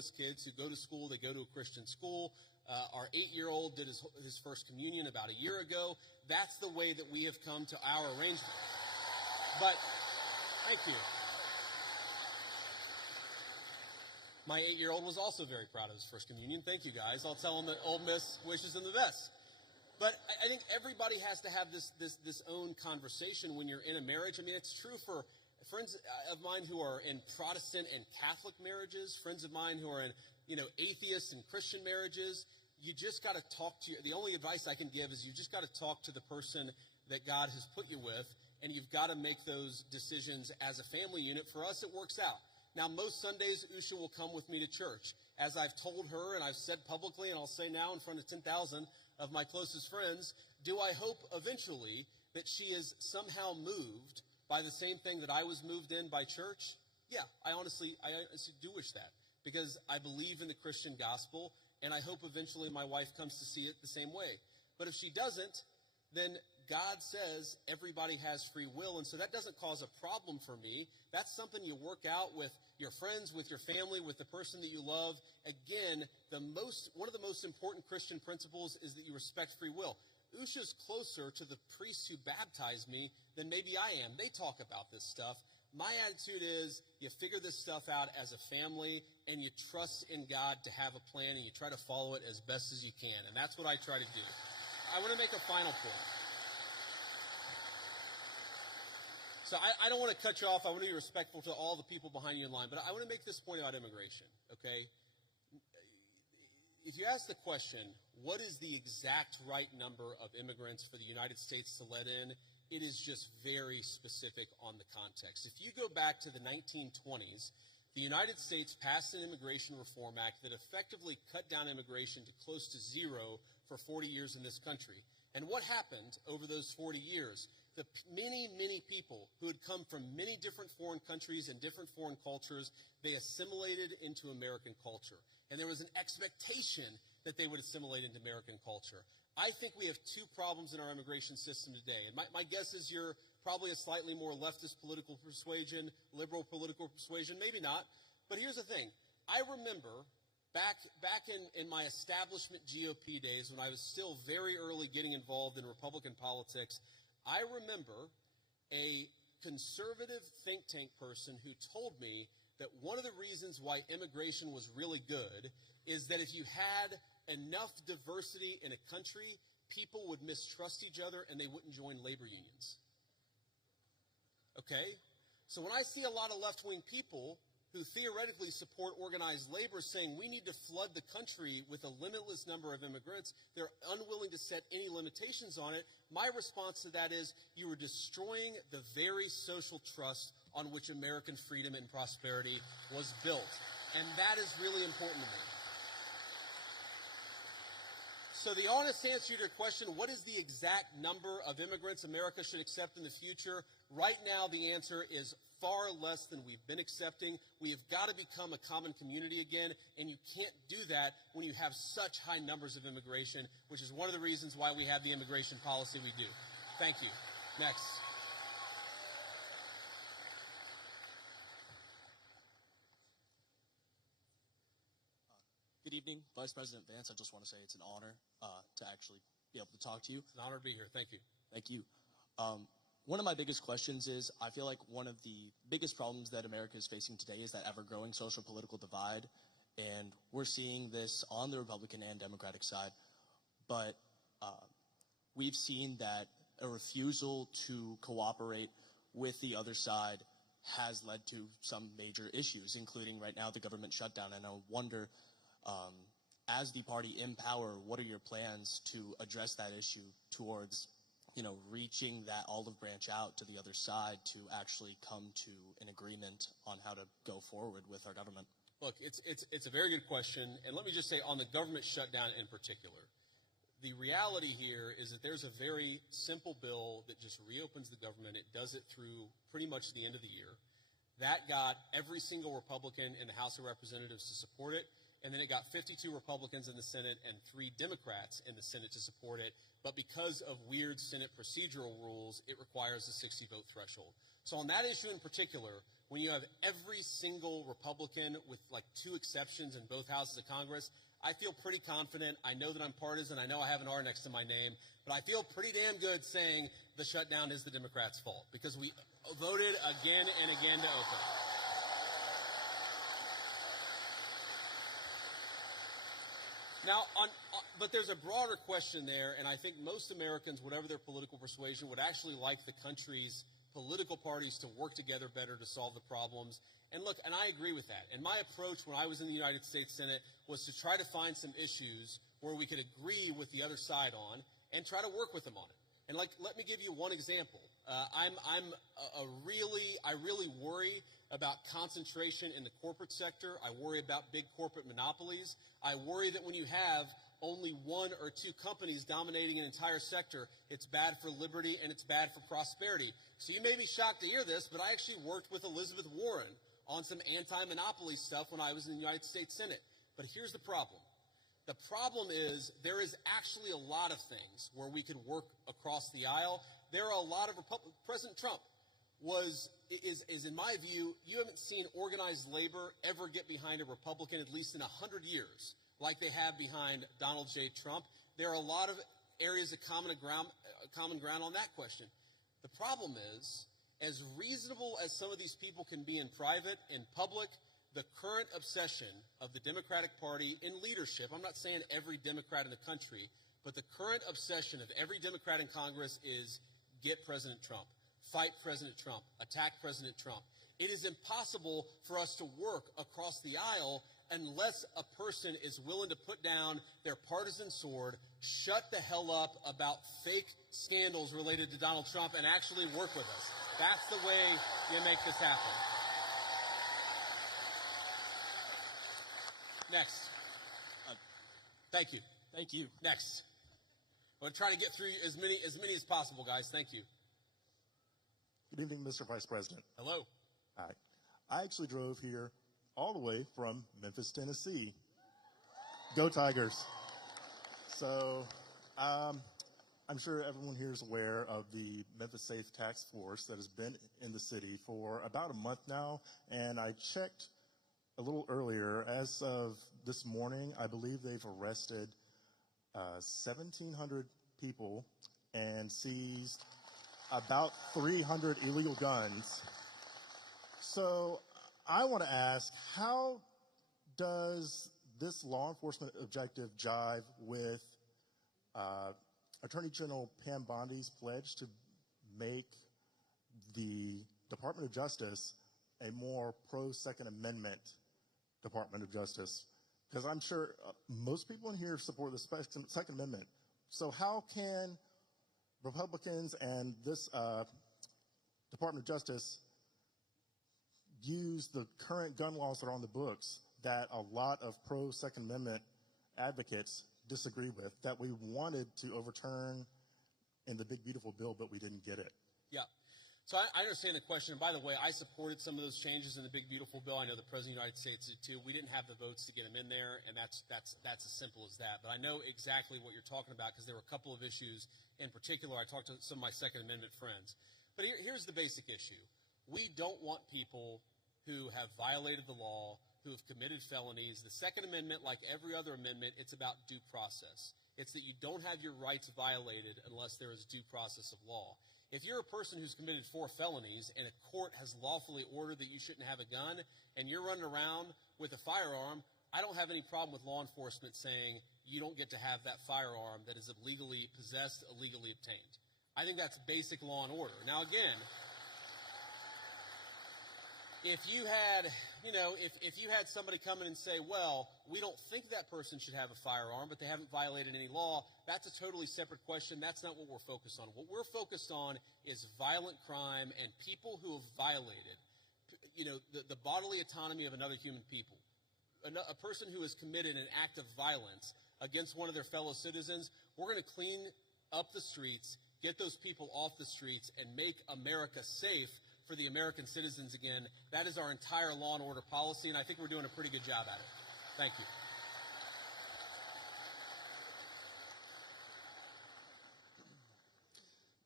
oldest kids who go to school. They go to a Christian school. Our 8-year-old did his first communion about a year ago. That's the way that we have come to our arrangement. But, thank you. My 8-year-old was also very proud of his first communion. Thank you, guys. I'll tell him that Ole Miss wishes him the best. But I think everybody has to have this own conversation when you're in a marriage. I mean, it's true for friends of mine who are in Protestant and Catholic marriages, friends of mine who are in, atheist and Christian marriages. You just got to talk to the only advice I can give is you just got to talk to the person that God has put you with, and you've got to make those decisions as a family unit. For us, it works out. Now, most Sundays, Usha will come with me to church. As I've told her, and I've said publicly, and I'll say now in front of 10,000 of my closest friends, do I hope eventually that she is somehow moved by the same thing that I was moved in by church? Yeah, I honestly do wish that, because I believe in the Christian gospel, and I hope eventually my wife comes to see it the same way. But if she doesn't, then God says everybody has free will, and so that doesn't cause a problem for me. That's something you work out with your friends, with your family, with the person that you love. Again, one of the most important Christian principles is that you respect free will. Usha's closer to the priests who baptized me than maybe I am. They talk about this stuff. My attitude is you figure this stuff out as a family, and you trust in God to have a plan, and you try to follow it as best as you can, and that's what I try to do. I want to make a final point. So I don't want to cut you off. I want to be respectful to all the people behind you in line, but I want to make this point about immigration, okay? If you ask the question, what is the exact right number of immigrants for the United States to let in, it is just very specific on the context. If you go back to the 1920s, the United States passed an Immigration Reform Act that effectively cut down immigration to close to zero for 40 years in this country. And what happened over those 40 years? The many, many people who had come from many different foreign countries and different foreign cultures, they assimilated into American culture. And there was an expectation that they would assimilate into American culture. I think we have two problems in our immigration system today. And my guess is you're probably a slightly more leftist political persuasion, liberal political persuasion, maybe not. But here's the thing. I remember back in my establishment GOP days when I was still very early getting involved in Republican politics, I remember a conservative think tank person who told me that one of the reasons why immigration was really good is that if you had enough diversity in a country, people would mistrust each other and they wouldn't join labor unions. Okay? So when I see a lot of left-wing people who theoretically support organized labor saying we need to flood the country with a limitless number of immigrants, they're unwilling to set any limitations on it. My response to that is you are destroying the very social trust on which American freedom and prosperity was built. And that is really important to me. So the honest answer to your question, what is the exact number of immigrants America should accept in the future? Right now, the answer is far less than we've been accepting. We have got to become a common community again, and you can't do that when you have such high numbers of immigration, which is one of the reasons why we have the immigration policy we do. Thank you. Next. Good evening, Vice President Vance. I just want to say it's an honor to actually be able to talk to you. It's an honor to be here. Thank you. Thank you. One of my biggest questions is, I feel like one of the biggest problems that America is facing today is that ever-growing social political divide, and we're seeing this on the Republican and Democratic side, but we've seen that a refusal to cooperate with the other side has led to some major issues, including right now the government shutdown, and I wonder, as the party in power, what are your plans to address that issue towards reaching that olive branch out to the other side to actually come to an agreement on how to go forward with our government? Look, it's a very good question, and let me just say on the government shutdown in particular, the reality here is that there's a very simple bill that just reopens the government. It does it through pretty much the end of the year. That got every single Republican in the House of Representatives to support it. and then it got 52 Republicans in the Senate and 3 Democrats in the Senate to support it. But because of weird Senate procedural rules, it requires a 60-vote threshold. So on that issue in particular, when you have every single Republican with like 2 exceptions in both houses of Congress, I feel pretty confident. I know that I'm partisan. I know I have an R next to my name, but I feel pretty damn good saying the shutdown is the Democrats' fault because we voted again and again to open. Now, but there's a broader question there, and I think most Americans, whatever their political persuasion, would actually like the country's political parties to work together better to solve the problems. And look, and I agree with that. And my approach when I was in the United States Senate was to try to find some issues where we could agree with the other side on and try to work with them on it. And like, let me give you one example. I really worry about concentration in the corporate sector. I worry about big corporate monopolies. I worry that when you have only 1 or 2 companies dominating an entire sector, it's bad for liberty and it's bad for prosperity. So you may be shocked to hear this, but I actually worked with Elizabeth Warren on some anti-monopoly stuff when I was in the United States Senate. But here's the problem. The problem is there is actually a lot of things where we could work across the aisle. There are a lot of President Trump is in my view, you haven't seen organized labor ever get behind a Republican at least in 100 years like they have behind Donald J. Trump. There are a lot of areas of common ground on that question. The problem is, as reasonable as some of these people can be in private, in public, the current obsession of the Democratic Party in leadership, I'm not saying every Democrat in the country, but the current obsession of every Democrat in Congress is get President Trump, fight President Trump, attack President Trump. It is impossible for us to work across the aisle unless a person is willing to put down their partisan sword, shut the hell up about fake scandals related to Donald Trump, and actually work with us. That's the way you make this happen. Next. Thank you. Thank you. Next. I'm going to try to get through as many as possible, guys. Thank you. Good evening, Mr. Vice President. Hello. Hi. I actually drove here all the way from Memphis, Tennessee. Go Tigers. So I'm sure everyone here is aware of the Memphis Safe Task Force that has been in the city for about a month now. And I checked a little earlier. As of this morning, I believe they've arrested 1,700 people and seized about 300 illegal guns. So I want to ask, how does this law enforcement objective jive with Attorney General Pam Bondi's pledge to make the Department of Justice a more pro-Second Amendment Department of Justice? Because I'm sure most people in here support the Second Amendment. So how can Republicans and this Department of Justice use the current gun laws that are on the books that a lot of pro-Second Amendment advocates disagree with, that we wanted to overturn in the big, beautiful bill, but we didn't get it? Yeah. So I understand the question. And by the way, I supported some of those changes in the big, beautiful bill. I know the President of the United States did too. We didn't have the votes to get them in there, and that's as simple as that. But I know exactly what you're talking about because there were a couple of issues in particular. I talked to some of my Second Amendment friends. But here's the basic issue. We don't want people who have violated the law, who have committed felonies. The Second Amendment, like every other amendment, it's about due process. It's that you don't have your rights violated unless there is due process of law. If you're a person who's committed 4 felonies and a court has lawfully ordered that you shouldn't have a gun and you're running around with a firearm, I don't have any problem with law enforcement saying you don't get to have that firearm that is illegally possessed, illegally obtained. I think that's basic law and order. Now, again, if you had somebody come in and say, well, we don't think that person should have a firearm, but they haven't violated any law, that's a totally separate question. That's not what we're focused on. What we're focused on is violent crime and people who have violated, the bodily autonomy of another human people. A person who has committed an act of violence against one of their fellow citizens, we're going to clean up the streets, get those people off the streets, and make America safe for the American citizens again. That is our entire law and order policy, and I think we're doing a pretty good job at it. Thank you.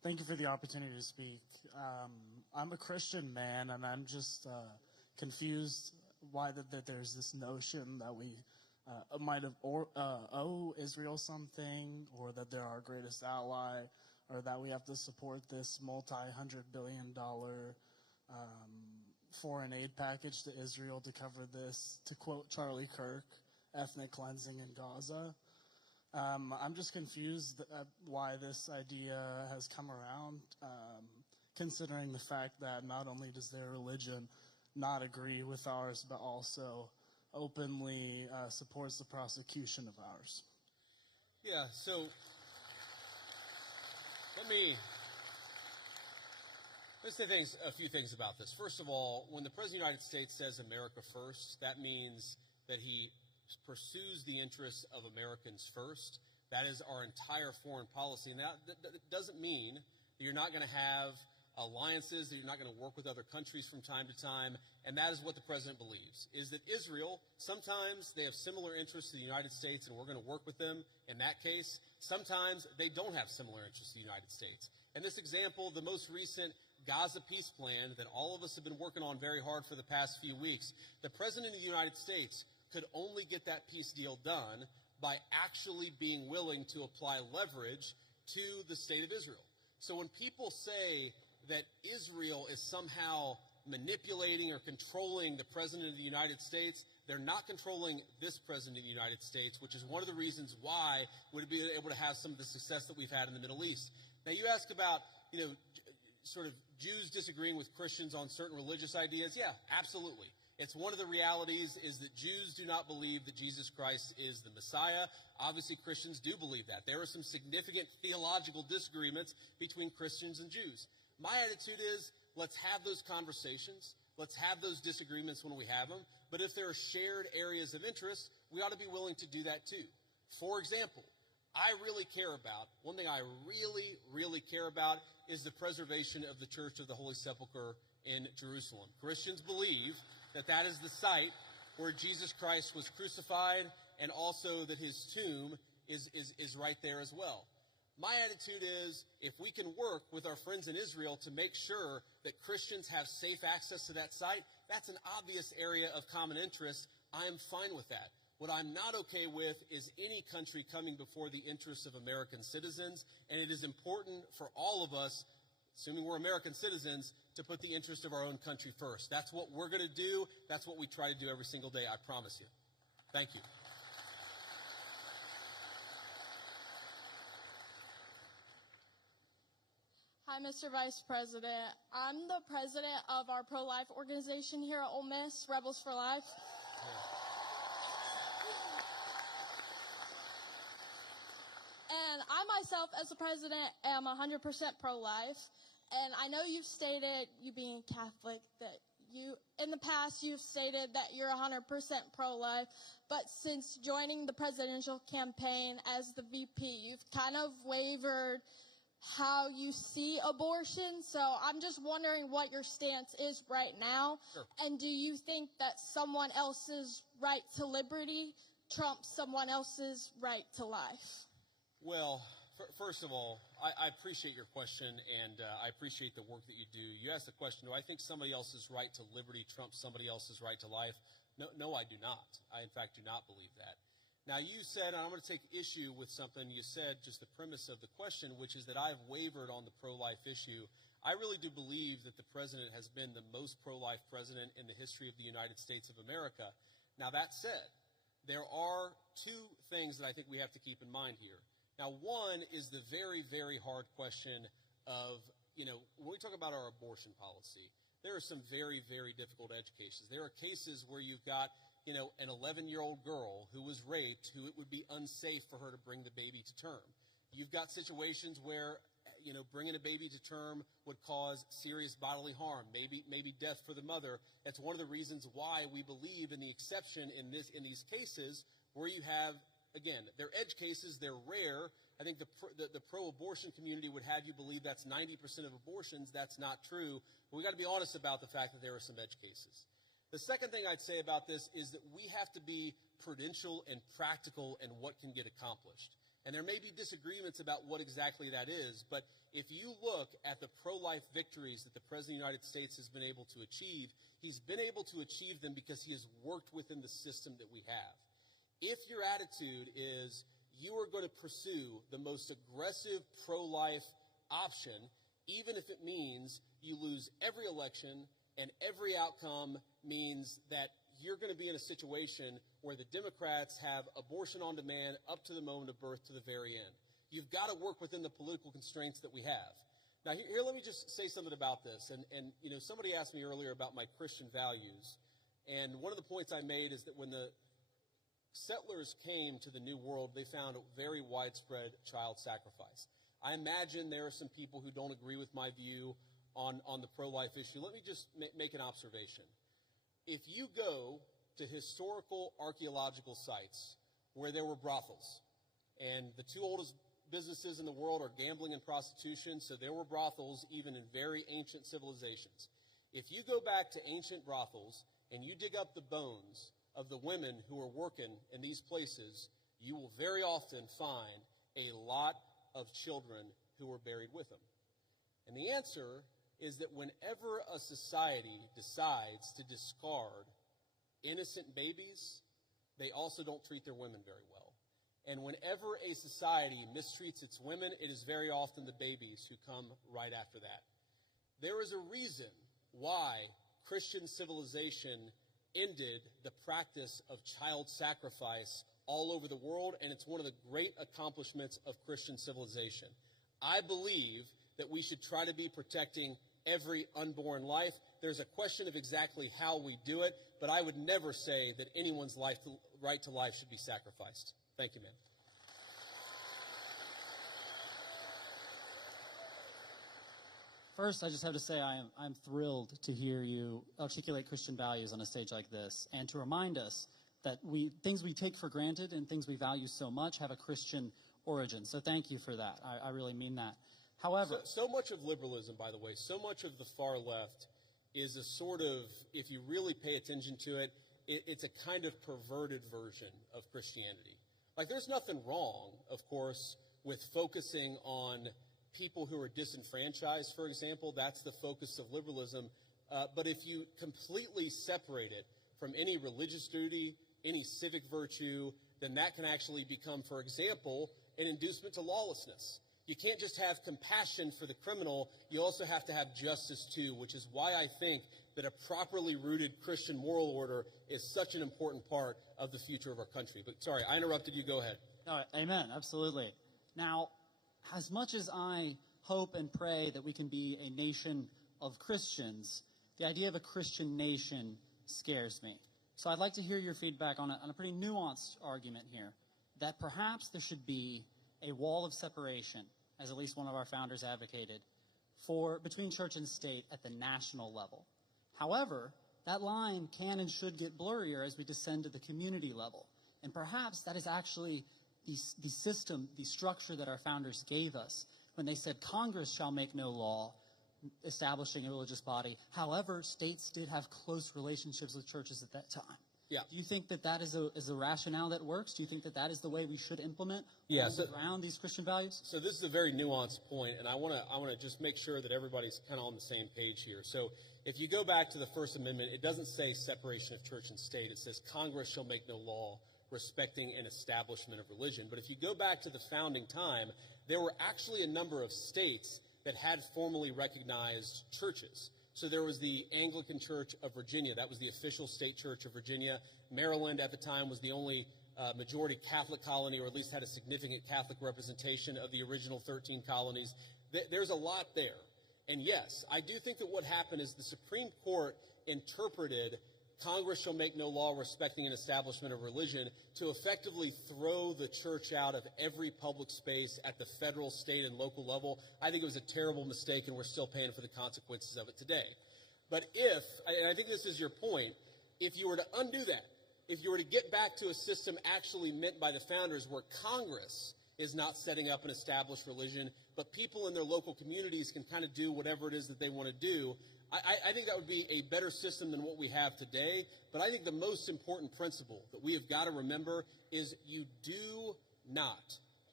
Thank you for the opportunity to speak. I'm a Christian man, and I'm just confused why that there's this notion that we might have owe Israel something, or that they're our greatest ally, or that we have to support this multi-hundred-billion-dollar foreign aid package to Israel to cover this, to quote Charlie Kirk, ethnic cleansing in Gaza. I'm just confused why this idea has come around, considering the fact that not only does their religion not agree with ours, but also openly supports the prosecution of ours. Yeah, so let's say a few things about this. First of all, when the President of the United States says America first, that means that he pursues the interests of Americans first. That is our entire foreign policy. And that doesn't mean that you're not going to have alliances, that you're not going to work with other countries from time to time. And that is what the president believes, is that Israel, sometimes they have similar interests to the United States and we're going to work with them in that case. Sometimes they don't have similar interests to the United States. And this example, the most recent Gaza peace plan that all of us have been working on very hard for the past few weeks, the president of the United States could only get that peace deal done by actually being willing to apply leverage to the state of Israel. So when people say that Israel is somehow manipulating or controlling the president of the United States, they're not controlling this president of the United States, which is one of the reasons why we'd be able to have some of the success that we've had in the Middle East. Now, you ask about, sort of Jews disagreeing with Christians on certain religious ideas. Yeah, absolutely. It's one of the realities is that Jews do not believe that Jesus Christ is the Messiah. Obviously, Christians do believe that. There are some significant theological disagreements between Christians and Jews. My attitude is, let's have those conversations. Let's have those disagreements when we have them. But if there are shared areas of interest, we ought to be willing to do that too. For example, one thing I really, really care about is the preservation of the Church of the Holy Sepulchre in Jerusalem. Christians believe that is the site where Jesus Christ was crucified, and also that his tomb is right there as well. My attitude is, if we can work with our friends in Israel to make sure that Christians have safe access to that site, that's an obvious area of common interest. I am fine with that. What I'm not okay with is any country coming before the interests of American citizens, and it is important for all of us, assuming we're American citizens, to put the interest of our own country first. That's what we're going to do. That's what we try to do every single day, I promise you. Thank you. Hi, Mr. Vice President. I'm the president of our pro-life organization here at Ole Miss, Rebels for Life. And I myself, as a president, am 100% pro-life. And I know you've stated, you being Catholic, that in the past, you've stated that you're 100% pro-life. But since joining the presidential campaign as the VP, you've kind of wavered how you see abortion. So I'm just wondering what your stance is right now. Sure. And do you think that someone else's right to liberty trumps someone else's right to life? Well, first of all, I appreciate your question, and I appreciate the work that you do. You asked the question, do I think somebody else's right to liberty trumps somebody else's right to life? No, I do not. I, in fact, do not believe that. Now, you said, and I'm going to take issue with something you said, just the premise of the question, which is that I've wavered on the pro-life issue. I really do believe that the president has been the most pro-life president in the history of the United States of America. Now, that said, there are two things that I think we have to keep in mind here. Now, one is the very, very hard question of, when we talk about our abortion policy, there are some very, very difficult edge cases. There are cases where you've got, an 11-year-old girl who was raped, who it would be unsafe for her to bring the baby to term. You've got situations where, bringing a baby to term would cause serious bodily harm, maybe death for the mother. That's one of the reasons why we believe in the exception in these cases where you have, again, they're edge cases, they're rare. I think the pro-abortion community would have you believe that's 90% of abortions. That's not true. But we got to be honest about the fact that there are some edge cases. The second thing I'd say about this is that we have to be prudential and practical in what can get accomplished. And there may be disagreements about what exactly that is, but if you look at the pro-life victories that the President of the United States has been able to achieve, he's been able to achieve them because he has worked within the system that we have. If your attitude is you are going to pursue the most aggressive pro-life option, even if it means you lose every election and every outcome means that you're going to be in a situation where the Democrats have abortion on demand up to the moment of birth to the very end. You've got to work within the political constraints that we have. Now, here let me just say something about this. And you know, somebody asked me earlier about my Christian values. And one of the points I made is that when the settlers came to the New World, they found a very widespread child sacrifice. I imagine there are some people who don't agree with my view on the pro-life issue. Let me just make an observation. If you go to historical archaeological sites where there were brothels, and the two oldest businesses in the world are gambling and prostitution, so there were brothels even in very ancient civilizations. If you go back to ancient brothels and you dig up the bones of the women who were working in these places, you will very often find a lot of children who were buried with them. And the answer is that whenever a society decides to discard innocent babies, they also don't treat their women very well. And whenever a society mistreats its women, it is very often the babies who come right after that. There is a reason why Christian civilization ended the practice of child sacrifice all over the world, and it's one of the great accomplishments of Christian civilization. I believe that we should try to be protecting every unborn life. There's a question of exactly how we do it, but I would never say that anyone's right to life should be sacrificed. Thank you, man. First, I just have to say I'm thrilled to hear you articulate Christian values on a stage like this, and to remind us that things we take for granted and things we value so much have a Christian origin. So thank you for that. I really mean that. However, so much of liberalism, by the way, so much of the far left is a sort of, if you really pay attention to it, it's a kind of perverted version of Christianity. Like, there's nothing wrong, of course, with focusing on people who are disenfranchised, for example. That's the focus of liberalism. But if you completely separate it from any religious duty, any civic virtue, then that can actually become, for example, an inducement to lawlessness. You can't just have compassion for the criminal. You also have to have justice, too, which is why I think that a properly rooted Christian moral order is such an important part of the future of our country. But sorry, I interrupted you. Go ahead. All right, amen, absolutely. Now, as much as I hope and pray that we can be a nation of Christians, the idea of a Christian nation scares me. So I'd like to hear your feedback on a pretty nuanced argument here, that perhaps there should be a wall of separation, as at least one of our founders advocated, between church and state at the national level. However, that line can and should get blurrier as we descend to the community level. And perhaps that is actually the system, the structure that our founders gave us when they said Congress shall make no law establishing a religious body. However, states did have close relationships with churches at that time. Yeah. Do you think that is a rationale that works? Do you think that is the way we should implement around these Christian values? So this is a very nuanced point, and I want to just make sure that everybody's kind of on the same page here. So if you go back to the First Amendment, it doesn't say separation of church and state. It says Congress shall make no law respecting an establishment of religion. But if you go back to the founding time, there were actually a number of states that had formally recognized churches. So there was the Anglican Church of Virginia. That was the official state church of Virginia. Maryland at the time was the only majority Catholic colony, or at least had a significant Catholic representation of the original 13 colonies. There's a lot there. And yes, I do think that what happened is the Supreme Court interpreted Congress shall make no law respecting an establishment of religion to effectively throw the church out of every public space at the federal, state, and local level. I think it was a terrible mistake, and we're still paying for the consequences of it today. But and I think this is your point, if you were to undo that, if you were to get back to a system actually meant by the founders where Congress is not setting up an established religion, but people in their local communities can kind of do whatever it is that they want to do, I think that would be a better system than what we have today. But I think the most important principle that we have got to remember is you do not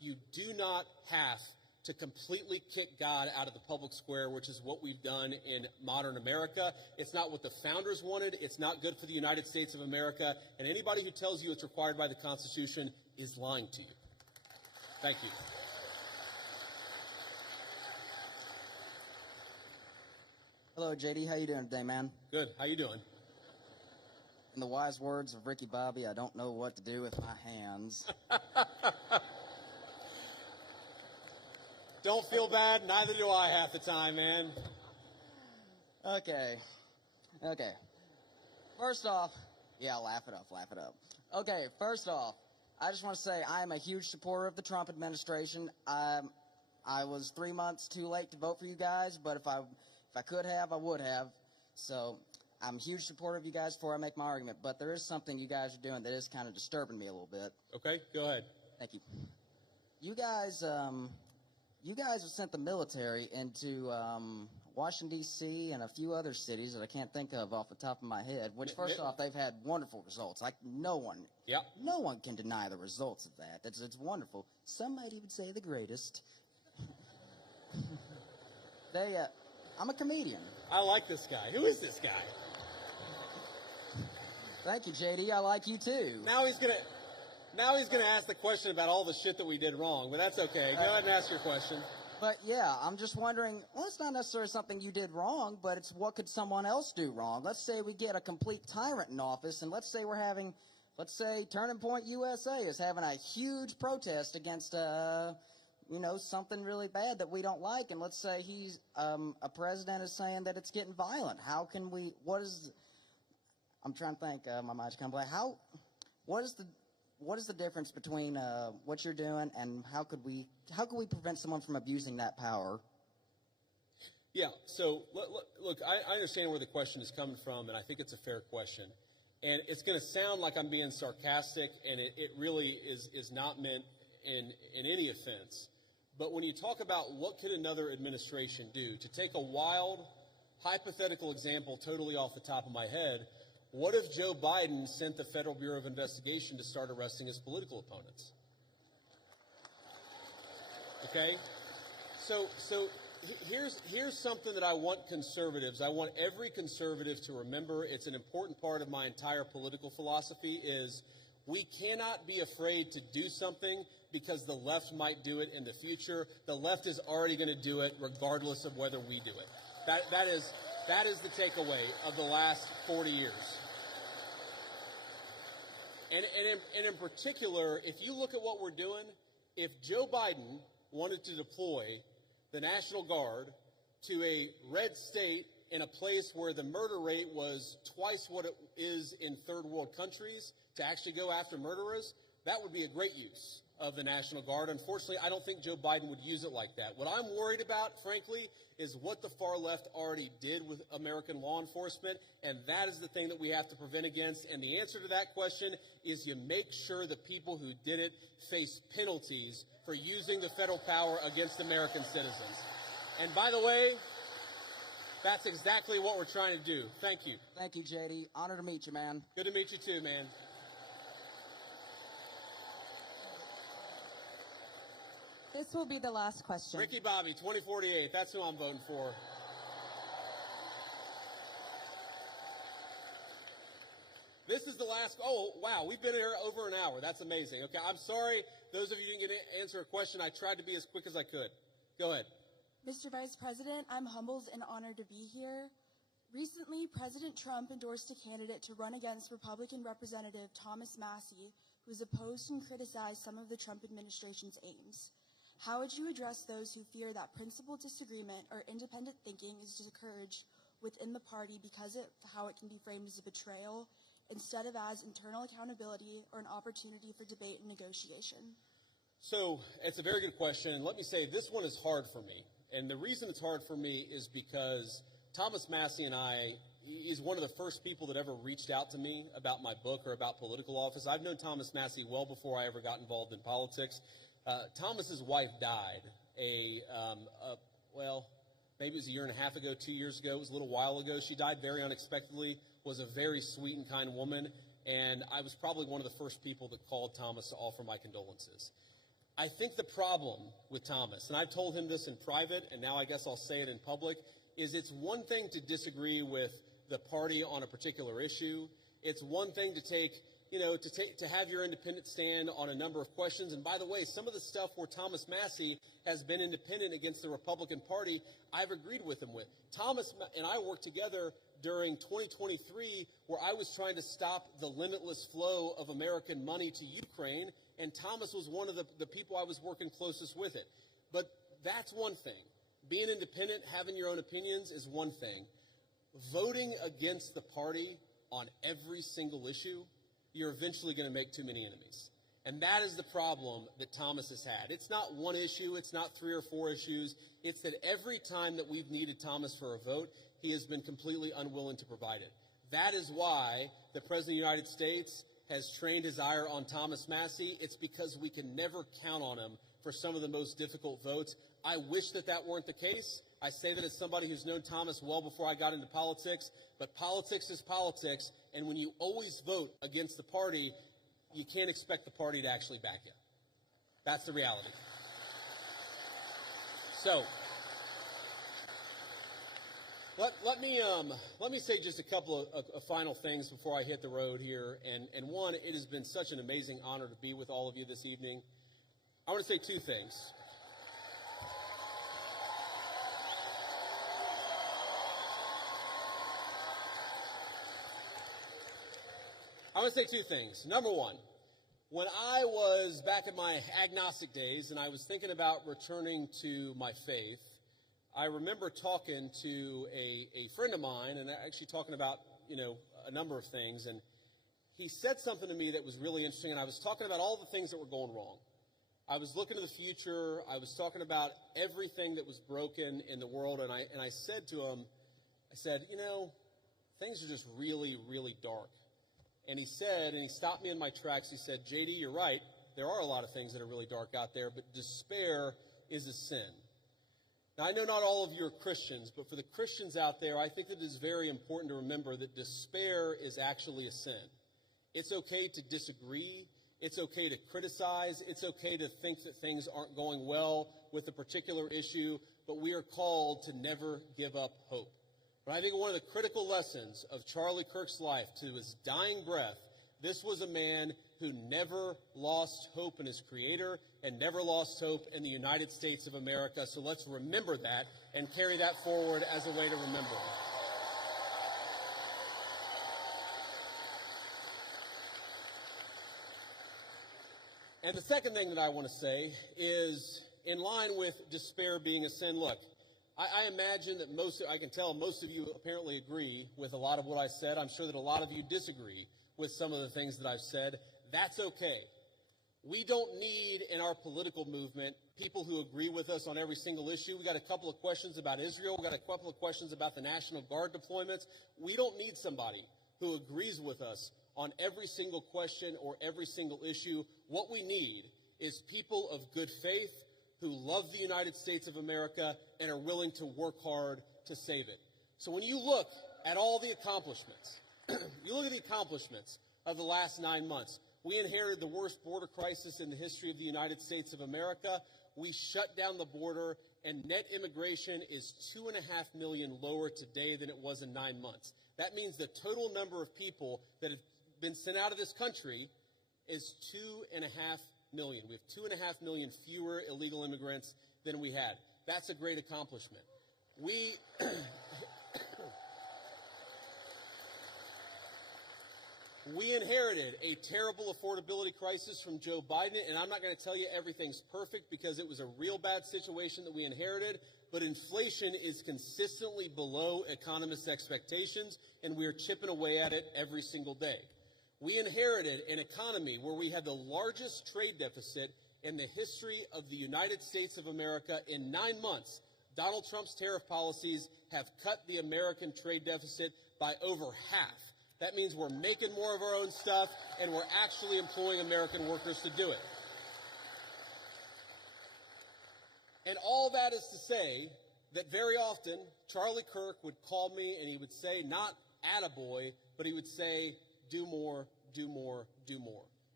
You do not have to completely kick God out of the public square, which is what we've done in modern America. It's not what the founders wanted. It's not good for the United States of America. And anybody who tells you it's required by the Constitution is lying to you. Thank you. Hello, JD. How you doing today, man? Good. How you doing? In the wise words of Ricky Bobby, I don't know what to do with my hands. Don't feel bad. Neither do I half the time, man. Okay. First off, yeah, laugh it up. Okay, first off, I just want to say I am a huge supporter of the Trump administration. I was 3 months too late to vote for you guys, but if I could have, I would have. So I'm a huge supporter of you guys before I make my argument. But there is something you guys are doing that is kind of disturbing me a little bit. Okay, go ahead. Thank you. You guys have sent the military into Washington, D.C. and a few other cities that I can't think of off the top of my head, which, first off, they've had wonderful results. Like, no one can deny the results of that. It's wonderful. Some might even say the greatest. I'm a comedian. I like this guy. Who is this guy? Thank you, JD. I like you, too. Now he's gonna ask the question about all the shit that we did wrong, but that's okay. Go ahead and ask your question. But yeah, I'm just wondering, well, it's not necessarily something you did wrong, but it's what could someone else do wrong? Let's say we get a complete tyrant in office, and let's say Turning Point USA is having a huge protest against, something really bad that we don't like, and let's say a president is saying that it's getting violent. How can we, I'm trying to think, my mind's kind of blank. What is the difference between what you're doing and how could we prevent someone from abusing that power? Yeah, so look, I understand where the question is coming from, and I think it's a fair question. And it's going to sound like I'm being sarcastic, and it really is not meant in any offense. But when you talk about what could another administration do, to take a wild, hypothetical example totally off the top of my head, what if Joe Biden sent the Federal Bureau of Investigation to start arresting his political opponents? Okay? So here's something that I want conservatives, I want every conservative to remember. It's an important part of my entire political philosophy is we cannot be afraid to do something because the left might do it in the future. The left is already going to do it regardless of whether we do it. That is the takeaway of the last 40 years. And in particular, if you look at what we're doing, if Joe Biden wanted to deploy the National Guard to a red state in a place where the murder rate was twice what it is in third world countries to actually go after murderers, that would be a great use of the National Guard. Unfortunately, I don't think Joe Biden would use it like that. What I'm worried about, frankly, is what the far left already did with American law enforcement, and that is the thing that we have to prevent against. And the answer to that question is you make sure the people who did it face penalties for using the federal power against American citizens. And by the way, that's exactly what we're trying to do. Thank you. Thank you, JD. Honor to meet you, man. Good to meet you too, man. This will be the last question. Ricky Bobby, 2048. That's who I'm voting for. This is the last. Oh, wow. We've been here over an hour. That's amazing. Okay, I'm sorry. Those of you who didn't get to answer a question, I tried to be as quick as I could. Go ahead. Mr. Vice President, I'm humbled and honored to be here. Recently, President Trump endorsed a candidate to run against Republican Representative Thomas Massie, who has opposed and criticized some of the Trump administration's aims. How would you address those who fear that principled disagreement or independent thinking is discouraged within the party because of how it can be framed as a betrayal instead of as internal accountability or an opportunity for debate and negotiation? So it's a very good question. And let me say, this one is hard for me. And the reason it's hard for me is because Thomas Massie and he's one of the first people that ever reached out to me about my book or about political office. I've known Thomas Massie well before I ever got involved in politics. Thomas's wife died maybe it was a year and a half ago, 2 years ago. It was a little while ago. She died very unexpectedly, was a very sweet and kind woman, and I was probably one of the first people that called Thomas to offer my condolences. I think the problem with Thomas, and I've told him this in private, and now I guess I'll say it in public, is it's one thing to disagree with the party on a particular issue. It's one thing to to have your independent stand on a number of questions. And by the way, some of the stuff where Thomas Massie has been independent against the Republican Party, I've agreed with him with. Thomas and I worked together during 2023 where I was trying to stop the limitless flow of American money to Ukraine, and Thomas was one of the people I was working closest with it. But that's one thing. Being independent, having your own opinions is one thing. Voting against the party on every single issue, you're eventually going to make too many enemies. And that is the problem that Thomas has had. It's not one issue. It's not 3 or 4 issues. It's that every time that we've needed Thomas for a vote, he has been completely unwilling to provide it. That is why the President of the United States has trained his ire on Thomas Massie. It's because we can never count on him for some of the most difficult votes. I wish that that weren't the case. I say that as somebody who's known Thomas well before I got into politics, but politics is politics, and when you always vote against the party, you can't expect the party to actually back you. That's the reality. So, let me say just a couple of final things before I hit the road here. And one, it has been such an amazing honor to be with all of you this evening. I want to say 2 things. I want to say 2 things. Number one, when I was back in my agnostic days and I was thinking about returning to my faith, I remember talking to a friend of mine and actually talking about, a number of things. And he said something to me that was really interesting. And I was talking about all the things that were going wrong. I was looking to the future. I was talking about everything that was broken in the world. And I said to him, things are just really, really dark. And he stopped me in my tracks. He said, JD, you're right. There are a lot of things that are really dark out there, but despair is a sin. Now, I know not all of you are Christians, but for the Christians out there, I think that it is very important to remember that despair is actually a sin. It's okay to disagree. It's okay to criticize. It's okay to think that things aren't going well with a particular issue, but we are called to never give up hope. But I think one of the critical lessons of Charlie Kirk's life to his dying breath, this was a man who never lost hope in his Creator and never lost hope in the United States of America. So let's remember that and carry that forward as a way to remember. And the second thing that I want to say is, in line with despair being a sin, look, I imagine that I can tell most of you apparently agree with a lot of what I said. I'm sure that a lot of you disagree with some of the things that I've said. That's okay. We don't need in our political movement people who agree with us on every single issue. We got a couple of questions about Israel. We got a couple of questions about the National Guard deployments. We don't need somebody who agrees with us on every single question or every single issue. What we need is people of good faith who love the United States of America and are willing to work hard to save it. So when you look at all the accomplishments, you look at the accomplishments of the last 9 months. We inherited the worst border crisis in the history of the United States of America. We shut down the border, and net immigration is 2.5 million lower today than it was in 9 months. That means the total number of people that have been sent out of this country is 2.5 million. We have 2.5 million fewer illegal immigrants than we had. That's a great accomplishment. We inherited a terrible affordability crisis from Joe Biden, and I'm not going to tell you everything's perfect because it was a real bad situation that we inherited, but inflation is consistently below economists' expectations, and we are chipping away at it every single day. We inherited an economy where we had the largest trade deficit in the history of the United States of America. In 9 months, Donald Trump's tariff policies have cut the American trade deficit by over half. That means we're making more of our own stuff, and we're actually employing American workers to do it. And all that is to say that very often Charlie Kirk would call me and he would say, not attaboy, but he would say, do more, do more, do more.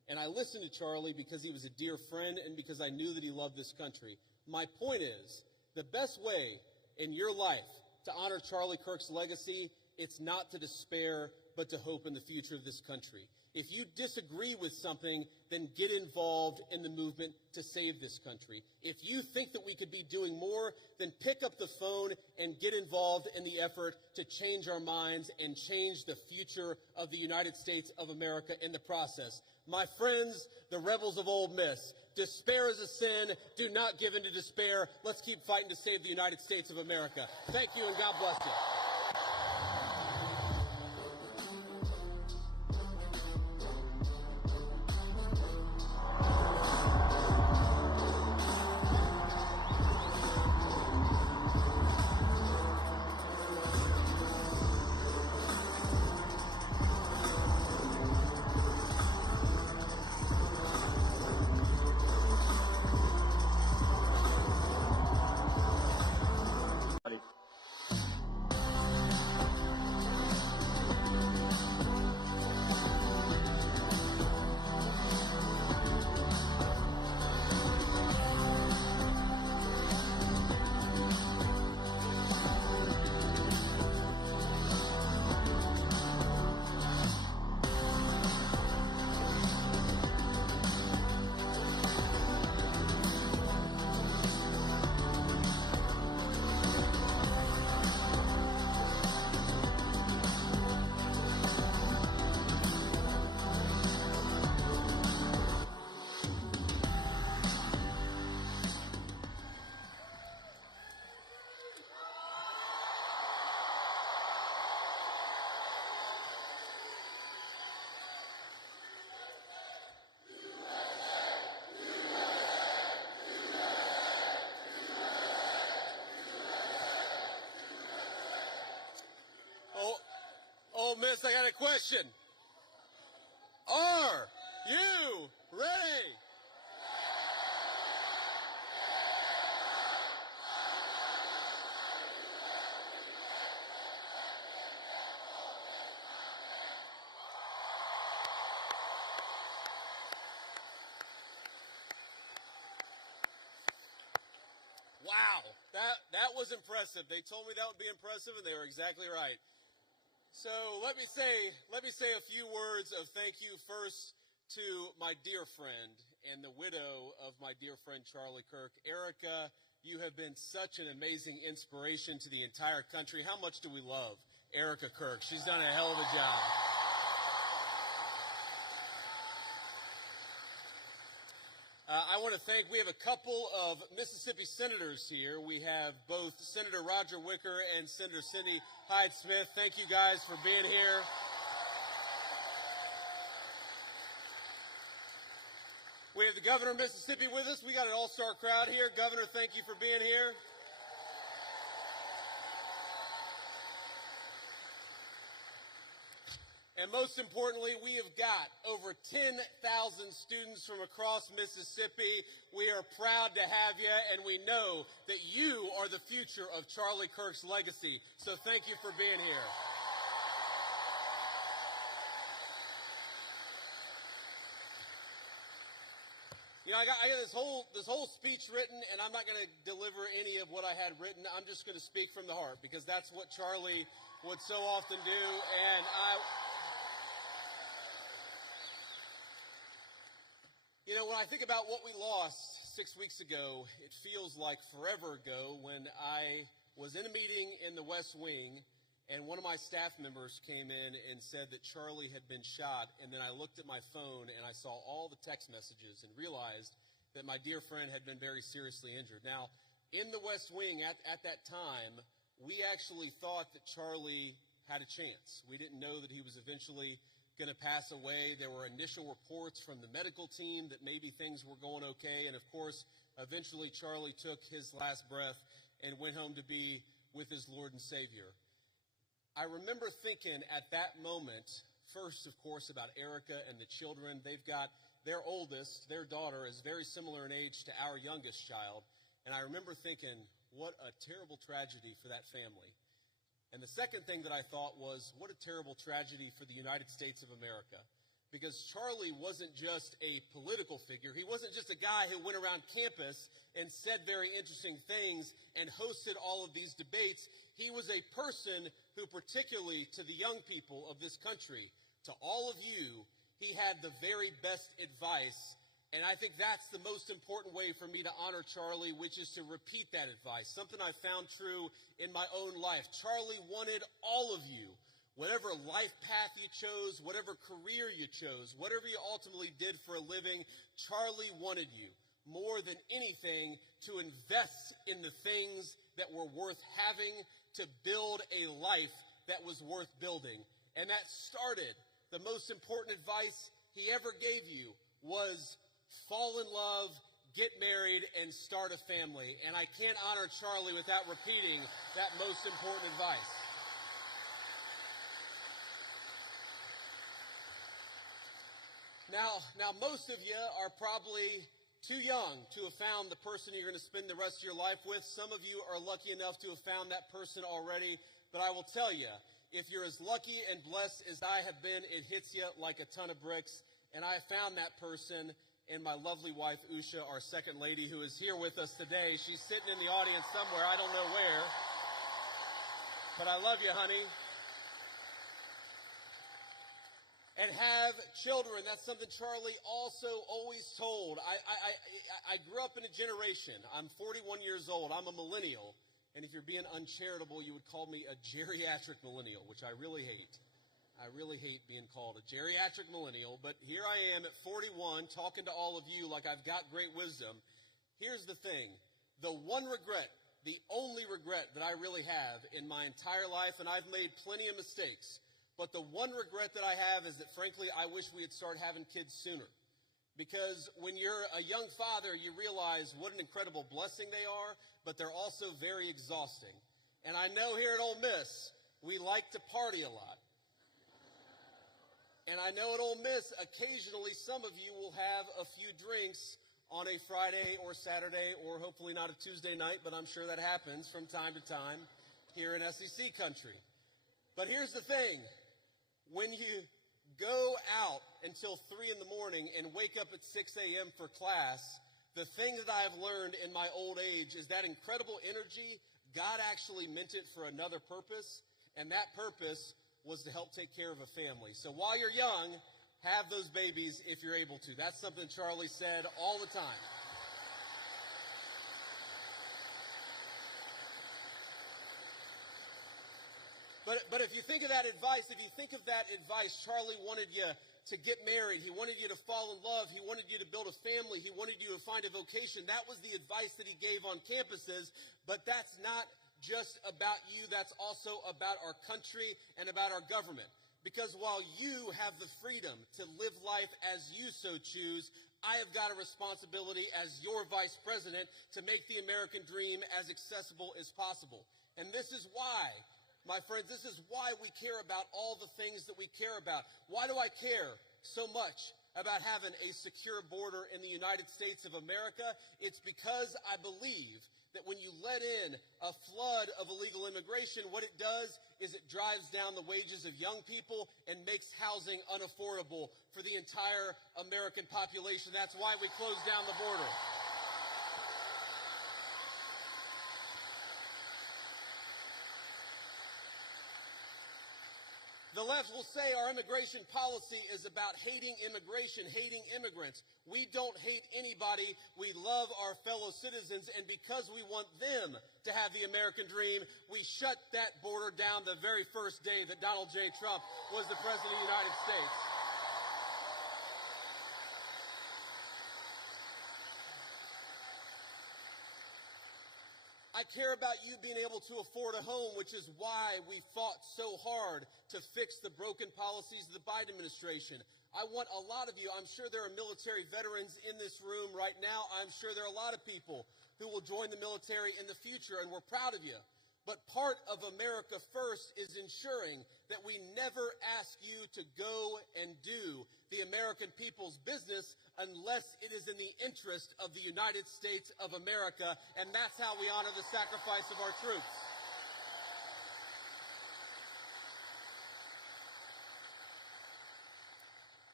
And I listened to Charlie because he was a dear friend and because I knew that he loved this country. My point is, the best way in your life to honor Charlie Kirk's legacy, it's not to despair, but to hope in the future of this country. If you disagree with something, then get involved in the movement to save this country. If you think that we could be doing more, then pick up the phone and get involved in the effort to change our minds and change the future of the United States of America in the process. My friends, the rebels of Ole Miss, despair is a sin. Do not give in to despair. Let's keep fighting to save the United States of America. Thank you, and God bless you. Ole Miss, I got a question. Are you ready? Wow, that was impressive. They told me that would be impressive, and they were exactly right. So let me say a few words of thank you first to my dear friend and the widow of my dear friend Charlie Kirk. Erica, you have been such an amazing inspiration to the entire country. How much do we love Erica Kirk? She's done a hell of a job. I want to thank, we have a couple of Mississippi senators here. We have both Senator Roger Wicker and Senator Cindy Hyde-Smith. Thank you guys for being here. We have the governor of Mississippi with us. We got an all-star crowd here. Governor, thank you for being here. And most importantly, we have got over 10,000 students from across Mississippi. We are proud to have you, and we know that you are the future of Charlie Kirk's legacy. So thank you for being here. You know, I got this whole speech written, and I'm not going to deliver any of what I had written. I'm just going to speak from the heart, because that's what Charlie would so often do. And you know, when I think about what we lost 6 weeks ago, it feels like forever ago when I was in a meeting in the West Wing, and one of my staff members came in and said that Charlie had been shot, and then I looked at my phone and I saw all the text messages and realized that my dear friend had been very seriously injured. Now, in the West Wing at that time, we actually thought that Charlie had a chance. We didn't know that he was eventually going to pass away. There were initial reports from the medical team that maybe things were going okay. And of course, eventually Charlie took his last breath and went home to be with his Lord and Savior. I remember thinking at that moment, first, of course, about Erica and the children. They've got their oldest, their daughter, is very similar in age to our youngest child. And I remember thinking, what a terrible tragedy for that family. And the second thing that I thought was, what a terrible tragedy for the United States of America. because Charlie wasn't just a political figure. He wasn't just a guy who went around campus and said very interesting things and hosted all of these debates. He was a person who, particularly to the young people of this country, to all of you, he had the very best advice. And I think that's the most important way for me to honor Charlie, which is to repeat that advice, something I found true in my own life. Charlie wanted all of you, whatever life path you chose, whatever career you chose, whatever you ultimately did for a living, Charlie wanted you more than anything to invest in the things that were worth having, to build a life that was worth building. And that started, the most important advice he ever gave you was fall in love, get married, and start a family. And I can't honor Charlie without repeating that most important advice. Now, most of you are probably too young to have found the person you're going to spend the rest of your life with. Some of you are lucky enough to have found that person already. But I will tell you, if you're as lucky and blessed as I have been, it hits you like a ton of bricks. And I found that person in my lovely wife, Usha, our second lady, who is here with us today. She's sitting in the audience somewhere. I don't know where. But I love you, honey. And have children. That's something Charlie also always told. I grew up in a generation. I'm 41 years old. I'm a millennial. And if you're being uncharitable, you would call me a geriatric millennial, which I really hate. I really hate being called a geriatric millennial. But here I am at 41 talking to all of you like I've got great wisdom. Here's the thing. The one regret, the only regret that I really have in my entire life, and I've made plenty of mistakes, but the one regret that I have is that, frankly, I wish we had started having kids sooner. Because when you're a young father, you realize what an incredible blessing they are, but they're also very exhausting. And I know here at Ole Miss, we like to party a lot. And I know at Ole Miss, occasionally some of you will have a few drinks on a Friday or Saturday, or hopefully not a Tuesday night, but I'm sure that happens from time to time here in SEC country. But here's the thing. When you go out until 3 in the morning and wake up at 6 a.m. for class, the thing that I have learned in my old age is that incredible energy, God actually meant it for another purpose, and that purpose was to help take care of a family. So while you're young, have those babies if you're able to. That's something Charlie said all the time. But if you think of that advice, Charlie wanted you to get married. He wanted you to fall in love. He wanted you to build a family. He wanted you to find a vocation. That was the advice that he gave on campuses. But that's not just about you. That's also about our country and about our government. Because while you have the freedom to live life as you so choose, I have got a responsibility as your vice president to make the American dream as accessible as possible. And this is why, my friends, this is why we care about all the things that we care about. Why do I care so much about having a secure border in the United States of America? It's because I believe that when you let in a flood of illegal immigration, what it does is it drives down the wages of young people and makes housing unaffordable for the entire American population. That's why we closed down the border. The left will say our immigration policy is about hating immigration, hating immigrants. We don't hate anybody. We love our fellow citizens, and because we want them to have the American dream, we shut that border down the very first day that Donald J. Trump was the President of the United States. I care about you being able to afford a home, which is why we fought so hard to fix the broken policies of the Biden administration. I want a lot of you, I'm sure there are military veterans in this room right now. I'm sure there are a lot of people who will join the military in the future, and we're proud of you. But part of America First is ensuring that we never ask you to go and do the American people's business unless it is in the interest of the United States of America, and that's how we honor the sacrifice of our troops.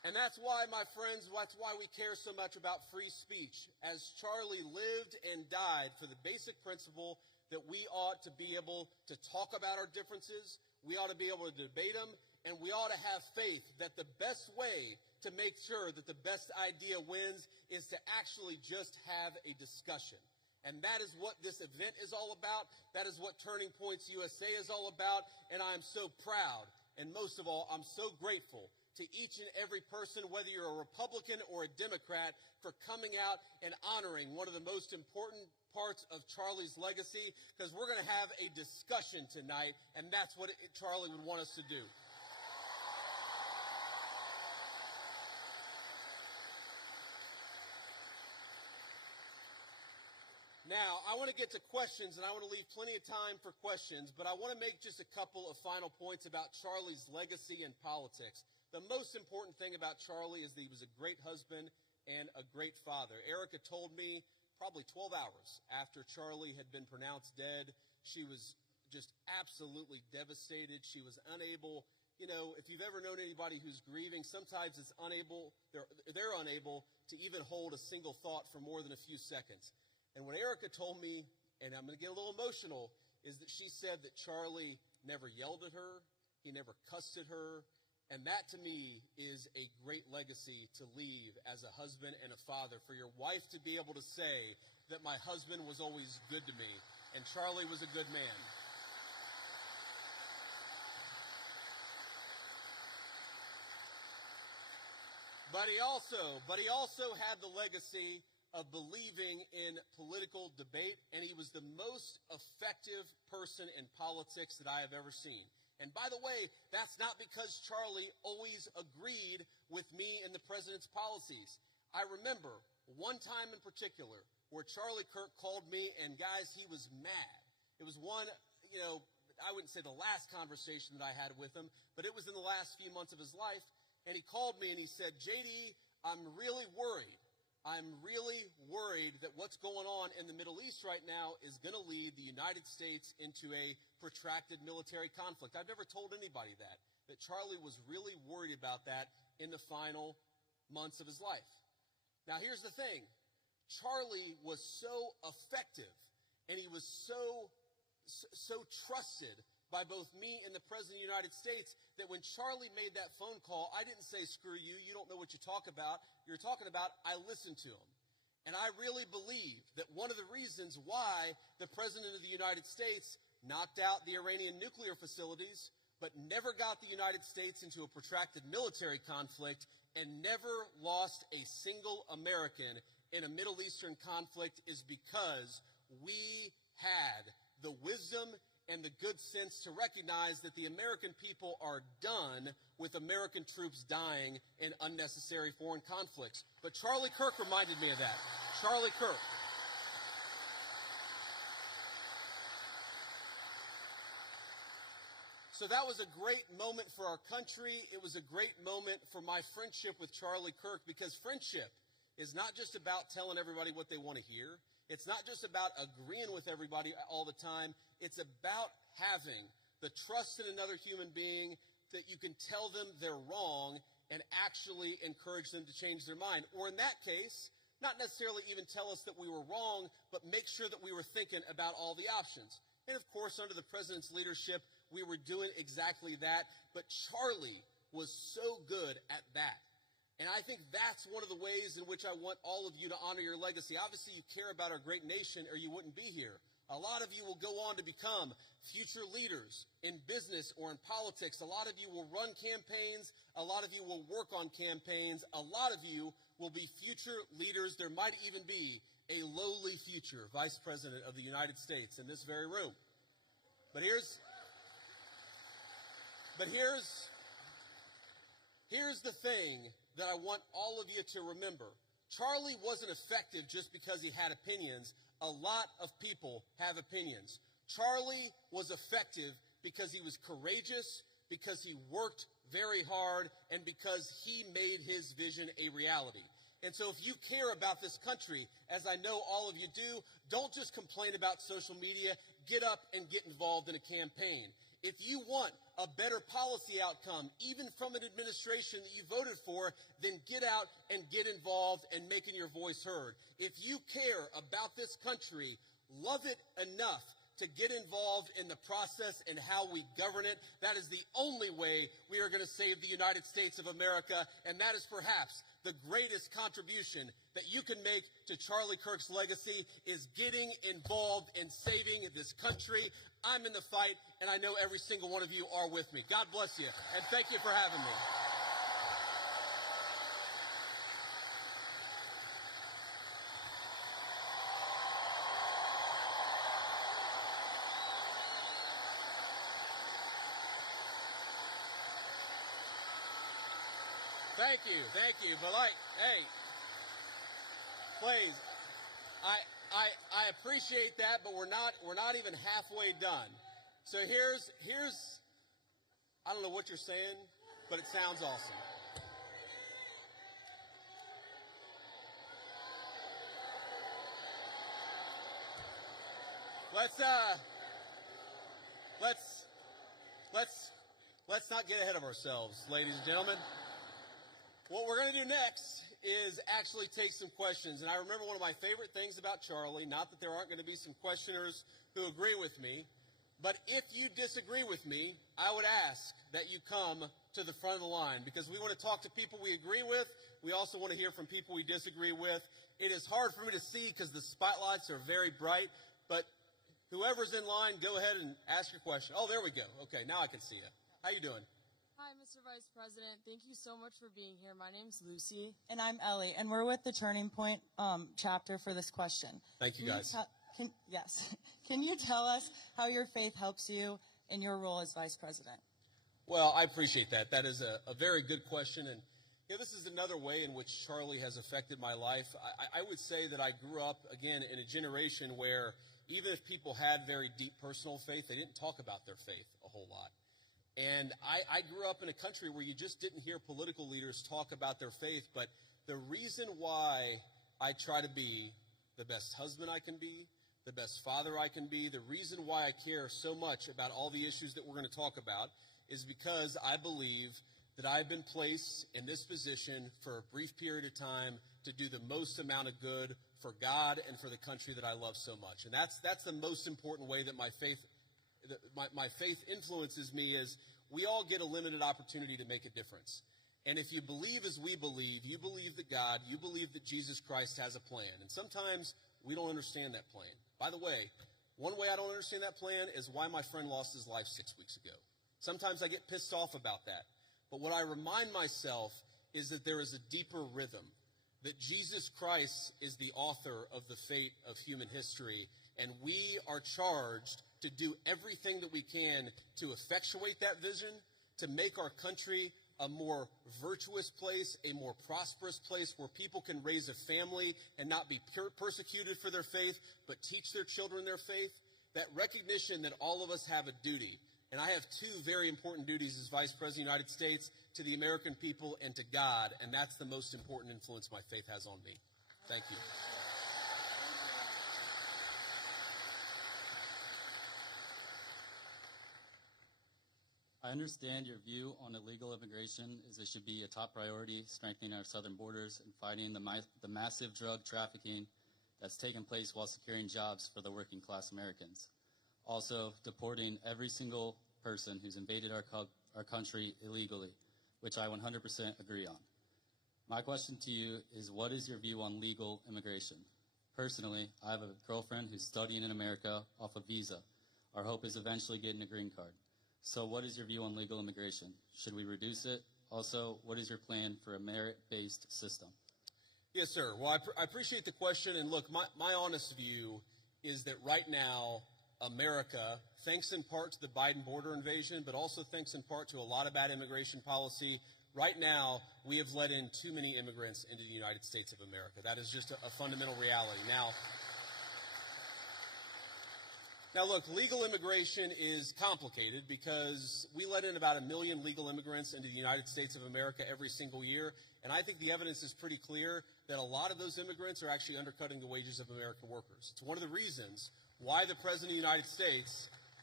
And that's why, my friends, that's why we care so much about free speech, as Charlie lived and died for the basic principle that we ought to be able to talk about our differences, we ought to be able to debate them, and we ought to have faith that the best way to make sure that the best idea wins is to actually just have a discussion. And that is what this event is all about. That is what Turning Points USA is all about. And I am so proud, and most of all, I'm so grateful to each and every person, whether you're a Republican or a Democrat, for coming out and honoring one of the most important parts of Charlie's legacy, because we're going to have a discussion tonight, and that's what Charlie would want us to do. Now, I want to get to questions, and I want to leave plenty of time for questions, but I want to make just a couple of final points about Charlie's legacy in politics. The most important thing about Charlie is that he was a great husband and a great father. Erica told me probably 12 hours after Charlie had been pronounced dead, she was just absolutely devastated. She was unable, you know, if you've ever known anybody who's grieving, sometimes it's unable, they're unable to even hold a single thought for more than a few seconds. And what Erica told me, and I'm going to get a little emotional, is that she said that Charlie never yelled at her, he never cussed at her, and that to me is a great legacy to leave as a husband and a father, for your wife to be able to say that my husband was always good to me, and Charlie was a good man. But he also had the legacy of believing in political debate, and he was the most effective person in politics that I have ever seen. And by the way, that's not because Charlie always agreed with me and the president's policies. I remember one time in particular where Charlie Kirk called me, and guys, he was mad. It was one, you know, I wouldn't say the last conversation that I had with him, but it was in the last few months of his life. And he called me and he said, JD, I'm really worried. I'm really worried that what's going on in the Middle East right now is going to lead the United States into a protracted military conflict. I've never told anybody that Charlie was really worried about that in the final months of his life. Now, here's the thing. Charlie was so effective, and he was so trusted by both me and the President of the United States that when Charlie made that phone call, I didn't say, screw you, you don't know what you're talking about. I listened to him. And I really believe that one of the reasons why the President of the United States knocked out the Iranian nuclear facilities, but never got the United States into a protracted military conflict and never lost a single American in a Middle Eastern conflict is because we had the wisdom and the good sense to recognize that the American people are done with American troops dying in unnecessary foreign conflicts. But Charlie Kirk reminded me of that. Charlie Kirk. So that was a great moment for our country. It was a great moment for my friendship with Charlie Kirk, because friendship is not just about telling everybody what they want to hear. It's not just about agreeing with everybody all the time. It's about having the trust in another human being that you can tell them they're wrong and actually encourage them to change their mind. Or in that case, not necessarily even tell us that we were wrong, but make sure that we were thinking about all the options. And of course, under the president's leadership, we were doing exactly that. But Charlie was so good at that. And I think that's one of the ways in which I want all of you to honor your legacy. Obviously, you care about our great nation or you wouldn't be here. A lot of you will go on to become future leaders in business or in politics. A lot of you will run campaigns. A lot of you will work on campaigns. A lot of you will be future leaders. There might even be a lowly future vice president of the United States in this very room. But here's the thing that I want all of you to remember. Charlie wasn't effective just because he had opinions. A lot of people have opinions. Charlie was effective because he was courageous, because he worked very hard, and because he made his vision a reality. And so if you care about this country, as I know all of you do, don't just complain about social media. Get up and get involved in a campaign. If you want a better policy outcome, even from an administration that you voted for, then get out and get involved and making your voice heard. If you care about this country, love it enough to get involved in the process and how we govern it. That is the only way we are going to save the United States of America, and that is perhaps the greatest contribution that you can make to Charlie Kirk's legacy is getting involved in saving this country. I'm in the fight, and I know every single one of you are with me. God bless you, and thank you for having me. Thank you. But hey, please, I appreciate that, but we're not even halfway done. So here's I don't know what you're saying, but it sounds awesome. Let's not get ahead of ourselves, ladies and gentlemen. What we're going to do next is actually take some questions. And I remember one of my favorite things about Charlie, not that there aren't going to be some questioners who agree with me, but if you disagree with me, I would ask that you come to the front of the line, because we want to talk to people we agree with. We also want to hear from people we disagree with. It is hard for me to see because the spotlights are very bright, but whoever's in line, go ahead and ask your question. Oh, there we go. Okay, now I can see you. How you doing? Hi, Mr. Vice President. Thank you so much for being here. My name's Lucy. And I'm Ellie, and we're with the Turning Point chapter for this question. Thank you, guys. Yes. Can you tell us how your faith helps you in your role as Vice President? Well, I appreciate that. That is a very good question. And this is another way in which Charlie has affected my life. I would say that I grew up, again, in a generation where even if people had very deep personal faith, they didn't talk about their faith a whole lot. And I grew up in a country where you just didn't hear political leaders talk about their faith. But the reason why I try to be the best husband I can be, the best father I can be, the reason why I care so much about all the issues that we're going to talk about is because I believe that I've been placed in this position for a brief period of time to do the most amount of good for God and for the country that I love so much. And that's the most important way that my faith influences me. Is we all get a limited opportunity to make a difference. And if you believe as we believe, you believe that God, you believe that Jesus Christ has a plan. And sometimes we don't understand that plan. By the way, one way I don't understand that plan is why my friend lost his life 6 weeks ago. Sometimes I get pissed off about that. But what I remind myself is that there is a deeper rhythm, that Jesus Christ is the author of the fate of human history, and we are charged to do everything that we can to effectuate that vision, to make our country a more virtuous place, a more prosperous place where people can raise a family and not be persecuted for their faith, but teach their children their faith. That recognition that all of us have a duty. And I have two very important duties as Vice President of the United States, to the American people and to God, and that's the most important influence my faith has on me. Thank you. I understand your view on illegal immigration is it should be a top priority, strengthening our southern borders and fighting the massive drug trafficking that's taken place while securing jobs for the working class Americans. Also, deporting every single person who's invaded our country illegally, which I 100% agree on. My question to you is, what is your view on legal immigration? Personally, I have a girlfriend who's studying in America off a visa. Our hope is eventually getting a green card. So what is your view on legal immigration? Should we reduce it? Also, what is your plan for a merit-based system? Yes, sir. Well, I appreciate the question. And look, my honest view is that right now, America, thanks in part to the Biden border invasion, but also thanks in part to a lot of bad immigration policy, right now we have let in too many immigrants into the United States of America. That is just a fundamental reality. Now, look, legal immigration is complicated because we let in about 1 million legal immigrants into the United States of America every single year, and I think the evidence is pretty clear that a lot of those immigrants are actually undercutting the wages of American workers. It's one of the reasons why the President of the United States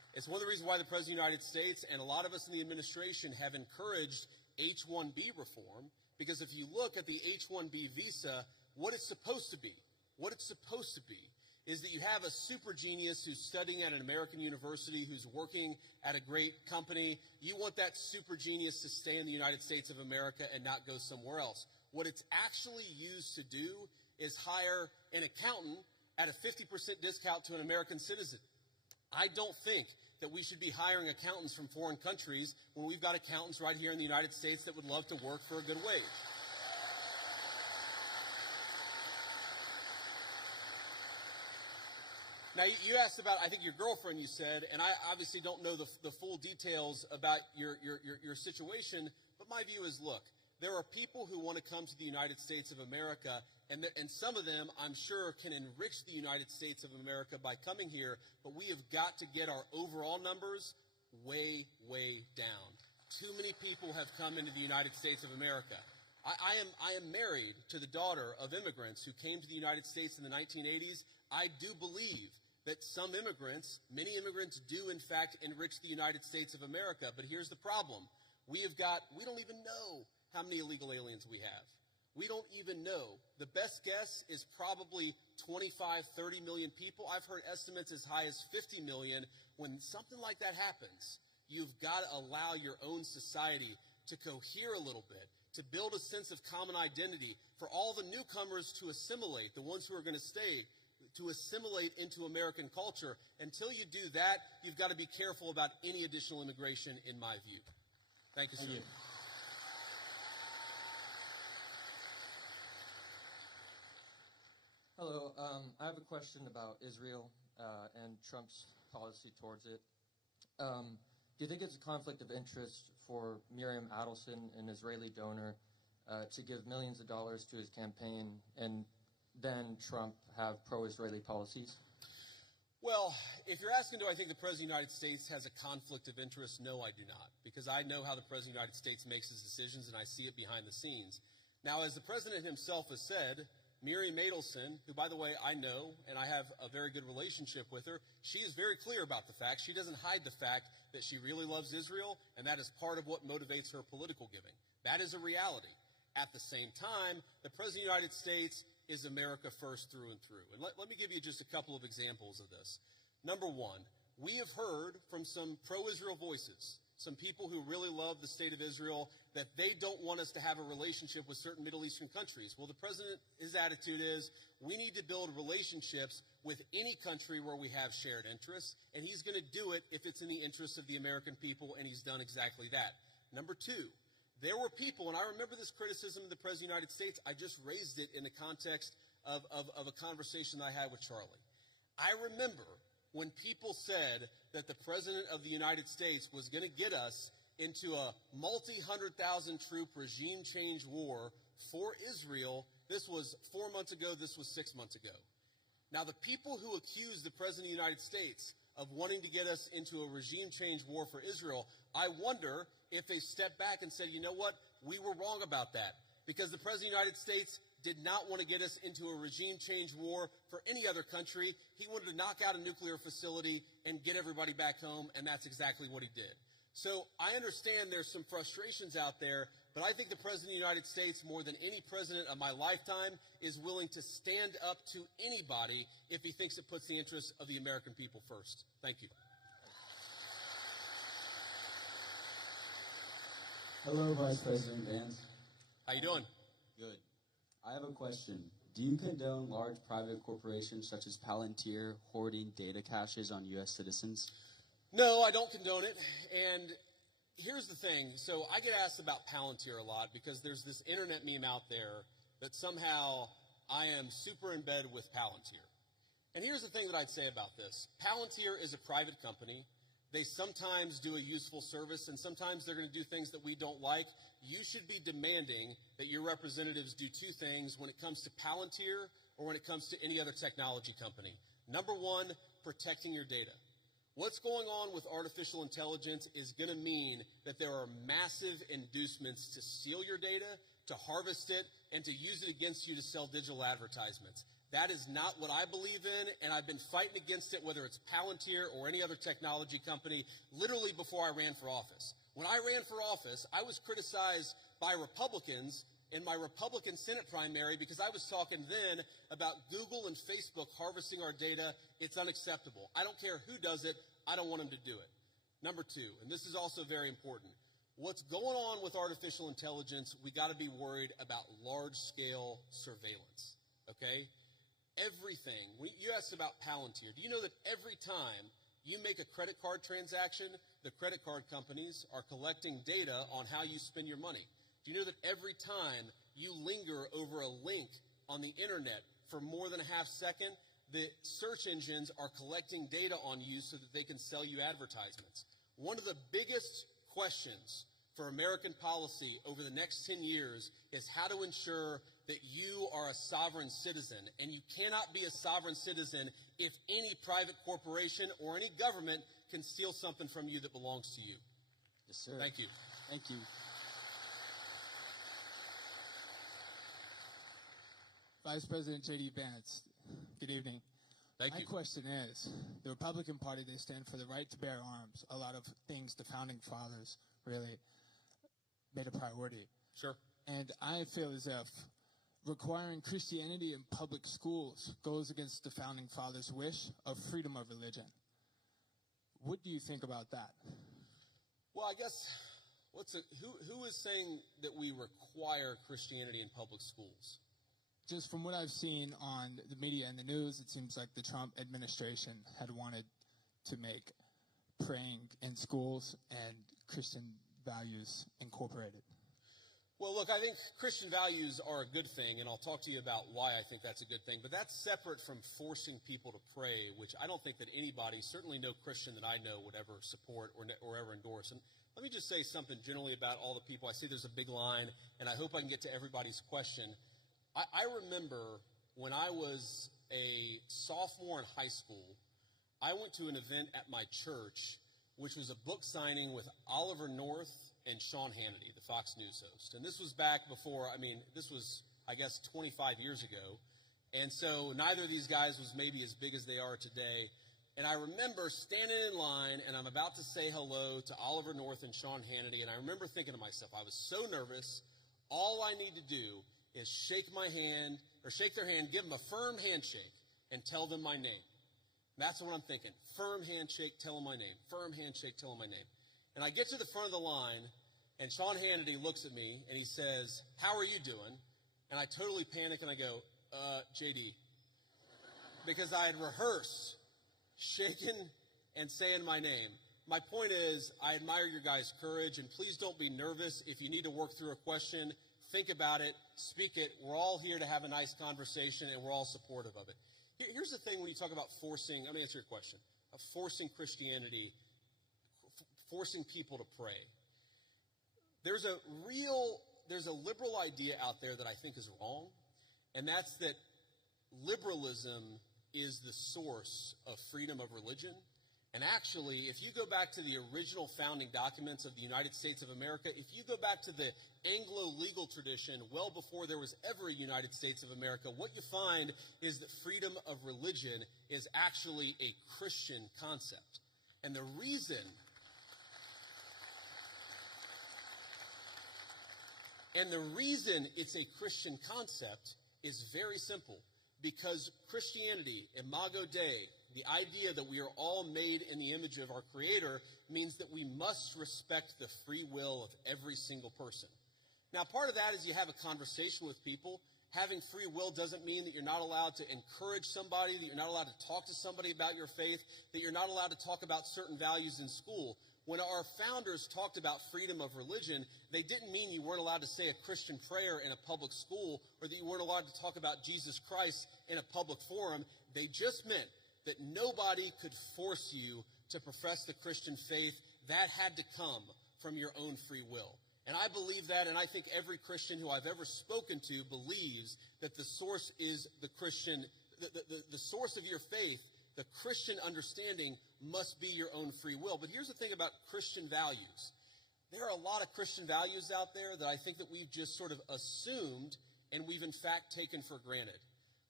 It's one of the reasons why the President of the United States and a lot of us in the administration have encouraged H-1B reform, because if you look at the H-1B visa, what it's supposed to be is that you have a super genius who's studying at an American university, who's working at a great company. You want that super genius to stay in the United States of America and not go somewhere else. What it's actually used to do is hire an accountant at a 50% discount to an American citizen. I don't think that we should be hiring accountants from foreign countries when we've got accountants right here in the United States that would love to work for a good wage. Now, you asked about, I think, your girlfriend, you said, and I obviously don't know the full details about your situation, but my view is, look, there are people who want to come to the United States of America, and some of them, I'm sure, can enrich the United States of America by coming here, but we have got to get our overall numbers way, way down. Too many people have come into the United States of America. I am married to the daughter of immigrants who came to the United States in the 1980s. I do believe that some immigrants, many immigrants do in fact enrich the United States of America, but here's the problem. We don't even know how many illegal aliens we have. We don't even know. The best guess is probably 25, 30 million people. I've heard estimates as high as 50 million. When something like that happens, you've got to allow your own society to cohere a little bit, to build a sense of common identity, for all the newcomers to assimilate, the ones who are going to stay, to assimilate into American culture. Until you do that, you've got to be careful about any additional immigration, in my view. Thank you, sir. Thank you. Hello. I have a question about Israel and Trump's policy towards it. Do you think it's a conflict of interest for Miriam Adelson, an Israeli donor, to give millions of dollars to his campaign and then Trump have pro-Israeli policies? Well, if you're asking, do I think the President of the United States has a conflict of interest? No, I do not, because I know how the President of the United States makes his decisions, and I see it behind the scenes. Now, as the President himself has said, Miriam Adelson, who, by the way, I know, and I have a very good relationship with her, she is very clear about the fact. She doesn't hide the fact that she really loves Israel, and that is part of what motivates her political giving. That is a reality. At the same time, the President of the United States is America first through and through. And let me give you just a couple of examples of this. Number one, we have heard from some pro-Israel voices, some people who really love the state of Israel, that they don't want us to have a relationship with certain Middle Eastern countries. Well, the president, his attitude is, we need to build relationships with any country where we have shared interests, and he's going to do it if it's in the interest of the American people, and he's done exactly that. Number two, there were people, and I remember this criticism of the President of the United States. I just raised it in the context of a conversation that I had with Charlie. I remember when people said that the President of the United States was going to get us into a multi-100,000 troop regime change war for Israel. This was 4 months ago. This was 6 months ago. Now, the people who accused the President of the United States of wanting to get us into a regime change war for Israel, I wonder if they stepped back and said, you know what, we were wrong about that, because the President of the United States did not want to get us into a regime change war for any other country. He wanted to knock out a nuclear facility and get everybody back home, and that's exactly what he did. So I understand there's some frustrations out there, but I think the President of the United States, more than any president of my lifetime, is willing to stand up to anybody if he thinks it puts the interests of the American people first. Thank you. Hello, Vice President Vance. How you doing? Good. I have a question. Do you condone large private corporations such as Palantir hoarding data caches on U.S. citizens? No, I don't condone it. And here's the thing. So I get asked about Palantir a lot because there's this internet meme out there that somehow I am super in bed with Palantir. And here's the thing that I'd say about this. Palantir is a private company. They sometimes do a useful service, and sometimes they're going to do things that we don't like. You should be demanding that your representatives do two things when it comes to Palantir or when it comes to any other technology company. Number one, protecting your data. What's going on with artificial intelligence is going to mean that there are massive inducements to steal your data, to harvest it, and to use it against you to sell digital advertisements. That is not what I believe in, and I've been fighting against it, whether it's Palantir or any other technology company, literally before I ran for office. When I ran for office, I was criticized by Republicans in my Republican Senate primary because I was talking then about Google and Facebook harvesting our data. It's unacceptable. I don't care who does it. I don't want them to do it. Number two, and this is also very important, what's going on with artificial intelligence, we got to be worried about large-scale surveillance, okay? Everything. You asked about Palantir. Do you know that every time you make a credit card transaction, the credit card companies are collecting data on how you spend your money? Do you know that every time you linger over a link on the internet for more than a half second, the search engines are collecting data on you so that they can sell you advertisements? One of the biggest questions for American policy over the next 10 years is how to ensure that you are a sovereign citizen. And you cannot be a sovereign citizen if any private corporation or any government can steal something from you that belongs to you. Yes, sir. Thank you. Thank you. Vice President J.D. Vance, good evening. Thank you. My question is, the Republican Party, they stand for the right to bear arms, a lot of things the Founding Fathers really made a priority. Sure. And I feel as if requiring Christianity in public schools goes against the Founding Fathers' wish of freedom of religion. What do you think about that? Well, I guess, who is saying that we require Christianity in public schools? Just from what I've seen on the media and the news, it seems like the Trump administration had wanted to make praying in schools and Christian values incorporated. Well, look, I think Christian values are a good thing, and I'll talk to you about why I think that's a good thing. But that's separate from forcing people to pray, which I don't think that anybody, certainly no Christian that I know, would ever support or ever endorse. And let me just say something generally about all the people. I see there's a big line, and I hope I can get to everybody's question. I remember when I was a sophomore in high school, I went to an event at my church, which was a book signing with Oliver North and Sean Hannity, the Fox News host. And this was back before, this was, I guess, 25 years ago. And so neither of these guys was maybe as big as they are today. And I remember standing in line, and I'm about to say hello to Oliver North and Sean Hannity. And I remember thinking to myself, I was so nervous. All I need to do is shake their hand, give them a firm handshake, and tell them my name. That's what I'm thinking. Firm handshake, tell them my name. Firm handshake, tell them my name. And I get to the front of the line, and Sean Hannity looks at me, and he says, "How are you doing?" And I totally panic, and I go, JD. Because I had rehearsed shaking and saying my name. My point is, I admire your guys' courage, and please don't be nervous. If you need to work through a question, think about it, speak it. We're all here to have a nice conversation, and we're all supportive of it. Here's the thing when you talk about forcing, let me answer your question, of forcing Christianity, forcing people to pray. There's a liberal idea out there that I think is wrong, and that's that liberalism is the source of freedom of religion. And actually, if you go back to the original founding documents of the United States of America, if you go back to the Anglo legal tradition well before there was ever a United States of America, what you find is that freedom of religion is actually a Christian concept. And the reason it's a Christian concept is very simple. Because Christianity, Imago Dei, the idea that we are all made in the image of our Creator, means that we must respect the free will of every single person. Now, part of that is you have a conversation with people. Having free will doesn't mean that you're not allowed to encourage somebody, that you're not allowed to talk to somebody about your faith, that you're not allowed to talk about certain values in school. When our founders talked about freedom of religion, they didn't mean you weren't allowed to say a Christian prayer in a public school or that you weren't allowed to talk about Jesus Christ in a public forum. They just meant that nobody could force you to profess the Christian faith. That had to come from your own free will. And I believe that, and I think every Christian who I've ever spoken to believes that the source is the Christian, the source of your faith. The Christian understanding must be your own free will. But here's the thing about Christian values. There are a lot of Christian values out there that I think that we've just sort of assumed and we've in fact taken for granted.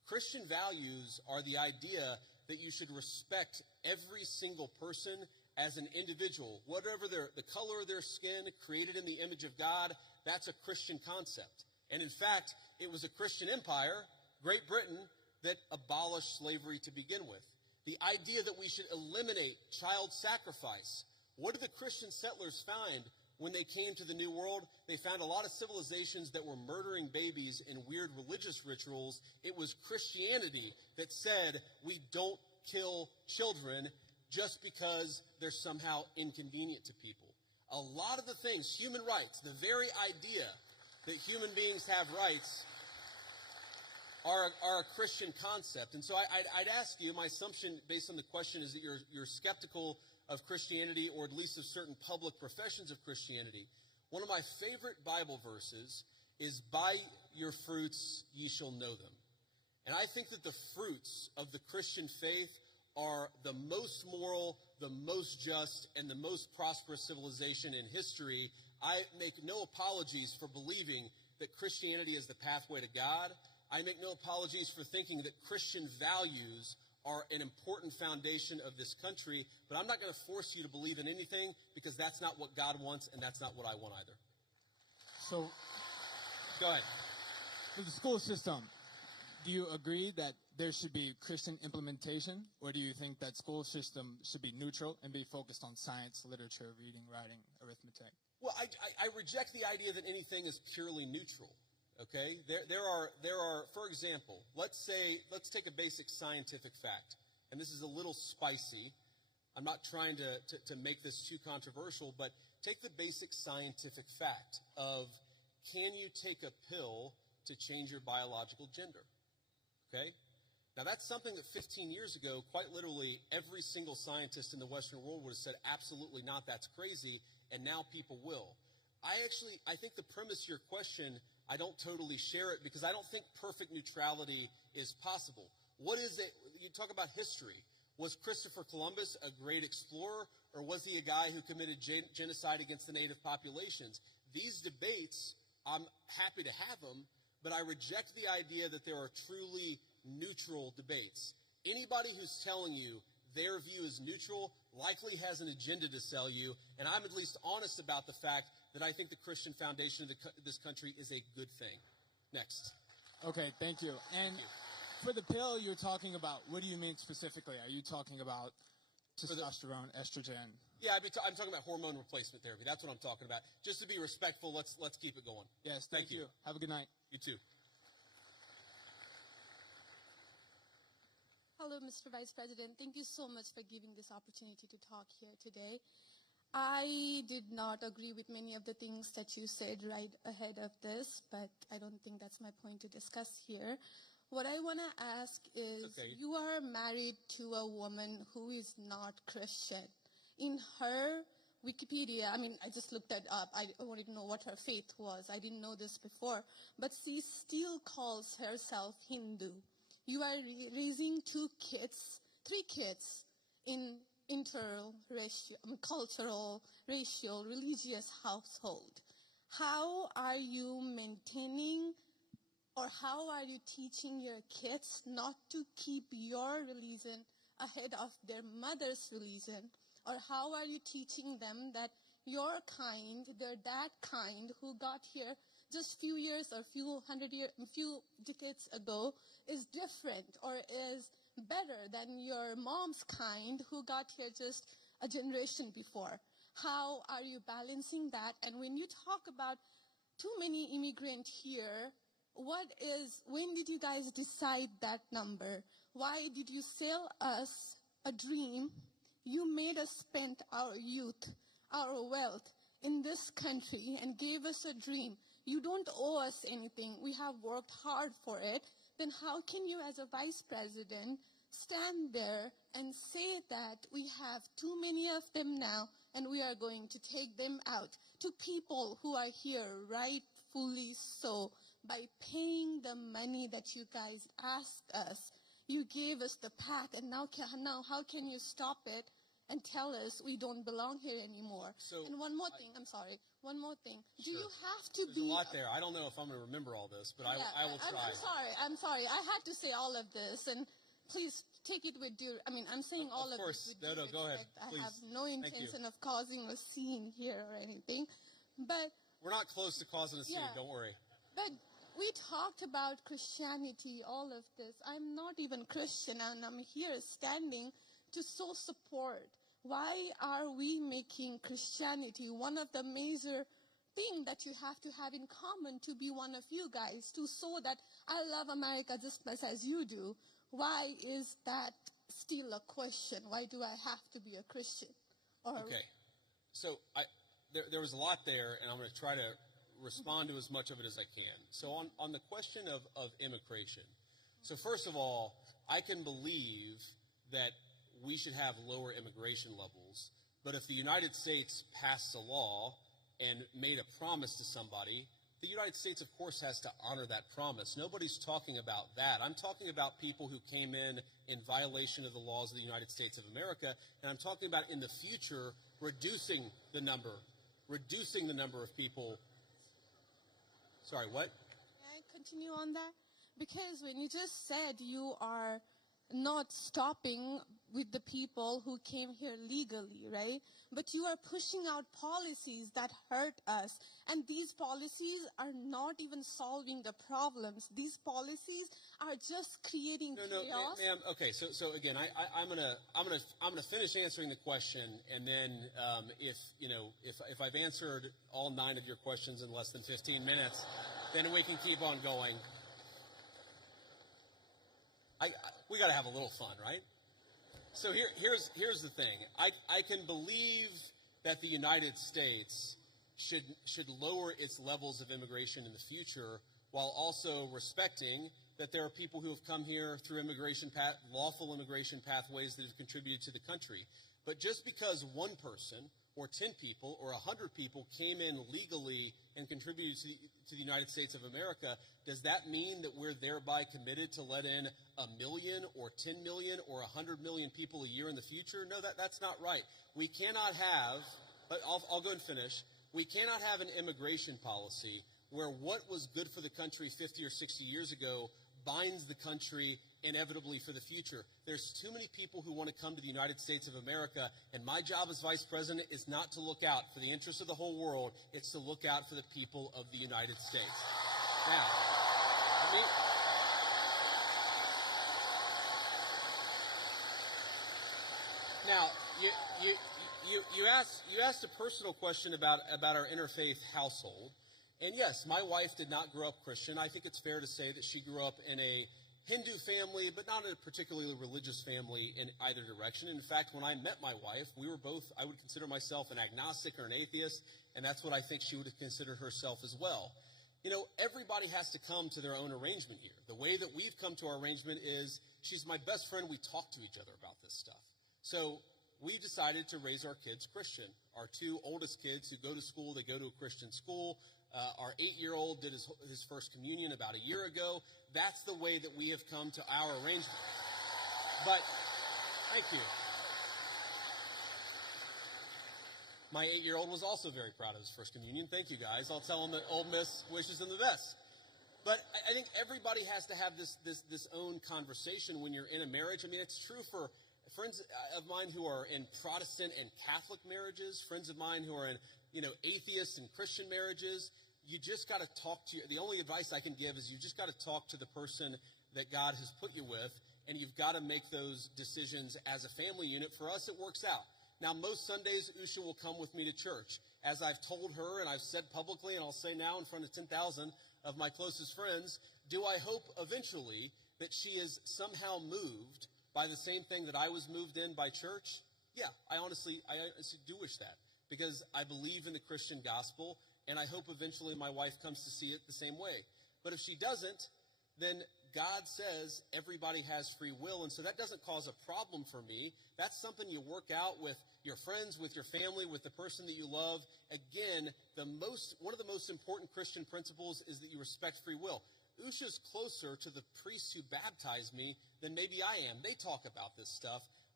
Christian values are the idea that you should respect every single person as an individual, whatever the color of their skin, created in the image of God. That's a Christian concept. And in fact, it was a Christian empire, Great Britain, that abolished slavery to begin with. The idea that we should eliminate child sacrifice. What did the Christian settlers find when they came to the New World? They found a lot of civilizations that were murdering babies in weird religious rituals. It was Christianity that said we don't kill children just because they're somehow inconvenient to people. A lot of the things, human rights, the very idea that human beings have rights are a Christian concept. And so I'd ask you, my assumption based on the question is that you're skeptical of Christianity, or at least of certain public professions of Christianity. One of my favorite Bible verses is, "By your fruits ye shall know them." And I think that the fruits of the Christian faith are the most moral, the most just, and the most prosperous civilization in history. I make no apologies for believing that Christianity is the pathway to God. I make no apologies for thinking that Christian values are an important foundation of this country, but I'm not going to force you to believe in anything, because that's not what God wants, and that's not what I want either. So, go ahead. For the school system, do you agree that there should be Christian implementation, or do you think that school system should be neutral and be focused on science, literature, reading, writing, arithmetic? Well, I reject the idea that anything is purely neutral. Okay, there are, for example, let's take a basic scientific fact, and this is a little spicy. I'm not trying to make this too controversial, but take the basic scientific fact of, can you take a pill to change your biological gender? Okay, now that's something that 15 years ago, quite literally, every single scientist in the Western world would have said, absolutely not, that's crazy, and now people will. I think the premise of your question, I don't totally share it, because I don't think perfect neutrality is possible. What is it? You talk about history. Was Christopher Columbus a great explorer, or was he a guy who committed genocide against the native populations? These debates, I'm happy to have them, but I reject the idea that there are truly neutral debates. Anybody who's telling you their view is neutral likely has an agenda to sell you, and I'm at least honest about the fact that I think the Christian foundation of this country is a good thing. Next. Okay, thank you. And for the pill you're talking about, what do you mean specifically? Are you talking about testosterone, estrogen? Yeah, I'm talking about hormone replacement therapy. That's what I'm talking about. Just to be respectful, let's keep it going. Yes, thank you. Have a good night. You too. Hello, Mr. Vice President. Thank you so much for giving this opportunity to talk here today. I did not agree with many of the things that you said right ahead of this, but I don't think that's my point to discuss here. What I want to ask is, you are married to a woman who is not Christian. In her Wikipedia, I mean, I just looked that up. I wanted to know what her faith was. I didn't know this before. But she still calls herself Hindu. You are raising three kids in cultural, racial, religious household. How are you maintaining, or how are you teaching your kids not to keep your religion ahead of their mother's religion? Or how are you teaching them that your kind, they're that kind who got here just few years or few decades ago is different or is better than your mom's kind who got here just a generation before? How are you balancing that? And when you talk about too many immigrants here, when did you guys decide that number? Why did you sell us a dream? You made us spend our youth, our wealth in this country and gave us a dream. You don't owe us anything. We have worked hard for it. Then how can you, as a vice president, stand there and say that we have too many of them now and we are going to take them out to people who are here rightfully so by paying the money that you guys asked us? You gave us the path, and now how can you stop it and tell us we don't belong here anymore. So and one more thing, I'm sorry. One more thing. Do Sure. you have to There's be a lot there. I don't know if I'm going to remember all this, but Yeah, I will try. I'm sorry. I had to say all of this, and please take it with due. I mean, I'm saying all of course. this with No, due go ahead. respect. Please. I have no Thank you. intention of causing a scene here or anything, but We're not close to causing a scene. Yeah. Don't worry. but we talked about Christianity, all of this. I'm not even Christian, and I'm here standing to so support. Why are we making Christianity one of the major thing that you have to have in common to be one of you guys, to show that I love America just as much as you do? Why is that still a question? Why do I have to be a Christian? Or Okay. So there was a lot there, and I'm going to try to respond to as much of it as I can. So on the question of immigration, so first of all, I can believe that we should have lower immigration levels, but if the United States passed a law and made a promise to somebody, the United States, of course, has to honor that promise. Nobody's talking about that. I'm talking about people who came in violation of the laws of the United States of America, and I'm talking about in the future reducing the number of people. Sorry, what? May I continue on that? Because when you just said you are not stopping with the people who came here legally, right? But you are pushing out policies that hurt us. And these policies are not even solving the problems. These policies are just creating No, chaos. ma'am. Okay, so again, I'm gonna finish answering the question, and then if I've answered all 9 of your questions in less than 15 minutes, then we can keep on going. We got to have a little fun, right? So here's the thing. I can believe that the United States should lower its levels of immigration in the future, while also respecting that there are people who have come here through lawful immigration pathways that have contributed to the country. But just because one person or 10 people or 100 people came in legally and contributed to the United States of America, does that mean that we're thereby committed to let in 1 million or 10 million or 100 million people a year in the future? No, that's not right. We cannot have, but I'll go and finish. We cannot have an immigration policy where what was good for the country 50 or 60 years ago binds the country inevitably for the future. There's too many people who want to come to the United States of America, and my job as vice president is not to look out for the interests of the whole world. It's to look out for the people of the United States. Now, you asked a personal question about our interfaith household. And yes, my wife did not grow up Christian. I think it's fair to say that she grew up in a Hindu family, but not in a particularly religious family in either direction. In fact, when I met my wife, we were both, I would consider myself an agnostic or an atheist, and that's what I think she would have considered herself as well. You know, everybody has to come to their own arrangement here. The way that we've come to our arrangement is she's my best friend. We talk to each other about this stuff. So we decided to raise our kids Christian. Our 2 oldest kids who go to school, they go to a Christian school. Our 8-year-old did his first communion about a year ago. That's the way that we have come to our arrangement. But, thank you. My 8-year-old was also very proud of his first communion. Thank you, guys. I'll tell him that Ole Miss wishes him the best. But I think everybody has to have this own conversation when you're in a marriage. I mean, it's true for friends of mine who are in Protestant and Catholic marriages, friends of mine who are in, atheist and Christian marriages. You just got to talk to the only advice I can give is you just got to talk to the person that God has put you with, and you've got to make those decisions as a family unit. For us, it works out. Now, most Sundays, Usha will come with me to church. As I've told her, and I've said publicly, and I'll say now in front of 10,000 of my closest friends, do I hope eventually that she is somehow moved by the same thing that I was moved in by church? Yeah, I honestly do wish that, because I believe in the Christian gospel, and I hope eventually my wife comes to see it the same way. But if she doesn't, then God says everybody has free will, and so that doesn't cause a problem for me. That's something you work out with your friends, with your family, with the person that you love. Again, one of the most important Christian principles is that you respect free will. Usha's closer to the priests who baptized me than maybe I am. They talk about this stuff.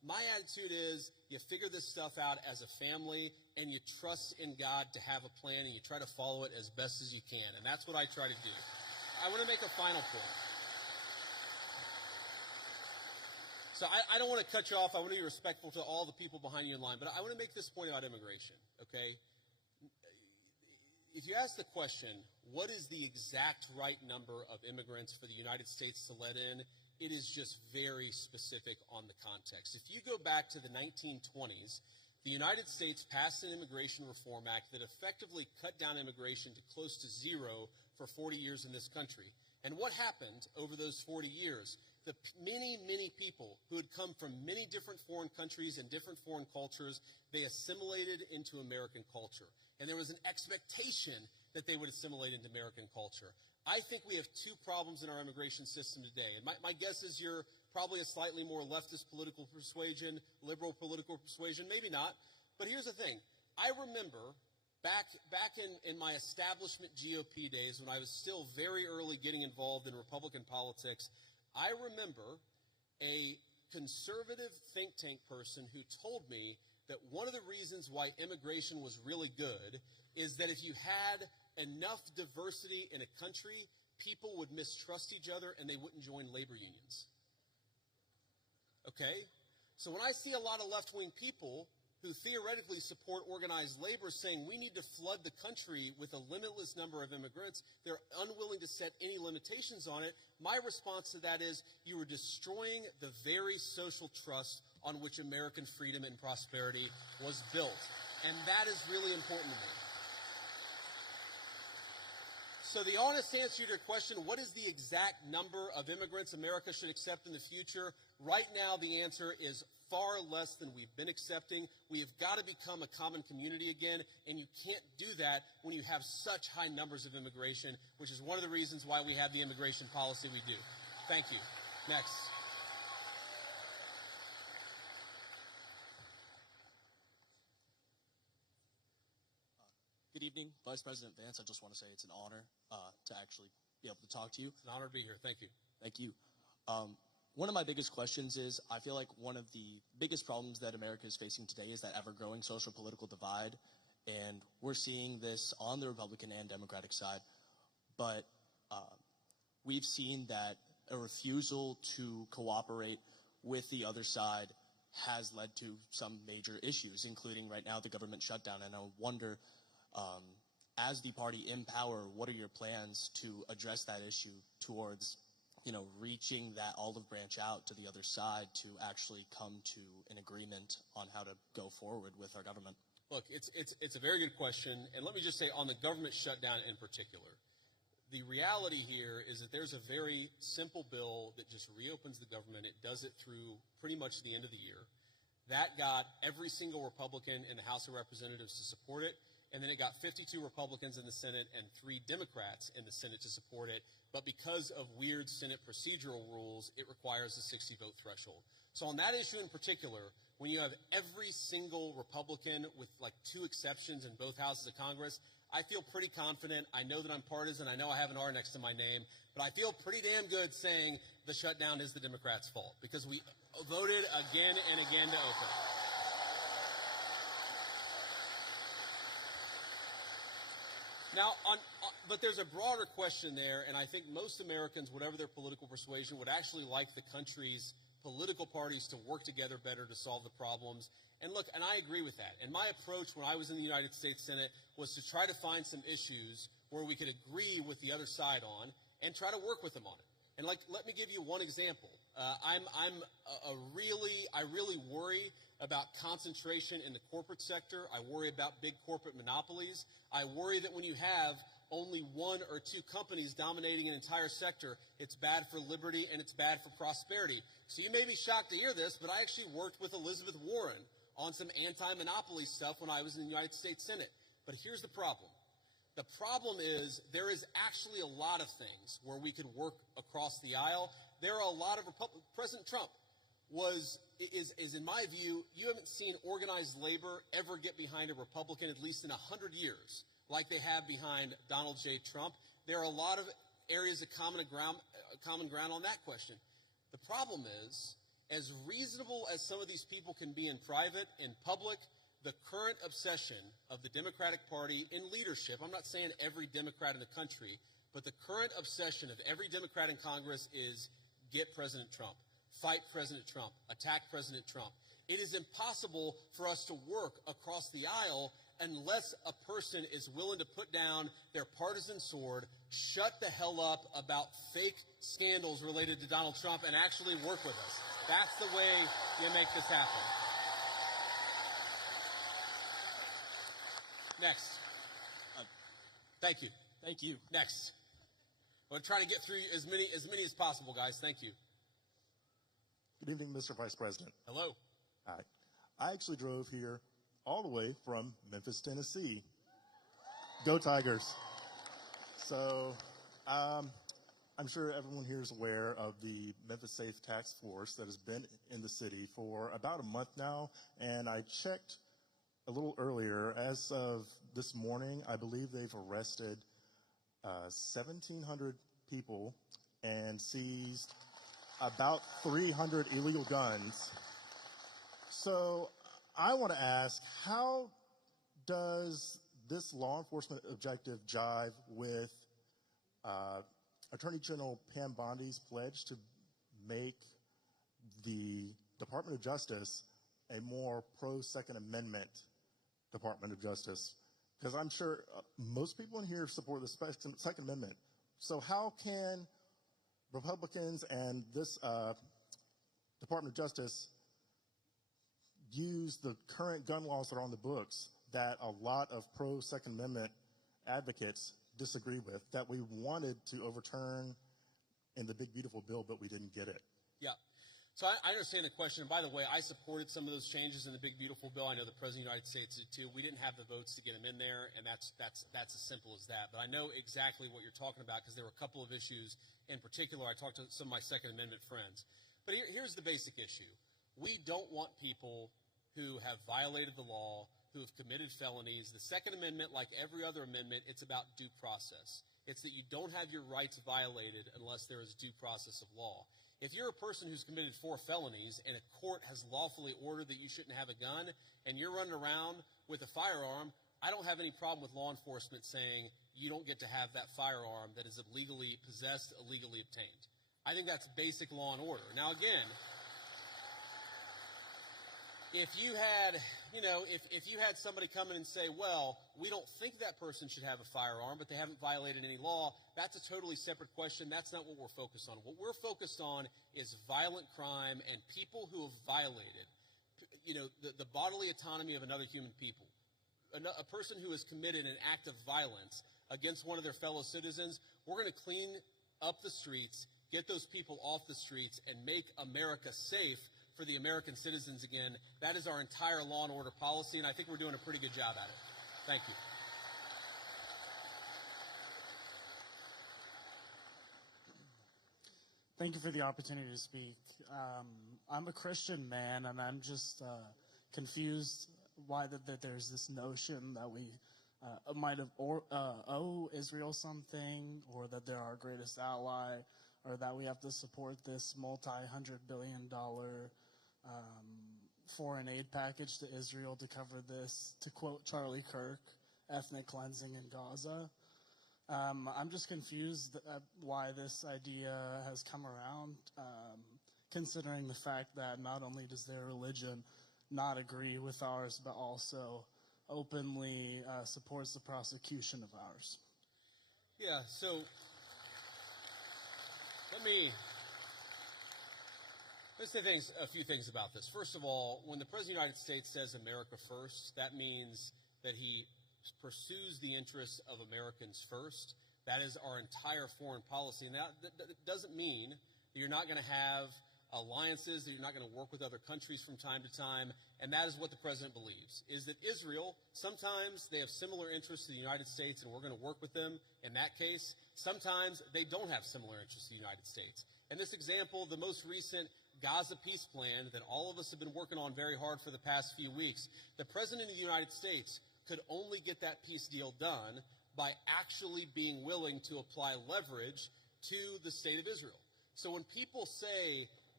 My attitude is you figure this stuff out as a family and you trust in God to have a plan and you try to follow it as best as you can. And that's what I try to do. I want to make a final point. So I don't want to cut you off. I want to be respectful to all the people behind you in line. But I want to make this point about immigration, okay? If you ask the question, what is the exact right number of immigrants for the United States to let in, it is just very specific on the context. If you go back to the 1920s, the United States passed an Immigration Reform Act that effectively cut down immigration to close to zero for 40 years in this country. And what happened over those 40 years? The many, many people who had come from many different foreign countries and different foreign cultures, they assimilated into American culture. And there was an expectation that they would assimilate into American culture. I think we have two problems in our immigration system today. And my guess is you're probably a slightly more leftist political persuasion, liberal political persuasion, maybe not. But here's the thing. I remember back in my establishment GOP days when I was still very early getting involved in Republican politics, I remember a conservative think tank person who told me that one of the reasons why immigration was really good is that if you had enough diversity in a country, people would mistrust each other and they wouldn't join labor unions. Okay? So when I see a lot of left-wing people who theoretically support organized labor saying we need to flood the country with a limitless number of immigrants, they're unwilling to set any limitations on it. My response to that is you are destroying the very social trust on which American freedom and prosperity was built. And that is really important to me. So the honest answer to your question, what is the exact number of immigrants America should accept in the future? Right now, the answer is far less than we've been accepting. We have got to become a common community again, and you can't do that when you have such high numbers of immigration, which is one of the reasons why we have the immigration policy we do. Thank you. Next. Good evening, Vice President Vance. I just want to say it's an honor to actually be able to talk to you. It's an honor to be here. Thank you. Thank you. One of my biggest questions is I feel like one of the biggest problems that America is facing today is that ever-growing social political divide, and we're seeing this on the Republican and Democratic side. But we've seen that a refusal to cooperate with the other side has led to some major issues, including right now the government shutdown. And I wonder, as the party in power, what are your plans to address that issue towards, reaching that olive branch out to the other side to actually come to an agreement on how to go forward with our government? Look, it's a very good question. And let me just say on the government shutdown in particular, the reality here is that there's a very simple bill that just reopens the government. It does it through pretty much the end of the year. That got every single Republican in the House of Representatives to support it. And then it got 52 Republicans in the Senate and 3 Democrats in the Senate to support it. But because of weird Senate procedural rules, it requires a 60-vote threshold. So on that issue in particular, when you have every single Republican with like 2 exceptions in both houses of Congress, I feel pretty confident. I know that I'm partisan. I know I have an R next to my name. But I feel pretty damn good saying the shutdown is the Democrats' fault because we voted again and again to open. Now, but there's a broader question there, and I think most Americans, whatever their political persuasion, would actually like the country's political parties to work together better to solve the problems. And look, and I agree with that. And my approach when I was in the United States Senate was to try to find some issues where we could agree with the other side on and try to work with them on it. And let me give you one example. I really worry about concentration in the corporate sector. I worry about big corporate monopolies. I worry that when you have only 1 or 2 companies dominating an entire sector, it's bad for liberty and it's bad for prosperity. So you may be shocked to hear this, but I actually worked with Elizabeth Warren on some anti-monopoly stuff when I was in the United States Senate. But here's the problem. The problem is there is actually a lot of things where we could work across the aisle. There are a lot of President Trump is in my view, you haven't seen organized labor ever get behind a Republican at least in 100 years like they have behind Donald J. Trump. There are a lot of areas of common ground on that question. The problem is as reasonable as some of these people can be in private, in public, the current obsession of the Democratic Party in leadership, I'm not saying every Democrat in the country, but the current obsession of every Democrat in Congress is get President Trump, fight President Trump, attack President Trump. It is impossible for us to work across the aisle unless a person is willing to put down their partisan sword, shut the hell up about fake scandals related to Donald Trump, and actually work with us. That's the way you make this happen. Next. Thank you. Thank you. Next. I'm going to try to get through as many as possible, guys. Thank you. Good evening, Mr. Vice President. Hello. Hi. I actually drove here all the way from Memphis, Tennessee. Go Tigers. So I'm sure everyone here is aware of the Memphis Safe Task Force that has been in the city for about a month now. And I checked a little earlier. As of this morning, I believe they've arrested 1,700 people and seized about 300 illegal guns. So I want to ask, how does this law enforcement objective jive with Attorney General Pam Bondi's pledge to make the Department of Justice a more pro-Second Amendment Department of Justice? Because I'm sure most people in here support the Second Amendment. So how can Republicans and this Department of Justice use the current gun laws that are on the books that a lot of pro-Second Amendment advocates disagree with, that we wanted to overturn in the big, beautiful bill, but we didn't get it? Yeah. So I understand the question. And by the way, I supported some of those changes in the big, beautiful bill. I know the President of the United States did too. We didn't have the votes to get them in there, and that's as simple as that. But I know exactly what you're talking about because there were a couple of issues in particular. I talked to some of my Second Amendment friends. But here's the basic issue. We don't want people who have violated the law, who have committed felonies. The Second Amendment, like every other amendment, it's about due process. It's that you don't have your rights violated unless there is due process of law. If you're a person who's committed 4 felonies and a court has lawfully ordered that you shouldn't have a gun and you're running around with a firearm, I don't have any problem with law enforcement saying you don't get to have that firearm that is illegally possessed, illegally obtained. I think that's basic law and order. Now, again, if you had somebody come in and say, well, we don't think that person should have a firearm, but they haven't violated any law, that's a totally separate question. That's not what we're focused on. What we're focused on is violent crime and people who have violated, the bodily autonomy of another human people. A person who has committed an act of violence against one of their fellow citizens, we're going to clean up the streets, get those people off the streets, and make America safe for the American citizens again. That is our entire law and order policy, and I think we're doing a pretty good job at it. Thank you. Thank you for the opportunity to speak. I'm a Christian man, and I'm just confused why that there's this notion that we might have owe Israel something, or that they're our greatest ally, or that we have to support this multi-hundred-billion-dollar foreign aid package to Israel to cover this, to quote Charlie Kirk, ethnic cleansing in Gaza. I'm just confused at why this idea has come around, considering the fact that not only does their religion not agree with ours, but also openly supports the prosecution of ours. Yeah, so let's say a few things about this. First of all, when the President of the United States says America first, that means that he pursues the interests of Americans first. That is our entire foreign policy. And that doesn't mean that you're not going to have alliances, that you're not going to work with other countries from time to time. And that is what the President believes, is that Israel, sometimes they have similar interests to the United States, and we're going to work with them in that case. Sometimes they don't have similar interests to the United States. And this example, the most recent Gaza peace plan that all of us have been working on very hard for the past few weeks, the President of the United States could only get that peace deal done by actually being willing to apply leverage to the state of Israel. So when people say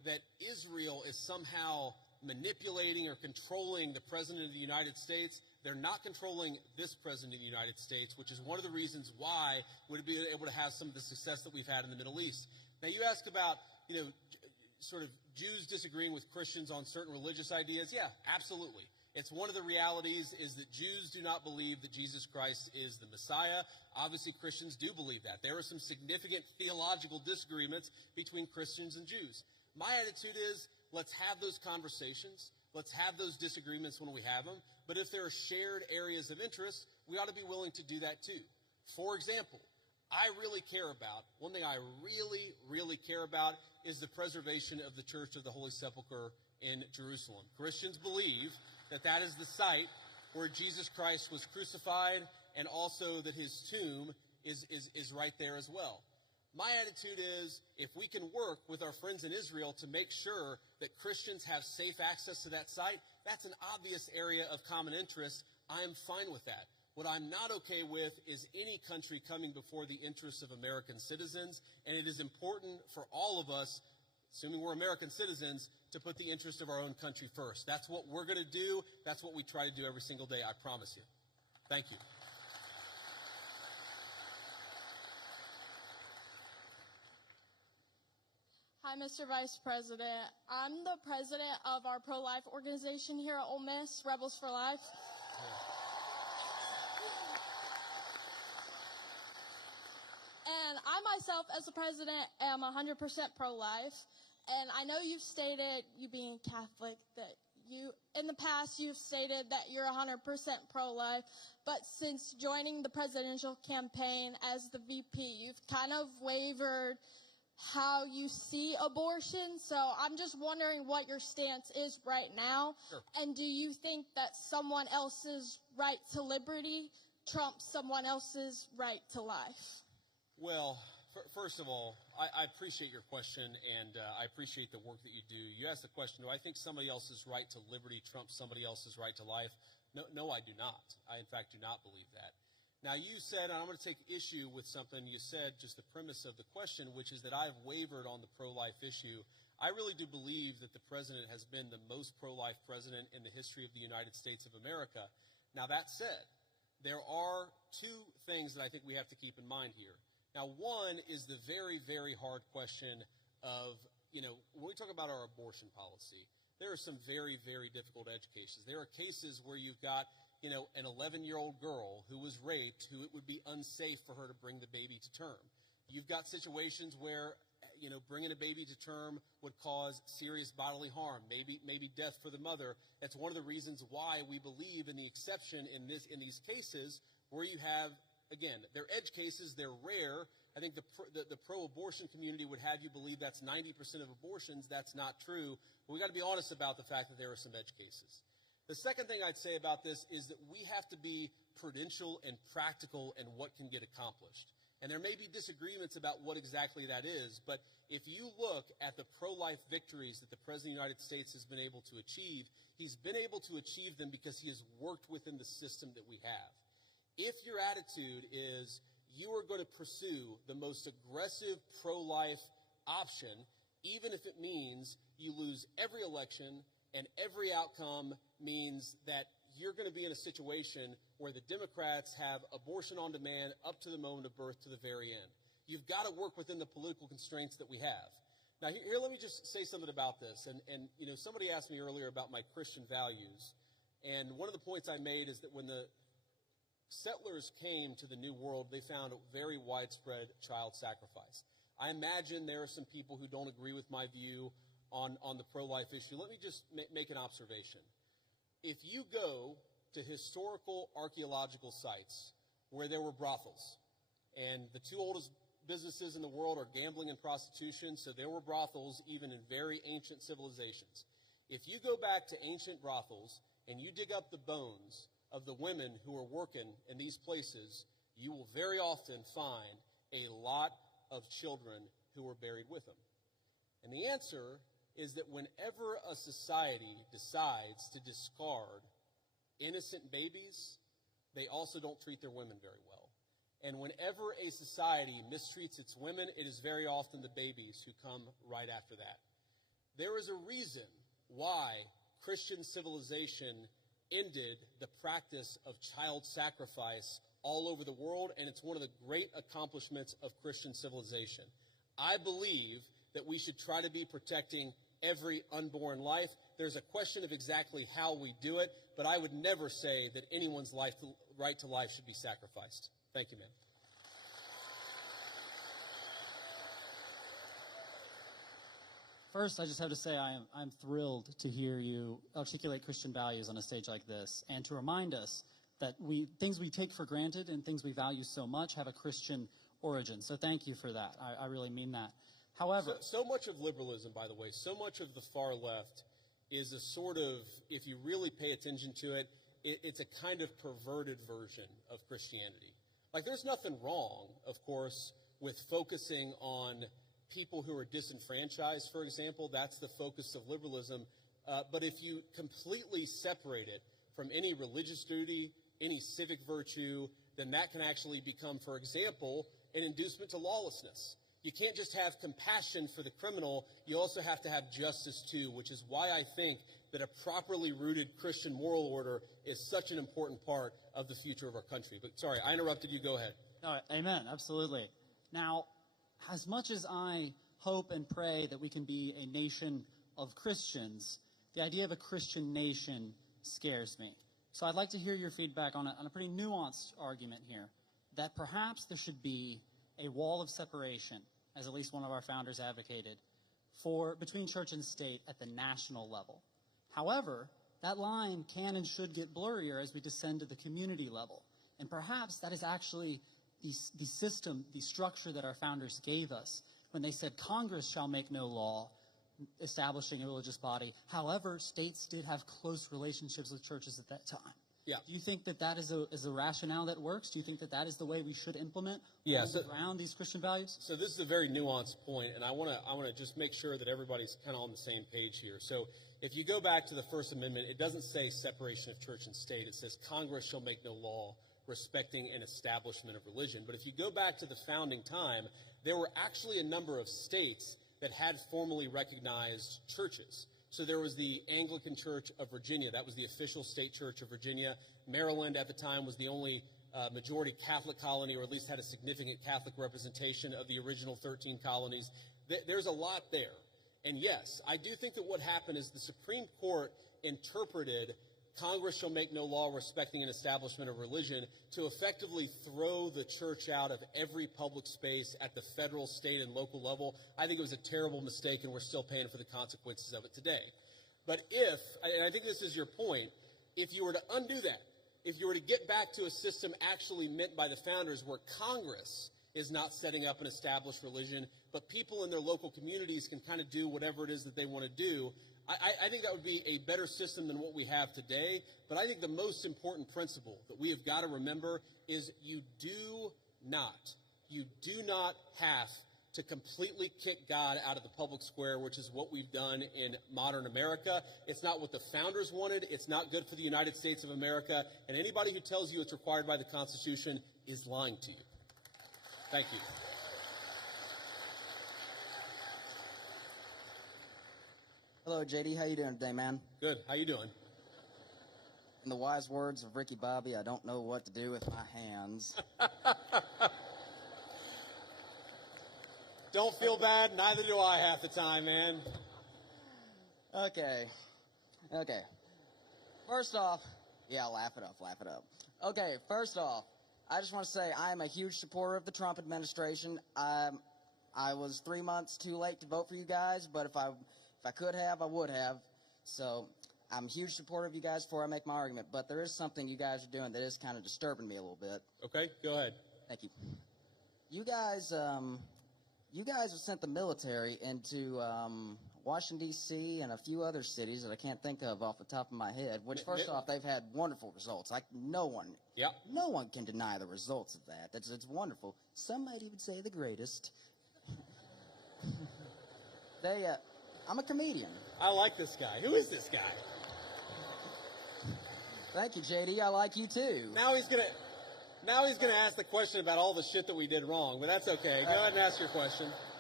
that Israel is somehow manipulating or controlling the President of the United States. They're not controlling this President of the United States, which is one of the reasons why we'd be able to have some of the success that we've had in the Middle East. Now, you ask about, sort of Jews disagreeing with Christians on certain religious ideas. Yeah, absolutely. It's one of the realities is that Jews do not believe that Jesus Christ is the Messiah. Obviously, Christians do believe that. There are some significant theological disagreements between Christians and Jews. My attitude is, let's have those conversations. Let's have those disagreements when we have them. But if there are shared areas of interest, we ought to be willing to do that too. For example, one thing I really, really care about is the preservation of the Church of the Holy Sepulchre in Jerusalem. Christians believe that that is the site where Jesus Christ was crucified, and also that his tomb is right there as well. My attitude is, if we can work with our friends in Israel to make sure that Christians have safe access to that site, that's an obvious area of common interest. I am fine with that. What I'm not okay with is any country coming before the interests of American citizens, and it is important for all of us, assuming we're American citizens, to put the interest of our own country first. That's what we're going to do. That's what we try to do every single day, I promise you. Thank you. Hi, Mr. Vice President. I'm the president of our pro-life organization here at Ole Miss, Rebels for Life. And I myself, as the president, am 100% pro-life. And I know you've stated, you being Catholic, that in the past you've stated that you're 100% pro-life. But since joining the presidential campaign as the VP, you've kind of wavered how you see abortion. So I'm just wondering what your stance is right now. Sure. And do you think that someone else's right to liberty trumps someone else's right to life? Well, first of all, I appreciate your question, and I appreciate the work that you do. You asked the question, do I think somebody else's right to liberty trumps somebody else's right to life? No, I do not. I, in fact, do not believe that. Now, you said, and I'm going to take issue with something you said, just the premise of the question, which is that I've wavered on the pro-life issue. I really do believe that the president has been the most pro-life president in the history of the United States of America. Now, that said, there are two things that I think we have to keep in mind here. Now, one is the very, very hard question of, when we talk about our abortion policy, there are some very, very difficult edge cases. There are cases where you've got, an 11-year-old girl who was raped, who it would be unsafe for her to bring the baby to term. You've got situations where, bringing a baby to term would cause serious bodily harm, maybe death for the mother. That's one of the reasons why we believe in the exception in these cases where you have, again, they're edge cases, they're rare. I think the pro-abortion community would have you believe that's 90% of abortions. That's not true. But we got to be honest about the fact that there are some edge cases. The second thing I'd say about this is that we have to be prudential and practical in what can get accomplished. And there may be disagreements about what exactly that is, but if you look at the pro-life victories that the President of the United States has been able to achieve, he's been able to achieve them because he has worked within the system that we have. If your attitude is you are going to pursue the most aggressive pro-life option, even if it means you lose every election and every outcome means that you're going to be in a situation where the Democrats have abortion on demand up to the moment of birth to the very end. You've got to work within the political constraints that we have. Now, here let me just say something about this. And somebody asked me earlier about my Christian values. And one of the points I made is that when the settlers came to the New World, they found a very widespread child sacrifice. I imagine there are some people who don't agree with my view on the pro-life issue. Let me just make an observation. If you go to historical archaeological sites where there were brothels, and the two oldest businesses in the world are gambling and prostitution, so there were brothels even in very ancient civilizations. If you go back to ancient brothels and you dig up the bones of the women who were working in these places, you will very often find a lot of children who were buried with them. And the answer is that whenever a society decides to discard innocent babies, they also don't treat their women very well. And whenever a society mistreats its women, it is very often the babies who come right after that. There is a reason why Christian civilization ended the practice of child sacrifice all over the world, and it's one of the great accomplishments of Christian civilization. I believe that we should try to be protecting every unborn life. There's a question of exactly how we do it, but I would never say that anyone's right to life should be sacrificed. Thank you, ma'am. First, I just have to say I'm thrilled to hear you articulate Christian values on a stage like this, and to remind us that things we take for granted and things we value so much have a Christian origin. So thank you for that. I really mean that. However, so much of liberalism, by the way, so much of the far left is a sort of, if you really pay attention to it, it's a kind of perverted version of Christianity. Like, there's nothing wrong, of course, with focusing on people who are disenfranchised, for example. That's the focus of liberalism. But if you completely separate it from any religious duty, any civic virtue, then that can actually become, for example, an inducement to lawlessness. You can't just have compassion for the criminal, you also have to have justice too, which is why I think that a properly rooted Christian moral order is such an important part of the future of our country. But sorry, I interrupted you. Go ahead. No, amen, absolutely. Now, as much as I hope and pray that we can be a nation of Christians, the idea of a Christian nation scares me. So I'd like to hear your feedback on a pretty nuanced argument here, that perhaps there should be a wall of separation, as at least one of our founders advocated, between church and state at the national level. However, that line can and should get blurrier as we descend to the community level. And perhaps that is actually the system, the structure that our founders gave us when they said Congress shall make no law establishing a religious body. However, states did have close relationships with churches at that time. Yeah. Do you think that is a rationale that works? Do you think that is the way we should implement around these Christian values? So this is a very nuanced point, and I want to just make sure that everybody's kind of on the same page here. So if you go back to the First Amendment, it doesn't say separation of church and state. It says Congress shall make no law respecting an establishment of religion. But if you go back to the founding time, there were actually a number of states that had formally recognized churches. So there was the Anglican Church of Virginia. That was the official state church of Virginia. Maryland at the time was the only majority Catholic colony, or at least had a significant Catholic representation of the original 13 colonies. There's a lot there. And yes, I do think that what happened is the Supreme Court interpreted Congress shall make no law respecting an establishment of religion to effectively throw the church out of every public space at the federal, state, and local level. I think it was a terrible mistake, and we're still paying for the consequences of it today. But and I think this is your point, if you were to undo that, if you were to get back to a system actually meant by the founders where Congress is not setting up an established religion, but people in their local communities can kind of do whatever it is that they want to do, I think that would be a better system than what we have today. But I think the most important principle that we have got to remember is you do not have to completely kick God out of the public square, which is what we've done in modern America. It's not what the founders wanted. It's not good for the United States of America. And anybody who tells you it's required by the Constitution is lying to you. Thank you. Hello, JD. How you doing today, man? Good. How you doing? In the wise words of Ricky Bobby, I don't know what to do with my hands. Don't feel bad. Neither do I half the time, man. Okay. First off, yeah, laugh it up. Okay, first off, I just want to say I am a huge supporter of the Trump administration. I was 3 months too late to vote for you guys, but if I could have, I would have. So I'm a huge supporter of you guys before I make my argument. But there is something you guys are doing that is kind of disturbing me a little bit. Okay, go ahead. Thank you. You guys have sent the military into Washington, D.C. and a few other cities that I can't think of off the top of my head, which, first off, they've had wonderful results. Like, no one can deny the results of that. It's wonderful. Some might even say the greatest. I'm a comedian. I like this guy. Who is this guy? Thank you, JD. I like you too. Now he's gonna ask the question about all the shit that we did wrong, but that's okay. Go ahead and ask your question.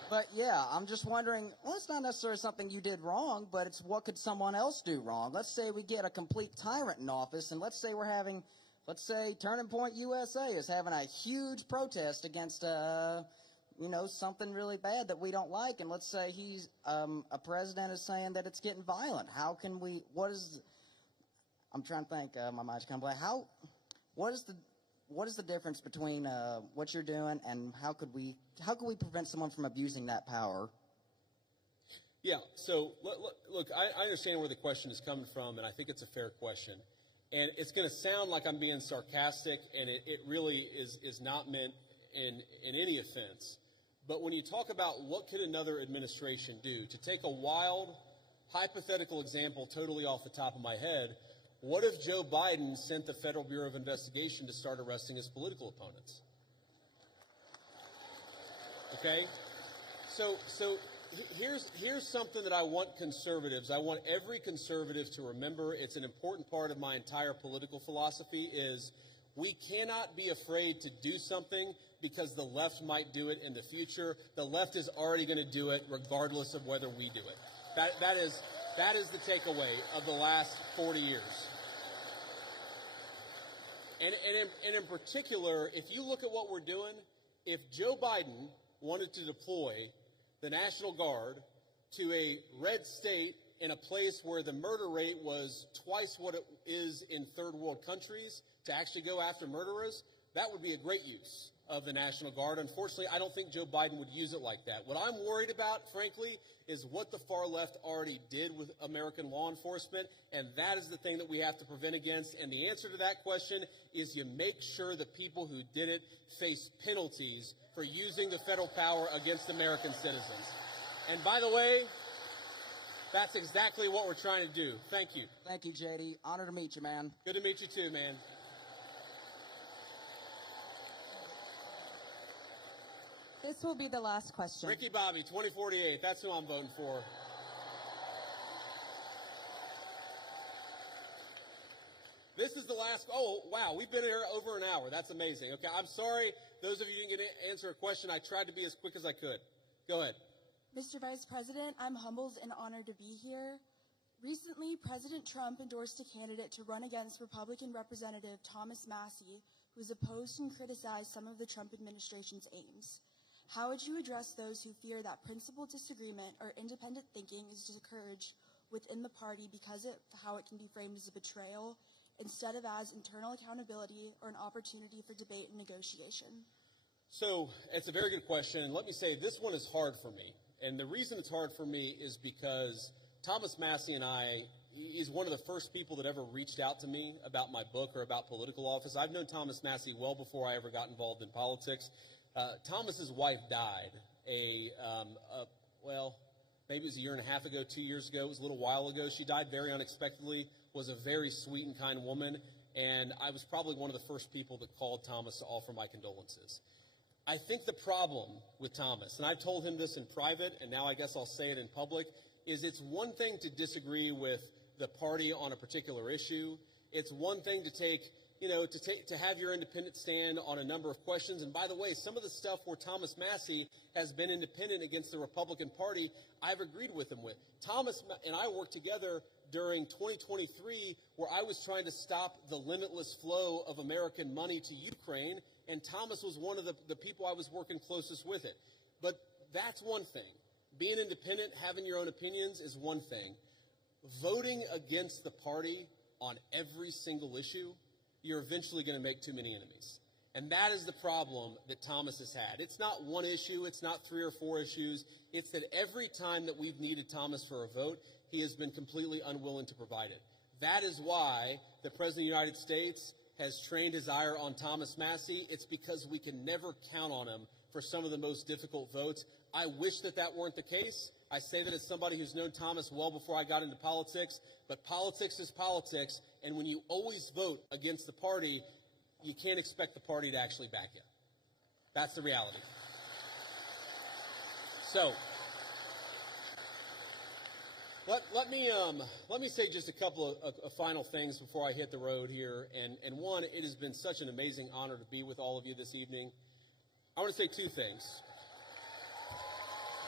But yeah, I'm just wondering, well, it's not necessarily something you did wrong, but it's what could someone else do wrong? Let's say we get a complete tyrant in office, and let's say Turning Point USA is having a huge protest against, something really bad that we don't like, and let's say a president is saying that it's getting violent. How can we, I'm trying to think, my mind's kind of blank. What is the difference between what you're doing and how could we prevent someone from abusing that power? Yeah, so look, I understand where the question is coming from, and I think it's a fair question. And it's going to sound like I'm being sarcastic, and it really is not meant in any offense. But when you talk about what could another administration do, to take a wild, hypothetical example totally off the top of my head, what if Joe Biden sent the Federal Bureau of Investigation to start arresting his political opponents? Okay? So here's something that I want conservatives, I want every conservative to remember. It's an important part of my entire political philosophy is we cannot be afraid to do something because the left might do it in the future. The left is already going to do it regardless of whether we do it. That is the takeaway of the last 40 years. And in particular, if you look at what we're doing, if Joe Biden wanted to deploy the National Guard to a red state in a place where the murder rate was twice what it is in third world countries to actually go after murderers, that would be a great use of the National Guard. Unfortunately, I don't think Joe Biden would use it like that. What I'm worried about, frankly, is what the far left already did with American law enforcement, and that is the thing that we have to prevent against. And the answer to that question is you make sure the people who did it face penalties for using the federal power against American citizens. And by the way, that's exactly what we're trying to do. Thank you. Thank you, JD. Honor to meet you, man. Good to meet you too, man. This will be the last question. Ricky Bobby, 2048. That's who I'm voting for. This is the last. Oh, wow. We've been here over an hour. That's amazing. Okay, I'm sorry. Those of you who didn't get to answer a question, I tried to be as quick as I could. Go ahead. Mr. Vice President, I'm humbled and honored to be here. Recently, President Trump endorsed a candidate to run against Republican Representative Thomas Massie, who has opposed and criticized some of the Trump administration's aims. How would you address those who fear that principled disagreement or independent thinking is discouraged within the party because of how it can be framed as a betrayal instead of as internal accountability or an opportunity for debate and negotiation? So it's a very good question. Let me say this one is hard for me. And the reason it's hard for me is because Thomas Massie and he's one of the first people that ever reached out to me about my book or about political office. I've known Thomas Massie well before I ever got involved in politics. Thomas's wife died maybe it was a year and a half ago, 2 years ago. It was a little while ago. She died very unexpectedly, was a very sweet and kind woman, and I was probably one of the first people that called Thomas to offer my condolences. I think the problem with Thomas, and I've told him this in private, and now I guess I'll say it in public, is it's one thing to disagree with the party on a particular issue. It's one thing to have your independent stand on a number of questions. And by the way, some of the stuff where Thomas Massie has been independent against the Republican Party, I've agreed with him with. Thomas and I worked together during 2023 where I was trying to stop the limitless flow of American money to Ukraine, and Thomas was one of the people I was working closest with it. But that's one thing. Being independent, having your own opinions is one thing. Voting against the party on every single issue, you're eventually going to make too many enemies. And that is the problem that Thomas has had. It's not one issue. It's not 3 or 4 issues. It's that every time that we've needed Thomas for a vote, he has been completely unwilling to provide it. That is why the President of the United States has trained his ire on Thomas Massie. It's because we can never count on him for some of the most difficult votes. I wish that weren't the case. I say that as somebody who's known Thomas well before I got into politics, but politics is politics, and when you always vote against the party, you can't expect the party to actually back you. That's the reality. So, let me say just a couple of final things before I hit the road here. And one, it has been such an amazing honor to be with all of you this evening. I want to say 2 things.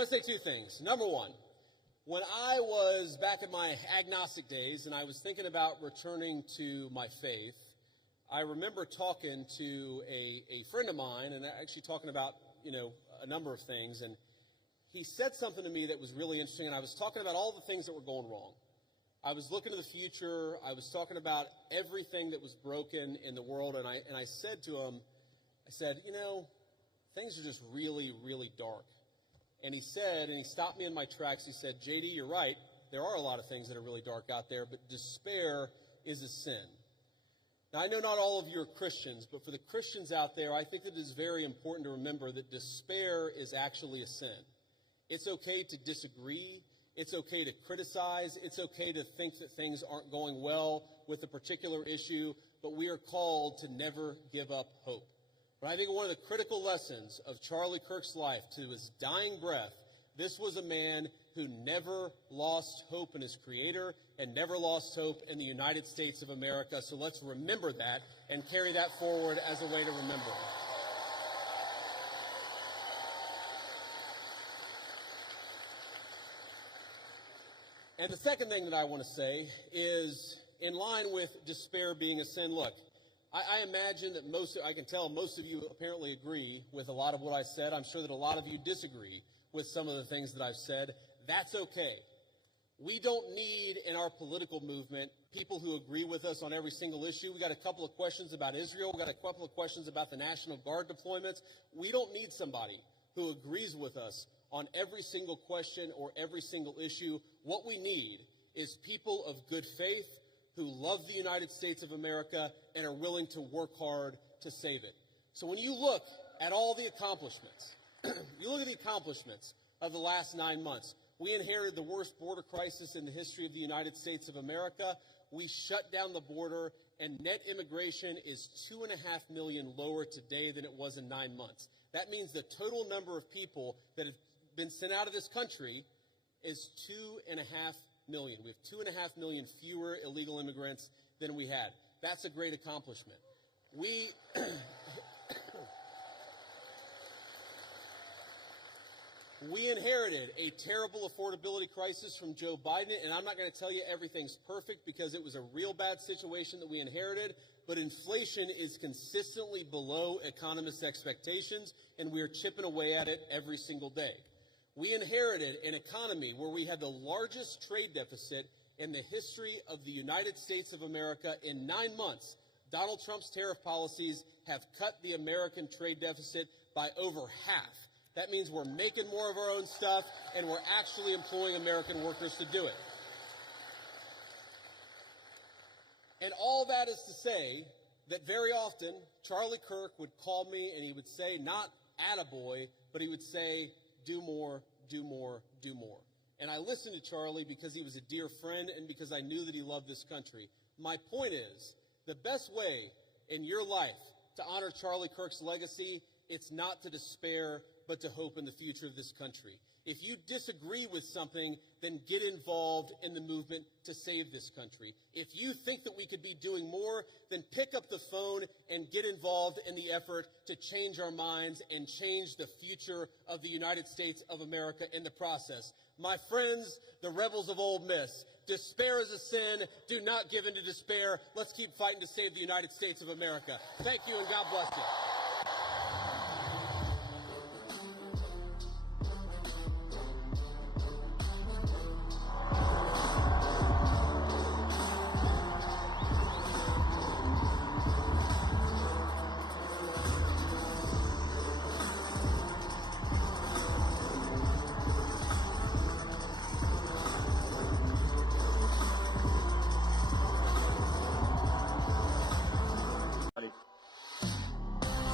want to say two things. Number one, when I was back in my agnostic days and I was thinking about returning to my faith, I remember talking to a friend of mine and actually talking about, a number of things. And he said something to me that was really interesting. And I was talking about all the things that were going wrong. I was looking to the future. I was talking about everything that was broken in the world. And I said to him, things are just really, really dark. And he stopped me in my tracks. He said, JD, you're right. There are a lot of things that are really dark out there, but despair is a sin. Now, I know not all of you are Christians, but for the Christians out there, I think it is very important to remember that despair is actually a sin. It's okay to disagree. It's okay to criticize. It's okay to think that things aren't going well with a particular issue, but we are called to never give up hope. But I think one of the critical lessons of Charlie Kirk's life to his dying breath, this was a man who never lost hope in his Creator and never lost hope in the United States of America. So let's remember that and carry that forward as a way to remember. And the second thing that I want to say is, in line with despair being a sin, look, I imagine that I can tell most of you apparently agree with a lot of what I said. I'm sure that a lot of you disagree with some of the things that I've said. That's okay. We don't need in our political movement people who agree with us on every single issue. We got a couple of questions about Israel. We got a couple of questions about the National Guard deployments. We don't need somebody who agrees with us on every single question or every single issue. What we need is people of good faith who love the United States of America and are willing to work hard to save it. So when you look at all the accomplishments, you look at the accomplishments of the last 9 months. We inherited the worst border crisis in the history of the United States of America. We shut down the border, and net immigration is 2.5 million lower today than it was in 9 months. That means the total number of people that have been sent out of this country is 2.5 million. We have 2.5 million fewer illegal immigrants than we had. That's a great accomplishment. We inherited a terrible affordability crisis from Joe Biden, and I'm not going to tell you everything's perfect because it was a real bad situation that we inherited, but inflation is consistently below economists' expectations, and we are chipping away at it every single day. We inherited an economy where we had the largest trade deficit in the history of the United States of America. In 9 months, Donald Trump's tariff policies have cut the American trade deficit by over half. That means we're making more of our own stuff, and we're actually employing American workers to do it. And all that is to say that very often, Charlie Kirk would call me and he would say, not attaboy, but he would say, do more, do more, do more. And I listened to Charlie because he was a dear friend and because I knew that he loved this country. My point is, the best way in your life to honor Charlie Kirk's legacy, it's not to despair, but to hope in the future of this country. If you disagree with something, then get involved in the movement to save this country. If you think that we could be doing more, then pick up the phone and get involved in the effort to change our minds and change the future of the United States of America in the process. My friends, the rebels of Ole Miss, despair is a sin. Do not give in to despair. Let's keep fighting to save the United States of America. Thank you, and God bless you.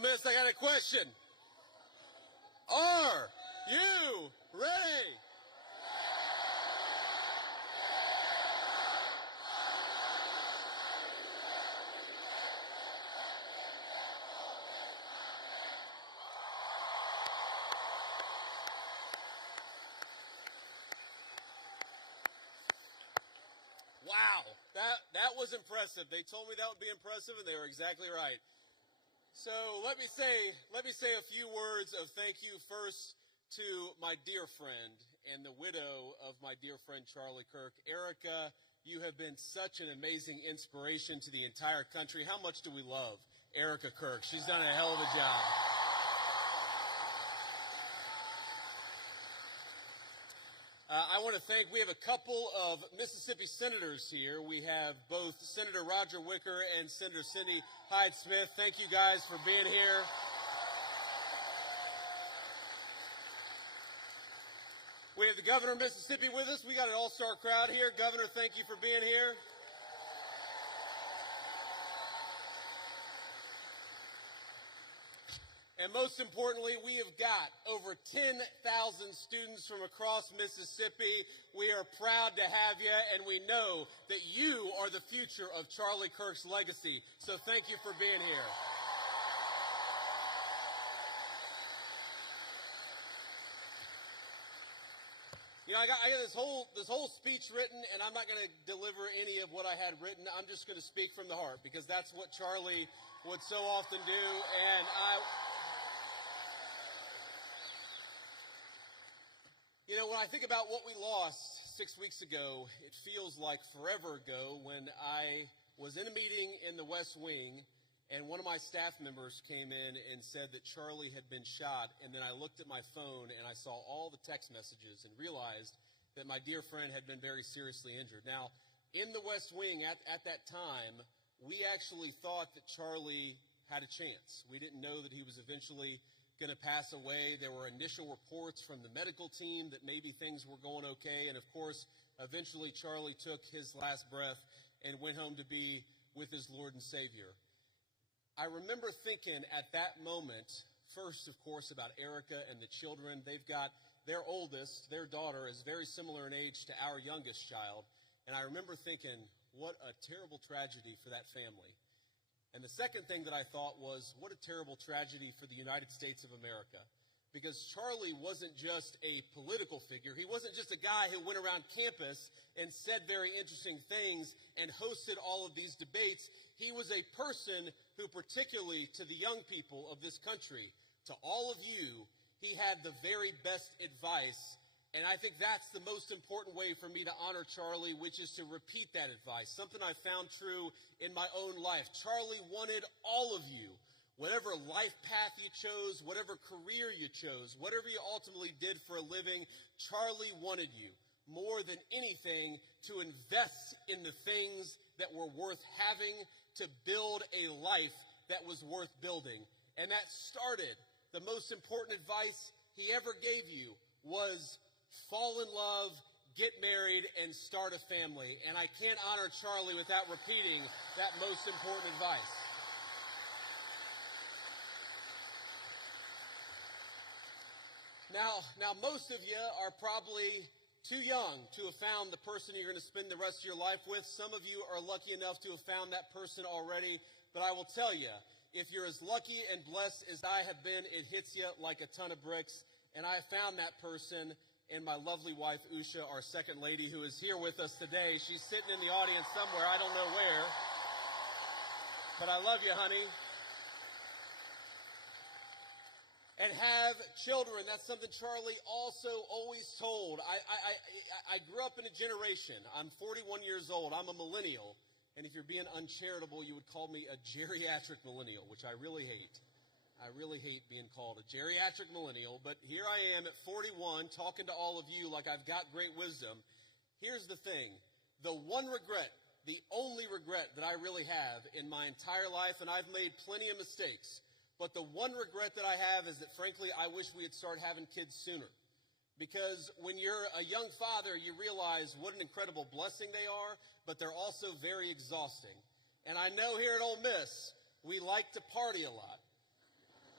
Miss, I got a question. Are you ready? Wow, that was impressive. They told me that would be impressive, and they were exactly right. So let me say a few words of thank you first to my dear friend and the widow of my dear friend Charlie Kirk. Erica, you have been such an amazing inspiration to the entire country. How much do we love Erica Kirk? She's done a hell of a job. I want to thank, we have a couple of Mississippi senators here. We have both Senator Roger Wicker and Senator Cindy Hyde-Smith. Thank you guys for being here. We have the governor of Mississippi with us. We got an all-star crowd here. Governor, thank you for being here. And most importantly, we have got over 10,000 students from across Mississippi. We are proud to have you, and we know that you are the future of Charlie Kirk's legacy. So thank you for being here. You know, I got this whole speech written, and I'm not going to deliver any of what I had written. I'm just going to speak from the heart, because that's what Charlie would so often do. And you know, when I think about what we lost 6 weeks ago, it feels like forever ago when I was in a meeting in the West Wing, and one of my staff members came in and said that Charlie had been shot, and then I looked at my phone and I saw all the text messages and realized that my dear friend had been very seriously injured. Now, in the West Wing at that time, we actually thought that Charlie had a chance. We didn't know that he was eventually going to pass away. There were initial reports from the medical team that maybe things were going okay. And of course, eventually Charlie took his last breath and went home to be with his Lord and Savior. I remember thinking at that moment, first, of course, about Erica and the children. They've got their oldest, their daughter, is very similar in age to our youngest child. And I remember thinking, what a terrible tragedy for that family. And the second thing that I thought was, what a terrible tragedy for the United States of America. Because Charlie wasn't just a political figure. He wasn't just a guy who went around campus and said very interesting things and hosted all of these debates. He was a person who, particularly to the young people of this country, to all of you, he had the very best advice. And I think that's the most important way for me to honor Charlie, which is to repeat that advice, something I found true in my own life. Charlie wanted all of you, whatever life path you chose, whatever career you chose, whatever you ultimately did for a living, Charlie wanted you more than anything to invest in the things that were worth having, to build a life that was worth building. And that started, the most important advice he ever gave you was fall in love, get married, and start a family. And I can't honor Charlie without repeating that most important advice. Now, most of you are probably too young to have found the person you're going to spend the rest of your life with. Some of you are lucky enough to have found that person already. But I will tell you, if you're as lucky and blessed as I have been, it hits you like a ton of bricks. And I found that person in my lovely wife, Usha, our second lady, who is here with us today. She's sitting in the audience somewhere. I don't know where. But I love you, honey. And have children. That's something Charlie also always told. I grew up in a generation. I'm 41 years old. I'm a millennial. And if you're being uncharitable, you would call me a geriatric millennial, which I really hate. I really hate being called a geriatric millennial, but here I am at 41 talking to all of you like I've got great wisdom. Here's the thing. The one regret, the only regret that I really have in my entire life, and I've made plenty of mistakes, but the one regret that I have is that, frankly, I wish we had started having kids sooner. Because when you're a young father, you realize what an incredible blessing they are, but they're also very exhausting. And I know here at Ole Miss, we like to party a lot.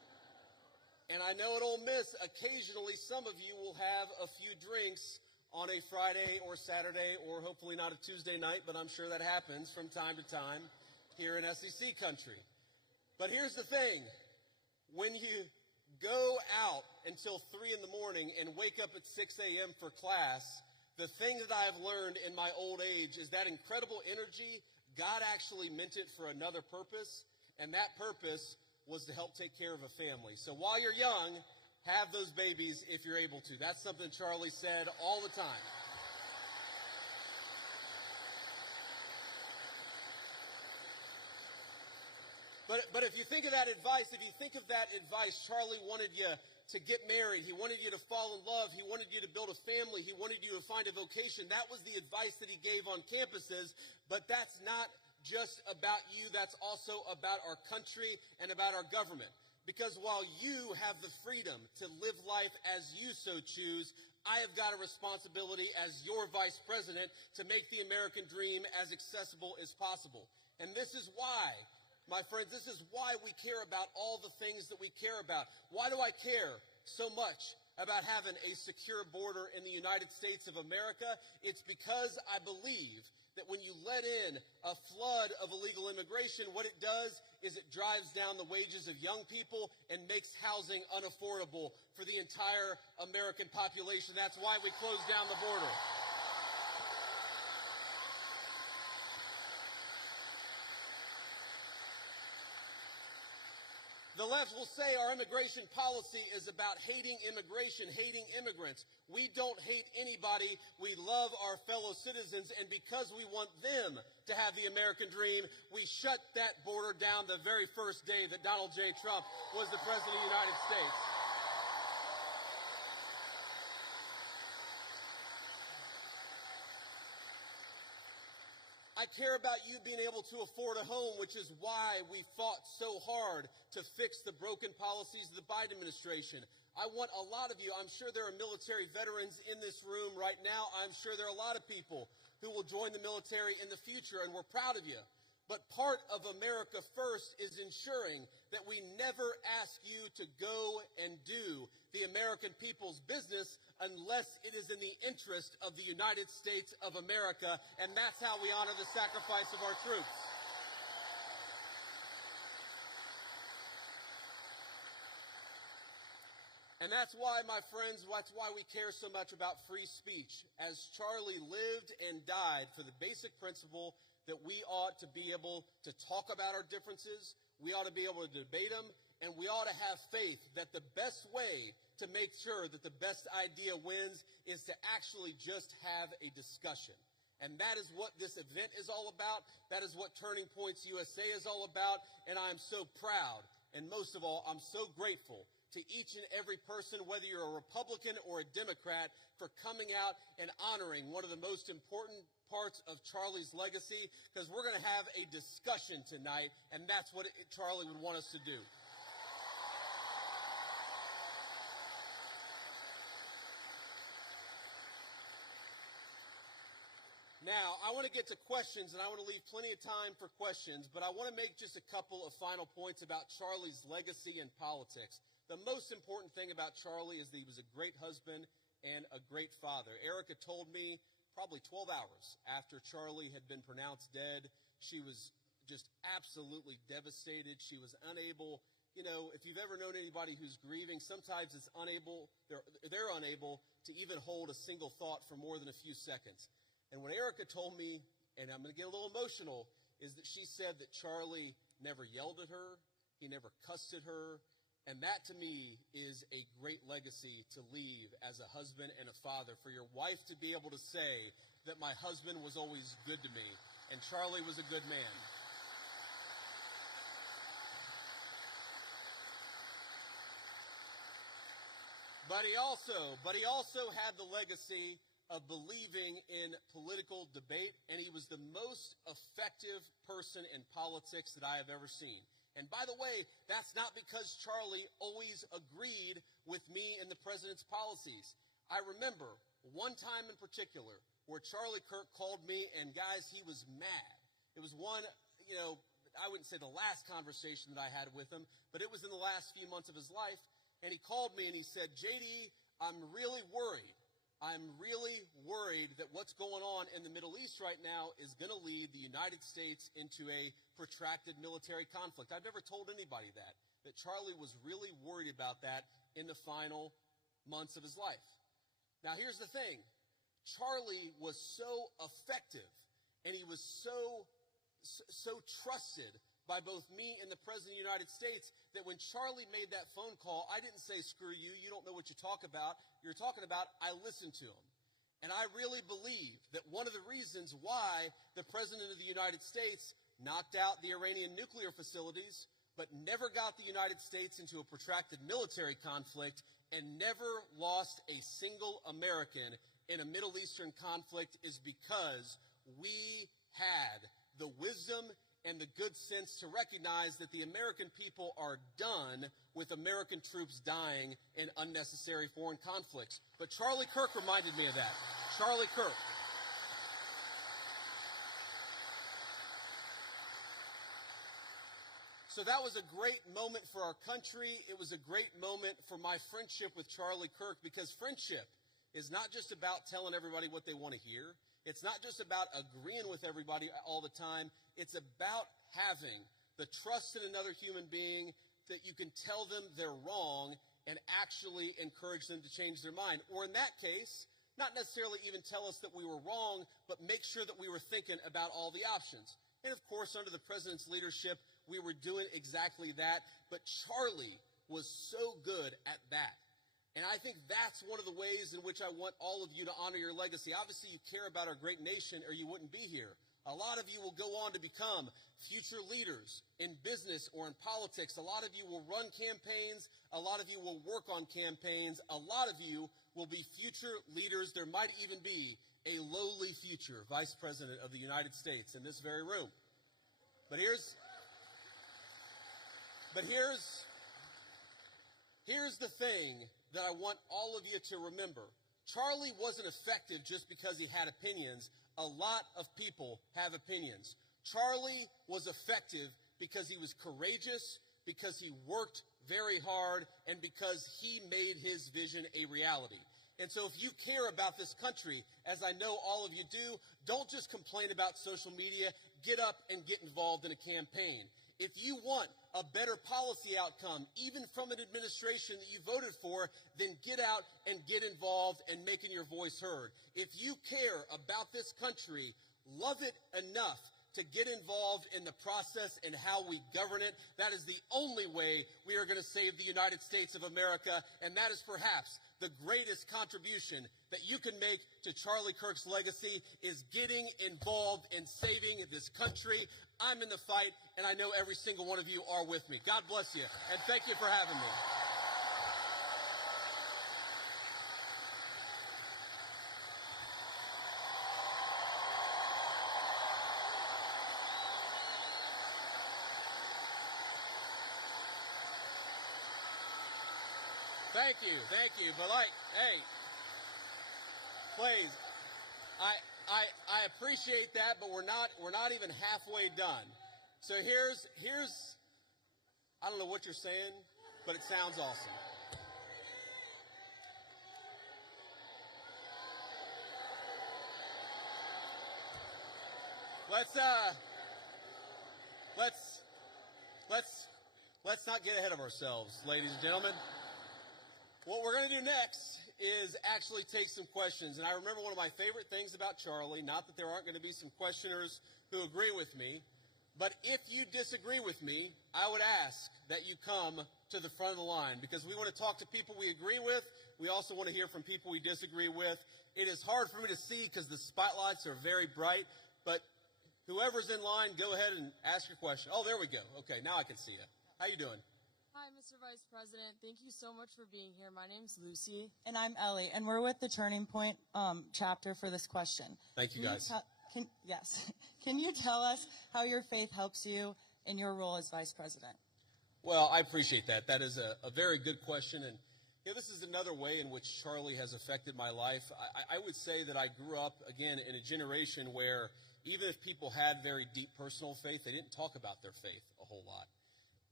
And I know at Ole Miss, occasionally some of you will have a few drinks on a Friday or Saturday, or hopefully not a Tuesday night, but I'm sure that happens from time to time here in SEC country. But here's the thing. When you go out until 3 in the morning and wake up at 6 a.m. for class, the thing that I've learned in my old age is that incredible energy, God actually meant it for another purpose, and that purpose was to help take care of a family. So while you're young, have those babies if you're able to. That's something Charlie said all the time. But if you think of that advice, Charlie wanted you to get married. He wanted you to fall in love. He wanted you to build a family. He wanted you to find a vocation. That was the advice that he gave on campuses. But that's not just about you. That's also about our country and about our government. Because while you have the freedom to live life as you so choose, I have got a responsibility as your vice president to make the American dream as accessible as possible. And this is why, my friends, this is why we care about all the things that we care about. Why do I care so much about having a secure border in the United States of America? It's because I believe that when you let in a flood of illegal immigration, what it does is it drives down the wages of young people and makes housing unaffordable for the entire American population. That's why we closed down the border. The left will say our immigration policy is about hating immigration, hating immigrants. We don't hate anybody. We love our fellow citizens, and because we want them to have the American dream, we shut that border down the very first day that Donald J. Trump was the President of the United States. I care about you being able to afford a home, which is why we fought so hard to fix the broken policies of the Biden administration. I want a lot of you, I'm sure there are military veterans in this room right now. I'm sure there are a lot of people who will join the military in the future, and we're proud of you. But part of America First is ensuring that we never ask you to go and do the American people's business unless it is in the interest of the United States of America, and that's how we honor the sacrifice of our troops. And that's why, my friends, that's why we care so much about free speech. As Charlie lived and died for the basic principle that we ought to be able to talk about our differences, we ought to be able to debate them, and we ought to have faith that the best way to make sure that the best idea wins is to actually just have a discussion. And that is what this event is all about. That is what Turning Points USA is all about. And I'm so proud, and most of all, I'm so grateful to each and every person, whether you're a Republican or a Democrat, for coming out and honoring one of the most important parts of Charlie's legacy, because we're going to have a discussion tonight, and that's what Charlie would want us to do. Now, I want to get to questions, and I want to leave plenty of time for questions, but I want to make just a couple of final points about Charlie's legacy in politics. The most important thing about Charlie is that he was a great husband and a great father. Erica told me probably 12 hours after Charlie had been pronounced dead, she was just absolutely devastated. She was unable, you know, if you've ever known anybody who's grieving, sometimes it's they're unable to even hold a single thought for more than a few seconds. And what Erica told me, and I'm going to get a little emotional, is that she said that Charlie never yelled at her, he never cussed at her, and that to me is a great legacy to leave as a husband and a father, for your wife to be able to say that my husband was always good to me, and Charlie was a good man. But he also had the legacy of believing in political debate, and he was the most effective person in politics that I have ever seen. And by the way, that's not because Charlie always agreed with me and the president's policies. I remember one time in particular where Charlie Kirk called me, and guys, he was mad. It was one, you know, I wouldn't say the last conversation that I had with him, but it was in the last few months of his life. and he called me and he said, JD, I'm really worried. I'm really worried that what's going on in the Middle East right now is going to lead the United States into a protracted military conflict. I've never told anybody that Charlie was really worried about that in the final months of his life. Now, here's the thing. Charlie was so effective, and he was so trusted by both me and the President of the United States that when Charlie made that phone call, I didn't say, screw you, you don't know what you're talking about. I listened to him. And I really believe that one of the reasons why the President of the United States knocked out the Iranian nuclear facilities, but never got the United States into a protracted military conflict and never lost a single American in a Middle Eastern conflict is because we had the wisdom and the good sense to recognize that the American people are done with American troops dying in unnecessary foreign conflicts. But Charlie Kirk reminded me of that. Charlie Kirk. So that was a great moment for our country. It was a great moment for my friendship with Charlie Kirk, because friendship is not just about telling everybody what they want to hear. It's not just about agreeing with everybody all the time. It's about having the trust in another human being that you can tell them they're wrong and actually encourage them to change their mind. Or in that case, not necessarily even tell us that we were wrong, but make sure that we were thinking about all the options. And of course, under the president's leadership, we were doing exactly that. But Charlie was so good at that. And I think that's one of the ways in which I want all of you to honor your legacy. Obviously, you care about our great nation or you wouldn't be here. A lot of you will go on to become future leaders in business or in politics. A lot of you will run campaigns. A lot of you will work on campaigns. A lot of you will be future leaders. There might even be a lowly future vice president of the United States in this very room. But here's the thing that I want all of you to remember. Charlie wasn't effective just because he had opinions. A lot of people have opinions. Charlie was effective because he was courageous, because he worked very hard, and because he made his vision a reality. And so if you care about this country, as I know all of you do, don't just complain about social media. Get up and get involved in a campaign. If you want a better policy outcome, even from an administration that you voted for, then get out and get involved and making your voice heard. If you care about this country, love it enough to get involved in the process and how we govern it. That is the only way we are going to save the United States of America, and that is perhaps the greatest contribution that you can make to Charlie Kirk's legacy is getting involved in saving this country. I'm in the fight, and I know every single one of you are with me. God bless you, and thank you for having me. Thank you. But hey, please, I appreciate that, but we're not even halfway done. So here's I don't know what you're saying, but it sounds awesome. Let's not get ahead of ourselves, ladies and gentlemen. What we're going to do next is actually take some questions. And I remember one of my favorite things about Charlie, not that there aren't going to be some questioners who agree with me, but if you disagree with me, I would ask that you come to the front of the line, because we want to talk to people we agree with. We also want to hear from people we disagree with. It is hard for me to see because the spotlights are very bright, but whoever's in line, go ahead and ask your question. Oh, there we go. Okay, now I can see you. How you doing? Hi, Mr. Vice President. Thank you so much for being here. My name's Lucy. And I'm Ellie, and we're with the Turning Point chapter for this question. Thank you, guys. Yes. Can you tell us how your faith helps you in your role as Vice President? Well, I appreciate that. That is a very good question. And this is another way in which Charlie has affected my life. I would say that I grew up, again, in a generation where even if people had very deep personal faith, they didn't talk about their faith a whole lot.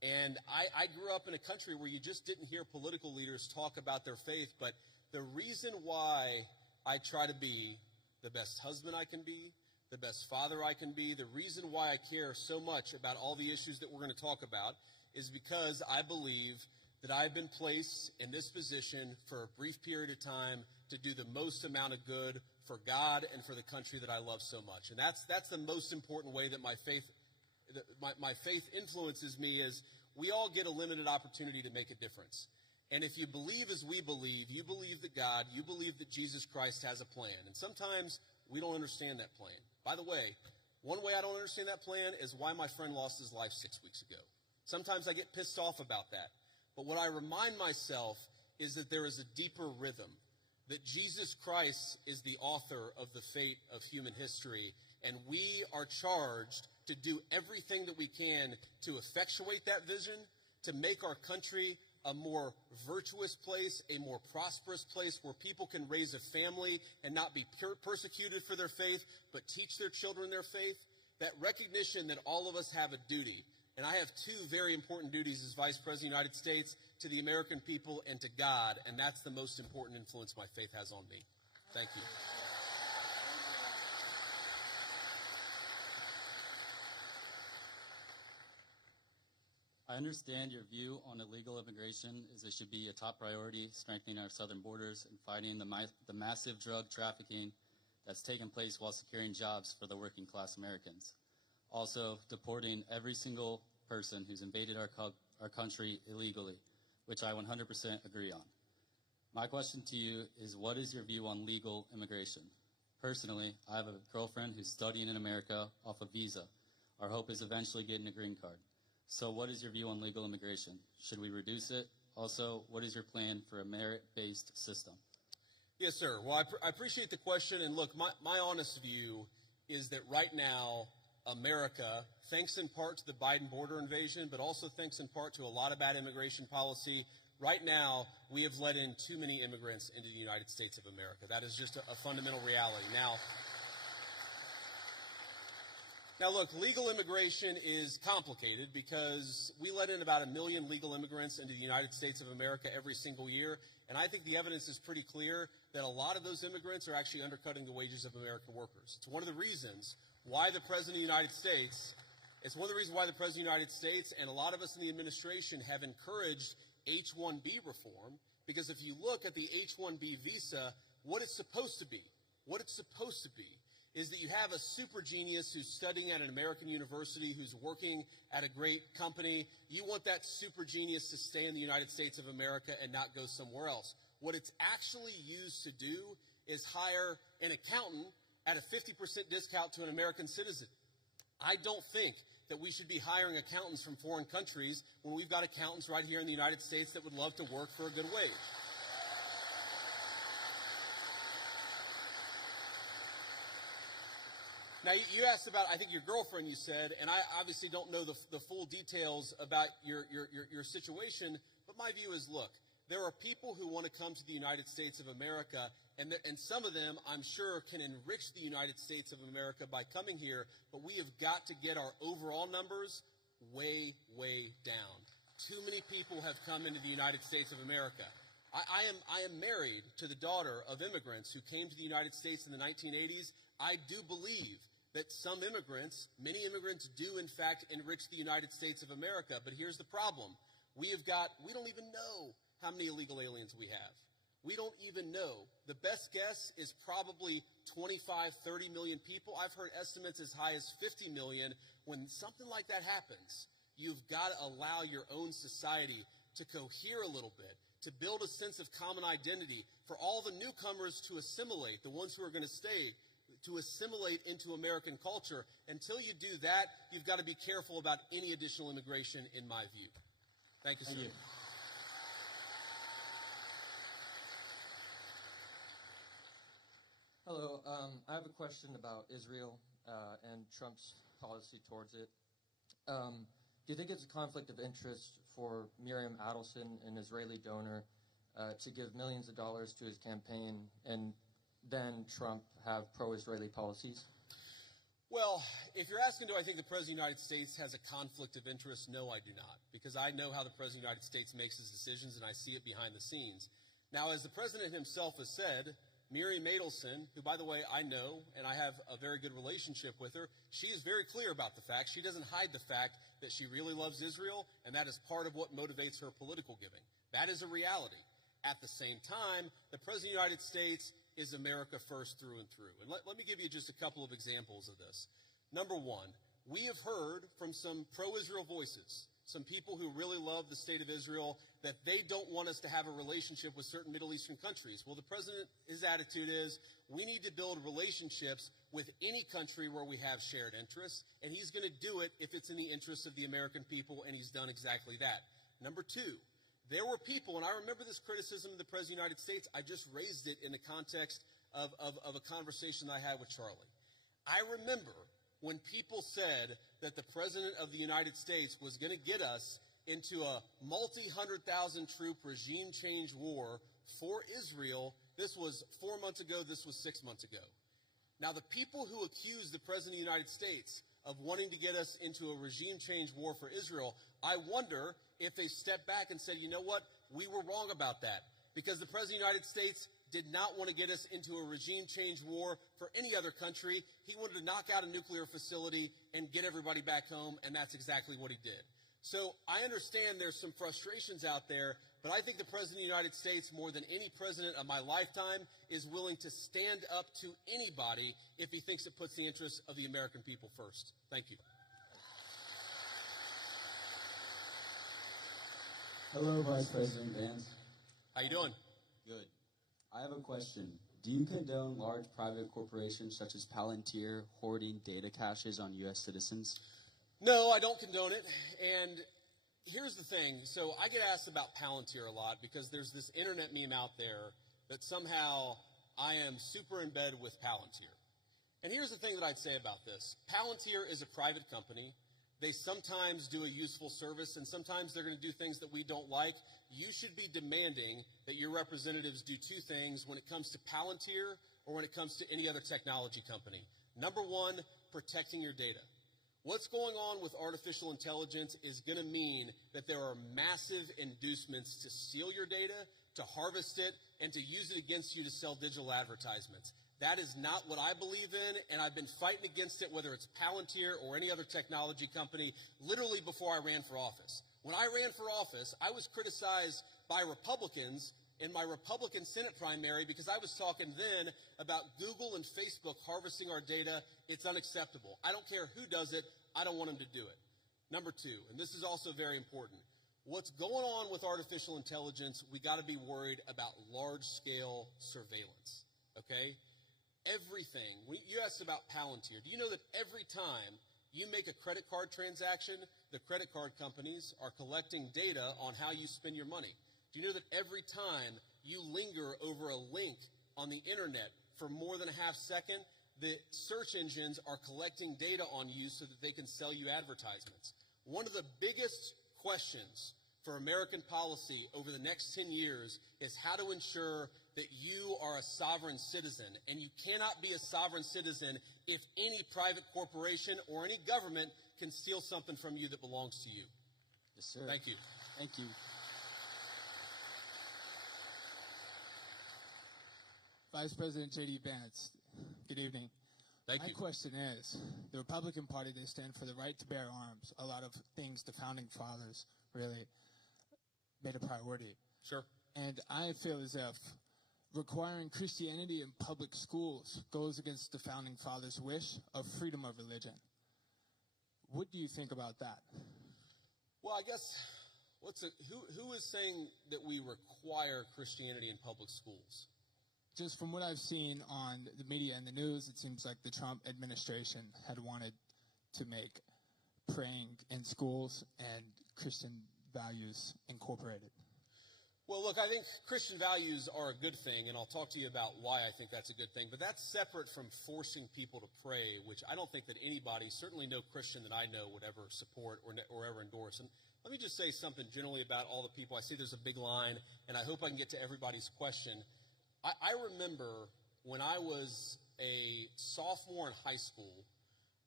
And I grew up in a country where you just didn't hear political leaders talk about their faith, but the reason why I try to be the best husband I can be, the best father I can be, the reason why I care so much about all the issues that we're going to talk about is because I believe that I've been placed in this position for a brief period of time to do the most amount of good for God and for the country that I love so much. And that's the most important way that my faith influences me is we all get a limited opportunity to make a difference. And if you believe as we believe, you believe that God, you believe that Jesus Christ has a plan. And sometimes we don't understand that plan. By the way, one way I don't understand that plan is why my friend lost his life 6 weeks ago. Sometimes I get pissed off about that. But what I remind myself is that there is a deeper rhythm, that Jesus Christ is the author of the fate of human history, and we are charged to do everything that we can to effectuate that vision, to make our country a more virtuous place, a more prosperous place where people can raise a family and not be persecuted for their faith, but teach their children their faith. That recognition that all of us have a duty. And I have two very important duties as Vice President of the United States to the American people and to God, and that's the most important influence my faith has on me. Thank you. I understand your view on illegal immigration is it should be a top priority, strengthening our southern borders and fighting the massive drug trafficking that's taken place while securing jobs for the working class Americans. Also, deporting every single person who's invaded our country illegally, which I 100% agree on. My question to you is, what is your view on legal immigration? Personally, I have a girlfriend who's studying in America off a visa. Our hope is eventually getting a green card. So what is your view on legal immigration? Should we reduce it? Also, what is your plan for a merit-based system? Yes, sir. Well, I appreciate the question. And look, my honest view is that right now, America, thanks in part to the Biden border invasion, but also thanks in part to a lot of bad immigration policy, right now we have let in too many immigrants into the United States of America. That is just a fundamental reality. Now, look, legal immigration is complicated because we let in about 1 million legal immigrants into the United States of America every single year, and I think the evidence is pretty clear that a lot of those immigrants are actually undercutting the wages of American workers. It's one of the reasons why the President of the United States, and a lot of us in the administration have encouraged H-1B reform, because if you look at the H-1B visa, what it's supposed to be is that you have a super genius who's studying at an American university, who's working at a great company. You want that super genius to stay in the United States of America and not go somewhere else. What it's actually used to do is hire an accountant at a 50% discount to an American citizen. I don't think that we should be hiring accountants from foreign countries when we've got accountants right here in the United States that would love to work for a good wage. Now, you asked about, I think, your girlfriend, you said, and I obviously don't know the full details about your situation, but my view is, look, there are people who want to come to the United States of America, and some of them, I'm sure, can enrich the United States of America by coming here, but we have got to get our overall numbers way, way down. Too many people have come into the United States of America. I am married to the daughter of immigrants who came to the United States in the 1980s. I do believe that some immigrants, many immigrants do in fact enrich the United States of America, but here's the problem. We don't even know how many illegal aliens we have. We don't even know. The best guess is probably 25, 30 million people. I've heard estimates as high as 50 million. When something like that happens, you've got to allow your own society to cohere a little bit, to build a sense of common identity, for all the newcomers to assimilate, the ones who are going to stay, to assimilate into American culture. Until you do that, you've got to be careful about any additional immigration, in my view. Thank you, sir. Thank you. Hello. I have a question about Israel and Trump's policy towards it. Do you think it's a conflict of interest for Miriam Adelson, an Israeli donor, to give millions of dollars to his campaign and then Trump have pro-Israeli policies? Well, if you're asking, do I think the President of the United States has a conflict of interest? No, I do not, because I know how the President of the United States makes his decisions, and I see it behind the scenes. Now, as the President himself has said, Miriam Adelson, who, by the way, I know, and I have a very good relationship with her, she is very clear about the fact. She doesn't hide the fact that she really loves Israel, and that is part of what motivates her political giving. That is a reality. At the same time, the President of the United States is America first through and through. And let me give you just a couple of examples of this. Number one, we have heard from some pro-Israel voices, some people who really love the state of Israel, that they don't want us to have a relationship with certain Middle Eastern countries. Well, the president, his attitude is, we need to build relationships with any country where we have shared interests, and he's going to do it if it's in the interest of the American people, and he's done exactly that. Number two, there were people, and I remember this criticism of the President of the United States. I just raised it in the context of a conversation I had with Charlie. I remember when people said that the President of the United States was going to get us into a multi-100,000 troop regime change war for Israel. This was 4 months ago. This was 6 months ago. Now, the people who accused the President of the United States of wanting to get us into a regime change war for Israel, I wonder if they stepped back and said, you know what, we were wrong about that, because the President of the United States did not want to get us into a regime change war for any other country. He wanted to knock out a nuclear facility and get everybody back home, and that's exactly what he did. So I understand there's some frustrations out there, but I think the President of the United States, more than any president of my lifetime, is willing to stand up to anybody if he thinks it puts the interests of the American people first. Thank you. Hello, Vice President Vance. How you doing? Good. I have a question. Do you condone large private corporations such as Palantir hoarding data caches on U.S. citizens? No, I don't condone it. And here's the thing. So I get asked about Palantir a lot because there's this internet meme out there that somehow I am super in bed with Palantir. And here's the thing that I'd say about this. Palantir is a private company. They sometimes do a useful service, and sometimes they're going to do things that we don't like. You should be demanding that your representatives do two things when it comes to Palantir or when it comes to any other technology company. Number one, protecting your data. What's going on with artificial intelligence is going to mean that there are massive inducements to steal your data, to harvest it, and to use it against you to sell digital advertisements. That is not what I believe in, and I've been fighting against it, whether it's Palantir or any other technology company, literally before I ran for office. When I ran for office, I was criticized by Republicans in my Republican Senate primary because I was talking then about Google and Facebook harvesting our data. It's unacceptable. I don't care who does it. I don't want them to do it. Number two, and this is also very important, what's going on with artificial intelligence, we got to be worried about large-scale surveillance, okay? Everything. You asked about Palantir. Do you know that every time you make a credit card transaction, the credit card companies are collecting data on how you spend your money? Do you know that every time you linger over a link on the internet for more than a half second, the search engines are collecting data on you so that they can sell you advertisements? One of the biggest questions for American policy over the next 10 years is how to ensure that you are a sovereign citizen. And you cannot be a sovereign citizen if any private corporation or any government can steal something from you that belongs to you. Yes, sir. Thank you. Thank you. Vice President J.D. Vance, good evening. Thank My you. question is, the Republican Party, they stand for the right to bear arms. A lot of things the founding fathers really made a priority. Sure. And I feel as if requiring Christianity in public schools goes against the founding fathers' wish of freedom of religion. What do you think about that? Well, I guess, who is saying that we require Christianity in public schools? Just from what I've seen on the media and the news, it seems like the Trump administration had wanted to make praying in schools and Christian values incorporated. Well, look, I think Christian values are a good thing, and I'll talk to you about why I think that's a good thing. But that's separate from forcing people to pray, which I don't think that anybody, certainly no Christian that I know, would ever support or ever endorse. And let me just say something generally about all the people. I see there's a big line, and I hope I can get to everybody's question. I remember when I was a sophomore in high school,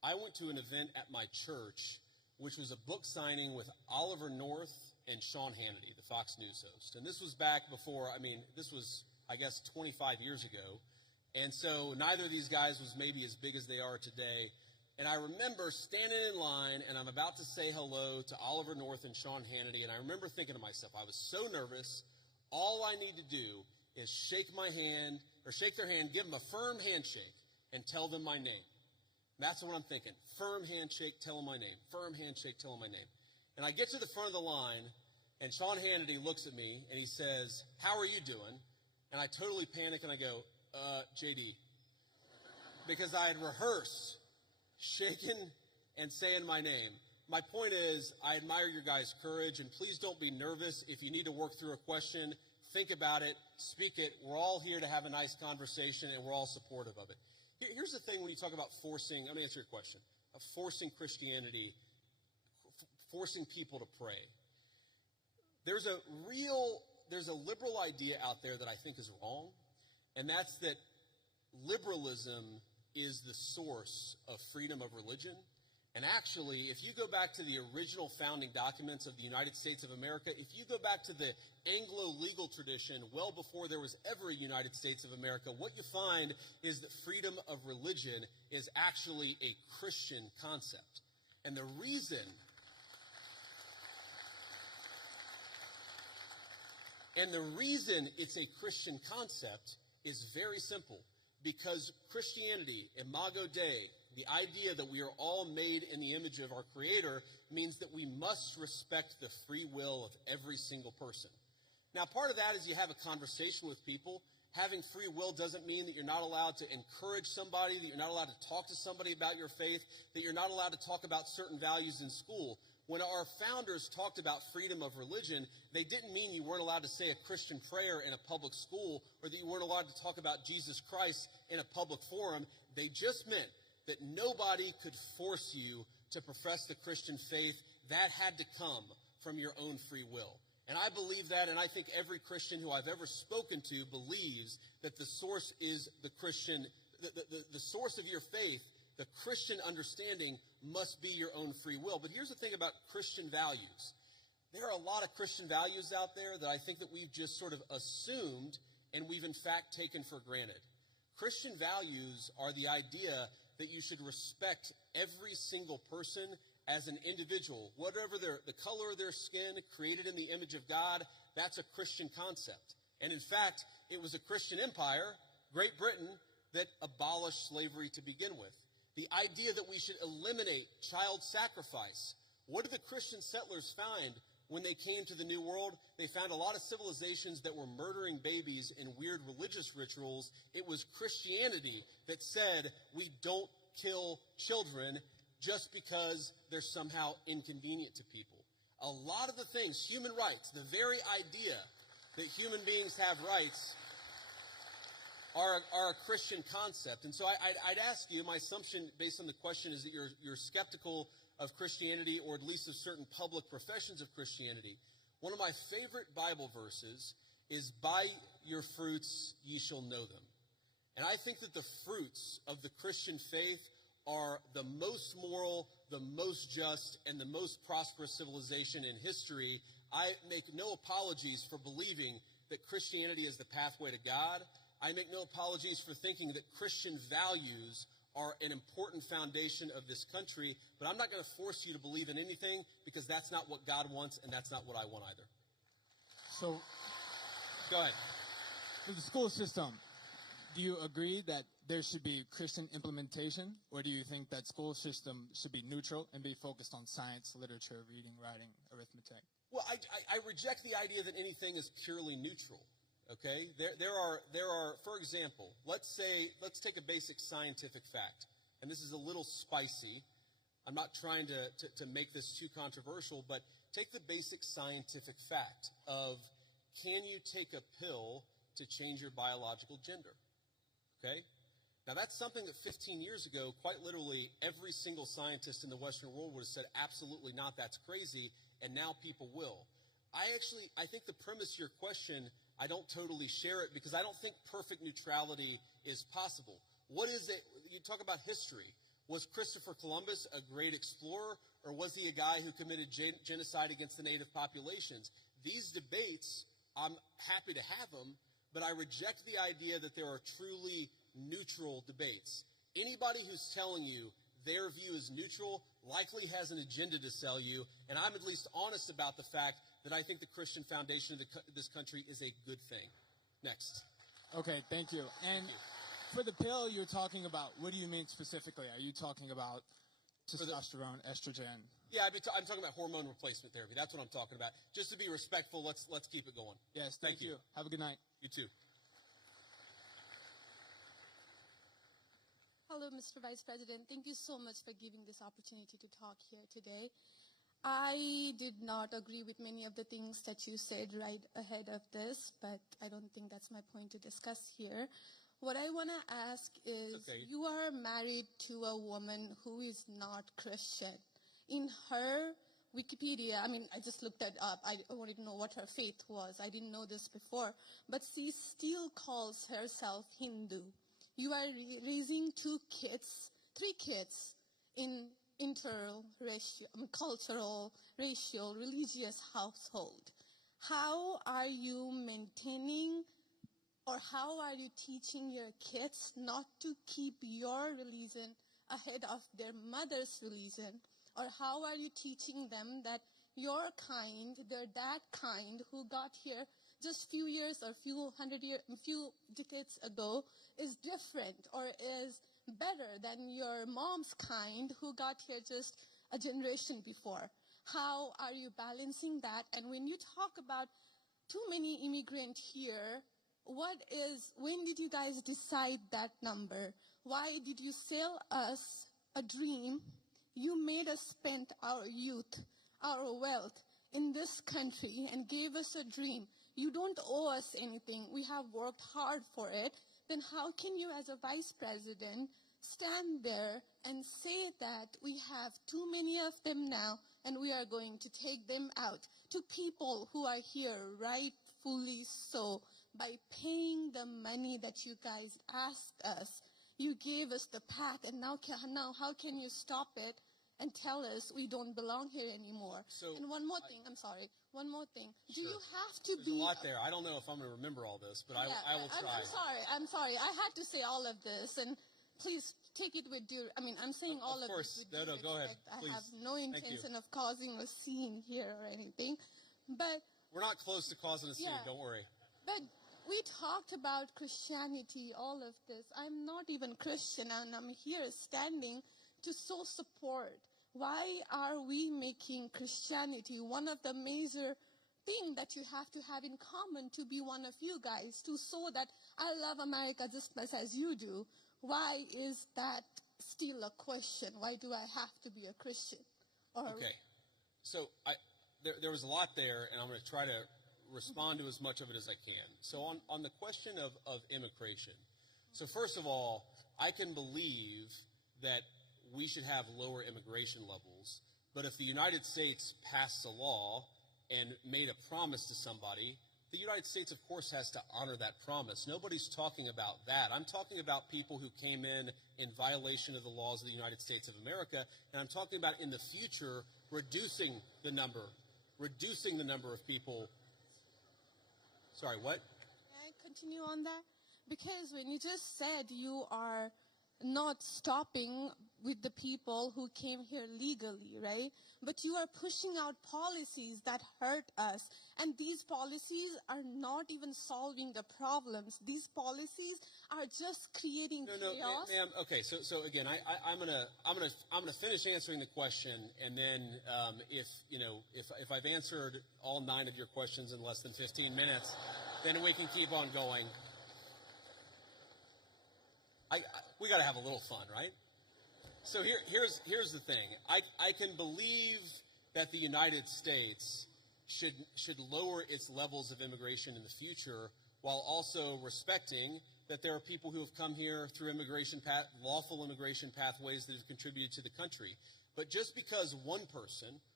I went to an event at my church, which was a book signing with Oliver North and Sean Hannity, the Fox News host. And this was back before, this was, I guess, 25 years ago. And so neither of these guys was maybe as big as they are today. And I remember standing in line, and I'm about to say hello to Oliver North and Sean Hannity, and I remember thinking to myself, I was so nervous, all I need to do is shake their hand, give them a firm handshake, and tell them my name. That's what I'm thinking. Firm handshake, tell them my name. Firm handshake, tell them my name. And I get to the front of the line, and Sean Hannity looks at me, and he says, "How are you doing?" And I totally panic, and I go, JD. Because I had rehearsed shaking and saying my name. My point is, I admire your guys' courage, and please don't be nervous. If you need to work through a question, think about it, speak it. We're all here to have a nice conversation, and we're all supportive of it. Here's the thing when you talk about forcing, let me answer your question, of forcing Christianity, forcing people to pray. There's a liberal idea out there that I think is wrong, and that's that liberalism is the source of freedom of religion. And actually, if you go back to the original founding documents of the United States of America, if you go back to the Anglo-legal tradition well before there was ever a United States of America, what you find is that freedom of religion is actually a Christian concept. And the reason it's a Christian concept is very simple. Because Christianity, Imago Dei, the idea that we are all made in the image of our Creator, means that we must respect the free will of every single person. Now, part of that is you have a conversation with people. Having free will doesn't mean that you're not allowed to encourage somebody, that you're not allowed to talk to somebody about your faith, that you're not allowed to talk about certain values in school. When our founders talked about freedom of religion, they didn't mean you weren't allowed to say a Christian prayer in a public school or that you weren't allowed to talk about Jesus Christ in a public forum. They just meant that nobody could force you to profess the Christian faith. That had to come from your own free will. And I believe that, and I think every Christian who I've ever spoken to believes that the source is the Christian, the source of your faith. The Christian understanding must be your own free will. But here's the thing about Christian values. There are a lot of Christian values out there that I think that we've just sort of assumed and we've in fact taken for granted. Christian values are the idea that you should respect every single person as an individual. Whatever the color of their skin, created in the image of God, that's a Christian concept. And in fact, it was a Christian empire, Great Britain, that abolished slavery to begin with. The idea that we should eliminate child sacrifice. What did the Christian settlers find when they came to the New World? They found a lot of civilizations that were murdering babies in weird religious rituals. It was Christianity that said we don't kill children just because they're somehow inconvenient to people. A lot of the things, human rights, the very idea that human beings have rights are a Christian concept. And so I'd ask you, my assumption based on the question is that you're skeptical of Christianity, or at least of certain public professions of Christianity. One of my favorite Bible verses is, "By your fruits ye shall know them." And I think that the fruits of the Christian faith are the most moral, the most just, and the most prosperous civilization in history. I make no apologies for believing that Christianity is the pathway to God. I make no apologies for thinking that Christian values are an important foundation of this country, but I'm not going to force you to believe in anything because that's not what God wants and that's not what I want either. So, go ahead. With the school system, do you agree that there should be Christian implementation, or do you think that school system should be neutral and be focused on science, literature, reading, writing, arithmetic? Well, I reject the idea that anything is purely neutral. Okay, there are, for example, let's take a basic scientific fact, and this is a little spicy. I'm not trying to make this too controversial, but take the basic scientific fact of, can you take a pill to change your biological gender? Okay, now that's something that 15 years ago, quite literally, every single scientist in the Western world would have said, absolutely not, that's crazy, and now people will. I think the premise of your question, I don't totally share it because I don't think perfect neutrality is possible. What is it? You talk about history. Was Christopher Columbus a great explorer, or was he a guy who committed genocide against the native populations? These debates, I'm happy to have them, but I reject the idea that there are truly neutral debates. Anybody who's telling you their view is neutral likely has an agenda to sell you, and I'm at least honest about the fact that I think the Christian foundation of this country is a good thing. Next. Okay, thank you. And for the pill you're talking about, what do you mean specifically? Are you talking about testosterone, estrogen? Yeah, I'm talking about hormone replacement therapy. That's what I'm talking about. Just to be respectful, let's keep it going. Yes, thank you. Have a good night. You too. Hello, Mr. Vice President. Thank you so much for giving this opportunity to talk here today. I did not agree with many of the things that you said right ahead of this, but I don't think that's my point to discuss here. What I want to ask is, you are married to a woman who is not Christian. In her Wikipedia, I mean, I just looked it up. I wanted to know what her faith was. I didn't know this before. But she still calls herself Hindu. You are raising three kids in cultural, racial, religious household. How are you maintaining, or how are you teaching your kids not to keep your religion ahead of their mother's religion? Or how are you teaching them that your kind, they're that kind who got here just few years or few decades ago is different or is better than your mom's kind who got here just a generation before? How are you balancing that? And when you talk about too many immigrants here, when did you guys decide that number? Why did you sell us a dream? You made us spend our youth, our wealth in this country and gave us a dream. You don't owe us anything. We have worked hard for it. Then how can you, as a vice president, stand there and say that we have too many of them now and we are going to take them out to people who are here rightfully so by paying the money that you guys asked us? You gave us the path, and now how can you stop it and tell us we don't belong here anymore? And one more thing. Do you have to There's a lot there. I don't know if I'm going to remember all this, but I will try. I'm sorry. I had to say all of this, and please take it with due. I mean, I'm saying all of this with due respect. Go ahead. Please. I have no intention of causing a scene here or anything, but we're not close to causing a scene. Don't worry. But we talked about Christianity, all of this. I'm not even Christian, and I'm here standing to show support. Why are we making Christianity one of the major things that you have to have in common to be one of you guys, to show that I love America just as you do? Why is that still a question? Why do I have to be a Christian? Okay. So there was a lot there, and I'm going to try to respond to as much of it as I can. So on the question of immigration, so first of all, I can believe that we should have lower immigration levels, but if the United States passed a law and made a promise to somebody, the United States, of course, has to honor that promise. Nobody's talking about that. I'm talking about people who came in violation of the laws of the United States of America, and I'm talking about in the future reducing the number of people. Sorry, what? Can I continue on that? Because when you just said you are not stopping with the people who came here legally, right? But you are pushing out policies that hurt us. And these policies are not even solving the problems. These policies are just creating chaos. No, ma'am. Okay, so again, I'm gonna finish answering the question, and then if I've answered all 9 of your questions in less than 15 minutes, then we can keep on going. We got to have a little fun, right? So here's the thing. I can believe that the United States should lower its levels of immigration in the future, while also respecting that there are people who have come here through lawful immigration pathways that have contributed to the country. But just because one person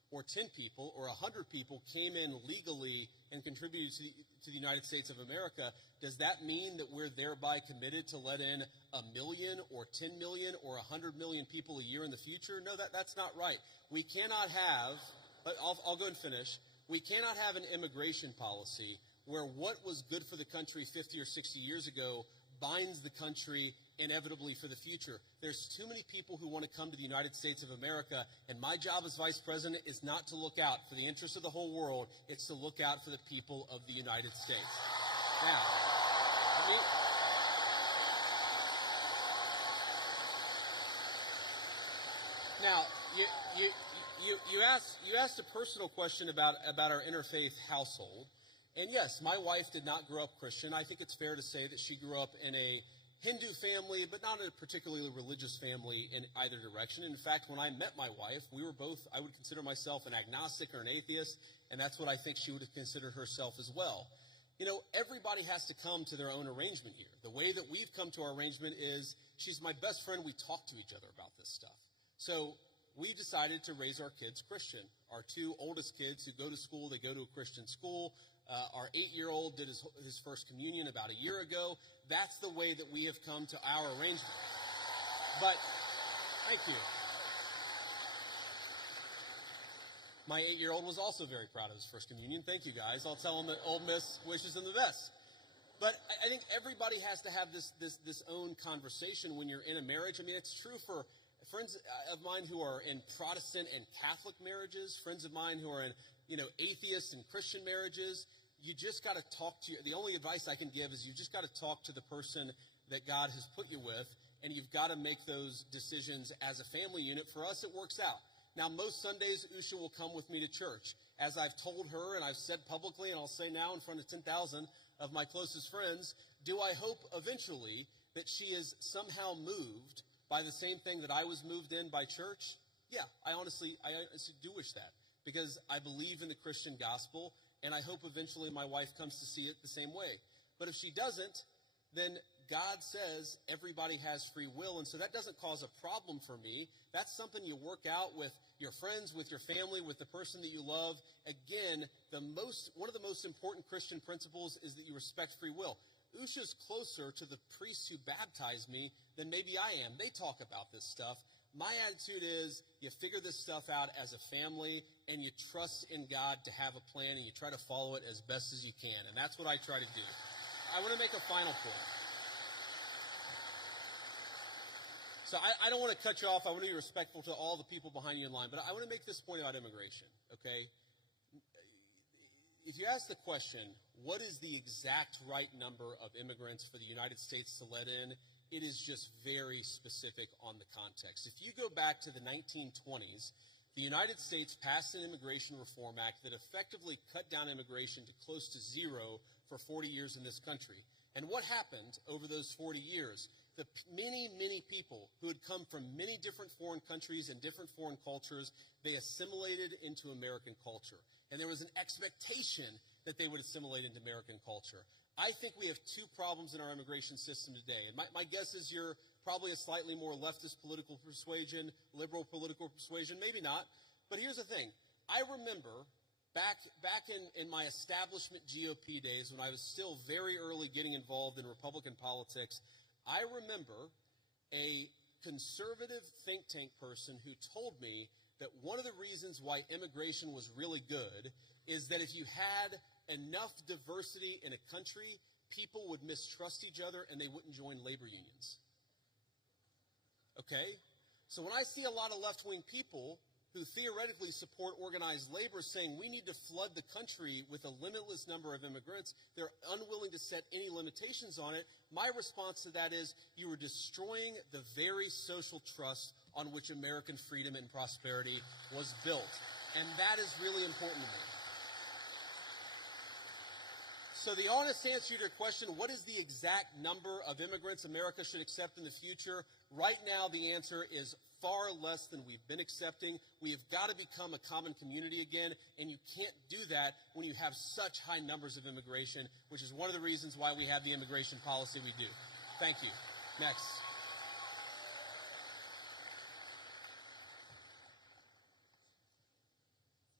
or 10 people or 100 people came in legally and contributed to the United States of America, does that mean that we're thereby committed to let in 1 million or 10 million or 100 million people a year in the future? No, that's not right. We cannot have, I'll go and finish, we cannot have an immigration policy where what was good for the country 50 or 60 years ago binds the country inevitably for the future. There's too many people who want to come to the United States of America, and my job as vice president is not to look out for the interests of the whole world. It's to look out for the people of the United States. Now, you asked a personal question about our interfaith household. And yes, my wife did not grow up Christian. I think it's fair to say that she grew up in a Hindu family, but not a particularly religious family in either direction. In fact, when I met my wife, we were both, I would consider myself an agnostic or an atheist, and that's what I think she would have considered herself as well. You know, everybody has to come to their own arrangement here. The way that we've come to our arrangement is she's my best friend. We talk to each other about this stuff. So we decided to raise our kids Christian. Our two oldest kids who go to school, they go to a Christian school. Our 8-year-old did his first communion about a year ago. That's the way that we have come to our arrangement. But, thank you. My 8-year-old was also very proud of his first communion. Thank you, guys. I'll tell him that Old Miss wishes him the best. But I think everybody has to have this own conversation when you're in a marriage. I mean, it's true for friends of mine who are in Protestant and Catholic marriages, friends of mine who are in, atheist and Christian marriages. You just got to talk to the only advice I can give is you just got to talk to the person that God has put you with, and you've got to make those decisions as a family unit. For us, it works out. Now, most Sundays, Usha will come with me to church. As I've told her, and I've said publicly, and I'll say now in front of 10,000 of my closest friends, do I hope eventually that she is somehow moved by the same thing that I was moved in by church? Yeah, I honestly do wish that, because I believe in the Christian gospel, and I hope eventually my wife comes to see it the same way. But if she doesn't, then God says everybody has free will, and so that doesn't cause a problem for me. That's something you work out with your friends, with your family, with the person that you love. Again, one of the most important Christian principles is that you respect free will. Usha's closer to the priests who baptized me than maybe I am. They talk about this stuff. My attitude is you figure this stuff out as a family, and you trust in God to have a plan, and you try to follow it as best as you can. And that's what I try to do. I want to make a final point. So I don't want to cut you off. I want to be respectful to all the people behind you in line. But I want to make this point about immigration, okay? If you ask the question, what is the exact right number of immigrants for the United States to let in, it is just very specific on the context. If you go back to the 1920s, the United States passed an Immigration Reform Act that effectively cut down immigration to close to zero for 40 years in this country. And what happened over those 40 years? The many, many people who had come from many different foreign countries and different foreign cultures, they assimilated into American culture. And there was an expectation that they would assimilate into American culture. I think we have two problems in our immigration system today. And my guess is you're probably a slightly more leftist political persuasion, liberal political persuasion, maybe not. But here's the thing. I remember back in my establishment GOP days when I was still very early getting involved in Republican politics, I remember a conservative think tank person who told me that one of the reasons why immigration was really good is that if you had enough diversity in a country, people would mistrust each other and they wouldn't join labor unions. Okay? So when I see a lot of left-wing people who theoretically support organized labor saying we need to flood the country with a limitless number of immigrants, they're unwilling to set any limitations on it. My response to that is you are destroying the very social trust on which American freedom and prosperity was built. And that is really important to me. So the honest answer to your question, what is the exact number of immigrants America should accept in the future? Right now, the answer is far less than we've been accepting. We have got to become a common community again, and you can't do that when you have such high numbers of immigration, which is one of the reasons why we have the immigration policy we do. Thank you. Next.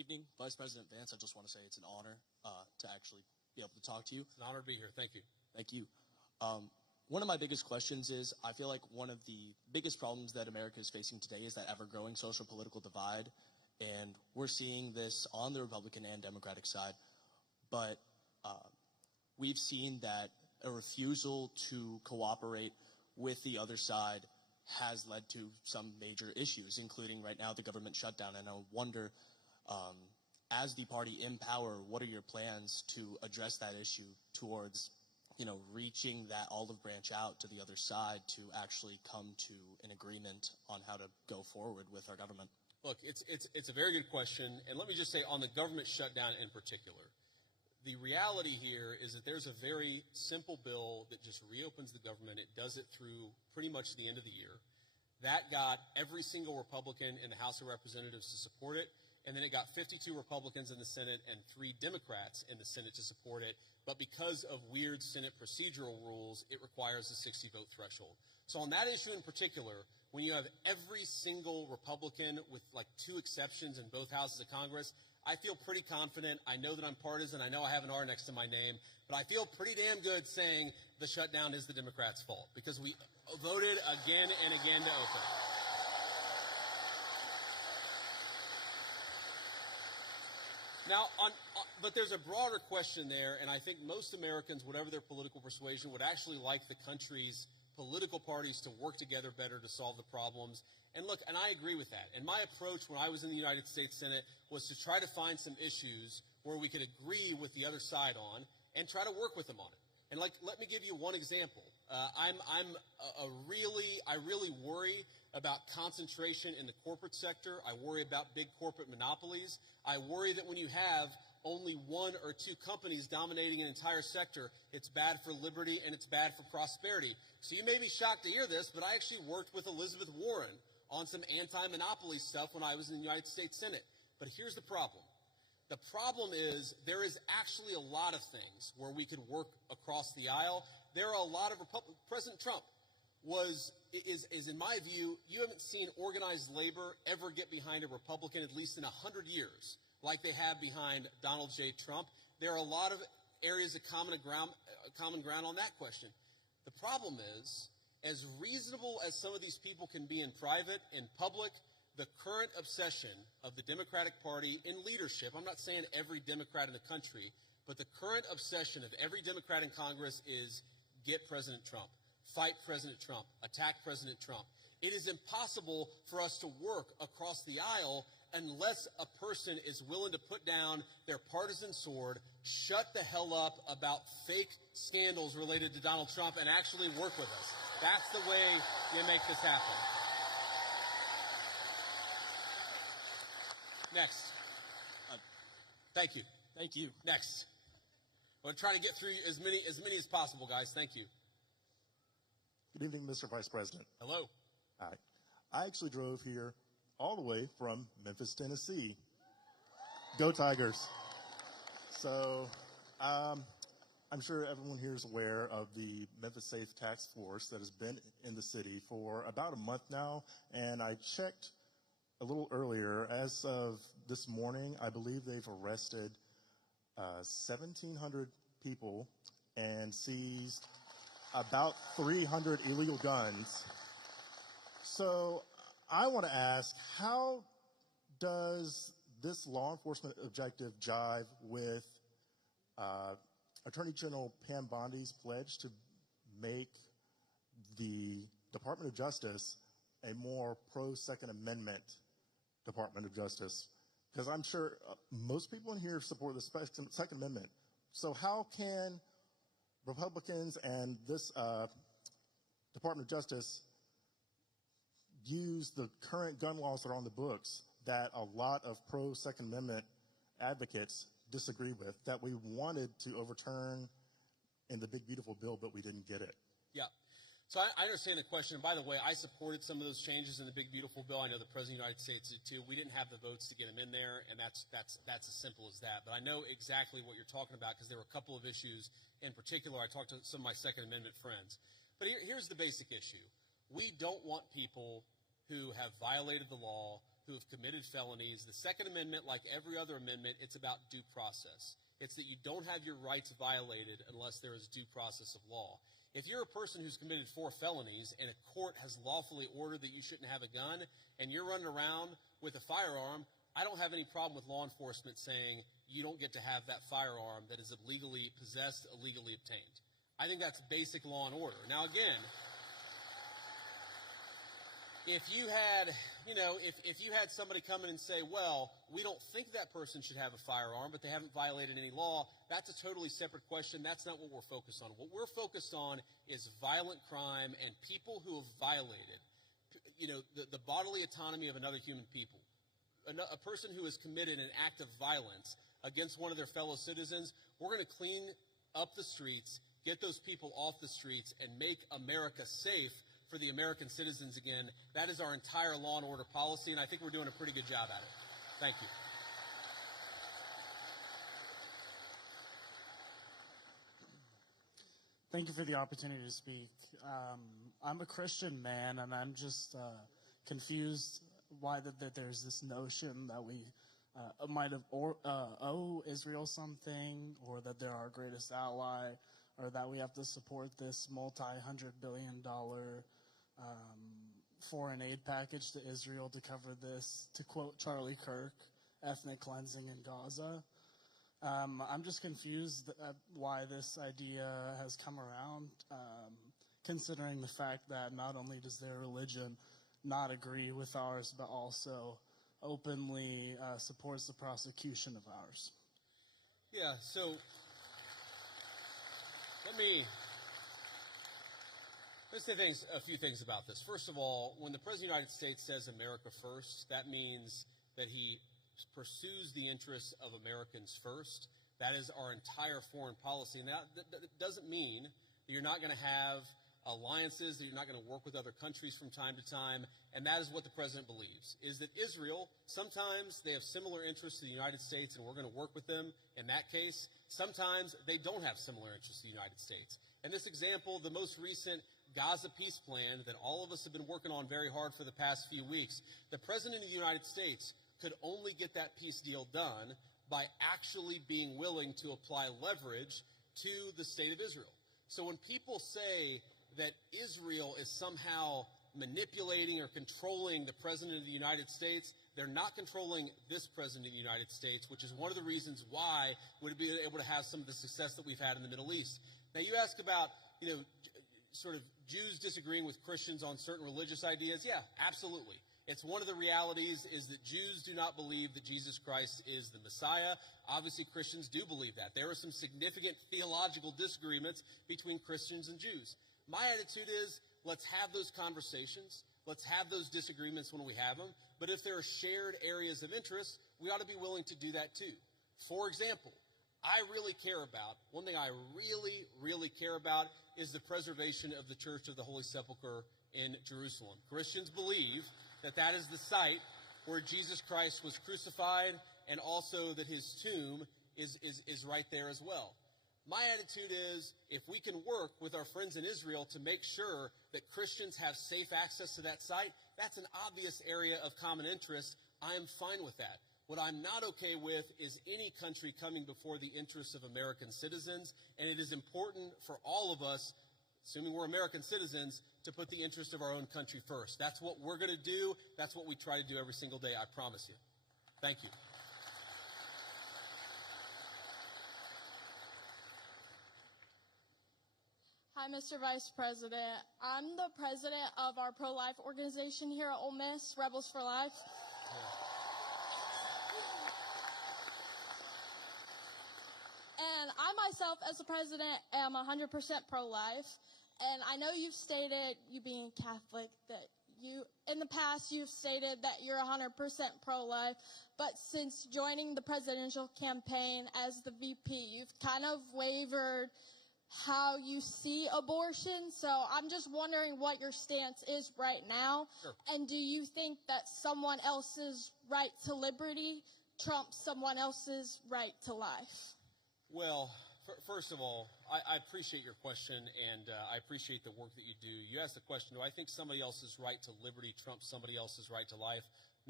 evening, Vice President Vance. I just want to say it's an honor to actually be able to talk to you. It's an honor to be here. Thank you. Thank you. One of my biggest questions is, I feel like one of the biggest problems that America is facing today is that ever-growing social political divide, and we're seeing this on the Republican and Democratic side. But we've seen that a refusal to cooperate with the other side has led to some major issues, including right now the government shutdown. And I wonder, as the party in power, what are your plans to address that issue towards, reaching that olive branch out to the other side to actually come to an agreement on how to go forward with our government? Look, it's a very good question, and let me just say on the government shutdown in particular, the reality here is that there's a very simple bill that just reopens the government. It does it through pretty much the end of the year. That got every single Republican in the House of Representatives to support it, and then it got 52 Republicans in the Senate and 3 Democrats in the Senate to support it. But because of weird Senate procedural rules, it requires a 60-vote threshold. So on that issue in particular, when you have every single Republican with like 2 exceptions in both houses of Congress, I feel pretty confident. I know that I'm partisan. I know I have an R next to my name. But I feel pretty damn good saying the shutdown is the Democrats' fault because we voted again and again to open it. Now, but there's a broader question there, and I think most Americans, whatever their political persuasion, would actually like the country's political parties to work together better to solve the problems. And look, and I agree with that. And my approach when I was in the United States Senate was to try to find some issues where we could agree with the other side on and try to work with them on it. And let me give you one example. I really worry about concentration in the corporate sector. I worry about big corporate monopolies. I worry that when you have only 1 or 2 companies dominating an entire sector, it's bad for liberty and it's bad for prosperity. So you may be shocked to hear this, but I actually worked with Elizabeth Warren on some anti-monopoly stuff when I was in the United States Senate. But here's the problem. The problem is there is actually a lot of things where we could work across the aisle. There are a lot of President Trump is in my view, you haven't seen organized labor ever get behind a Republican at least in 100 years like they have behind Donald J. Trump. There are a lot of areas of common ground on that question. The problem is, as reasonable as some of these people can be in private, in public, the current obsession of the Democratic Party in leadership, I'm not saying every Democrat in the country, but the current obsession of every Democrat in Congress is get President Trump, fight President Trump, attack President Trump. It is impossible for us to work across the aisle unless a person is willing to put down their partisan sword, shut the hell up about fake scandals related to Donald Trump, and actually work with us. That's the way you make this happen. Next. Thank you. Thank you. Next. I'm going to try to get through as many as possible, guys. Thank you. Good evening, Mr. Vice President. Hello. Hi. I actually drove here all the way from Memphis, Tennessee. Go Tigers. So I'm sure everyone here is aware of the Memphis Safe Task Force that has been in the city for about a month now. And I checked a little earlier. As of this morning, I believe they've arrested 1,700 people and seized about 300 illegal guns. So I want to ask, how does this law enforcement objective jive with Attorney General Pam Bondi's pledge to make the Department of Justice a more pro-Second Amendment Department of Justice? Because I'm sure most people in here support the Second Amendment. So how can Republicans and this Department of Justice use the current gun laws that are on the books that a lot of pro-Second Amendment advocates disagree with, that we wanted to overturn in the big, beautiful bill, but we didn't get it? Yeah. So I understand the question. And by the way, I supported some of those changes in the big, beautiful bill. I know the President of the United States did too. We didn't have the votes to get them in there, and that's as simple as that. But I know exactly what you're talking about because there were a couple of issues in particular. I talked to some of my Second Amendment friends. But here's the basic issue. We don't want people who have violated the law, who who have committed felonies. The Second Amendment, like every other amendment, it's about due process. It's that you don't have your rights violated unless there is due process of law. If you're a person who's committed 4 felonies and a court has lawfully ordered that you shouldn't have a gun and you're running around with a firearm, I don't have any problem with law enforcement saying you don't get to have that firearm that is illegally possessed, illegally obtained. I think that's basic law and order. Now, again, if you had, if you had somebody come in and say, well, we don't think that person should have a firearm, but they haven't violated any law, that's a totally separate question. That's not what we're focused on. What we're focused on is violent crime and people who have violated, the bodily autonomy of another human people. A person who has committed an act of violence against one of their fellow citizens, we're going to clean up the streets, get those people off the streets, and make America safe for the American citizens again. That is our entire law and order policy, and I think we're doing a pretty good job at it. Thank you. Thank you for the opportunity to speak. I'm a Christian man, and I'm just confused why that there's this notion that we might have owe Israel something, or that they're our greatest ally, or that we have to support this multi-hundred-billion-dollar foreign aid package to Israel to cover this, to quote Charlie Kirk, ethnic cleansing in Gaza. I'm just confused at why this idea has come around, considering the fact that not only does their religion not agree with ours, but also openly supports the prosecution of ours. Yeah, so let's say a few things about this. First of all, when the President of the United States says America first, that means that he pursues the interests of Americans first. That is our entire foreign policy. And that doesn't mean that you're not going to have alliances, that you're not going to work with other countries from time to time. And that is what the President believes, is that Israel, sometimes they have similar interests to the United States and we're going to work with them in that case. Sometimes they don't have similar interests to the United States. And this example, the most recent Gaza peace plan that all of us have been working on very hard for the past few weeks, the President of the United States could only get that peace deal done by actually being willing to apply leverage to the state of Israel. So when people say that Israel is somehow manipulating or controlling the President of the United States, they're not controlling this President of the United States, which is one of the reasons why we'd be able to have some of the success that we've had in the Middle East. Now, you ask about, sort of Jews disagreeing with Christians on certain religious ideas. Yeah, absolutely. It's one of the realities is that Jews do not believe that Jesus Christ is the Messiah. Obviously, Christians do believe that. There are some significant theological disagreements between Christians and Jews. My attitude is, let's have those conversations. Let's have those disagreements when we have them. But if there are shared areas of interest, we ought to be willing to do that too. For example, one thing I really, really care about is the preservation of the Church of the Holy Sepulchre in Jerusalem. Christians believe that that is the site where Jesus Christ was crucified, and also that his tomb is right there as well. My attitude is, if we can work with our friends in Israel to make sure that Christians have safe access to that site, that's an obvious area of common interest. I am fine with that. What I'm not okay with is any country coming before the interests of American citizens, and it is important for all of us, assuming we're American citizens, to put the interest of our own country first. That's what we're going to do. That's what we try to do every single day, I promise you. Thank you. Hi, Mr. Vice President. I'm the president of our pro-life organization here at Ole Miss, Rebels for Life. And I myself, as the president, am 100% pro-life. And I know you've stated, you being Catholic, that in the past, you've stated that you're 100% pro-life. But since joining the presidential campaign as the VP, you've kind of wavered how you see abortion. So I'm just wondering what your stance is right now. Sure. And do you think that someone else's right to liberty trumps someone else's right to life? Well, first of all, I appreciate your question, and I appreciate the work that you do. You asked the question, do I think somebody else's right to liberty trumps somebody else's right to life?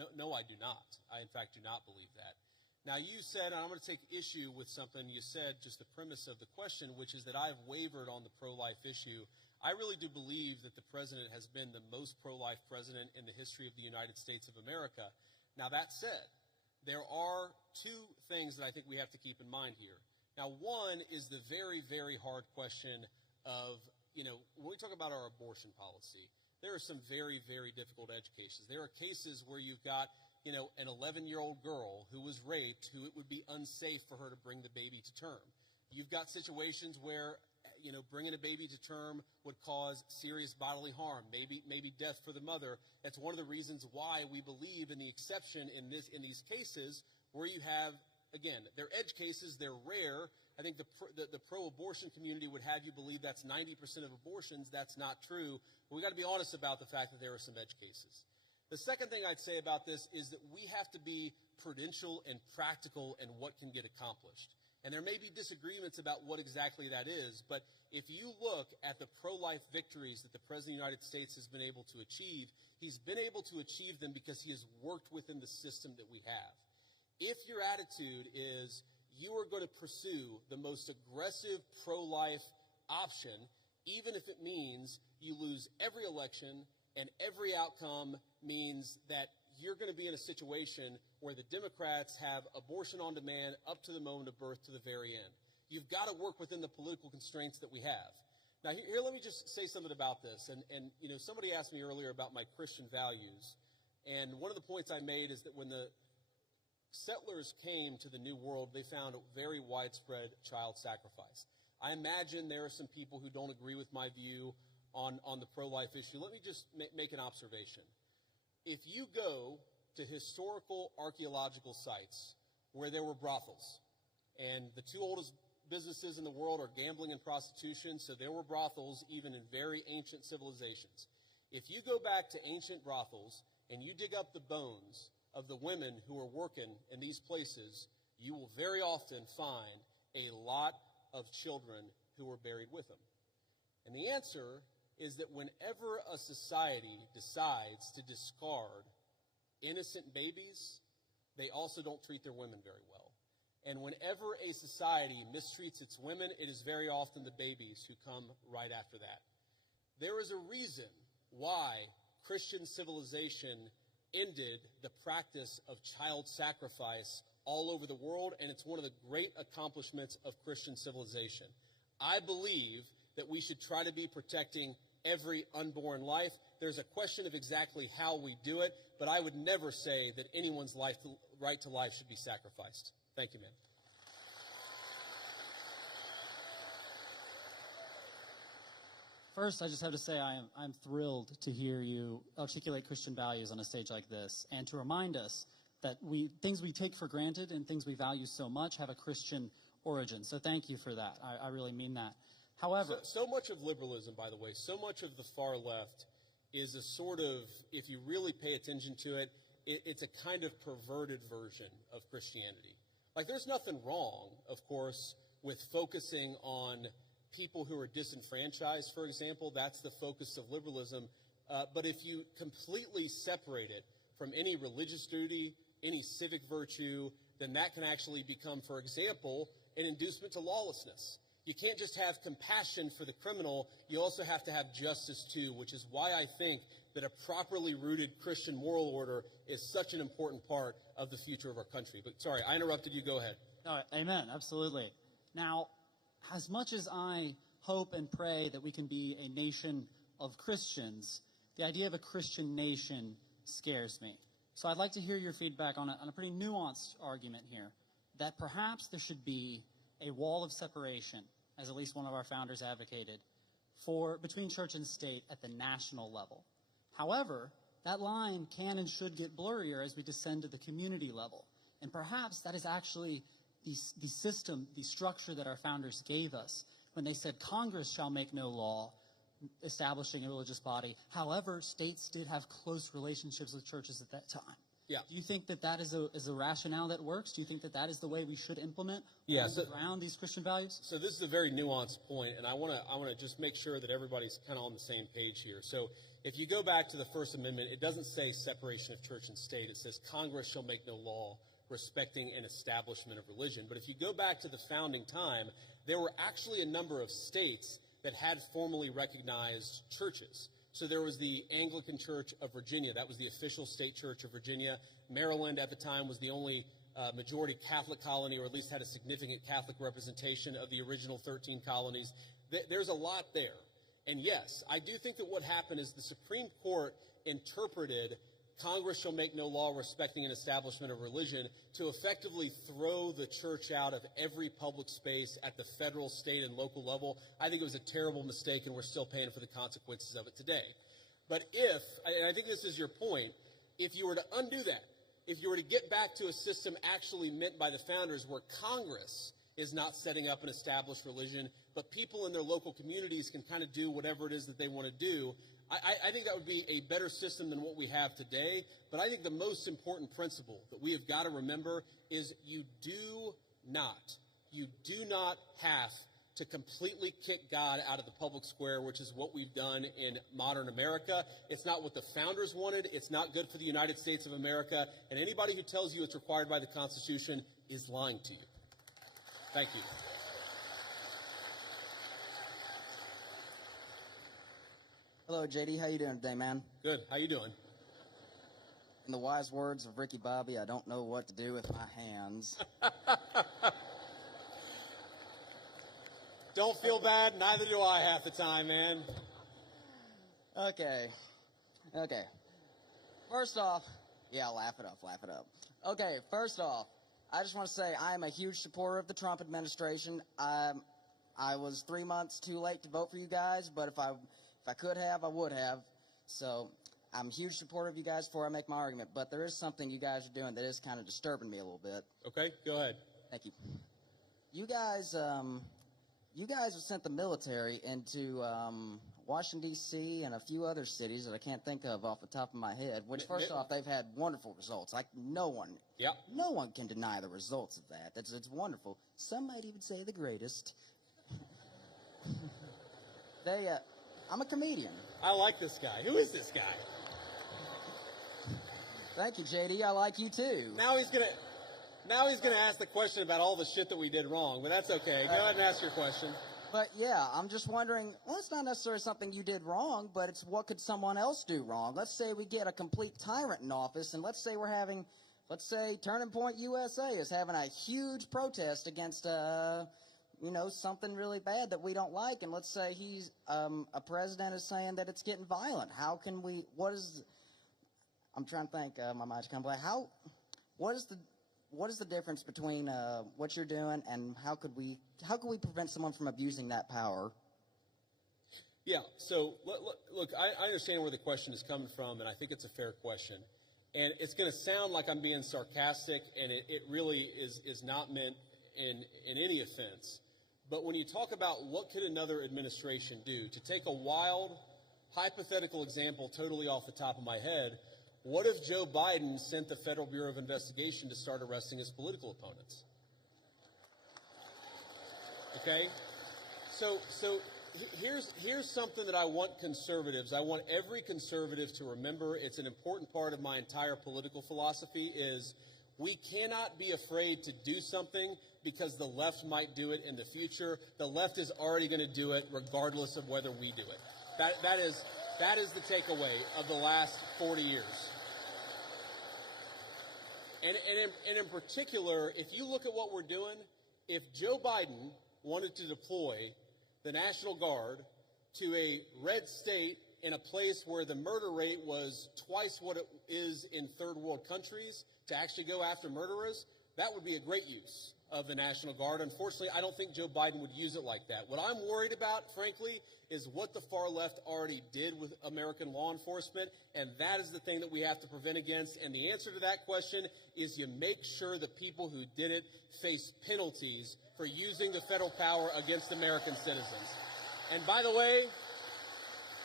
No, I do not. I, in fact, do not believe that. Now, you said, and I'm going to take issue with something you said, just the premise of the question, which is that I've wavered on the pro-life issue. I really do believe that the president has been the most pro-life president in the history of the United States of America. Now, that said, there are two things that I think we have to keep in mind here. Now, one is the very, very hard question of, when we talk about our abortion policy, there are some very, very difficult edge cases. There are cases where you've got, an 11-year-old girl who was raped, who it would be unsafe for her to bring the baby to term. You've got situations where, bringing a baby to term would cause serious bodily harm, maybe death for the mother. That's one of the reasons why we believe in the exception in these cases where you have, again, they're edge cases, they're rare. I think the pro-abortion community would have you believe that's 90% of abortions. That's not true. But we got to be honest about the fact that there are some edge cases. The second thing I'd say about this is that we have to be prudential and practical in what can get accomplished. And there may be disagreements about what exactly that is, but if you look at the pro-life victories that the President of the United States has been able to achieve, he's been able to achieve them because he has worked within the system that we have. If your attitude is you are going to pursue the most aggressive pro-life option, even if it means you lose every election and every outcome means that you're going to be in a situation where the Democrats have abortion on demand up to the moment of birth to the very end. You've got to work within the political constraints that we have. Now, here let me just say something about this. And somebody asked me earlier about my Christian values. And one of the points I made is that when the settlers came to the New World, they found a very widespread child sacrifice. I imagine there are some people who don't agree with my view on the pro-life issue. Let me just make an observation. If you go to historical archaeological sites where there were brothels, and the two oldest businesses in the world are gambling and prostitution, so there were brothels even in very ancient civilizations. If you go back to ancient brothels and you dig up the bones of the women who are working in these places, you will very often find a lot of children who were buried with them. And the answer is that whenever a society decides to discard innocent babies, they also don't treat their women very well. And whenever a society mistreats its women, it is very often the babies who come right after that. There is a reason why Christian civilization ended the practice of child sacrifice all over the world, and it's one of the great accomplishments of Christian civilization. I believe that we should try to be protecting every unborn life. There's a question of exactly how we do it, but I would never say that anyone's right to life should be sacrificed. Thank you, ma'am. First, I just have to say I'm thrilled to hear you articulate Christian values on a stage like this, and to remind us that things we take for granted and things we value so much have a Christian origin. So thank you for that. I really mean that. However, so much of liberalism, by the way, so much of the far left is a sort of, if you really pay attention to it, it's a kind of perverted version of Christianity. Like, there's nothing wrong, of course, with focusing on people who are disenfranchised, for example. That's the focus of liberalism. But if you completely separate it from any religious duty, any civic virtue, then that can actually become, for example, an inducement to lawlessness. You can't just have compassion for the criminal. You also have to have justice, too, which is why I think that a properly rooted Christian moral order is such an important part of the future of our country. But sorry, I interrupted you. Go ahead. No, amen. Absolutely. Now, as much as I hope and pray that we can be a nation of Christians, the idea of a Christian nation scares me. So I'd like to hear your feedback on a pretty nuanced argument here, that perhaps there should be a wall of separation, as at least one of our founders advocated, between church and state at the national level. However, that line can and should get blurrier as we descend to the community level. And perhaps that is actually the system, the structure that our founders gave us when they said Congress shall make no law establishing a religious body. However, states did have close relationships with churches at that time. Yeah. Do you think that is a rationale that works? Do you think that is the way we should implement around these Christian values? So this is a very nuanced point, and I want to just make sure that everybody's kind of on the same page here. So if you go back to the First Amendment, it doesn't say separation of church and state. It says Congress shall make no law respecting an establishment of religion. But if you go back to the founding time, there were actually a number of states that had formally recognized churches. So there was the Anglican Church of Virginia. That was the official state church of Virginia. Maryland at the time was the only majority Catholic colony, or at least had a significant Catholic representation of the original 13 colonies. There's a lot there. And yes, I do think that what happened is the Supreme Court interpreted Congress shall make no law respecting an establishment of religion to effectively throw the church out of every public space at the federal, state, and local level. I think it was a terrible mistake, and we're still paying for the consequences of it today. But and I think this is your point, if you were to undo that, if you were to get back to a system actually meant by the founders where Congress is not setting up an established religion, but people in their local communities can kind of do whatever it is that they want to do, I think that would be a better system than what we have today. But I think the most important principle that we have got to remember is you do not have to completely kick God out of the public square, which is what we've done in modern America. It's not what the founders wanted. It's not good for the United States of America. And anybody who tells you it's required by the Constitution is lying to you. Thank you. Hello, JD. How you doing today, man? Good. How you doing? In the wise words of Ricky Bobby, I don't know what to do with my hands. Don't feel bad. Neither do I half the time, man. Okay. First off, laugh it up. Okay, first off, I just want to say I am a huge supporter of the Trump administration. I was 3 months too late to vote for you guys, but if I could have, I would have. So I'm a huge supporter of you guys before I make my argument. But there is something you guys are doing that is kind of disturbing me a little bit. Okay, go ahead. Thank you. You guys have sent the military into Washington, D.C. and a few other cities that I can't think of off the top of my head, which, first off, they've had wonderful results. Like, no one can deny the results of that. It's wonderful. Some might even say the greatest. I'm a comedian. I like this guy. Who is this guy? Thank you, JD. I like you, too. Now he's gonna ask the question about all the shit that we did wrong, but that's okay. Go ahead and ask your question. But yeah, I'm just wondering, well, it's not necessarily something you did wrong, but it's what could someone else do wrong? Let's say we get a complete tyrant in office, and let's say Turning Point USA is having a huge protest against, something really bad that we don't like, and let's say a president is saying that it's getting violent. How can we, I'm trying to think, my mind's kind of blank. What is the difference between what you're doing and how could we prevent someone from abusing that power? Yeah, so look, I understand where the question is coming from, and I think it's a fair question. And it's going to sound like I'm being sarcastic, and it really is not meant in any offense. But when you talk about what could another administration do, to take a wild, hypothetical example totally off the top of my head, what if Joe Biden sent the Federal Bureau of Investigation to start arresting his political opponents? Okay? So here's something that I want conservatives, I want every conservative to remember. It's an important part of my entire political philosophy is we cannot be afraid to do something because the left might do it in the future. The left is already going to do it regardless of whether we do it. That is the takeaway of the last 40 years. And in particular, if you look at what we're doing, if Joe Biden wanted to deploy the National Guard to a red state in a place where the murder rate was twice what it is in third world countries to actually go after murderers, that would be a great use of the National Guard. Unfortunately, I don't think Joe Biden would use it like that. What I'm worried about, frankly, is what the far left already did with American law enforcement, and that is the thing that we have to prevent against. And the answer to that question is you make sure the people who did it face penalties for using the federal power against American citizens. And by the way,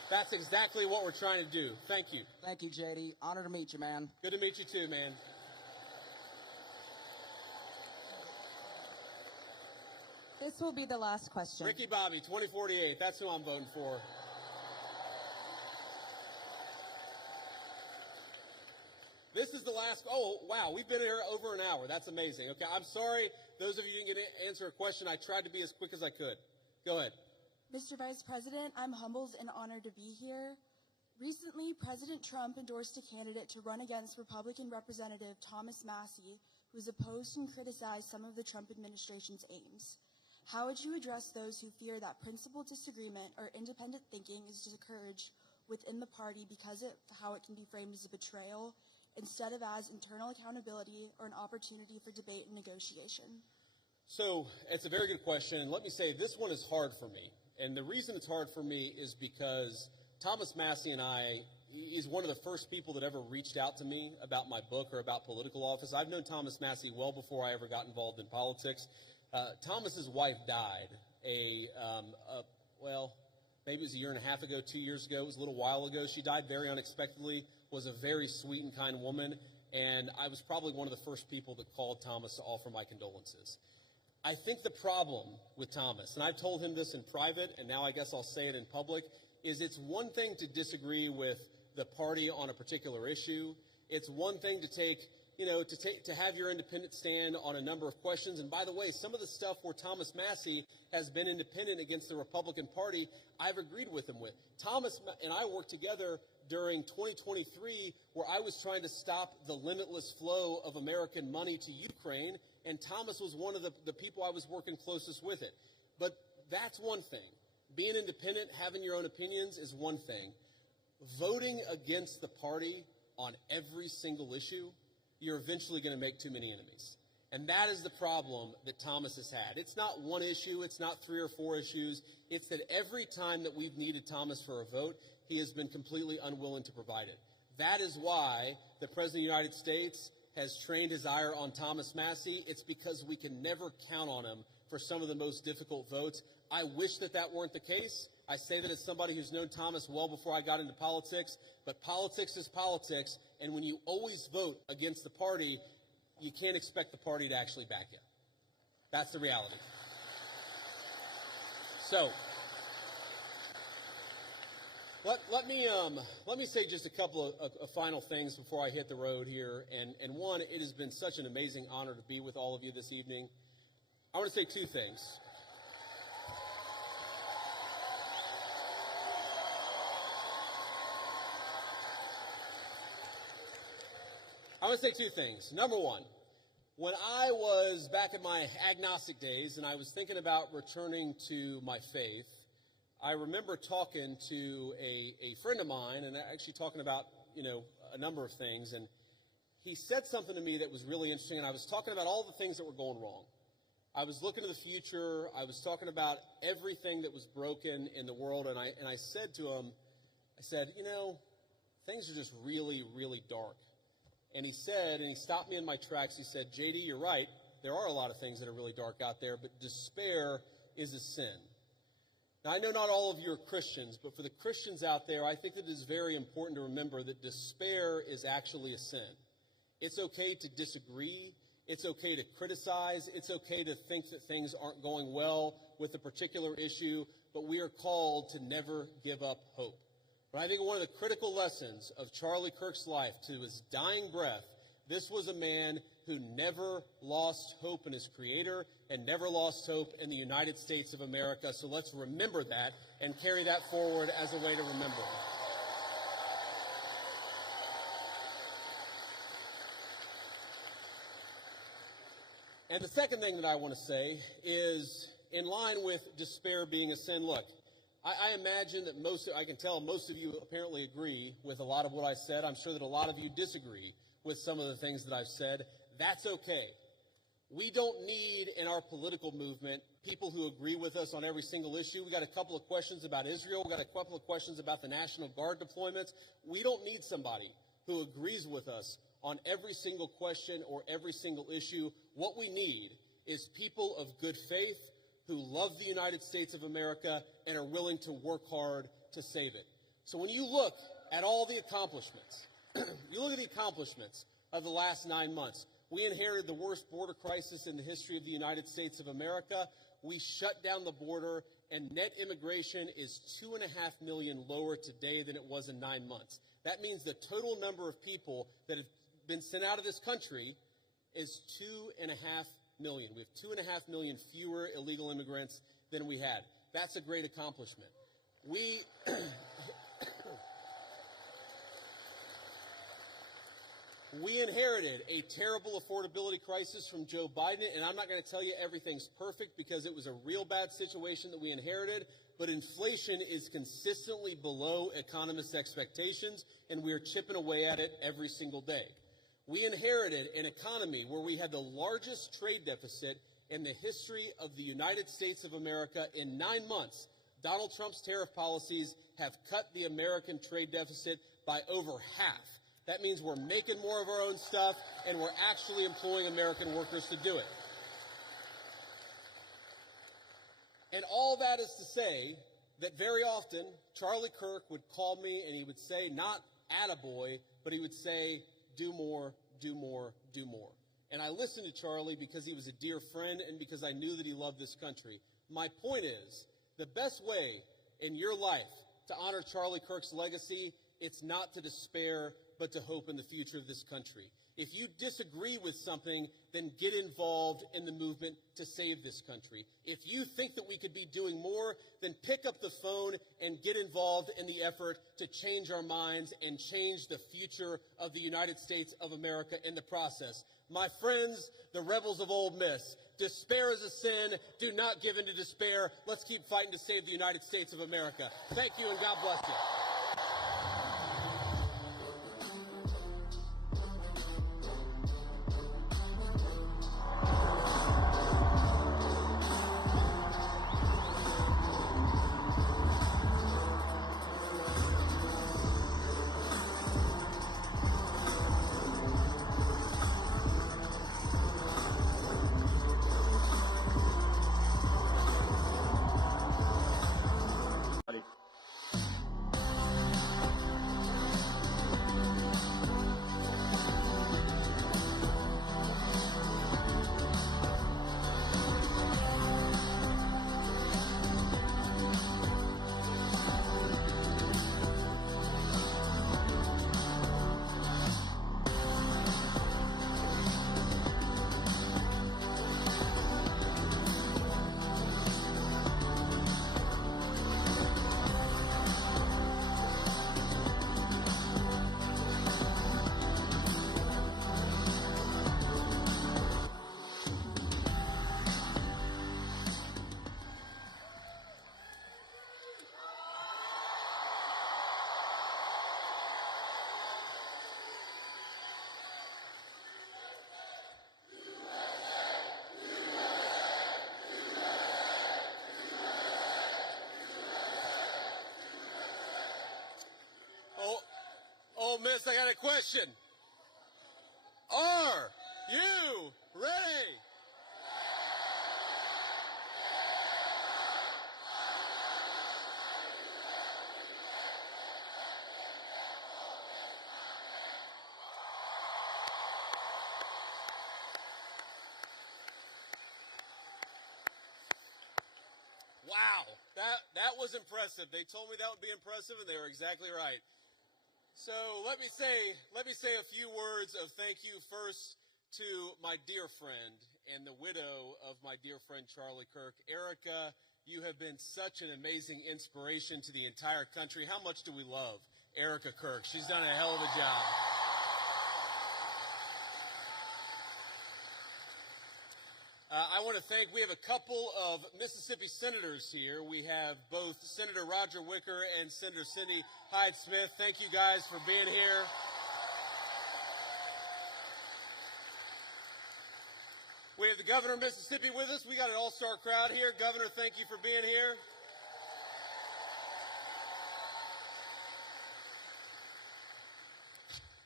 That's exactly what we're trying to do. Thank you. Thank you, JD. Honor to meet you, man. Good to meet you too, man. This will be the last question. Ricky Bobby, 2048. That's who I'm voting for. This is the last. Oh, wow. We've been here over an hour. That's amazing. Okay, I'm sorry. Those of you who didn't get to answer a question, I tried to be as quick as I could. Go ahead. Mr. Vice President, I'm humbled and honored to be here. Recently, President Trump endorsed a candidate to run against Republican Representative Thomas Massie, who has opposed and criticized some of the Trump administration's aims. How would you address those who fear that principled disagreement or independent thinking is discouraged within the party because of how it can be framed as a betrayal, instead of as internal accountability or an opportunity for debate and negotiation? So it's a very good question. And let me say, this one is hard for me. And the reason it's hard for me is because Thomas Massie and he's one of the first people that ever reached out to me about my book or about political office. I've known Thomas Massie well before I ever got involved in politics. Thomas's wife died well, maybe it was a year and a half ago, 2 years ago. It was a little while ago. She died very unexpectedly, was a very sweet and kind woman, and I was probably one of the first people that called Thomas to offer my condolences. I think the problem with Thomas, and I've told him this in private, and now I guess I'll say it in public, is it's one thing to disagree with the party on a particular issue. It's one thing to have your independent stand on a number of questions. And by the way, some of the stuff where Thomas Massie has been independent against the Republican Party, I've agreed with him with. Thomas and I worked together during 2023, where I was trying to stop the limitless flow of American money to Ukraine, and Thomas was one of the people I was working closest with it. But that's one thing. Being independent, having your own opinions is one thing. Voting against the party on every single issue, you're eventually going to make too many enemies. And that is the problem that Thomas has had. It's not one issue. It's not 3 or 4 issues. It's that every time that we've needed Thomas for a vote, he has been completely unwilling to provide it. That is why the President of the United States has trained his ire on Thomas Massie. It's because we can never count on him for some of the most difficult votes. I wish that weren't the case. I say that as somebody who's known Thomas well before I got into politics, but politics is politics, and when you always vote against the party, you can't expect the party to actually back you. That's the reality. So, let me say just a couple of final things before I hit the road here. And one, it has been such an amazing honor to be with all of you this evening. I want to say 2 things. I want to say 2 things. Number one, when I was back in my agnostic days and I was thinking about returning to my faith, I remember talking to a friend of mine and actually talking about, a number of things. And he said something to me that was really interesting. And I was talking about all the things that were going wrong. I was looking to the future. I was talking about everything that was broken in the world. And I said to him, things are just really, really dark. And he stopped me in my tracks. He said, JD, you're right. There are a lot of things that are really dark out there, but despair is a sin. Now, I know not all of you are Christians, but for the Christians out there, I think it is very important to remember that despair is actually a sin. It's okay to disagree. It's okay to criticize. It's okay to think that things aren't going well with a particular issue, but we are called to never give up hope. But I think one of the critical lessons of Charlie Kirk's life, to his dying breath, this was a man who never lost hope in his Creator and never lost hope in the United States of America. So let's remember that and carry that forward as a way to remember. And the second thing that I want to say is, in line with despair being a sin, look, I imagine that I can tell most of you apparently agree with a lot of what I said. I'm sure that a lot of you disagree with some of the things that I've said. That's okay. We don't need in our political movement people who agree with us on every single issue. We got a couple of questions about Israel. We got a couple of questions about the National Guard deployments. We don't need somebody who agrees with us on every single question or every single issue. What we need is people of good faith who love the United States of America and are willing to work hard to save it. So when you look at all the accomplishments, you look at the accomplishments of the last 9 months. We inherited the worst border crisis in the history of the United States of America. We shut down the border, and net immigration is 2.5 million lower today than it was in 9 months. That means the total number of people that have been sent out of this country is 2.5 million. We have 2.5 million fewer illegal immigrants than we had. That's a great accomplishment. We We inherited a terrible affordability crisis from Joe Biden, and I'm not going to tell you everything's perfect because it was a real bad situation that we inherited, but inflation is consistently below economists' expectations, and we are chipping away at it every single day. We inherited an economy where we had the largest trade deficit in the history of the United States of America. In 9 months, Donald Trump's tariff policies have cut the American trade deficit by over half. That means we're making more of our own stuff, and we're actually employing American workers to do it. And all that is to say that very often Charlie Kirk would call me and he would say, not attaboy, but he would say, do more, do more, do more. And I listened to Charlie because he was a dear friend and because I knew that he loved this country. My point is, the best way in your life to honor Charlie Kirk's legacy, it's not to despair, but to hope in the future of this country. If you disagree with something, then get involved in the movement to save this country. If you think that we could be doing more, then pick up the phone and get involved in the effort to change our minds and change the future of the United States of America in the process. My friends, the rebels of Ole Miss, despair is a sin. Do not give in to despair. Let's keep fighting to save the United States of America. Thank you, and God bless you. Oh, Miss, I got a question. Are you ready? Wow, that was impressive. They told me that would be impressive, and they were exactly right. So let me say a few words of thank you first to my dear friend and the widow of my dear friend Charlie Kirk. Erica, you have been such an amazing inspiration to the entire country. How much do we love Erica Kirk? She's done a hell of a job. I want to thank, we have a couple of Mississippi senators here. We have both Senator Roger Wicker and Senator Cindy Hyde-Smith. Thank you guys for being here. We have the governor of Mississippi with us. We got an all-star crowd here. Governor, thank you for being here.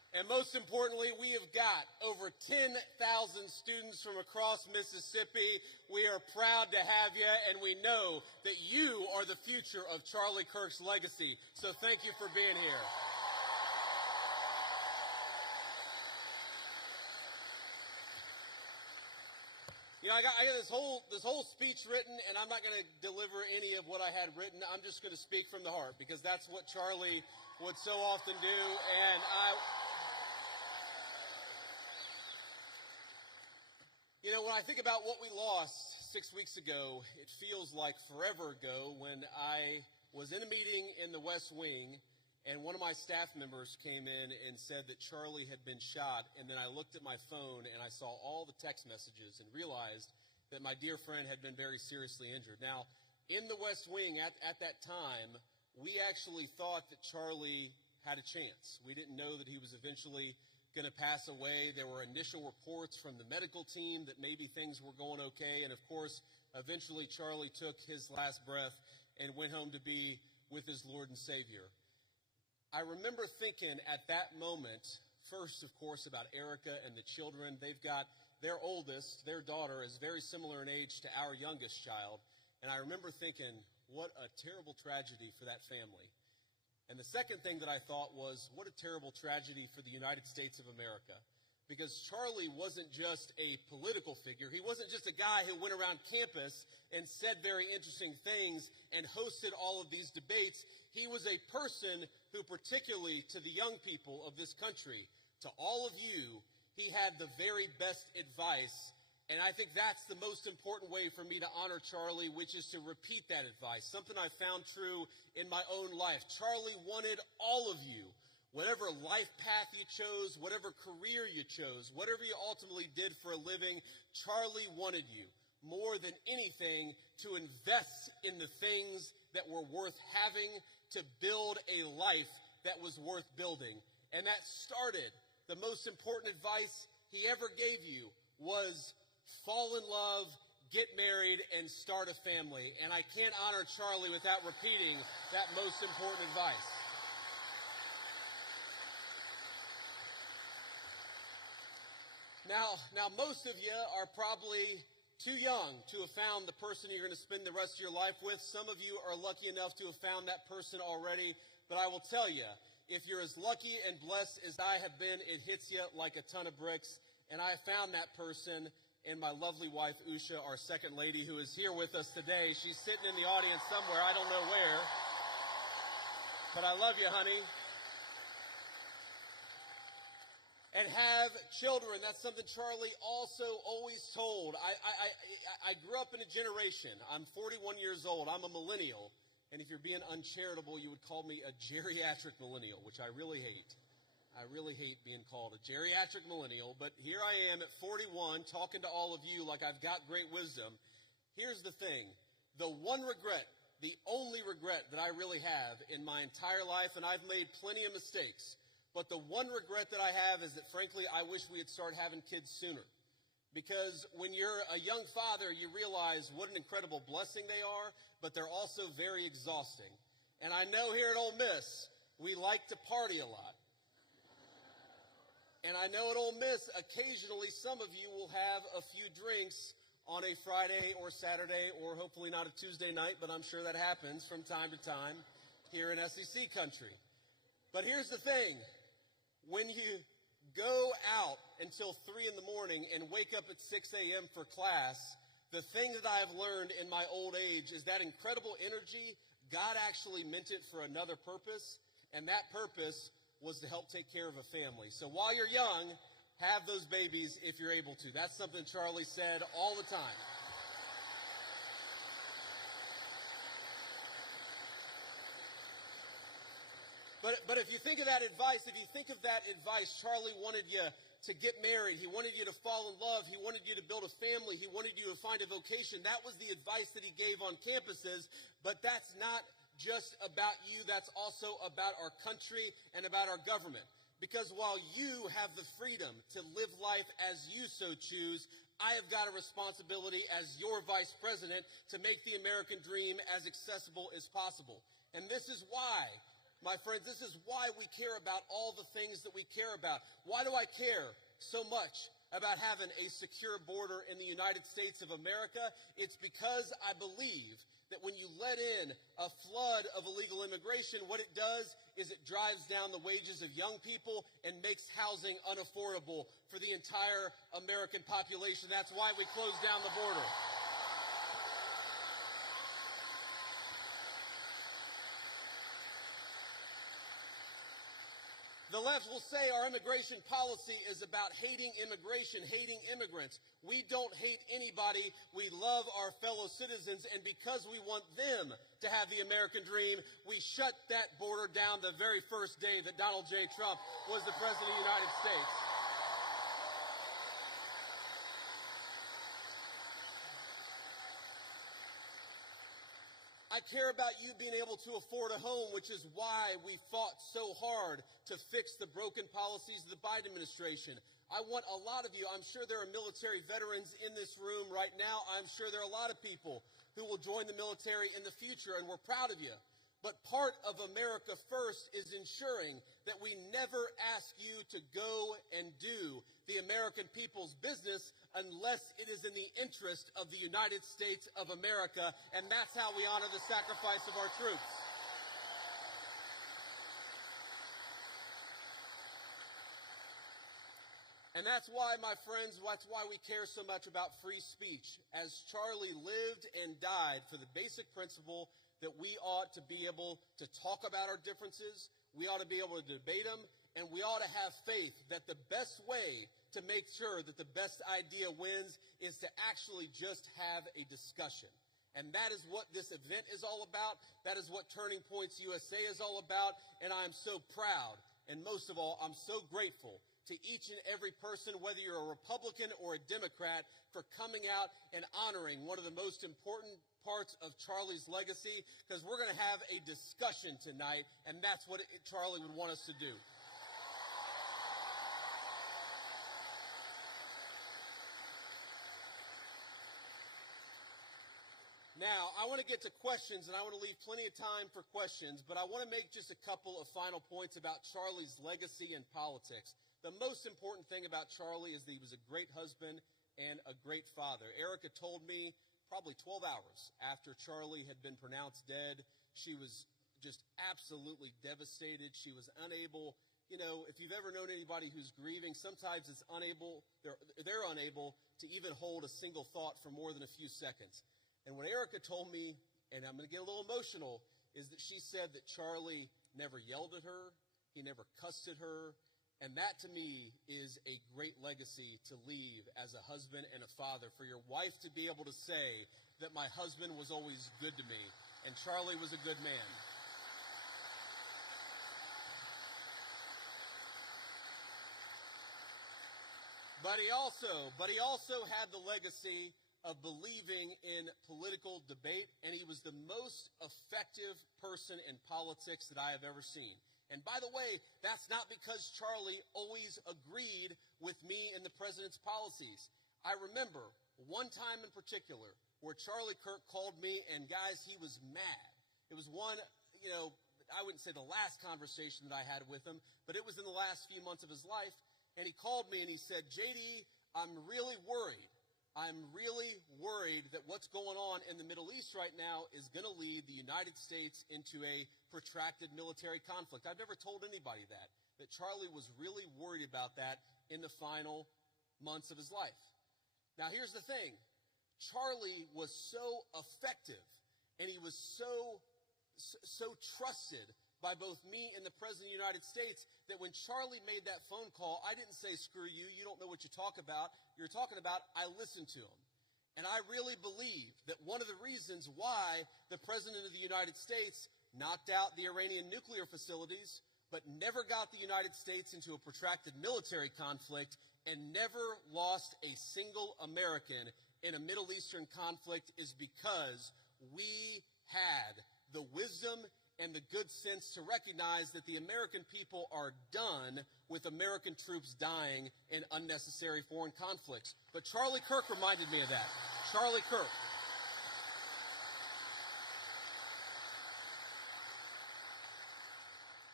And most importantly, we have got over 10,000 students from across Mississippi. We are proud to have you, and we know that you are the future of Charlie Kirk's legacy. So thank you for being here. You know, I got this whole speech written, and I'm not going to deliver any of what I had written. I'm just going to speak from the heart, because that's what Charlie would so often do. And you know, when I think about what we lost 6 weeks ago, it feels like forever ago when I was in a meeting in the West Wing, and one of my staff members came in and said that Charlie had been shot, and then I looked at my phone and I saw all the text messages and realized that my dear friend had been very seriously injured. Now, in the West Wing at that time, we actually thought that Charlie had a chance. We didn't know that he was eventually going to pass away. There were initial reports from the medical team that maybe things were going okay, and of course, eventually Charlie took his last breath and went home to be with his Lord and Savior. I remember thinking at that moment, first, of course, about Erica and the children. They've got their oldest, their daughter, is very similar in age to our youngest child. And I remember thinking, what a terrible tragedy for that family. And the second thing that I thought was, what a terrible tragedy for the United States of America. Because Charlie wasn't just a political figure. He wasn't just a guy who went around campus and said very interesting things and hosted all of these debates. He was a person who, particularly to the young people of this country, to all of you, he had the very best advice. And I think that's the most important way for me to honor Charlie, which is to repeat that advice, something I found true in my own life. Charlie wanted all of you, whatever life path you chose, whatever career you chose, whatever you ultimately did for a living, Charlie wanted you, more than anything, to invest in the things that were worth having, to build a life that was worth building. And that started, the most important advice he ever gave you was fall in love, get married, and start a family. And I can't honor Charlie without repeating that most important advice. Now, most of you are probably too young to have found the person you're going to spend the rest of your life with. Some of you are lucky enough to have found that person already. But I will tell you, if you're as lucky and blessed as I have been, it hits you like a ton of bricks. And I found that person in my lovely wife, Usha, our second lady, who is here with us today. She's sitting in the audience somewhere. I don't know where. But I love you, honey. And have children. That's something Charlie also always told. I grew up in a generation. I'm 41 years old. I'm a millennial. And if you're being uncharitable, you would call me a geriatric millennial, which I really hate. I really hate being called a geriatric millennial. But here I am at 41 talking to all of you like I've got great wisdom. Here's the thing. The one regret, the only regret that I really have in my entire life, and I've made plenty of mistakes, but the one regret that I have is that, frankly, I wish we had started having kids sooner. Because when you're a young father, you realize what an incredible blessing they are, but they're also very exhausting. And I know here at Ole Miss, we like to party a lot. And I know at Ole Miss, occasionally some of you will have a few drinks on a Friday or Saturday, or hopefully not a Tuesday night, but I'm sure that happens from time to time here in SEC country. But here's the thing. When you go out until 3 in the morning and wake up at 6 a.m. for class, the thing that I've learned in my old age is that incredible energy, God actually meant it for another purpose, and that purpose was to help take care of a family. So while you're young, have those babies if you're able to. That's something Charlie said all the time. But if you think of that advice, Charlie wanted you to get married. He wanted you to fall in love. He wanted you to build a family. He wanted you to find a vocation. That was the advice that he gave on campuses. But that's not just about you. That's also about our country and about our government. Because while you have the freedom to live life as you so choose, I have got a responsibility as your vice president to make the American dream as accessible as possible. And this is why my friends, this is why we care about all the things that we care about. Why do I care so much about having a secure border in the United States of America? It's because I believe that when you let in a flood of illegal immigration, what it does is it drives down the wages of young people and makes housing unaffordable for the entire American population. That's why we closed down the border. The left will say our immigration policy is about hating immigration, hating immigrants. We don't hate anybody. We love our fellow citizens, and because we want them to have the American dream, we shut that border down the very first day that Donald J. Trump was the President of the United States. I care about you being able to afford a home, which is why we fought so hard to fix the broken policies of the Biden administration. I want a lot of you, I'm sure there are military veterans in this room right now. I'm sure there are a lot of people who will join the military in the future, and we're proud of you. But part of America First is ensuring that we never ask you to go and do the American people's business unless it is in the interest of the United States of America, and that's how we honor the sacrifice of our troops. And that's why, my friends, that's why we care so much about free speech. As Charlie lived and died for the basic principle that we ought to be able to talk about our differences, we ought to be able to debate them, and we ought to have faith that the best way to make sure that the best idea wins is to actually just have a discussion. And that is what this event is all about. That is what Turning Points USA is all about. And I am so proud, and most of all, I'm so grateful to each and every person, whether you're a Republican or a Democrat, for coming out and honoring one of the most important parts of Charlie's legacy, because we're going to have a discussion tonight, and that's what Charlie would want us to do. Now, I want to get to questions, and I want to leave plenty of time for questions, but I want to make just a couple of final points about Charlie's legacy in politics. The most important thing about Charlie is that he was a great husband and a great father. Erica told me probably 12 hours after Charlie had been pronounced dead, she was just absolutely devastated. She was unable, you know, if you've ever known anybody who's grieving, sometimes it's unable, they're unable to even hold a single thought for more than a few seconds. And what Erica told me, and I'm going to get a little emotional, is that she said that Charlie never yelled at her, he never cussed at her, and that to me is a great legacy to leave as a husband and a father, for your wife to be able to say that my husband was always good to me, and Charlie was a good man. But he also had the legacy of believing in political debate, and he was the most effective person in politics that I have ever seen. And by the way, that's not because Charlie always agreed with me and the president's policies. I remember one time in particular where Charlie Kirk called me, and guys, he was mad. It was one, you know, I wouldn't say the last conversation that I had with him, but it was in the last few months of his life. And he called me and he said, JD, I'm really worried. I'm really worried that what's going on in the Middle East right now is going to lead the United States into a protracted military conflict. I've never told anybody that Charlie was really worried about that in the final months of his life. Now, here's the thing. Charlie was so effective, and he was so trusted by both me and the President of the United States that when Charlie made that phone call, I didn't say, screw you, you don't know what you're talking about. I listened to him. And I really believe that one of the reasons why the President of the United States knocked out the Iranian nuclear facilities, but never got the United States into a protracted military conflict and never lost a single American in a Middle Eastern conflict is because we had the wisdom and the good sense to recognize that the American people are done with American troops dying in unnecessary foreign conflicts. But Charlie Kirk reminded me of that. Charlie Kirk.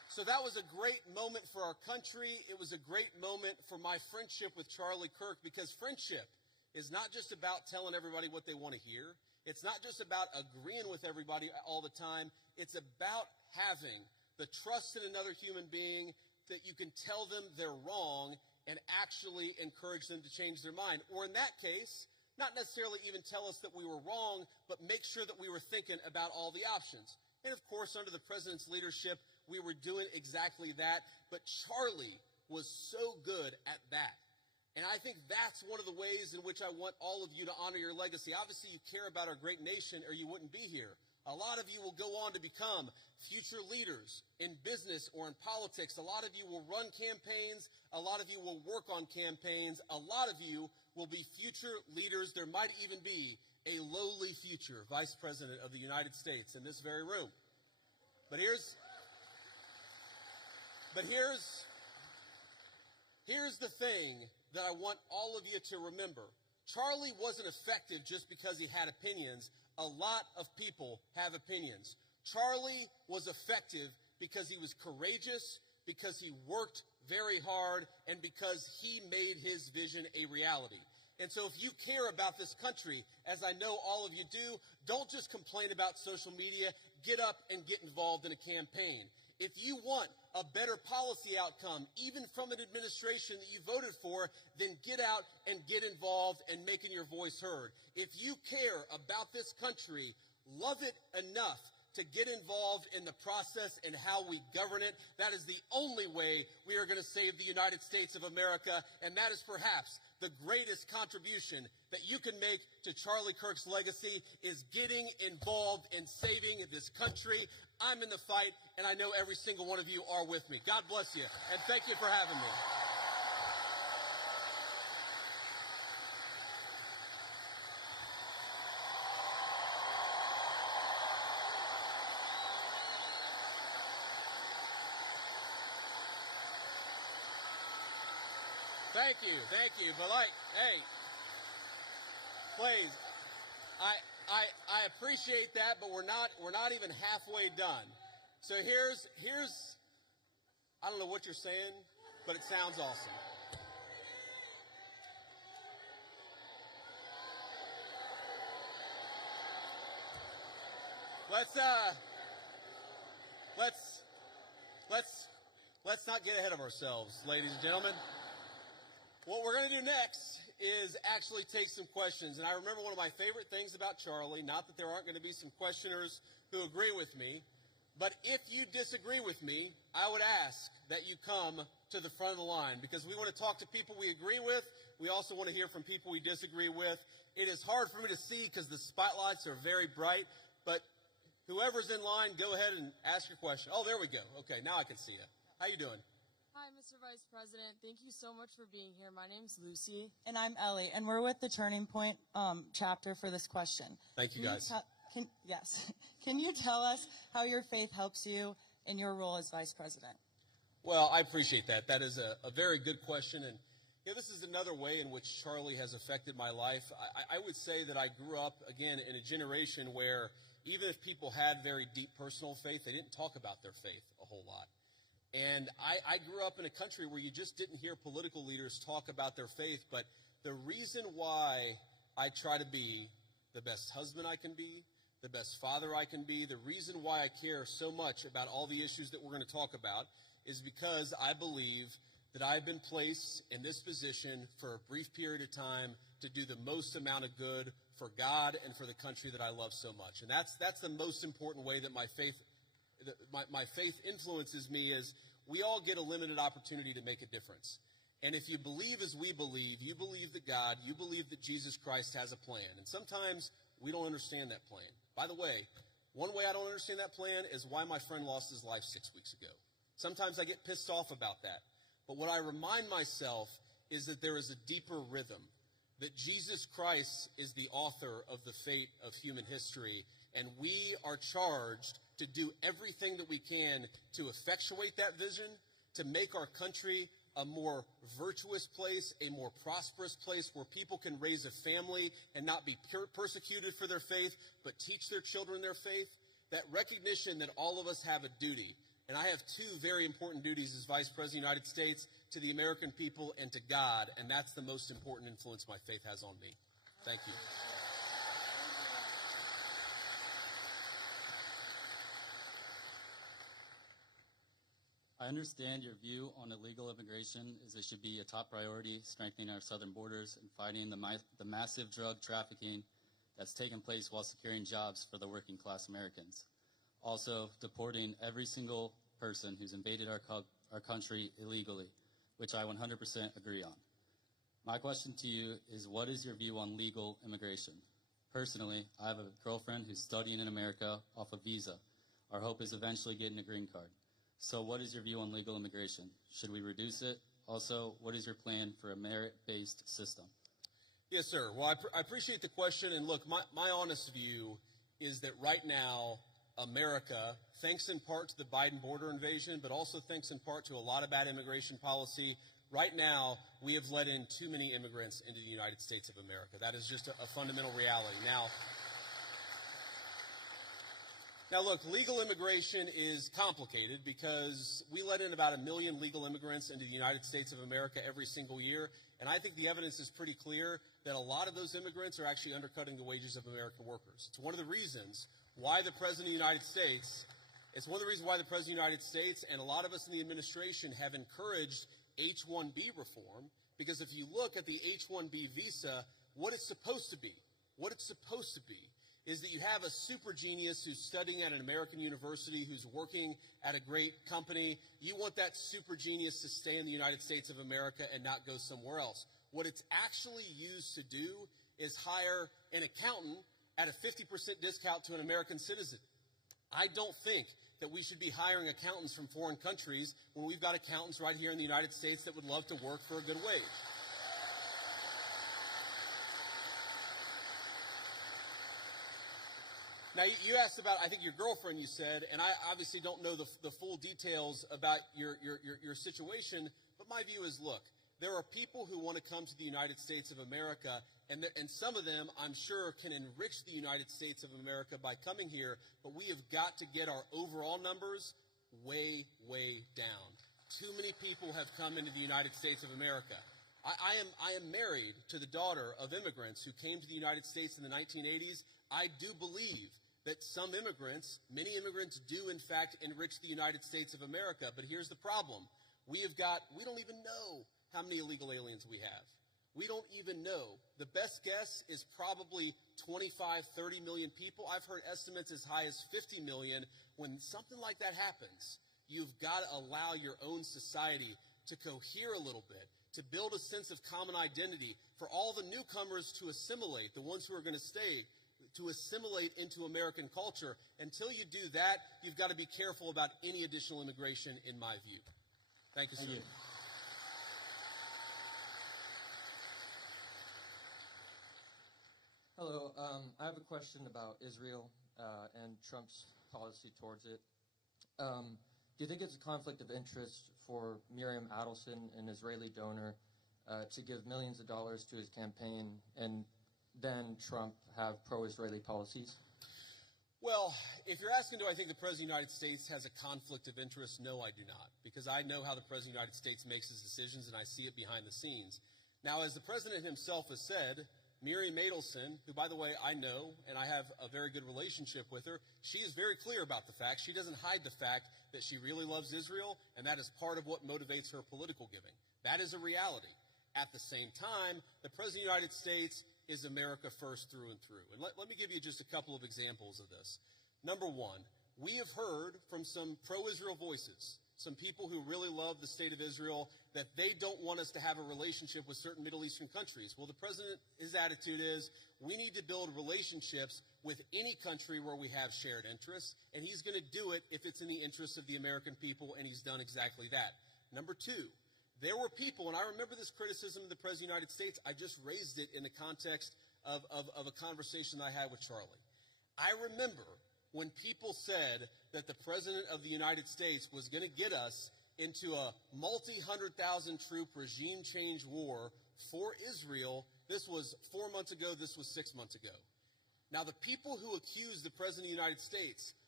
So that was a great moment for our country. It was a great moment for my friendship with Charlie Kirk, because friendship is not just about telling everybody what they want to hear. It's not just about agreeing with everybody all the time. It's about having the trust in another human being that you can tell them they're wrong and actually encourage them to change their mind. Or in that case, not necessarily even tell us that we were wrong, but make sure that we were thinking about all the options. And of course, under the president's leadership, we were doing exactly that. But Charlie was so good at that. And I think that's one of the ways in which I want all of you to honor your legacy. Obviously, you care about our great nation or you wouldn't be here. A lot of you will go on to become future leaders in business or in politics. A lot of you will run campaigns. A lot of you will work on campaigns. A lot of you will be future leaders. There might even be a lowly future vice president of the United States in this very room. But here's the thing that I want all of you to remember. Charlie wasn't effective just because he had opinions. A lot of people have opinions. Charlie was effective because he was courageous, because he worked very hard, and because he made his vision a reality. And so if you care about this country, as I know all of you do, don't just complain about social media. Get up and get involved in a campaign. If you want a better policy outcome, even from an administration that you voted for, then get out and get involved and making your voice heard. If you care about this country, love it enough to get involved in the process and how we govern it. That is the only way we are going to save the United States of America, and that is perhaps the greatest contribution that you can make to Charlie Kirk's legacy is getting involved in saving this country. I'm in the fight, and I know every single one of you are with me. God bless you, and thank you for having me. Thank you. But hey, please, I appreciate that, but we're not even halfway done. So here's I don't know what you're saying, but it sounds awesome. Let's not get ahead of ourselves, ladies and gentlemen. What we're going to do next is actually take some questions. And I remember one of my favorite things about Charlie, not that there aren't going to be some questioners who agree with me, but if you disagree with me, I would ask that you come to the front of the line, because we want to talk to people we agree with. We also want to hear from people we disagree with. It is hard for me to see because the spotlights are very bright, but whoever's in line, go ahead and ask your question. Oh, there we go. Okay, now I can see you. How you doing? Hi, Mr. Vice President. Thank you so much for being here. My name's Lucy. And I'm Ellie, and we're with the Turning Point chapter for this question. Thank you, guys. Yes. Can you tell us how your faith helps you in your role as Vice President? Well, I appreciate that. That is a very good question. And this is another way in which Charlie has affected my life. I would say that I grew up, again, in a generation where even if people had very deep personal faith, they didn't talk about their faith a whole lot. And I grew up in a country where you just didn't hear political leaders talk about their faith. But the reason why I try to be the best husband I can be, the best father I can be, the reason why I care so much about all the issues that we're going to talk about is because I believe that I've been placed in this position for a brief period of time to do the most amount of good for God and for the country that I love so much. And that's the most important way that my faith influences me. Is we all get a limited opportunity to make a difference. And if you believe as we believe, you believe that God, you believe that Jesus Christ has a plan. And sometimes we don't understand that plan. By the way, one way I don't understand that plan is why my friend lost his life 6 weeks ago. Sometimes I get pissed off about that. But what I remind myself is that there is a deeper rhythm, that Jesus Christ is the author of the fate of human history, and we are charged to do everything that we can to effectuate that vision, to make our country a more virtuous place, a more prosperous place where people can raise a family and not be persecuted for their faith, but teach their children their faith. That recognition that all of us have a duty, And I have two very important duties as Vice President of the United States, to the American people and to God, and that's the most important influence my faith has on me. Thank you. I understand your view on illegal immigration is it should be a top priority, strengthening our southern borders and fighting the massive drug trafficking that's taken place while securing jobs for the working class Americans. Also, deporting every single person who's invaded our country illegally, which I 100% agree on. My question to you is, what is your view on legal immigration? Personally, I have a girlfriend who's studying in America off a visa. Our hope is eventually getting a green card. So what is your view on legal immigration? Should we reduce it? Also, what is your plan for a merit-based system? Yes, sir. Well, I appreciate the question. And look, my honest view is that right now, America, thanks in part to the Biden border invasion, but also thanks in part to a lot of bad immigration policy, right now, we have let in too many immigrants into the United States of America. That is just a fundamental reality. Now, look, legal immigration is complicated because we let in about 1 million legal immigrants into the United States of America every single year, and I think the evidence is pretty clear that a lot of those immigrants are actually undercutting the wages of American workers. It's one of the reasons why the President of the United States, and a lot of us in the administration have encouraged H-1B reform, because if you look at the H-1B visa, what it's supposed to be is that you have a super genius who's studying at an American university, who's working at a great company. You want that super genius to stay in the United States of America and not go somewhere else. What it's actually used to do is hire an accountant at a 50% discount to an American citizen. I don't think that we should be hiring accountants from foreign countries when we've got accountants right here in the United States that would love to work for a good wage. Now, you asked about, I think, your girlfriend, you said, and I obviously don't know the full details about your situation, but my view is, look, there are people who want to come to the United States of America, and some of them, I'm sure, can enrich the United States of America by coming here, but we have got to get our overall numbers way, way down. Too many people have come into the United States of America. I am married to the daughter of immigrants who came to the United States in the 1980s. I do believe that some immigrants, many immigrants do in fact enrich the United States of America, but here's the problem. We don't even know how many illegal aliens we have. We don't even know. The best guess is probably 25, 30 million people. I've heard estimates as high as 50 million. When something like that happens, you've got to allow your own society to cohere a little bit, to build a sense of common identity, for all the newcomers to assimilate, the ones who are going to stay, to assimilate into American culture. Until you do that, you've got to be careful about any additional immigration, in my view. Thank you, sir. Thank you. Hello. I have a question about Israel and Trump's policy towards it. Do you think it's a conflict of interest for Miriam Adelson, an Israeli donor, to give millions of dollars to his campaign and then Trump have pro-Israeli policies? Well, if you're asking, do I think the President of the United States has a conflict of interest? No, I do not, because I know how the President of the United States makes his decisions, and I see it behind the scenes. Now, as the President himself has said, Miriam Adelson, who, by the way, I know, and I have a very good relationship with her, she is very clear about the fact. She doesn't hide the fact that she really loves Israel, and that is part of what motivates her political giving. That is a reality. At the same time, the President of the United States is America first through and through. And let me give you just a couple of examples of this. Number one, we have heard from some pro-Israel voices, some people who really love the state of Israel, that they don't want us to have a relationship with certain Middle Eastern countries. Well, the president, his attitude is, we need to build relationships with any country where we have shared interests, and he's going to do it if it's in the interests of the American people, and he's done exactly that. Number two, there were people, and I remember this criticism of the President of the United States. I just raised it in the context of a conversation that I had with Charlie. I remember when people said that the President of the United States was going to get us into a multi-100,000 troop regime change war for Israel. This was 4 months ago. This was 6 months ago. Now, the people who accused the President of the United States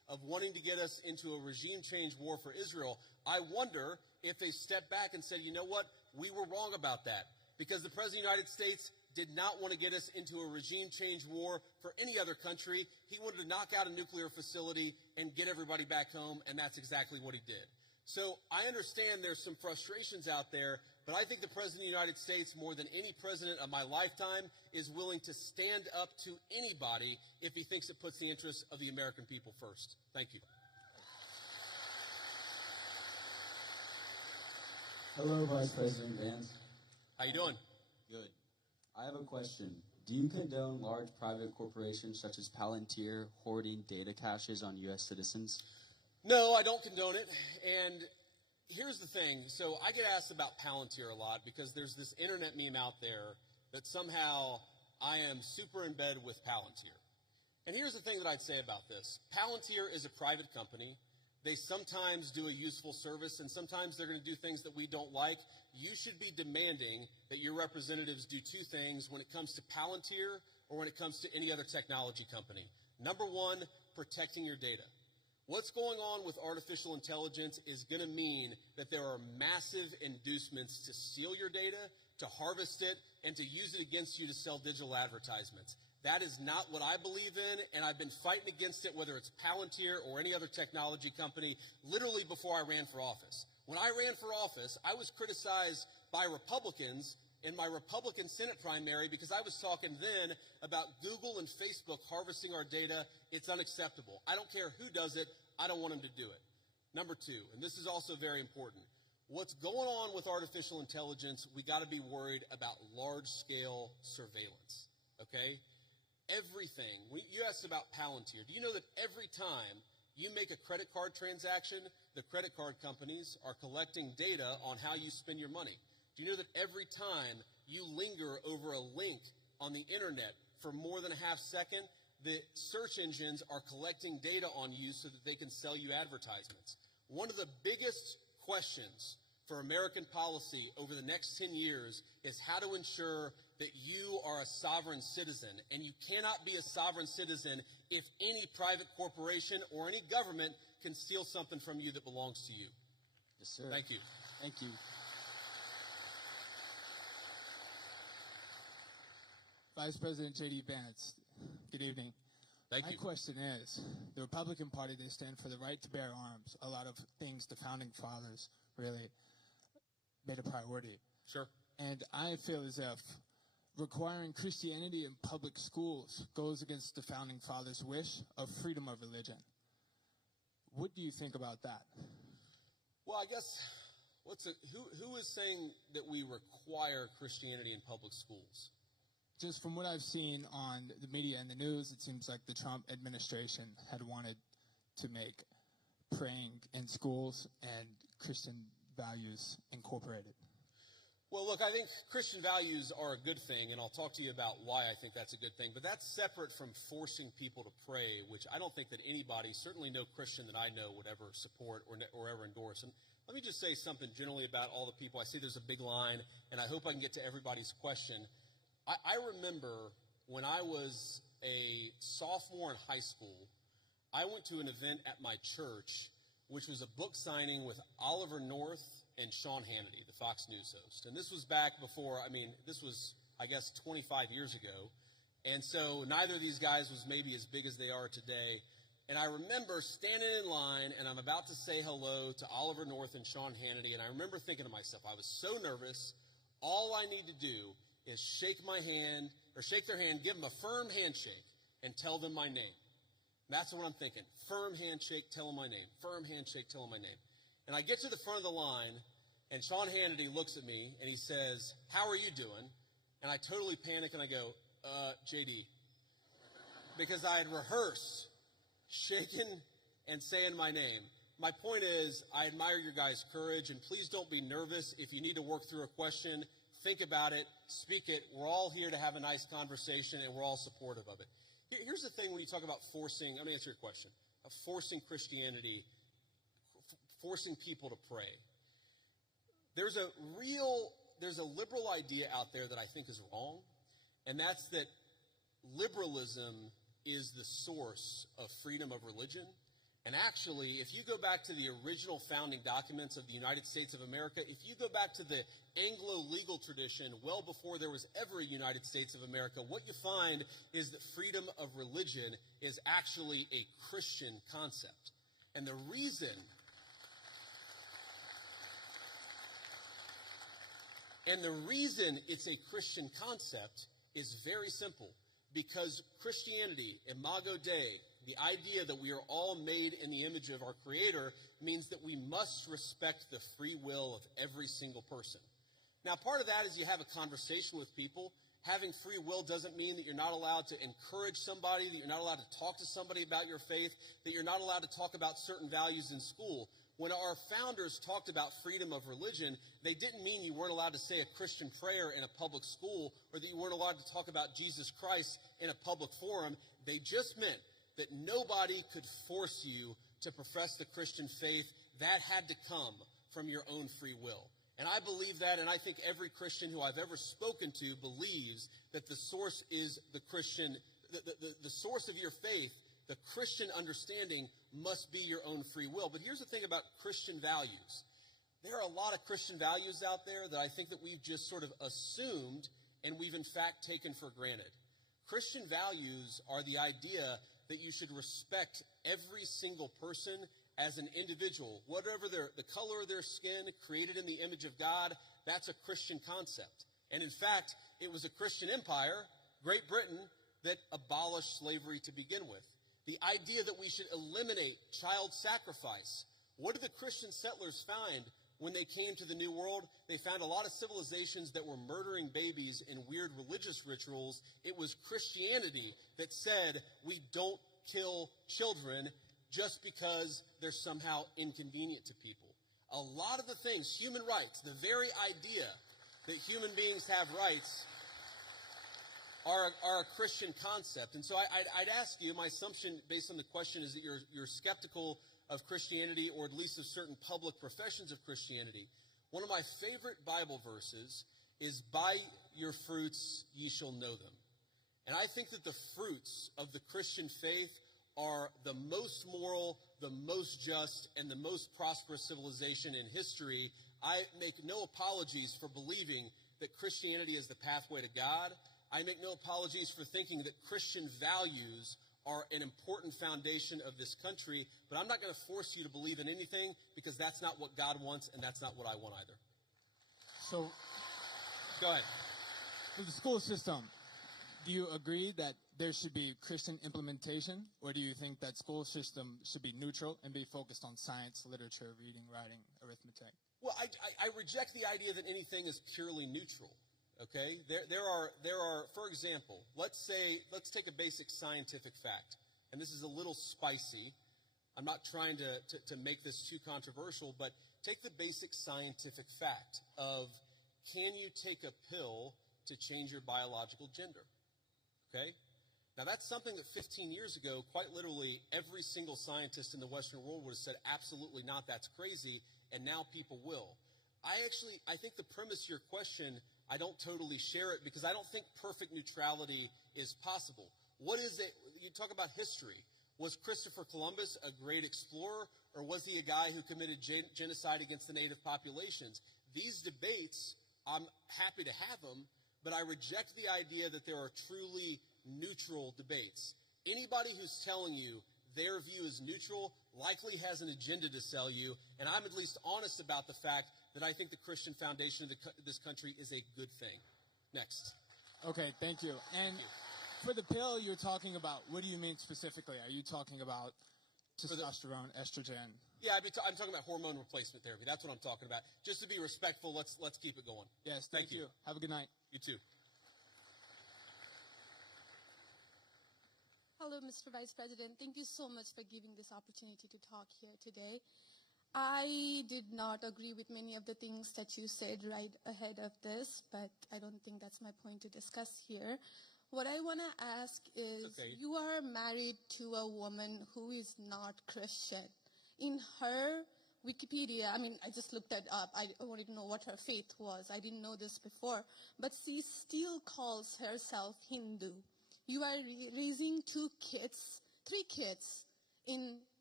of wanting to get us into a regime change war for Israel, I wonder if they stepped back and said, you know what, we were wrong about that. Because the President of the United States did not want to get us into a regime change war for any other country. He wanted to knock out a nuclear facility and get everybody back home, and that's exactly what he did. So I understand there's some frustrations out there, but I think the President of the United States, more than any president of my lifetime, is willing to stand up to anybody if he thinks it puts the interests of the American people first. Thank you. Hello, Vice President Vance. How you doing? Good. I have a question. Do you condone large private corporations such as Palantir hoarding data caches on U.S. citizens? No, I don't condone it. And here's the thing. So I get asked about Palantir a lot because there's this internet meme out there that somehow I am super in bed with Palantir. And here's the thing that I'd say about this. Palantir is a private company. They sometimes do a useful service, and sometimes they're going to do things that we don't like. You should be demanding that your representatives do two things when it comes to Palantir or when it comes to any other technology company. Number one, protecting your data. What's going on with artificial intelligence is going to mean that there are massive inducements to steal your data, to harvest it, and to use it against you to sell digital advertisements. That is not what I believe in, and I've been fighting against it, whether it's Palantir or any other technology company, literally before I ran for office. When I ran for office, I was criticized by Republicans in my Republican Senate primary because I was talking then about Google and Facebook harvesting our data. It's unacceptable. I don't care who does it. I don't want them to do it. Number two, and this is also very important, what's going on with artificial intelligence, we got to be worried about large-scale surveillance, okay? Everything. You asked about Palantir. Do you know that every time you make a credit card transaction, the credit card companies are collecting data on how you spend your money? Do you know that every time you linger over a link on the internet for more than a half second, the search engines are collecting data on you so that they can sell you advertisements? One of the biggest questions for American policy over the next 10 years is how to ensure that you are a sovereign citizen. And you cannot be a sovereign citizen if any private corporation or any government can steal something from you that belongs to you. Yes, sir. Thank you. Thank you. Vice President J.D. Vance, good evening. Thank you. My question is, the Republican Party, they stand for the right to bear arms. A lot of things the founding fathers really made a priority. Sure. And I feel as if requiring Christianity in public schools goes against the founding fathers' wish of freedom of religion. What do you think about that? Well, I guess, who is saying that we require Christianity in public schools? Just from what I've seen on the media and the news, it seems like the Trump administration had wanted to make praying in schools and Christian values incorporated. Well, look, I think Christian values are a good thing, and I'll talk to you about why I think that's a good thing. But that's separate from forcing people to pray, which I don't think that anybody, certainly no Christian that I know, would ever support or ever endorse. And let me just say something generally about all the people. I see there's a big line, and I hope I can get to everybody's question. I remember when I was a sophomore in high school, I went to an event at my church, which was a book signing with Oliver North and Sean Hannity, the Fox News host. And this was back before, this was, I guess, 25 years ago. And so neither of these guys was maybe as big as they are today. And I remember standing in line, and I'm about to say hello to Oliver North and Sean Hannity, and I remember thinking to myself, I was so nervous, all I need to do is shake their hand, give them a firm handshake, and tell them my name. That's what I'm thinking. Firm handshake, tell them my name. Firm handshake, tell them my name. And I get to the front of the line, and Sean Hannity looks at me, and he says, "How are you doing?" And I totally panic, and I go, JD. Because I had rehearsed shaking and saying my name. My point is, I admire your guys' courage, and please don't be nervous. If you need to work through a question, think about it, speak it. We're all here to have a nice conversation, and we're all supportive of it. Here's the thing when you talk about forcing, I'm going to answer your question, of forcing Christianity, forcing people to pray. There's a liberal idea out there that I think is wrong, and that's that liberalism is the source of freedom of religion, And actually, if you go back to the original founding documents of the United States of America, if you go back to the Anglo legal tradition well before there was ever a United States of America, what you find is that freedom of religion is actually a Christian concept. And the reason it's a Christian concept is very simple. Because Christianity, Imago Dei, the idea that we are all made in the image of our Creator, means that we must respect the free will of every single person. Now, part of that is you have a conversation with people. Having free will doesn't mean that you're not allowed to encourage somebody, that you're not allowed to talk to somebody about your faith, that you're not allowed to talk about certain values in school. When our founders talked about freedom of religion, they didn't mean you weren't allowed to say a Christian prayer in a public school or that you weren't allowed to talk about Jesus Christ in a public forum. They just meant that nobody could force you to profess the Christian faith. That had to come from your own free will. And I believe that, and I think every Christian who I've ever spoken to believes that the source is the Christian, the source of your faith, the Christian understanding must be your own free will. But here's the thing about Christian values. There are a lot of Christian values out there that I think that we've just sort of assumed and we've in fact taken for granted. Christian values are the idea that you should respect every single person as an individual, whatever the color of their skin, created in the image of God. That's a Christian concept. And in fact, it was a Christian empire, Great Britain, that abolished slavery to begin with. The idea that we should eliminate child sacrifice. What did the Christian settlers find when they came to the New World? They found a lot of civilizations that were murdering babies in weird religious rituals. It was Christianity that said we don't kill children just because they're somehow inconvenient to people. A lot of the things, human rights, the very idea that human beings have rights are a Christian concept. And so I'd ask you, my assumption based on the question is that you're skeptical of Christianity, or at least of certain public professions of Christianity. One of my favorite Bible verses is, "By your fruits ye shall know them." And I think that the fruits of the Christian faith are the most moral, the most just, and the most prosperous civilization in history. I make no apologies for believing that Christianity is the pathway to God. I make no apologies for thinking that Christian values are an important foundation of this country, but I'm not going to force you to believe in anything because that's not what God wants and that's not what I want either. So, go ahead. For the school system, do you agree that there should be Christian implementation, or do you think that school system should be neutral and be focused on science, literature, reading, writing, arithmetic? Well, I reject the idea that anything is purely neutral. Okay, there are, for example, let's take a basic scientific fact, and this is a little spicy. I'm not trying to make this too controversial, but take the basic scientific fact of, can you take a pill to change your biological gender? Okay, now that's something that 15 years ago, quite literally, every single scientist in the Western world would have said, absolutely not, that's crazy, and now people will. I think the premise of your question, I don't totally share it because I don't think perfect neutrality is possible. What is it? You talk about history. Was Christopher Columbus a great explorer, or was he a guy who committed genocide against the native populations? These debates, I'm happy to have them, but I reject the idea that there are truly neutral debates. Anybody who's telling you their view is neutral likely has an agenda to sell you, and I'm at least honest about the fact that I think the Christian foundation of this country is a good thing. Next. Okay, thank you. And for the pill you're talking about, what do you mean specifically? Are you talking about testosterone, estrogen? Yeah, I'm talking about hormone replacement therapy. That's what I'm talking about. Just to be respectful, let's keep it going. Yes, thank you. Have a good night. You too. Hello, Mr. Vice President. Thank you so much for giving this opportunity to talk here today. I did not agree with many of the things that you said right ahead of this, but I don't think that's my point to discuss here. What I want to ask is, okay, you are married to a woman who is not Christian. In her Wikipedia, I mean, I just looked that up. I wanted to know what her faith was. I didn't know this before. But she still calls herself Hindu. You are raising three kids in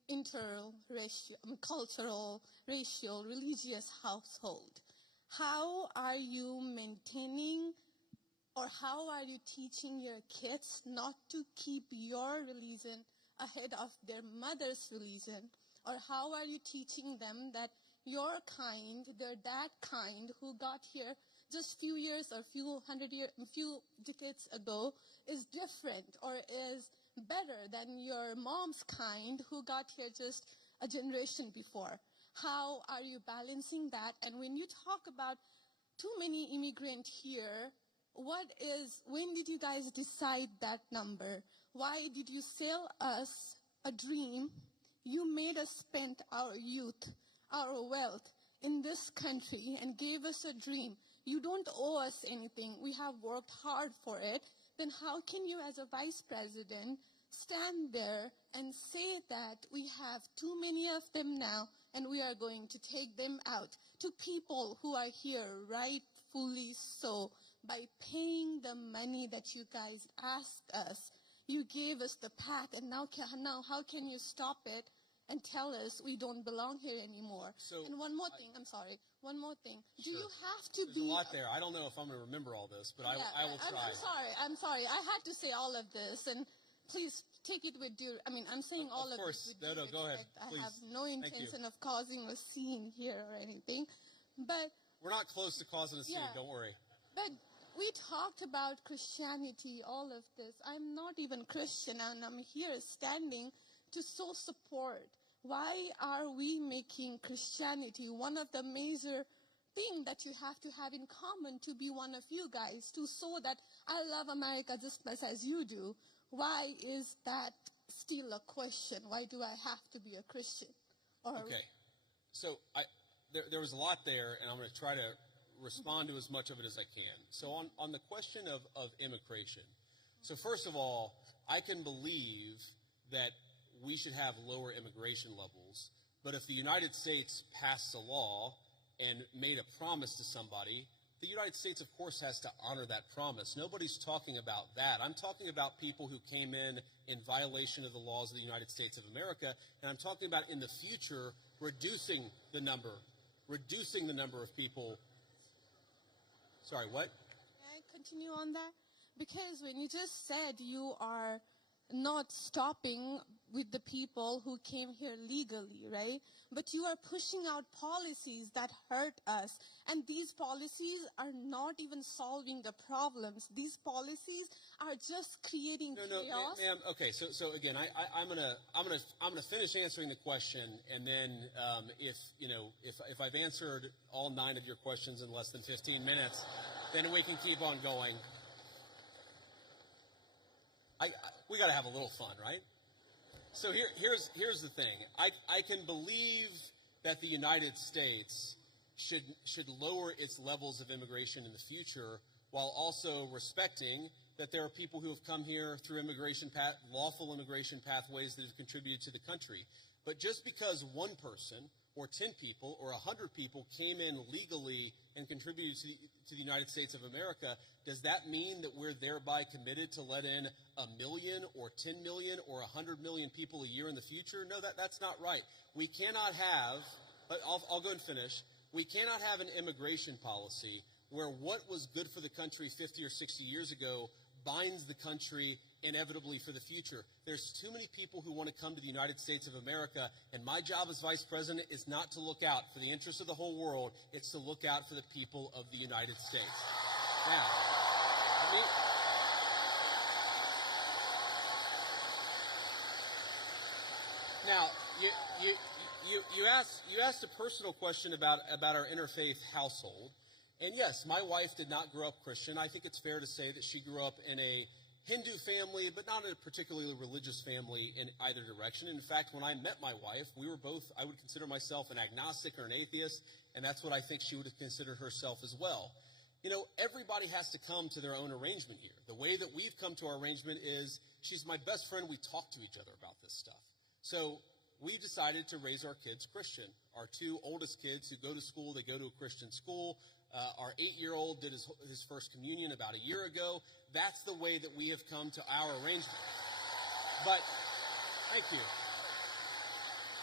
interracial, cultural, racial, religious household. How are you maintaining, or how are you teaching your kids not to keep your religion ahead of their mother's religion? Or how are you teaching them that your kind, their dad kind, who got here just few years or few decades ago, is different or is better than your mom's kind, who got here just a generation before? How are you balancing that? And when you talk about too many immigrants here, when did you guys decide that number? Why did you sell us a dream? You made us spend our youth, our wealth in this country and gave us a dream. You don't owe us anything. We have worked hard for it. Then how can you, as a vice president, stand there and say that we have too many of them now and we are going to take them out to people who are here rightfully so by paying the money that you guys asked us? You gave us the pack, and now how can you stop it and tell us we don't belong here anymore? And one more thing, I'm sorry. One more thing. Do you have to There's a lot there. I don't know if I'm going to remember all this, but I will try. I'm sorry. I had to say all of this, and please take it with due. I mean, I'm saying all of this with due respect. Go ahead. Please. I have no intention of causing a scene here or anything, but we're not close to causing a scene. Don't worry. But we talked about Christianity, all of this. I'm not even Christian, and I'm here standing to so support. Why are we making Christianity one of the major things that you have to have in common to be one of you guys, to show that I love America just as you do? Why is that still a question? Why do I have to be a Christian? Okay. So there was a lot there, and I'm going to try to respond to as much of it as I can. So on the question of immigration, so first of all, I can believe that we should have lower immigration levels, but if the United States passed a law and made a promise to somebody, the United States, of course, has to honor that promise. Nobody's talking about that. I'm talking about people who came in violation of the laws of the United States of America, and I'm talking about in the future reducing the number of people. Sorry, what? Can I continue on that? Because when you just said you are not stopping with the people who came here legally, right? But you are pushing out policies that hurt us. And these policies are not even solving the problems. These policies are just creating chaos. No, ma'am. Okay, so again, I'm gonna finish answering the question, and then if I've answered all 9 of your questions in less than 15 minutes, then we can keep on going. We got to have a little fun, right? So here's the thing. I can believe that the United States should lower its levels of immigration in the future, while also respecting that there are people who have come here through lawful immigration pathways that have contributed to the country. But just because one person or 10 people or 100 people came in legally and contributed to the United States of America, does that mean that we're thereby committed to let in 1 million or 10 million or 100 million people a year in the future? No, that's not right. We cannot have, but I'll go and finish. We cannot have an immigration policy where what was good for the country 50 or 60 years ago binds the country inevitably for the future. There's too many people who want to come to the United States of America, and my job as vice president is not to look out for the interests of the whole world. It's to look out for the people of the United States. Now, you asked a personal question about our interfaith household. And yes, my wife did not grow up Christian. I think it's fair to say that she grew up in a Hindu family, but not in a particularly religious family in either direction. In fact, when I met my wife, we were both, I would consider myself an agnostic or an atheist, and that's what I think she would have considered herself as well. You know, everybody has to come to their own arrangement here. The way that we've come to our arrangement is she's my best friend. We talk to each other about this stuff. So we decided to raise our kids Christian. Our 2 oldest kids who go to school, they go to a Christian school. Our 8-year-old did his first communion about a year ago. That's the way that we have come to our arrangement. But, thank you.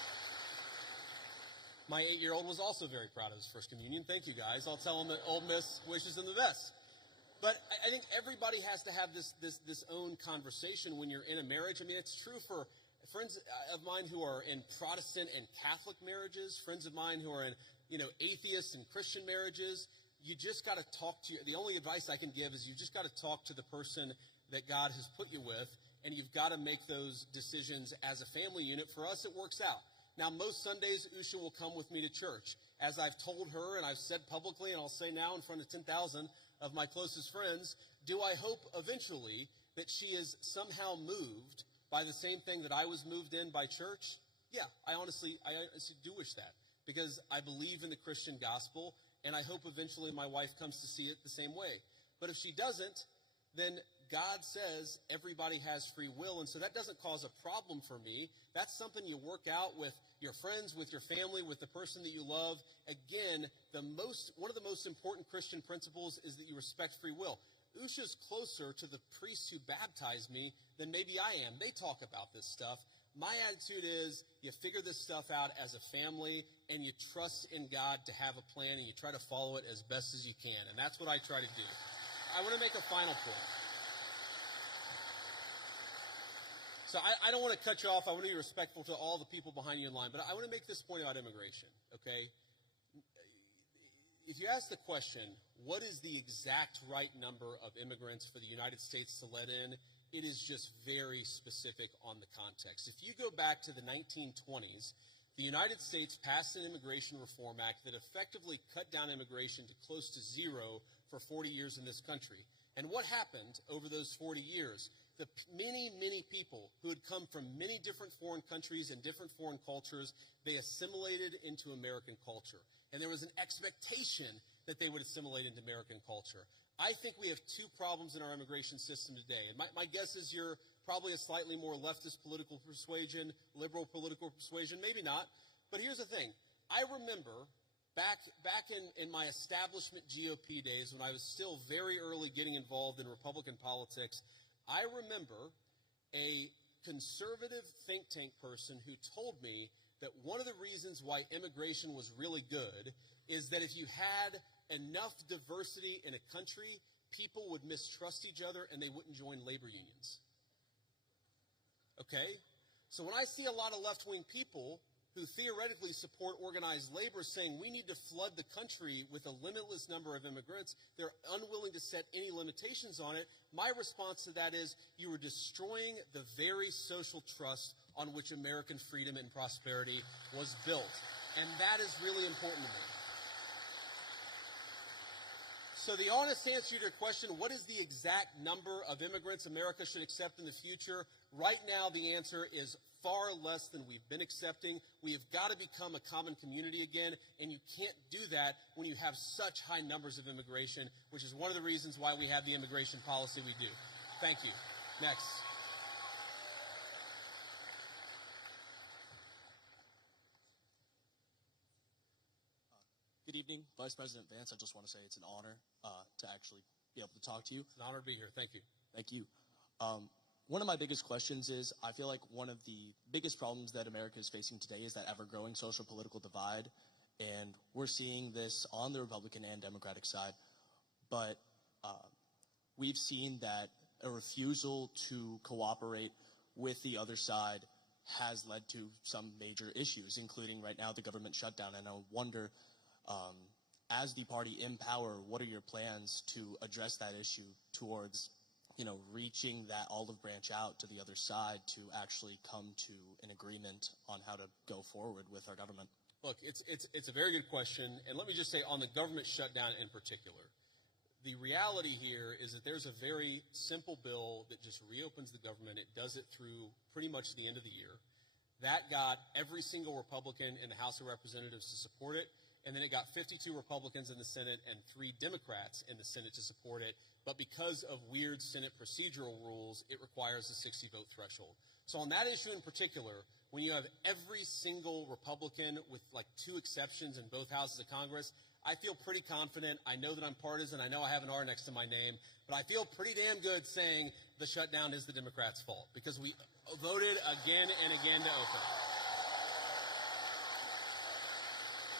My 8-year-old was also very proud of his first communion. Thank you, guys. I'll tell him that Ole Miss wishes him the best. But I think everybody has to have this own conversation when you're in a marriage. I mean, it's true for friends of mine who are in Protestant and Catholic marriages, friends of mine who are in, atheist and Christian marriages. You just got to talk to the only advice I can give is you just got to talk to the person that God has put you with, and you've got to make those decisions as a family unit. For us, it works out. Now, most Sundays, Usha will come with me to church. As I've told her, and I've said publicly, and I'll say now in front of 10,000 of my closest friends, do I hope eventually that she is somehow moved by the same thing that I was moved in by church? Yeah, I honestly do wish that, because I believe in the Christian gospel, and I hope eventually my wife comes to see it the same way. But if she doesn't, then God says everybody has free will, and so that doesn't cause a problem for me. That's something you work out with your friends, with your family, with the person that you love. Again, one of the most important Christian principles is that you respect free will. Usha's closer to the priests who baptized me than maybe I am. They talk about this stuff. My attitude is you figure this stuff out as a family, and you trust in God to have a plan, and you try to follow it as best as you can, and that's what I try to do. I want to make a final point. So I don't want to cut you off. I want to be respectful to all the people behind you in line, but I want to make this point about immigration, okay? If you ask the question, what is the exact right number of immigrants for the United States to let in, it is just very specific on the context. If you go back to the 1920s, the United States passed an Immigration Reform Act that effectively cut down immigration to close to zero for 40 years in this country. And what happened over those 40 years? The many people who had come from many different foreign countries and different foreign cultures, they assimilated into American culture. And there was an expectation that they would assimilate into American culture. I think we have two problems in our immigration system today. And my guess is you're probably a slightly more leftist political persuasion, liberal political persuasion, maybe not. But here's the thing. I remember back in my establishment GOP days when I was still very early getting involved in Republican politics, I remember a conservative think tank person who told me that one of the reasons why immigration was really good is that if you had enough diversity in a country, people would mistrust each other and they wouldn't join labor unions. Okay? So when I see a lot of left-wing people who theoretically support organized labor saying we need to flood the country with a limitless number of immigrants, they're unwilling to set any limitations on it. My response to that is you are destroying the very social trust on which American freedom and prosperity was built. And that is really important to me. So the honest answer to your question, what is the exact number of immigrants America should accept in the future? Right now, the answer is far less than we've been accepting. We have got to become a common community again, and you can't do that when you have such high numbers of immigration, which is one of the reasons why we have the immigration policy we do. Thank you. Next. Good evening, Vice President Vance. I just want to say it's an honor to actually be able to talk to you. It's an honor to be here. Thank you. Thank you. One of my biggest questions is I feel like one of the biggest problems that America is facing today is that ever-growing social political divide, and we're seeing this on the Republican and Democratic side. But we've seen that a refusal to cooperate with the other side has led to some major issues, including right now the government shutdown. And I wonder, as the party in power, what are your plans to address that issue towards, reaching that olive branch out to the other side to actually come to an agreement on how to go forward with our government? Look, it's a very good question. And let me just say on the government shutdown in particular, the reality here is that there's a very simple bill that just reopens the government. It does it through pretty much the end of the year. That got every single Republican in the House of Representatives to support it. And then it got 52 Republicans in the Senate and 3 Democrats in the Senate to support it. But because of weird Senate procedural rules, it requires a 60-vote threshold. So on that issue in particular, when you have every single Republican with like 2 exceptions in both houses of Congress, I feel pretty confident. I know that I'm partisan. I know I have an R next to my name. But I feel pretty damn good saying the shutdown is the Democrats' fault because we voted again and again to open it.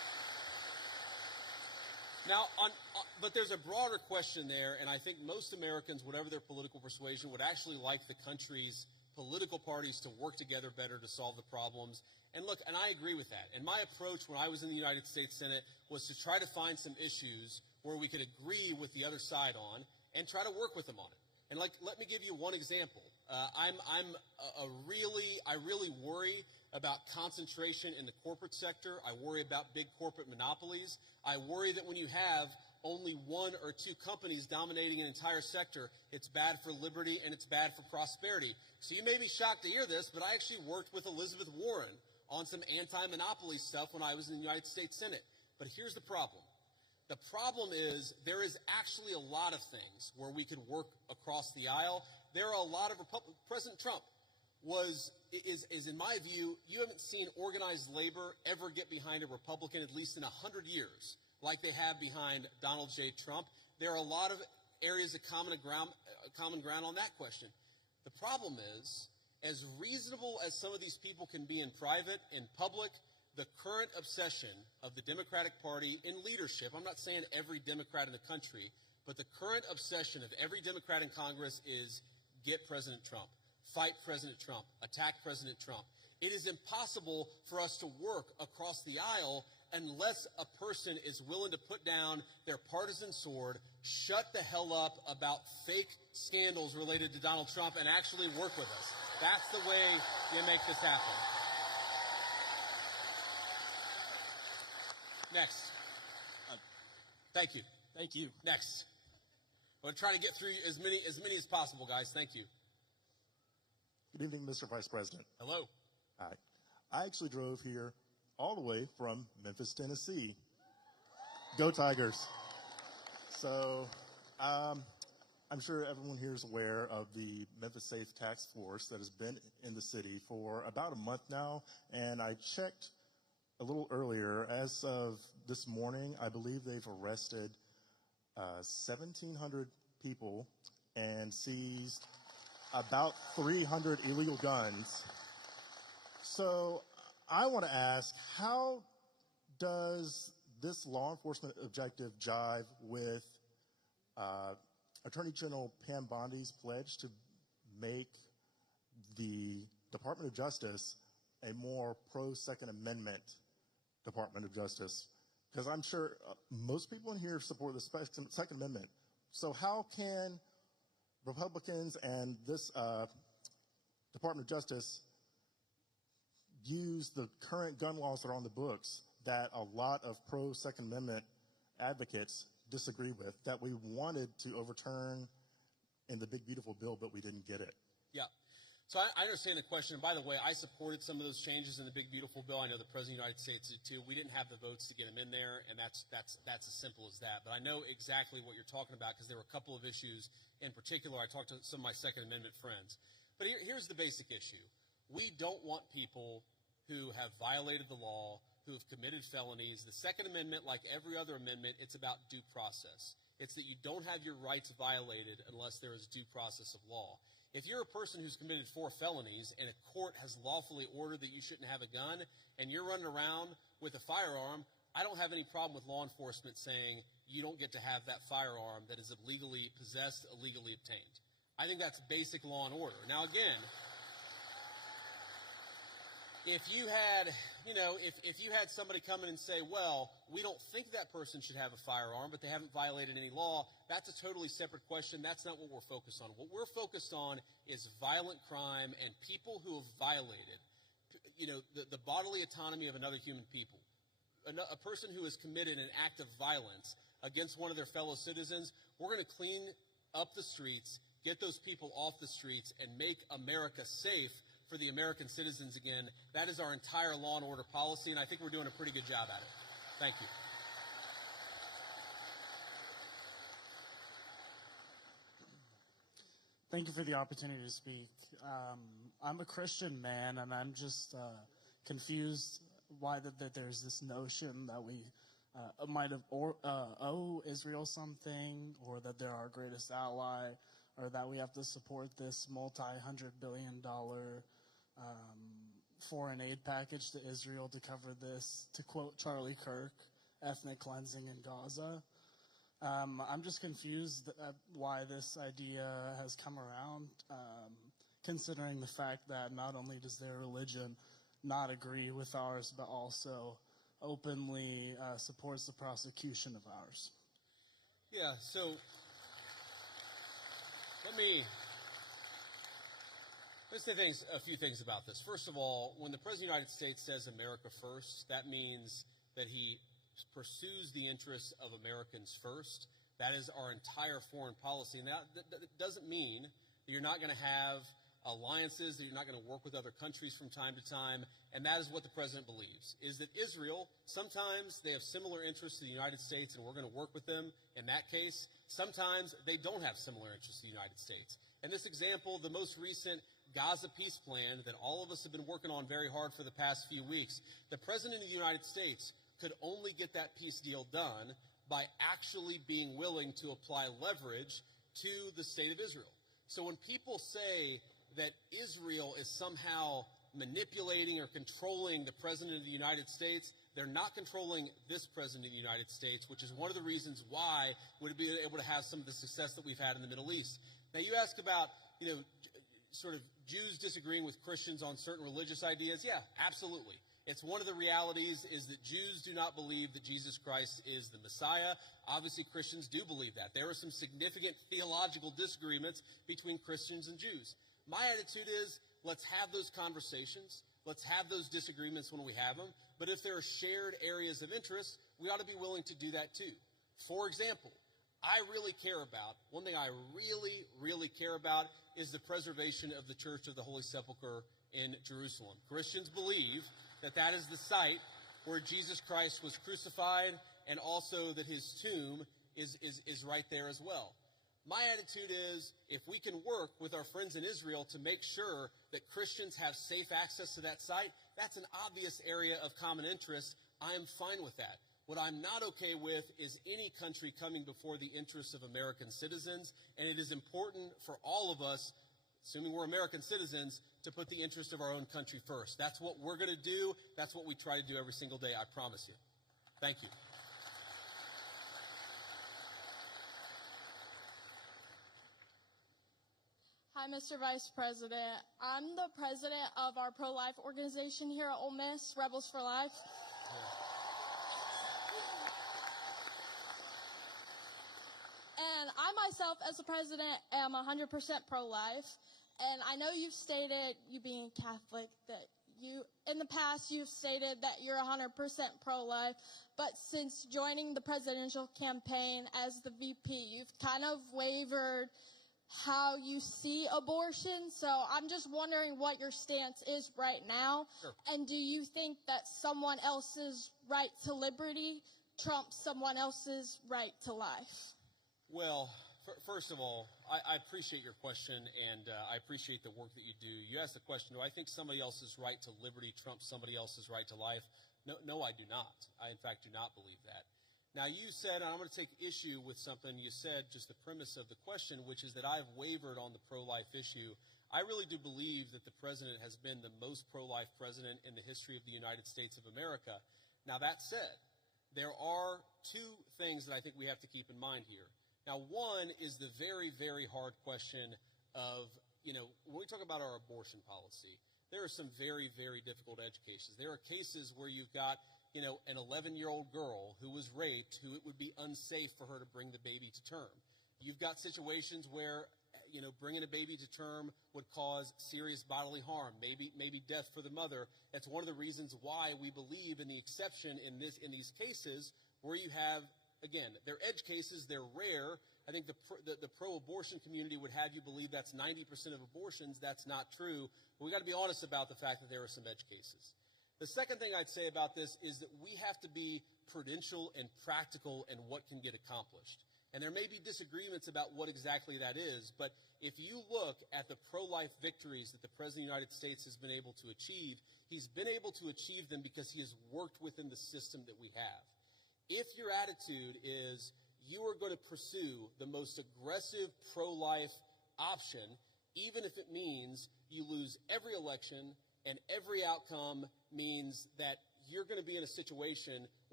Now, but there's a broader question there, and I think most Americans, whatever their political persuasion, would actually like the country's political parties to work together better to solve the problems. And look, and I agree with that. And my approach when I was in the United States Senate was to try to find some issues where we could agree with the other side on and try to work with them on it. And like, let me give you one example. I really worry about concentration in the corporate sector. I worry about big corporate monopolies. I worry that when you have only one or two companies dominating an entire sector, it's bad for liberty and it's bad for prosperity. So you may be shocked to hear this, but I actually worked with Elizabeth Warren on some anti-monopoly stuff when I was in the United States Senate. But here's the problem. The problem is there is actually a lot of things where we could work across the aisle. There are a lot of President Trump is in my view, you haven't seen organized labor ever get behind a Republican at least in 100 years like they have behind Donald J. Trump. There are a lot of areas of common ground on that question. The problem is, as reasonable as some of these people can be in private, in public, the current obsession of the Democratic Party in leadership, I'm not saying every Democrat in the country, but the current obsession of every Democrat in Congress is get President Trump, fight President Trump, attack President Trump. It is impossible for us to work across the aisle unless a person is willing to put down their partisan sword, shut the hell up about fake scandals related to Donald Trump, and actually work with us. That's the way you make this happen. Next. Thank you. Thank you. Next. We're trying to get through as many as possible, guys. Thank you. Good evening, Mr. Vice President. Hello. Hi. I actually drove here all the way from Memphis, Tennessee. Go Tigers. So I'm sure everyone here is aware of the Memphis Safe Task Force that has been in the city for about a month now. And I checked a little earlier. As of this morning, I believe they've arrested 1,700 people and seized about 300 illegal guns. So I want to ask, how does this law enforcement objective jive with Attorney General Pam Bondi's pledge to make the Department of Justice a more pro-Second Amendment Department of Justice? Because I'm sure most people in here support the Second Amendment. So how can Republicans and this Department of Justice use the current gun laws that are on the books that a lot of pro-Second Amendment advocates disagree with, that we wanted to overturn in the big, beautiful bill, but we didn't get it? Yeah. So I understand the question. And by the way, I supported some of those changes in the big, beautiful bill. I know the President of the United States did too. We didn't have the votes to get them in there, and that's as simple as that. But I know exactly what you're talking about because there were a couple of issues in particular. I talked to some of my Second Amendment friends. But here's the basic issue. We don't want people who have violated the law, who have committed felonies. The Second Amendment, like every other amendment, it's about due process. It's that you don't have your rights violated unless there is due process of law. If you're a person who's committed 4 felonies and a court has lawfully ordered that you shouldn't have a gun and you're running around with a firearm, I don't have any problem with law enforcement saying you don't get to have that firearm that is illegally possessed, illegally obtained. I think that's basic law and order. Now, again, if you had somebody come in and say, well, we don't think that person should have a firearm, but they haven't violated any law, that's a totally separate question. That's not what we're focused on. What we're focused on is violent crime and people who have violated, the bodily autonomy of another human people. A person who has committed an act of violence against one of their fellow citizens, we're going to clean up the streets, get those people off the streets, and make America safe for the American citizens again. That is our entire law and order policy, and I think we're doing a pretty good job at it. Thank you. Thank you for the opportunity to speak. I'm a Christian man, and I'm just confused why that there's this notion that we might have owe Israel something, or that they're our greatest ally, or that we have to support this multi-hundred-billion-dollar foreign aid package to Israel to cover this, to quote Charlie Kirk, ethnic cleansing in Gaza. I'm just confused at why this idea has come around, considering the fact that not only does their religion not agree with ours, but also openly supports the prosecution of ours. Yeah, so let's say a few things about this. First of all, when the President of the United States says America first, that means that he pursues the interests of Americans first. That is our entire foreign policy. And that doesn't mean that you're not going to have alliances, that you're not going to work with other countries from time to time. And that is what the president believes, is that Israel, sometimes they have similar interests to the United States and we're going to work with them in that case. Sometimes they don't have similar interests to the United States. And this example, the most recent Gaza peace plan that all of us have been working on very hard for the past few weeks, the president of the United States could only get that peace deal done by actually being willing to apply leverage to the state of Israel. So when people say that Israel is somehow manipulating or controlling the president of the United States, they're not controlling this president of the United States, which is one of the reasons why we'd be able to have some of the success that we've had in the Middle East. Now, you ask about, sort of Jews disagreeing with Christians on certain religious ideas. Yeah, absolutely. It's one of the realities is that Jews do not believe that Jesus Christ is the Messiah. Obviously, Christians do believe that. There are some significant theological disagreements between Christians and Jews. My attitude is, let's have those conversations. Let's have those disagreements when we have them. But if there are shared areas of interest, we ought to be willing to do that too. For example, one thing I really, really care about is the preservation of the Church of the Holy Sepulchre in Jerusalem. Christians believe that that is the site where Jesus Christ was crucified and also that his tomb is right there as well. My attitude is, if we can work with our friends in Israel to make sure that Christians have safe access to that site, that's an obvious area of common interest. I am fine with that. What I'm not okay with is any country coming before the interests of American citizens, and it is important for all of us, assuming we're American citizens, to put the interest of our own country first. That's what we're going to do. That's what we try to do every single day, I promise you. Thank you. Hi, Mr. Vice President. I'm the president of our pro-life organization here at Ole Miss, Rebels for Life. And I myself, as a president, am 100% pro-life. And I know you've stated, you being Catholic, that in the past, you've stated that you're 100% pro-life. But since joining the presidential campaign as the VP, you've kind of wavered how you see abortion. So I'm just wondering what your stance is right now. Sure. And do you think that someone else's right to liberty trumps someone else's right to life? Well, first of all, I appreciate your question, and I appreciate the work that you do. You asked the question, do I think somebody else's right to liberty trumps somebody else's right to life? No, I do not. I, in fact, do not believe that. Now, you said, and I'm going to take issue with something you said, just the premise of the question, which is that I've wavered on the pro-life issue. I really do believe that the president has been the most pro-life president in the history of the United States of America. Now, that said, there are two things that I think we have to keep in mind here. Now, one is the very, very hard question of, when we talk about our abortion policy, there are some very, very difficult edge cases. There are cases where you've got, an 11-year-old girl who was raped, who it would be unsafe for her to bring the baby to term. You've got situations where, bringing a baby to term would cause serious bodily harm, maybe death for the mother. That's one of the reasons why we believe in the exception in these cases where you have, again, they're edge cases, they're rare. I think the pro-abortion community would have you believe that's 90% of abortions. That's not true. But we got to be honest about the fact that there are some edge cases. The second thing I'd say about this is that we have to be prudential and practical in what can get accomplished. And there may be disagreements about what exactly that is, but if you look at the pro-life victories that the President of the United States has been able to achieve, he's been able to achieve them because he has worked within the system that we have. If your attitude is you are going to pursue the most aggressive pro-life option, even if it means you lose every election and every outcome means that you're going to be in a situation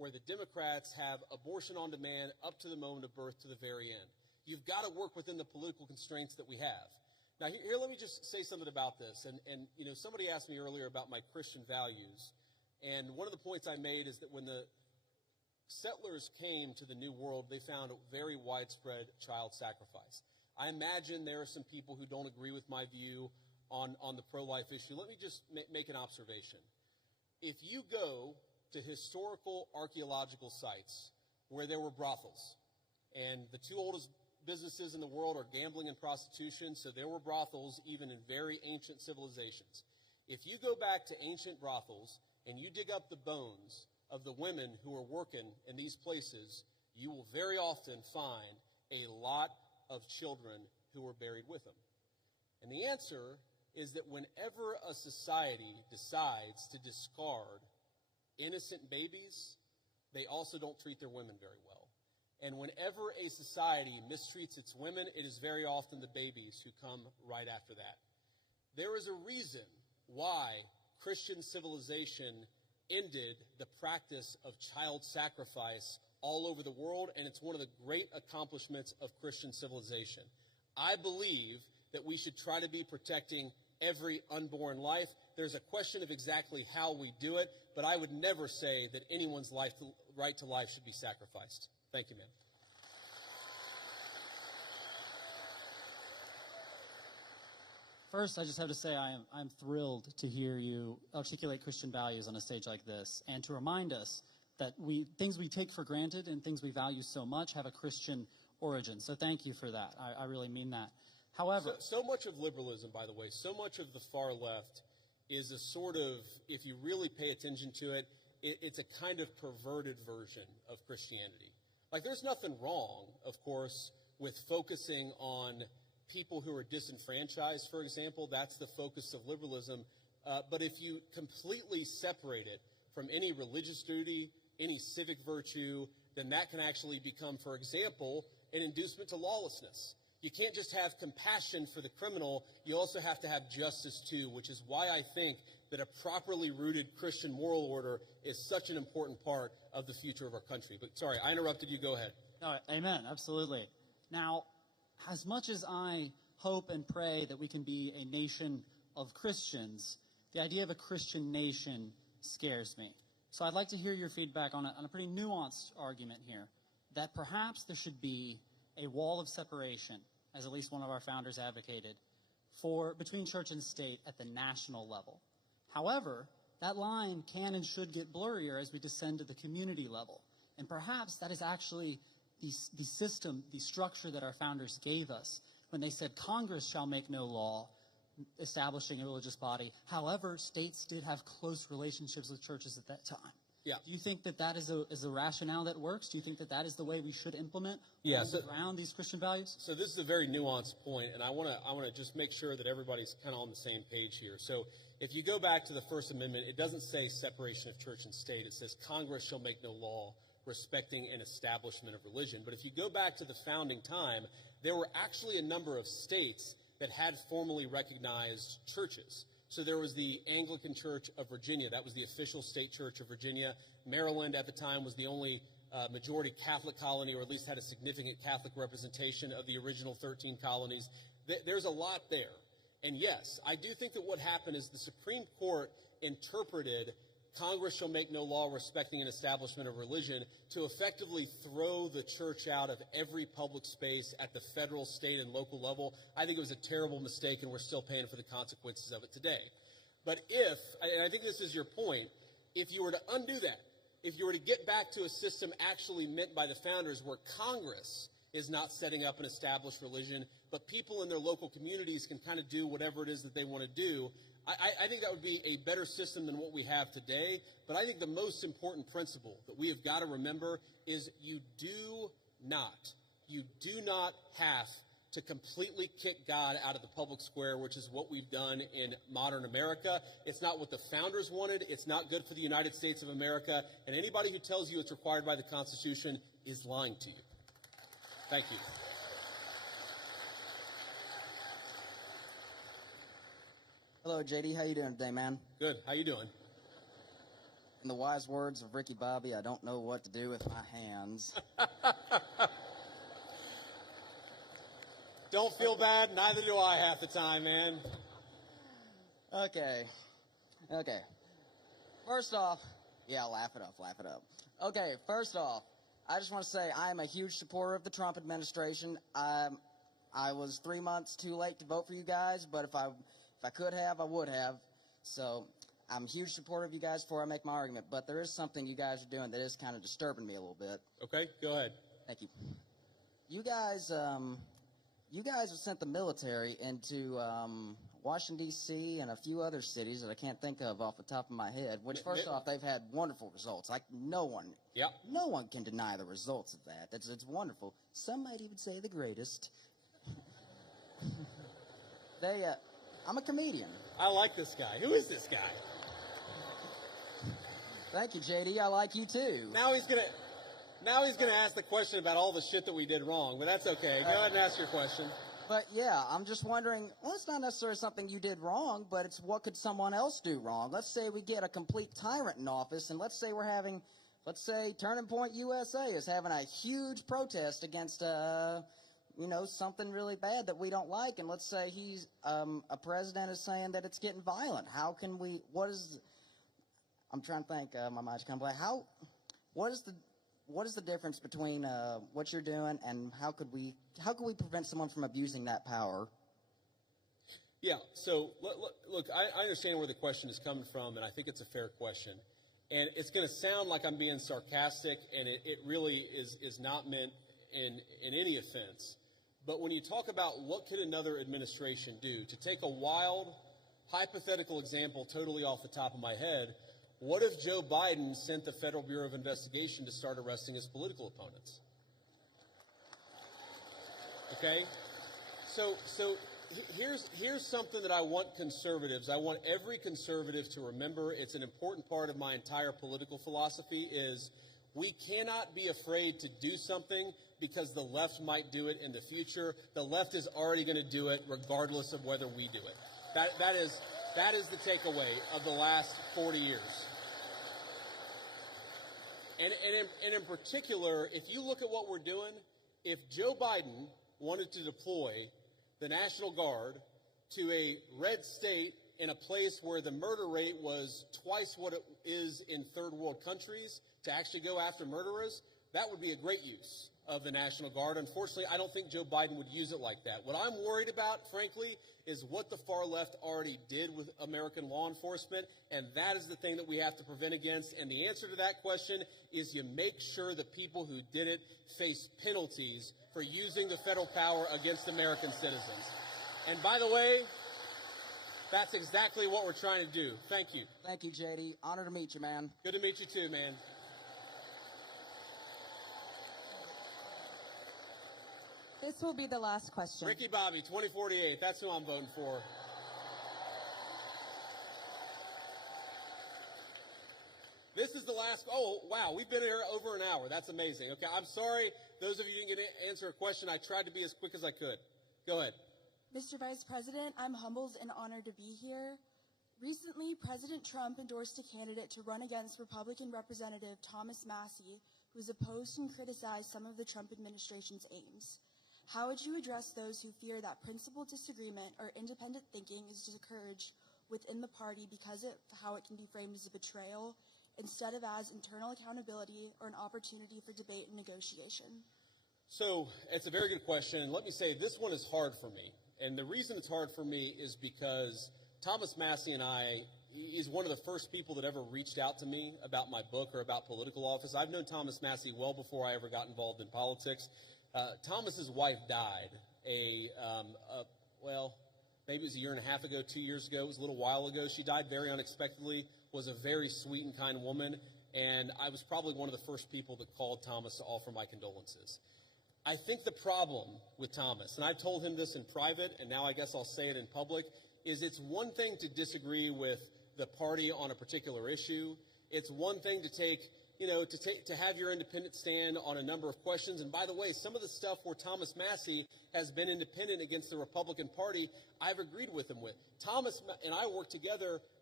where the Democrats have abortion on demand up to the moment of birth to the very end. You've got to work within the political constraints that we have. Now, here let me just say something about this. And you know, somebody asked me earlier about my Christian values. And one of the points I made is that when the settlers came to the New World, they found a very widespread child sacrifice. I imagine there are some people who don't agree with my view on the pro-life issue. Let me just make an observation. If you go to historical archaeological sites where there were brothels, and the two oldest businesses in the world are gambling and prostitution, so there were brothels even in very ancient civilizations. If you go back to ancient brothels and you dig up the bones of the women who were working in these places, you will very often find a lot of children who were buried with them. And the answer is that whenever a society decides to discard innocent babies, they also don't treat their women very well. And whenever a society mistreats its women, it is very often the babies who come right after that. There is a reason why Christian civilization ended the practice of child sacrifice all over the world, and it's one of the great accomplishments of Christian civilization. I believe that we should try to be protecting every unborn life. There's a question of exactly how we do it, but I would never say that anyone's right to life should be sacrificed. Thank you, ma'am. First, I just have to say I'm thrilled to hear you articulate Christian values on a stage like this, and to remind us that things we take for granted and things we value so much have a Christian origin. So thank you for that. I really mean that. However, so much of liberalism, by the way, so much of the far left is a sort of, if you really pay attention to it, it's a kind of perverted version of Christianity. Like, there's nothing wrong, of course, with focusing on people who are disenfranchised, for example. That's the focus of liberalism. But if you completely separate it from any religious duty, any civic virtue, then that can actually become, for example, an inducement to lawlessness. You can't just have compassion for the criminal. You also have to have justice, too, which is why I think that a properly rooted Christian moral order is such an important part of the future of our country. But sorry, I interrupted you. Go ahead. All right, amen, absolutely. Now, as much as I hope and pray that we can be a nation of Christians, the idea of a Christian nation scares me. So I'd like to hear your feedback on a pretty nuanced argument here, that perhaps there should be a wall of separation, as at least one of our founders advocated, between church and state at the national level. However, that line can and should get blurrier as we descend to the community level. And perhaps that is actually the system, the structure that our founders gave us when they said Congress shall make no law establishing a religious body. However, states did have close relationships with churches at that time. Yeah. Do you think that is a rationale that works? Do you think that is the way we should implement around these Christian values? So this is a very nuanced point, and I want to just make sure that everybody's kind of on the same page here. So if you go back to the First Amendment, it doesn't say separation of church and state. It says Congress shall make no law respecting an establishment of religion. But if you go back to the founding time, there were actually a number of states that had formally recognized churches. So there was the Anglican Church of Virginia. That was the official state church of Virginia. Maryland at the time was the only majority Catholic colony, or at least had a significant Catholic representation of the original 13 colonies. There's a lot there. And yes, I do think that what happened is the Supreme Court interpreted Congress shall make no law respecting an establishment of religion to effectively throw the church out of every public space at the federal, state, and local level. I think it was a terrible mistake, and we're still paying for the consequences of it today. But and I think this is your point, if you were to undo that, if you were to get back to a system actually meant by the founders where Congress is not setting up an established religion, but people in their local communities can kind of do whatever it is that they want to do, I think that would be a better system than what we have today. But I think the most important principle that we have got to remember is you do not have to completely kick God out of the public square, which is what we've done in modern America. It's not what the founders wanted. It's not good for the United States of America. And anybody who tells you it's required by the Constitution is lying to you. Thank you. Hello, JD. How you doing today, man? Good. How you doing? In the wise words of Ricky Bobby, I don't know what to do with my hands. Don't feel bad. Neither do I half the time, man. Okay. First off, yeah, laugh it up. Okay, first off, I just want to say I am a huge supporter of the Trump administration. I was 3 months too late to vote for you guys, but if I could have, I would have. So I'm a huge supporter of you guys before I make my argument. But there is something you guys are doing that is kind of disturbing me a little bit. Okay, go ahead. Thank you. You guys have sent the military into Washington, D.C. and a few other cities that I can't think of off the top of my head, which, first off, they've had wonderful results. Like, no one can deny the results of that. It's wonderful. Some might even say the greatest. I'm a comedian. I like this guy. Who is this guy? Thank you, JD. I like you, too. Now he's gonna ask the question about all the shit that we did wrong, but that's okay. Go ahead and ask your question. But yeah, I'm just wondering, well, it's not necessarily something you did wrong, but it's what could someone else do wrong? Let's say we get a complete tyrant in office, and let's say Turning Point USA is having a huge protest against, something really bad that we don't like, and let's say a president is saying that it's getting violent. How can we, I'm trying to think, my mind's kind of blank. What is the difference between what you're doing and how could we prevent someone from abusing that power? Yeah, so look, I understand where the question is coming from, and I think it's a fair question. And it's going to sound like I'm being sarcastic, and it really is not meant in any offense. But when you talk about what could another administration do, to take a wild, hypothetical example totally off the top of my head, what if Joe Biden sent the Federal Bureau of Investigation to start arresting his political opponents? Okay? So here's something that I want I want every conservative to remember. It's an important part of my entire political philosophy is we cannot be afraid to do something because the left might do it in the future. The left is already going to do it regardless of whether we do it. That is the takeaway of the last 40 years. And in particular, if you look at what we're doing, if Joe Biden wanted to deploy the National Guard to a red state in a place where the murder rate was twice what it is in third world countries to actually go after murderers, that would be a great use of the National Guard. Unfortunately, I don't think Joe Biden would use it like that. What I'm worried about, frankly, is what the far left already did with American law enforcement, and that is the thing that we have to prevent against. And the answer to that question is you make sure the people who did it face penalties for using the federal power against American citizens. And by the way, that's exactly what we're trying to do. Thank you. Thank you, JD. Honor to meet you, man. Good to meet you too, man. This will be the last question. Ricky Bobby, 2048. That's who I'm voting for. This is the last. Oh, wow. We've been here over an hour. That's amazing. Okay, I'm sorry. Those of you who didn't get to answer a question, I tried to be as quick as I could. Go ahead. Mr. Vice President, I'm humbled and honored to be here. Recently, President Trump endorsed a candidate to run against Republican Representative Thomas Massie, who is opposed and criticized some of the Trump administration's aims. How would you address those who fear that principled disagreement or independent thinking is discouraged within the party because of how it can be framed as a betrayal instead of as internal accountability or an opportunity for debate and negotiation? So it's a very good question. And let me say this one is hard for me. And the reason it's hard for me is because Thomas Massie and I, he's one of the first people that ever reached out to me about my book or about political office. I've known Thomas Massie well before I ever got involved in politics. Thomas's wife died maybe it was a year and a half ago, 2 years ago. It was a little while ago. She died very unexpectedly, was a very sweet and kind woman, and I was probably one of the first people that called Thomas to offer my condolences. I think the problem with Thomas, and I've told him this in private, and now I guess I'll say it in public, is it's one thing to disagree with the party on a particular issue. It's one thing to have your independent stand on a number of questions. And by the way, some of the stuff where Thomas Massie has been independent against the Republican Party, I've agreed with him with. Thomas and I worked together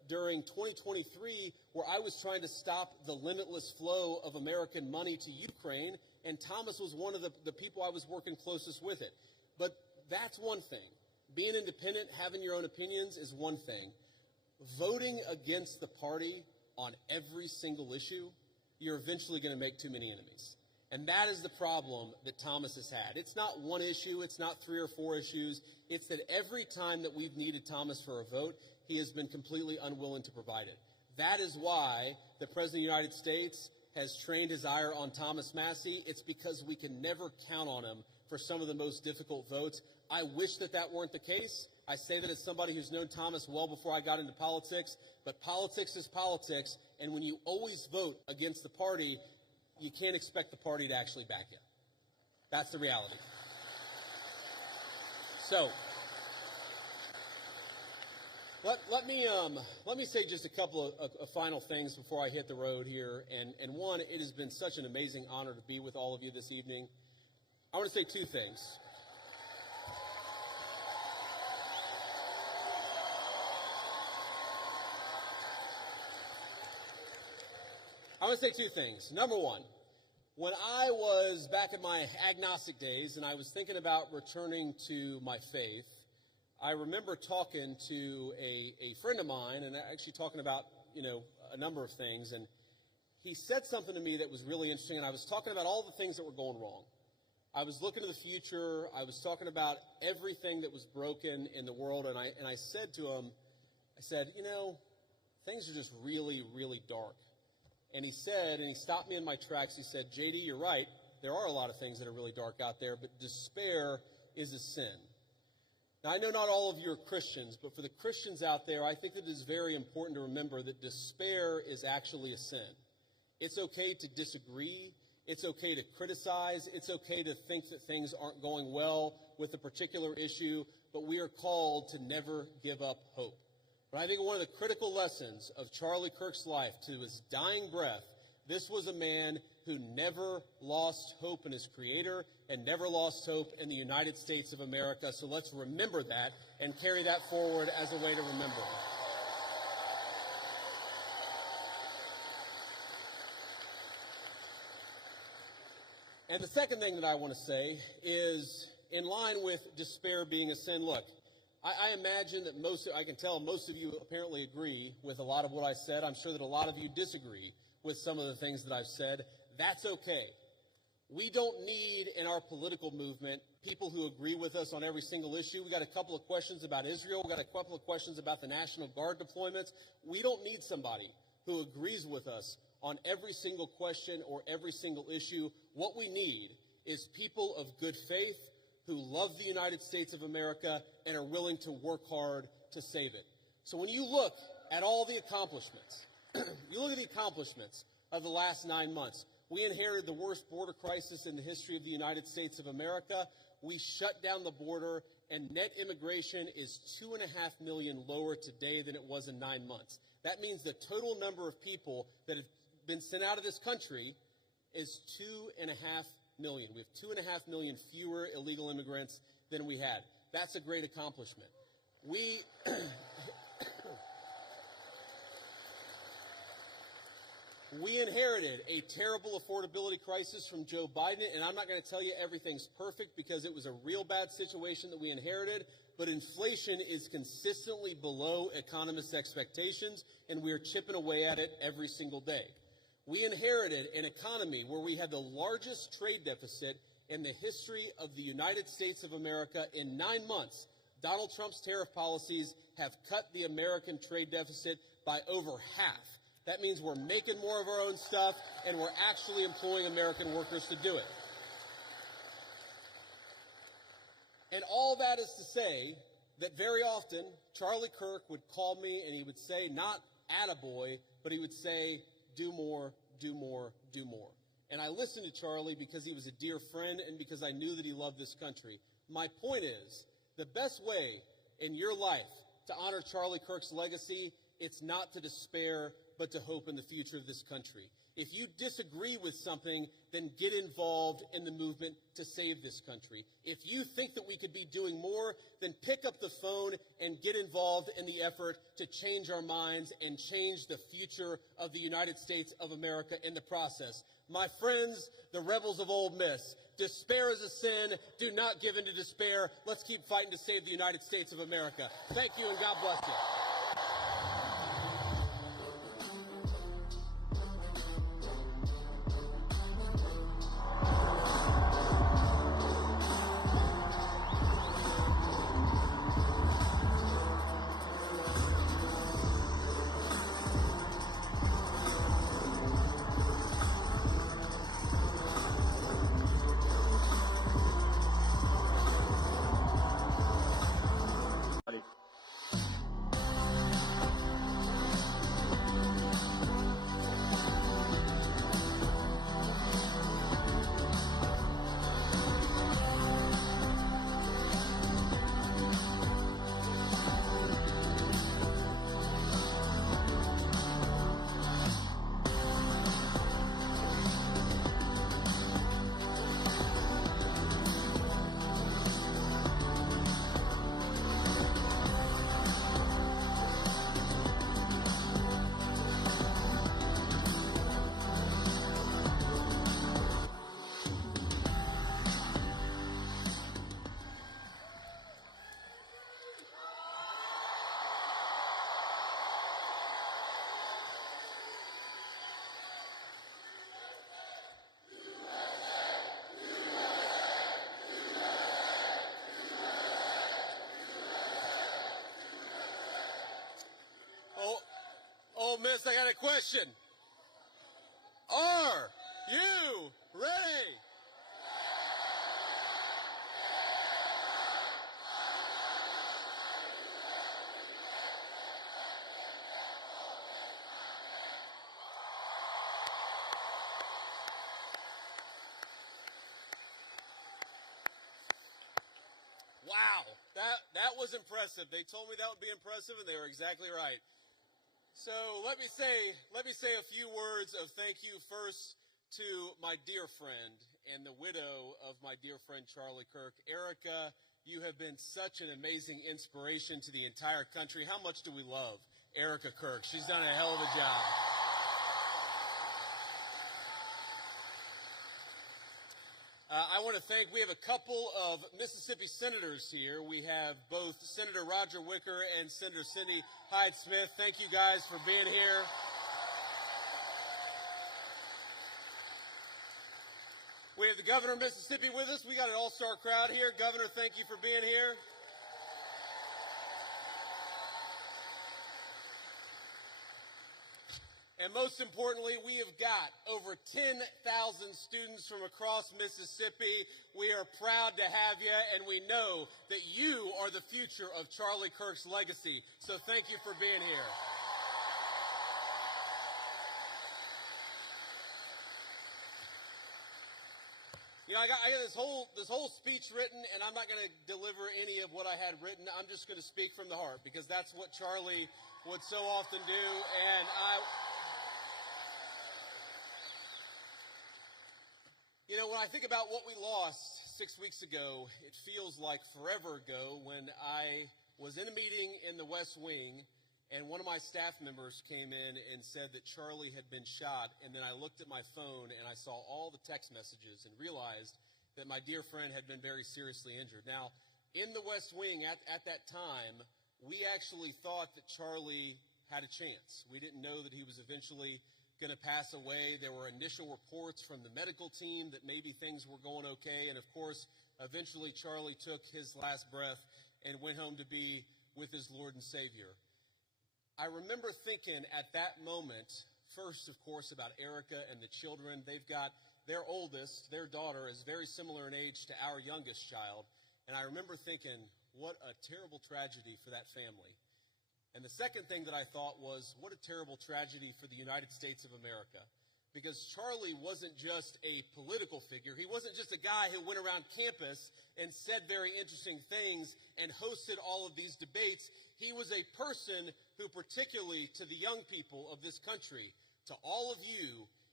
during 2023 where I was trying to stop the limitless flow of American money to Ukraine, and Thomas was one of the people I was working closest with it. But that's one thing. Being independent, having your own opinions is one thing. Voting against the party on every single issue, you're eventually going to make too many enemies. And that is the problem that Thomas has had. It's not one issue. It's not 3 or 4 issues. It's that every time that we've needed Thomas for a vote, he has been completely unwilling to provide it. That is why the President of the United States has trained his ire on Thomas Massie. It's because we can never count on him for some of the most difficult votes. I wish that that weren't the case. I say that as somebody who's known Thomas well before I got into politics, but politics is politics, and when you always vote against the party, you can't expect the party to actually back you. That's the reality. So, let me say just a couple of final things before I hit the road here. And one, it has been such an amazing honor to be with all of you this evening. I want to say 2 things. I want to say 2 things. Number one, when I was back in my agnostic days and I was thinking about returning to my faith, I remember talking to a friend of mine and actually talking about, a number of things. And he said something to me that was really interesting. And I was talking about all the things that were going wrong. I was looking to the future. I was talking about everything that was broken in the world. And I said to him, things are just really, really dark. And he stopped me in my tracks. He said, JD, you're right. There are a lot of things that are really dark out there, but despair is a sin. Now, I know not all of you are Christians, but for the Christians out there, I think that it is very important to remember that despair is actually a sin. It's okay to disagree. It's okay to criticize. It's okay to think that things aren't going well with a particular issue, but we are called to never give up hope. But I think one of the critical lessons of Charlie Kirk's life to his dying breath, this was a man who never lost hope in his Creator and never lost hope in the United States of America. So let's remember that and carry that forward as a way to remember. And the second thing that I want to say is, in line with despair being a sin, look, I imagine that I can tell most of you apparently agree with a lot of what I said. I'm sure that a lot of you disagree with some of the things that I've said. That's okay. We don't need in our political movement people who agree with us on every single issue. We got a couple of questions about Israel. We got a couple of questions about the National Guard deployments. We don't need somebody who agrees with us on every single question or every single issue. What we need is people of good faith who love the United States of America and are willing to work hard to save it. So when you look at all the accomplishments, you look at the accomplishments of the last 9 months. We inherited the worst border crisis in the history of the United States of America. We shut down the border, and net immigration is 2.5 million lower today than it was in 9 months. That means the total number of people that have been sent out of this country is 2.5 million. We have 2.5 million fewer illegal immigrants than we had. That's a great accomplishment. We inherited a terrible affordability crisis from Joe Biden, and I'm not going to tell you everything's perfect because it was a real bad situation that we inherited, but inflation is consistently below economists' expectations, and we are chipping away at it every single day. We inherited an economy where we had the largest trade deficit in the history of the United States of America. In 9 months, Donald Trump's tariff policies have cut the American trade deficit by over half. That means we're making more of our own stuff, and we're actually employing American workers to do it. And all that is to say that very often Charlie Kirk would call me and he would say, not attaboy, but he would say, do more, do more, do more. And I listened to Charlie because he was a dear friend and because I knew that he loved this country. My point is, the best way in your life to honor Charlie Kirk's legacy, it's not to despair, but to hope in the future of this country. If you disagree with something, then get involved in the movement to save this country. If you think that we could be doing more, then pick up the phone and get involved in the effort to change our minds and change the future of the United States of America in the process. My friends, the rebels of Ole Miss, despair is a sin. Do not give in to despair. Let's keep fighting to save the United States of America. Thank you, and God bless you. Ole Miss, I got a question. Are you ready? Wow, that was impressive. They told me that would be impressive, and they were exactly right. So let me say a few words of thank you first to my dear friend and the widow of my dear friend Charlie Kirk. Erica, you have been such an amazing inspiration to the entire country. How much do we love Erica Kirk? She's done a hell of a job. I want to thank, we have a couple of Mississippi senators here. We have both Senator Roger Wicker and Senator Cindy Hyde-Smith. Thank you guys for being here. We have the governor of Mississippi with us. We got an all-star crowd here. Governor, thank you for being here. And most importantly, we have got over 10,000 students from across Mississippi. We are proud to have you, and we know that you are the future of Charlie Kirk's legacy. So thank you for being here. You know, I got this whole speech written, and I'm not going to deliver any of what I had written. I'm just going to speak from the heart, because that's what Charlie would so often do. And you know, when I think about what we lost 6 weeks ago, it feels like forever ago when I was in a meeting in the West Wing, and one of my staff members came in and said that Charlie had been shot, and then I looked at my phone and I saw all the text messages and realized that my dear friend had been very seriously injured. Now, in the West Wing at that time, we actually thought that Charlie had a chance. We didn't know that he was eventually going to pass away. There were initial reports from the medical team that maybe things were going okay. And of course, eventually Charlie took his last breath and went home to be with his Lord and Savior. I remember thinking at that moment, first, of course, about Erica and the children. They've got their oldest, their daughter, is very similar in age to our youngest child. And I remember thinking, what a terrible tragedy for that family. And the second thing that I thought was, what a terrible tragedy for the United States of America. Because Charlie wasn't just a political figure. He wasn't just a guy who went around campus and said very interesting things and hosted all of these debates. He was a person who, particularly to the young people of this country, to all of you,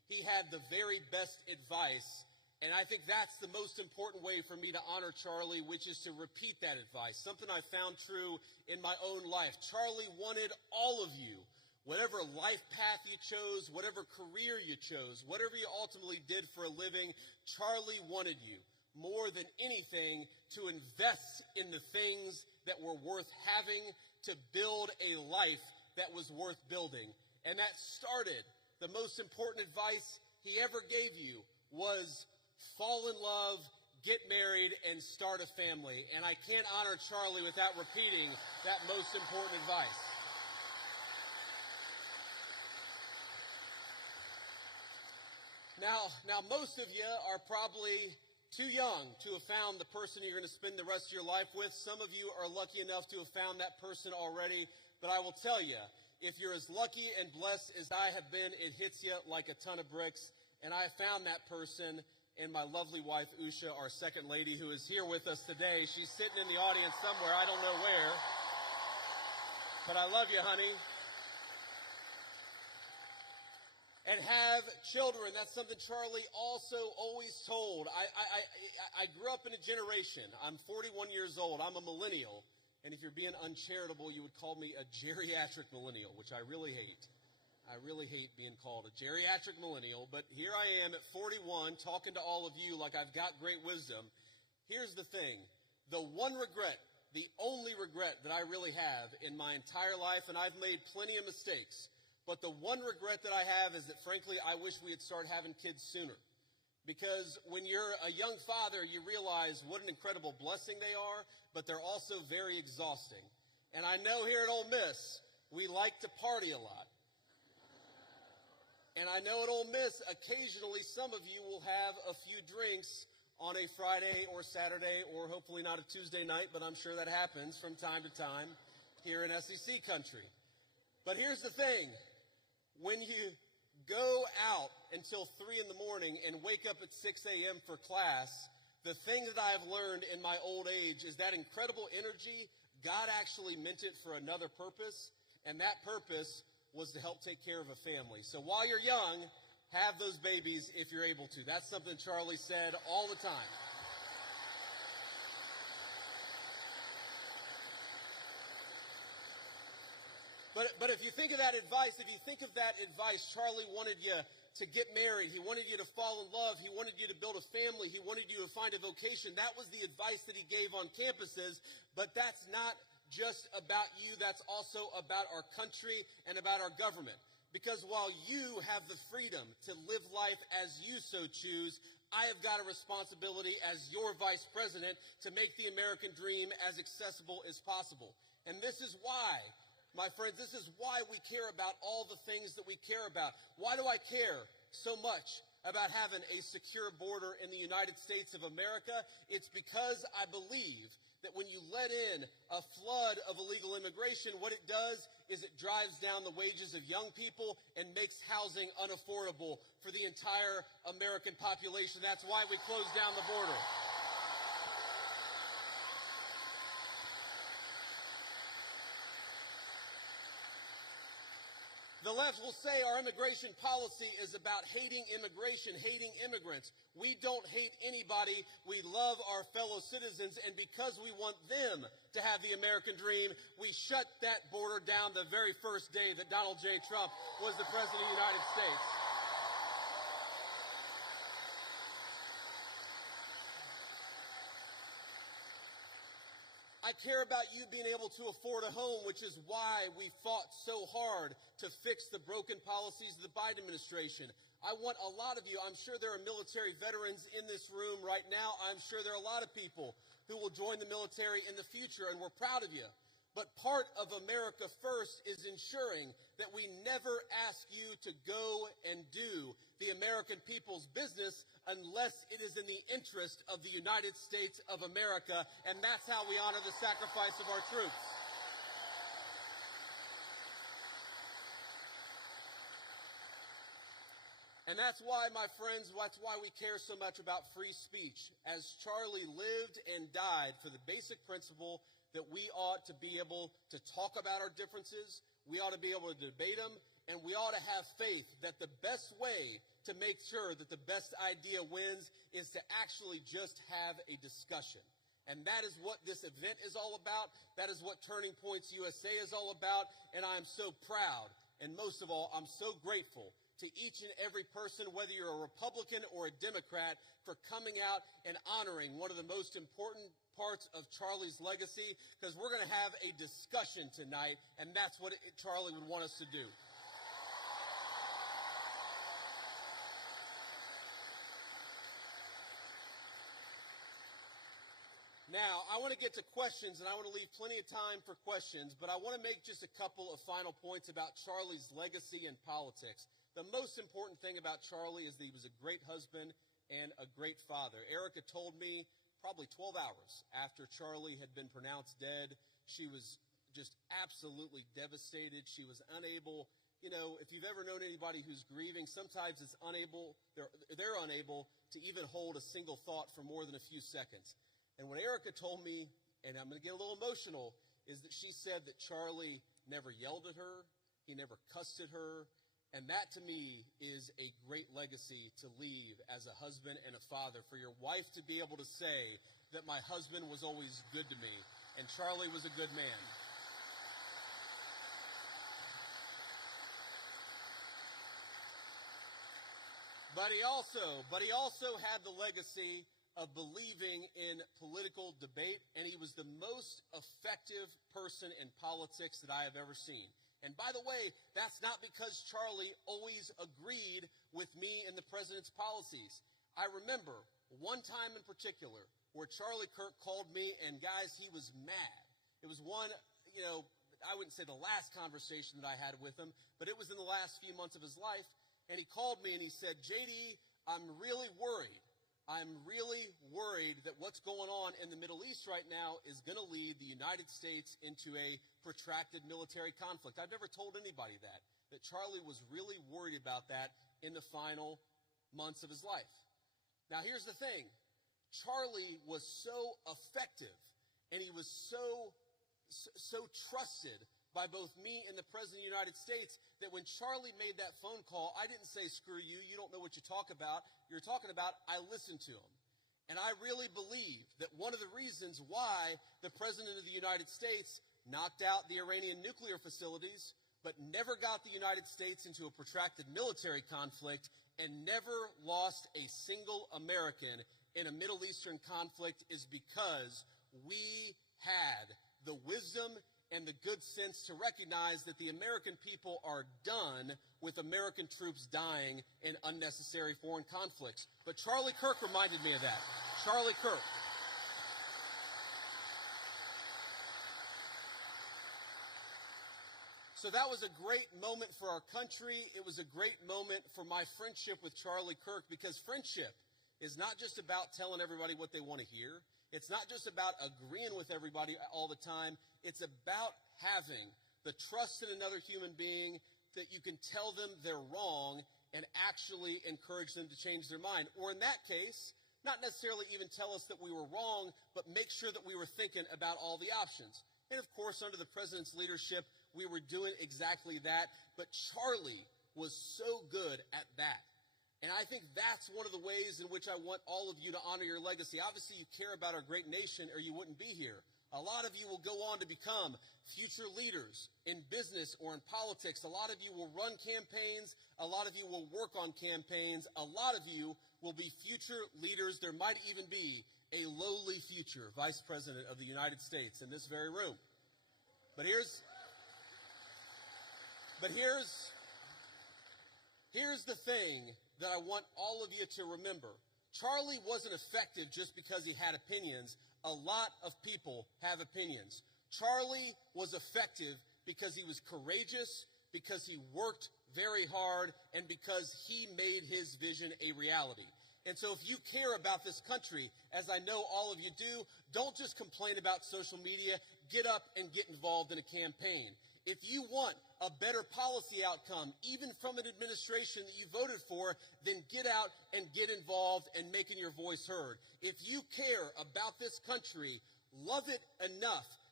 he had the very best advice. And I think that's the most important way for me to honor Charlie, which is to repeat that advice, something I found true in my own life. Charlie wanted all of you, whatever life path you chose, whatever career you chose, whatever you ultimately did for a living, Charlie wanted you more than anything to invest in the things that were worth having, to build a life that was worth building. And that started, the most important advice he ever gave you was fall in love, get married, and start a family. And I can't honor Charlie without repeating that most important advice. Now, most of you are probably too young to have found the person you're going to spend the rest of your life with. Some of you are lucky enough to have found that person already. But I will tell you, if you're as lucky and blessed as I have been, it hits you like a ton of bricks. And I found that person in my lovely wife, Usha, our second lady, who is here with us today. She's sitting in the audience somewhere. I don't know where. But I love you, honey. And have children. That's something Charlie also always told. I grew up in a generation. I'm 41 years old. I'm a millennial. And if you're being uncharitable, you would call me a geriatric millennial, which I really hate. I really hate being called a geriatric millennial, but here I am at 41 talking to all of you like I've got great wisdom. Here's the thing. The one regret, the only regret that I really have in my entire life, and I've made plenty of mistakes, but the one regret that I have is that, frankly, I wish we had started having kids sooner. Because when you're a young father, you realize what an incredible blessing they are, but they're also very exhausting. And I know here at Ole Miss, we like to party a lot. And I know at Ole Miss, occasionally some of you will have a few drinks on a Friday or Saturday, or hopefully not a Tuesday night, but I'm sure that happens from time to time here in SEC country. But here's the thing. When you go out until 3 in the morning and wake up at 6 a.m. for class, the thing that I've learned in my old age is that incredible energy, God actually meant it for another purpose, and that purpose was to help take care of a family. So while you're young, have those babies if you're able to. That's something Charlie said all the time. But if you think of that advice, Charlie wanted you to get married. He wanted you to fall in love. He wanted you to build a family. He wanted you to find a vocation. That was the advice that he gave on campuses. But that's not just about you. That's also about our country and about our government. Because while you have the freedom to live life as you so choose, I have got a responsibility as your vice president to make the American dream as accessible as possible. And this is why, my friends, this is why we care about all the things that we care about. Why do I care so much about having a secure border in the United States of America? It's because I believe that when you let in a flood of illegal immigration, what it does is it drives down the wages of young people and makes housing unaffordable for the entire American population. That's why we closed down the border. The left will say our immigration policy is about hating immigration, hating immigrants. We don't hate anybody. We love our fellow citizens, and because we want them to have the American dream, we shut that border down the very first day that Donald J. Trump was the President of the United States. I care about you being able to afford a home, which is why we fought so hard to fix the broken policies of the Biden administration. I want a lot of you, I'm sure there are military veterans in this room right now. I'm sure there are a lot of people who will join the military in the future, and we're proud of you. But part of America First is ensuring that we never ask you to go and do the American people's business unless it is in the interest of the United States of America, and that's how we honor the sacrifice of our troops. And that's why, my friends, that's why we care so much about free speech. As Charlie lived and died for the basic principle that we ought to be able to talk about our differences, we ought to be able to debate them, and we ought to have faith that the best way to make sure that the best idea wins is to actually just have a discussion. And that is what this event is all about. That is what Turning Points USA is all about. And I am so proud. And most of all, I'm so grateful to each and every person, whether you're a Republican or a Democrat, for coming out and honoring one of the most important parts of Charlie's legacy, because we're going to have a discussion tonight, and that's what Charlie would want us to do. Now, I want to get to questions, and I want to leave plenty of time for questions, but I want to make just a couple of final points about Charlie's legacy in politics. The most important thing about Charlie is that he was a great husband and a great father. Erica told me probably 12 hours after Charlie had been pronounced dead, she was just absolutely devastated. She was unable, you know, if you've ever known anybody who's grieving, sometimes it's unable, they're unable to even hold a single thought for more than a few seconds. And what Erica told me, and I'm going to get a little emotional, is that she said that Charlie never yelled at her, he never cussed at her, and that to me is a great legacy to leave as a husband and a father, for your wife to be able to say that my husband was always good to me, and Charlie was a good man. But he also had the legacy of believing in political debate, and he was the most effective person in politics that I have ever seen. And by the way, that's not because Charlie always agreed with me and the president's policies. I remember one time in particular where Charlie Kirk called me, and guys, he was mad. It was one, you know, I wouldn't say the last conversation that I had with him, but it was in the last few months of his life. And he called me and he said, JD, I'm really worried. I'm really worried that what's going on in the Middle East right now is going to lead the United States into a protracted military conflict. I've never told anybody that Charlie was really worried about that in the final months of his life. Now, here's the thing. Charlie was so effective, and he was so trusted by both me and the President of the United States that when Charlie made that phone call, I didn't say, screw you, you don't know what you're talking about. I listened to him. And I really believe that one of the reasons why the President of the United States knocked out the Iranian nuclear facilities, but never got the United States into a protracted military conflict and never lost a single American in a Middle Eastern conflict is because we had the wisdom and the good sense to recognize that the American people are done with American troops dying in unnecessary foreign conflicts. But Charlie Kirk reminded me of that. Charlie Kirk. So that was a great moment for our country. It was a great moment for my friendship with Charlie Kirk, because friendship is not just about telling everybody what they want to hear. It's not just about agreeing with everybody all the time. It's about having the trust in another human being that you can tell them they're wrong and actually encourage them to change their mind. Or in that case, not necessarily even tell us that we were wrong, but make sure that we were thinking about all the options. And of course, under the president's leadership, we were doing exactly that. But Charlie was so good at that. And I think that's one of the ways in which I want all of you to honor your legacy. Obviously, you care about our great nation or you wouldn't be here. A lot of you will go on to become future leaders in business or in politics. A lot of you will run campaigns. A lot of you will work on campaigns. A lot of you will be future leaders. There might even be a lowly future vice president of the United States in this very room. But here's the thing that I want all of you to remember. Charlie wasn't effective just because he had opinions. A lot of people have opinions. Charlie was effective because he was courageous, because he worked very hard, and because he made his vision a reality. And so if you care about this country, as I know all of you do, don't just complain about social media. Get up and get involved in a campaign. If you want a better policy outcome, even from an administration that you voted for, then get out and get involved and making your voice heard. If you care about this country, love it enough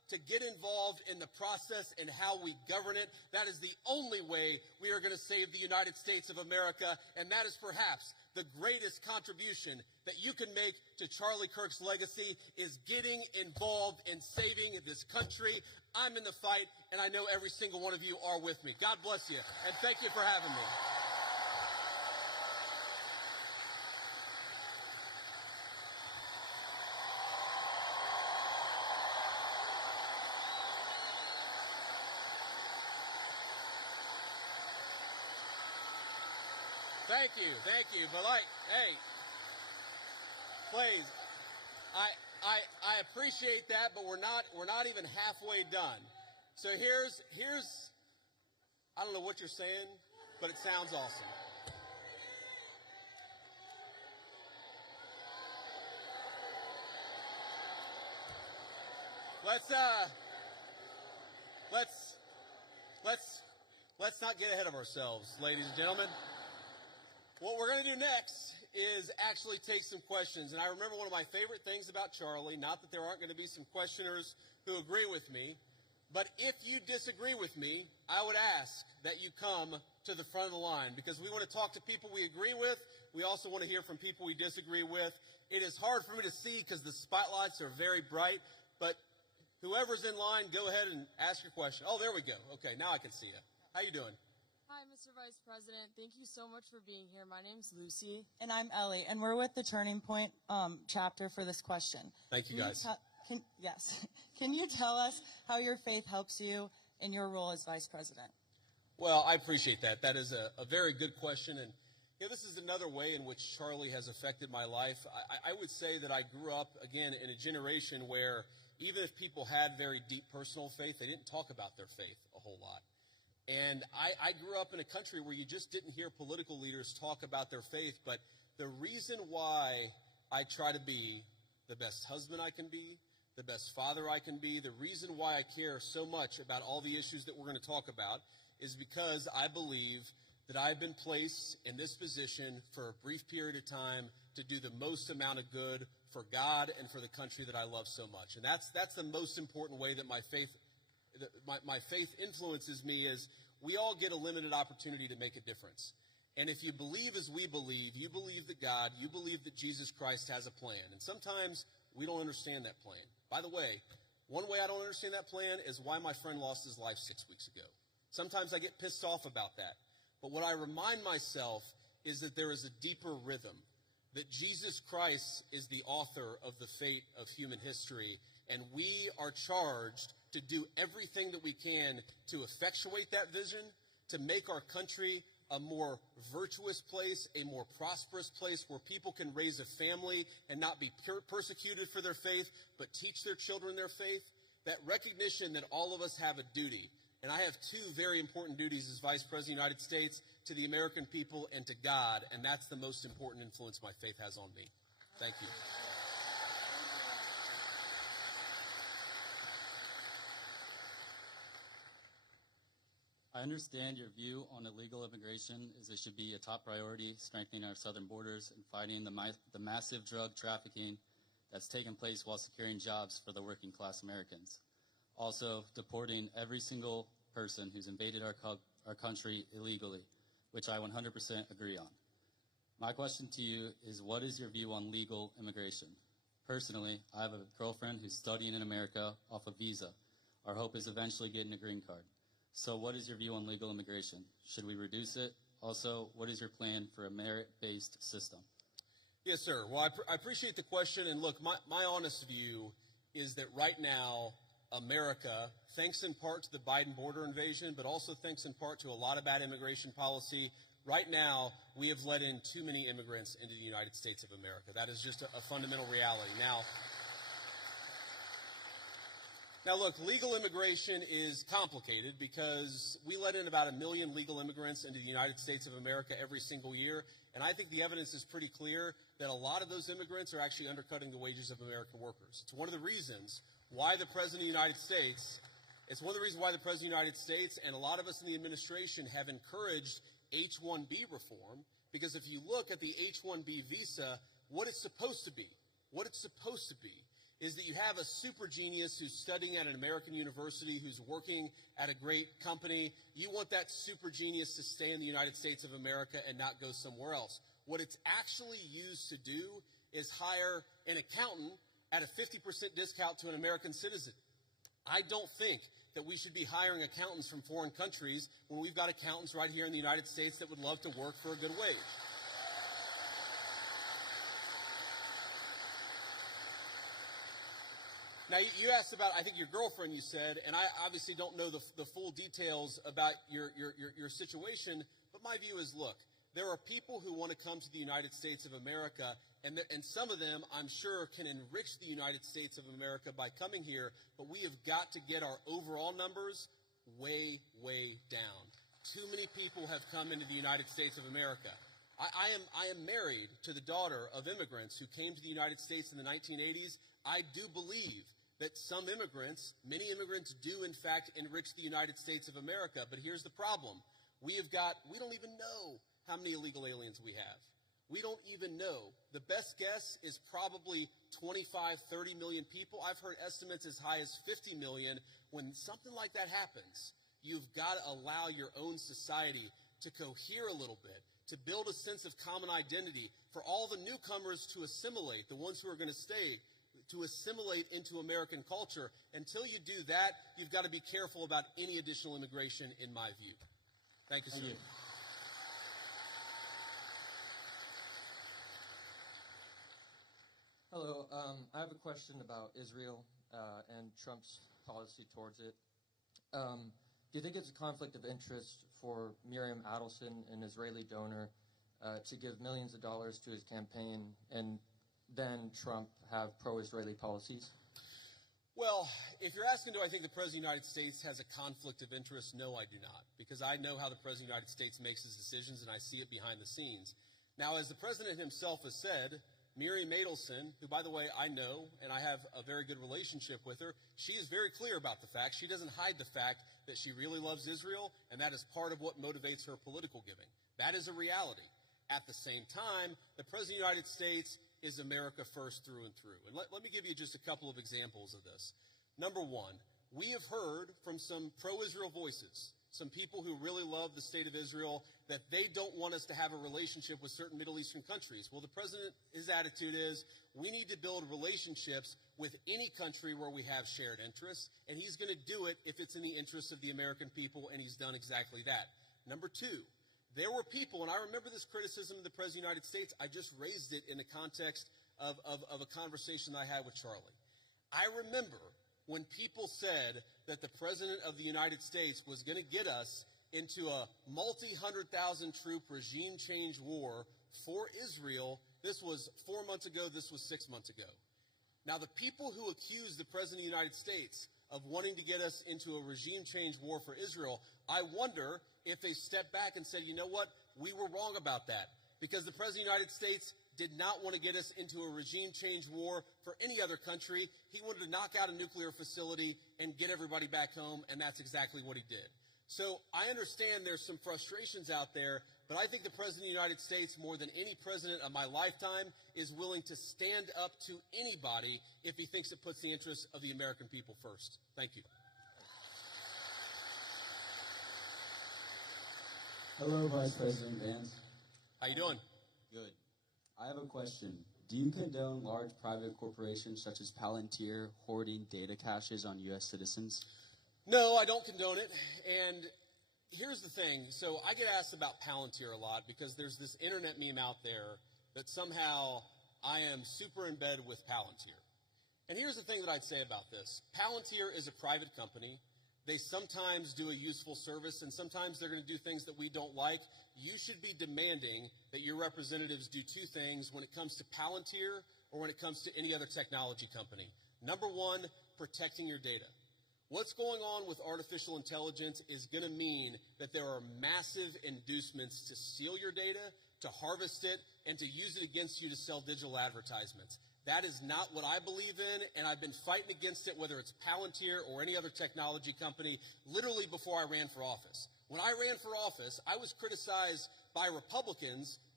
to get involved in the process and how we govern it. That is the only way we are going to save the United States of America, and that is perhaps the greatest contribution that you can make to Charlie Kirk's legacy is getting involved in saving this country. I'm in the fight, and I know every single one of you are with me. God bless you, and thank you for having me. Thank you. But hey, please, I appreciate that, but we're not even halfway done. So here's I don't know what you're saying, but it sounds awesome. Let's not get ahead of ourselves, ladies and gentlemen. What we're going to do next is actually take some questions. And I remember one of my favorite things about Charlie, not that there aren't going to be some questioners who agree with me, but if you disagree with me, I would ask that you come to the front of the line, because we want to talk to people we agree with. We also want to hear from people we disagree with. It is hard for me to see because the spotlights are very bright, but whoever's in line, go ahead and ask your question. Oh, there we go. Okay, now I can see you. How you doing? Hi, Mr. Vice President. Thank you so much for being here. My name's Lucy. And I'm Ellie, and we're with the Turning Point chapter for this question. Thank you, guys. Yes. Can you tell us how your faith helps you in your role as Vice President? Well, I appreciate that. That is a very good question. And this is another way in which Charlie has affected my life. I would say that I grew up, again, in a generation where even if people had very deep personal faith, they didn't talk about their faith a whole lot. And I grew up in a country where you just didn't hear political leaders talk about their faith. But the reason why I try to be the best husband I can be, the best father I can be, the reason why I care so much about all the issues that we're going to talk about is because I believe that I've been placed in this position for a brief period of time to do the most amount of good for God and for the country that I love so much. And that's the most important way that my faith influences me, is we all get a limited opportunity to make a difference. And if you believe as we believe, you believe that God, you believe that Jesus Christ has a plan. And sometimes we don't understand that plan. By the way, one way I don't understand that plan is why my friend lost his life 6 weeks ago. Sometimes I get pissed off about that. But what I remind myself is that there is a deeper rhythm, that Jesus Christ is the author of the fate of human history, and we are charged to do everything that we can to effectuate that vision, to make our country a more virtuous place, a more prosperous place where people can raise a family and not be persecuted for their faith, but teach their children their faith. That recognition that all of us have a duty. And I have two very important duties as Vice President of the United States, to the American people and to God, and that's the most important influence my faith has on me. Thank you. I understand your view on illegal immigration is it should be a top priority, strengthening our southern borders and fighting the massive drug trafficking that's taken place while securing jobs for the working class Americans. Also, deporting every single person who's invaded our country illegally, which I 100% agree on. My question to you is, what is your view on legal immigration? Personally, I have a girlfriend who's studying in America off a visa. Our hope is eventually getting a green card. So what is your view on legal immigration? Should we reduce it? Also, what is your plan for a merit-based system? Yes, sir. Well, I appreciate the question. And look, my honest view is that right now, America, thanks in part to the Biden border invasion, but also thanks in part to a lot of bad immigration policy, right now we have let in too many immigrants into the United States of America. That is just a fundamental reality. Now, look, legal immigration is complicated because we let in about 1 million legal immigrants into the United States of America every single year, and I think the evidence is pretty clear that a lot of those immigrants are actually undercutting the wages of American workers. It's one of the reasons why the President of the United States, and a lot of us in the administration have encouraged H-1B reform, because if you look at the H-1B visa, what it's supposed to be is that you have a super genius who's studying at an American university, who's working at a great company. You want that super genius to stay in the United States of America and not go somewhere else. What it's actually used to do is hire an accountant at a 50% discount to an American citizen. I don't think that we should be hiring accountants from foreign countries when we've got accountants right here in the United States that would love to work for a good wage. Now, you asked about, I think, your girlfriend, you said, and I obviously don't know the full details about your situation, but my view is, look, there are people who want to come to the United States of America, and some of them, I'm sure, can enrich the United States of America by coming here, but we have got to get our overall numbers way, way down. Too many people have come into the United States of America. I am married to the daughter of immigrants who came to the United States in the 1980s. I do believe that some immigrants, many immigrants do in fact enrich the United States of America, but here's the problem. We don't even know how many illegal aliens we have. We don't even know. The best guess is probably 25, 30 million people. I've heard estimates as high as 50 million. When something like that happens, you've got to allow your own society to cohere a little bit, to build a sense of common identity, for all the newcomers to assimilate, the ones who are going to stay, to assimilate into American culture. Until you do that, you've got to be careful about any additional immigration, in my view. Thank you, sir. Thank you. Hello. I have a question about Israel and Trump's policy towards it. Do you think it's a conflict of interest for Miriam Adelson, an Israeli donor, to give millions of dollars to his campaign and then Trump have pro-Israeli policies? Well, if you're asking, do I think the President of the United States has a conflict of interest? No, I do not, because I know how the President of the United States makes his decisions, and I see it behind the scenes. Now, as the President himself has said, Miriam Adelson, who, by the way, I know, and I have a very good relationship with her, she is very clear about the fact. She doesn't hide the fact that she really loves Israel, and that is part of what motivates her political giving. That is a reality. At the same time, the President of the United States is America first through and through. And let me give you just a couple of examples of this. Number one, we have heard from some pro-Israel voices, some people who really love the state of Israel, that they don't want us to have a relationship with certain Middle Eastern countries. Well, the president, his attitude is, we need to build relationships with any country where we have shared interests, and he's going to do it if it's in the interest of the American people, and he's done exactly that. Number two, there were people, and I remember this criticism of the President of the United States. I just raised it in the context of a conversation I had with Charlie. I remember when people said that the President of the United States was going to get us into a multi-100,000 troop regime change war for Israel. This was 4 months ago. This was 6 months ago. Now, the people who accused the President of the United States of wanting to get us into a regime change war for Israel, I wonder if they stepped back and said, you know what, we were wrong about that, because the President of the United States did not want to get us into a regime change war for any other country. He wanted to knock out a nuclear facility and get everybody back home, and that's exactly what he did. So I understand there's some frustrations out there, but I think the President of the United States, more than any president of my lifetime, is willing to stand up to anybody if he thinks it puts the interests of the American people first. Thank you. Hello, Vice President Vance. How you doing? Good. I have a question. Do you condone large private corporations such as Palantir hoarding data caches on U.S. citizens? No, I don't condone it. And here's the thing. So I get asked about Palantir a lot because there's this internet meme out there that somehow I am super in bed with Palantir. And here's the thing that I'd say about this. Palantir is a private company. They sometimes do a useful service, and sometimes they're going to do things that we don't like. You should be demanding that your representatives do two things when it comes to Palantir or when it comes to any other technology company. Number one, protecting your data. What's going on with artificial intelligence is going to mean that there are massive inducements to steal your data, to harvest it, and to use it against you to sell digital advertisements. That is not what I believe in, and I've been fighting against it, whether it's Palantir or any other technology company, literally before I ran for office. When I ran for office, I was criticized by Republicans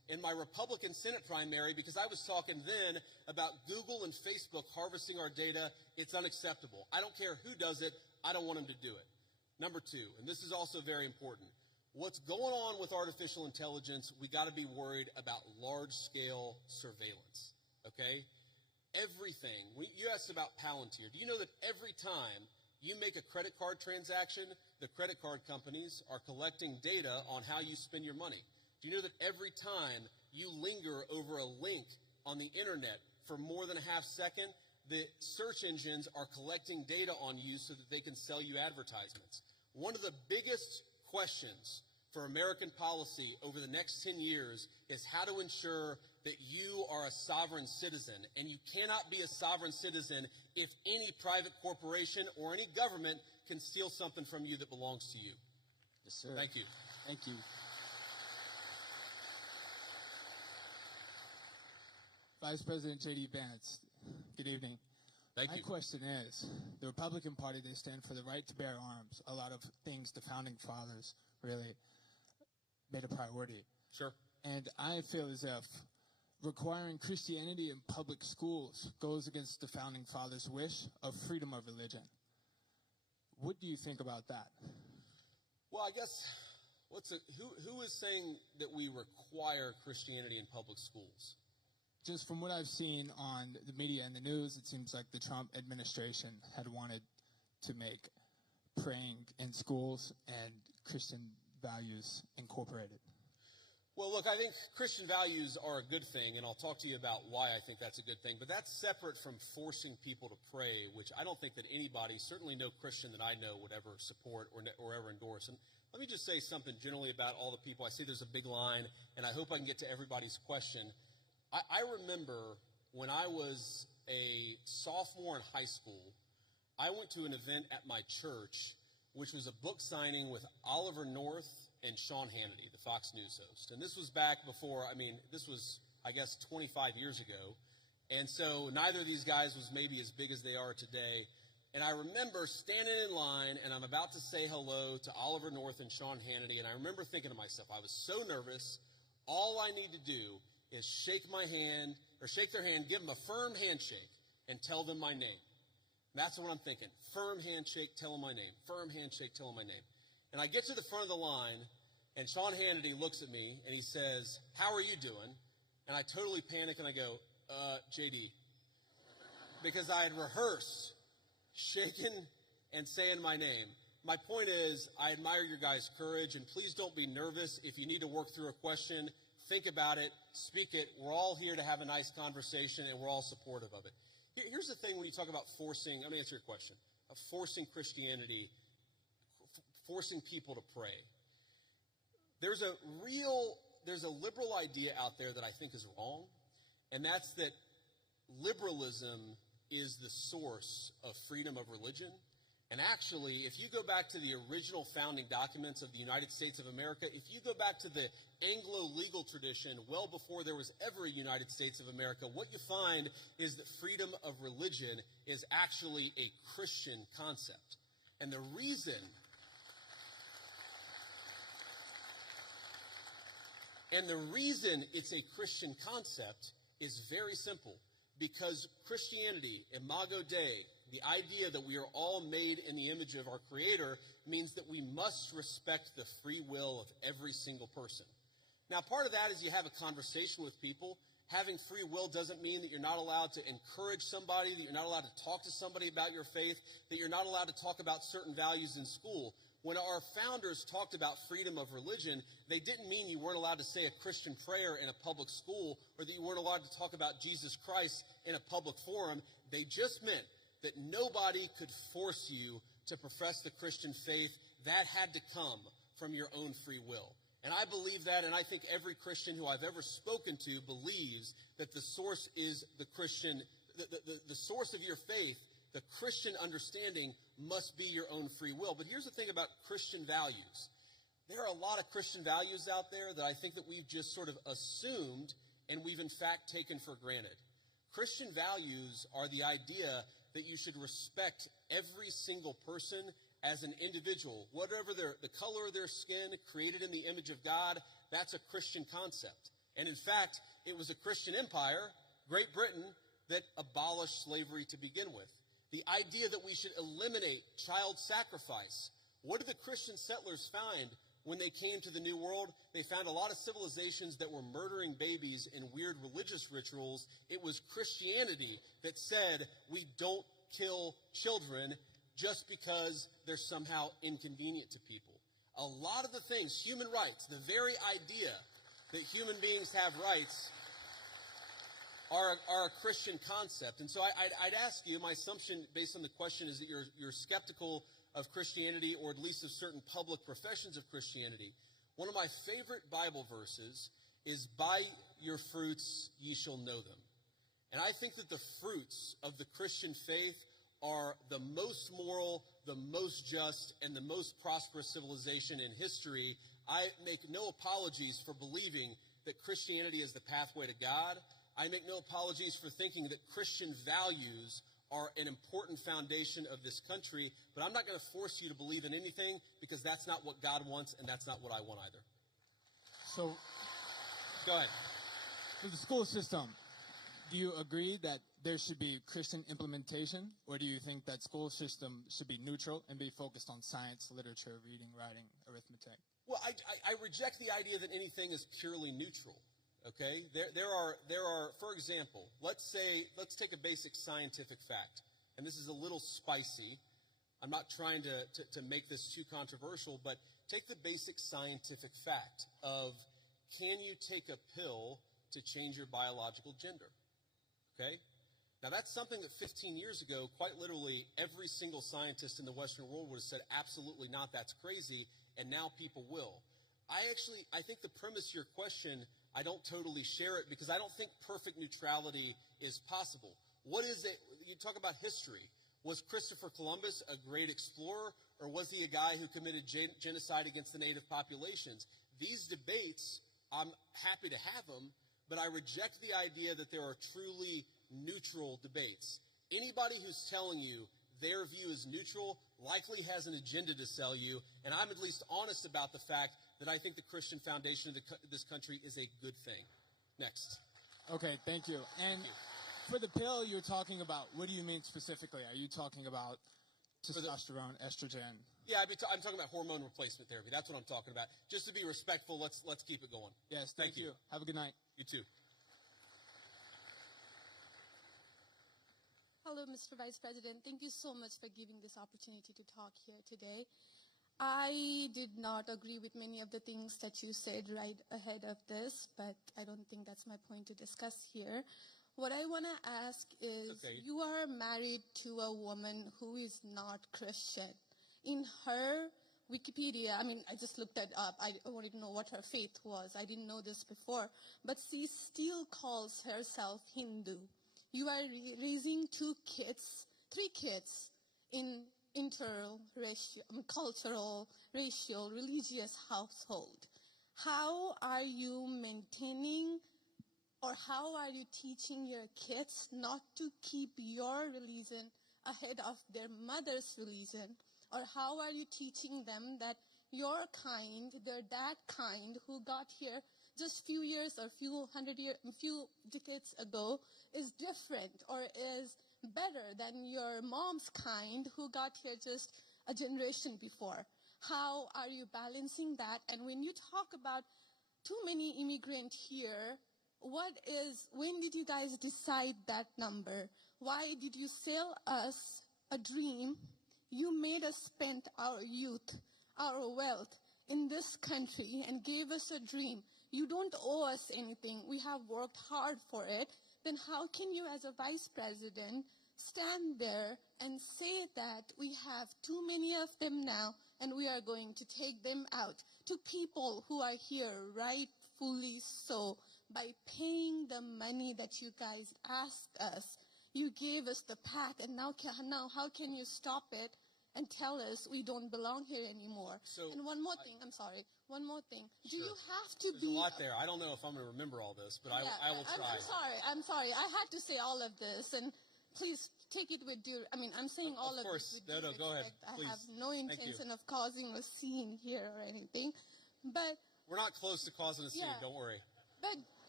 in my Republican Senate primary because I was talking then about Google and Facebook harvesting our data. It's unacceptable. I don't care who does it. I don't want them to do it. Number two, and this is also very important, what's going on with artificial intelligence, we got to be worried about large-scale surveillance, okay? Everything. You asked about Palantir. Do you know that every time you make a credit card transaction, the credit card companies are collecting data on how you spend your money? Do you know that every time you linger over a link on the internet for more than a half second, the search engines are collecting data on you so that they can sell you advertisements? One of the biggest questions for American policy over the next 10 years is how to ensure that you are a sovereign citizen. And you cannot be a sovereign citizen if any private corporation or any government can steal something from you that belongs to you. Yes, sir. Thank you. Thank you. Vice President J.D. Vance, good evening. Thank you. My question is, the Republican Party, they stand for the right to bear arms, a lot of things the Founding Fathers really made a priority. Sure. And I feel as if requiring Christianity in public schools goes against the Founding Fathers' wish of freedom of religion. What do you think about that? Well, I guess, who is saying that we require Christianity in public schools? Just from what I've seen on the media and the news, it seems like the Trump administration had wanted to make praying in schools and Christian values incorporated. Well, look, I think Christian values are a good thing, and I'll talk to you about why I think that's a good thing. But that's separate from forcing people to pray, which I don't think that anybody, certainly no Christian that I know, would ever support or ever endorse. And let me just say something generally about all the people. I see there's a big line, and I hope I can get to everybody's question. I remember when I was a sophomore in high school, I went to an event at my church, which was a book signing with Oliver North and Sean Hannity, the Fox News host. And this was back before, this was, I guess, 25 years ago. And so neither of these guys was maybe as big as they are today. And I remember standing in line, and I'm about to say hello to Oliver North and Sean Hannity. And I remember thinking to myself, I was so nervous. All I need to do is shake their hand, give them a firm handshake, and tell them my name. That's what I'm thinking. Firm handshake, tell them my name. Firm handshake, tell them my name. And I get to the front of the line, and Sean Hannity looks at me, and he says, "How are you doing?" And I totally panic, and I go, JD. Because I had rehearsed shaking and saying my name. My point is, I admire your guys' courage, and please don't be nervous. If you need to work through a question, think about it, speak it. We're all here to have a nice conversation, and we're all supportive of it. Here's the thing when you talk about forcing, let me answer your question, of forcing Christianity, forcing people to pray. There's a liberal idea out there that I think is wrong, and that's that liberalism is the source of freedom of religion. And actually, if you go back to the original founding documents of the United States of America, if you go back to the Anglo legal tradition well before there was ever a United States of America, what you find is that freedom of religion is actually a Christian concept. And the reason it's a Christian concept is very simple. Because Christianity, Imago Dei, the idea that we are all made in the image of our Creator, means that we must respect the free will of every single person. Now, part of that is you have a conversation with people. Having free will doesn't mean that you're not allowed to encourage somebody, that you're not allowed to talk to somebody about your faith, that you're not allowed to talk about certain values in school. When our founders talked about freedom of religion, they didn't mean you weren't allowed to say a Christian prayer in a public school or that you weren't allowed to talk about Jesus Christ in a public forum. They just meant that nobody could force you to profess the Christian faith. That had to come from your own free will. And I believe that, and I think every Christian who I've ever spoken to believes that the source is the Christian, the source of your faith. The Christian understanding must be your own free will. But here's the thing about Christian values. There are a lot of Christian values out there that I think that we've just sort of assumed and we've in fact taken for granted. Christian values are the idea that you should respect every single person as an individual. Whatever the color of their skin, created in the image of God, that's a Christian concept. And in fact, it was a Christian empire, Great Britain, that abolished slavery to begin with. The idea that we should eliminate child sacrifice. What did the Christian settlers find when they came to the New World? They found a lot of civilizations that were murdering babies in weird religious rituals. It was Christianity that said we don't kill children just because they're somehow inconvenient to people. A lot of the things, human rights, the very idea that human beings have rights are a Christian concept. And so I'd ask you, my assumption based on the question is that you're skeptical of Christianity, or at least of certain public professions of Christianity. One of my favorite Bible verses is, "By your fruits ye shall know them." And I think that the fruits of the Christian faith are the most moral, the most just, and the most prosperous civilization in history. I make no apologies for believing that Christianity is the pathway to God. I make no apologies for thinking that Christian values are an important foundation of this country, but I'm not going to force you to believe in anything, because that's not what God wants, and that's not what I want either. So, go ahead. For the school system, do you agree that there should be Christian implementation, or do you think that school system should be neutral and be focused on science, literature, reading, writing, arithmetic? Well, I reject the idea that anything is purely neutral. Okay, there are, for example, let's take a basic scientific fact, and this is a little spicy. I'm not trying to make this too controversial, but take the basic scientific fact of, can you take a pill to change your biological gender? Okay, now that's something that 15 years ago, quite literally, every single scientist in the Western world would have said, absolutely not, that's crazy, and now people will. I think the premise of your question, I don't totally share it, because I don't think perfect neutrality is possible. What is it? You talk about history. Was Christopher Columbus a great explorer, or was he a guy who committed genocide against the native populations? These debates, I'm happy to have them, but I reject the idea that there are truly neutral debates. Anybody who's telling you their view is neutral likely has an agenda to sell you, and I'm at least honest about the fact that I think the Christian foundation of this country is a good thing. Next. Okay, thank you. And for the pill you're talking about, what do you mean specifically? Are you talking about testosterone, estrogen? Yeah, I'm talking about hormone replacement therapy. That's what I'm talking about. Just to be respectful, let's keep it going. Yes, thank you. Have a good night. You too. Hello, Mr. Vice President. Thank you so much for giving this opportunity to talk here today. I did not agree with many of the things that you said right ahead of this, but I don't think that's my point to discuss here. What I want to ask is, you are married to a woman who is not Christian. In her Wikipedia, I just looked that up. I wanted to know what her faith was. I didn't know this before. But she still calls herself Hindu. You are raising three kids in cultural, racial, religious household. How are you maintaining, or how are you teaching your kids not to keep your religion ahead of their mother's religion? Or how are you teaching them that your kind, that kind who got here just few years or few decades ago is different or is better than your mom's kind who got here just a generation before? How are you balancing that? And when you talk about too many immigrants here, when did you guys decide that number? Why did you sell us a dream? You made us spend our youth, our wealth in this country and gave us a dream. You don't owe us anything. We have worked hard for it. Then how can you, as a vice president, stand there and say that we have too many of them now and we are going to take them out to people who are here rightfully so by paying the money that you guys asked us? You gave us the pack, and now how can you stop it and tell us we don't belong here anymore? And one more thing. One more thing. Do you have to There's a lot there. I don't know if I'm going to remember all this, but I will try. I'm sorry. I had to say all of this, and please take it with due. I'm saying all of this with due respect. Go ahead. Please. I have no intention of causing a scene here or anything, but we're not close to causing a scene. Don't worry. But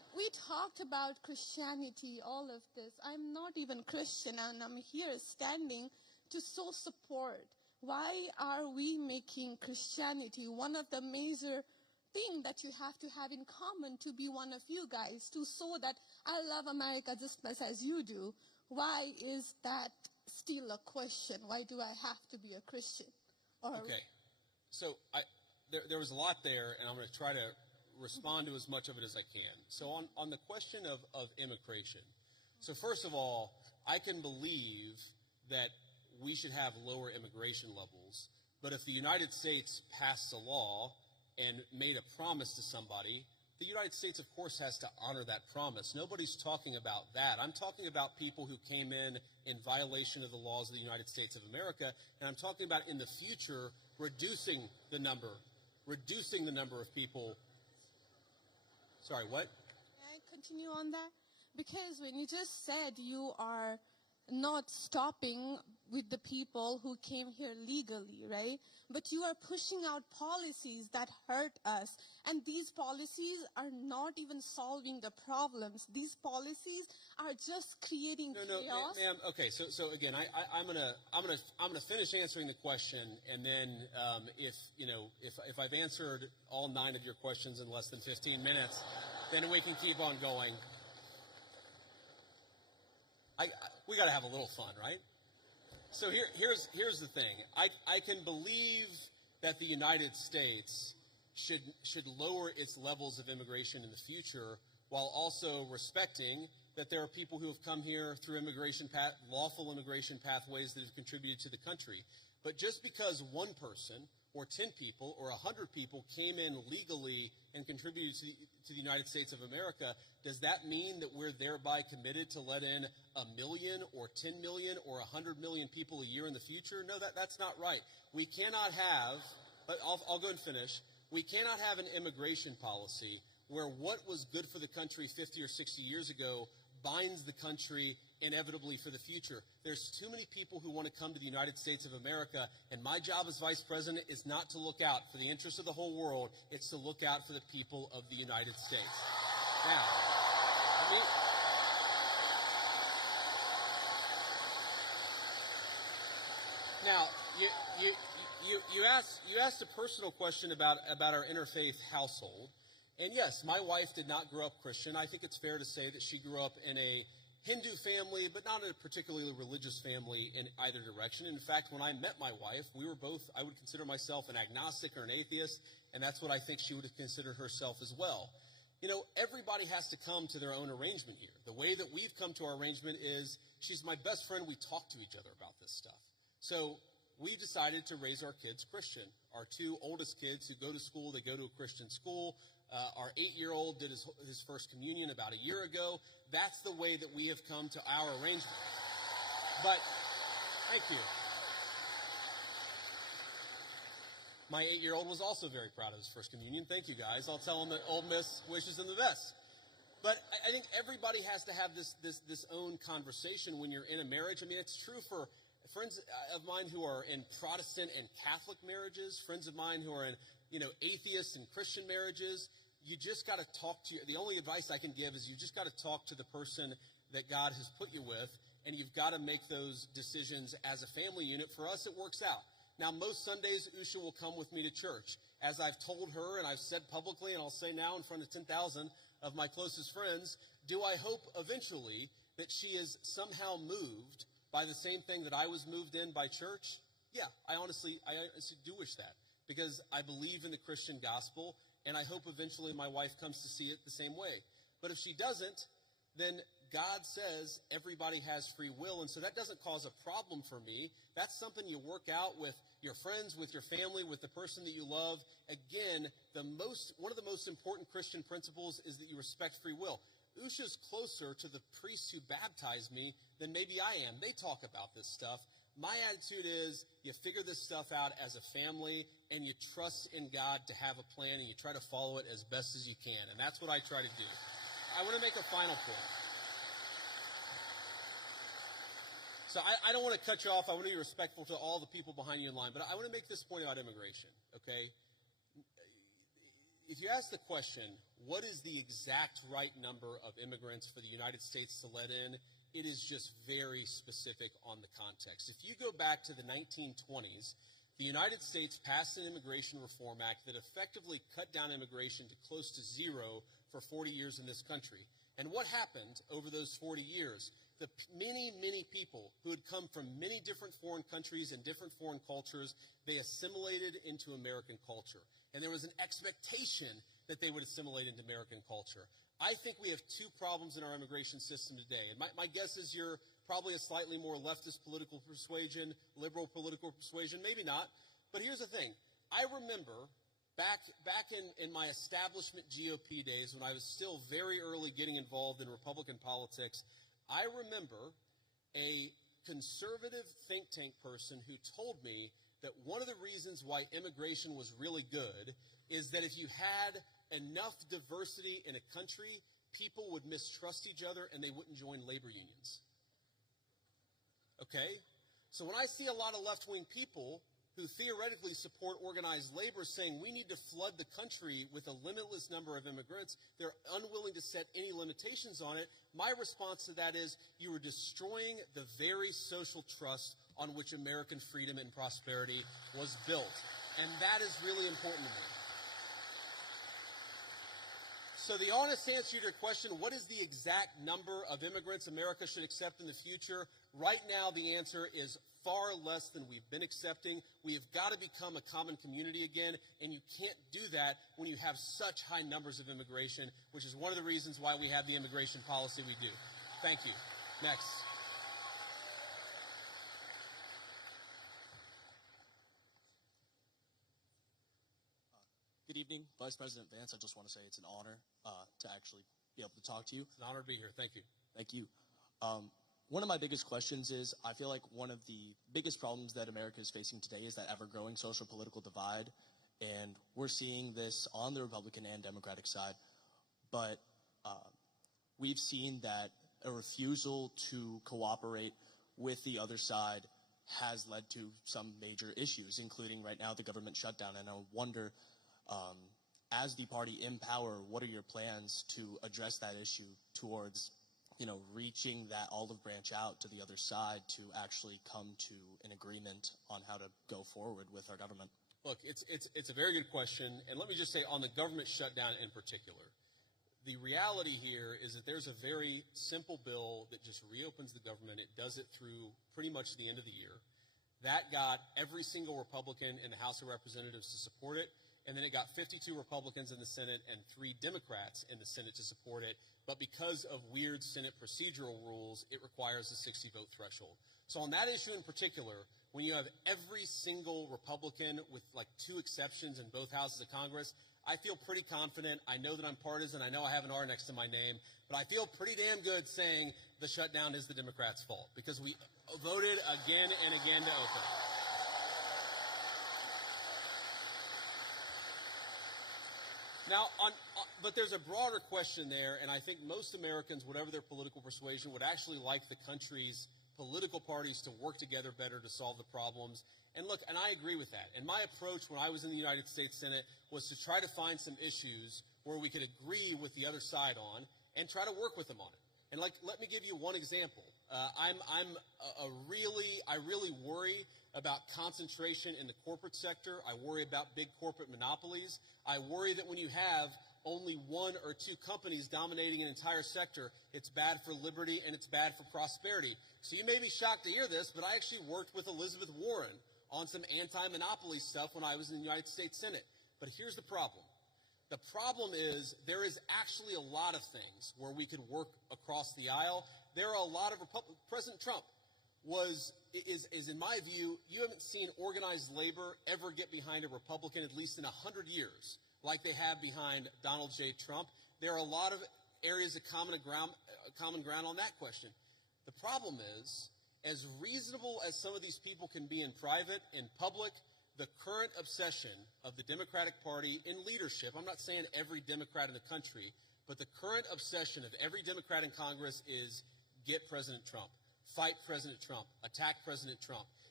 we talked about Christianity, all of this. I'm not even Christian, and I'm here standing to so support. Why are we making Christianity one of the major thing that you have to have in common to be one of you guys, to show that I love America just as you do? Why is that still a question? Why do I have to be a Christian? Okay. So there was a lot there, and I'm going to try to respond to as much of it as I can. So on the question of immigration, so first of all, I can believe that we should have lower immigration levels, but if the United States passed a law and made a promise to somebody, the United States, of course, has to honor that promise. Nobody's talking about that. I'm talking about people who came in violation of the laws of the United States of America, and I'm talking about in the future reducing the number of people. Sorry, what? Can I continue on that? Because when you just said you are not stopping with the people who came here legally, right? But you are pushing out policies that hurt us. And these policies are not even solving the problems. These policies are just creating chaos. No, ma'am. Okay, so again, I'm gonna finish answering the question, and then if I've answered all 9 of your questions in less than 15 minutes, then we can keep on going. We got to have a little fun, right? So here's the thing. I can believe that the United States should lower its levels of immigration in the future, while also respecting that there are people who have come here through lawful immigration pathways that have contributed to the country. But just because one person or 10 people or 100 people came in legally and contributed to the United States of America, does that mean that we're thereby committed to let in 1 million or 10 million or 100 million people a year in the future? No, that's not right. We cannot have, but I'll go and finish. We cannot have an immigration policy where what was good for the country 50 or 60 years ago binds the country inevitably for the future. There's too many people who want to come to the United States of America, and my job as vice president is not to look out for the interests of the whole world. It's to look out for the people of the United States. Now, you asked a personal question about our interfaith household. And yes, my wife did not grow up Christian. I think it's fair to say that she grew up in a Hindu family, but not a particularly religious family in either direction. In fact, when I met my wife, we were both, I would consider myself an agnostic or an atheist, and that's what I think she would have considered herself as well. You know, everybody has to come to their own arrangement here. The way that we've come to our arrangement is she's my best friend. We talk to each other about this stuff. So we decided to raise our kids Christian. Our 2 oldest kids who go to school, they go to a Christian school. Our 8-year-old did his first communion about a year ago. That's the way that we have come to our arrangement. But, thank you. My 8-year-old was also very proud of his first communion. Thank you, guys. I'll tell him that Old Miss wishes him the best. But I think everybody has to have this own conversation when you're in a marriage. I mean, it's true for friends of mine who are in Protestant and Catholic marriages, friends of mine who are in, atheist and Christian marriages. You just got to talk to the only advice I can give is you just got to talk to the person that God has put you with, and you've got to make those decisions as a family unit. For us, it works out. Now, most Sundays, Usha will come with me to church. As I've told her, and I've said publicly, and I'll say now in front of 10,000 of my closest friends, do I hope eventually that she is somehow moved by the same thing that I was moved in by church? Yeah, I honestly do wish that, because I believe in the Christian gospel, and I hope eventually my wife comes to see it the same way. But if she doesn't, then God says everybody has free will, and so that doesn't cause a problem for me. That's something you work out with your friends, with your family, with the person that you love. Again, one of the most important Christian principles is that you respect free will. Usha's closer to the priests who baptized me than maybe I am. They talk about this stuff. My attitude is you figure this stuff out as a family, and you trust in God to have a plan, and you try to follow it as best as you can. And that's what I try to do. I want to make a final point. So I don't want to cut you off. I want to be respectful to all the people behind you in line. But I want to make this point about immigration, okay? if you ask the question, what is the exact right number of immigrants for the United States to let in, it is just very specific on the context. If you go back to the 1920s, the United States passed an Immigration Reform Act that effectively cut down immigration to close to zero for 40 years in this country. And what happened over those 40 years? The many, many people who had come from many different foreign countries and different foreign cultures, they assimilated into American culture. And there was an expectation that they would assimilate into American culture. I think we have two problems in our immigration system today. And my guess is you're probably a slightly more leftist political persuasion, liberal political persuasion, maybe not. But here's the thing. I remember back in my establishment GOP days when I was still very early getting involved in Republican politics, I remember a conservative think tank person who told me that one of the reasons why immigration was really good is that if you had enough diversity in a country, people would mistrust each other and they wouldn't join labor unions. Okay? So when I see a lot of left-wing people who theoretically support organized labor saying we need to flood the country with a limitless number of immigrants, they're unwilling to set any limitations on it, my response to that is you are destroying the very social trust on which American freedom and prosperity was built. And that is really important to me. So the honest answer to your question, what is the exact number of immigrants America should accept in the future? Right now, the answer is far less than we've been accepting. We have got to become a common community again, and you can't do that when you have such high numbers of immigration, which is one of the reasons why we have the immigration policy we do. Thank you. Next. Good evening, Vice President Vance. I just want to say it's an honor to actually be able to talk to you. It's an honor to be here. Thank you. Thank you. One of my biggest questions is, I feel like one of the biggest problems that America is facing today is that ever-growing social political divide, and we're seeing this on the Republican and Democratic side, but we've seen that a refusal to cooperate with the other side has led to some major issues, including right now the government shutdown, and I wonder, as the party in power, what are your plans to address that issue towards, reaching that olive branch out to the other side to actually come to an agreement on how to go forward with our government? Look, it's a very good question, and let me just say on the government shutdown in particular, the reality here is that there's a very simple bill that just reopens the government. It does it through pretty much the end of the year. That got every single Republican in the House of Representatives to support it. And then it got 52 Republicans in the Senate and 3 Democrats in the Senate to support it. But because of weird Senate procedural rules, it requires a 60-vote threshold. So on that issue in particular, when you have every single Republican with like 2 exceptions in both houses of Congress, I feel pretty confident. I know that I'm partisan. I know I have an R next to my name. But I feel pretty damn good saying the shutdown is the Democrats' fault because we voted again and again to open. Now, but there's a broader question there, and I think most Americans, whatever their political persuasion, would actually like the country's political parties to work together better to solve the problems. And look, and I agree with that. And my approach when I was in the United States Senate was to try to find some issues where we could agree with the other side on and try to work with them on it. And let me give you one example. I really worry about concentration in the corporate sector. I worry about big corporate monopolies. I worry that when you have only 1 or 2 companies dominating an entire sector, it's bad for liberty and it's bad for prosperity. So you may be shocked to hear this, but I actually worked with Elizabeth Warren on some anti-monopoly stuff when I was in the United States Senate. But here's the problem. The problem is there is actually a lot of things where we could work across the aisle. There are a lot of President Trump is in my view, you haven't seen organized labor ever get behind a Republican at least in 100 years like they have behind Donald J. Trump. There are a lot of areas of common ground on that question. The problem is, as reasonable as some of these people can be in private, in public, the current obsession of the Democratic Party in leadership, I'm not saying every Democrat in the country, but the current obsession of every Democrat in Congress is get President Trump, fight President Trump, attack President Trump.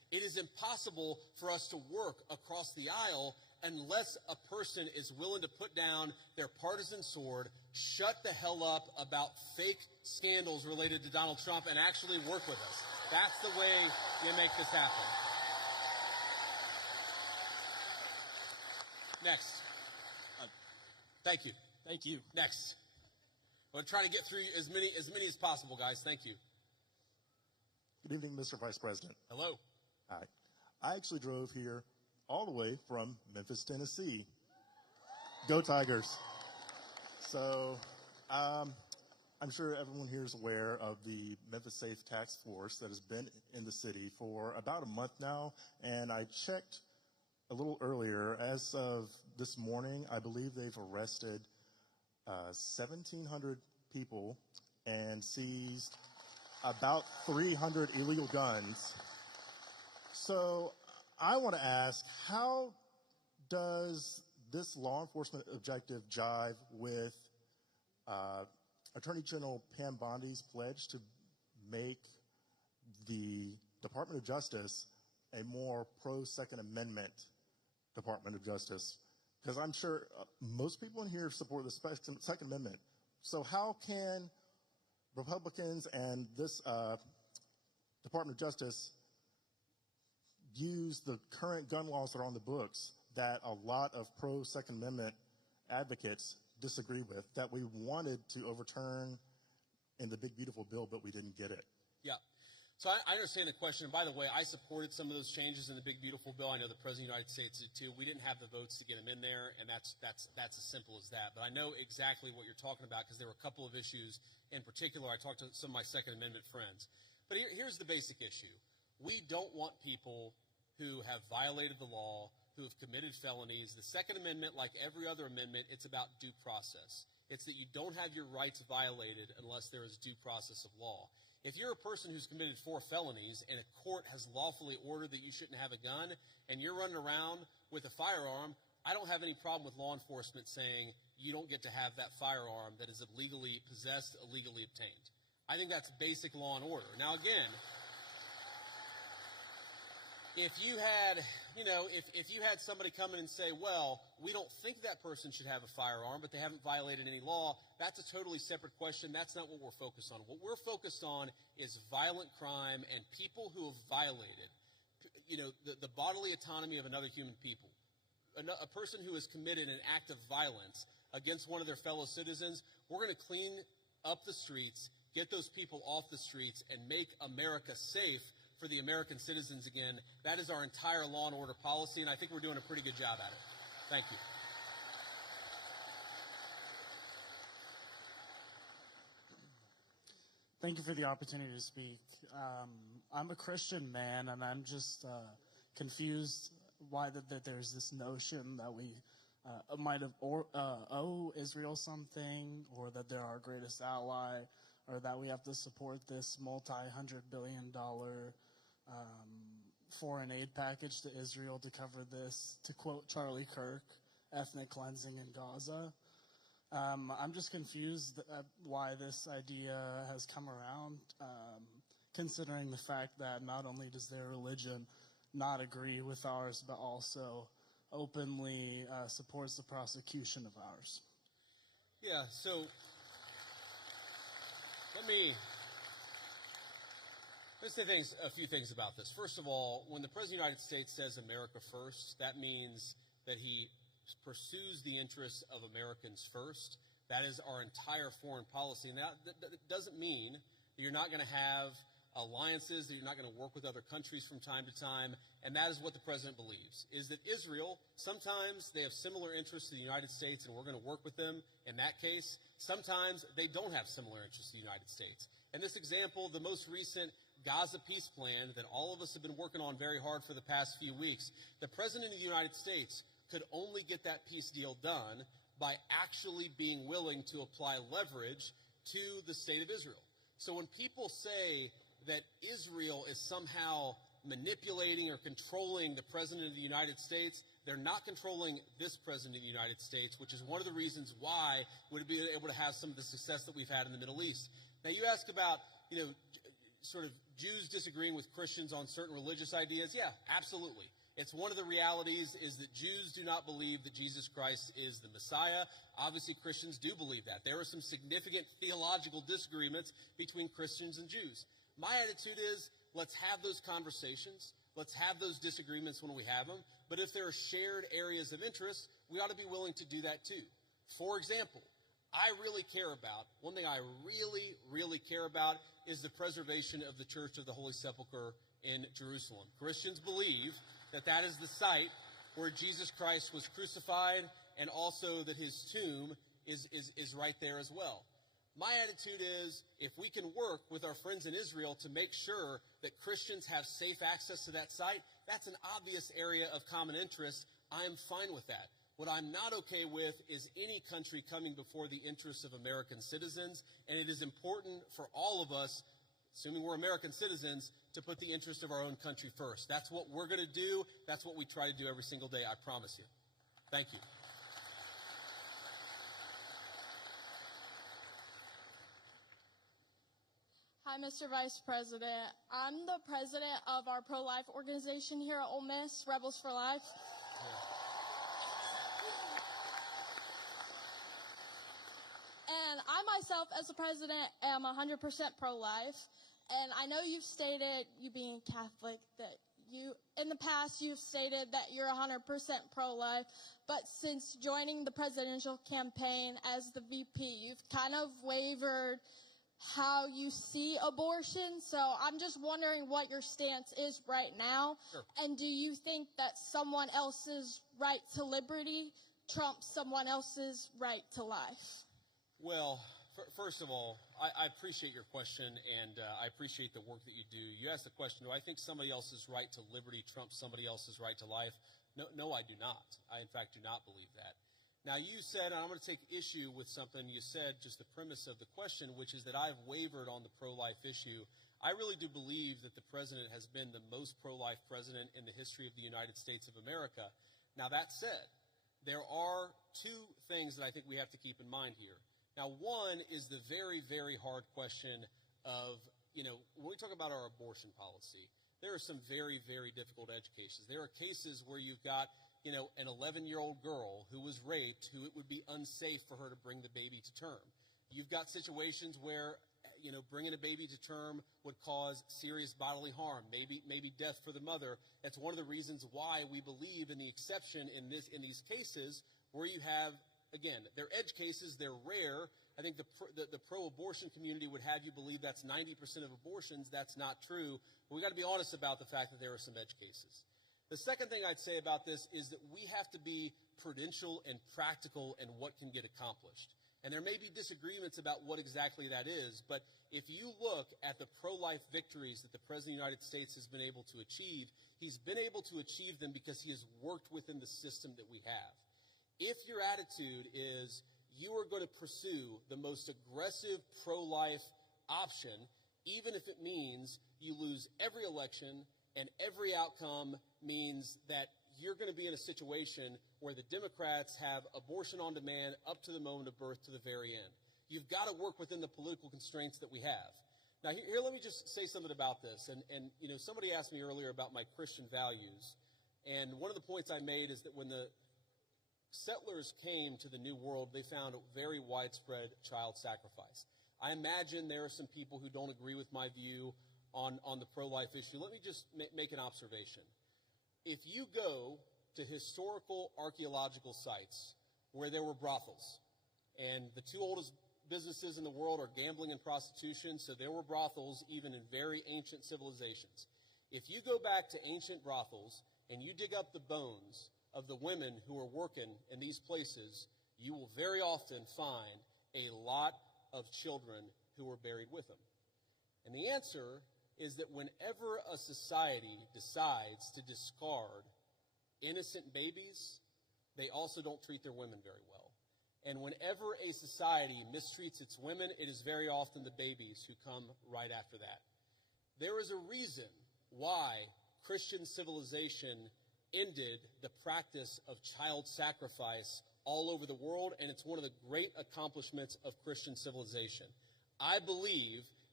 It is impossible for us to work across the aisle unless a person is willing to put down their partisan sword, shut the hell up about fake scandals related to Donald Trump, and actually work with us. That's the way you make this happen. Next. Thank you. Thank you. Next. I'm going to try to get through as many as possible, guys. Thank you. Good evening, Mr. Vice President. Hello. Hi. I actually drove here all the way from Memphis, Tennessee. Go Tigers. So I'm sure everyone here is aware of the Memphis Safe Task Force that has been in the city for about a month now. And I checked a little earlier. As of this morning, I believe they've arrested 1,700 people and seized about 300 illegal guns. So I want to ask, how does this law enforcement objective jive with Attorney General Pam Bondi's pledge to make the Department of Justice a more pro-Second Amendment Department of Justice? Because I'm sure most people in here support the Second Amendment. So how can Republicans and this Department of Justice use the current gun laws that are on the books that a lot of pro-Second Amendment advocates disagree with, that we wanted to overturn in the big, beautiful bill, but we didn't get it? Yeah. So I understand the question. And by the way, I supported some of those changes in the big, beautiful bill. I know the President of the United States did too. We didn't have the votes to get them in there, and that's as simple as that. But I know exactly what you're talking about because there were a couple of issues in particular. I talked to some of my Second Amendment friends. But here's the basic issue. We don't want people who have violated the law, who have committed felonies. The Second Amendment, like every other amendment, it's about due process. It's that you don't have your rights violated unless there is due process of law. If you're a person who's committed 4 felonies and a court has lawfully ordered that you shouldn't have a gun and you're running around with a firearm, I don't have any problem with law enforcement saying you don't get to have that firearm that is illegally possessed, illegally obtained. I think that's basic law and order. Now, again, if you had somebody come in and say, well, we don't think that person should have a firearm, but they haven't violated any law, that's a totally separate question. That's not what we're focused on. What we're focused on is violent crime and people who have violated, the bodily autonomy of another human people. A person who has committed an act of violence against one of their fellow citizens, we're going to clean up the streets, get those people off the streets, and make America safe for the American citizens again. That is our entire law and order policy, and I think we're doing a pretty good job at it. Thank you. Thank you for the opportunity to speak. I'm a Christian man, and I'm just confused why that there's this notion that we might have owe Israel something, or that they're our greatest ally, or that we have to support this multi-hundred-billion-dollar foreign aid package to Israel to cover this, to quote Charlie Kirk, ethnic cleansing in Gaza. I'm just confused at why this idea has come around, considering the fact that not only does their religion not agree with ours, but also openly supports the prosecution of ours. Yeah, so let's say a few things about this. First of all, when the President of the United States says America first, that means that he pursues the interests of Americans first. That is our entire foreign policy. And that doesn't mean that you're not going to have alliances, that you're not going to work with other countries from time to time. And that is what the President believes, is that Israel, sometimes they have similar interests to the United States, and we're going to work with them in that case. Sometimes they don't have similar interests to the United States. In this example, the most recent Gaza peace plan that all of us have been working on very hard for the past few weeks, the President of the United States could only get that peace deal done by actually being willing to apply leverage to the state of Israel. So when people say that Israel is somehow manipulating or controlling the President of the United States, they're not controlling this President of the United States, which is one of the reasons why we'd be able to have some of the success that we've had in the Middle East. Now, you ask about, sort of Jews disagreeing with Christians on certain religious ideas? Yeah, absolutely. It's one of the realities is that Jews do not believe that Jesus Christ is the Messiah. Obviously, Christians do believe that. There are some significant theological disagreements between Christians and Jews. My attitude is, let's have those conversations. Let's have those disagreements when we have them. But if there are shared areas of interest, we ought to be willing to do that too. For example, one thing I really, really care about is the preservation of the Church of the Holy Sepulchre in Jerusalem. Christians believe that that is the site where Jesus Christ was crucified, and also that his tomb is right there as well. My attitude is, if we can work with our friends in Israel to make sure that Christians have safe access to that site, that's an obvious area of common interest. I am fine with that. What I'm not okay with is any country coming before the interests of American citizens, and it is important for all of us, assuming we're American citizens, to put the interest of our own country first. That's what we're going to do. That's what we try to do every single day, I promise you. Thank you. Hi, Mr. Vice President. I'm the president of our pro-life organization here at Ole Miss, Rebels for Life. And I myself, as the president, am 100% pro-life. And I know you've stated, you being Catholic, that in the past, you've stated that you're 100% pro-life. But since joining the presidential campaign as the VP, you've kind of wavered how you see abortion. So I'm just wondering what your stance is right now. Sure. And do you think that someone else's right to liberty trumps someone else's right to life? Well, first of all, I appreciate your question, and I appreciate the work that you do. You asked the question, do I think somebody else's right to liberty trumps somebody else's right to life? No, I do not. I, in fact, do not believe that. Now, you said, and I'm going to take issue with something you said, just the premise of the question, which is that I've wavered on the pro-life issue. I really do believe that the president has been the most pro-life president in the history of the United States of America. Now, that said, there are two things that I think we have to keep in mind here. Now, one is the very, very hard question of, when we talk about our abortion policy, there are some very, very difficult edge cases. There are cases where you've got, an 11-year-old girl who was raped, who it would be unsafe for her to bring the baby to term. You've got situations where, bringing a baby to term would cause serious bodily harm, maybe death for the mother. That's one of the reasons why we believe in the exception in these cases where you have, again, they're edge cases, they're rare. I think the pro-abortion community would have you believe that's 90% of abortions. That's not true. But we got to be honest about the fact that there are some edge cases. The second thing I'd say about this is that we have to be prudential and practical in what can get accomplished. And there may be disagreements about what exactly that is, but if you look at the pro-life victories that the President of the United States has been able to achieve, he's been able to achieve them because he has worked within the system that we have. If your attitude is you are going to pursue the most aggressive pro-life option, even if it means you lose every election and every outcome means that you're going to be in a situation where the Democrats have abortion on demand up to the moment of birth to the very end. You've got to work within the political constraints that we have. Now, here let me just say something about this. And somebody asked me earlier about my Christian values. And one of the points I made is that when the settlers came to the New World, they found a very widespread child sacrifice. I imagine there are some people who don't agree with my view on the pro-life issue. Let me just make an observation. If you go to historical archaeological sites where there were brothels, and the two oldest businesses in the world are gambling and prostitution, so there were brothels even in very ancient civilizations. If you go back to ancient brothels and you dig up the bones of the women who were working in these places, you will very often find a lot of children who were buried with them. And the answer is that whenever a society decides to discard innocent babies, they also don't treat their women very well. And whenever a society mistreats its women, it is very often the babies who come right after that. There is a reason why Christian civilization ended the practice of child sacrifice all over the world, and it's one of the great accomplishments of Christian civilization. I believe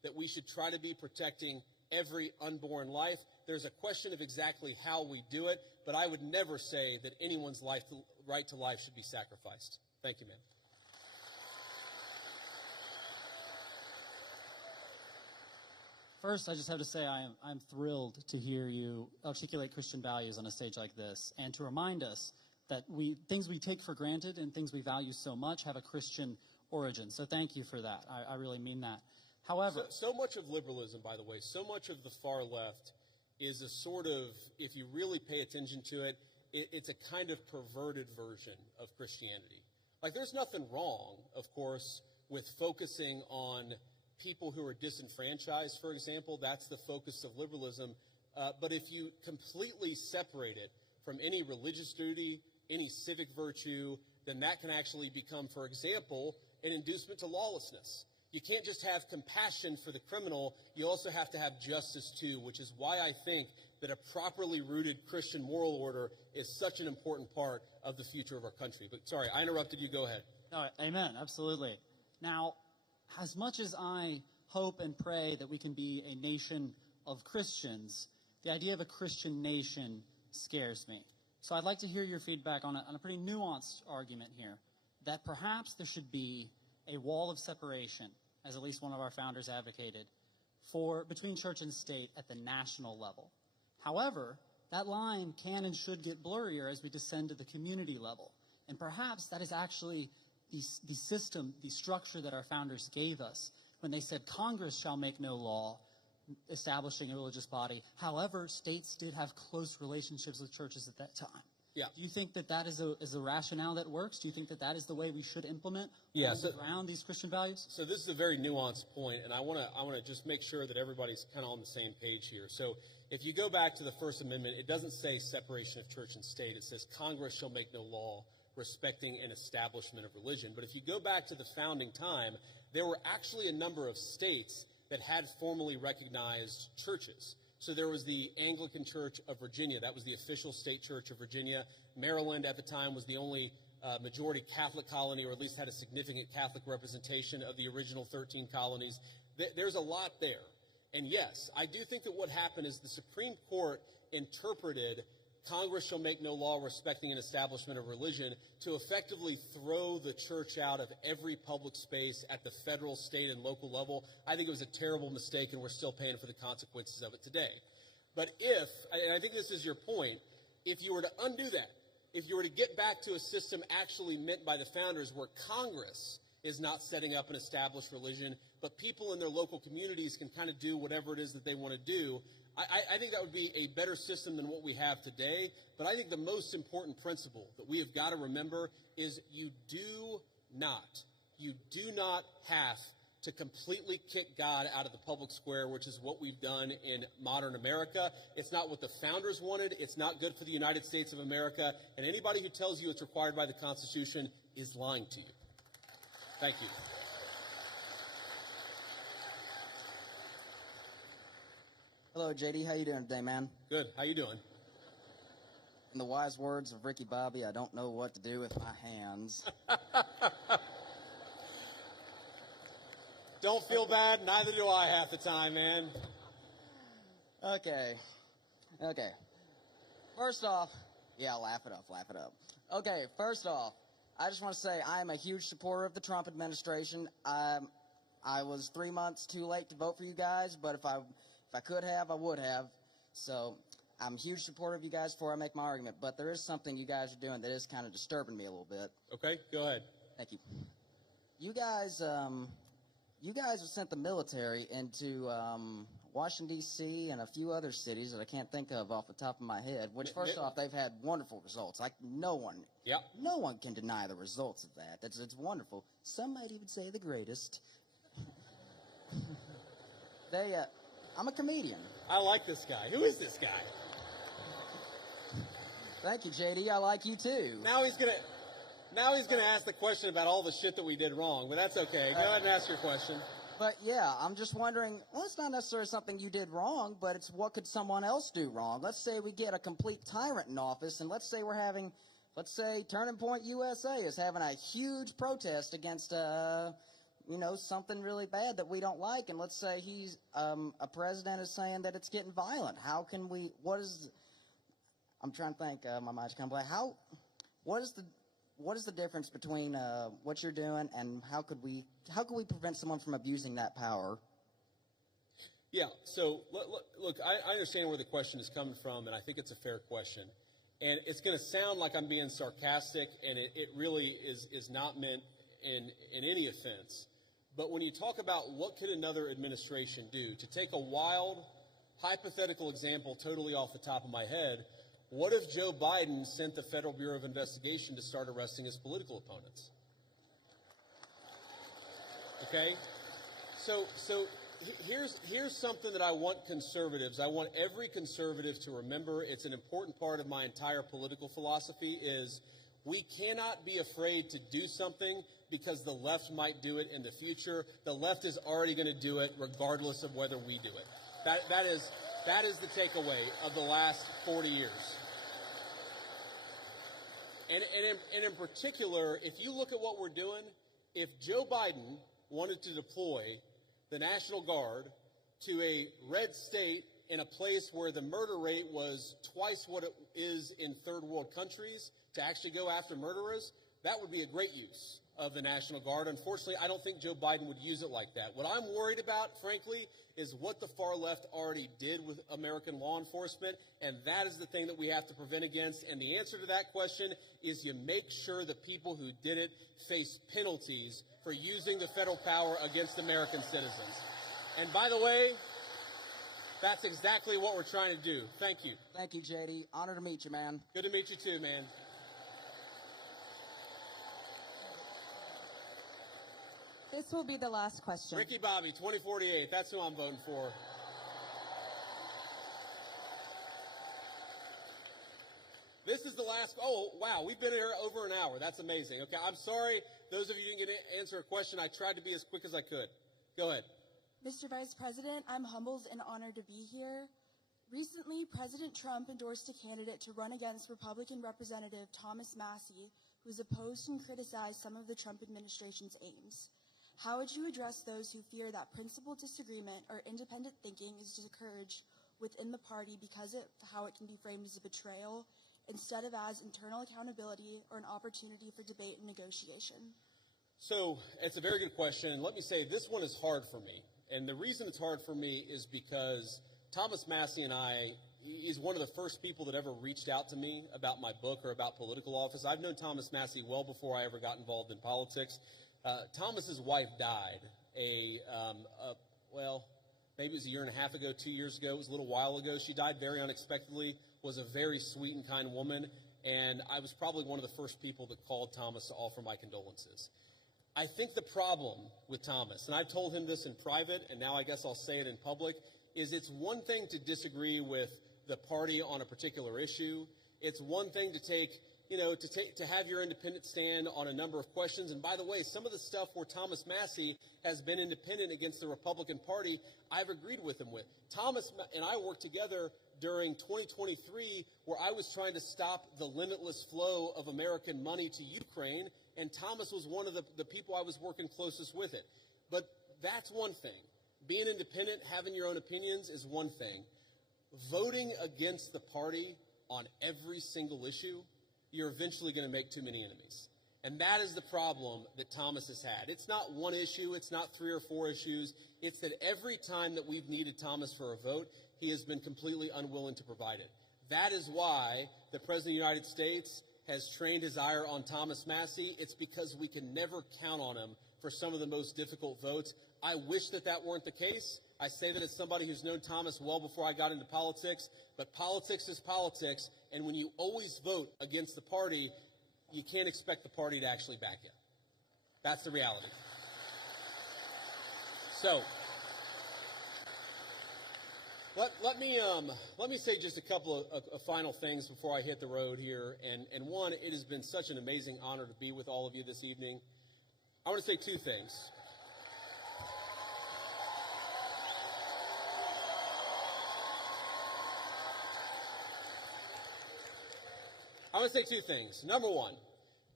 that we should try to be protecting every unborn life. There's a question of exactly how we do it, but I would never say that anyone's right to life should be sacrificed. Thank you, ma'am. First, I just have to say I'm thrilled to hear you articulate Christian values on a stage like this, and to remind us that things we take for granted and things we value so much have a Christian origin. So thank you for that. I really mean that. However, so much of liberalism, by the way, so much of the far left is a sort of, if you really pay attention to it, it's a kind of perverted version of Christianity. Like, there's nothing wrong, of course, with focusing on people who are disenfranchised, for example. That's the focus of liberalism. But if you completely separate it from any religious duty, any civic virtue, then that can actually become, for example, an inducement to lawlessness. You can't just have compassion for the criminal, you also have to have justice too, which is why I think that a properly rooted Christian moral order is such an important part of the future of our country. But sorry, I interrupted you. Go ahead. No, amen, absolutely. Now, as much as I hope and pray that we can be a nation of Christians, the idea of a Christian nation scares me. So I'd like to hear your feedback on a pretty nuanced argument here, that perhaps there should be a wall of separation, as at least one of our founders advocated, between church and state at the national level. However, that line can and should get blurrier as we descend to the community level. And perhaps that is actually the system, the structure that our founders gave us when they said Congress shall make no law establishing a religious body. However, states did have close relationships with churches at that time. Yeah. Do you think that is a rationale that works? Do you think that is the way we should implement around these Christian values? So this is a very nuanced point, and I want to just make sure that everybody's kind of on the same page here. So if you go back to the First Amendment, it doesn't say separation of church and state. It says Congress shall make no law respecting an establishment of religion. But if you go back to the founding time, there were actually a number of states that had formally recognized churches. So there was the Anglican Church of Virginia. That was the official state church of Virginia. Maryland at the time was the only majority Catholic colony, or at least had a significant Catholic representation of the original 13 colonies. There's a lot there. And yes, I do think that what happened is the Supreme Court interpreted Congress shall make no law respecting an establishment of religion to effectively throw the church out of every public space at the federal, state, and local level. I think it was a terrible mistake, and we're still paying for the consequences of it today. But and I think this is your point, if you were to undo that, if you were to get back to a system actually meant by the founders where Congress is not setting up an established religion, but people in their local communities can kind of do whatever it is that they want to do, I think that would be a better system than what we have today. But I think the most important principle that we have got to remember is you do not have to completely kick God out of the public square, which is what we've done in modern America. It's not what the founders wanted. It's not good for the United States of America. And anybody who tells you it's required by the Constitution is lying to you. Thank you. Hello, JD. How you doing today, man? Good. How you doing? In the wise words of Ricky Bobby, I don't know what to do with my hands. Don't feel bad. Neither do I half the time, man. Okay. First off, laugh it up. Okay, first off, I just want to say I am a huge supporter of the Trump administration. I was 3 months too late to vote for you guys, but if I could have, I would have. So I'm a huge supporter of you guys before I make my argument. But there is something you guys are doing that is kind of disturbing me a little bit. Okay, go ahead. Thank you. You guys have sent the military into Washington, D.C. and a few other cities that I can't think of off the top of my head, which, first off, they've had wonderful results. Like, no one can deny the results of that. It's wonderful. Some might even say the greatest. I'm a comedian. I like this guy. Who is this guy? Thank you, JD. I like you too. Now he's gonna ask the question about all the shit that we did wrong, but that's okay. Go ahead and ask your question. But yeah, I'm just wondering, well, it's not necessarily something you did wrong, but it's what could someone else do wrong? Let's say we get a complete tyrant in office, and let's say Turning Point USA is having a huge protest against something really bad that we don't like, and let's say he's a president is saying that it's getting violent. How can we? I'm trying to think. My mind's kind of blank. What is the difference between what you're doing and how could we prevent someone from abusing that power? Yeah, so look, I understand where the question is coming from, and I think it's a fair question. And it's going to sound like I'm being sarcastic, and it really is not meant in any offense. But when you talk about what could another administration do, to take a wild, hypothetical example totally off the top of my head, what if Joe Biden sent the Federal Bureau of Investigation to start arresting his political opponents? Okay? So here's something that I want every conservative to remember. It's an important part of my entire political philosophy is we cannot be afraid to do something because the left might do it in the future. The left is already going to do it regardless of whether we do it. That is the takeaway of the last 40 years. And in particular, if you look at what we're doing, if Joe Biden wanted to deploy the National Guard to a red state in a place where the murder rate was twice what it is in third world countries to actually go after murderers, that would be a great use of the National Guard. Unfortunately, I don't think Joe Biden would use it like that. What I'm worried about, frankly, is what the far left already did with American law enforcement, and that is the thing that we have to prevent against. And the answer to that question is you make sure the people who did it face penalties for using the federal power against American citizens. And by the way, that's exactly what we're trying to do. Thank you. Thank you, JD. Honor to meet you, man. Good to meet you too, man. This will be the last question. Ricky Bobby, 2048. That's who I'm voting for. This is the last. Oh, wow. We've been here over an hour. That's amazing. Okay, I'm sorry. Those of you who didn't get to answer a question, I tried to be as quick as I could. Go ahead. Mr. Vice President, I'm humbled and honored to be here. Recently, President Trump endorsed a candidate to run against Republican Representative Thomas Massie, who has opposed and criticized some of the Trump administration's aims. How would you address those who fear that principled disagreement or independent thinking is discouraged within the party because of how it can be framed as a betrayal instead of as internal accountability or an opportunity for debate and negotiation? So it's a very good question. And let me say this one is hard for me. And the reason it's hard for me is because Thomas Massie and he's one of the first people that ever reached out to me about my book or about political office. I've known Thomas Massie well before I ever got involved in politics. Thomas's wife died maybe it was a year and a half ago, 2 years ago. It was a little while ago. She died very unexpectedly, was a very sweet and kind woman, and I was probably one of the first people that called Thomas to offer my condolences. I think the problem with Thomas, and I've told him this in private, and now I guess I'll say it in public, is it's one thing to disagree with the party on a particular issue. It's one thing to have your independent stand on a number of questions. And by the way, some of the stuff where Thomas Massie has been independent against the Republican Party, I've agreed with him with. Thomas and I worked together during 2023 where I was trying to stop the limitless flow of American money to Ukraine, and Thomas was one of the people I was working closest with it. But that's one thing. Being independent, having your own opinions is one thing. Voting against the party on every single issue, you're eventually going to make too many enemies. And that is the problem that Thomas has had. It's not one issue. It's not 3 or 4 issues. It's that every time that we've needed Thomas for a vote, he has been completely unwilling to provide it. That is why the President of the United States has trained his ire on Thomas Massie. It's because we can never count on him for some of the most difficult votes. I wish that weren't the case. I say that as somebody who's known Thomas well before I got into politics, but politics is politics, and when you always vote against the party, you can't expect the party to actually back you. That's the reality. So, let me say just a couple of final things before I hit the road here. And one, it has been such an amazing honor to be with all of you this evening. I want to say 2 things. I want to say 2 things. Number one,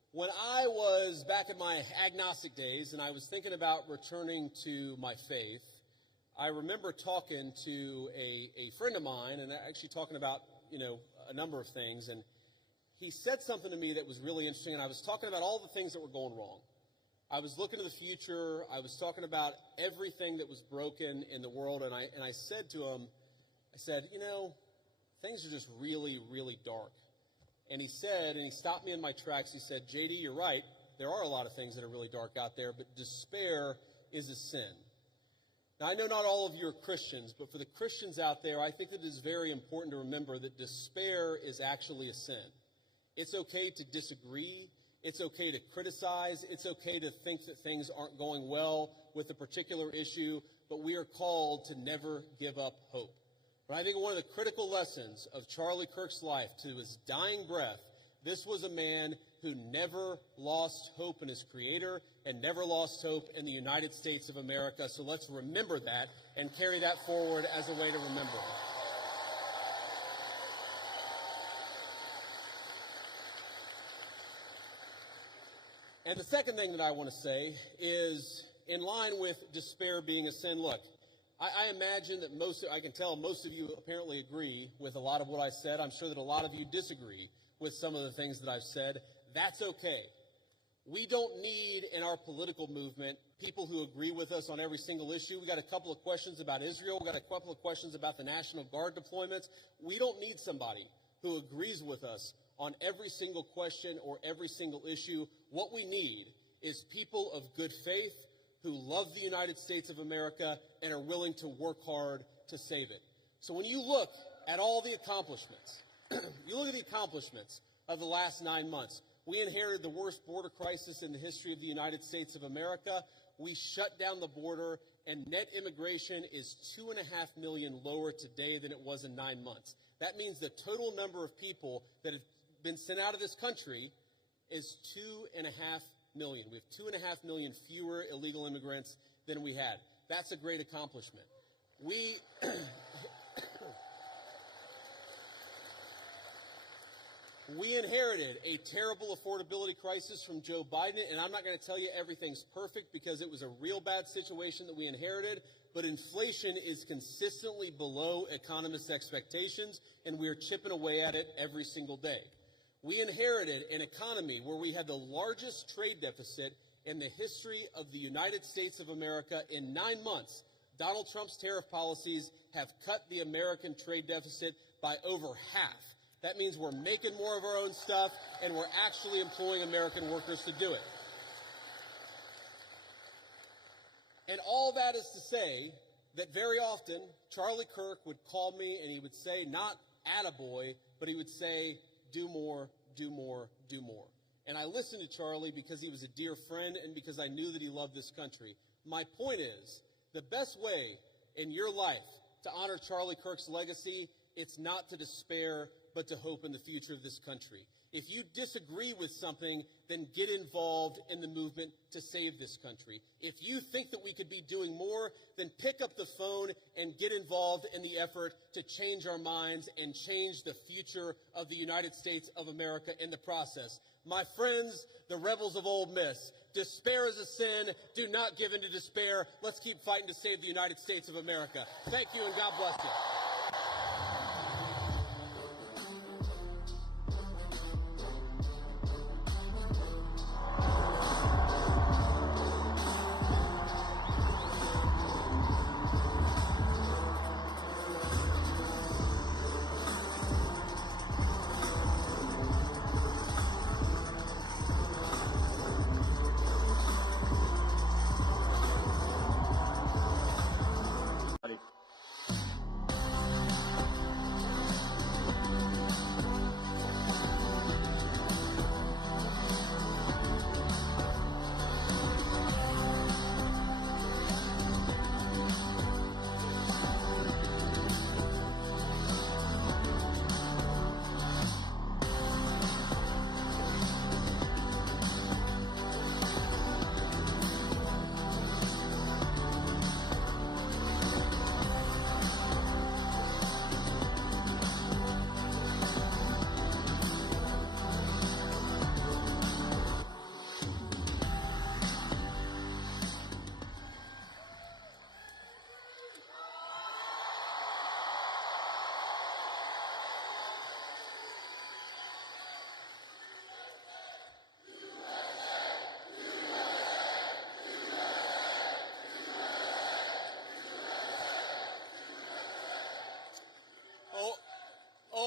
When I was back in my agnostic days and I was thinking about returning to my faith, I remember talking to a friend of mine and actually talking about, a number of things. And he said something to me that was really interesting. And I was talking about all the things that were going wrong. I was looking to the future. I was talking about everything that was broken in the world. And I said to him, things are just really, really dark. And he stopped me in my tracks. He said, JD, you're right. There are a lot of things that are really dark out there, but despair is a sin. Now, I know not all of you are Christians, but for the Christians out there, I think it is very important to remember that despair is actually a sin. It's okay to disagree. It's okay to criticize. It's okay to think that things aren't going well with a particular issue, but we are called to never give up hope. But I think one of the critical lessons of Charlie Kirk's life to his dying breath, this was a man who never lost hope in his Creator and never lost hope in the United States of America. So let's remember that and carry that forward as a way to remember it. And the second thing that I want to say is, in line with despair being a sin, look, I imagine that I can tell most of you apparently agree with a lot of what I said. I'm sure that a lot of you disagree with some of the things that I've said. That's okay. We don't need in our political movement people who agree with us on every single issue. We got a couple of questions about Israel. We got a couple of questions about the National Guard deployments. We don't need somebody who agrees with us on every single question or every single issue. What we need is people of good faith who love the United States of America and are willing to work hard to save it. So when you look at all the accomplishments, you look at the accomplishments of the last 9 months. We inherited the worst border crisis in the history of the United States of America. We shut down the border, and net immigration is 2.5 million lower today than it was in 9 months. That means the total number of people that have been sent out of this country is 2.5 million. We have 2.5 million fewer illegal immigrants than we had. That's a great accomplishment. We inherited a terrible affordability crisis from Joe Biden, and I'm not going to tell you everything's perfect because it was a real bad situation that we inherited, but inflation is consistently below economists' expectations, and we are chipping away at it every single day. We inherited an economy where we had the largest trade deficit in the history of the United States of America. In 9 months, Donald Trump's tariff policies have cut the American trade deficit by over half. That means we're making more of our own stuff, and we're actually employing American workers to do it. And all that is to say that very often, Charlie Kirk would call me and he would say, not attaboy, but he would say, do more, do more, do more. And I listened to Charlie because he was a dear friend and because I knew that he loved this country. My point is, the best way in your life to honor Charlie Kirk's legacy, it's not to despair, but to hope in the future of this country. If you disagree with something, then get involved in the movement to save this country. If you think that we could be doing more, then pick up the phone and get involved in the effort to change our minds and change the future of the United States of America in the process. My friends, the rebels of Ole Miss, despair is a sin. Do not give in to despair. Let's keep fighting to save the United States of America. Thank you, and God bless you.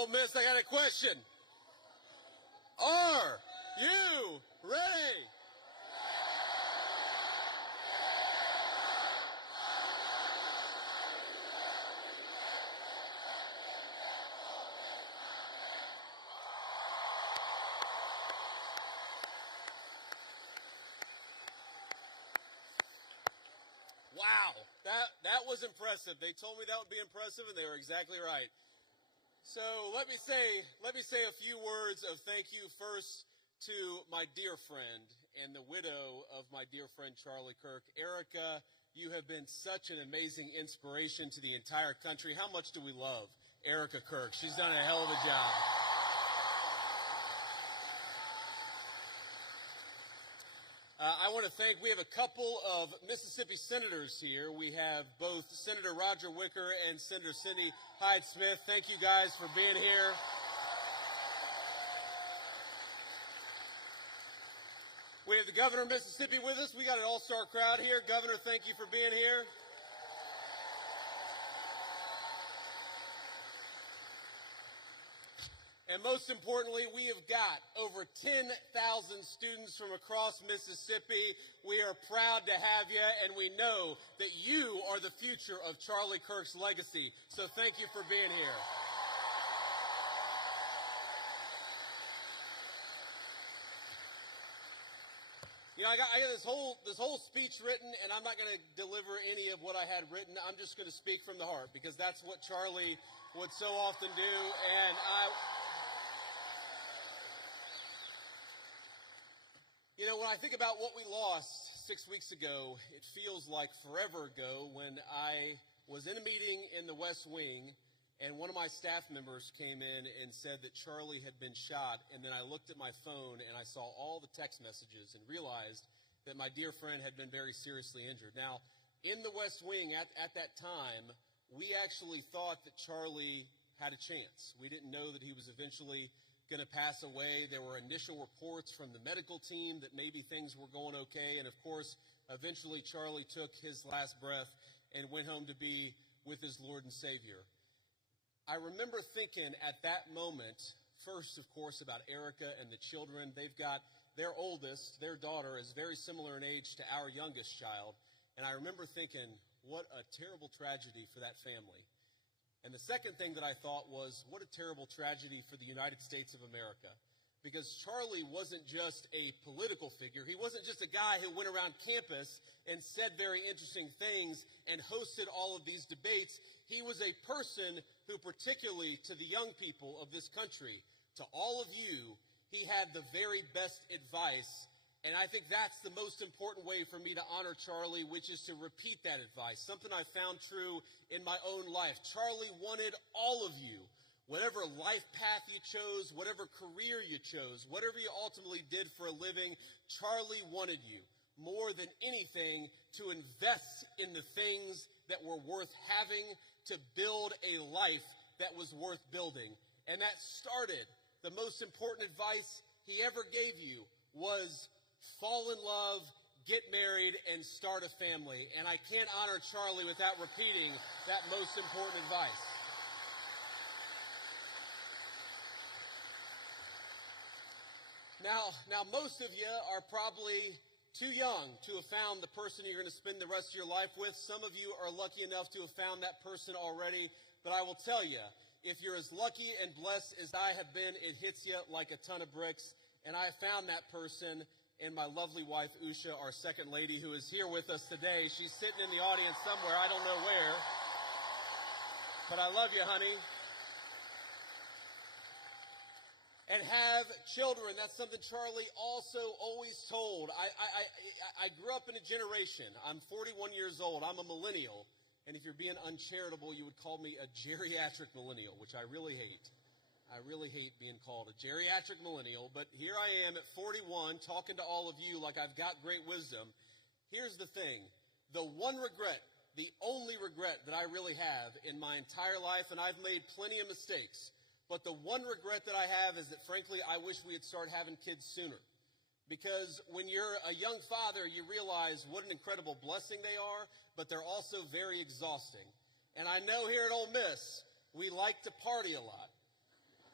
Ole Miss, I got a question. Are you ready? Wow, that was impressive. They told me that would be impressive, and they were exactly right. So let me say a few words of thank you first to my dear friend and the widow of my dear friend Charlie Kirk. Erica, you have been such an amazing inspiration to the entire country. How much do we love Erica Kirk? She's done a hell of a job. I want to thank, we have a couple of Mississippi senators here. We have both Senator Roger Wicker and Senator Cindy Hyde-Smith. Thank you guys for being here. We have the governor of Mississippi with us. We got an all-star crowd here. Governor, thank you for being here. And most importantly, we have got over 10,000 students from across Mississippi. We are proud to have you, and we know that you are the future of Charlie Kirk's legacy. So thank you for being here. You know, I got this whole speech written, and I'm not going to deliver any of what I had written. I'm just going to speak from the heart, because that's what Charlie would so often do. And you know, when I think about what we lost 6 weeks ago, it feels like forever ago when I was in a meeting in the West Wing and one of my staff members came in and said that Charlie had been shot. And then I looked at my phone and I saw all the text messages and realized that my dear friend had been very seriously injured. Now, in the West Wing at that time, we actually thought that Charlie had a chance. We didn't know that he was eventually going to pass away. There were initial reports from the medical team that maybe things were going okay. And of course, eventually Charlie took his last breath and went home to be with his Lord and Savior. I remember thinking at that moment, first, of course, about Erica and the children. They've got their oldest, their daughter, is very similar in age to our youngest child. And I remember thinking, what a terrible tragedy for that family. And the second thing that I thought was, what a terrible tragedy for the United States of America. Because Charlie wasn't just a political figure. He wasn't just a guy who went around campus and said very interesting things and hosted all of these debates. He was a person who, particularly to the young people of this country, to all of you, he had the very best advice. And I think that's the most important way for me to honor Charlie, which is to repeat that advice, something I found true in my own life. Charlie wanted all of you, whatever life path you chose, whatever career you chose, whatever you ultimately did for a living, Charlie wanted you, more than anything, to invest in the things that were worth having, to build a life that was worth building. And that started, the most important advice he ever gave you was fall in love, get married, and start a family. And I can't honor Charlie without repeating that most important advice. Now, most of you are probably too young to have found the person you're going to spend the rest of your life with. Some of you are lucky enough to have found that person already. But I will tell you, if you're as lucky and blessed as I have been, it hits you like a ton of bricks. And I found that person in my lovely wife, Usha, our second lady, who is here with us today. She's sitting in the audience somewhere. I don't know where. But I love you, honey. And have children. That's something Charlie also always told. I grew up in a generation. I'm 41 years old. I'm a millennial. And if you're being uncharitable, you would call me a geriatric millennial, which I really hate. I really hate being called a geriatric millennial, but here I am at 41 talking to all of you like I've got great wisdom. Here's the thing. The one regret, the only regret that I really have in my entire life, and I've made plenty of mistakes, but the one regret that I have is that, frankly, I wish we had started having kids sooner. Because when you're a young father, you realize what an incredible blessing they are, but they're also very exhausting. And I know here at Ole Miss, we like to party a lot.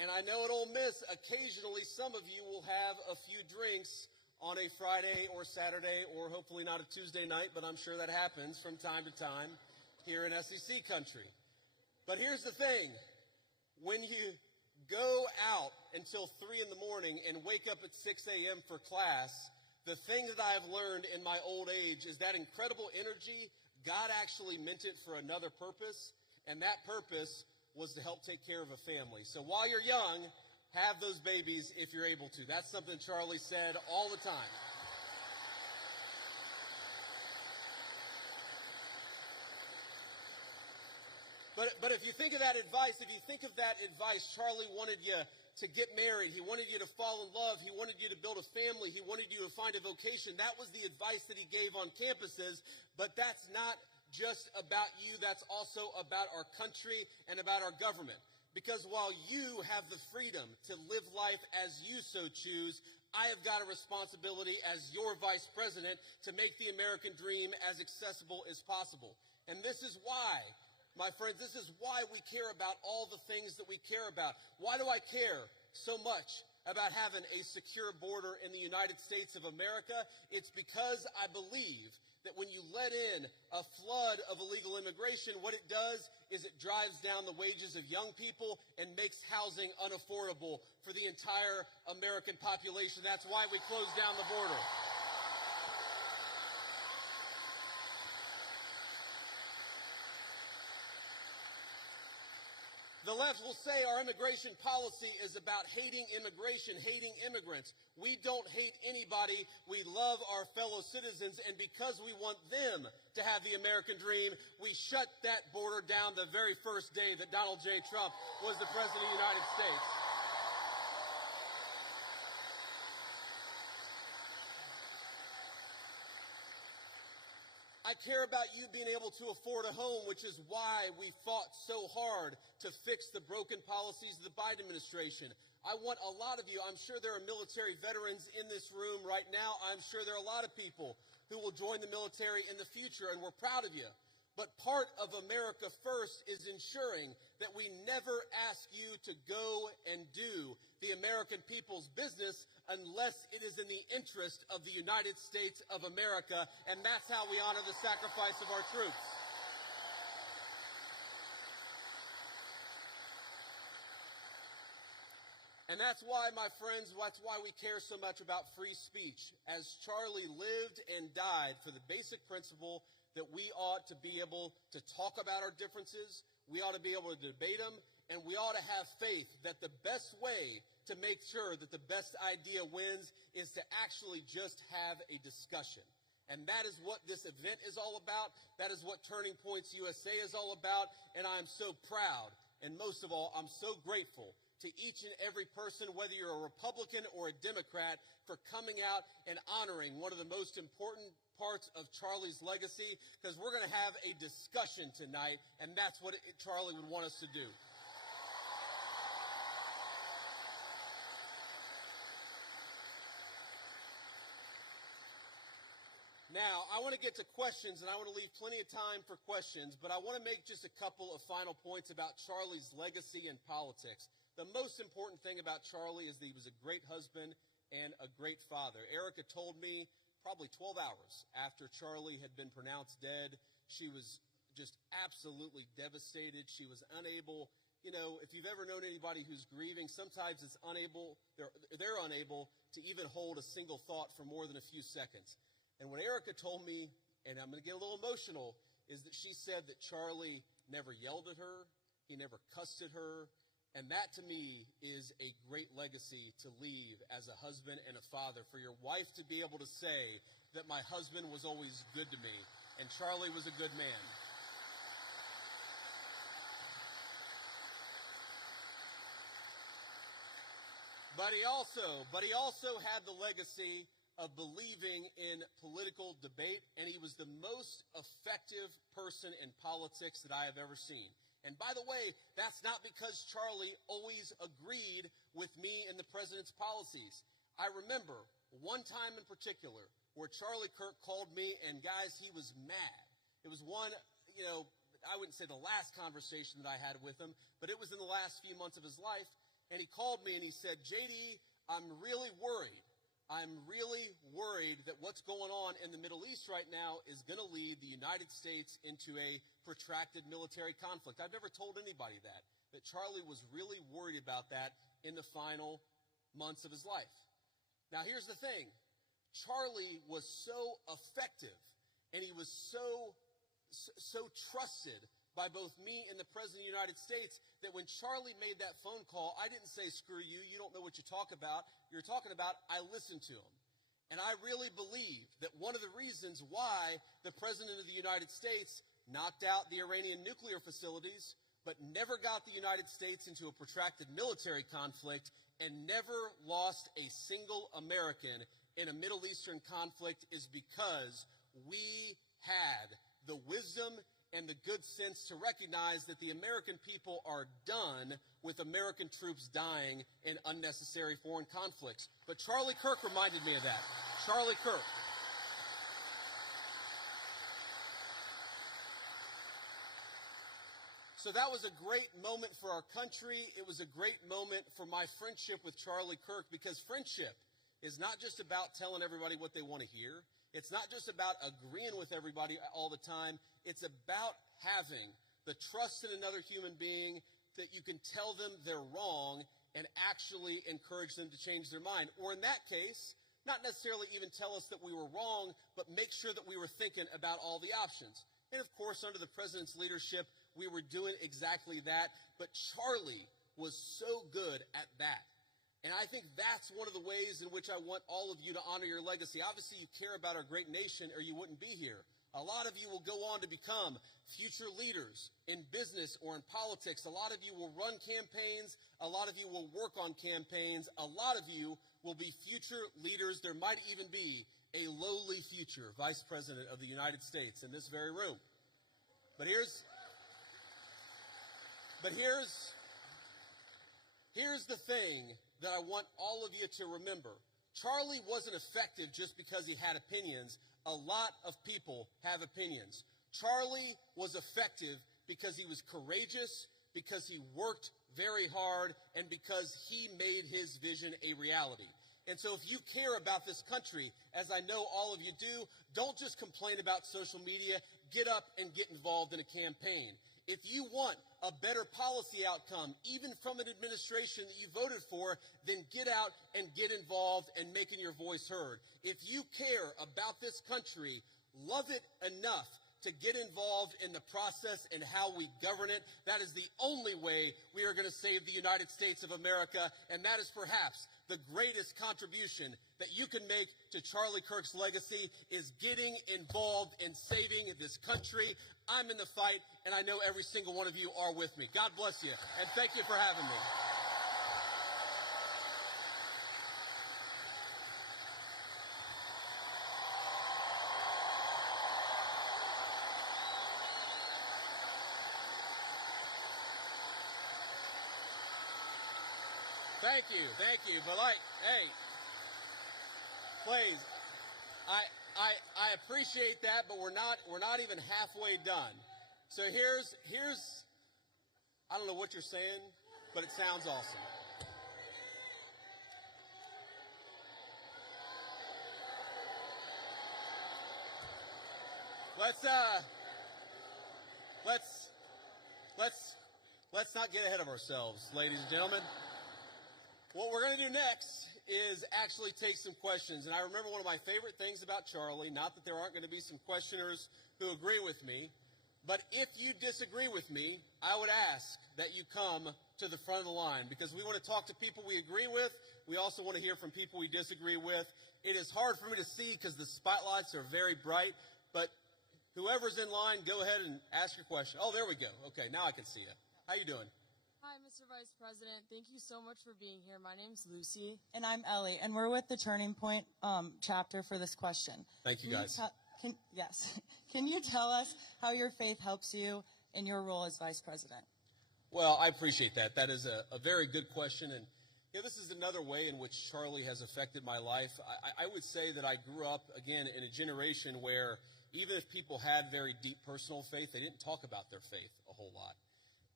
And I know at Ole Miss, occasionally some of you will have a few drinks on a Friday or Saturday, or hopefully not a Tuesday night, but I'm sure that happens from time to time here in SEC country. But here's the thing. When you go out until 3 in the morning and wake up at 6 a.m. for class, the thing that I've learned in my old age is that incredible energy, God actually meant it for another purpose, and that purpose was to help take care of a family. So while you're young, have those babies if you're able to. That's something Charlie said all the time. But if you think of that advice, Charlie wanted you to get married. He wanted you to fall in love. He wanted you to build a family. He wanted you to find a vocation. That was the advice that he gave on campuses. But that's not just about you. That's also about our country and about our government. Because while you have the freedom to live life as you so choose, I have got a responsibility as your vice president to make the American dream as accessible as possible. And this is why, my friends, this is why we care about all the things that we care about. Why do I care so much about having a secure border in the United States of America? It's because I believe that when you let in a flood of illegal immigration, what it does is it drives down the wages of young people and makes housing unaffordable for the entire American population. That's why we closed down the border. The left will say our immigration policy is about hating immigration, hating immigrants. We don't hate anybody. We love our fellow citizens, and because we want them to have the American dream, we shut that border down the very first day that Donald J. Trump was the President of the United States. I care about you being able to afford a home, which is why we fought so hard to fix the broken policies of the Biden administration. I want a lot of you, I'm sure there are military veterans in this room right now. I'm sure there are a lot of people who will join the military in the future, and we're proud of you. But part of America First is ensuring that we never ask you to go and do the American people's business unless it is in the interest of the United States of America, and that's how we honor the sacrifice of our troops. And that's why, my friends, that's why we care so much about free speech. As Charlie lived and died for the basic principle that we ought to be able to talk about our differences, we ought to be able to debate them, and we ought to have faith that the best way to make sure that the best idea wins is to actually just have a discussion. And that is what this event is all about. That is what Turning Points USA is all about. And I'm so proud, and most of all, I'm so grateful to each and every person, whether you're a Republican or a Democrat, for coming out and honoring one of the most important parts of Charlie's legacy, because we're going to have a discussion tonight, and that's what Charlie would want us to do. Now, I want to get to questions, and I want to leave plenty of time for questions, but I want to make just a couple of final points about Charlie's legacy in politics. The most important thing about Charlie is that he was a great husband and a great father. Erica told me probably 12 hours after Charlie had been pronounced dead, she was just absolutely devastated. She was unable, you know, if you've ever known anybody who's grieving, sometimes they're unable to even hold a single thought for more than a few seconds. And what Erica told me, and I'm going to get a little emotional, is that she said that Charlie never yelled at her, he never cussed at her, and that to me is a great legacy to leave as a husband and a father, for your wife to be able to say that my husband was always good to me, and Charlie was a good man. But he also had the legacy of believing in political debate, and he was the most effective person in politics that I have ever seen. And by the way, that's not because Charlie always agreed with me and the president's policies. I remember one time in particular where Charlie Kirk called me, and guys, he was mad. It was one, you know, I wouldn't say the last conversation that I had with him, but it was in the last few months of his life. and he called me and he said, JD, I'm really worried. I'm really worried that what's going on in the Middle East right now is going to lead the United States into a protracted military conflict. I've never told anybody that Charlie was really worried about that in the final months of his life. Now, here's the thing. Charlie was so effective, and he was so trusted by both me and the President of the United States that when Charlie made that phone call, I didn't say, screw you, you don't know what you're talking about. I listened to him. And I really believe that one of the reasons why the President of the United States knocked out the Iranian nuclear facilities, but never got the United States into a protracted military conflict and never lost a single American in a Middle Eastern conflict is because we had the wisdom and the good sense to recognize that the American people are done with American troops dying in unnecessary foreign conflicts. But Charlie Kirk reminded me of that. Charlie Kirk. So that was a great moment for our country. It was a great moment for my friendship with Charlie Kirk, because friendship is not just about telling everybody what they want to hear. It's not just about agreeing with everybody all the time. It's about having the trust in another human being that you can tell them they're wrong and actually encourage them to change their mind. Or in that case, not necessarily even tell us that we were wrong, but make sure that we were thinking about all the options. And of course, under the president's leadership, we were doing exactly that. But Charlie was so good at that. And I think that's one of the ways in which I want all of you to honor your legacy. Obviously, you care about our great nation or you wouldn't be here. A lot of you will go on to become future leaders in business or in politics. A lot of you will run campaigns. A lot of you will work on campaigns. A lot of you will be future leaders. There might even be a lowly future vice president of the United States in this very room. But here's the thing that I want all of you to remember. Charlie wasn't effective just because he had opinions. A lot of people have opinions. Charlie was effective because he was courageous, because he worked very hard, and because he made his vision a reality. And so if you care about this country, as I know all of you do, don't just complain about social media. Get up and get involved in a campaign. If you want a better policy outcome, even from an administration that you voted for, then get out and get involved and making your voice heard. If you care about this country, love it enough to get involved in the process and how we govern it. That is the only way we are going to save the United States of America, and that is perhaps the greatest contribution that you can make to Charlie Kirk's legacy is getting involved in saving this country. I'm in the fight, and I know every single one of you are with me. God bless you, and thank you for having me. Thank you. But hey, please, I appreciate that, but we're not even halfway done. So here's I don't know what you're saying, but it sounds awesome. Let's not get ahead of ourselves, ladies and gentlemen. What we're going to do next is actually take some questions. And I remember one of my favorite things about Charlie, not that there aren't going to be some questioners who agree with me, but if you disagree with me, I would ask that you come to the front of the line, because we want to talk to people we agree with. We also want to hear from people we disagree with. It is hard for me to see because the spotlights are very bright, but whoever's in line, go ahead and ask your question. Oh, there we go. Okay, now I can see you. How you doing? Hi, Mr. Vice President. Thank you so much for being here. My name's Lucy. And I'm Ellie, and we're with the Turning Point chapter for this question. Thank you, guys. Yes. Can you tell us how your faith helps you in your role as Vice President? Well, I appreciate that. That is a very good question. And this is another way in which Charlie has affected my life. I would say that I grew up, again, in a generation where even if people had very deep personal faith, they didn't talk about their faith a whole lot.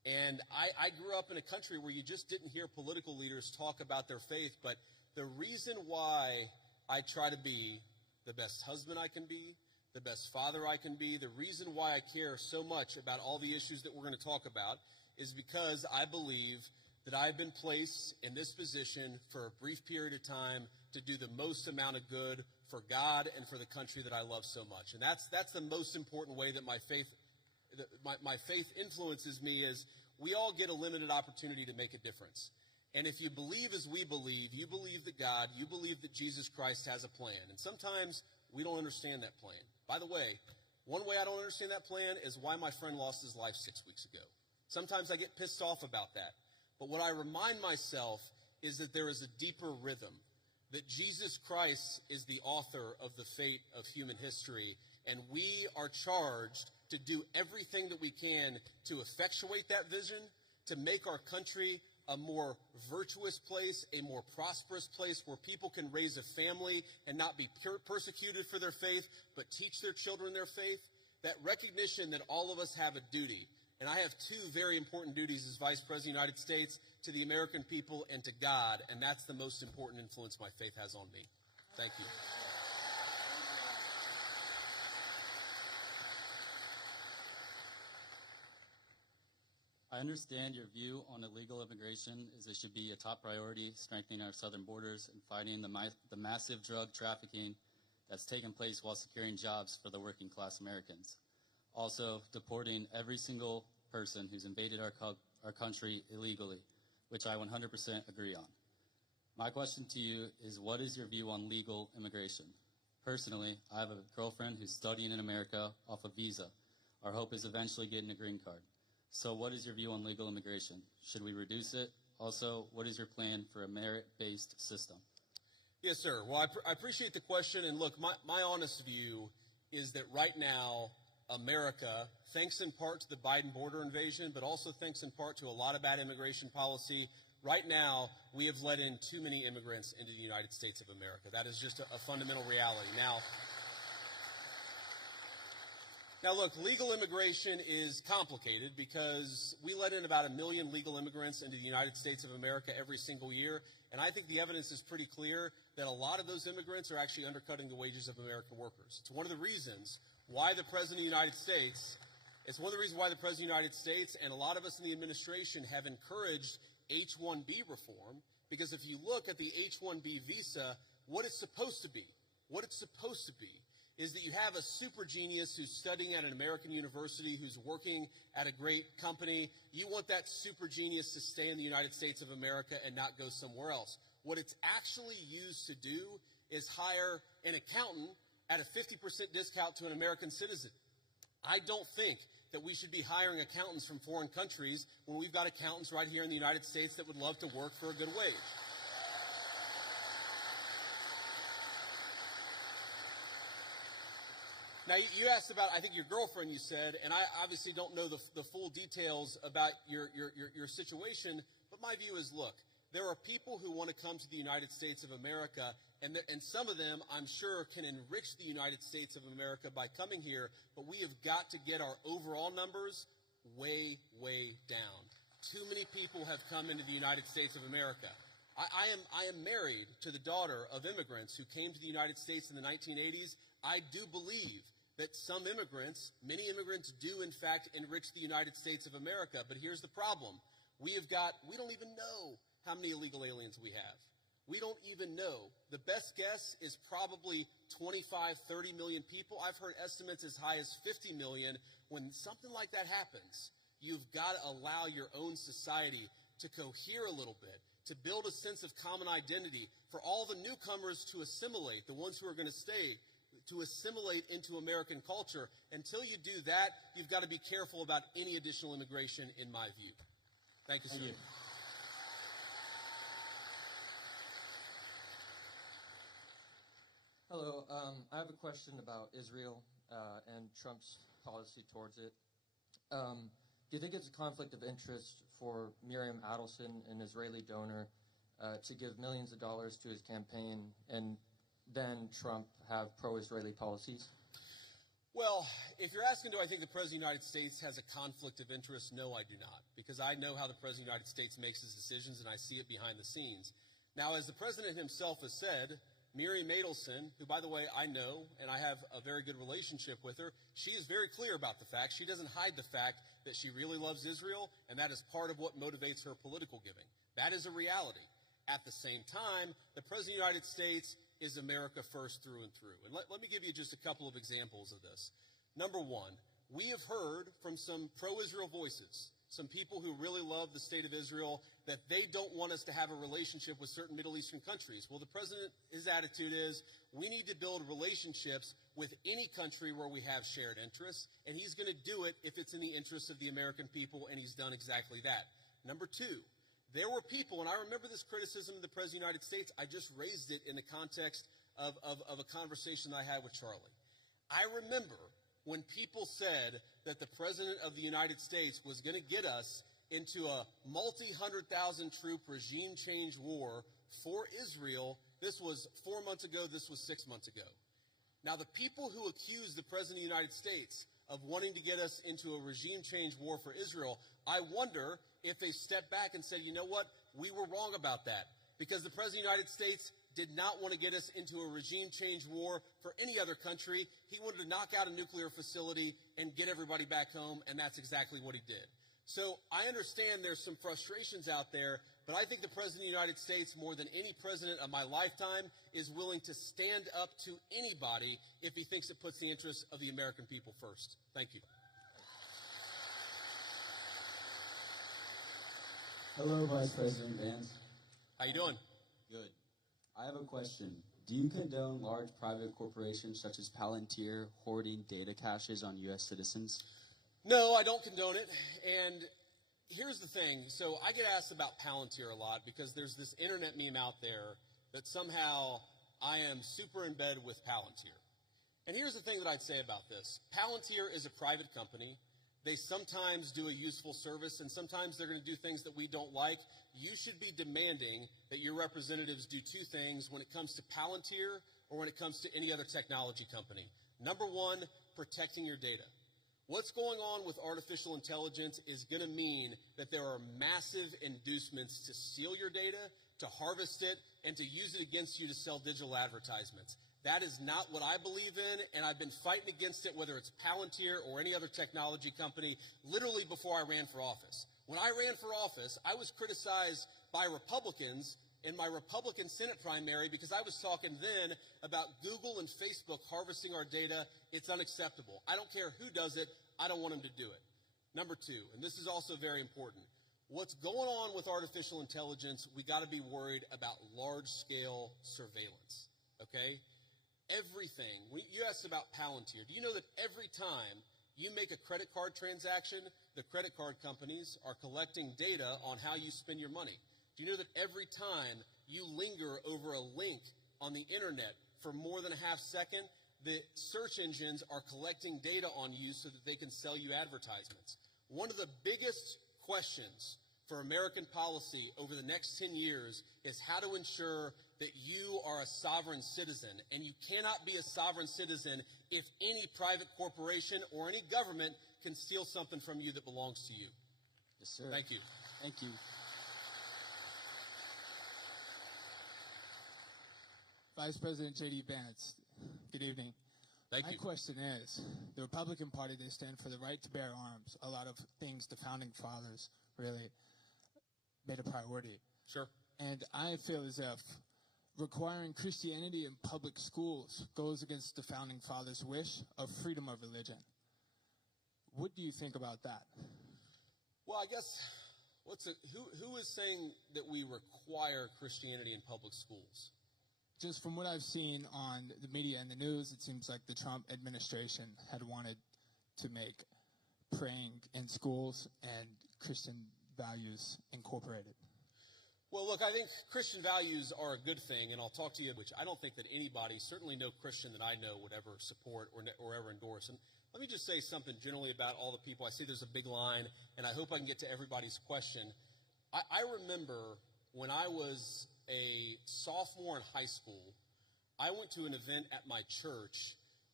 And I grew up in a country where you just didn't hear political leaders talk about their faith. But the reason why I try to be the best husband I can be, the best father I can be, the reason why I care so much about all the issues that we're going to talk about is because I believe that I've been placed in this position for a brief period of time to do the most amount of good for God and for the country that I love so much. And that's the most important way that my faith influences me is we all get a limited opportunity to make a difference. And if you believe as we believe, you believe that God, you believe that Jesus Christ has a plan. And sometimes we don't understand that plan. By the way, one way I don't understand that plan is why my friend lost his life 6 weeks ago. Sometimes I get pissed off about that. But what I remind myself is that there is a deeper rhythm, that Jesus Christ is the author of the fate of human history, and we are charged to do everything that we can to effectuate that vision, to make our country a more virtuous place, a more prosperous place where people can raise a family and not be persecuted for their faith, but teach their children their faith. That recognition that all of us have a duty. And I have two very important duties as Vice President of the United States to the American people and to God, and that's the most important influence my faith has on me. Thank you. I understand your view on illegal immigration is it should be a top priority, strengthening our southern borders and fighting the massive drug trafficking that's taken place while securing jobs for the working class Americans. Also, deporting every single person who's invaded our country illegally, which I 100% agree on. My question to you is, what is your view on legal immigration? Personally, I have a girlfriend who's studying in America off a visa. Our hope is eventually getting a green card. So what is your view on legal immigration? Should we reduce it? Also, what is your plan for a merit-based system? Yes, sir. Well, I appreciate the question. And look, my honest view is that right now, America, thanks in part to the Biden border invasion, but also thanks in part to a lot of bad immigration policy, right now we have let in too many immigrants into the United States of America. That is just a fundamental reality. Now, look, legal immigration is complicated because we let in about 1 million legal immigrants into the United States of America every single year, and I think the evidence is pretty clear that a lot of those immigrants are actually undercutting the wages of American workers. It's one of the reasons why the President of the United States, and a lot of us in the administration have encouraged H-1B reform, because if you look at the H-1B visa, what it's supposed to be is that you have a super genius who's studying at an American university, who's working at a great company. You want that super genius to stay in the United States of America and not go somewhere else. What it's actually used to do is hire an accountant at a 50% discount to an American citizen. I don't think that we should be hiring accountants from foreign countries when we've got accountants right here in the United States that would love to work for a good wage. Now, you asked about, I think, your girlfriend, you said, and I obviously don't know the full details about your situation, but my view is, look, there are people who want to come to the United States of America, and some of them, I'm sure, can enrich the United States of America by coming here, but we have got to get our overall numbers way, way down. Too many people have come into the United States of America. I am married to the daughter of immigrants who came to the United States in the 1980s. I do believe that some immigrants, many immigrants do in fact enrich the United States of America, but here's the problem. We don't even know how many illegal aliens we have. We don't even know. The best guess is probably 25, 30 million people. I've heard estimates as high as 50 million. When something like that happens, you've got to allow your own society to cohere a little bit, to build a sense of common identity, for all the newcomers to assimilate, the ones who are going to stay, to assimilate into American culture. Until you do that, you've got to be careful about any additional immigration, in my view. Thank you, sir. Thank you. Hello. I have a question about Israel and Trump's policy towards it. Do you think it's a conflict of interest for Miriam Adelson, an Israeli donor, to give millions of dollars to his campaign and then Trump have pro-Israeli policies? Well, if you're asking, do I think the President of the United States has a conflict of interest? No, I do not, because I know how the President of the United States makes his decisions, and I see it behind the scenes. Now, as the President himself has said, Miriam Adelson, who, by the way, I know, and I have a very good relationship with her, she is very clear about the fact. She doesn't hide the fact that she really loves Israel, and that is part of what motivates her political giving. That is a reality. At the same time, the President of the United States is America first through and through. And let me give you just a couple of examples of this. Number one, we have heard from some pro-Israel voices, some people who really love the state of Israel, that they don't want us to have a relationship with certain Middle Eastern countries. Well, the president, his attitude is, we need to build relationships with any country where we have shared interests, and he's going to do it if it's in the interest of the American people, and he's done exactly that. Number two, there were people, and I remember this criticism of the President of the United States, I just raised it in the context of a conversation I had with Charlie. I remember when people said that the President of the United States was going to get us into a multi-100,000 troop regime change war for Israel. This was 4 months ago. This was 6 months ago. Now, the people who accused the President of the United States of wanting to get us into a regime change war for Israel, I wonder if they stepped back and said, you know what, we were wrong about that, because the President of the United States did not want to get us into a regime change war for any other country. He wanted to knock out a nuclear facility and get everybody back home, and that's exactly what he did. So I understand there's some frustrations out there, but I think the President of the United States, more than any president of my lifetime, is willing to stand up to anybody if he thinks it puts the interests of the American people first. Thank you. Hello, Vice President Vance. How you doing? Good. I have a question. Do you condone large private corporations such as Palantir hoarding data caches on U.S. citizens? No, I don't condone it. And here's the thing. So I get asked about Palantir a lot because there's this internet meme out there that somehow I am super in bed with Palantir. And here's the thing that I'd say about this. Palantir is a private company. They sometimes do a useful service, and sometimes they're going to do things that we don't like. You should be demanding that your representatives do two things when it comes to Palantir or when it comes to any other technology company. Number one, protecting your data. What's going on with artificial intelligence is going to mean that there are massive inducements to steal your data, to harvest it, and to use it against you to sell digital advertisements. That is not what I believe in, and I've been fighting against it, whether it's Palantir or any other technology company, literally before I ran for office. When I ran for office, I was criticized by Republicans in my Republican Senate primary because I was talking then about Google and Facebook harvesting our data. It's unacceptable. I don't care who does it. I don't want them to do it. Number two, and this is also very important, what's going on with artificial intelligence, we got to be worried about large-scale surveillance, okay? Everything. You asked about Palantir. Do you know that every time you make a credit card transaction, the credit card companies are collecting data on how you spend your money? Do you know that every time you linger over a link on the internet for more than a half second, the search engines are collecting data on you so that they can sell you advertisements? One of the biggest questions for American policy over the next 10 years is how to ensure that you are a sovereign citizen. And you cannot be a sovereign citizen if any private corporation or any government can steal something from you that belongs to you. Yes, sir. Thank you. Thank you. Vice President J.D. Vance, good evening. Thank My you. question is, the Republican Party, they stand for the right to bear arms. A lot of things the founding fathers really made a priority. Sure. And I feel as if requiring Christianity in public schools goes against the founding fathers' wish of freedom of religion. What do you think about that? Well, I guess, who is saying that we require Christianity in public schools? Just from what I've seen on the media and the news, it seems like the Trump administration had wanted to make praying in schools and Christian values incorporated. Well, look, I think Christian values are a good thing, and I'll talk to you, which I don't think that anybody, certainly no Christian that I know, would ever support or ever endorse. And let me just say something generally about all the people. I see there's a big line, and I hope I can get to everybody's question. I remember when I was a sophomore in high school, I went to an event at my church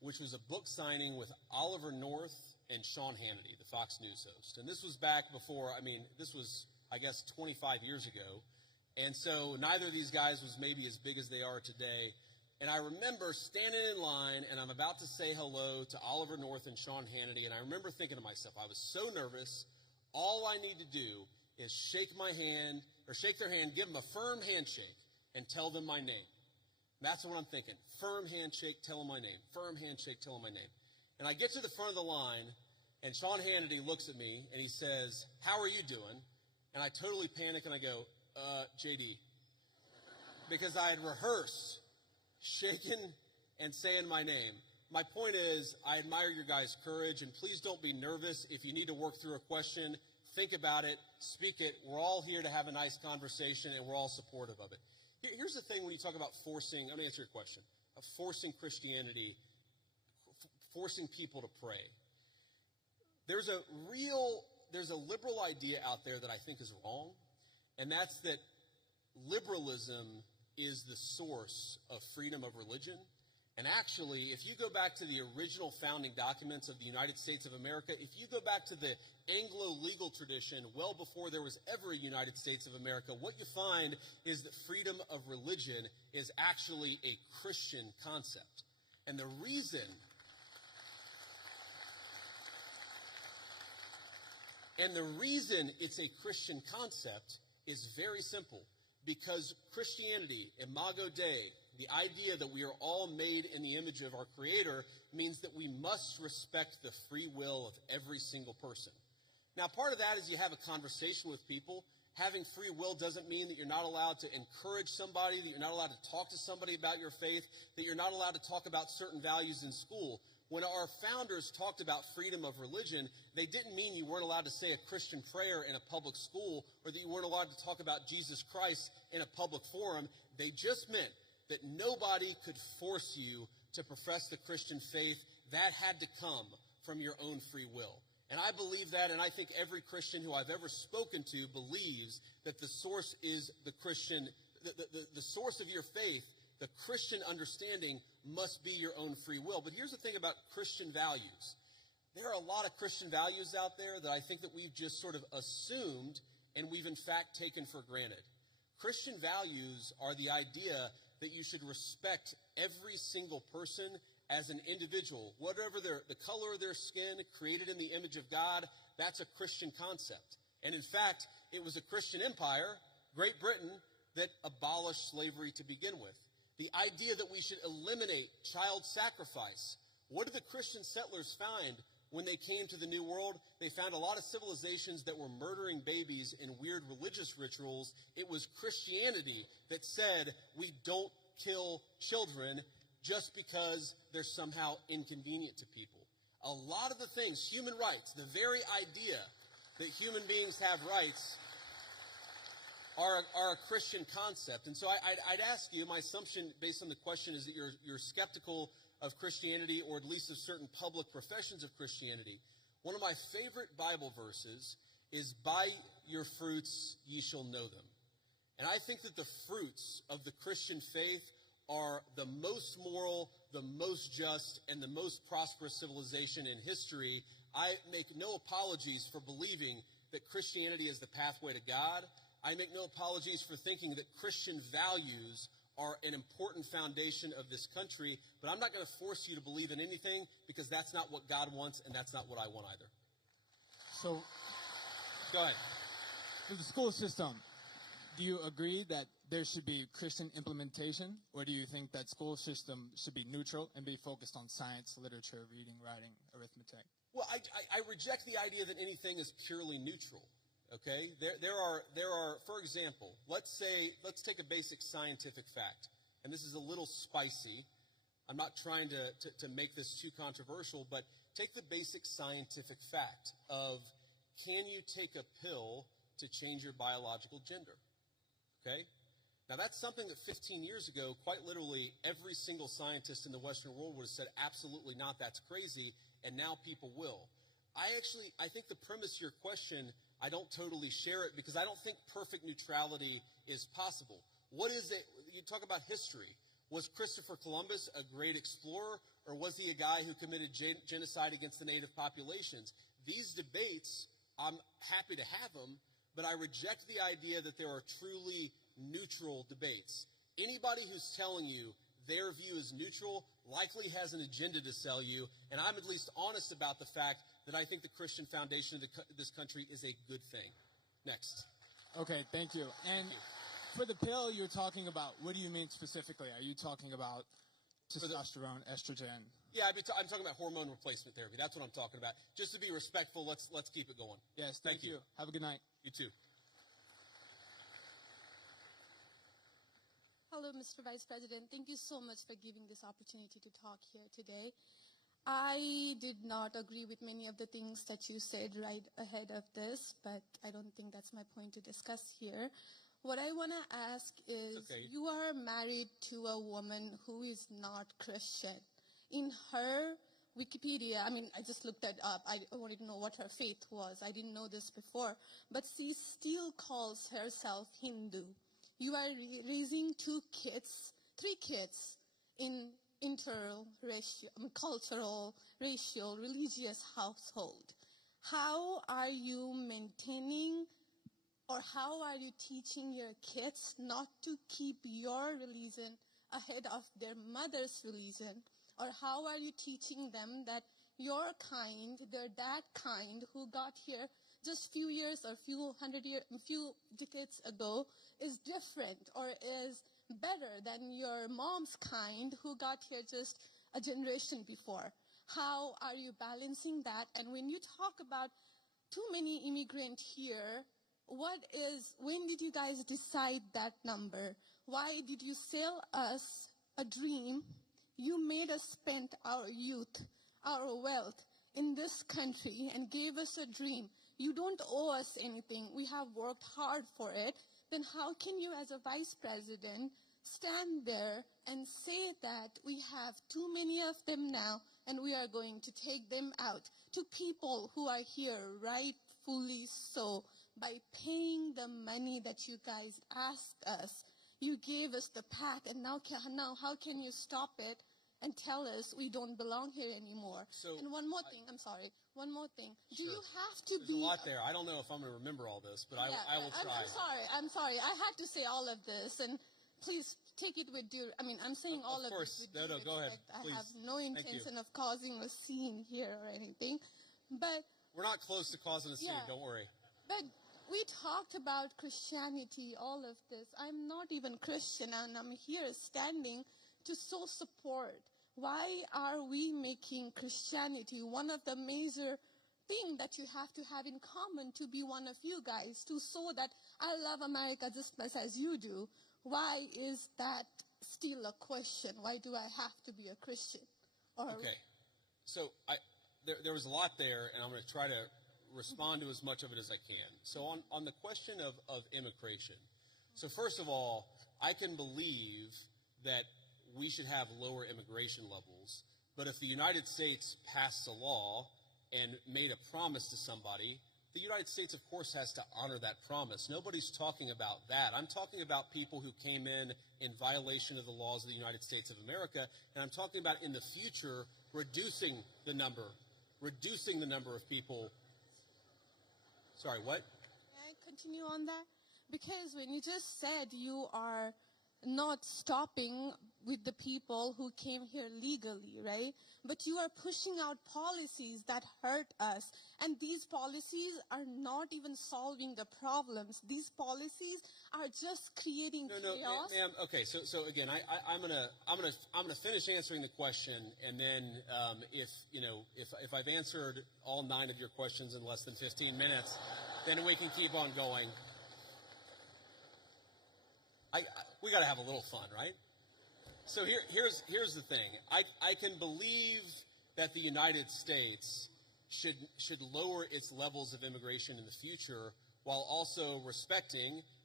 which was a book signing with Oliver North and Sean Hannity, the Fox News host. And this was back before, this was, I guess, 25 years ago. And so neither of these guys was maybe as big as they are today. And I remember standing in line, and I'm about to say hello to Oliver North and Sean Hannity, and I remember thinking to myself, I was so nervous, all I need to do is shake their hand, give them a firm handshake, and tell them my name. That's what I'm thinking. Firm handshake, tell them my name. Firm handshake, tell them my name. And I get to the front of the line, and Sean Hannity looks at me, and he says, "How are you doing?" And I totally panic, and I go, JD. Because I had rehearsed shaking and saying my name. My point is, I admire your guys' courage, and please don't be nervous. If you need to work through a question, think about it, speak it. We're all here to have a nice conversation, and we're all supportive of it. Here's the thing when you talk about forcing, I'm going to answer your question, of forcing Christianity, forcing people to pray. There's a liberal idea out there that I think is wrong, and that's that liberalism is the source of freedom of religion. And actually, if you go back to the original founding documents of the United States of America, if you go back to the Anglo legal tradition well before there was ever a United States of America, what you find is that freedom of religion is actually a Christian concept. And the reason it's a Christian concept is very simple. Because Christianity, Imago Dei, the idea that we are all made in the image of our Creator, means that we must respect the free will of every single person. Now, part of that is you have a conversation with people. Having free will doesn't mean that you're not allowed to encourage somebody, that you're not allowed to talk to somebody about your faith, that you're not allowed to talk about certain values in school. When our founders talked about freedom of religion, they didn't mean you weren't allowed to say a Christian prayer in a public school or that you weren't allowed to talk about Jesus Christ in a public forum. They just meant that nobody could force you to profess the Christian faith. That had to come from your own free will. And I believe that, and I think every Christian who I've ever spoken to believes that the source is the Christian, the source of your faith. The Christian understanding must be your own free will. But here's the thing about Christian values. There are a lot of Christian values out there that I think that we've just sort of assumed and we've in fact taken for granted. Christian values are the idea that you should respect every single person as an individual. Whatever the color of their skin, created in the image of God, that's a Christian concept. And in fact, it was a Christian empire, Great Britain, that abolished slavery to begin with. The idea that we should eliminate child sacrifice. What did the Christian settlers find when they came to the New World? They found a lot of civilizations that were murdering babies in weird religious rituals. It was Christianity that said we don't kill children just because they're somehow inconvenient to people. A lot of the things, human rights, the very idea that human beings have rights are a Christian concept. And so I'd ask you, my assumption based on the question is that you're skeptical of Christianity, or at least of certain public professions of Christianity. One of my favorite Bible verses is, "By your fruits ye shall know them." And I think that the fruits of the Christian faith are the most moral, the most just, and the most prosperous civilization in history. I make no apologies for believing that Christianity is the pathway to God. I make no apologies for thinking that Christian values are an important foundation of this country, but I'm not going to force you to believe in anything because that's not what God wants and that's not what I want either. So, go ahead. For the school system, do you agree that there should be Christian implementation, or do you think that school system should be neutral and be focused on science, literature, reading, writing, arithmetic? Well, I reject the idea that anything is purely neutral. Okay, there are, for example, let's take a basic scientific fact, and this is a little spicy. I'm not trying to make this too controversial, but take the basic scientific fact of, can you take a pill to change your biological gender? Okay, now that's something that 15 years ago, quite literally, every single scientist in the Western world would have said, absolutely not, that's crazy, and now people will. I think the premise of your question, I don't totally share it because I don't think perfect neutrality is possible. What is it? You talk about history. Was Christopher Columbus a great explorer, or was he a guy who committed genocide against the native populations? These debates, I'm happy to have them, but I reject the idea that there are truly neutral debates. Anybody who's telling you their view is neutral likely has an agenda to sell you, and I'm at least honest about the fact that I think the Christian foundation of this country is a good thing. Next. Okay, thank you. And for the pill you're talking about, what do you mean specifically? Are you talking about testosterone, estrogen? Yeah, I'm talking about hormone replacement therapy. That's what I'm talking about. Just to be respectful, let's keep it going. Yes, thank you. Have a good night. You too. Hello, Mr. Vice President. Thank you so much for giving this opportunity to talk here today. I did not agree with many of the things that you said right ahead of this, but I don't think that's my point to discuss here. What I want to ask is, you are married to a woman who is not Christian. In her Wikipedia, I mean, I just looked that up. I wanted to know what her faith was. I didn't know this before. But she still calls herself Hindu. You are raising three kids in cultural, racial, religious household. How are you maintaining, or how are you teaching your kids not to keep your religion ahead of their mother's religion? Or how are you teaching them that your kind, their dad kind, who got here just few years or few decades ago, is different or is better than your mom's kind, who got here just a generation before? How are you balancing that? And when you talk about too many immigrants here, when did you guys decide that number? Why did you sell us a dream? You made us spend our youth, our wealth in this country and gave us a dream. You don't owe us anything. We have worked hard for it. Then how can you, as a vice president, stand there and say that we have too many of them now and we are going to take them out to people who are here rightfully so by paying the money that you guys asked us? You gave us the pack, and now how can you stop it and tell us we don't belong here anymore? And one more thing. Do you have to There's a lot there. I don't know if I'm going to remember all this, but I will try. I'm sorry. I had to say all of this, and please take it with due. I mean, I'm saying all of this with due respect. Go ahead. Please. I have no intention of causing a scene here or anything, but we're not close to causing a scene. Yeah. Don't worry. But we talked about Christianity, all of this. I'm not even Christian, and I'm here standing to show support. Why are we making Christianity one of the major things that you have to have in common to be one of you guys, to show that I love America just as much as you do? Why is that still a question? Why do I have to be a Christian? Okay. So there was a lot there, and I'm going to try to respond to as much of it as I can. So on the question of immigration, so first of all, I can believe that we should have lower immigration levels, but if the United States passed a law and made a promise to somebody, the United States, of course, has to honor that promise. Nobody's talking about that. I'm talking about people who came in violation of the laws of the United States of America, and I'm talking about in the future reducing the number of people. Sorry, what? Can I continue on that? Because when you just said you are not stopping with the people who came here legally, right? But you are pushing out policies that hurt us. And these policies are not even solving the problems. These policies are just creating chaos. No, ma'am. Okay, so again, I'm gonna finish answering the question, and then if I've answered all 9 of your questions in less than 15 minutes, then we can keep on going. We got to have a little fun, right? So here's the thing. I can believe that the United States should lower its levels of immigration in the future while also respecting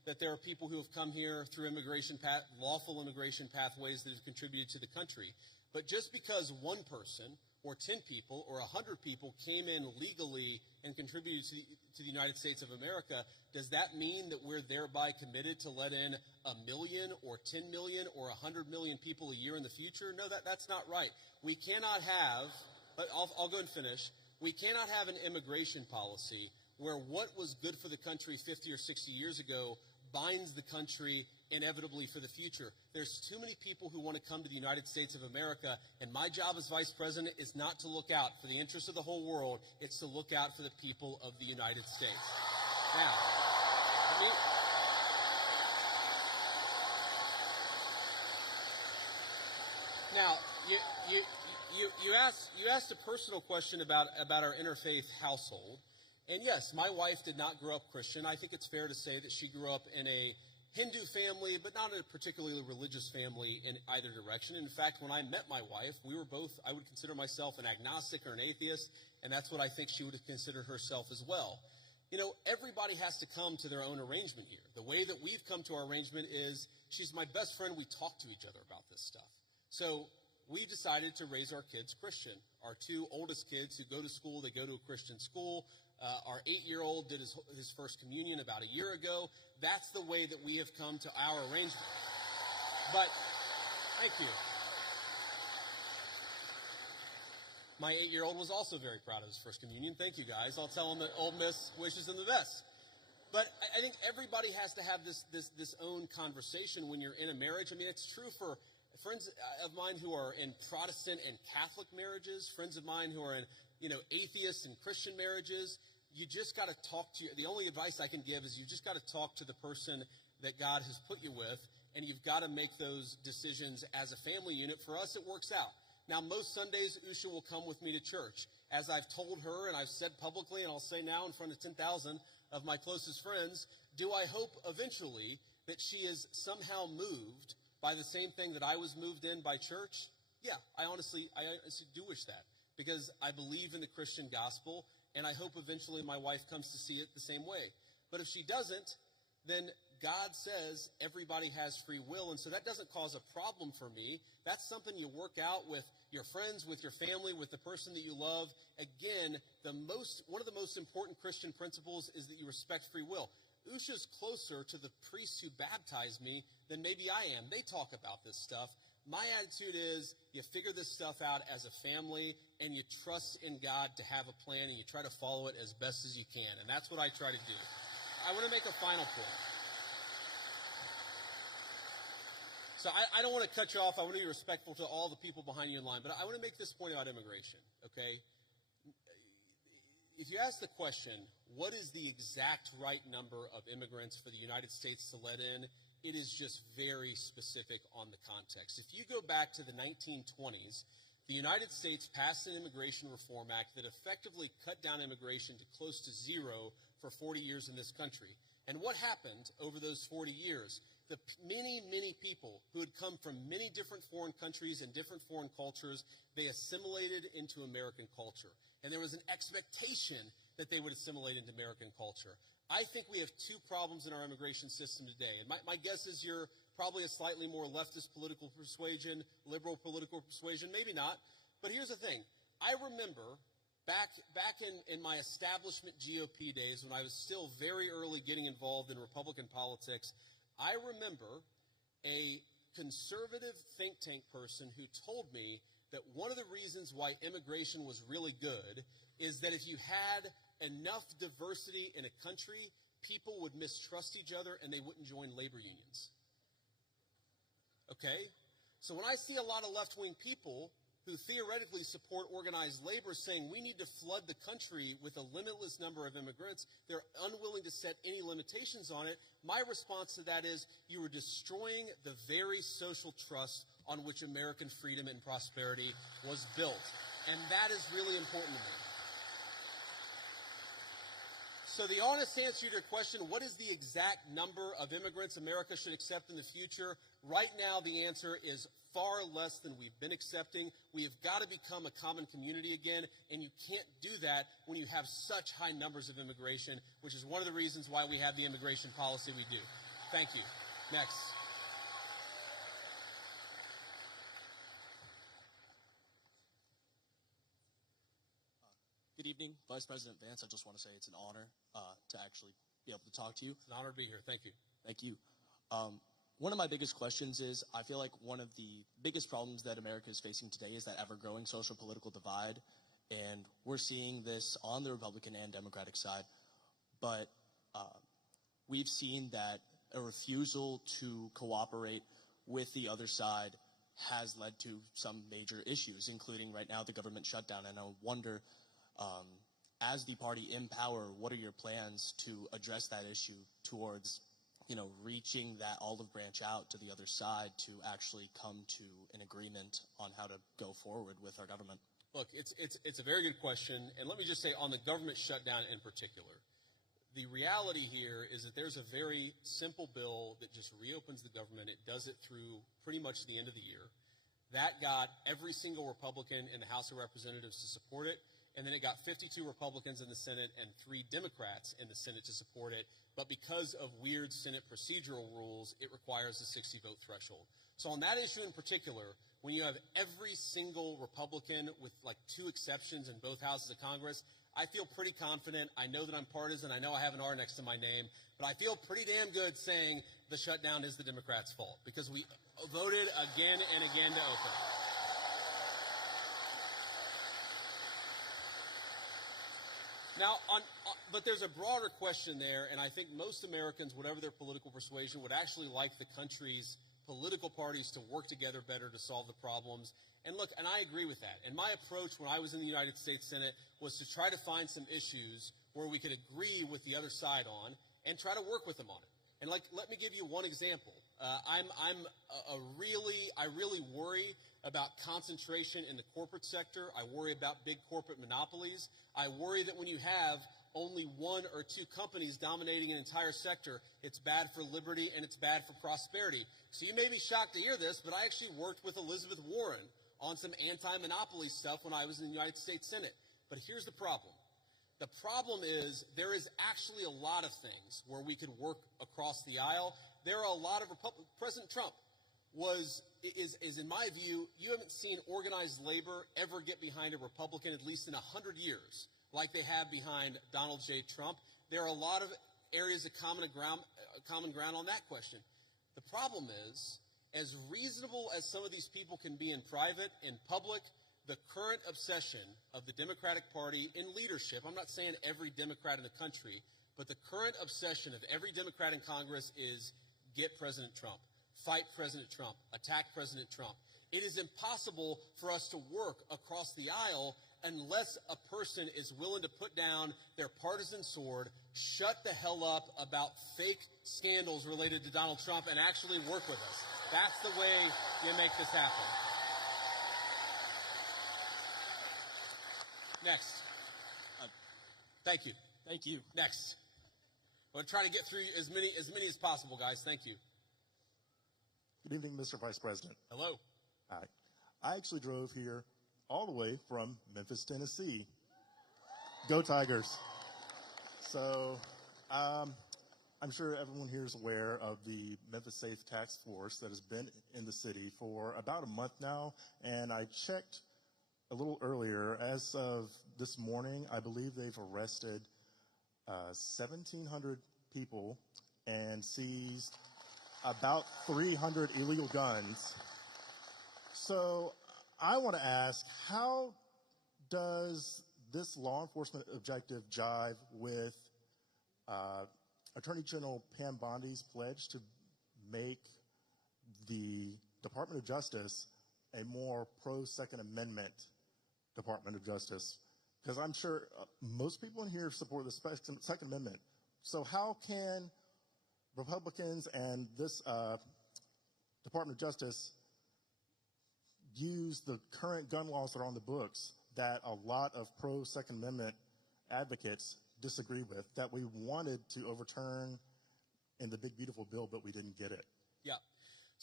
that there are people who have come here through lawful immigration pathways that have contributed to the country. But just because one person or 10 people or 100 people came in legally and contributed to the United States of America, does that mean that we're thereby committed to let in 1 million or 10 million or 100 million people a year in the future? No, that's not right. We cannot have, I'll go and finish, we cannot have an immigration policy where what was good for the country 50 or 60 years ago binds the country inevitably for the future. There's too many people who want to come to the United States of America, and my job as vice president is not to look out for the interests of the whole world. It's to look out for the people of the United States. Now, you asked a personal question about our interfaith household. And yes, my wife did not grow up Christian. I think it's fair to say that she grew up in a Hindu family, but not a particularly religious family in either direction. In fact, when I met my wife, we were both, I would consider myself an agnostic or an atheist, and that's what I think she would have considered herself as well. You know, everybody has to come to their own arrangement here. The way that we've come to our arrangement is she's my best friend. We talk to each other about this stuff. So we decided to raise our kids Christian. Our two oldest kids who go to school, they go to a Christian school. Our 8-year-old did his first communion about a year ago. That's the way that we have come to our arrangement. But, thank you. My 8-year-old was also very proud of his first communion. Thank you, guys. I'll tell him that Ole Miss wishes him the best. But I think everybody has to have this own conversation when you're in a marriage. I mean, it's true for friends of mine who are in Protestant and Catholic marriages, friends of mine who are in, atheist and Christian marriages. You just got to talk to the only advice I can give is you just got to talk to the person that God has put you with, and you've got to make those decisions as a family unit. For us, it works out. Now, most Sundays, Usha will come with me to church. As I've told her, and I've said publicly, and I'll say now in front of 10,000 of my closest friends, do I hope eventually that she is somehow moved by the same thing that I was moved in by church? Yeah, I honestly do wish that, because I believe in the Christian gospel, and I hope eventually my wife comes to see it the same way. But if she doesn't, then God says everybody has free will, and so that doesn't cause a problem for me. That's something you work out with your friends, with your family, with the person that you love. Again, one of the most important Christian principles is that you respect free will. Usha's closer to the priest who baptized me than maybe I am. They talk about this stuff. My attitude is you figure this stuff out as a family, and you trust in God to have a plan, and you try to follow it as best as you can. And that's what I try to do. I want to make a final point. So I don't want to cut you off. I want to be respectful to all the people behind you in line. But I want to make this point about immigration, okay? If you ask the question, what is the exact right number of immigrants for the United States to let in, it is just very specific on the context. If you go back to the 1920s, the United States passed an Immigration Reform Act that effectively cut down immigration to close to zero for 40 years in this country. And what happened over those 40 years? The many, many people who had come from many different foreign countries and different foreign cultures, they assimilated into American culture. And there was an expectation that they would assimilate into American culture. I think we have two problems in our immigration system today. And my guess is you're probably a slightly more leftist political persuasion, liberal political persuasion, maybe not. But here's the thing. I remember back in my establishment GOP days when I was still very early getting involved in Republican politics, I remember a conservative think tank person who told me that one of the reasons why immigration was really good is that if you had enough diversity in a country, people would mistrust each other and they wouldn't join labor unions. Okay? So when I see a lot of left-wing people who theoretically support organized labor saying we need to flood the country with a limitless number of immigrants, they're unwilling to set any limitations on it. My response to that is you are destroying the very social trust on which American freedom and prosperity was built. And that is really important to me. So the honest answer to your question, what is the exact number of immigrants America should accept in the future? Right now, the answer is far less than we've been accepting. We have got to become a common community again, and you can't do that when you have such high numbers of immigration, which is one of the reasons why we have the immigration policy we do. Thank you. Next. Good evening, Vice President Vance. I just want to say it's an honor to actually be able to talk to you. It's an honor to be here. Thank you. Thank you. One of my biggest questions is, I feel like one of the biggest problems that America is facing today is that ever-growing social political divide, and we're seeing this on the Republican and Democratic side. But we've seen that a refusal to cooperate with the other side has led to some major issues, including right now the government shutdown. And I wonder, as the party in power, what are your plans to address that issue towards, reaching that olive branch out to the other side to actually come to an agreement on how to go forward with our government? Look, it's a very good question, and let me just say on the government shutdown in particular, the reality here is that there's a very simple bill that just reopens the government. It does it through pretty much the end of the year. That got every single Republican in the House of Representatives to support it, and then it got 52 Republicans in the Senate and 3 Democrats in the Senate to support it. But because of weird Senate procedural rules, it requires a 60-vote threshold. So on that issue in particular, when you have every single Republican with like 2 exceptions in both houses of Congress, I feel pretty confident. I know that I'm partisan. I know I have an R next to my name. But I feel pretty damn good saying the shutdown is the Democrats' fault because we voted again and again to open it. Now, but there's a broader question there, and I think most Americans, whatever their political persuasion, would actually like the country's political parties to work together better to solve the problems. And look, and I agree with that. And my approach when I was in the United States Senate was to try to find some issues where we could agree with the other side on and try to work with them on it. And let me give you one example. I really worry about concentration in the corporate sector. I worry about big corporate monopolies. I worry that when you have only 1 or 2 companies dominating an entire sector, it's bad for liberty and it's bad for prosperity. So you may be shocked to hear this, but I actually worked with Elizabeth Warren on some anti-monopoly stuff when I was in the United States Senate. But here's the problem. The problem is there is actually a lot of things where we could work across the aisle. There are a lot of President Trump is in my view, you haven't seen organized labor ever get behind a Republican at least in 100 years like they have behind Donald J. Trump. There are a lot of areas of common ground on that question. The problem is, as reasonable as some of these people can be in private, in public, the current obsession of the Democratic Party in leadership, I'm not saying every Democrat in the country, but the current obsession of every Democrat in Congress is get President Trump, fight President Trump, attack President Trump. It is impossible for us to work across the aisle unless a person is willing to put down their partisan sword, shut the hell up about fake scandals related to Donald Trump, and actually work with us. That's the way you make this happen. Next. Thank you. Thank you. Next. We'll try to get through as many as possible, guys. Thank you. Good evening, Mr. Vice President. Hello. Hi. I actually drove here all the way from Memphis, Tennessee. Go Tigers. So I'm sure everyone here is aware of the Memphis Safe Task Force that has been in the city for about a month now. And I checked a little earlier. As of this morning, I believe they've arrested 1,700 people and seized about 300 illegal guns. So I want to ask, how does this law enforcement objective jive with Attorney General Pam Bondi's pledge to make the Department of Justice a more pro-Second Amendment Department of Justice? Because I'm sure most people in here support the Second Amendment. So how can Republicans and this Department of Justice use the current gun laws that are on the books that a lot of pro-Second Amendment advocates disagree with, that we wanted to overturn in the big beautiful bill, but we didn't get it? Yeah.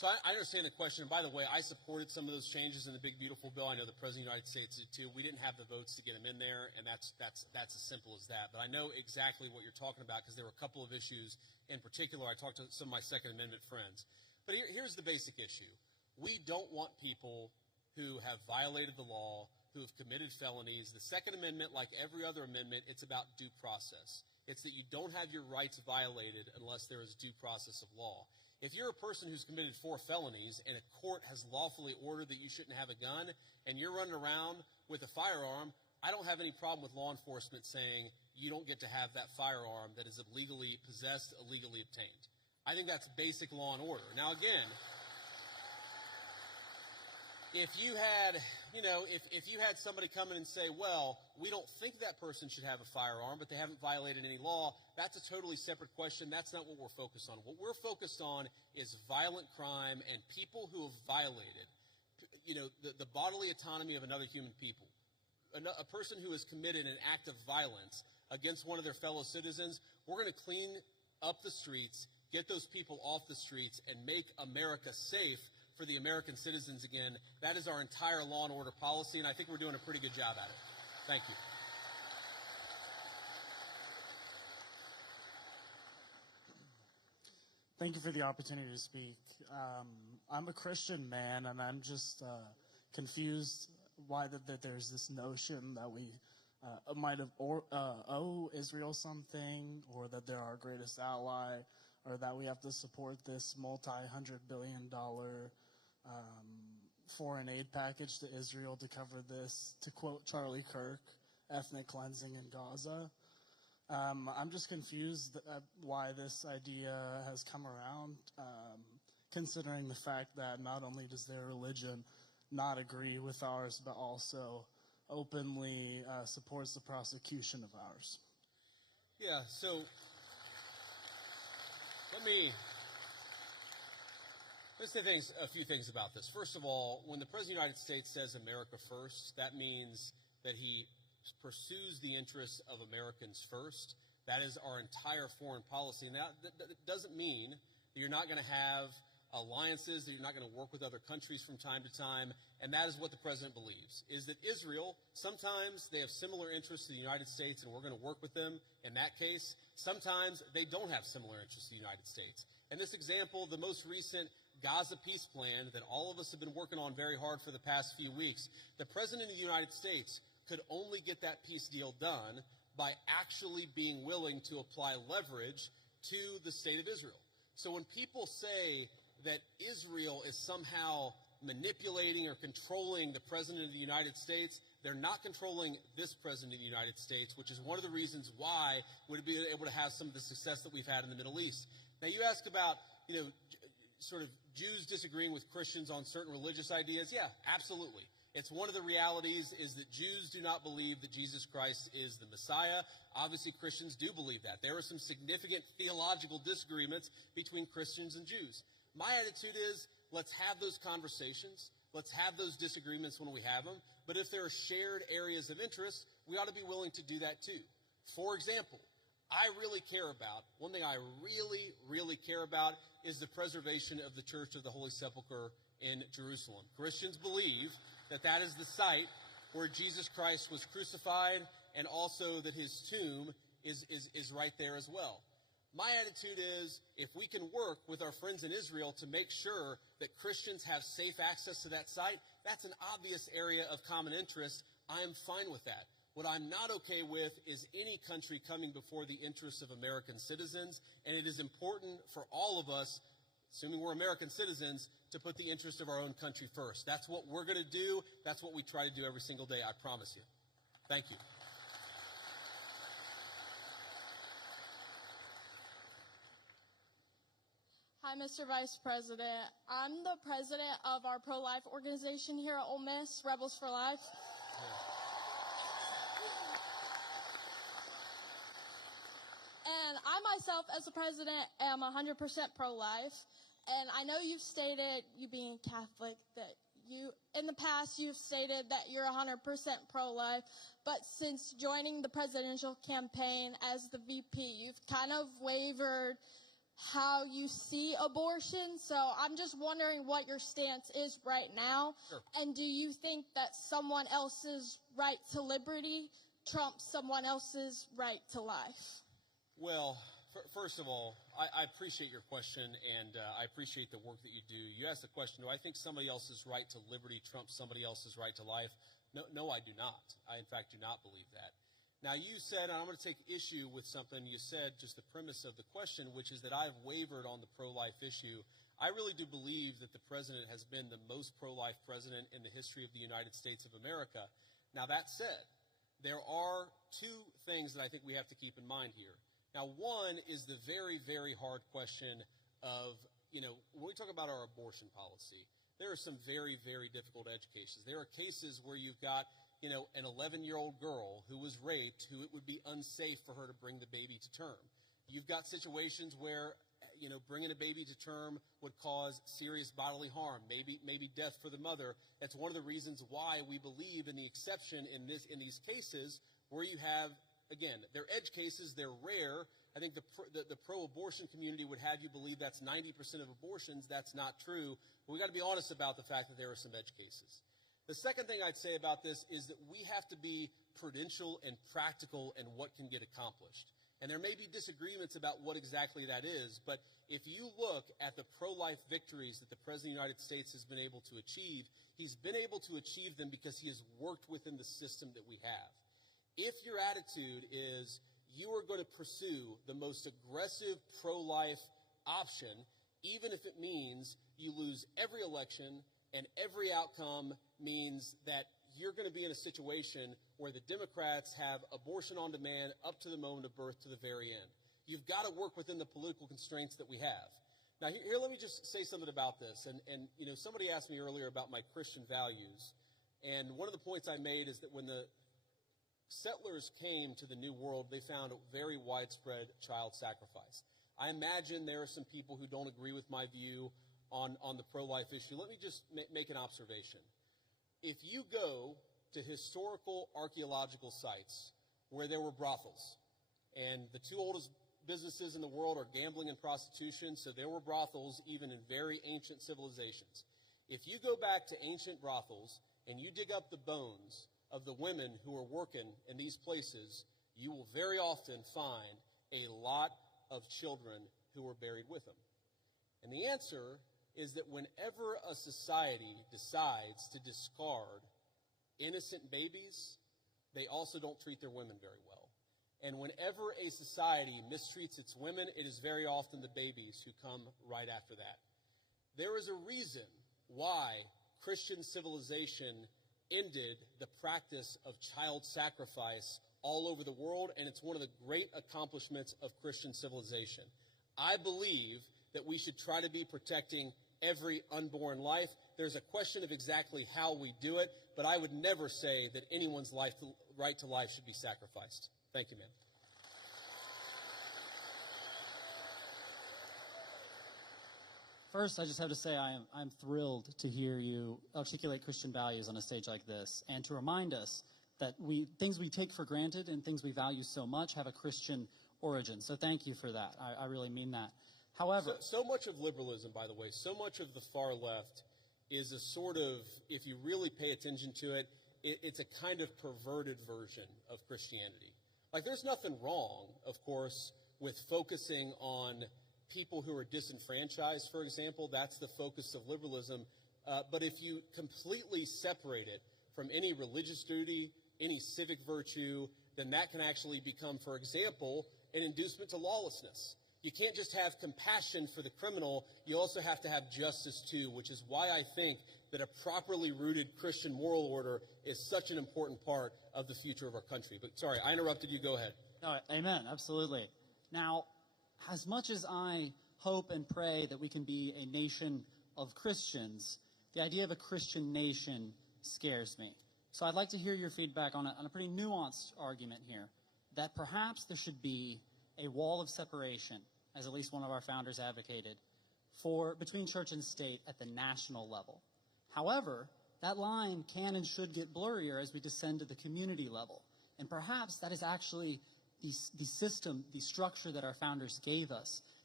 So I understand the question. And by the way, I supported some of those changes in the Big Beautiful Bill. I know the President of the United States did too. We didn't have the votes to get them in there, and that's as simple as that. But I know exactly what you're talking about because there were a couple of issues in particular. I talked to some of my Second Amendment friends. But here's the basic issue. We don't want people who have violated the law, who have committed felonies. The Second Amendment, like every other amendment, it's about due process. It's that you don't have your rights violated unless there is due process of law. If you're a person who's committed 4 felonies and a court has lawfully ordered that you shouldn't have a gun and you're running around with a firearm, I don't have any problem with law enforcement saying you don't get to have that firearm that is illegally possessed, illegally obtained. I think that's basic law and order. Now, again, if you had somebody come in and say, well, we don't think that person should have a firearm, but they haven't violated any law, that's a totally separate question. That's not what we're focused on. What we're focused on is violent crime and people who have violated, the bodily autonomy of another human people. A person who has committed an act of violence against one of their fellow citizens, we're going to clean up the streets, get those people off the streets, and make America safe for the American citizens again. That is our entire law and order policy, and I think we're doing a pretty good job at it. Thank you. Thank you for the opportunity to speak. I'm a Christian man, and I'm just confused why that there's this notion that we might have owe Israel something, or that they're our greatest ally, or that we have to support this multi-hundred-billion-dollar foreign aid package to Israel to cover this, to quote Charlie Kirk, ethnic cleansing in Gaza. I'm just confused at why this idea has come around, considering the fact that not only does their religion not agree with ours, but also openly supports the prosecution of ours. Yeah, so let's say a few things about this. First of all, when the President of the United States says America first, that means that he pursues the interests of Americans first. That is our entire foreign policy. Now, that doesn't mean that you're not going to have alliances, that you're not going to work with other countries from time to time, and that is what the President believes, is that Israel, sometimes they have similar interests to the United States, and we're going to work with them in that case. Sometimes they don't have similar interests to the United States. And this example, the most recent Gaza peace plan that all of us have been working on very hard for the past few weeks, the President of the United States could only get that peace deal done by actually being willing to apply leverage to the state of Israel. So when people say that Israel is somehow manipulating or controlling the President of the United States, they're not controlling this President of the United States, which is one of the reasons why we'd be able to have some of the success that we've had in the Middle East. Now, you ask about, sort of Jews disagreeing with Christians on certain religious ideas. Yeah, absolutely. It's one of the realities is that Jews do not believe that Jesus Christ is the Messiah. Obviously, Christians do believe that. There are some significant theological disagreements between Christians and Jews. My attitude is, let's have those conversations. Let's have those disagreements when we have them. But if there are shared areas of interest, we ought to be willing to do that too. For example, one thing I really, really care about is the preservation of the Church of the Holy Sepulchre in Jerusalem. Christians believe that is the site where Jesus Christ was crucified, and also that his tomb is right there as well. My attitude is, if we can work with our friends in Israel to make sure that Christians have safe access to that site, that's an obvious area of common interest. I am fine with that. What I'm not okay with is any country coming before the interests of American citizens, and it is important for all of us, assuming we're American citizens, to put the interest of our own country first. That's what we're going to do. That's what we try to do every single day, I promise you. Thank you. Hi, Mr. Vice President. I'm the president of our pro-life organization here at Ole Miss, Rebels for Life. And I myself, as a president, am 100% pro-life. And I know you've stated, you being Catholic, that in the past you've stated that you're 100% pro-life. But since joining the presidential campaign as the VP, you've kind of wavered how you see abortion. So I'm just wondering what your stance is right now. Sure. And do you think that someone else's right to liberty trumps someone else's right to life? Well, first of all, I appreciate your question, and I appreciate the work that you do. You asked the question, do I think somebody else's right to liberty trumps somebody else's right to life? No, I do not. I, in fact, do not believe that. Now, you said, and I'm going to take issue with something you said, just the premise of the question, which is that I've wavered on the pro-life issue. I really do believe that the president has been the most pro-life president in the history of the United States of America. Now, that said, there are two things that I think we have to keep in mind here. Now, one is the very, very hard question of, when we talk about our abortion policy, there are some very, very difficult edge cases. There are cases where you've got, an 11-year-old girl who was raped, who it would be unsafe for her to bring the baby to term. You've got situations where, bringing a baby to term would cause serious bodily harm, maybe death for the mother. That's one of the reasons why we believe in the exception in these cases where you have, again, they're edge cases, they're rare. I think the pro-abortion community would have you believe that's 90% of abortions. That's not true. But we got to be honest about the fact that there are some edge cases. The second thing I'd say about this is that we have to be prudential and practical in what can get accomplished. And there may be disagreements about what exactly that is, but if you look at the pro-life victories that the President of the United States has been able to achieve, he's been able to achieve them because he has worked within the system that we have. If your attitude is you are going to pursue the most aggressive pro-life option, even if it means you lose every election and every outcome means that you're going to be in a situation where the Democrats have abortion on demand up to the moment of birth to the very end. You've got to work within the political constraints that we have. Now, here let me just say something about this. And somebody asked me earlier about my Christian values. And one of the points I made is that when the settlers came to the New World, they found a very widespread child sacrifice. I imagine there are some people who don't agree with my view on the pro-life issue. Let me just make an observation. If you go to historical archaeological sites where there were brothels, and the two oldest businesses in the world are gambling and prostitution, so there were brothels even in very ancient civilizations. If you go back to ancient brothels and you dig up the bones of the women who were working in these places, you will very often find a lot of children who were buried with them. And the answer is that whenever a society decides to discard innocent babies, they also don't treat their women very well. And whenever a society mistreats its women, it is very often the babies who come right after that. There is a reason why Christian civilization ended the practice of child sacrifice all over the world, and it's one of the great accomplishments of Christian civilization. I believe that we should try to be protecting every unborn life. There's a question of exactly how we do it, but I would never say that anyone's right to life should be sacrificed. Thank you, ma'am. First, I just have to say I'm thrilled to hear you articulate Christian values on a stage like this, and to remind us that things we take for granted and things we value so much have a Christian origin. So thank you for that. I really mean that. However, so much of liberalism, by the way, so much of the far left is a sort of, if you really pay attention to it, it's a kind of perverted version of Christianity. Like, there's nothing wrong, of course, with focusing on people who are disenfranchised, for example. That's the focus of liberalism. But if you completely separate it from any religious duty, any civic virtue, then that can actually become, for example, an inducement to lawlessness. You can't just have compassion for the criminal. You also have to have justice, too, which is why I think that a properly rooted Christian moral order is such an important part of the future of our country. But sorry, I interrupted you. Go ahead. No, amen. Absolutely. Now, as much as I hope and pray that we can be a nation of Christians, the idea of a Christian nation scares me. So I'd like to hear your feedback on a pretty nuanced argument here, that perhaps there should be a wall of separation, as at least one of our founders advocated, between church and state at the national level. However, that line can and should get blurrier as we descend to the community level. And perhaps that is actually the system, the structure that our founders gave us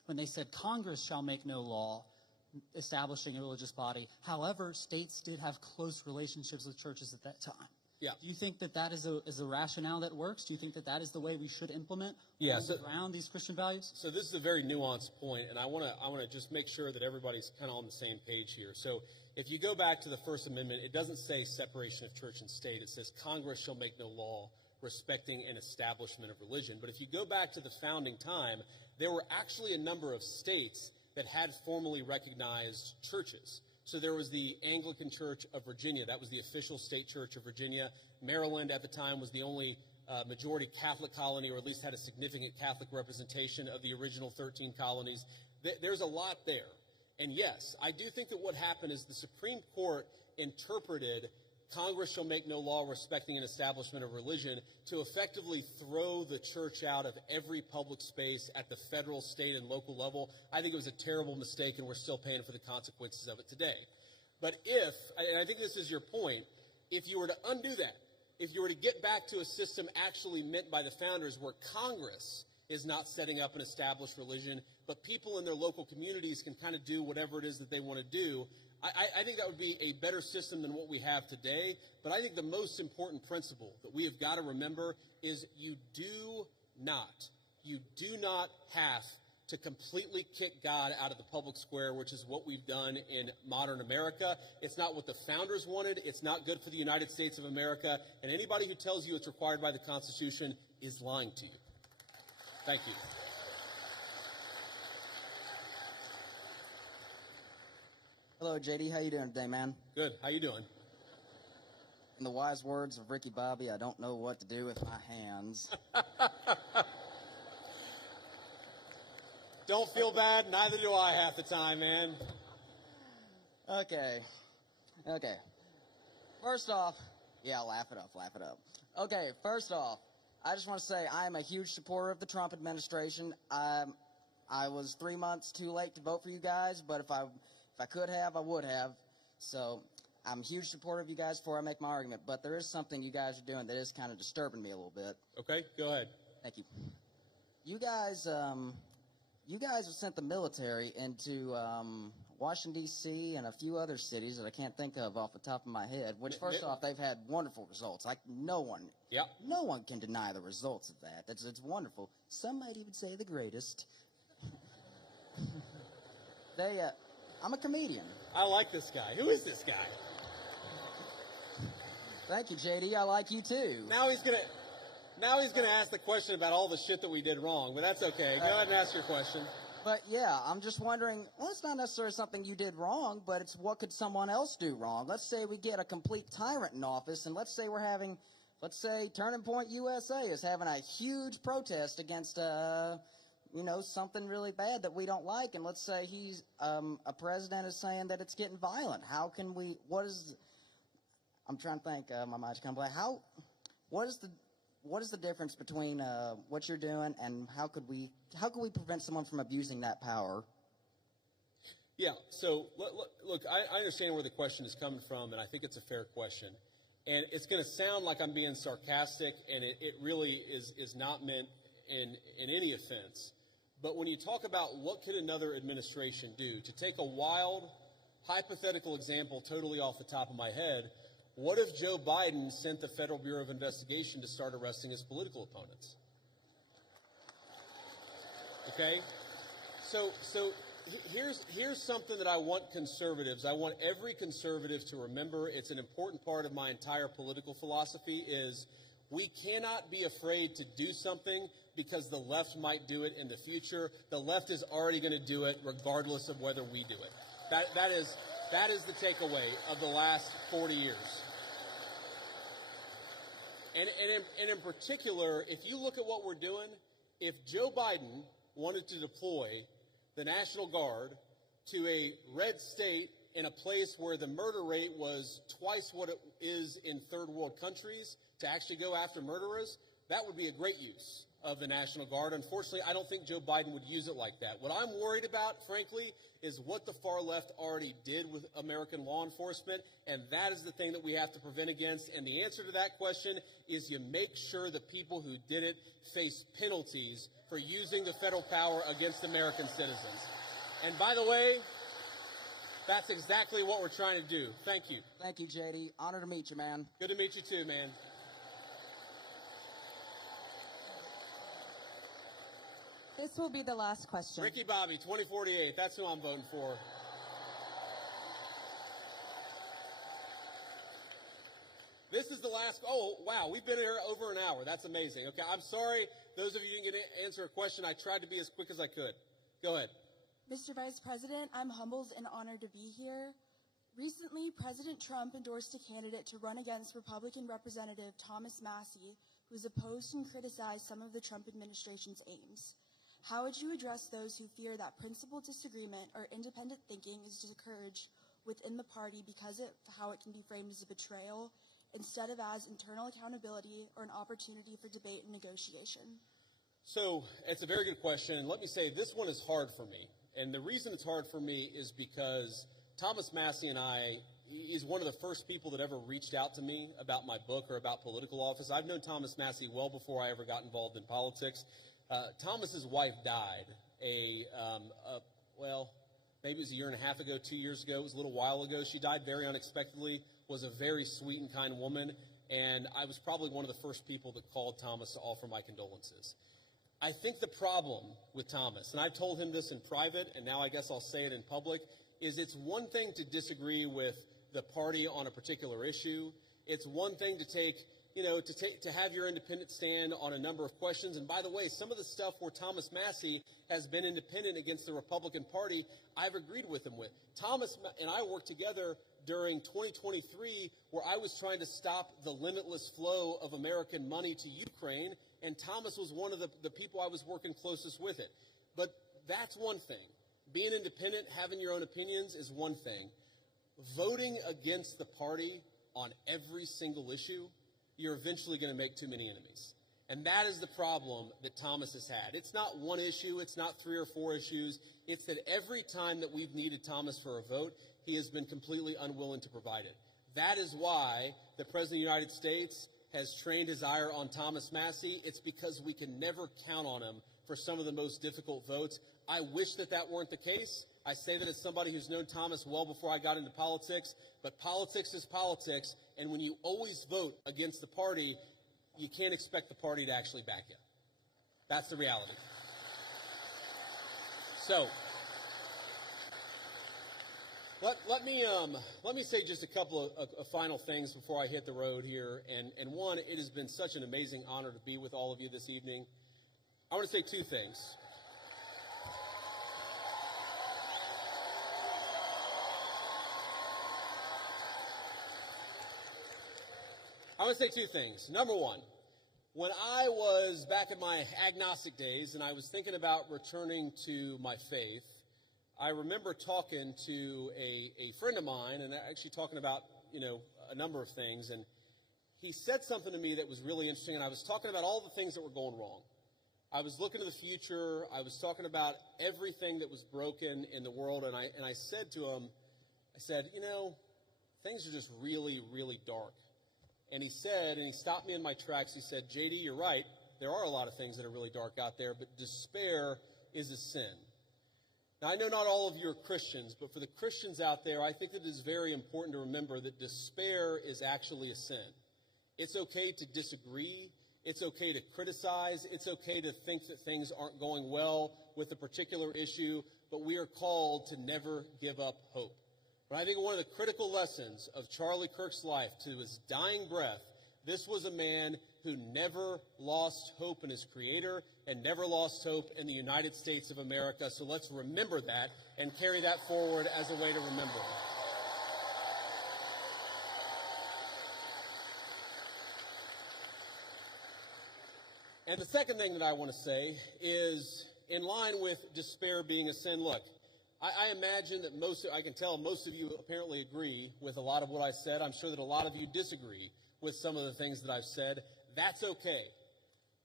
when they said Congress shall make no law establishing a religious body. However, states did have close relationships with churches at that time. Yeah. Do you think that that is a rationale that works? Do you think that that is the way we should implement around these Christian values? So this is a very nuanced point, and I want to just make sure that everybody's kind of on the same page here. So if you go back to the First Amendment, it doesn't say separation of church and state. It says Congress shall make no law respecting an establishment of religion. But if you go back to the founding time, there were actually a number of states that had formally recognized churches. So there was the Anglican Church of Virginia. That was the official state church of Virginia. Maryland at the time was the only majority Catholic colony, or at least had a significant Catholic representation of the original 13 colonies. There's a lot there. And yes, I do think that what happened is the Supreme Court interpreted Congress shall make no law respecting an establishment of religion to effectively throw the church out of every public space at the federal, state, and local level. I think it was a terrible mistake, and we're still paying for the consequences of it today. But and I think this is your point, if you were to undo that, if you were to get back to a system actually meant by the founders where Congress is not setting up an established religion, but people in their local communities can kind of do whatever it is that they want to do, I think that would be a better system than what we have today. But I think the most important principle that we have got to remember is you do not have to completely kick God out of the public square, which is what we've done in modern America. It's not what the founders wanted. It's not good for the United States of America. And anybody who tells you it's required by the Constitution is lying to you. Thank you. Hello, JD. How you doing today, man? Good. How you doing? In the wise words of Ricky Bobby, I don't know what to do with my hands. Don't feel bad. Neither do I half the time, man. Okay. First off, yeah, laugh it up. Okay, first off, I just want to say I am a huge supporter of the Trump administration. I was 3 months too late to vote for you guys, but if I could have, I would have. So I'm a huge supporter of you guys before I make my argument. But there is something you guys are doing that is kind of disturbing me a little bit. Okay, go ahead. Thank you. You guys have sent the military into Washington, D.C. and a few other cities that I can't think of off the top of my head, which, first off, they've had wonderful results. Like, no one can deny the results of that. It's wonderful. Some might even say the greatest. I'm a comedian. I like this guy. Who is this guy? Thank you, JD. I like you too. Now he's gonna ask the question about all the shit that we did wrong, but that's okay. Go ahead and ask your question. But yeah, I'm just wondering, well, it's not necessarily something you did wrong, but it's what could someone else do wrong? Let's say we get a complete tyrant in office, and let's say Turning Point USA is having a huge protest against something really bad that we don't like, and let's say he's a president is saying that it's getting violent. How can we? I'm trying to think. My mind's kind of blank. What is the difference between what you're doing and how could we prevent someone from abusing that power? Yeah. So look, I understand where the question is coming from, and I think it's a fair question. And it's going to sound like I'm being sarcastic, and it really is not meant in any offense. But when you talk about what could another administration do, to take a wild, hypothetical example totally off the top of my head, what if Joe Biden sent the Federal Bureau of Investigation to start arresting his political opponents? Okay? So here's something that I want I want every conservative to remember. It's an important part of my entire political philosophy is we cannot be afraid to do something because the left might do it in the future. The left is already going to do it regardless of whether we do it. That is the takeaway of the last 40 years. And in particular, if you look at what we're doing, if Joe Biden wanted to deploy the National Guard to a red state in a place where the murder rate was twice what it is in third world countries to actually go after murderers, that would be a great use of the National Guard. Unfortunately, I don't think Joe Biden would use it like that. What I'm worried about, frankly, is what the far left already did with American law enforcement, and that is the thing that we have to prevent against. And the answer to that question is you make sure the people who did it face penalties for using the federal power against American citizens. And by the way, that's exactly what we're trying to do. Thank you. Thank you, JD. Honor to meet you, man. Good to meet you too, man. This will be the last question. Ricky Bobby, 2048. That's who I'm voting for. This is the last. Oh, wow. We've been here over an hour. That's amazing. Okay, I'm sorry. Those of you who didn't get to answer a question, I tried to be as quick as I could. Go ahead. Mr. Vice President, I'm humbled and honored to be here. Recently, President Trump endorsed a candidate to run against Republican Representative Thomas Massie, who has opposed and criticized some of the Trump administration's aims. How would you address those who fear that principled disagreement or independent thinking is discouraged within the party because of how it can be framed as a betrayal instead of as internal accountability or an opportunity for debate and negotiation? So it's a very good question. And let me say, this one is hard for me. And the reason it's hard for me is because Thomas Massie and I, he's one of the first people that ever reached out to me about my book or about political office. I've known Thomas Massie well before I ever got involved in politics. Thomas's wife died well, maybe it was a year and a half ago, 2 years ago. It was a little while ago. She died very unexpectedly, was a very sweet and kind woman, and I was probably one of the first people that called Thomas to offer my condolences. I think the problem with Thomas, and I've told him this in private, and now I guess I'll say it in public, is it's one thing to disagree with the party on a particular issue. It's one thing to have your independent stand on a number of questions. And by the way, some of the stuff where Thomas Massie has been independent against the Republican Party, I've agreed with him with. Thomas and I worked together during 2023 where I was trying to stop the limitless flow of American money to Ukraine, and Thomas was one of the people I was working closest with it. But that's one thing. Being independent, having your own opinions is one thing. Voting against the party on every single issue, you're eventually going to make too many enemies. And that is the problem that Thomas has had. It's not one issue. It's not 3 or 4 issues. It's that every time that we've needed Thomas for a vote, he has been completely unwilling to provide it. That is why the President of the United States has trained his ire on Thomas Massie. It's because we can never count on him for some of the most difficult votes. I wish that that weren't the case. I say that as somebody who's known Thomas well before I got into politics, but politics is politics, and when you always vote against the party, you can't expect the party to actually back you. That's the reality. So, let me say just a couple of final things before I hit the road here. And one, it has been such an amazing honor to be with all of you this evening. I want to say 2 things. I want to say 2 things. Number one, when I was back in my agnostic days and I was thinking about returning to my faith, I remember talking to a friend of mine and actually talking about, a number of things. And he said something to me that was really interesting. And I was talking about all the things that were going wrong. I was looking to the future. I was talking about everything that was broken in the world. And I said to him, things are just really, really dark. And he stopped me in my tracks. He said, JD, you're right. There are a lot of things that are really dark out there, but despair is a sin. Now, I know not all of you are Christians, but for the Christians out there, I think it is very important to remember that despair is actually a sin. It's okay to disagree. It's okay to criticize. It's okay to think that things aren't going well with a particular issue, but we are called to never give up hope. But I think one of the critical lessons of Charlie Kirk's life to his dying breath, this was a man who never lost hope in his Creator and never lost hope in the United States of America. So let's remember that and carry that forward as a way to remember. And the second thing that I want to say is, in line with despair being a sin, look, I imagine that I can tell most of you apparently agree with a lot of what I said. I'm sure that a lot of you disagree with some of the things that I've said. That's okay.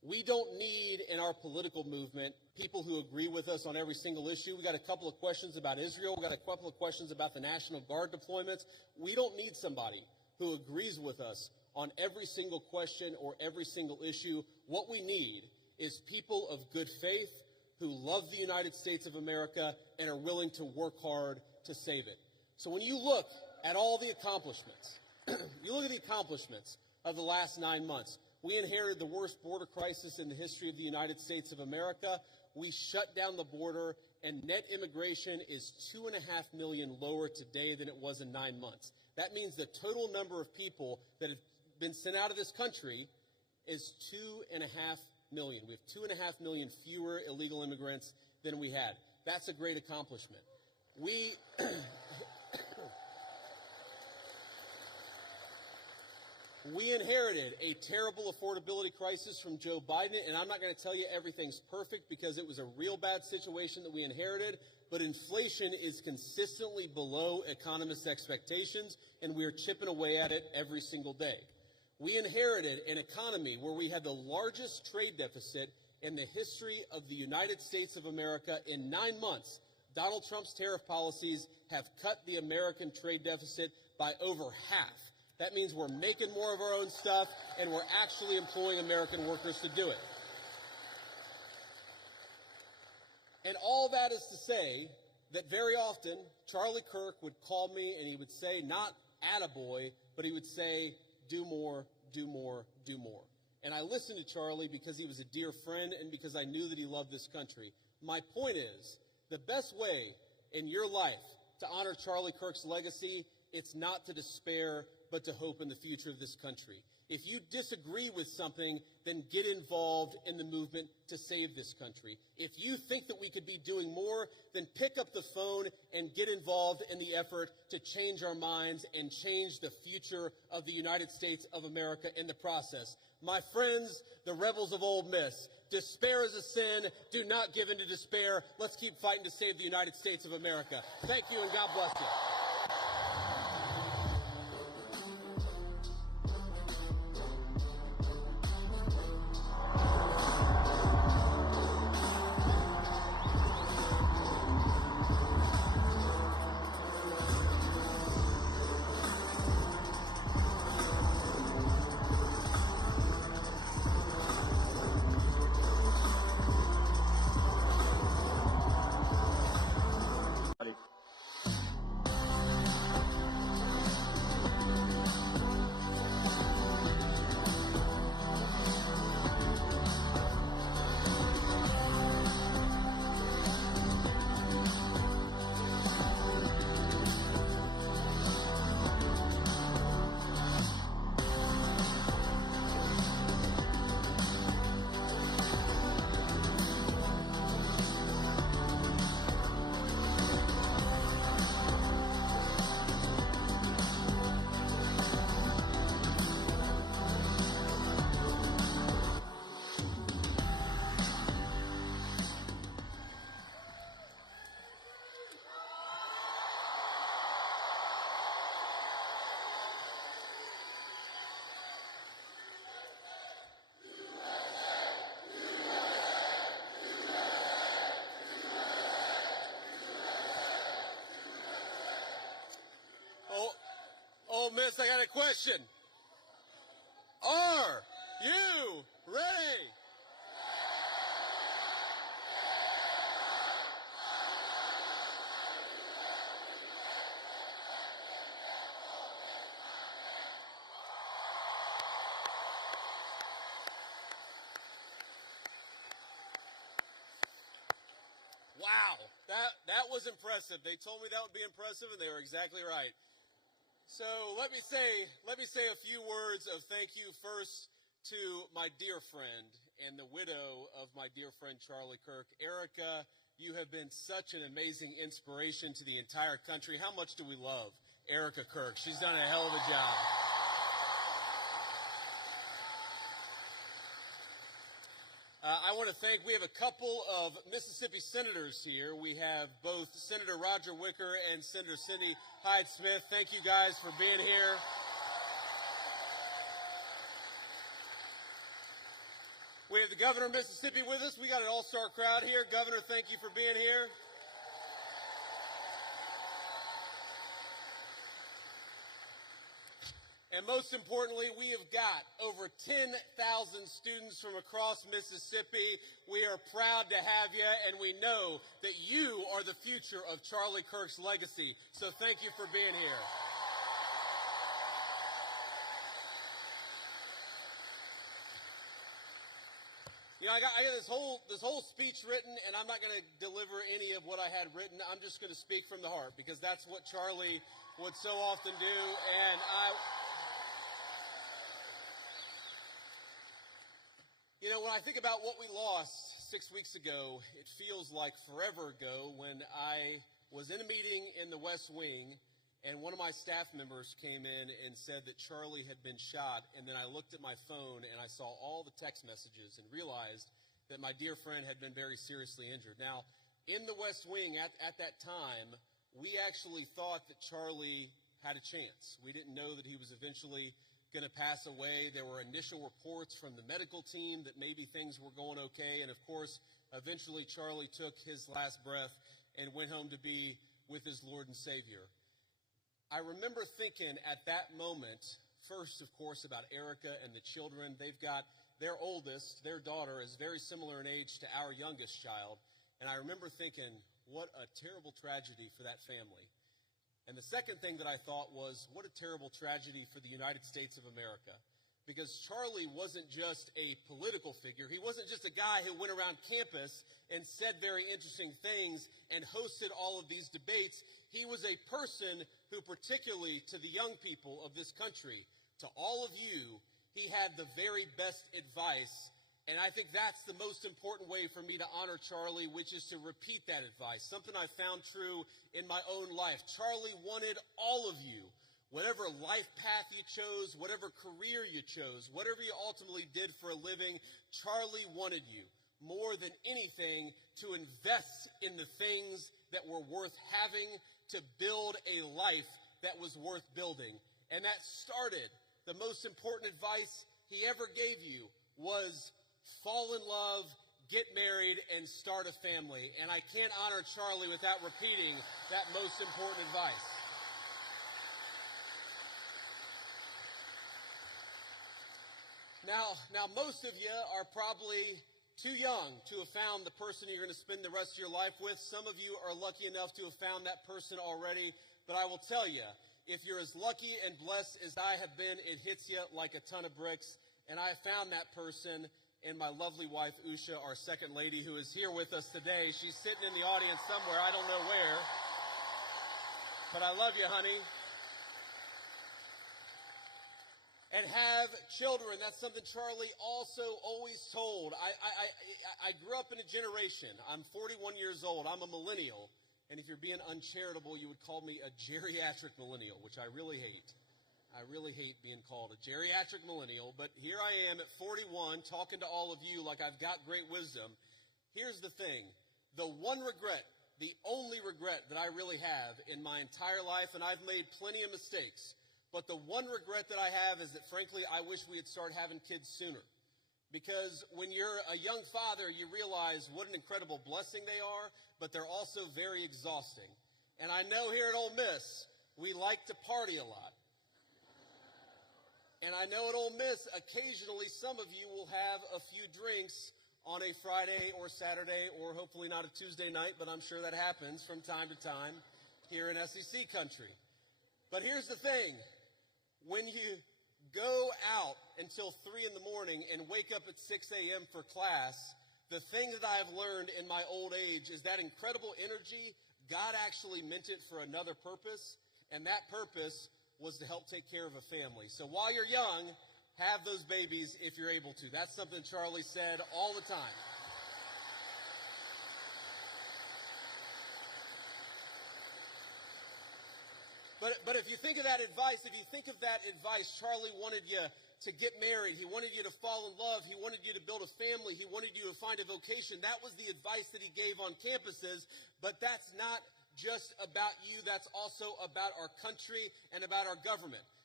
We don't need in our political movement people who agree with us on every single issue. We got a couple of questions about Israel. We got a couple of questions about the National Guard deployments. We don't need somebody who agrees with us on every single question or every single issue. What we need is people of good faith who love the United States of America and are willing to work hard to save it. So when you look at all the accomplishments, you look at the accomplishments of the last 9 months. We inherited the worst border crisis in the history of the United States of America. We shut down the border, and net immigration is 2.5 million lower today than it was in 9 months. That means the total number of people that have been sent out of this country is 2.5 million. We have 2.5 million fewer illegal immigrants than we had. That's a great accomplishment. We inherited a terrible affordability crisis from Joe Biden, and I'm not going to tell you everything's perfect because it was a real bad situation that we inherited, but inflation is consistently below economists' expectations, and we are chipping away at it every single day. We inherited an economy where we had the largest trade deficit in the history of the United States of America. In 9 months, Donald Trump's tariff policies have cut the American trade deficit by over half. That means we're making more of our own stuff, and we're actually employing American workers to do it. And all that is to say that very often, Charlie Kirk would call me and he would say, not attaboy, but he would say, do more, do more, do more. And I listened to Charlie because he was a dear friend and because I knew that he loved this country. My point is, the best way in your life to honor Charlie Kirk's legacy, it's not to despair, but to hope in the future of this country. If you disagree with something, then get involved in the movement to save this country. If you think that we could be doing more, then pick up the phone and get involved in the effort to change our minds and change the future of the United States of America in the process. My friends, the rebels of Ole Miss, despair is a sin. Do not give in to despair. Let's keep fighting to save the United States of America. Thank you, and God bless you. Ole Miss, I got a question. Are you ready? Wow, that was impressive. They told me that would be impressive, and they were exactly right. So let me say a few words of thank you first to my dear friend and the widow of my dear friend Charlie Kirk. Erica, you have been such an amazing inspiration to the entire country. How much do we love Erica Kirk? She's done a hell of a job. I want to thank, we have a couple of Mississippi senators here. We have both Senator Roger Wicker and Senator Cindy Hyde-Smith. Thank you guys for being here. We have the governor of Mississippi with us. We got an all-star crowd here. Governor, thank you for being here. And most importantly, we have got over 10,000 students from across Mississippi. We are proud to have you, and we know that you are the future of Charlie Kirk's legacy. So thank you for being here. You know, I got this whole speech written, and I'm not going to deliver any of what I had written. I'm just going to speak from the heart, because that's what Charlie would so often do. And you know, when I think about what we lost 6 weeks ago, it feels like forever ago when I was in a meeting in the West Wing, and one of my staff members came in and said that Charlie had been shot, and then I looked at my phone and I saw all the text messages and realized that my dear friend had been very seriously injured. Now, in the West Wing at that time, we actually thought that Charlie had a chance. We didn't know that he was eventually going to pass away. There were initial reports from the medical team that maybe things were going okay, and of course, eventually Charlie took his last breath and went home to be with his Lord and Savior. I remember thinking at that moment, first, of course, about Erica and the children. They've got their oldest, their daughter, is very similar in age to our youngest child. And I remember thinking, what a terrible tragedy for that family. And the second thing that I thought was, what a terrible tragedy for the United States of America. Because Charlie wasn't just a political figure. He wasn't just a guy who went around campus and said very interesting things and hosted all of these debates. He was a person who, particularly to the young people of this country, to all of you, he had the very best advice. And I think that's the most important way for me to honor Charlie, which is to repeat that advice, something I found true in my own life. Charlie wanted all of you, whatever life path you chose, whatever career you chose, whatever you ultimately did for a living, Charlie wanted you, more than anything, to invest in the things that were worth having, to build a life that was worth building. And that started, the most important advice he ever gave you was fall in love, get married, and start a family. And I can't honor Charlie without repeating that most important advice. Now, most of you are probably too young to have found the person you're going to spend the rest of your life with. Some of you are lucky enough to have found that person already. But I will tell you, if you're as lucky and blessed as I have been, it hits you like a ton of bricks. And I found that person in my lovely wife, Usha, our second lady, who is here with us today. She's sitting in the audience somewhere. I don't know where. But I love you, honey. And have children. That's something Charlie also always told. I grew up in a generation. I'm 41 years old. I'm a millennial. And if you're being uncharitable, you would call me a geriatric millennial, which I really hate. I really hate being called a geriatric millennial. But here I am at 41 talking to all of you like I've got great wisdom. Here's the thing. The one regret, the only regret that I really have in my entire life, and I've made plenty of mistakes, but the one regret that I have is that, frankly, I wish we had started having kids sooner. Because when you're a young father, you realize what an incredible blessing they are, but they're also very exhausting. And I know here at Ole Miss, we like to party a lot. And I know at Ole Miss, occasionally some of you will have a few drinks on a Friday or Saturday, or hopefully not a Tuesday night, but I'm sure that happens from time to time here in SEC country. But here's the thing. When you go out until 3 in the morning and wake up at 6 a.m. for class, the thing that I've learned in my old age is that incredible energy, God actually meant it for another purpose, and that purpose was to help take care of a family. So while you're young, have those babies if you're able to. That's something Charlie said all the time. But if you think of that advice, Charlie wanted you to get married. He wanted you to fall in love. He wanted you to build a family. He wanted you to find a vocation. That was the advice that he gave on campuses. But that's not just about you. That's also about our country and about our government.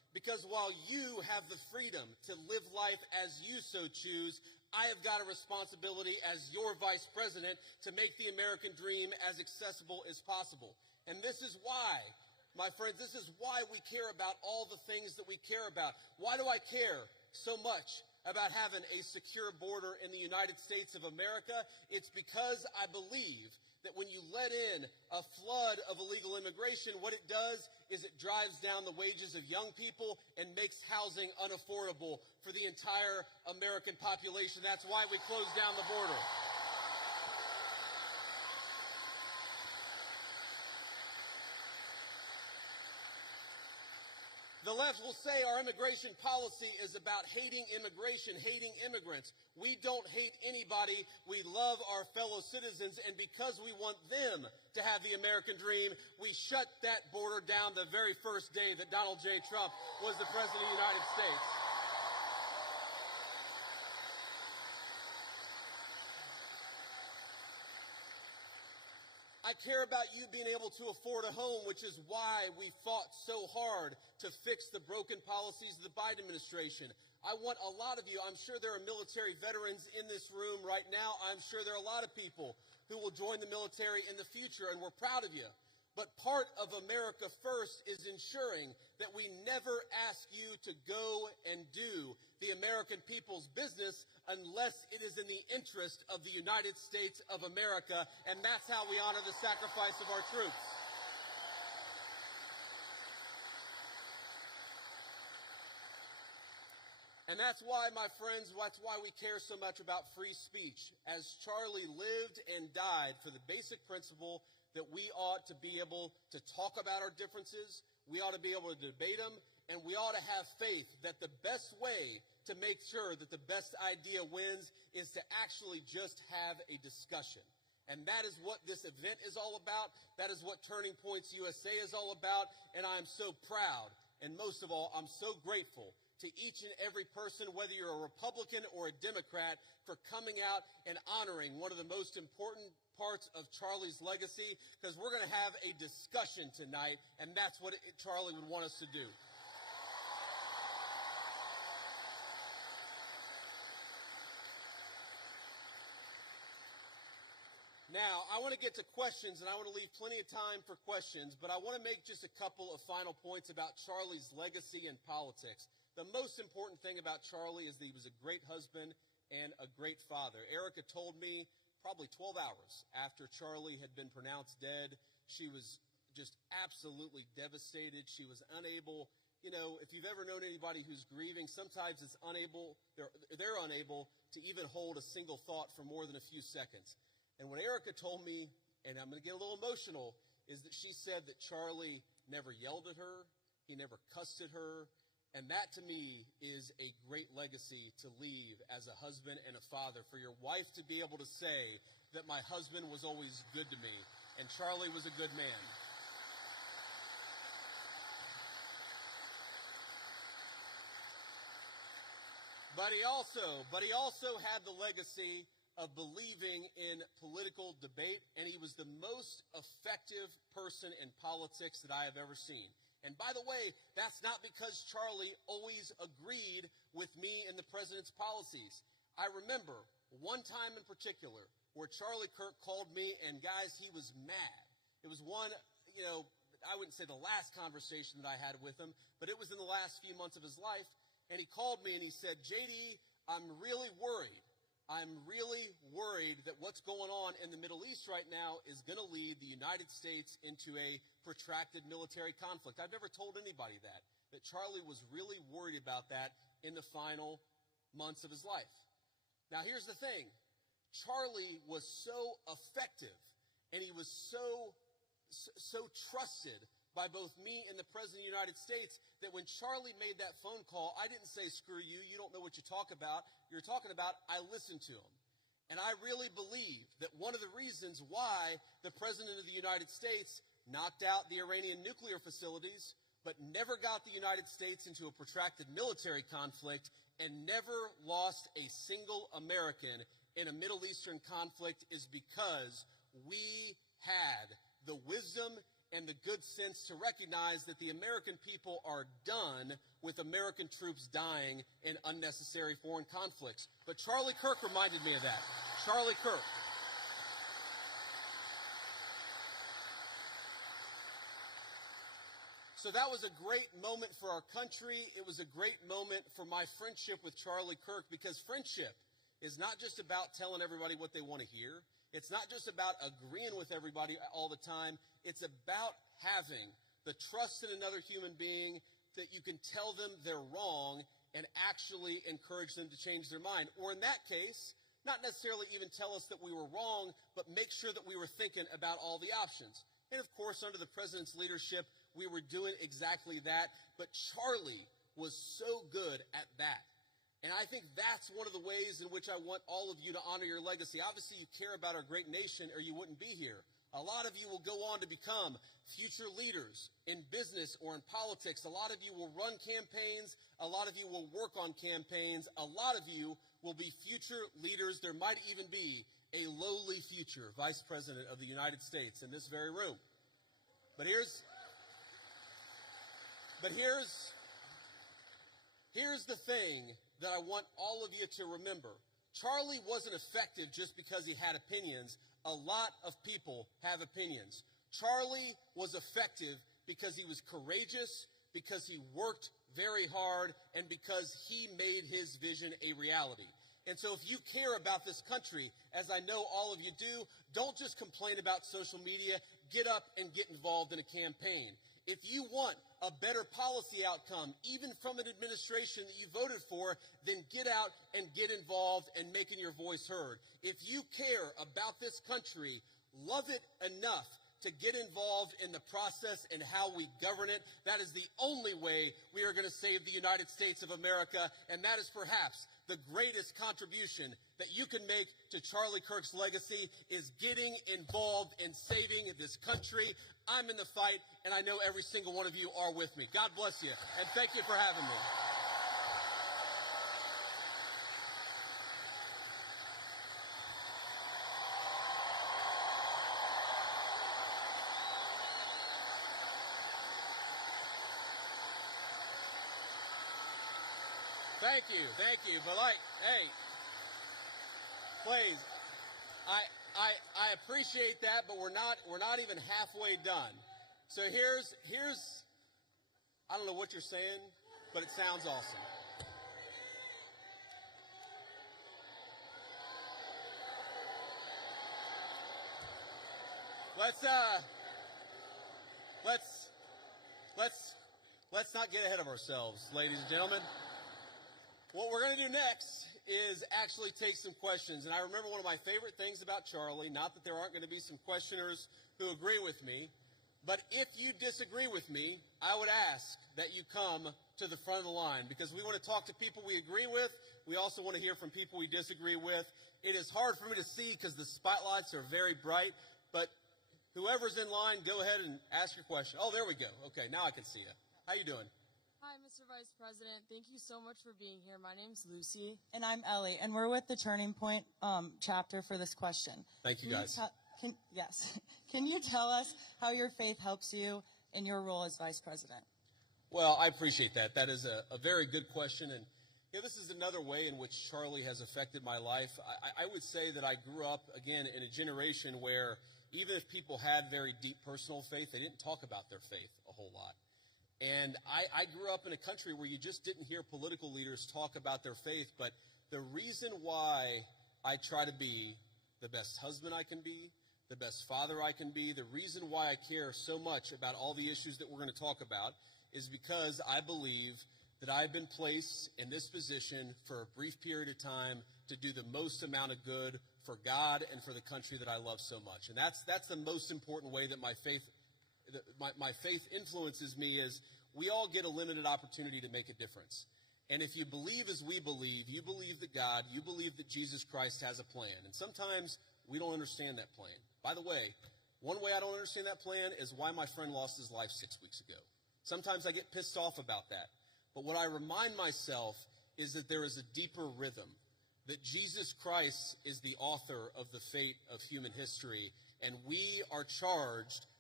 because while you have the freedom to live life as you so choose, I have got a responsibility as your vice president to make the American dream as accessible as possible. And this is why, my friends, this is why we care about all the things that we care about. Why do I care so much about having a secure border in the United States of America? It's because I believe that when you let in a flood of illegal immigration, what it does is it drives down the wages of young people and makes housing unaffordable for the entire American population. That's why we closed down the border. The left will say our immigration policy is about hating immigration, hating immigrants. We don't hate anybody. We love our fellow citizens, and because we want them to have the American dream, we shut that border down the very first day that Donald J. Trump was the President of the United States. I care about you being able to afford a home, which is why we fought so hard to fix the broken policies of the Biden administration. I want a lot of you, I'm sure there are military veterans in this room right now. I'm sure there are a lot of people who will join the military in the future, and we're proud of you. But part of America First is ensuring that we never ask you to go and do the American people's business unless it is in the interest of the United States of America, and that's how we honor the sacrifice of our troops. And that's why, my friends, that's why we care so much about free speech. As Charlie lived and died for the basic principle that we ought to be able to talk about our differences, we ought to be able to debate them, and we ought to have faith that the best way to make sure that the best idea wins is to actually just have a discussion. And that is what this event is all about. That is what Turning Points USA is all about. And I'm so proud, and most of all, I'm so grateful to each and every person, whether you're a Republican or a Democrat, for coming out and honoring one of the most important parts of Charlie's legacy, because we're going to have a discussion tonight, and that's what Charlie would want us to do. Now, I want to get to questions, and I want to leave plenty of time for questions, but I want to make just a couple of final points about Charlie's legacy in politics. The most important thing about Charlie is that he was a great husband and a great father. Erica told me probably 12 hours after Charlie had been pronounced dead, she was just absolutely devastated. She was unable, you know, if you've ever known anybody who's grieving, sometimes it's unable, they're unable to even hold a single thought for more than a few seconds. And what Erica told me, and I'm going to get a little emotional, is that she said that Charlie never yelled at her, he never cussed at her, and that to me is a great legacy to leave as a husband and a father, for your wife to be able to say that my husband was always good to me, and Charlie was a good man. But he also had the legacy of believing in political debate, and he was the most effective person in politics that I have ever seen. And by the way, that's not because Charlie always agreed with me and the president's policies. I remember one time in particular where Charlie Kirk called me, and guys, he was mad. It was one, you know, I wouldn't say the last conversation that I had with him, but it was in the last few months of his life. And he called me and he said, JD, I'm really worried. I'm really worried that what's going on in the Middle East right now is going to lead the United States into a protracted military conflict. I've never told anybody that Charlie was really worried about that in the final months of his life. Now, here's the thing. Charlie was so effective, and he was so trusted by both me and the President of the United States that when Charlie made that phone call, I didn't say, screw you, you don't know what you're talking about. I listened to him. And I really believe that one of the reasons why the President of the United States knocked out the Iranian nuclear facilities, but never got the United States into a protracted military conflict and never lost a single American in a Middle Eastern conflict is because we had the wisdom and the good sense to recognize that the American people are done with American troops dying in unnecessary foreign conflicts. But Charlie Kirk reminded me of that. Charlie Kirk. So that was a great moment for our country. It was a great moment for my friendship with Charlie Kirk, because friendship is not just about telling everybody what they want to hear. It's not just about agreeing with everybody all the time. It's about having the trust in another human being that you can tell them they're wrong and actually encourage them to change their mind. Or in that case, not necessarily even tell us that we were wrong, but make sure that we were thinking about all the options. And of course, under the president's leadership, we were doing exactly that. But Charlie was so good at that. And I think that's one of the ways in which I want all of you to honor your legacy. Obviously, you care about our great nation or you wouldn't be here. A lot of you will go on to become future leaders in business or in politics. A lot of you will run campaigns. A lot of you will work on campaigns. A lot of you will be future leaders. There might even be a lowly future vice president of the United States in this very room. But here's the thing that I want all of you to remember. Charlie wasn't effective just because he had opinions. A lot of people have opinions. Charlie was effective because he was courageous, because he worked very hard, and because he made his vision a reality. And so if you care about this country, as I know all of you do, don't just complain about social media. Get up and get involved in a campaign. If you want a better policy outcome, even from an administration that you voted for, then get out and get involved and making your voice heard. If you care about this country, love it enough to get involved in the process and how we govern it. That is the only way we are going to save the United States of America, and that is perhaps the greatest contribution that you can make to Charlie Kirk's legacy is getting involved in saving this country. I'm in the fight, and I know every single one of you are with me. God bless you, and thank you for having me. Thank you. But hey, please, I appreciate that, but we're not even halfway done. So here's I don't know what you're saying, but it sounds awesome. Let's not get ahead of ourselves, ladies and gentlemen. What we're going to do next is actually take some questions. And I remember one of my favorite things about Charlie, not that there aren't going to be some questioners who agree with me, but if you disagree with me, I would ask that you come to the front of the line, because we want to talk to people we agree with. We also want to hear from people we disagree with. It is hard for me to see because the spotlights are very bright, but whoever's in line, go ahead and ask your question. Oh, there we go. Okay, now I can see you. How you doing? Hi, Mr. Vice President. Thank you so much for being here. My name's Lucy. And I'm Ellie, and we're with the Turning Point chapter for this question. Thank you, guys. Yes. Can you tell us how your faith helps you in your role as Vice President? Well, I appreciate that. That is a very good question. And this is another way in which Charlie has affected my life. I would say that I grew up, again, in a generation where even if people had very deep personal faith, they didn't talk about their faith a whole lot. And I grew up in a country where you just didn't hear political leaders talk about their faith. But the reason why I try to be the best husband I can be, the best father I can be, the reason why I care so much about all the issues that we're going to talk about is because I believe that I've been placed in this position for a brief period of time to do the most amount of good for God and for the country that I love so much. And that's the most important way that my faith influences me, is we all get a limited opportunity to make a difference. And if you believe as we believe, you believe that God, you believe that Jesus Christ has a plan. And sometimes we don't understand that plan. By the way, one way I don't understand that plan is why my friend lost his life 6 weeks ago. Sometimes I get pissed off about that. But what I remind myself is that there is a deeper rhythm, that Jesus Christ is the author of the fate of human history, and we are charged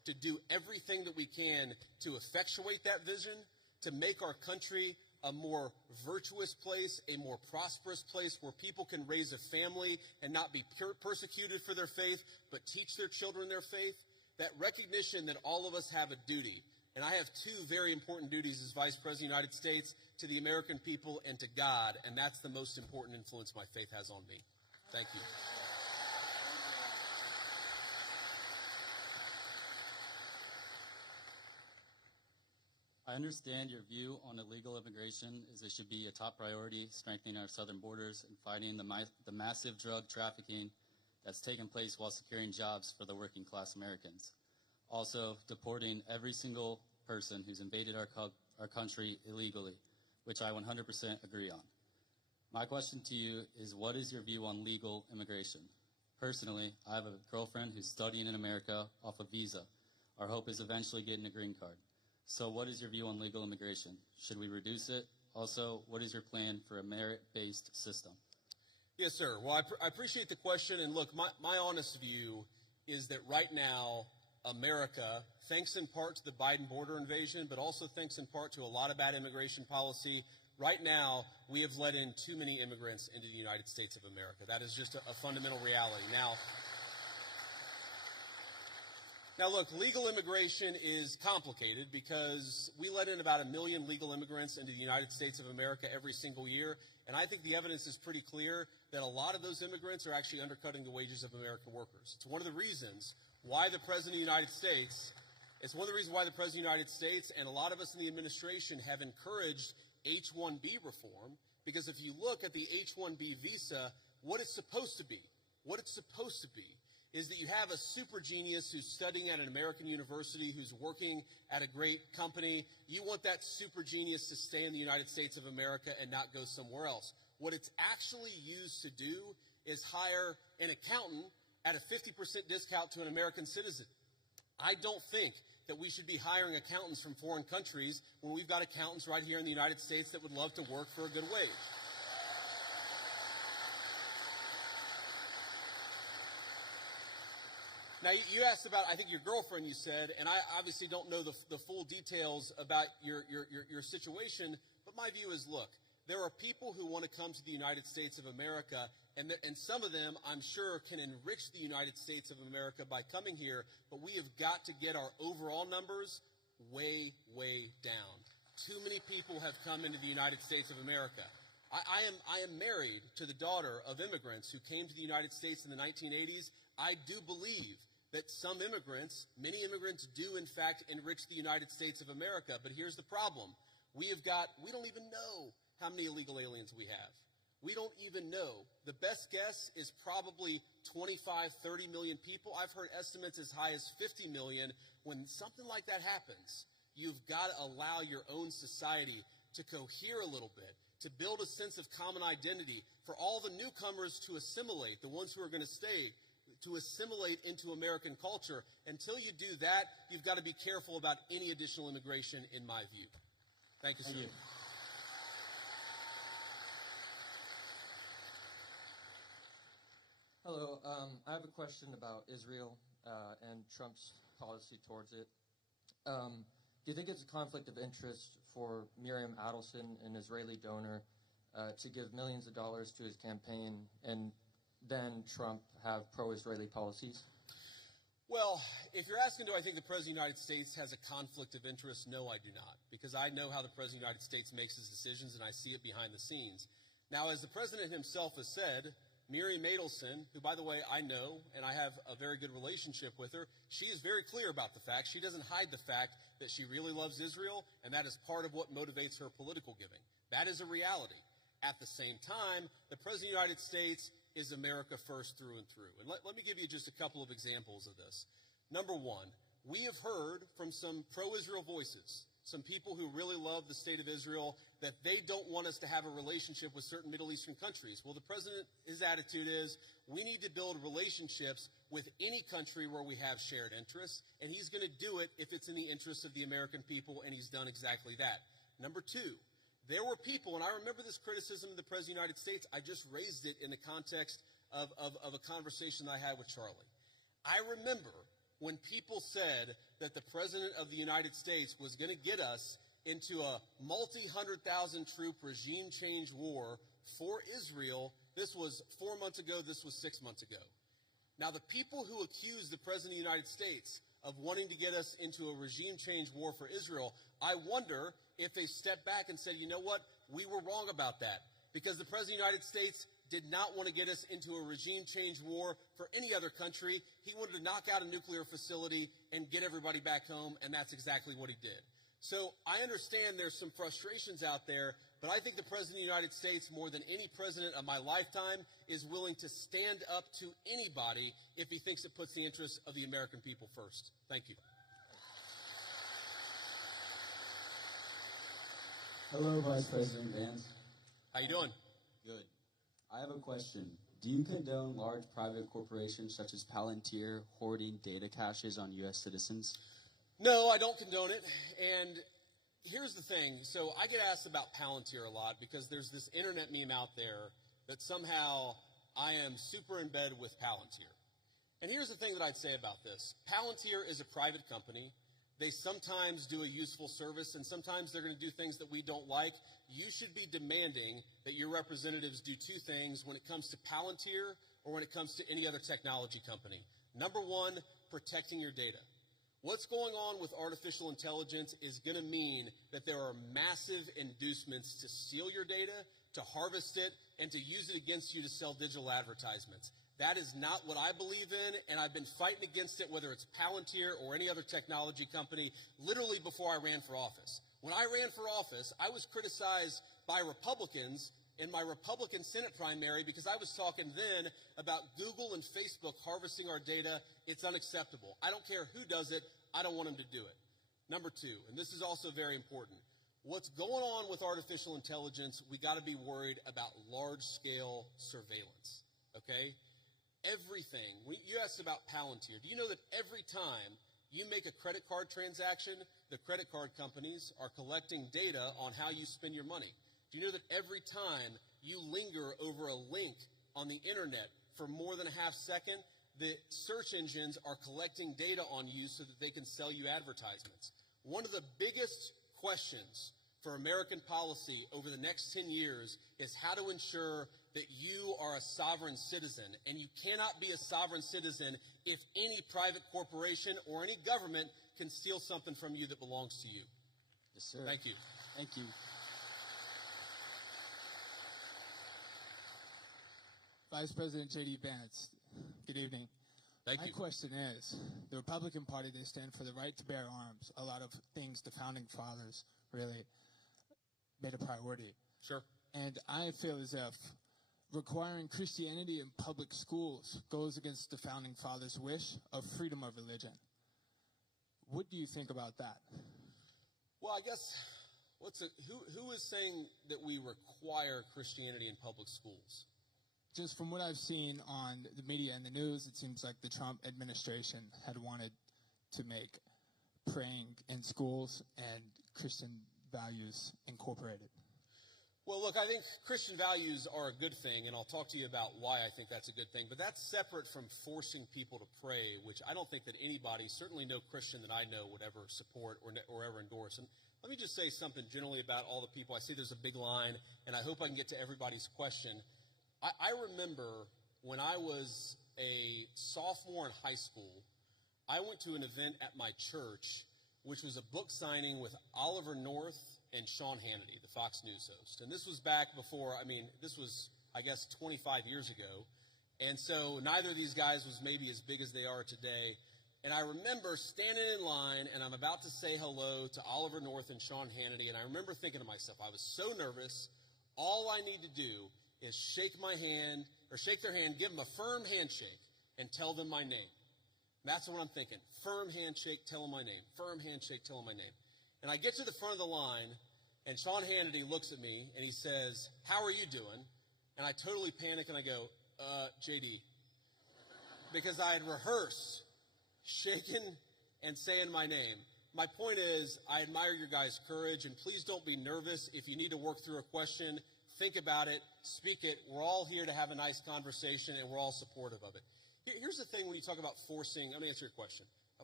to do everything that we can to effectuate that vision, to make our country a more virtuous place, a more prosperous place where people can raise a family and not be persecuted for their faith, but teach their children their faith. That recognition that all of us have a duty. And I have two very important duties as Vice President of the United States, to the American people and to God, and that's the most important influence my faith has on me. Thank you. I understand your view on illegal immigration is it should be a top priority, strengthening our southern borders and fighting the massive drug trafficking that's taken place while securing jobs for the working class Americans. Also, deporting every single person who's invaded our country illegally, which I 100% agree on. My question to you is, what is your view on legal immigration? Personally, I have a girlfriend who's studying in America off a visa. Our hope is eventually getting a green card. So what is your view on legal immigration? Should we reduce it? Also, what is your plan for a merit-based system? Yes, sir. Well, I appreciate the question. And look, my honest view is that right now, America, thanks in part to the Biden border invasion, but also thanks in part to a lot of bad immigration policy, right now, we have let in too many immigrants into the United States of America. That is just a fundamental reality. Now, look, legal immigration is complicated because we let in about 1 million legal immigrants into the United States of America every single year, and I think the evidence is pretty clear that a lot of those immigrants are actually undercutting the wages of American workers. It's one of the reasons why the President of the United States, and a lot of us in the administration have encouraged H-1B reform, because if you look at the H-1B visa, what it's supposed to be is that you have a super genius who's studying at an American university, who's working at a great company. You want that super genius to stay in the United States of America and not go somewhere else. What it's actually used to do is hire an accountant at a 50% discount to an American citizen. I don't think that we should be hiring accountants from foreign countries when we've got accountants right here in the United States that would love to work for a good wage. Now, you asked about, I think, your girlfriend, you said, and I obviously don't know the full details about your situation, but my view is, look, there are people who want to come to the United States of America, and some of them, I'm sure, can enrich the United States of America by coming here, but we have got to get our overall numbers way, way down. Too many people have come into the United States of America. I am married to the daughter of immigrants who came to the United States in the 1980s. I do believe that some immigrants, many immigrants do in fact enrich the United States of America, but here's the problem. We don't even know how many illegal aliens we have. We don't even know. The best guess is probably 25, 30 million people. I've heard estimates as high as 50 million. When something like that happens, you've got to allow your own society to cohere a little bit, to build a sense of common identity, for all the newcomers to assimilate, the ones who are going to stay, to assimilate into American culture. Until you do that, you've got to be careful about any additional immigration, in my view. Thank you, sir. Thank you. Hello. I have a question about Israel and Trump's policy towards it. Do you think it's a conflict of interest for Miriam Adelson, an Israeli donor, to give millions of dollars to his campaign and then Trump have pro-Israeli policies? Well, if you're asking, do I think the President of the United States has a conflict of interest? No, I do not, because I know how the President of the United States makes his decisions, and I see it behind the scenes. Now, as the President himself has said, Miriam Adelson, who, by the way, I know, and I have a very good relationship with her, she is very clear about the fact. She doesn't hide the fact that she really loves Israel, and that is part of what motivates her political giving. That is a reality. At the same time, the President of the United States is America first through and through. And let me give you just a couple of examples of this. Number one, we have heard from some pro-Israel voices, some people who really love the state of Israel, that they don't want us to have a relationship with certain Middle Eastern countries. Well, the president, his attitude is, we need to build relationships with any country where we have shared interests, and he's going to do it if it's in the interest of the American people, and he's done exactly that. Number two, there were people, and I remember this criticism of the President of the United States, I just raised it in the context of a conversation I had with Charlie. I remember when people said that the President of the United States was going to get us into a multi-100,000 troop regime change war for Israel. This was 4 months ago. This was 6 months ago. Now, the people who accused the President of the United States of wanting to get us into a regime change war for Israel, I wonder if they stepped back and said, you know what, we were wrong about that, because the President of the United States did not want to get us into a regime change war for any other country. He wanted to knock out a nuclear facility and get everybody back home, and that's exactly what he did. So I understand there's some frustrations out there, but I think the President of the United States, more than any president of my lifetime, is willing to stand up to anybody if he thinks it puts the interests of the American people first. Thank you. Hello, Vice President Vance. How you doing? Good. I have a question. Do you condone large private corporations such as Palantir hoarding data caches on U.S. citizens? No, I don't condone it. And here's the thing. So I get asked about Palantir a lot because there's this internet meme out there that somehow I am super in bed with Palantir. And here's the thing that I'd say about this. Palantir is a private company. They sometimes do a useful service, and sometimes they're going to do things that we don't like. You should be demanding that your representatives do two things when it comes to Palantir or when it comes to any other technology company. Number one, protecting your data. What's going on with artificial intelligence is going to mean that there are massive inducements to steal your data, to harvest it, and to use it against you to sell digital advertisements. That is not what I believe in, and I've been fighting against it, whether it's Palantir or any other technology company, literally before I ran for office. When I ran for office, I was criticized by Republicans in my Republican Senate primary because I was talking then about Google and Facebook harvesting our data. It's unacceptable. I don't care who does it. I don't want them to do it. Number two, and this is also very important, what's going on with artificial intelligence, we got to be worried about large-scale surveillance, okay? Everything. You asked about Palantir. Do you know that every time you make a credit card transaction, the credit card companies are collecting data on how you spend your money? Do you know that every time you linger over a link on the internet for more than a half second, the search engines are collecting data on you so that they can sell you advertisements? One of the biggest questions for American policy over the next 10 years is how to ensure that you are a sovereign citizen. And you cannot be a sovereign citizen if any private corporation or any government can steal something from you that belongs to you. Yes, sir. Thank you. Thank you. Vice President J.D. Vance, good evening. Thank you. My question is, the Republican Party, they stand for the right to bear arms. A lot of things the founding fathers really made a priority. Sure. And I feel as if requiring Christianity in public schools goes against the founding fathers' wish of freedom of religion. What do you think about that? Well, I guess, who is saying that we require Christianity in public schools? Just from what I've seen on the media and the news, it seems like the Trump administration had wanted to make praying in schools and Christian values incorporated. Well, look, I think Christian values are a good thing, and I'll talk to you about why I think that's a good thing. But that's separate from forcing people to pray, which I don't think that anybody, certainly no Christian that I know, would ever support or ever endorse. And let me just say something generally about all the people. I see there's a big line, and I hope I can get to everybody's question. I remember when I was a sophomore in high school, I went to an event at my church, which was a book signing with Oliver North and Sean Hannity, the Fox News host. And this was back before, this was, I guess, 25 years ago. And so neither of these guys was maybe as big as they are today. And I remember standing in line, and I'm about to say hello to Oliver North and Sean Hannity, and I remember thinking to myself, I was so nervous, all I need to do is shake their hand, give them a firm handshake, and tell them my name. That's what I'm thinking. Firm handshake, tell them my name. Firm handshake, tell them my name. And I get to the front of the line, and Sean Hannity looks at me, and he says, "How are you doing?" And I totally panic, and I go, JD. Because I had rehearsed shaking and saying my name. My point is, I admire your guys' courage, and please don't be nervous. If you need to work through a question, think about it, speak it. We're all here to have a nice conversation, and we're all supportive of it. Here's the thing when you talk about forcing, let me answer your question.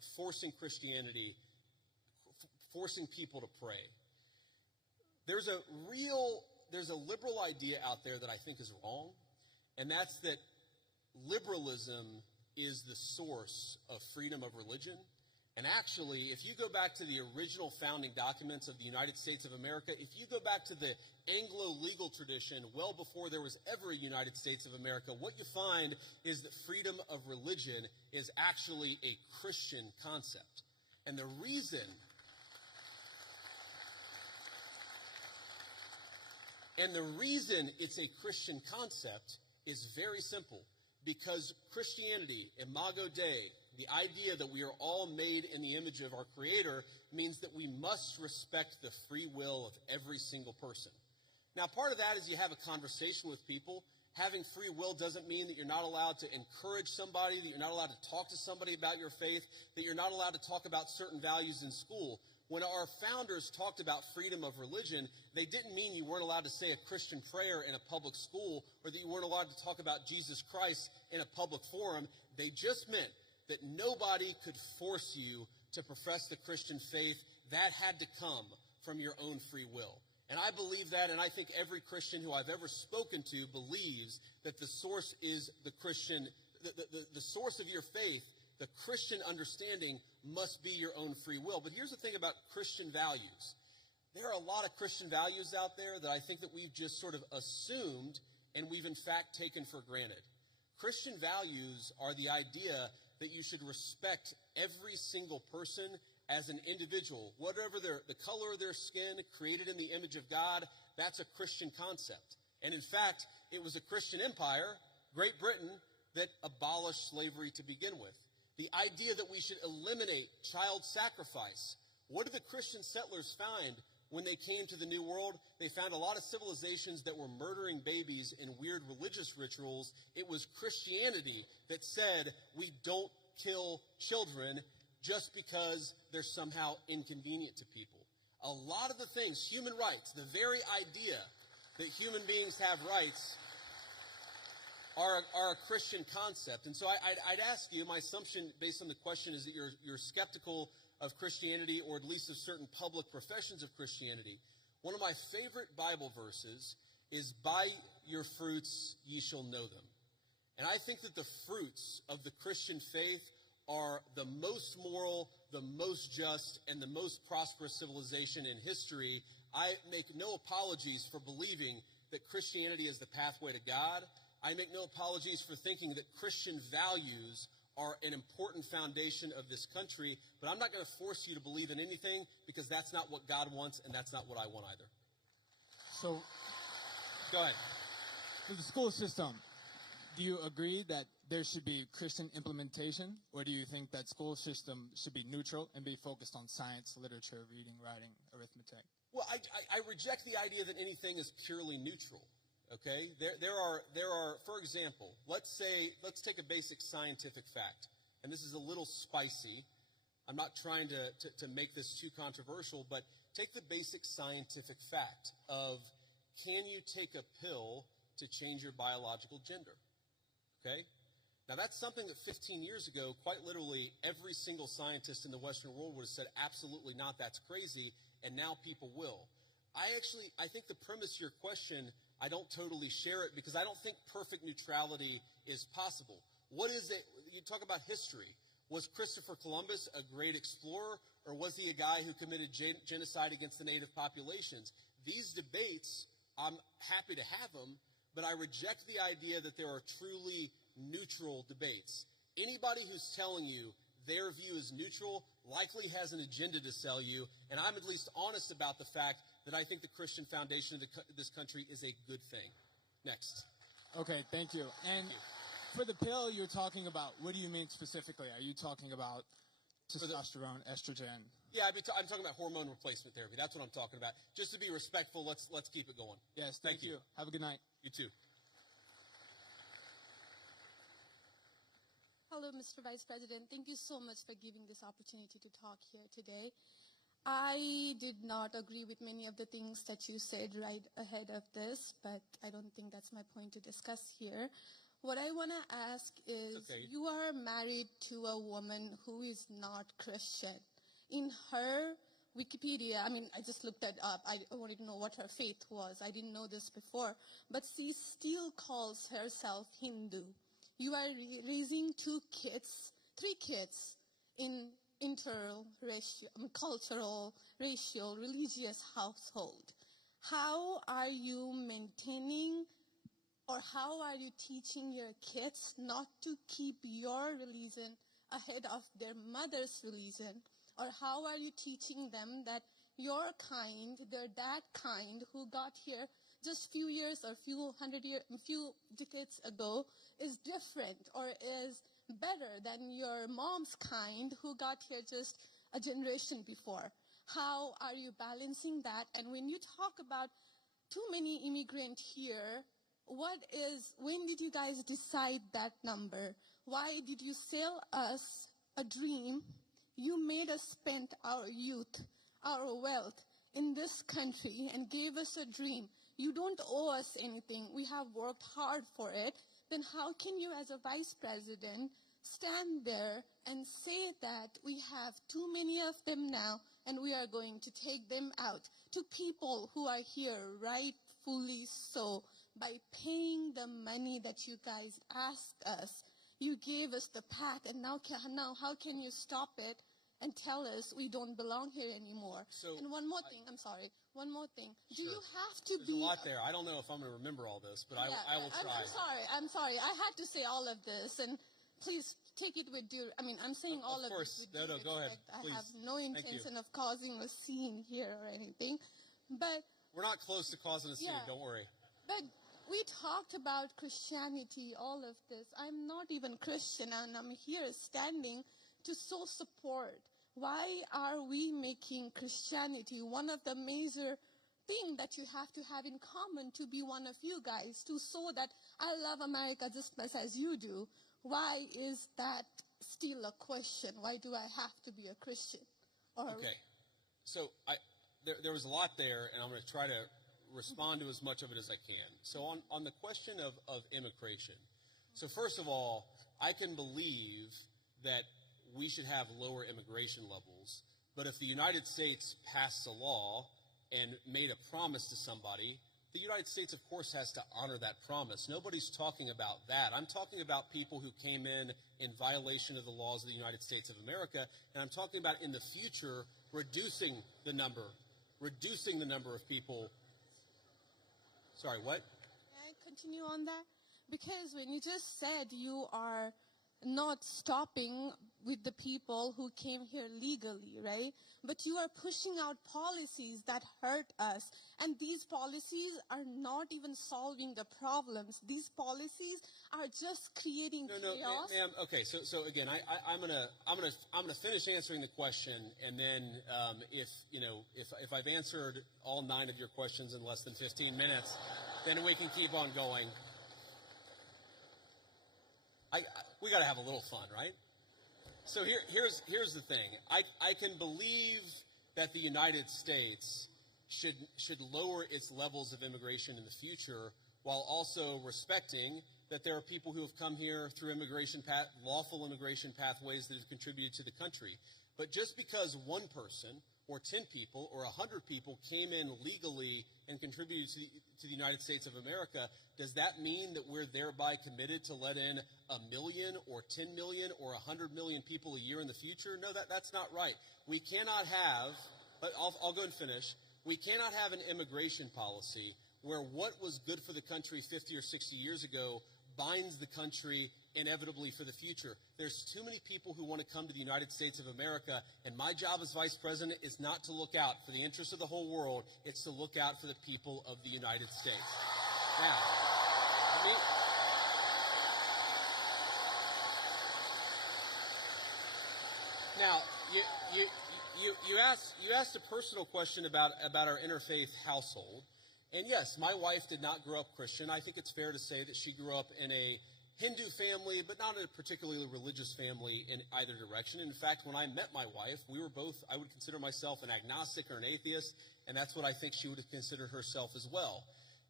forcing Christianity, forcing people to pray. There's a liberal idea out there that I think is wrong, and that's that liberalism is the source of freedom of religion. And actually, if you go back to the original founding documents of the United States of America, if you go back to the Anglo legal tradition well before there was ever a United States of America, what you find is that freedom of religion is actually a Christian concept. And the reason it's a Christian concept is very simple. Because Christianity, Imago Dei, the idea that we are all made in the image of our Creator, means that we must respect the free will of every single person. Now, part of that is you have a conversation with people. Having free will doesn't mean that you're not allowed to encourage somebody, that you're not allowed to talk to somebody about your faith, that you're not allowed to talk about certain values in school. When our founders talked about freedom of religion, they didn't mean you weren't allowed to say a Christian prayer in a public school or that you weren't allowed to talk about Jesus Christ in a public forum. They just meant that nobody could force you to profess the Christian faith. That had to come from your own free will. And I believe that, and I think every Christian who I've ever spoken to believes that the source is the Christian, the source of your faith. The Christian understanding must be your own free will. But here's the thing about Christian values. There are a lot of Christian values out there that I think that we've just sort of assumed and we've in fact taken for granted. Christian values are the idea that you should respect every single person as an individual. Whatever the color of their skin, created in the image of God, that's a Christian concept. And in fact, it was a Christian empire, Great Britain, that abolished slavery to begin with. The idea that we should eliminate child sacrifice. What did the Christian settlers find when they came to the New World? They found a lot of civilizations that were murdering babies in weird religious rituals. It was Christianity that said we don't kill children just because they're somehow inconvenient to people. A lot of the things, human rights, the very idea that human beings have rights are a Christian concept. And so I'd ask you, my assumption based on the question is that you're skeptical of Christianity, or at least of certain public professions of Christianity. One of my favorite Bible verses is, "By your fruits ye shall know them." And I think that the fruits of the Christian faith are the most moral, the most just, and the most prosperous civilization in history. I make no apologies for believing that Christianity is the pathway to God. I make no apologies for thinking that Christian values are an important foundation of this country, but I'm not going to force you to believe in anything because that's not what God wants and that's not what I want either. So, go ahead. For the school system, do you agree that there should be Christian implementation, or do you think that school system should be neutral and be focused on science, literature, reading, writing, arithmetic? Well, I reject the idea that anything is purely neutral. Okay, there are, for example, let's take a basic scientific fact, and this is a little spicy. I'm not trying to make this too controversial, but take the basic scientific fact of, can you take a pill to change your biological gender? Okay, now that's something that 15 years ago, quite literally, every single scientist in the Western world would have said, absolutely not, that's crazy, and now people will. I think the premise of your question, I don't totally share it because I don't think perfect neutrality is possible. What is it? You talk about history. Was Christopher Columbus a great explorer, or was he a guy who committed genocide against the native populations? These debates, I'm happy to have them, but I reject the idea that there are truly neutral debates. Anybody who's telling you their view is neutral likely has an agenda to sell you, and I'm at least honest about the fact that I think the Christian foundation of this country is a good thing. Next. Okay, thank you. And for the pill you're talking about, what do you mean specifically? Are you talking about testosterone, estrogen? Yeah, I'm talking about hormone replacement therapy. That's what I'm talking about. Just to be respectful, let's keep it going. Yes, thank you. Have a good night. You too. Hello, Mr. Vice President. Thank you so much for giving this opportunity to talk here today. I did not agree with many of the things that you said right ahead of this, but I don't think that's my point to discuss here. What I want to ask is, okay. you are married to a woman who is not Christian. In her Wikipedia, I mean, I just looked it up. I wanted to know what her faith was. I didn't know this before. But she still calls herself Hindu. You are raising three kids in cultural, racial, religious household. How are you maintaining, or how are you teaching your kids not to keep your religion ahead of their mother's religion? Or how are you teaching them that your kind, that kind who got here just few years or few decades ago is different or is better than your mom's kind who got here just a generation before? How are you balancing that? And when you talk about too many immigrants here, when did you guys decide that number? Why did you sell us a dream? You made us spend our youth, our wealth in this country and gave us a dream. You don't owe us anything. We have worked hard for it. Then how can you, as a vice president, stand there and say that we have too many of them now and we are going to take them out to people who are here rightfully so by paying the money that you guys asked us? You gave us the pack, and now how can you stop it and tell us we don't belong here anymore? And one more thing. Do you have to There's a lot there. I don't know if I'm going to remember all this, but I will try. I'm sorry. I had to say all of this, and please take it with due. I mean, I'm saying all of course. this with due Go ahead. respect. Please. I have no intention of causing a scene here or anything, but we're not close to causing a scene. Don't worry. But we talked about Christianity, all of this. I'm not even Christian, and I'm here standing to so support. Why are we making Christianity one of the major things that you have to have in common to be one of you guys, to show that I love America just as much as you do? Why is that still a question? Why do I have to be a Christian? Okay. So there was a lot there, and I'm going to try to respond to as much of it as I can. So on the question of immigration, so first of all, I can believe that we should have lower immigration levels, but if the United States passed a law and made a promise to somebody, the United States, of course, has to honor that promise. Nobody's talking about that. I'm talking about people who came in violation of the laws of the United States of America, and I'm talking about in the future reducing the number of people. Sorry, what? Can I continue on that? Because when you just said you are not stopping with the people who came here legally, right? But you are pushing out policies that hurt us. And these policies are not even solving the problems. These policies are just creating chaos. No, ma'am. Okay, so again, I'm gonna finish answering the question, and then if I've answered all 9 of your questions in less than 15 minutes, then we can keep on going. We got to have a little fun, right? So here's the thing. I can believe that the United States should lower its levels of immigration in the future, while also respecting that there are people who have come here through lawful immigration pathways that have contributed to the country. But just because one person or 10 people or 100 people came in legally and contributed to the United States of America, does that mean that we're thereby committed to let in 1 million or 10 million or 100 million people a year in the future? No, that's not right. We cannot have, but I'll go and finish. We cannot have an immigration policy where what was good for the country 50 or 60 years ago binds the country inevitably for the future. There's too many people who want to come to the United States of America, and my job as vice president is not to look out for the interests of the whole world. It's to look out for the people of the United States. Now, you asked a personal question about our interfaith household. And yes, my wife did not grow up Christian. I think it's fair to say that she grew up in a Hindu family, but not a particularly religious family in either direction. In fact, when I met my wife, we were both, I would consider myself an agnostic or an atheist, and that's what I think she would have considered herself as well.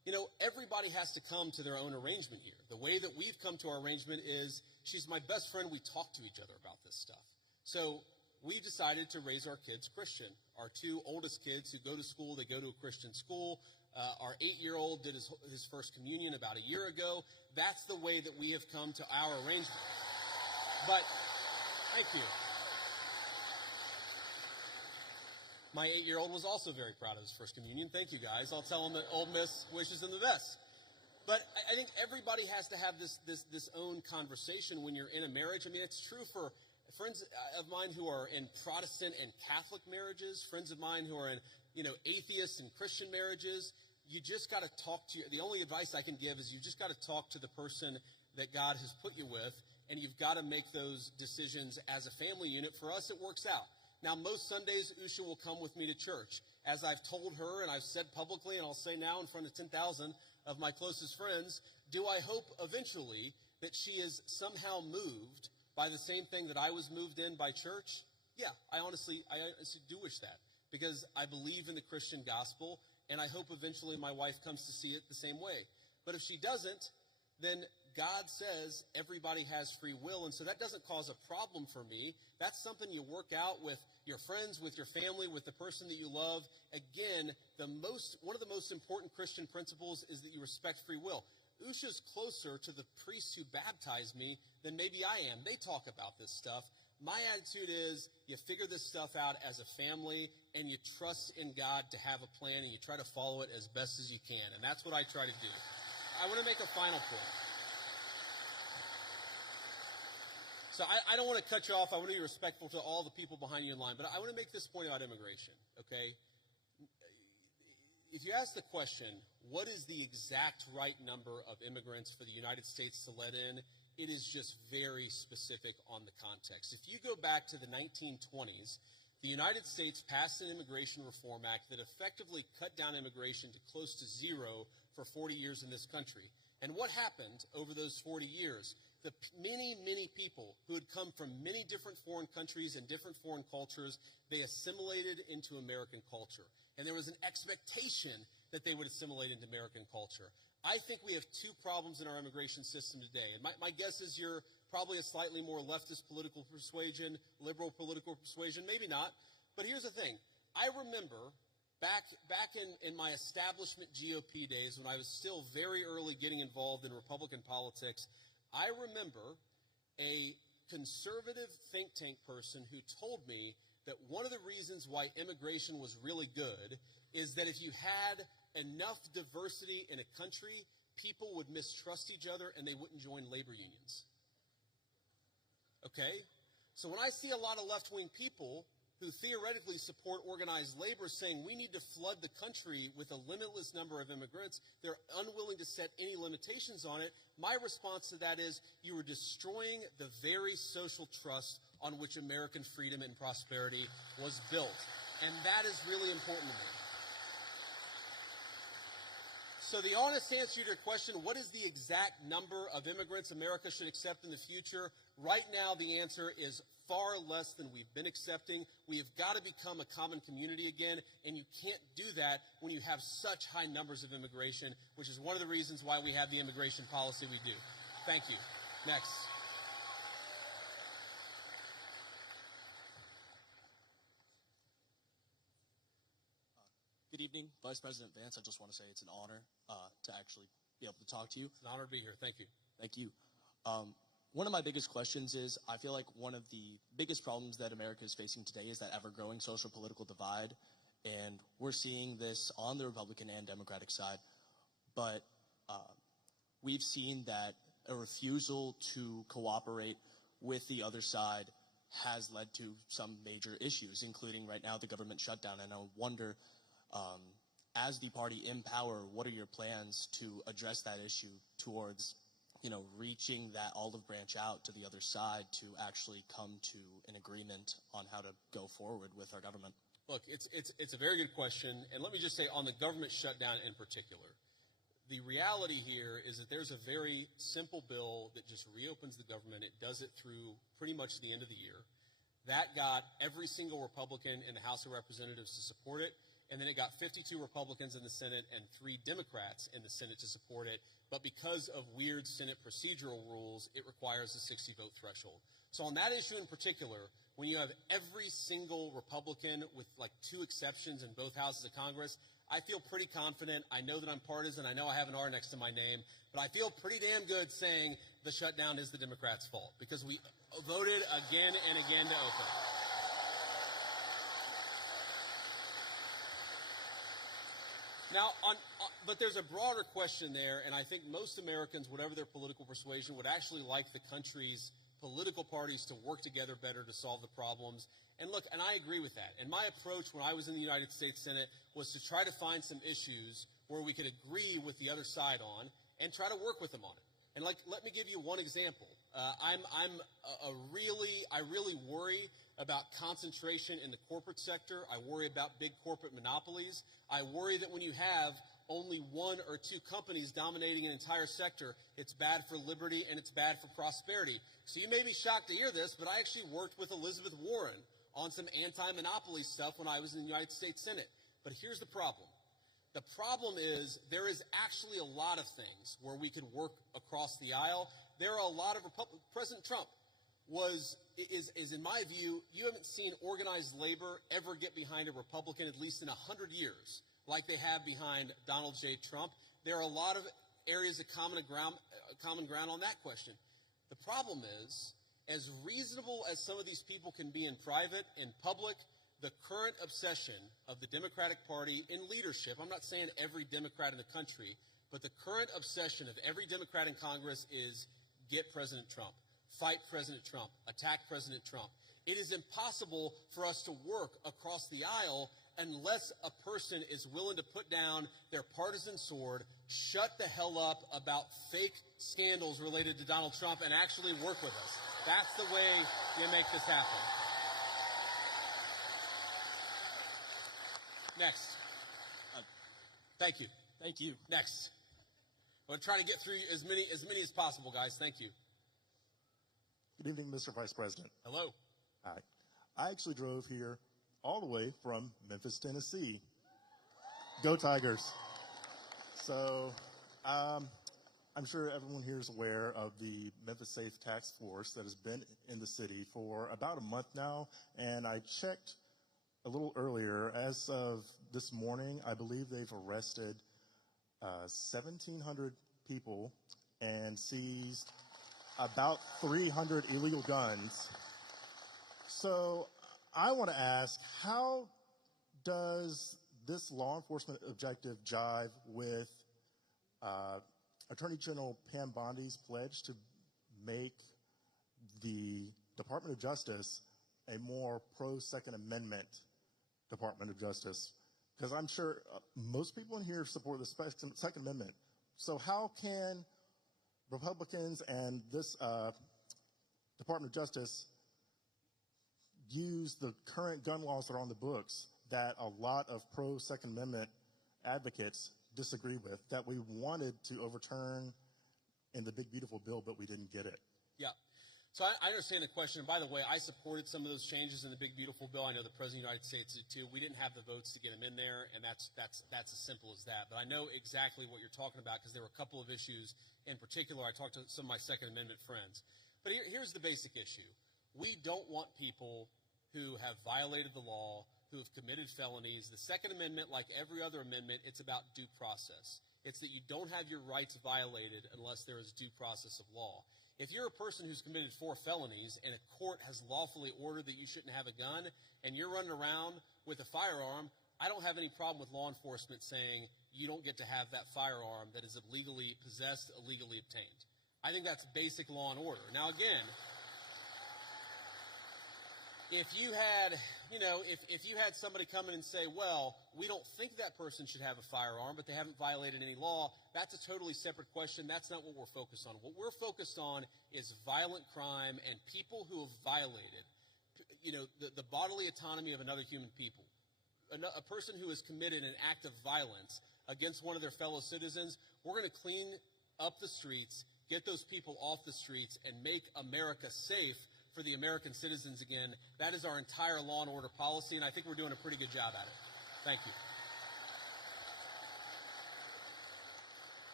everybody has to come to their own arrangement here. The way that we've come to our arrangement is she's my best friend. We talk to each other about this stuff. So we decided to raise our kids Christian. Our two oldest kids who go to school, they go to a Christian school. Our 8-year-old did his first communion about a year ago. That's the way that we have come to our arrangement. But, thank you. My 8-year-old was also very proud of his first communion. Thank you, guys. I'll tell him that Old Miss wishes him the best. But I think everybody has to have this own conversation when you're in a marriage. I mean, it's true for friends of mine who are in Protestant and Catholic marriages, friends of mine who are in, atheist and Christian marriages. You just got to talk to the only advice I can give is you just got to talk to the person that God has put you with, and you've got to make those decisions as a family unit. For us, it works out. Now, most Sundays, Usha will come with me to church. As I've told her, and I've said publicly, and I'll say now in front of 10,000 of my closest friends, do I hope eventually that she is somehow moved by the same thing that I was moved in by church? Yeah, I honestly do wish that, because I believe in the Christian gospel, and I hope eventually my wife comes to see it the same way. But if she doesn't, then God says everybody has free will, and so that doesn't cause a problem for me. That's something you work out with your friends, with your family, with the person that you love. Again, one of the most important Christian principles is that you respect free will. Usha's closer to the priests who baptized me than maybe I am. They talk about this stuff. My attitude is you figure this stuff out as a family, and you trust in God to have a plan, and you try to follow it as best as you can, and that's what I try to do. I want to make a final point. So I don't want to cut you off. I want to be respectful to all the people behind you in line. But I want to make this point about immigration, okay? If you ask the question, what is the exact right number of immigrants for the United States to let in, it is just very specific on the context. If you go back to the 1920s, the United States passed an Immigration Reform Act that effectively cut down immigration to close to zero for 40 years in this country. And what happened over those 40 years? The many, many people who had come from many different foreign countries and different foreign cultures, they assimilated into American culture. And there was an expectation that they would assimilate into American culture. I think we have two problems in our immigration system today. And my guess is you're probably a slightly more leftist political persuasion, liberal political persuasion, maybe not. But here's the thing. I remember back in my establishment GOP days when I was still very early getting involved in Republican politics, I remember a conservative think tank person who told me that one of the reasons why immigration was really good is that if you had enough diversity in a country, people would mistrust each other and they wouldn't join labor unions. Okay? So when I see a lot of left-wing people who theoretically support organized labor saying we need to flood the country with a limitless number of immigrants, they're unwilling to set any limitations on it. My response to that is you are destroying the very social trust on which American freedom and prosperity was built. And that is really important to me. So the honest answer to your question, what is the exact number of immigrants America should accept in the future? Right now, the answer is far less than we've been accepting. We have got to become a common community again, and you can't do that when you have such high numbers of immigration, which is one of the reasons why we have the immigration policy we do. Thank you. Next. Good evening, Vice President Vance. I just want to say it's an honor to actually be able to talk to you. It's an honor to be here. Thank you. Thank you. One of my biggest questions is, I feel like one of the biggest problems that America is facing today is that ever-growing social political divide, and we're seeing this on the Republican and Democratic side, but we've seen that a refusal to cooperate with the other side has led to some major issues, including right now the government shutdown, and I wonder, as the party in power, what are your plans to address that issue towards reaching that olive branch out to the other side to actually come to an agreement on how to go forward with our government? Look, it's a very good question, and let me just say on the government shutdown in particular, the reality here is that there's a very simple bill that just reopens the government. It does it through pretty much the end of the year. That got every single Republican in the House of Representatives to support it, and then it got 52 Republicans in the Senate and 3 Democrats in the Senate to support it. But because of weird Senate procedural rules, it requires a 60-vote threshold. So on that issue in particular, when you have every single Republican with like 2 exceptions in both houses of Congress, I feel pretty confident. I know that I'm partisan. I know I have an R next to my name, but I feel pretty damn good saying the shutdown is the Democrats' fault because we voted again and again to open. Now, but there's a broader question there, and I think most Americans, whatever their political persuasion, would actually like the country's political parties to work together better to solve the problems. And look, and I agree with that. And my approach when I was in the United States Senate was to try to find some issues where we could agree with the other side on and try to work with them on it. And like, let me give you one example. I really worry about concentration in the corporate sector. I worry about big corporate monopolies. I worry that when you have only 1 or 2 companies dominating an entire sector, it's bad for liberty and it's bad for prosperity. So you may be shocked to hear this, but I actually worked with Elizabeth Warren on some anti-monopoly stuff when I was in the United States Senate. But here's the problem. The problem is there is actually a lot of things where we could work across the aisle. There are a lot of President Trump is in my view, you haven't seen organized labor ever get behind a Republican at least in 100 years like they have behind Donald J. Trump. There are a lot of areas of common ground on that question. The problem is, as reasonable as some of these people can be in private, in public, the current obsession of the Democratic Party in leadership, I'm not saying every Democrat in the country, but the current obsession of every Democrat in Congress is get President Trump, fight President Trump, attack President Trump. It is impossible for us to work across the aisle unless a person is willing to put down their partisan sword, shut the hell up about fake scandals related to Donald Trump, and actually work with us. That's the way you make this happen. Next. Thank you. Thank you. Next. I'm going to try to get through as many as possible, guys. Thank you. Good evening, Mr. Vice President. Hello. Hi. I actually drove here all the way from Memphis, Tennessee. Go Tigers. So I'm sure everyone here is aware of the Memphis Safe Task Force that has been in the city for about a month now. And I checked a little earlier. As of this morning, I believe they've arrested 1,700 people and seized about 300 illegal guns. So I want to ask, how does this law enforcement objective jive with Attorney General Pam Bondi's pledge to make the Department of Justice a more pro-Second Amendment Department of Justice? Because I'm sure most people in here support the Second Amendment. So how can Republicans and this Department of Justice use the current gun laws that are on the books that a lot of pro-Second Amendment advocates disagree with, that we wanted to overturn in the Big Beautiful Bill, but we didn't get it? Yeah. So I understand the question. And by the way, I supported some of those changes in the Big Beautiful Bill. I know the President of the United States did too. We didn't have the votes to get them in there, and that's as simple as that. But I know exactly what you're talking about because there were a couple of issues in particular. I talked to some of my Second Amendment friends. But here's the basic issue. We don't want people who have violated the law, who have committed felonies. The Second Amendment, like every other amendment, it's about due process. It's that you don't have your rights violated unless there is due process of law. If you're a person who's committed 4 felonies and a court has lawfully ordered that you shouldn't have a gun and you're running around with a firearm, I don't have any problem with law enforcement saying you don't get to have that firearm that is illegally possessed, illegally obtained. I think that's basic law and order. Now, again, if you had somebody come in and say, well, we don't think that person should have a firearm, but they haven't violated any law, that's a totally separate question. That's not what we're focused on. What we're focused on is violent crime and people who have violated, the bodily autonomy of another human people. A person who has committed an act of violence against one of their fellow citizens, we're going to clean up the streets, get those people off the streets, and make America safe for the American citizens again. That is our entire law and order policy, and I think we're doing a pretty good job at it. Thank you.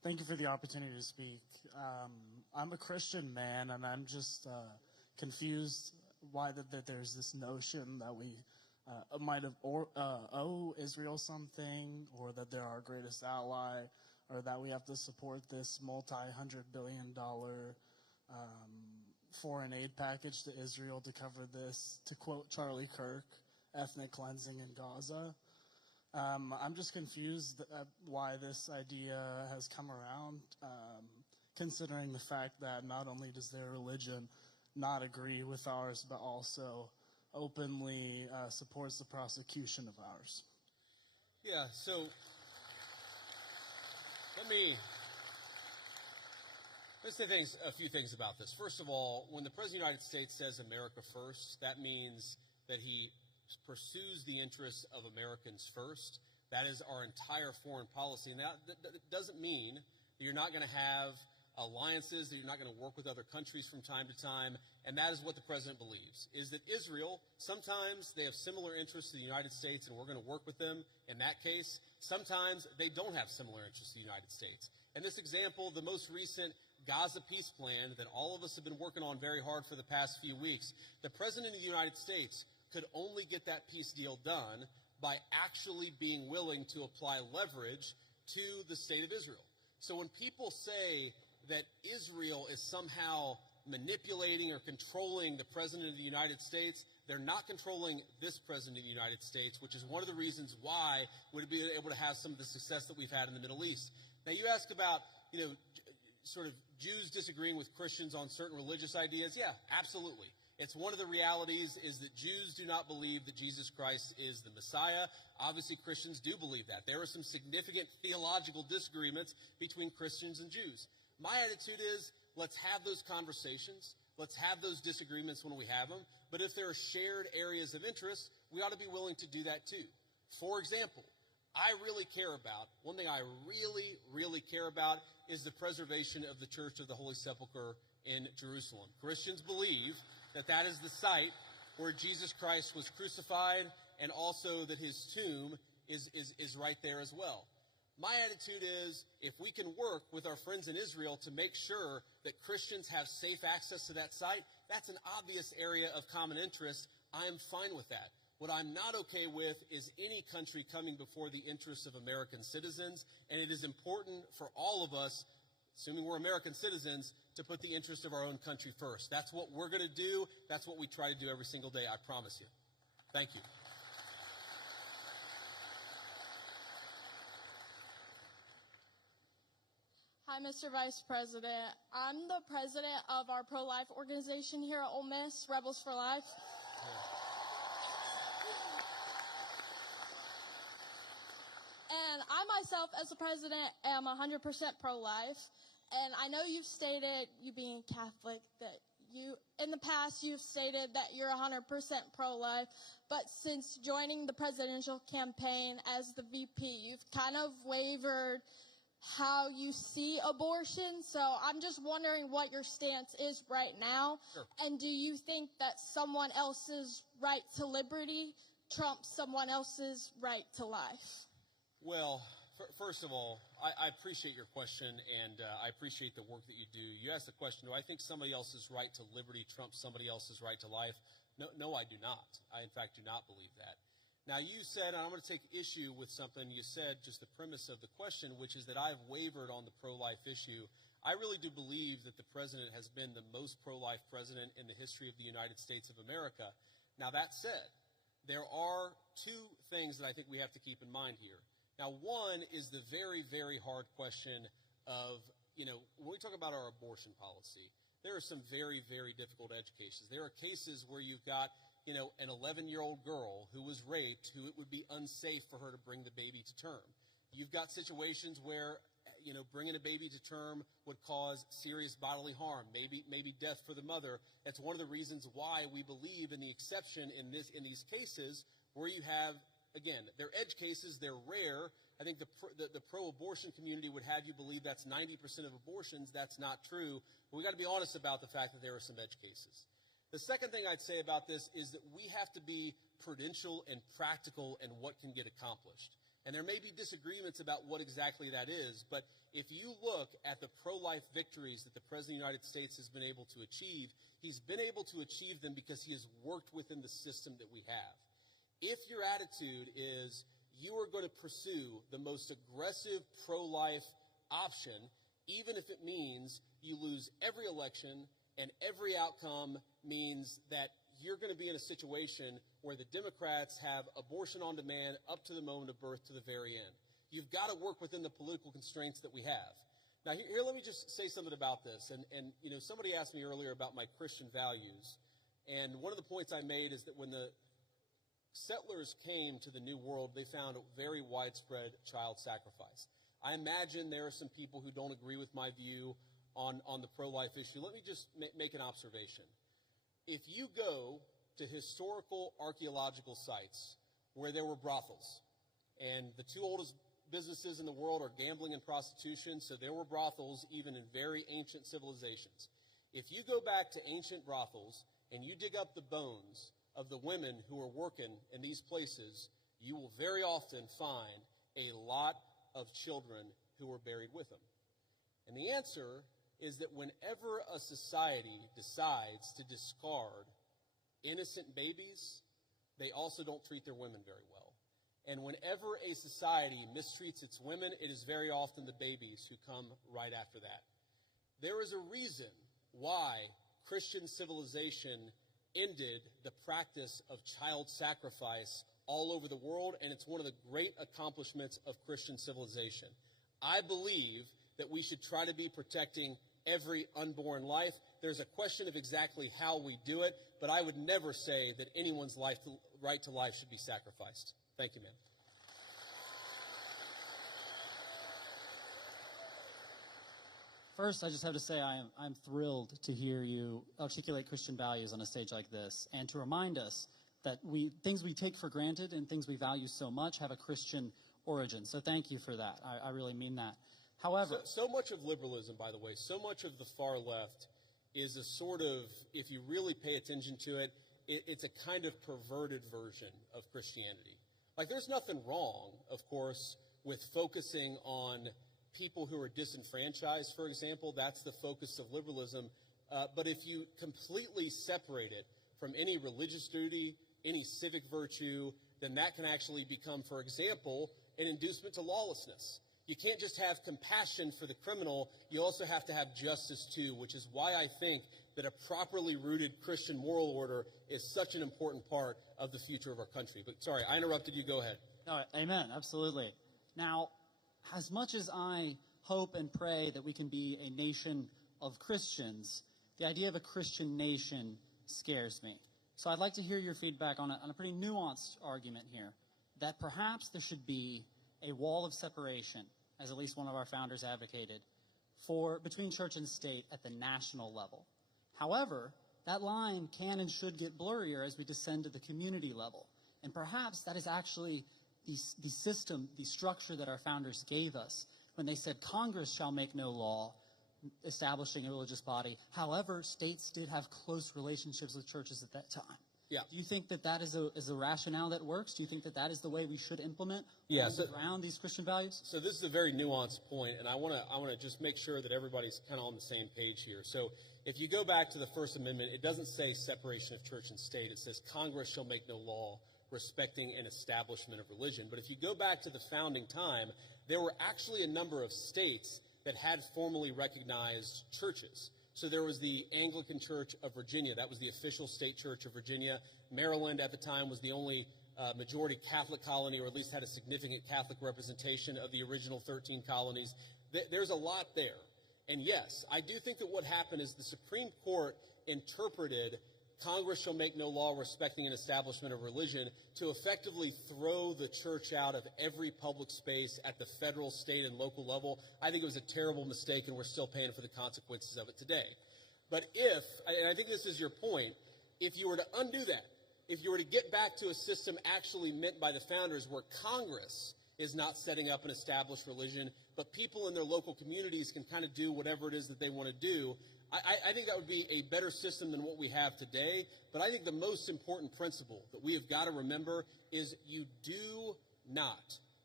Thank you for the opportunity to speak. I'm a Christian man, and I'm just confused why that there's this notion that we might have owe Israel something, or that they're our greatest ally, or that we have to support this multi-hundred-billion-dollar foreign aid package to Israel to cover this, to quote Charlie Kirk, ethnic cleansing in Gaza. I'm just confused at why this idea has come around, considering the fact that not only does their religion not agree with ours, but also openly supports the prosecution of ours. Yeah, so let's say a few things about this. First of all, when the President of the United States says America first, that means that he pursues the interests of Americans first. That is our entire foreign policy. And that doesn't mean that you're not going to have alliances, that you're not going to work with other countries from time to time. And that is what the president believes, is that Israel, sometimes they have similar interests to the United States and we're going to work with them in that case. Sometimes they don't have similar interests to the United States. And this example, the most recent Gaza peace plan that all of us have been working on very hard for the past few weeks, the president of the United States could only get that peace deal done by actually being willing to apply leverage to the state of Israel. So when people say that Israel is somehow manipulating or controlling the president of the United States, they're not controlling this president of the United States, which is one of the reasons why we'd be able to have some of the success that we've had in the Middle East. Now, you asked about, sort of Jews disagreeing with Christians on certain religious ideas. Yeah, absolutely. It's one of the realities is that Jews do not believe that Jesus Christ is the Messiah. Obviously, Christians do believe that. There are some significant theological disagreements between Christians and Jews. My attitude is, let's have those conversations. Let's have those disagreements when we have them. But if there are shared areas of interest, we ought to be willing to do that too. For example, one thing I really, really care about is the preservation of the Church of the Holy Sepulchre in Jerusalem. Christians believe that that is the site where Jesus Christ was crucified, and also that his tomb is right there as well. My attitude is, if we can work with our friends in Israel to make sure that Christians have safe access to that site, that's an obvious area of common interest. I am fine with that. What I'm not okay with is any country coming before the interests of American citizens, and it is important for all of us, assuming we're American citizens, to put the interest of our own country first. That's what we're going to do. That's what we try to do every single day, I promise you. Thank you. Hi, Mr. Vice President. I'm the president of our pro-life organization here at Ole Miss, Rebels for Life. And I myself, as a president, am 100% pro-life. And I know you've stated, you being Catholic, that in the past, you've stated that you're 100% pro-life. But since joining the presidential campaign as the VP, you've kind of wavered how you see abortion. So I'm just wondering what your stance is right now. Sure. And do you think that someone else's right to liberty trumps someone else's right to life? Well, first of all, I appreciate your question, and I appreciate the work that you do. You asked the question, do I think somebody else's right to liberty trumps somebody else's right to life? No, I do not. I, in fact, do not believe that. Now, you said, and I'm going to take issue with something you said, just the premise of the question, which is that I've wavered on the pro-life issue. I really do believe that the president has been the most pro-life president in the history of the United States of America. Now, that said, there are two things that I think we have to keep in mind here. Now, one is the very, very hard question of, when we talk about our abortion policy, there are some very, very difficult edge cases. There are cases where you've got, an 11-year-old girl who was raped, who it would be unsafe for her to bring the baby to term. You've got situations where, bringing a baby to term would cause serious bodily harm, maybe death for the mother. That's one of the reasons why we believe in the exception in these cases where you have, again, they're edge cases, they're rare. I think the pro-abortion community would have you believe that's 90% of abortions. That's not true. But we got to be honest about the fact that there are some edge cases. The second thing I'd say about this is that we have to be prudential and practical in what can get accomplished. And there may be disagreements about what exactly that is, but if you look at the pro-life victories that the President of the United States has been able to achieve, he's been able to achieve them because he has worked within the system that we have. If your attitude is you are going to pursue the most aggressive pro-life option, even if it means you lose every election and every outcome means that you're going to be in a situation where the Democrats have abortion on demand up to the moment of birth to the very end. You've got to work within the political constraints that we have. Now, here let me just say something about this. And you know, somebody asked me earlier about my Christian values. And one of the points I made is that when the settlers came to the New World, they found a very widespread child sacrifice. I imagine there are some people who don't agree with my view on the pro-life issue. Let me just make an observation. If you go to historical archaeological sites where there were brothels, and the two oldest businesses in the world are gambling and prostitution, so there were brothels even in very ancient civilizations. If you go back to ancient brothels and you dig up the bones of the women who were working in these places, you will very often find a lot of children who were buried with them. And the answer is that whenever a society decides to discard innocent babies, they also don't treat their women very well. And whenever a society mistreats its women, it is very often the babies who come right after that. There is a reason why Christian civilization ended the practice of child sacrifice all over the world, and it's one of the great accomplishments of Christian civilization. I believe that we should try to be protecting every unborn life. There's a question of exactly how we do it, but I would never say that anyone's right to life should be sacrificed. Thank you, ma'am. First, I just have to say I'm thrilled to hear you articulate Christian values on a stage like this, and to remind us that things we take for granted and things we value so much have a Christian origin. So thank you for that. I really mean that. However, so much of liberalism, by the way, so much of the far left is a sort of, if you really pay attention to it, it's a kind of perverted version of Christianity. Like, there's nothing wrong, of course, with focusing on people who are disenfranchised, for example. That's the focus of liberalism. But if you completely separate it from any religious duty, any civic virtue, then that can actually become, for example, an inducement to lawlessness. You can't just have compassion for the criminal, you also have to have justice too, which is why I think that a properly rooted Christian moral order is such an important part of the future of our country. But sorry, I interrupted you. Go ahead. No, amen, absolutely. Now, as much as I hope and pray that we can be a nation of Christians, the idea of a Christian nation scares me. So I'd like to hear your feedback on a pretty nuanced argument here, that perhaps there should be a wall of separation, as at least one of our founders advocated, between church and state at the national level. However, that line can and should get blurrier as we descend to the community level. And perhaps that is actually the system, the structure that our founders gave us when they said Congress shall make no law establishing a religious body. However, states did have close relationships with churches at that time. Yeah. Do you think that that is a rationale that works? Do you think that that is the way we should implement around these Christian values? So this is a very nuanced point, and I want to just make sure that everybody's kind of on the same page here. So if you go back to the First Amendment, it doesn't say separation of church and state. It says Congress shall make no law respecting an establishment of religion. But if you go back to the founding time, there were actually a number of states that had formally recognized churches. So there was the Anglican Church of Virginia. That was the official state church of Virginia. Maryland at the time was the only majority Catholic colony, or at least had a significant Catholic representation of the original 13 colonies. There's a lot there. And yes, I do think that what happened is the Supreme Court interpreted Congress shall make no law respecting an establishment of religion to effectively throw the church out of every public space at the federal, state, and local level. I think it was a terrible mistake, and we're still paying for the consequences of it today. But and I think this is your point, if you were to undo that, if you were to get back to a system actually meant by the founders where Congress is not setting up an established religion, but people in their local communities can kind of do whatever it is that they want to do, I think that would be a better system than what we have today. But I think the most important principle that we have got to remember is you do not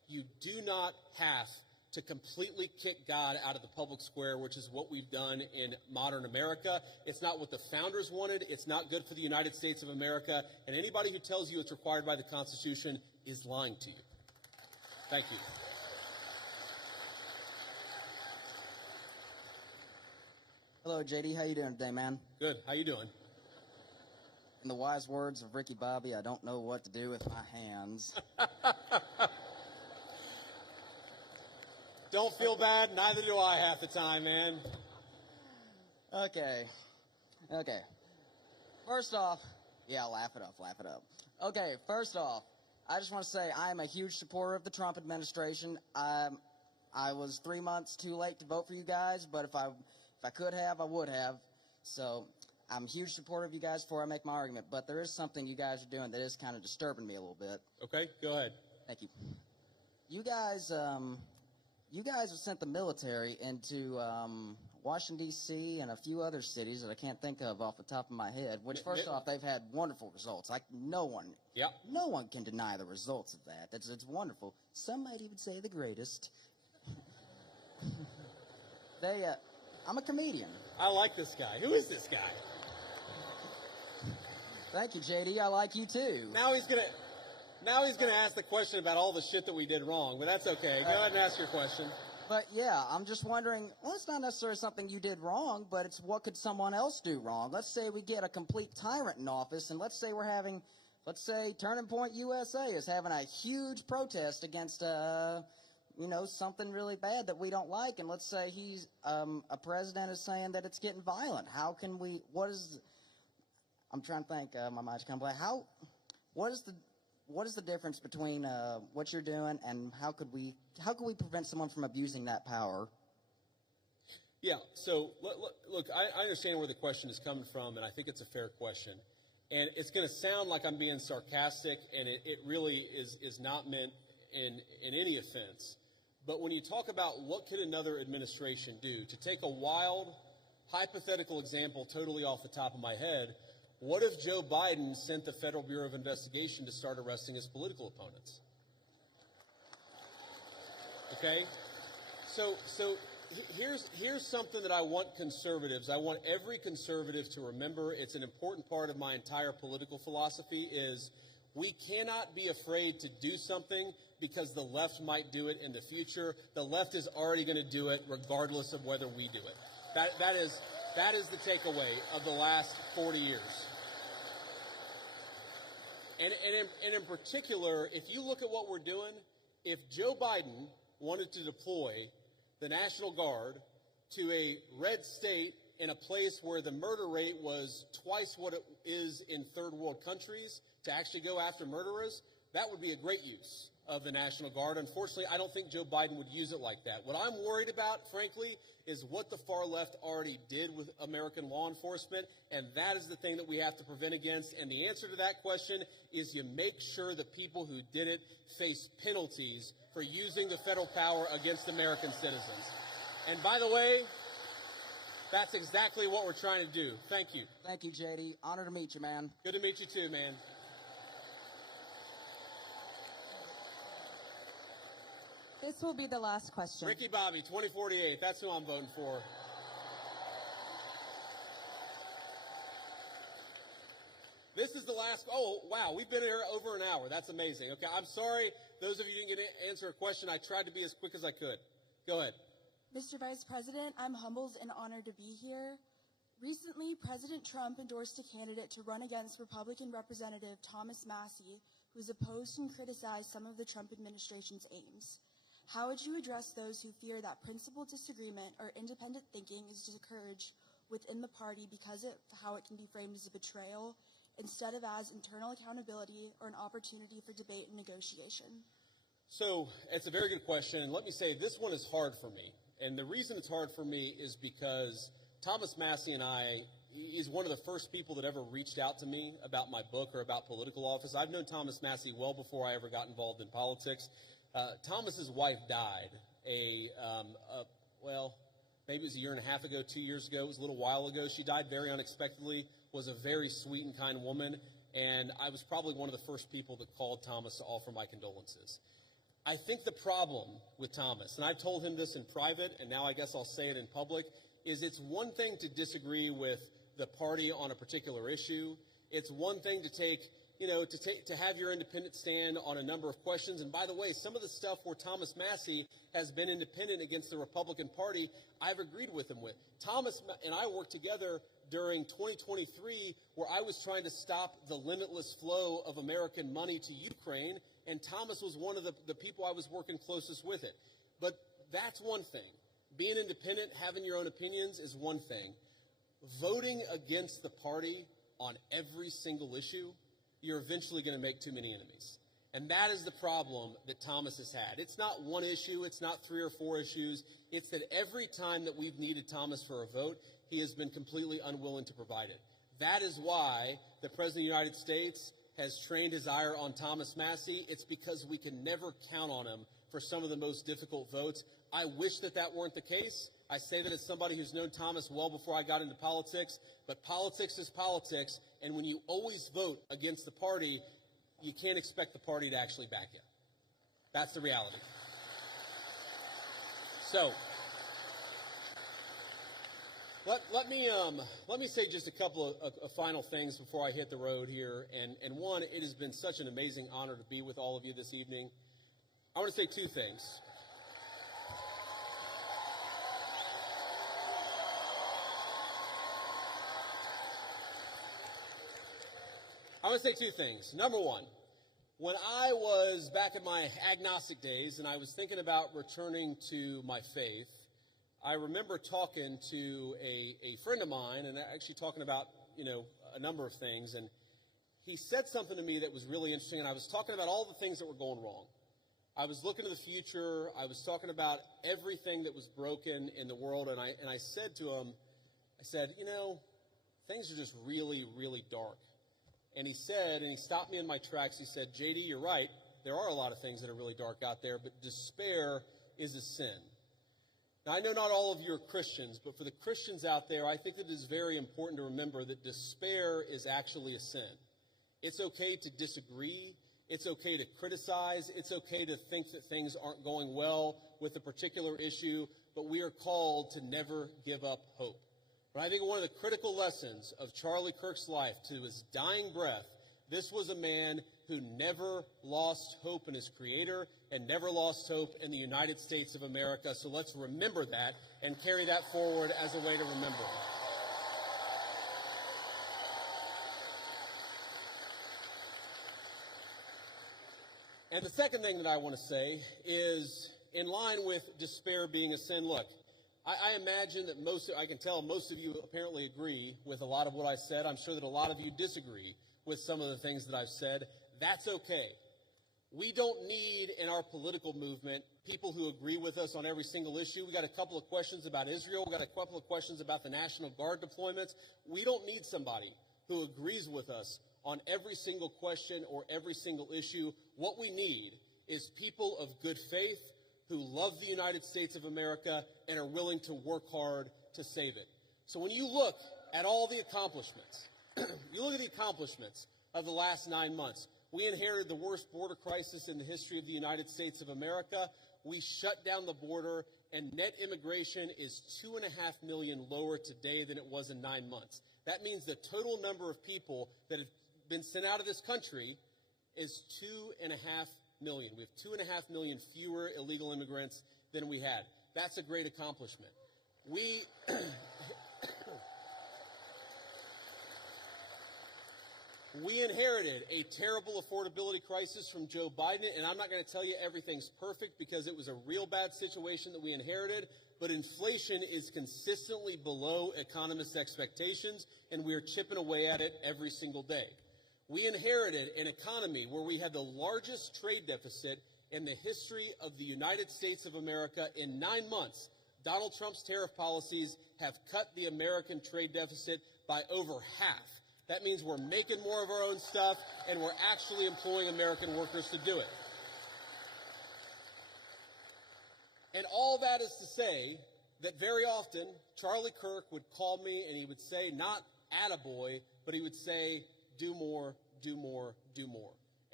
You do not have to completely kick God out of the public square, which is what we've done in modern America. It's not what the founders wanted. It's not good for the United States of America. And anybody who tells you it's required by the Constitution is lying to you. Thank you. Hello, JD. How you doing today, man? Good. How you doing? In the wise words of Ricky Bobby, I don't know what to do with my hands. Don't feel bad. Neither do I half the time, man. Okay. First off, yeah, laugh it up. Okay, first off, I just want to say I am a huge supporter of the Trump administration. I was 3 months too late to vote for you guys, but if I could have, I would have. So I'm a huge supporter of you guys before I make my argument. But there is something you guys are doing that is kind of disturbing me a little bit. Okay, go ahead. Thank you. You guys have sent the military into Washington, D.C. and a few other cities that I can't think of off the top of my head, which, first off, they've had wonderful results. Like, no one can deny the results of that. It's wonderful. Some might even say the greatest. I'm a comedian. I like this guy. Who is this guy? Thank you, JD. I like you, too. Now he's gonna ask the question about all the shit that we did wrong, but that's okay. Go ahead and ask your question. But yeah, I'm just wondering, well, it's not necessarily something you did wrong, but it's what could someone else do wrong? Let's say we get a complete tyrant in office, and let's say Turning Point USA is having a huge protest against, something really bad that we don't like, and let's say he's, a president is saying that it's getting violent. How can we, I'm trying to think, my mind's kind of blank. What is the difference between what you're doing and how could we prevent someone from abusing that power? Yeah, so look, I understand where the question is coming from, and I think it's a fair question. And it's going to sound like I'm being sarcastic, and it really is not meant in any offense. But when you talk about what could another administration do, to take a wild, hypothetical example totally off the top of my head, what if Joe Biden sent the Federal Bureau of Investigation to start arresting his political opponents? Okay? So here's something that I want conservatives, I want every conservative to remember. It's an important part of my entire political philosophy is we cannot be afraid to do something because the left might do it in the future. The left is already going to do it regardless of whether we do it. That is the takeaway of the last 40 years. And in particular, if you look at what we're doing, if Joe Biden wanted to deploy the National Guard to a red state in a place where the murder rate was twice what it is in third world countries to actually go after murderers, that would be a great use of the National Guard. Unfortunately, I don't think Joe Biden would use it like that. What I'm worried about, frankly, is what the far left already did with American law enforcement, and that is the thing that we have to prevent against. And the answer to that question is you make sure the people who did it face penalties for using the federal power against American citizens. And by the way, that's exactly what we're trying to do. Thank you. Thank you, JD. Honor to meet you, man. Good to meet you too, man. This will be the last question. Ricky Bobby, 2048. That's who I'm voting for. This is the last. Oh, wow. We've been here over an hour. That's amazing. Okay, I'm sorry. Those of you who didn't get to answer a question, I tried to be as quick as I could. Go ahead. Mr. Vice President, I'm humbled and honored to be here. Recently, President Trump endorsed a candidate to run against Republican Representative Thomas Massie, who is opposed and criticized some of the Trump administration's aims. How would you address those who fear that principled disagreement or independent thinking is discouraged within the party because of how it can be framed as a betrayal instead of as internal accountability or an opportunity for debate and negotiation? So it's a very good question. And let me say this one is hard for me. And the reason it's hard for me is because Thomas Massie and he's one of the first people that ever reached out to me about my book or about political office. I've known Thomas Massie well before I ever got involved in politics. Thomas's wife died maybe it was a year and a half ago, 2 years ago. It was a little while ago. She died very unexpectedly, was a very sweet and kind woman, and I was probably one of the first people that called Thomas to offer my condolences. I think the problem with Thomas, and I told him this in private, and now I guess I'll say it in public, is it's one thing to disagree with the party on a particular issue. It's one thing to to have your independent stand on a number of questions. And by the way, some of the stuff where Thomas Massey has been independent against the Republican Party, I've agreed with him with. Thomas and I worked together during 2023 where I was trying to stop the limitless flow of American money to Ukraine, and Thomas was one of the people I was working closest with it. But that's one thing. Being independent, having your own opinions is one thing. Voting against the party on every single issue, you're eventually going to make too many enemies. And that is the problem that Thomas has had. It's not one issue. It's not 3 or 4 issues. It's that every time that we've needed Thomas for a vote, he has been completely unwilling to provide it. That is why the President of the United States has trained his ire on Thomas Massey. It's because we can never count on him for some of the most difficult votes. I wish that that weren't the case. I say that as somebody who's known Thomas well before I got into politics, but politics is politics, and when you always vote against the party, you can't expect the party to actually back you. That's the reality. So, let me say just a couple of final things before I hit the road here. And one, it has been such an amazing honor to be with all of you this evening. I want to say 2 things. I want to say 2 things. Number one, when I was back in my agnostic days and I was thinking about returning to my faith, I remember talking to a friend of mine and actually talking about, a number of things. And he said something to me that was really interesting. And I was talking about all the things that were going wrong. I was looking to the future. I was talking about everything that was broken in the world. And I said to him, things are just really, really dark. And he stopped me in my tracks. He said, JD, you're right. There are a lot of things that are really dark out there, but despair is a sin. Now, I know not all of you are Christians, but for the Christians out there, I think it is very important to remember that despair is actually a sin. It's okay to disagree. It's okay to criticize. It's okay to think that things aren't going well with a particular issue, but we are called to never give up hope. But I think one of the critical lessons of Charlie Kirk's life to his dying breath, this was a man who never lost hope in his Creator and never lost hope in the United States of America. So let's remember that and carry that forward as a way to remember. And the second thing that I want to say is, in line with despair being a sin, look, I imagine that I can tell most of you apparently agree with a lot of what I said. I'm sure that a lot of you disagree with some of the things that I've said. That's okay. We don't need in our political movement people who agree with us on every single issue. We got a couple of questions about Israel. We got a couple of questions about the National Guard deployments. We don't need somebody who agrees with us on every single question or every single issue. What we need is people of good faith who love the United States of America and are willing to work hard to save it. So when you look at all the accomplishments, you look at the accomplishments of the last 9 months. We inherited the worst border crisis in the history of the United States of America. We shut down the border, and net immigration is 2.5 million lower today than it was in 9 months. That means the total number of people that have been sent out of this country is 2.5 million. We have 2.5 million fewer illegal immigrants than we had. That's a great accomplishment. We inherited a terrible affordability crisis from Joe Biden, and I'm not going to tell you everything's perfect because it was a real bad situation that we inherited, but inflation is consistently below economists' expectations, and we are chipping away at it every single day. We inherited an economy where we had the largest trade deficit in the history of the United States of America. In 9 months, Donald Trump's tariff policies have cut the American trade deficit by over half. That means we're making more of our own stuff, and we're actually employing American workers to do it. And all that is to say that very often Charlie Kirk would call me and he would say, not attaboy, but he would say, do more, do more, do more.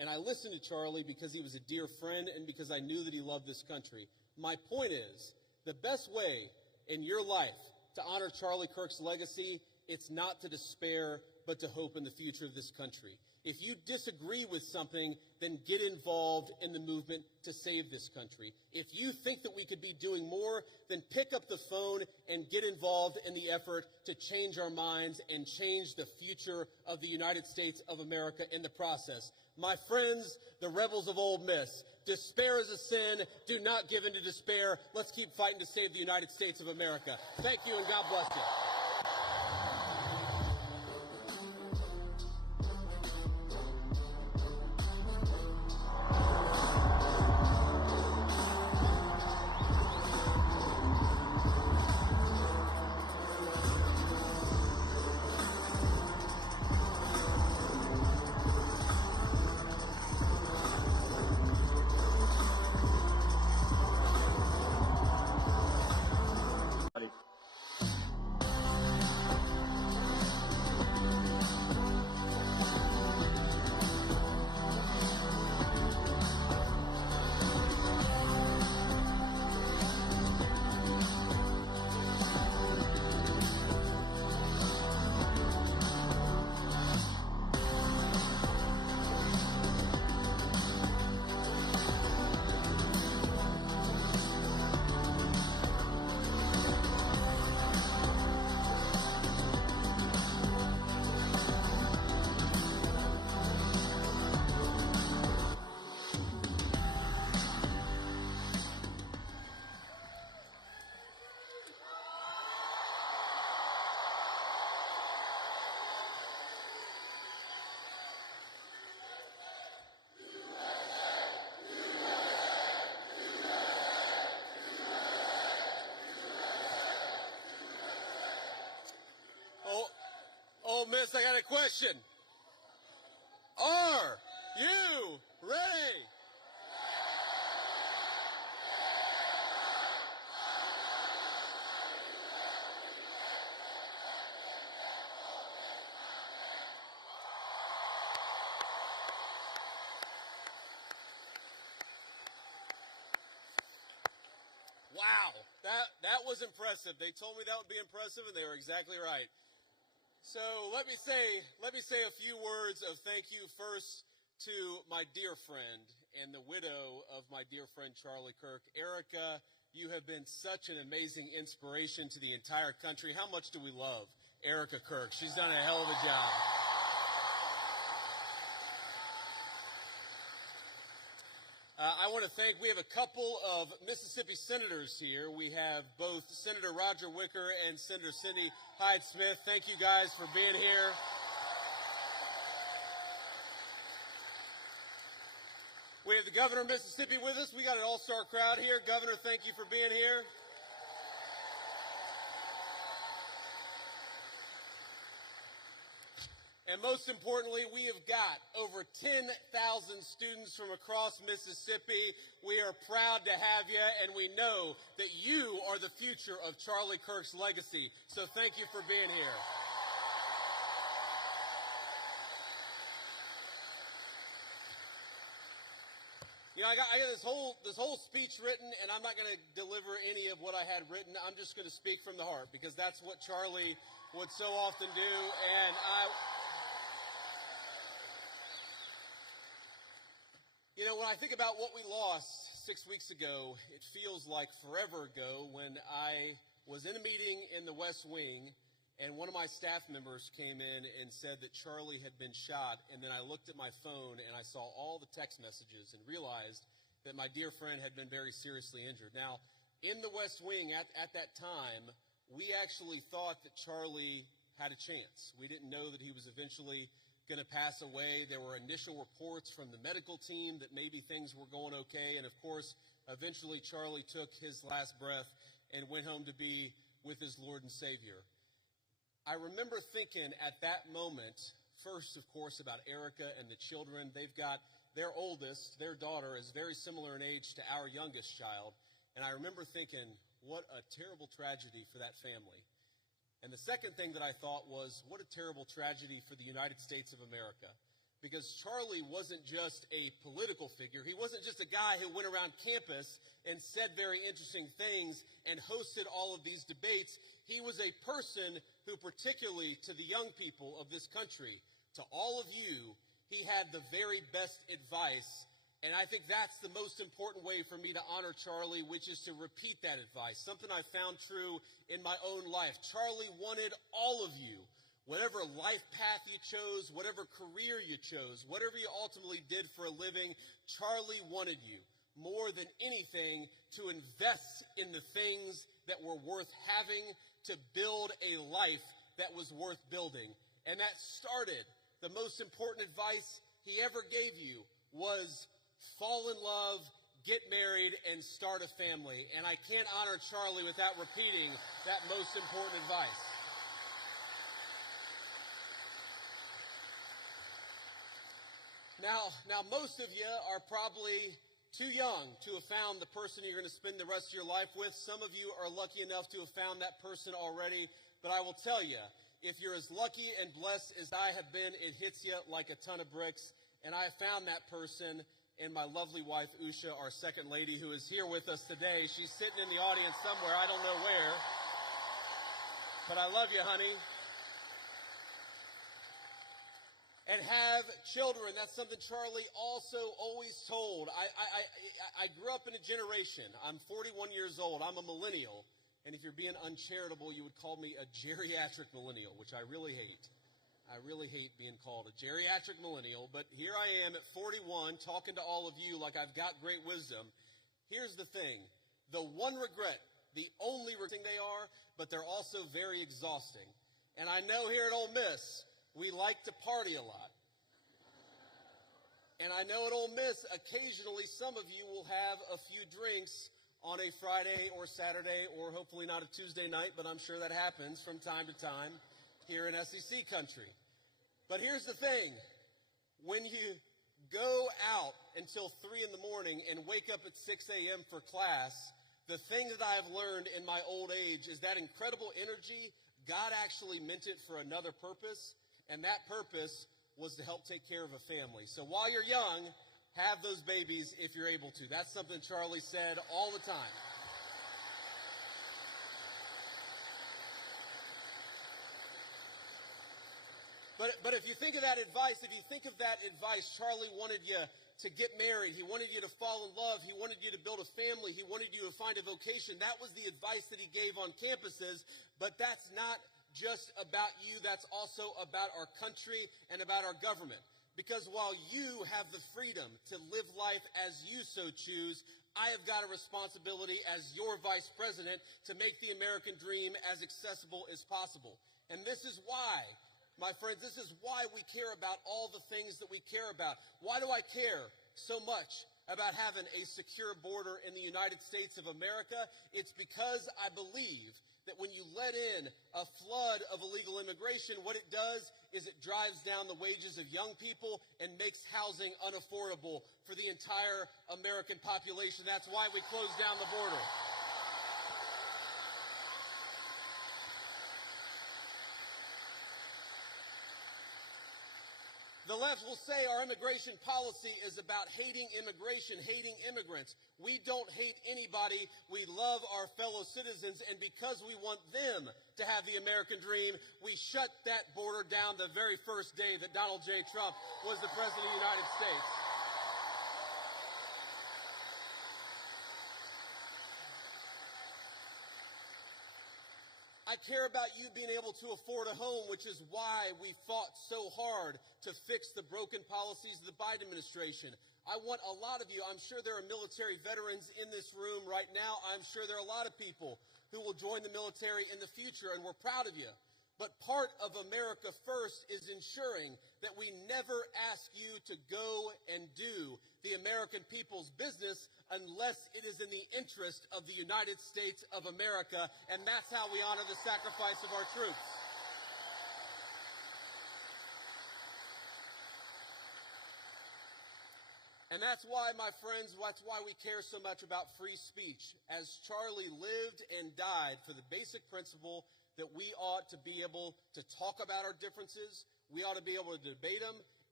And I listened to Charlie because he was a dear friend and because I knew that he loved this country. My point is, the best way in your life to honor Charlie Kirk's legacy, it's not to despair, but to hope in the future of this country. If you disagree with something, then get involved in the movement to save this country. If you think that we could be doing more, then pick up the phone and get involved in the effort to change our minds and change the future of the United States of America in the process. My friends, the rebels of Ole Miss, despair is a sin. Do not give in to despair. Let's keep fighting to save the United States of America. Thank you, and God bless you. Ole Miss, I got a question. Are you ready? Wow, that was impressive. They told me that would be impressive, and they were exactly right. So let me say a few words of thank you first to my dear friend and the widow of my dear friend Charlie Kirk. Erica, you have been such an amazing inspiration to the entire country. How much do we love Erica Kirk? She's done a hell of a job. I want to thank, we have a couple of Mississippi senators here. We have both Senator Roger Wicker and Senator Cindy Hyde-Smith. Thank you guys for being here. We have the governor of Mississippi with us. We got an all-star crowd here. Governor, thank you for being here. And most importantly, we have got over 10,000 students from across Mississippi. We are proud to have you, and we know that you are the future of Charlie Kirk's legacy. So thank you for being here. You know, I got this whole speech written, and I'm not going to deliver any of what I had written. I'm just going to speak from the heart, because that's what Charlie would so often do. And you know, when I think about what we lost 6 weeks ago, it feels like forever ago when I was in a meeting in the West Wing, and one of my staff members came in and said that Charlie had been shot, and then I looked at my phone and I saw all the text messages and realized that my dear friend had been very seriously injured. Now, in the West Wing at that time, we actually thought that Charlie had a chance. We didn't know that he was eventually going to pass away. There were initial reports from the medical team that maybe things were going okay. And of course, eventually Charlie took his last breath and went home to be with his Lord and Savior. I remember thinking at that moment, first, of course, about Erica and the children. They've got their oldest, their daughter, is very similar in age to our youngest child. And I remember thinking, what a terrible tragedy for that family. And the second thing that I thought was, what a terrible tragedy for the United States of America. because Charlie wasn't just a political figure. He wasn't just a guy who went around campus and said very interesting things and hosted all of these debates. He was a person who, particularly to the young people of this country, to all of you, he had the very best advice. And I think that's the most important way for me to honor Charlie, which is to repeat that advice, something I found true in my own life. Charlie wanted all of you, whatever life path you chose, whatever career you chose, whatever you ultimately did for a living, Charlie wanted you more than anything to invest in the things that were worth having, to build a life that was worth building. And that started, the most important advice he ever gave you was fall in love, get married, and start a family. And I can't honor Charlie without repeating that most important advice. Now, most of you are probably too young to have found the person you're going to spend the rest of your life with. Some of you are lucky enough to have found that person already. But I will tell you, if you're as lucky and blessed as I have been, it hits you like a ton of bricks. And I have found that person in my lovely wife, Usha, our second lady, who is here with us today. She's sitting in the audience somewhere. I don't know where. But I love you, honey. And have children. That's something Charlie also always told. I grew up in a generation. I'm 41 years old. I'm a millennial. And if you're being uncharitable, you would call me a geriatric millennial, which I really hate. I really hate being called a geriatric millennial. But here I am at 41 talking to all of you like I've got great wisdom. Here's the thing. The one regret, the only regret they are, but they're also very exhausting. And I know here at Ole Miss, we like to party a lot. And I know at Ole Miss, occasionally some of you will have a few drinks on a Friday or Saturday, or hopefully not a Tuesday night, but I'm sure that happens from time to time here in SEC country. But here's the thing. When you go out until 3 in the morning and wake up at 6 a.m. for class, the thing that I've learned in my old age is that incredible energy, God actually meant it for another purpose. And that purpose was to help take care of a family. So while you're young, have those babies if you're able to. That's something Charlie said all the time. But if you think of that advice, Charlie wanted you to get married. He wanted you to fall in love. He wanted you to build a family. He wanted you to find a vocation. That was the advice that he gave on campuses. But that's not just about you. That's also about our country and about our government. Because while you have the freedom to live life as you so choose, I have got a responsibility as your vice president to make the American dream as accessible as possible. And this is why, my friends, this is why we care about all the things that we care about. Why do I care so much about having a secure border in the United States of America? It's because I believe that when you let in a flood of illegal immigration, what it does is it drives down the wages of young people and makes housing unaffordable for the entire American population. That's why we closed down the border. The left will say our immigration policy is about hating immigration, hating immigrants. We don't hate anybody. We love our fellow citizens, and because we want them to have the American dream, we shut that border down the very first day that Donald J. Trump was the President of the United States. I care about you being able to afford a home, which is why we fought so hard to fix the broken policies of the Biden administration. I want a lot of you, I'm sure there are military veterans in this room right now. I'm sure there are a lot of people who will join the military in the future, and we're proud of you. But part of America First is ensuring that we never ask you to go and do the American people's business unless it is in the interest of the United States of America, and that's how we honor the sacrifice of our troops. And that's why, my friends, that's why we care so much about free speech. As Charlie lived and died for the basic principle that we ought to be able to talk about our differences, we ought to be able to debate them,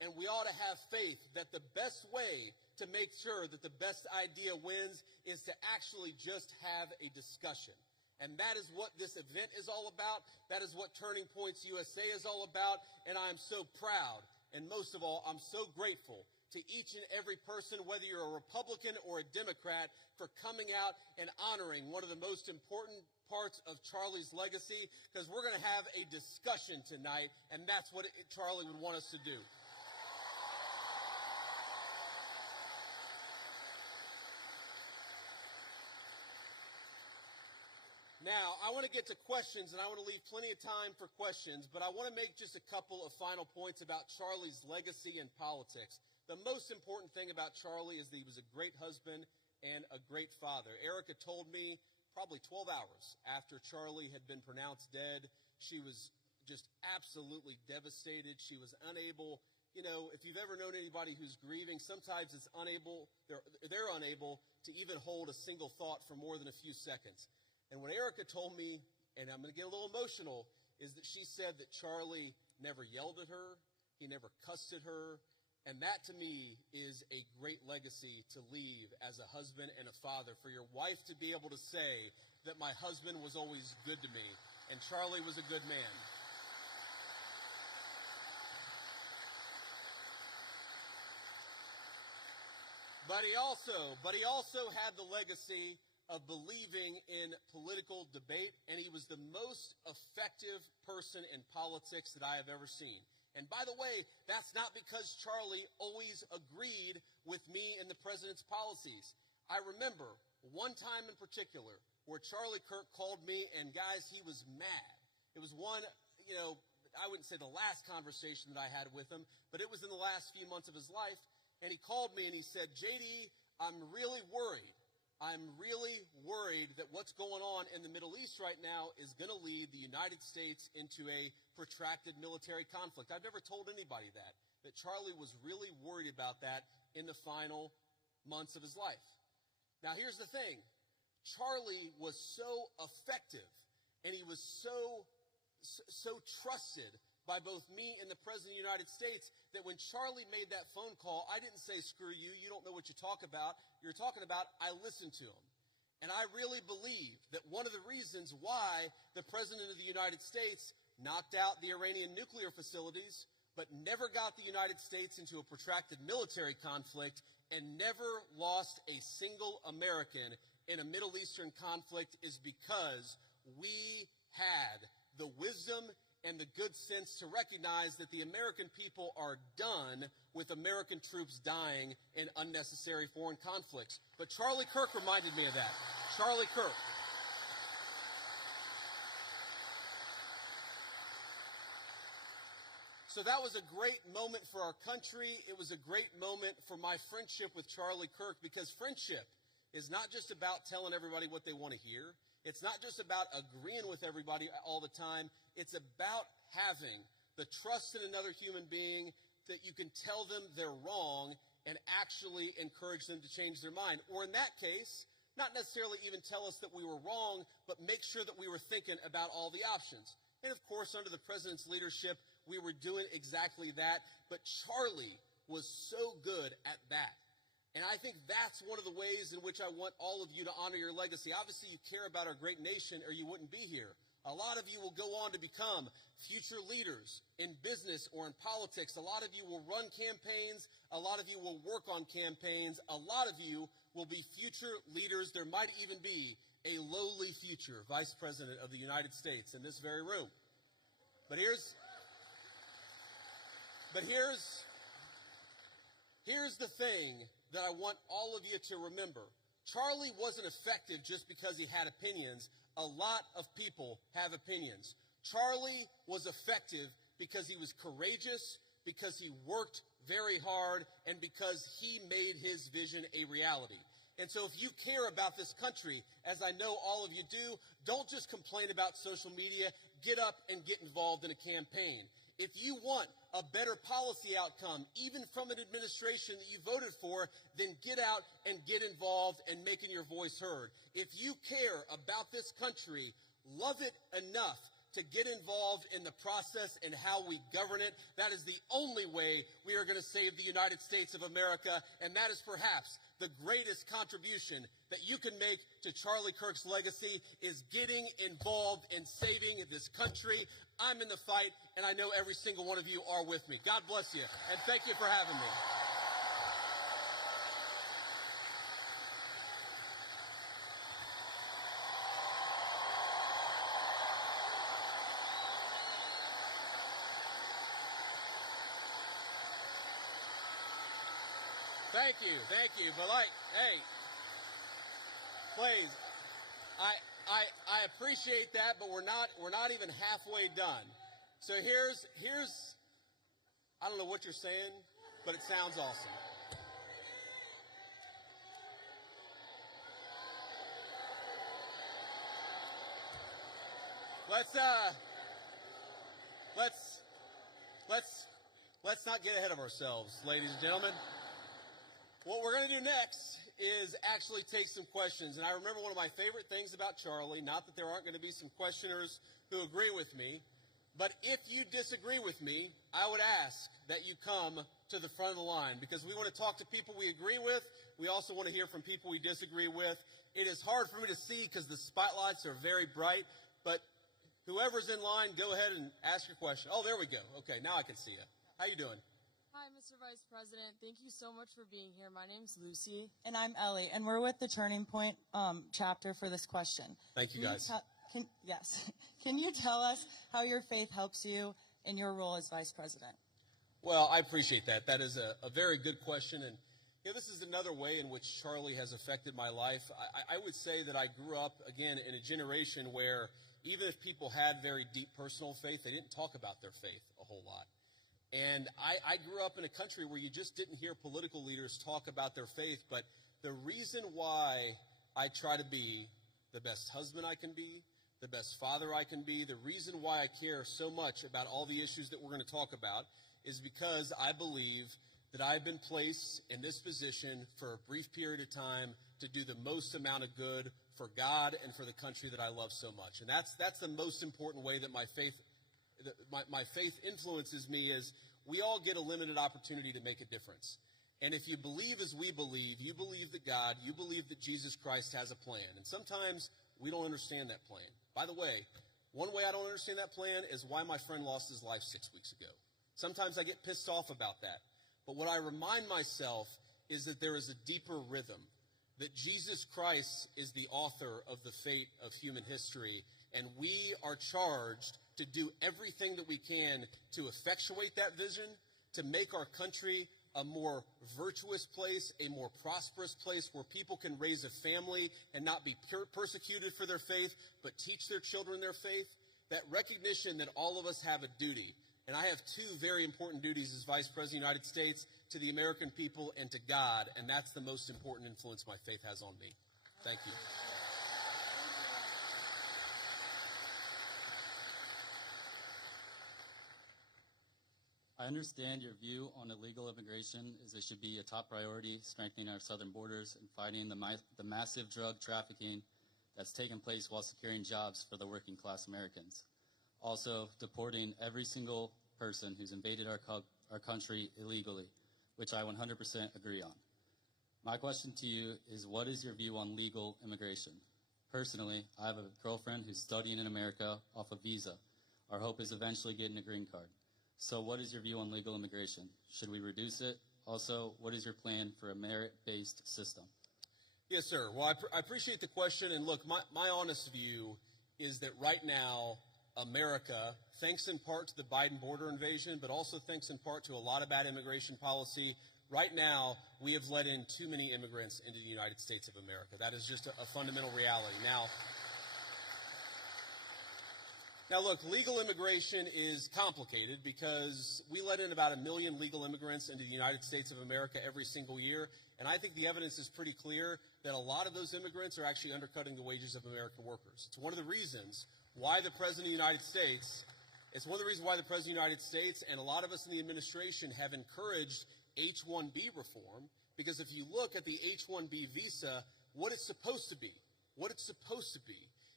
and we ought to have faith that the best way to make sure that the best idea wins is to actually just have a discussion. And that is what this event is all about. That is what Turning Points USA is all about. And I am so proud. And most of all, I'm so grateful to each and every person, whether you're a Republican or a Democrat, for coming out and honoring one of the most important parts of Charlie's legacy, because we're going to have a discussion tonight, and that's what Charlie would want us to do. Now, I want to get to questions, and I want to leave plenty of time for questions, but I want to make just a couple of final points about Charlie's legacy in politics. The most important thing about Charlie is that he was a great husband and a great father. Erica told me probably 12 hours after Charlie had been pronounced dead, she was just absolutely devastated. She was unable, you know, if you've ever known anybody who's grieving, sometimes it's unable, they're unable to even hold a single thought for more than a few seconds. And what Erica told me, and I'm going to get a little emotional, is that she said that Charlie never yelled at her, he never cussed at her, and that to me is a great legacy to leave as a husband and a father, for your wife to be able to say that my husband was always good to me, and Charlie was a good man. But he also had the legacy of believing in political debate, and he was the most effective person in politics that I have ever seen. And by the way, that's not because Charlie always agreed with me and the president's policies. I remember one time in particular where Charlie Kirk called me, and guys, he was mad. It was one, you know, I wouldn't say the last conversation that I had with him, but it was in the last few months of his life, and he called me and he said, JD, I'm really worried. I'm really worried that what's going on in the Middle East right now is going to lead the United States into a protracted military conflict. I've never told anybody that Charlie was really worried about that in the final months of his life. Now, here's the thing. Charlie was so effective, and he was so trusted by both me and the President of the United States that when Charlie made that phone call, I didn't say, screw you, you don't know what you're talking about. I listened to him. And I really believe that one of the reasons why the President of the United States knocked out the Iranian nuclear facilities, but never got the United States into a protracted military conflict and never lost a single American in a Middle Eastern conflict is because we had the wisdom and the good sense to recognize that the American people are done with American troops dying in unnecessary foreign conflicts. But Charlie Kirk reminded me of that. Charlie Kirk. So that was a great moment for our country. It was a great moment for my friendship with Charlie Kirk, because friendship is not just about telling everybody what they want to hear. It's not just about agreeing with everybody all the time. It's about having the trust in another human being that you can tell them they're wrong and actually encourage them to change their mind. Or in that case, not necessarily even tell us that we were wrong, but make sure that we were thinking about all the options. And of course, under the president's leadership, we were doing exactly that. But Charlie was so good at that. And I think that's one of the ways in which I want all of you to honor your legacy. Obviously, you care about our great nation or you wouldn't be here. A lot of you will go on to become future leaders in business or in politics. A lot of you will run campaigns. A lot of you will work on campaigns. A lot of you will be future leaders. There might even be a lowly future vice president of the United States in this very room. But here's the thing that I want all of you to remember. Charlie wasn't effective just because he had opinions. A lot of people have opinions. Charlie was effective because he was courageous, because he worked very hard, and because he made his vision a reality. And so if you care about this country, as I know all of you do, don't just complain about social media. Get up and get involved in a campaign. If you want a better policy outcome, even from an administration that you voted for, then get out and get involved and making your voice heard. If you care about this country, love it enough to get involved in the process and how we govern it. That is the only way we are going to save the United States of America, and that is perhaps the greatest contribution that you can make to Charlie Kirk's legacy is getting involved in saving this country. I'm in the fight, and I know every single one of you are with me. God bless you, and thank you for having me. Thank you. But hey, please, I appreciate that, but we're not even halfway done. So here's I don't know what you're saying, but it sounds awesome. Let's not get ahead of ourselves, ladies and gentlemen. What we're going to do next is actually take some questions. And I remember one of my favorite things about Charlie, not that there aren't going to be some questioners who agree with me, but if you disagree with me, I would ask that you come to the front of the line, because we want to talk to people we agree with. We also want to hear from people we disagree with. It is hard for me to see because the spotlights are very bright, but whoever's in line, go ahead and ask your question. Oh, there we go. Okay, now I can see you. How you doing? Hi, Mr. Vice President. Thank you so much for being here. My name's Lucy. And I'm Ellie, and we're with the Turning Point chapter for this question. Thank you, guys. Yes. Can you tell us how your faith helps you in your role as Vice President? Well, I appreciate that. That is a very good question. And this is another way in which Charlie has affected my life. I would say that I grew up, again, in a generation where even if people had very deep personal faith, they didn't talk about their faith a whole lot. And I grew up in a country where you just didn't hear political leaders talk about their faith. But the reason why I try to be the best husband I can be, the best father I can be, the reason why I care so much about all the issues that we're going to talk about is because I believe that I've been placed in this position for a brief period of time to do the most amount of good for God and for the country that I love so much. And that's the most important way that my faith influences me, is we all get a limited opportunity to make a difference. And if you believe as we believe, you believe that God, you believe that Jesus Christ has a plan. And sometimes we don't understand that plan. By the way, one way I don't understand that plan is why my friend lost his life 6 weeks ago. Sometimes I get pissed off about that. But what I remind myself is that there is a deeper rhythm, that Jesus Christ is the author of the fate of human history, and we are charged to do everything that we can to effectuate that vision, to make our country a more virtuous place, a more prosperous place where people can raise a family and not be persecuted for their faith, but teach their children their faith. That recognition that all of us have a duty. And I have two very important duties as Vice President of the United States, to the American people and to God, and that's the most important influence my faith has on me. Thank you. I understand your view on illegal immigration is it should be a top priority, strengthening our southern borders and fighting the massive drug trafficking that's taken place while securing jobs for the working class Americans. Also, deporting every single person who's invaded our country illegally, which I 100% agree on. My question to you is, what is your view on legal immigration? Personally, I have a girlfriend who's studying in America off a visa. Our hope is eventually getting a green card. So what is your view on legal immigration? Should we reduce it? Also, what is your plan for a merit-based system? Yes, sir. Well, I appreciate the question. And look, my honest view is that right now, America, thanks in part to the Biden border invasion, but also thanks in part to a lot of bad immigration policy, right now we have let in too many immigrants into the United States of America. That is just a fundamental reality. Now, look, legal immigration is complicated because we let in about 1 million legal immigrants into the United States of America every single year, and I think the evidence is pretty clear that a lot of those immigrants are actually undercutting the wages of American workers. It's one of the reasons why the President of the United States, and a lot of us in the administration have encouraged H-1B reform, because if you look at the H-1B visa, what it's supposed to be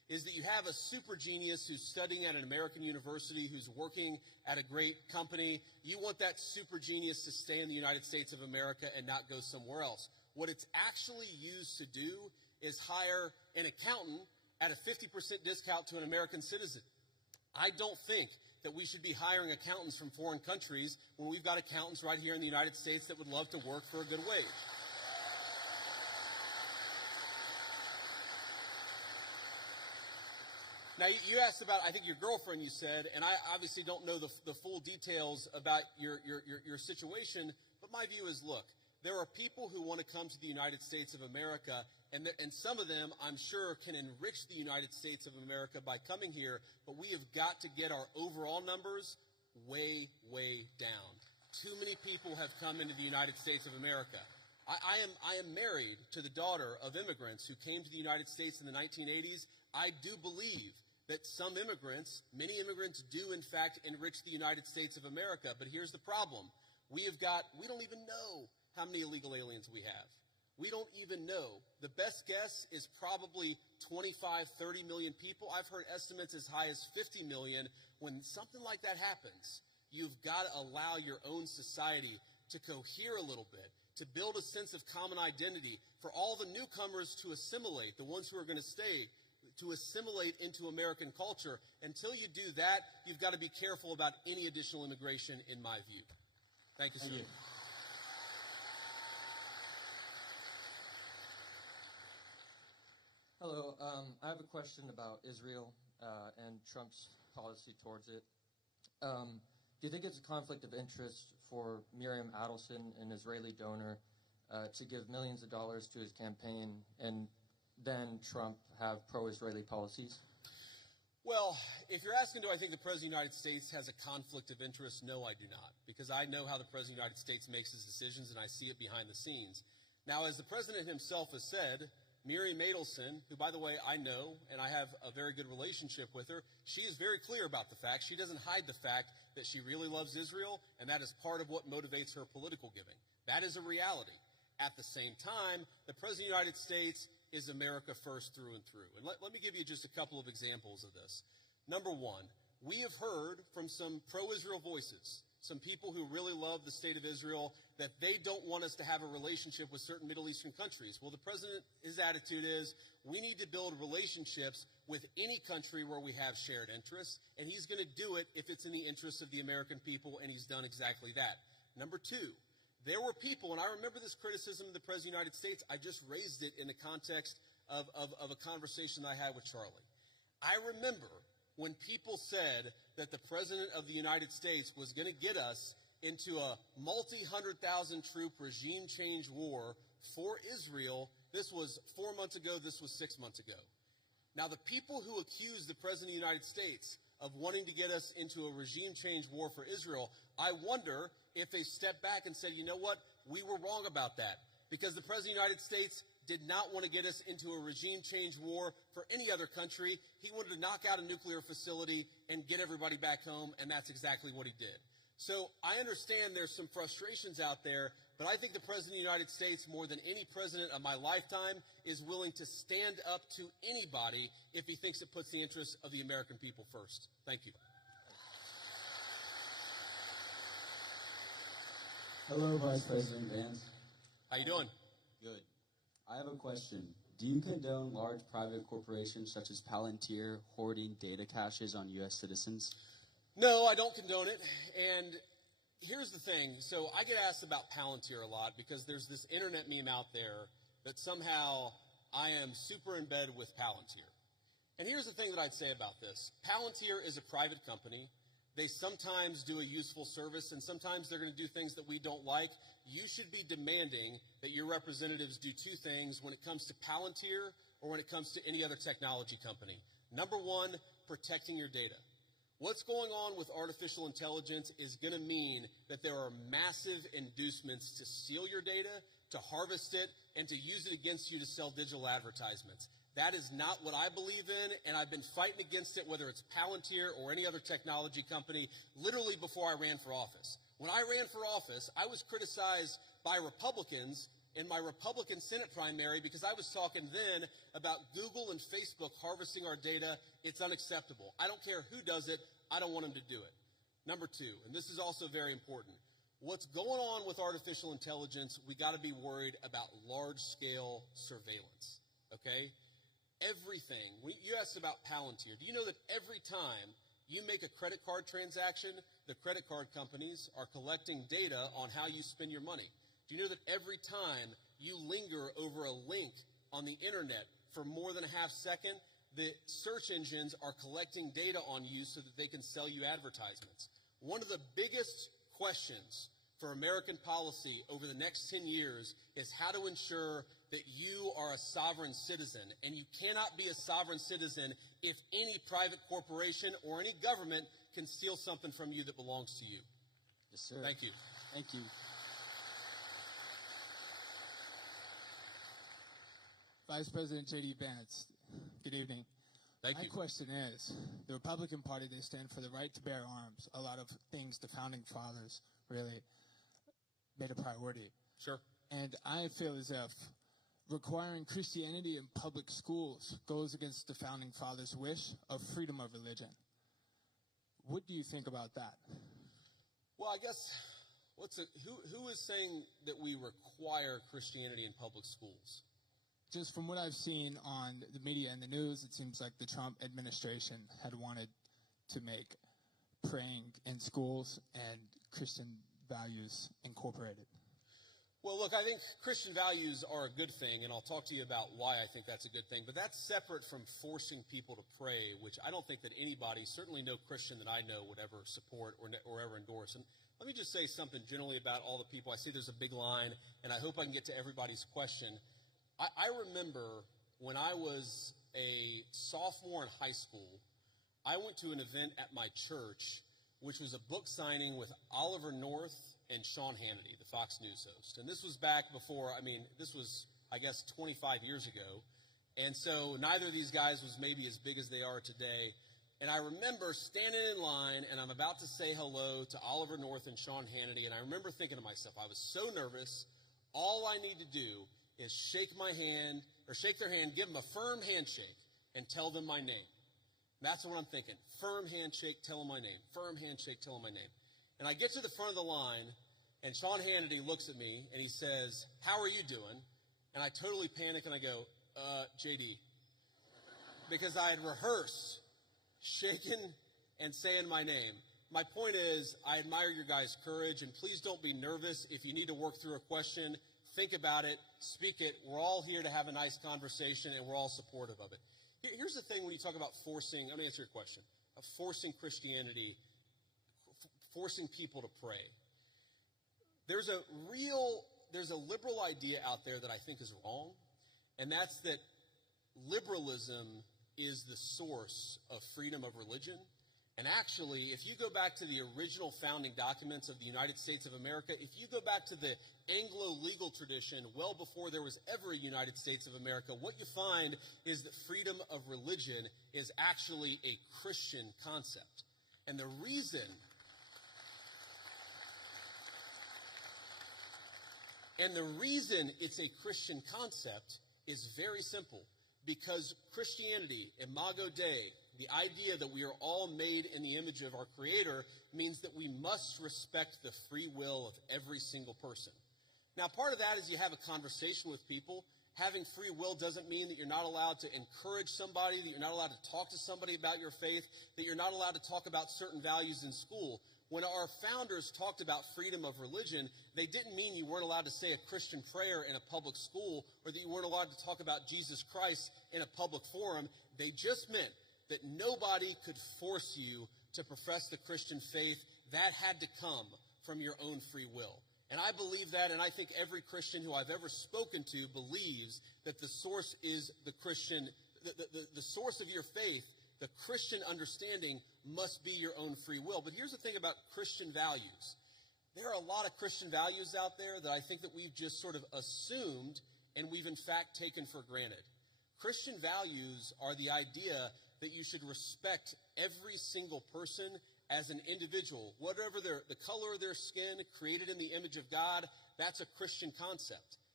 is that you have a super genius who's studying at an American university, who's working at a great company. You want that super genius to stay in the United States of America and not go somewhere else. What it's actually used to do is hire an accountant at a 50% discount to an American citizen. I don't think that we should be hiring accountants from foreign countries when we've got accountants right here in the United States that would love to work for a good wage. Now, you asked about, I think, your girlfriend, you said, and I obviously don't know the full details about your situation, but my view is, look, there are people who want to come to the United States of America, and some of them, I'm sure, can enrich the United States of America by coming here, but we have got to get our overall numbers way, way down. Too many people have come into the United States of America. I am married to the daughter of immigrants who came to the United States in the 1980s. I do believe that some immigrants, many immigrants do in fact enrich the United States of America, but here's the problem. We don't even know how many illegal aliens we have. We don't even know. The best guess is probably 25, 30 million people. I've heard estimates as high as 50 million. When something like that happens, you've got to allow your own society to cohere a little bit, to build a sense of common identity, for all the newcomers to assimilate, the ones who are going to stay, to assimilate into American culture. Until you do that, you've got to be careful about any additional immigration, in my view. Thank you, sir. Thank you. Hello. I have a question about Israel and Trump's policy towards it. Do you think it's a conflict of interest for Miriam Adelson, an Israeli donor, to give millions of dollars to his campaign and then Trump have pro-Israeli policies? Well, if you're asking, do I think the President of the United States has a conflict of interest? No, I do not, because I know how the President of the United States makes his decisions, and I see it behind the scenes. Now, as the President himself has said, Miriam Adelson, who, by the way, I know, and I have a very good relationship with her, she is very clear about the fact. She doesn't hide the fact that she really loves Israel, and that is part of what motivates her political giving. That is a reality. At the same time, the President of the United States is America first through and through. And let me give you just a couple of examples of this. Number one, we have heard from some pro-Israel voices, some people who really love the state of Israel, that they don't want us to have a relationship with certain Middle Eastern countries. Well, the president, his attitude is, we need to build relationships with any country where we have shared interests, and he's going to do it if it's in the interest of the American people, and he's done exactly that. Number two, there were people, and I remember this criticism of the President of the United States. I just raised it in the context of a conversation I had with Charlie. I remember when people said that the President of the United States was going to get us into a multi-100,000 troop regime change war for Israel. This was 4 months ago. This was 6 months ago. Now, the people who accused the President of the United States of wanting to get us into a regime change war for Israel, I wonder if they stepped back and said, you know what, we were wrong about that, because the President of the United States did not want to get us into a regime change war for any other country. He wanted to knock out a nuclear facility and get everybody back home, and that's exactly what he did. So I understand there's some frustrations out there, but I think the President of the United States, more than any president of my lifetime, is willing to stand up to anybody if he thinks it puts the interests of the American people first. Thank you. Hello, Vice President Vance. How you doing? Good. I have a question. Do you condone large private corporations such as Palantir hoarding data caches on U.S. citizens? No, I don't condone it. And here's the thing. So I get asked about Palantir a lot because there's this internet meme out there that somehow I am super in bed with Palantir. And here's the thing that I'd say about this. Palantir is a private company. They sometimes do a useful service, and sometimes they're going to do things that we don't like. You should be demanding that your representatives do two things when it comes to Palantir or when it comes to any other technology company. Number one, protecting your data. What's going on with artificial intelligence is going to mean that there are massive inducements to steal your data, to harvest it, and to use it against you to sell digital advertisements. That is not what I believe in, and I've been fighting against it, whether it's Palantir or any other technology company, literally before I ran for office. When I ran for office, I was criticized by Republicans in my Republican Senate primary because I was talking then about Google and Facebook harvesting our data. It's unacceptable. I don't care who does it. I don't want them to do it. Number two, and this is also very important, what's going on with artificial intelligence, we got to be worried about large-scale surveillance, okay? Everything. You asked about Palantir. Do you know that every time you make a credit card transaction, the credit card companies are collecting data on how you spend your money? Do you know that every time you linger over a link on the internet for more than a half second, the search engines are collecting data on you so that they can sell you advertisements? One of the biggest questions for American policy over the next 10 years is how to ensure that you are a sovereign citizen. And you cannot be a sovereign citizen if any private corporation or any government can steal something from you that belongs to you. Yes, sir. Thank you. Thank you. Vice President J.D. Vance, good evening. Thank My you. question is, the Republican Party, they stand for the right to bear arms. A lot of things the founding fathers really made a priority. Sure. And I feel as if requiring Christianity in public schools goes against the founding fathers' wish of freedom of religion. What do you think about that? Well, I guess, who is saying that we require Christianity in public schools? Just from what I've seen on the media and the news, it seems like the Trump administration had wanted to make praying in schools and Christian values incorporated. Well, look, I think Christian values are a good thing, and I'll talk to you about why I think that's a good thing. But that's separate from forcing people to pray, which I don't think that anybody, certainly no Christian that I know, would ever support or ever endorse. And let me just say something generally about all the people. I see there's a big line, and I hope I can get to everybody's question. I remember when I was a sophomore in high school, I went to an event at my church, which was a book signing with Oliver North and Sean Hannity, the Fox News host. And this was back before, this was, I guess, 25 years ago. And so neither of these guys was maybe as big as they are today. And I remember standing in line, and I'm about to say hello to Oliver North and Sean Hannity. And I remember thinking to myself, I was so nervous. All I need to do is shake their hand, give them a firm handshake, and tell them my name. That's what I'm thinking. Firm handshake, tell them my name. Firm handshake, tell them my name. And I get to the front of the line, and Sean Hannity looks at me, and he says, "How are you doing?" And I totally panic, and I go, JD. Because I had rehearsed shaking and saying my name. My point is, I admire your guys' courage, and please don't be nervous. If you need to work through a question, think about it, speak it. We're all here to have a nice conversation, and we're all supportive of it. Here's the thing when you talk about forcing, let me answer your question, of forcing Christianity, forcing people to pray. There's a liberal idea out there that I think is wrong, and that's that liberalism is the source of freedom of religion. And actually, if you go back to the original founding documents of the United States of America, if you go back to the Anglo legal tradition well before there was ever a United States of America, what you find is that freedom of religion is actually a Christian concept. And the reason it's a Christian concept is very simple. Because Christianity, Imago Dei, the idea that we are all made in the image of our Creator, means that we must respect the free will of every single person. Now, part of that is you have a conversation with people. Having free will doesn't mean that you're not allowed to encourage somebody, that you're not allowed to talk to somebody about your faith, that you're not allowed to talk about certain values in school. When our founders talked about freedom of religion, they didn't mean you weren't allowed to say a Christian prayer in a public school or that you weren't allowed to talk about Jesus Christ in a public forum. They just meant that nobody could force you to profess the Christian faith. That had to come from your own free will. And I believe that, and I think every Christian who I've ever spoken to believes that the source is the Christian, the source of your faith. The Christian understanding must be your own free will. But here's the thing about Christian values. There are a lot of Christian values out there that I think that we've just sort of assumed and we've in fact taken for granted. Christian values are the idea that you should respect every single person as an individual. Whatever the color of their skin, created in the image of God, that's a Christian concept.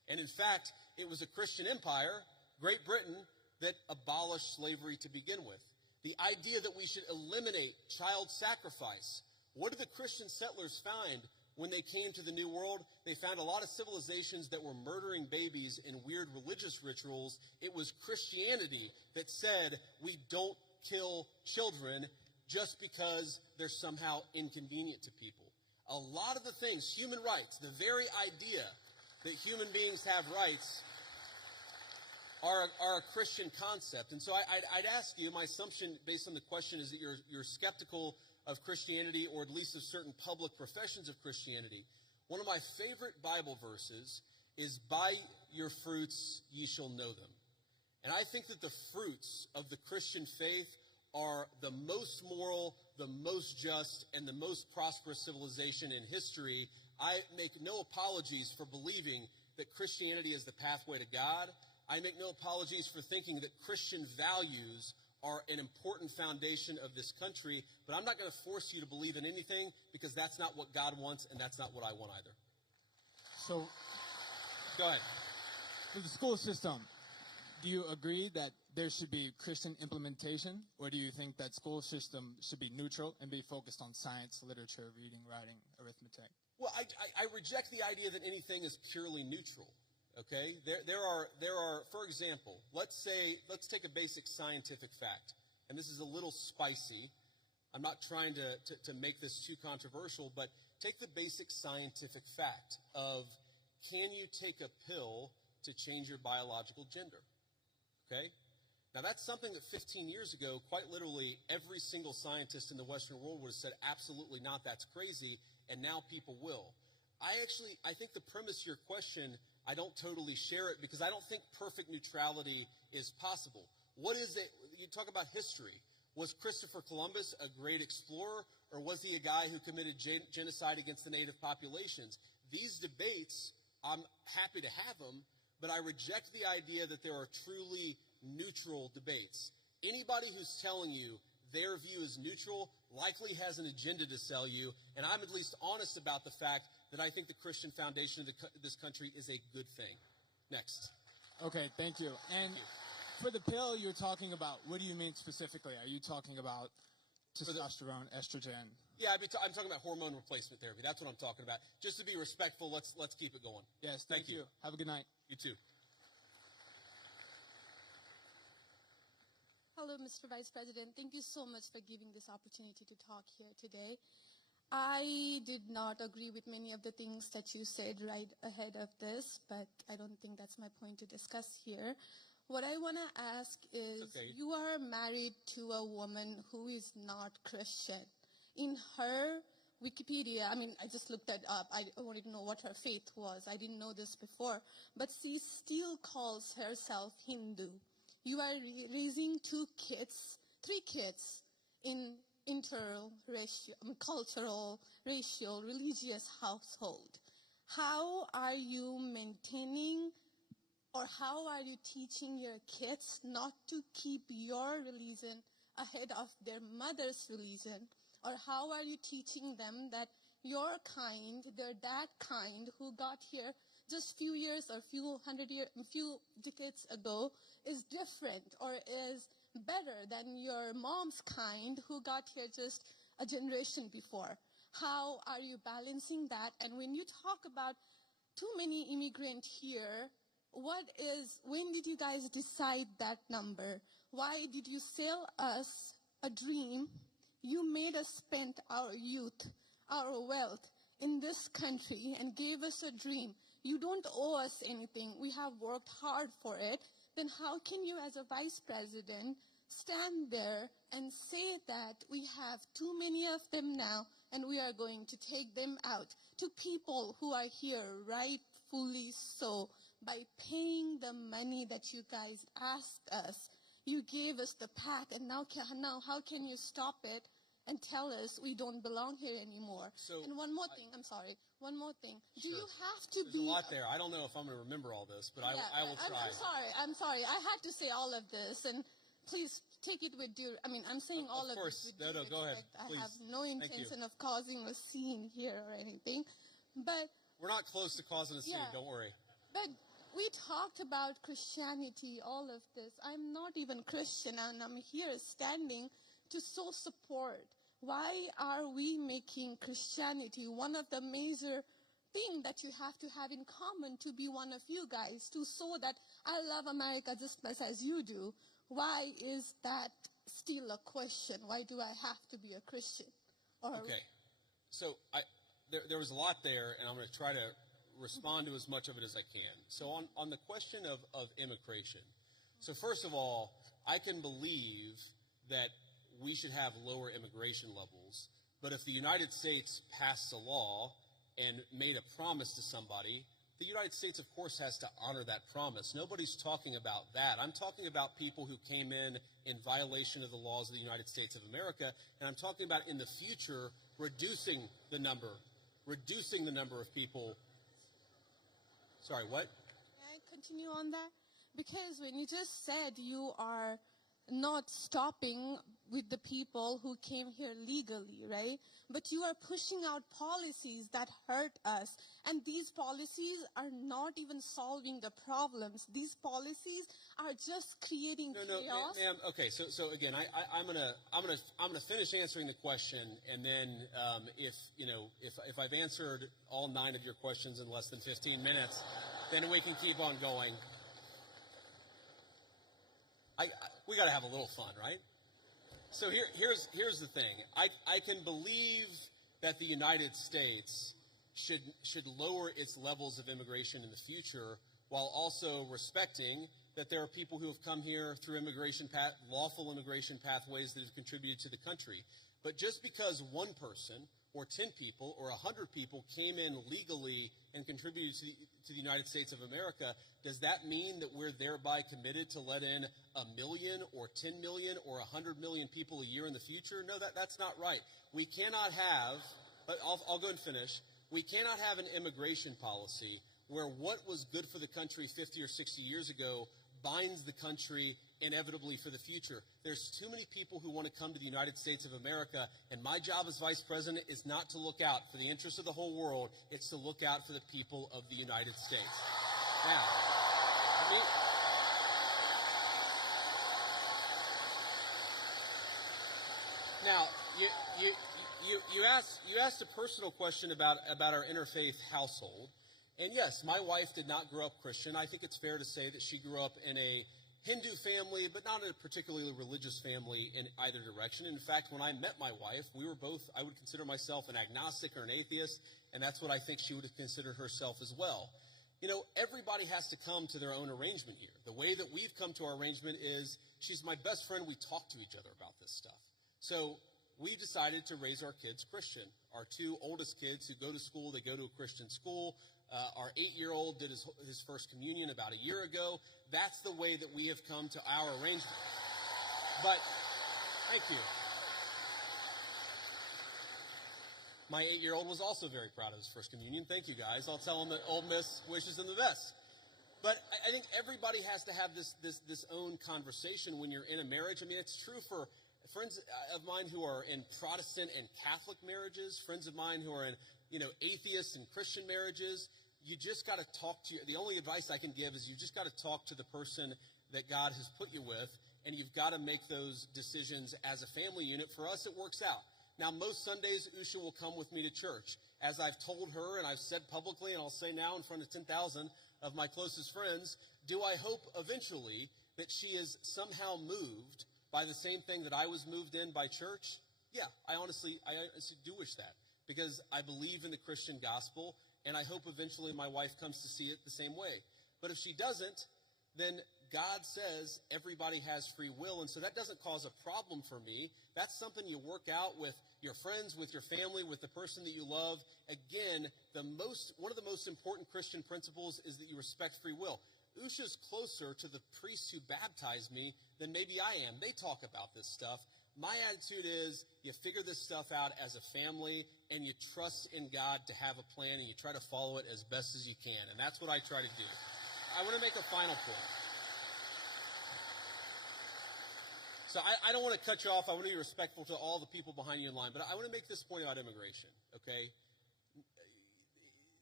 And in fact, it was a Christian empire, Great Britain, that abolished slavery to begin with. The idea that we should eliminate child sacrifice. What did the Christian settlers find when they came to the New World? They found a lot of civilizations that were murdering babies in weird religious rituals. It was Christianity that said we don't kill children just because they're somehow inconvenient to people. A lot of the things, human rights, the very idea that human beings have rights are a Christian concept. And so I'd ask you, my assumption based on the question is that you're skeptical of Christianity, or at least of certain public professions of Christianity. One of my favorite Bible verses is, "By your fruits ye shall know them." And I think that the fruits of the Christian faith are the most moral, the most just, and the most prosperous civilization in history. I make no apologies for believing that Christianity is the pathway to God. I make no apologies for thinking that Christian values are an important foundation of this country, but I'm not going to force you to believe in anything, because that's not what God wants, and that's not what I want either. So, go ahead. For the school system, do you agree that there should be Christian implementation, or do you think that school system should be neutral and be focused on science, literature, reading, writing, arithmetic? Well, I reject the idea that anything is purely neutral. Okay, there are, for example, let's take a basic scientific fact, and this is a little spicy. I'm not trying to make this too controversial, but take the basic scientific fact of, can you take a pill to change your biological gender? Okay, now that's something that 15 years ago, quite literally, every single scientist in the Western world would have said, absolutely not, that's crazy, and now people will. I think the premise of your question, I don't totally share it, because I don't think perfect neutrality is possible. What is it? You talk about history. Was Christopher Columbus a great explorer, or was he a guy who committed genocide against the native populations? These debates, I'm happy to have them, but I reject the idea that there are truly neutral debates. Anybody who's telling you their view is neutral likely has an agenda to sell you, and I'm at least honest about the fact that I think the Christian foundation of this country is a good thing. Next. Okay, thank you. And for the pill you're talking about, what do you mean specifically? Are you talking about testosterone, estrogen? Yeah, I'm talking about hormone replacement therapy. That's what I'm talking about. Just to be respectful, let's keep it going. Yes, thank you. Have a good night. You too. Hello, Mr. Vice President. Thank you so much for giving this opportunity to talk here today. I did not agree with many of the things that you said right ahead of this, but I don't think that's my point to discuss here. What I want to ask is, you are married to a woman who is not Christian. In her Wikipedia, I just looked that up. I wanted to know what her faith was. I didn't know this before. But she still calls herself Hindu. You are raising three kids in cultural, racial, religious household. How are you maintaining, or how are you teaching your kids not to keep your religion ahead of their mother's religion? Or how are you teaching them that your kind, they're that kind who got here just few years or few decades ago is different or is better than your mom's kind who got here just a generation before? How are you balancing that? And when you talk about too many immigrants here, when did you guys decide that number? Why did you sell us a dream? You made us spend our youth, our wealth in this country and gave us a dream. You don't owe us anything. We have worked hard for it. Then how can you, as a vice president, stand there and say that we have too many of them now and we are going to take them out to people who are here rightfully so by paying the money that you guys asked us? You gave us the pack, and now how can you stop it and tell us we don't belong here anymore? And one more thing. Do you have to There's a lot there. I don't know if I'm going to remember all this, but I will try. I'm sorry. I had to say all of this, and please take it with due. I'm saying all of this with due respect. Go ahead. I Please. have no intention of causing a scene here or anything, but we're not close to causing a scene. Don't worry. But we talked about Christianity, all of this. I'm not even Christian, and I'm here standing to so support. Why are we making Christianity one of the major things that you have to have in common to be one of you guys, to show that I love America just as much as you do? Why is that still a question? Why do I have to be a Christian? Okay. So there was a lot there, and I'm going to try to respond to as much of it as I can. So on the question of immigration, so first of all, I can believe that we should have lower immigration levels, but if the United States passed a law and made a promise to somebody, the United States, of course, has to honor that promise. Nobody's talking about that. I'm talking about people who came in violation of the laws of the United States of America, and I'm talking about in the future reducing the number of people. Sorry, what? Can I continue on that? Because when you just said you are not stopping with the people who came here legally, right? But you are pushing out policies that hurt us. And these policies are not even solving the problems. These policies are just creating chaos. No, ma'am. Okay, so again, I'm gonna finish answering the question, and then if I've answered all 9 of your questions in less than 15 minutes, then we can keep on going. We got to have a little fun, right? So here's the thing. I can believe that the United States should lower its levels of immigration in the future, while also respecting that there are people who have come here through lawful immigration pathways that have contributed to the country. But just because one person or 10 people or 100 people came in legally and contributed to the United States of America, does that mean that we're thereby committed to let in 1 million or 10 million or 100 million people a year in the future? No, that's not right. We cannot have, but I'll go and finish. We cannot have an immigration policy where what was good for the country 50 or 60 years ago binds the country inevitably for the future. There's too many people who want to come to the United States of America, and my job as vice president is not to look out for the interests of the whole world. It's to look out for the people of the United States. Now, you asked a personal question about our interfaith household. And yes, my wife did not grow up Christian. I think it's fair to say that she grew up in a Hindu family, but not a particularly religious family in either direction. In fact, when I met my wife, we were both, I would consider myself an agnostic or an atheist, and that's what I think she would have considered herself as well. You know, everybody has to come to their own arrangement here. The way that we've come to our arrangement is she's my best friend. We talk to each other about this stuff. So we decided to raise our kids Christian. Our 2 oldest kids who go to school, they go to a Christian school. Our 8-year-old did his first communion about a year ago. That's the way that we have come to our arrangement. But, thank you. My 8-year-old was also very proud of his first communion. Thank you, guys. I'll tell him that Old Miss wishes him the best. But I think everybody has to have this own conversation when you're in a marriage. I mean, it's true for friends of mine who are in Protestant and Catholic marriages, friends of mine who are in, atheist and Christian marriages. You just got to talk to the only advice I can give is you just got to talk to the person that God has put you with, and you've got to make those decisions as a family unit. For us, it works out. Now, most Sundays, Usha will come with me to church. As I've told her, and I've said publicly, and I'll say now in front of 10,000 of my closest friends, do I hope eventually that she is somehow moved by the same thing that I was moved in by church? Yeah, I honestly do wish that, because I believe in the Christian gospel, and I hope eventually my wife comes to see it the same way. But if she doesn't, then God says everybody has free will, and so that doesn't cause a problem for me. That's something you work out with your friends, with your family, with the person that you love. Again, one of the most important Christian principles is that you respect free will. Usha's closer to the priests who baptized me than maybe I am. They talk about this stuff. My attitude is you figure this stuff out as a family, and you trust in God to have a plan, and you try to follow it as best as you can. And that's what I try to do. I want to make a final point. So I don't want to cut you off. I want to be respectful to all the people behind you in line. But I want to make this point about immigration, okay?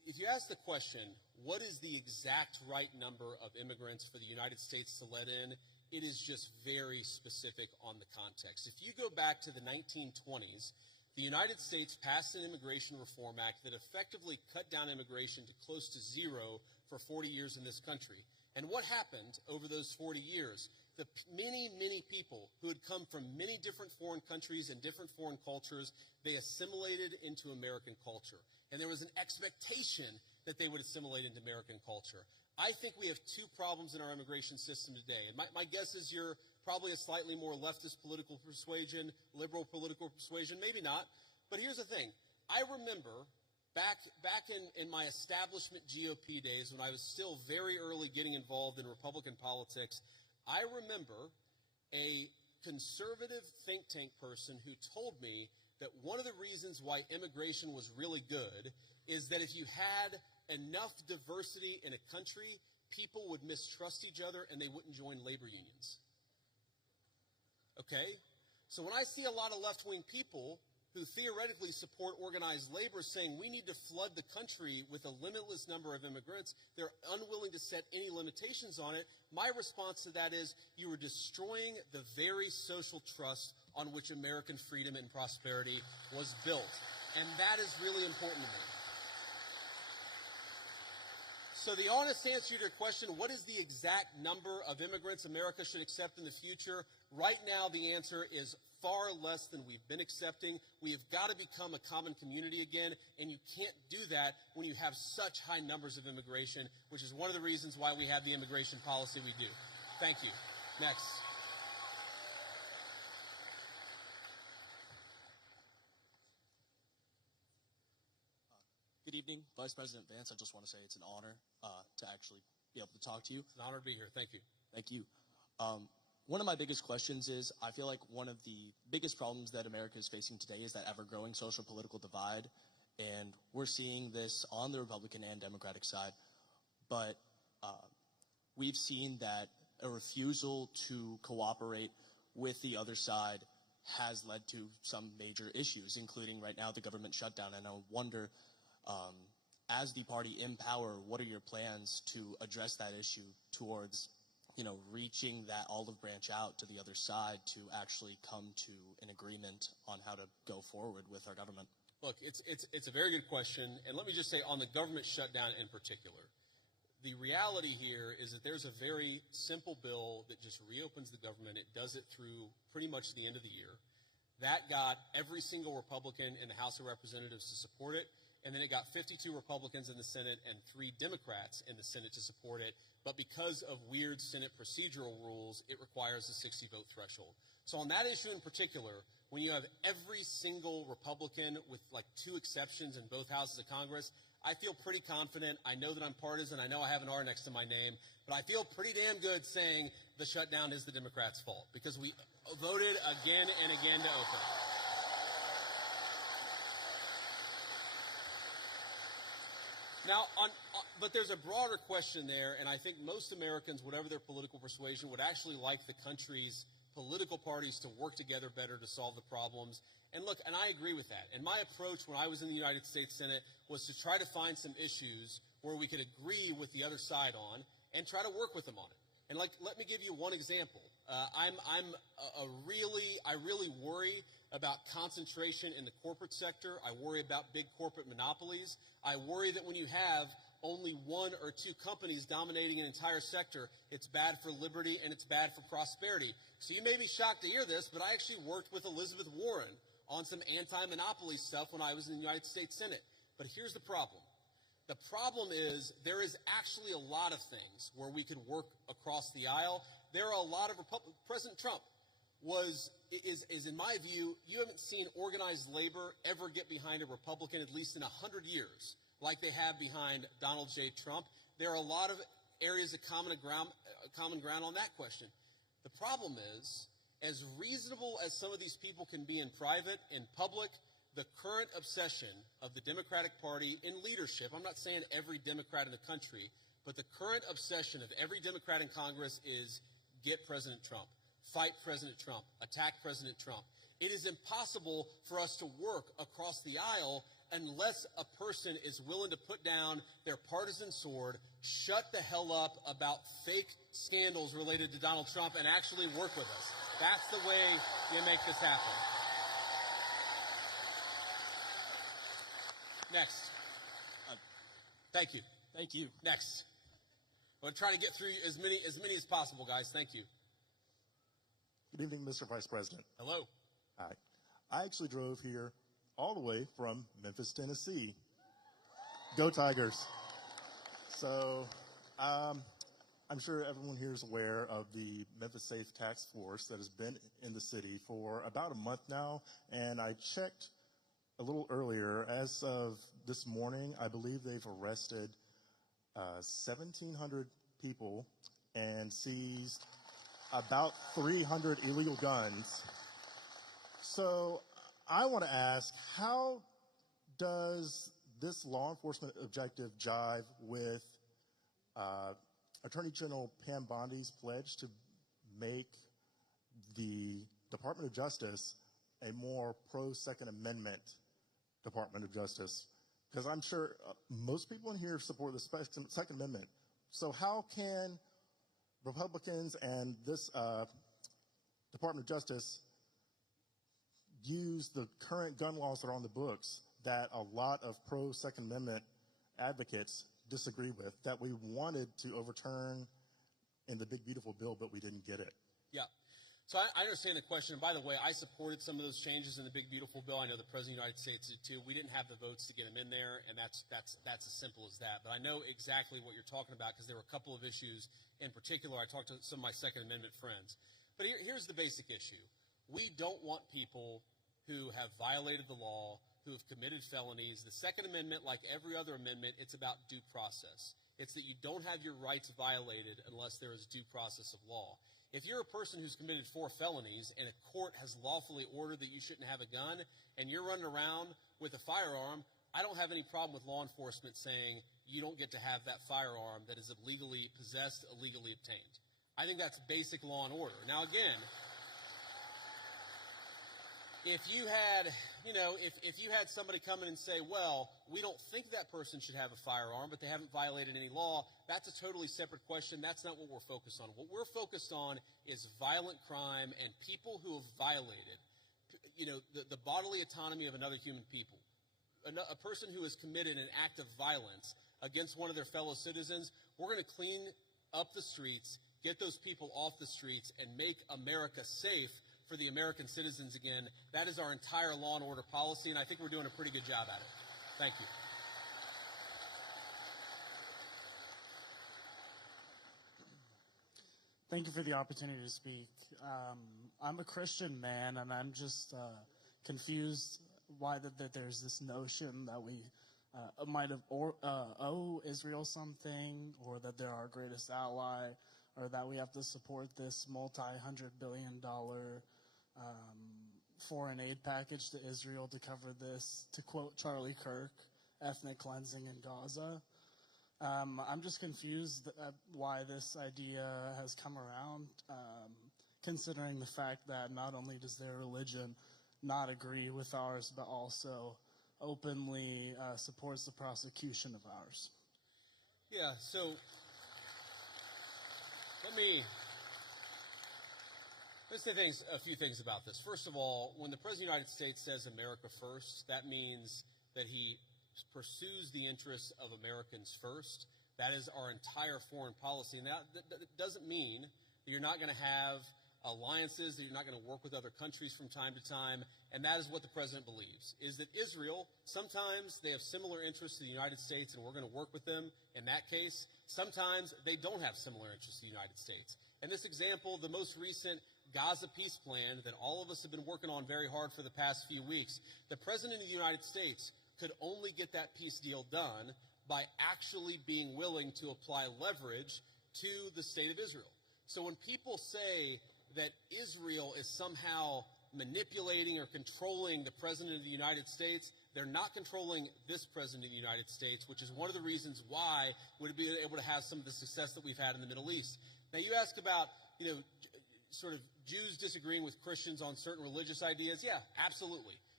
if you ask the question, what is the exact right number of immigrants for the United States to let in, it is just very specific on the context. If you go back to the 1920s, the United States passed an Immigration Reform Act that effectively cut down immigration to close to zero for 40 years in this country. And what happened over those 40 years? The many, many people who had come from many different foreign countries and different foreign cultures, they assimilated into American culture. And there was an expectation that they would assimilate into American culture. I think we have two problems in our immigration system today. And my guess is you're probably a slightly more leftist political persuasion, liberal political persuasion, maybe not. But here's the thing. I remember back in my establishment GOP days when I was still very early getting involved in Republican politics, I remember a conservative think tank person who told me that one of the reasons why immigration was really good is that if you had enough diversity in a country, people would mistrust each other and they wouldn't join labor unions. Okay? So when I see a lot of left-wing people who theoretically support organized labor saying we need to flood the country with a limitless number of immigrants, they're unwilling to set any limitations on it, my response to that is you are destroying the very social trust on which American freedom and prosperity was built. And that is really important to me. So the honest answer to your question, what is the exact number of immigrants America should accept in the future? Right now, the answer is far less than we've been accepting. We have got to become a common community again, and you can't do that when you have such high numbers of immigration, which is one of the reasons why we have the immigration policy we do. Thank you. Next. Good evening, Vice President Vance. I just want to say it's an honor to actually be able to talk to you. It's an honor to be here. Thank you. Thank you. One of my biggest questions is, I feel like one of the biggest problems that America is facing today is that ever-growing social political divide, and we're seeing this on the Republican and Democratic side, but we've seen that a refusal to cooperate with the other side has led to some major issues, including right now the government shutdown, and I wonder, as the party in power, what are your plans to address that issue towards, reaching that olive branch out to the other side to actually come to an agreement on how to go forward with our government? Look, it's a very good question, and let me just say on the government shutdown in particular, the reality here is that there's a very simple bill that just reopens the government. It does it through pretty much the end of the year. That got every single Republican in the House of Representatives to support it. And then it got 52 Republicans in the Senate and 3 Democrats in the Senate to support it. But because of weird Senate procedural rules, it requires a 60-vote threshold. So on that issue in particular, when you have every single Republican with like 2 exceptions in both houses of Congress, I feel pretty confident. I know that I'm partisan. I know I have an R next to my name. But I feel pretty damn good saying the shutdown is the Democrats' fault because we voted again and again to open. Now, but there's a broader question there, and I think most Americans, whatever their political persuasion, would actually like the country's political parties to work together better to solve the problems. And look, and I agree with that. And my approach when I was in the United States Senate was to try to find some issues where we could agree with the other side on and try to work with them on it. And let me give you one example. I really worry about concentration in the corporate sector. I worry about big corporate monopolies. I worry that when you have only 1 or 2 companies dominating an entire sector, it's bad for liberty and it's bad for prosperity. So you may be shocked to hear this, but I actually worked with Elizabeth Warren on some anti-monopoly stuff when I was in the United States Senate. But here's the problem. The problem is there is actually a lot of things where we could work across the aisle. There are a lot of President Trump is in my view, you haven't seen organized labor ever get behind a Republican at least in 100 years like they have behind Donald J. Trump. There are a lot of areas of common ground on that question. The problem is, as reasonable as some of these people can be in private, in public, the current obsession of the Democratic Party in leadership, I'm not saying every Democrat in the country, but the current obsession of every Democrat in Congress is get President Trump, fight President Trump, attack President Trump. It is impossible for us to work across the aisle unless a person is willing to put down their partisan sword, shut the hell up about fake scandals related to Donald Trump, and actually work with us. That's the way you make this happen. Next. Thank you. Thank you. Next. I'm trying to get through as many as possible, guys. Thank you. Good evening, Mr. Vice President. Hello. Hi. I actually drove here all the way from Memphis, Tennessee. Go Tigers. So I'm sure everyone here is aware of the Memphis Safe Task Force that has been in the city for about a month now. And I checked a little earlier. As of this morning, I believe they've arrested 1,700 people and seized about 300 illegal guns. So I want to ask, how does this law enforcement objective jive with Attorney General Pam Bondi's pledge to make the Department of Justice a more pro-Second Amendment Department of Justice? Because I'm sure most people in here support the Second Amendment. So how can Republicans and this Department of Justice use the current gun laws that are on the books that a lot of pro-Second Amendment advocates disagree with, that we wanted to overturn in the Big Beautiful Bill, but we didn't get it? Yeah. So I understand the question. And by the way, I supported some of those changes in the Big Beautiful Bill. I know the President of the United States did too. We didn't have the votes to get them in there, and that's as simple as that. But I know exactly what you're talking about because there were a couple of issues in particular. I talked to some of my Second Amendment friends. But here's the basic issue. We don't want people who have violated the law, who have committed felonies. The Second Amendment, like every other amendment, it's about due process. It's that you don't have your rights violated unless there is due process of law. If you're a person who's committed 4 felonies and a court has lawfully ordered that you shouldn't have a gun and you're running around with a firearm, I don't have any problem with law enforcement saying you don't get to have that firearm that is illegally possessed, illegally obtained. I think that's basic law and order. Now, again, if you had, if you had somebody come in and say, well, we don't think that person should have a firearm, but they haven't violated any law, that's a totally separate question. That's not what we're focused on. What we're focused on is violent crime and people who have violated, the bodily autonomy of another human people. A person who has committed an act of violence against one of their fellow citizens, we're going to clean up the streets, get those people off the streets, and make America safe for the American citizens again. That is our entire law and order policy, and I think we're doing a pretty good job at it. Thank you. Thank you for the opportunity to speak. I'm a Christian man, and I'm just confused why that there's this notion that we might have owe Israel something, or that they're our greatest ally, or that we have to support this multi-hundred-billion-dollar foreign aid package to Israel to cover this, to quote Charlie Kirk, ethnic cleansing in Gaza. I'm just confused at why this idea has come around, considering the fact that not only does their religion not agree with ours, but also openly supports the prosecution of ours. Yeah, so let's say a few things about this. First of all, when the President of the United States says America first, that means that he pursues the interests of Americans first. That is our entire foreign policy. And that doesn't mean that you're not going to have alliances, that you're not going to work with other countries from time to time. And that is what the President believes, is that Israel, sometimes they have similar interests to the United States, and we're going to work with them in that case. Sometimes they don't have similar interests to the United States. And this example, the most recent Gaza peace plan that all of us have been working on very hard for the past few weeks, the President of the United States could only get that peace deal done by actually being willing to apply leverage to the state of Israel. So when people say that Israel is somehow manipulating or controlling the President of the United States, they're not controlling this President of the United States, which is one of the reasons why we'd be able to have some of the success that we've had in the Middle East. Now, you ask about, sort of Jews disagreeing with Christians on certain religious ideas. Yeah, absolutely.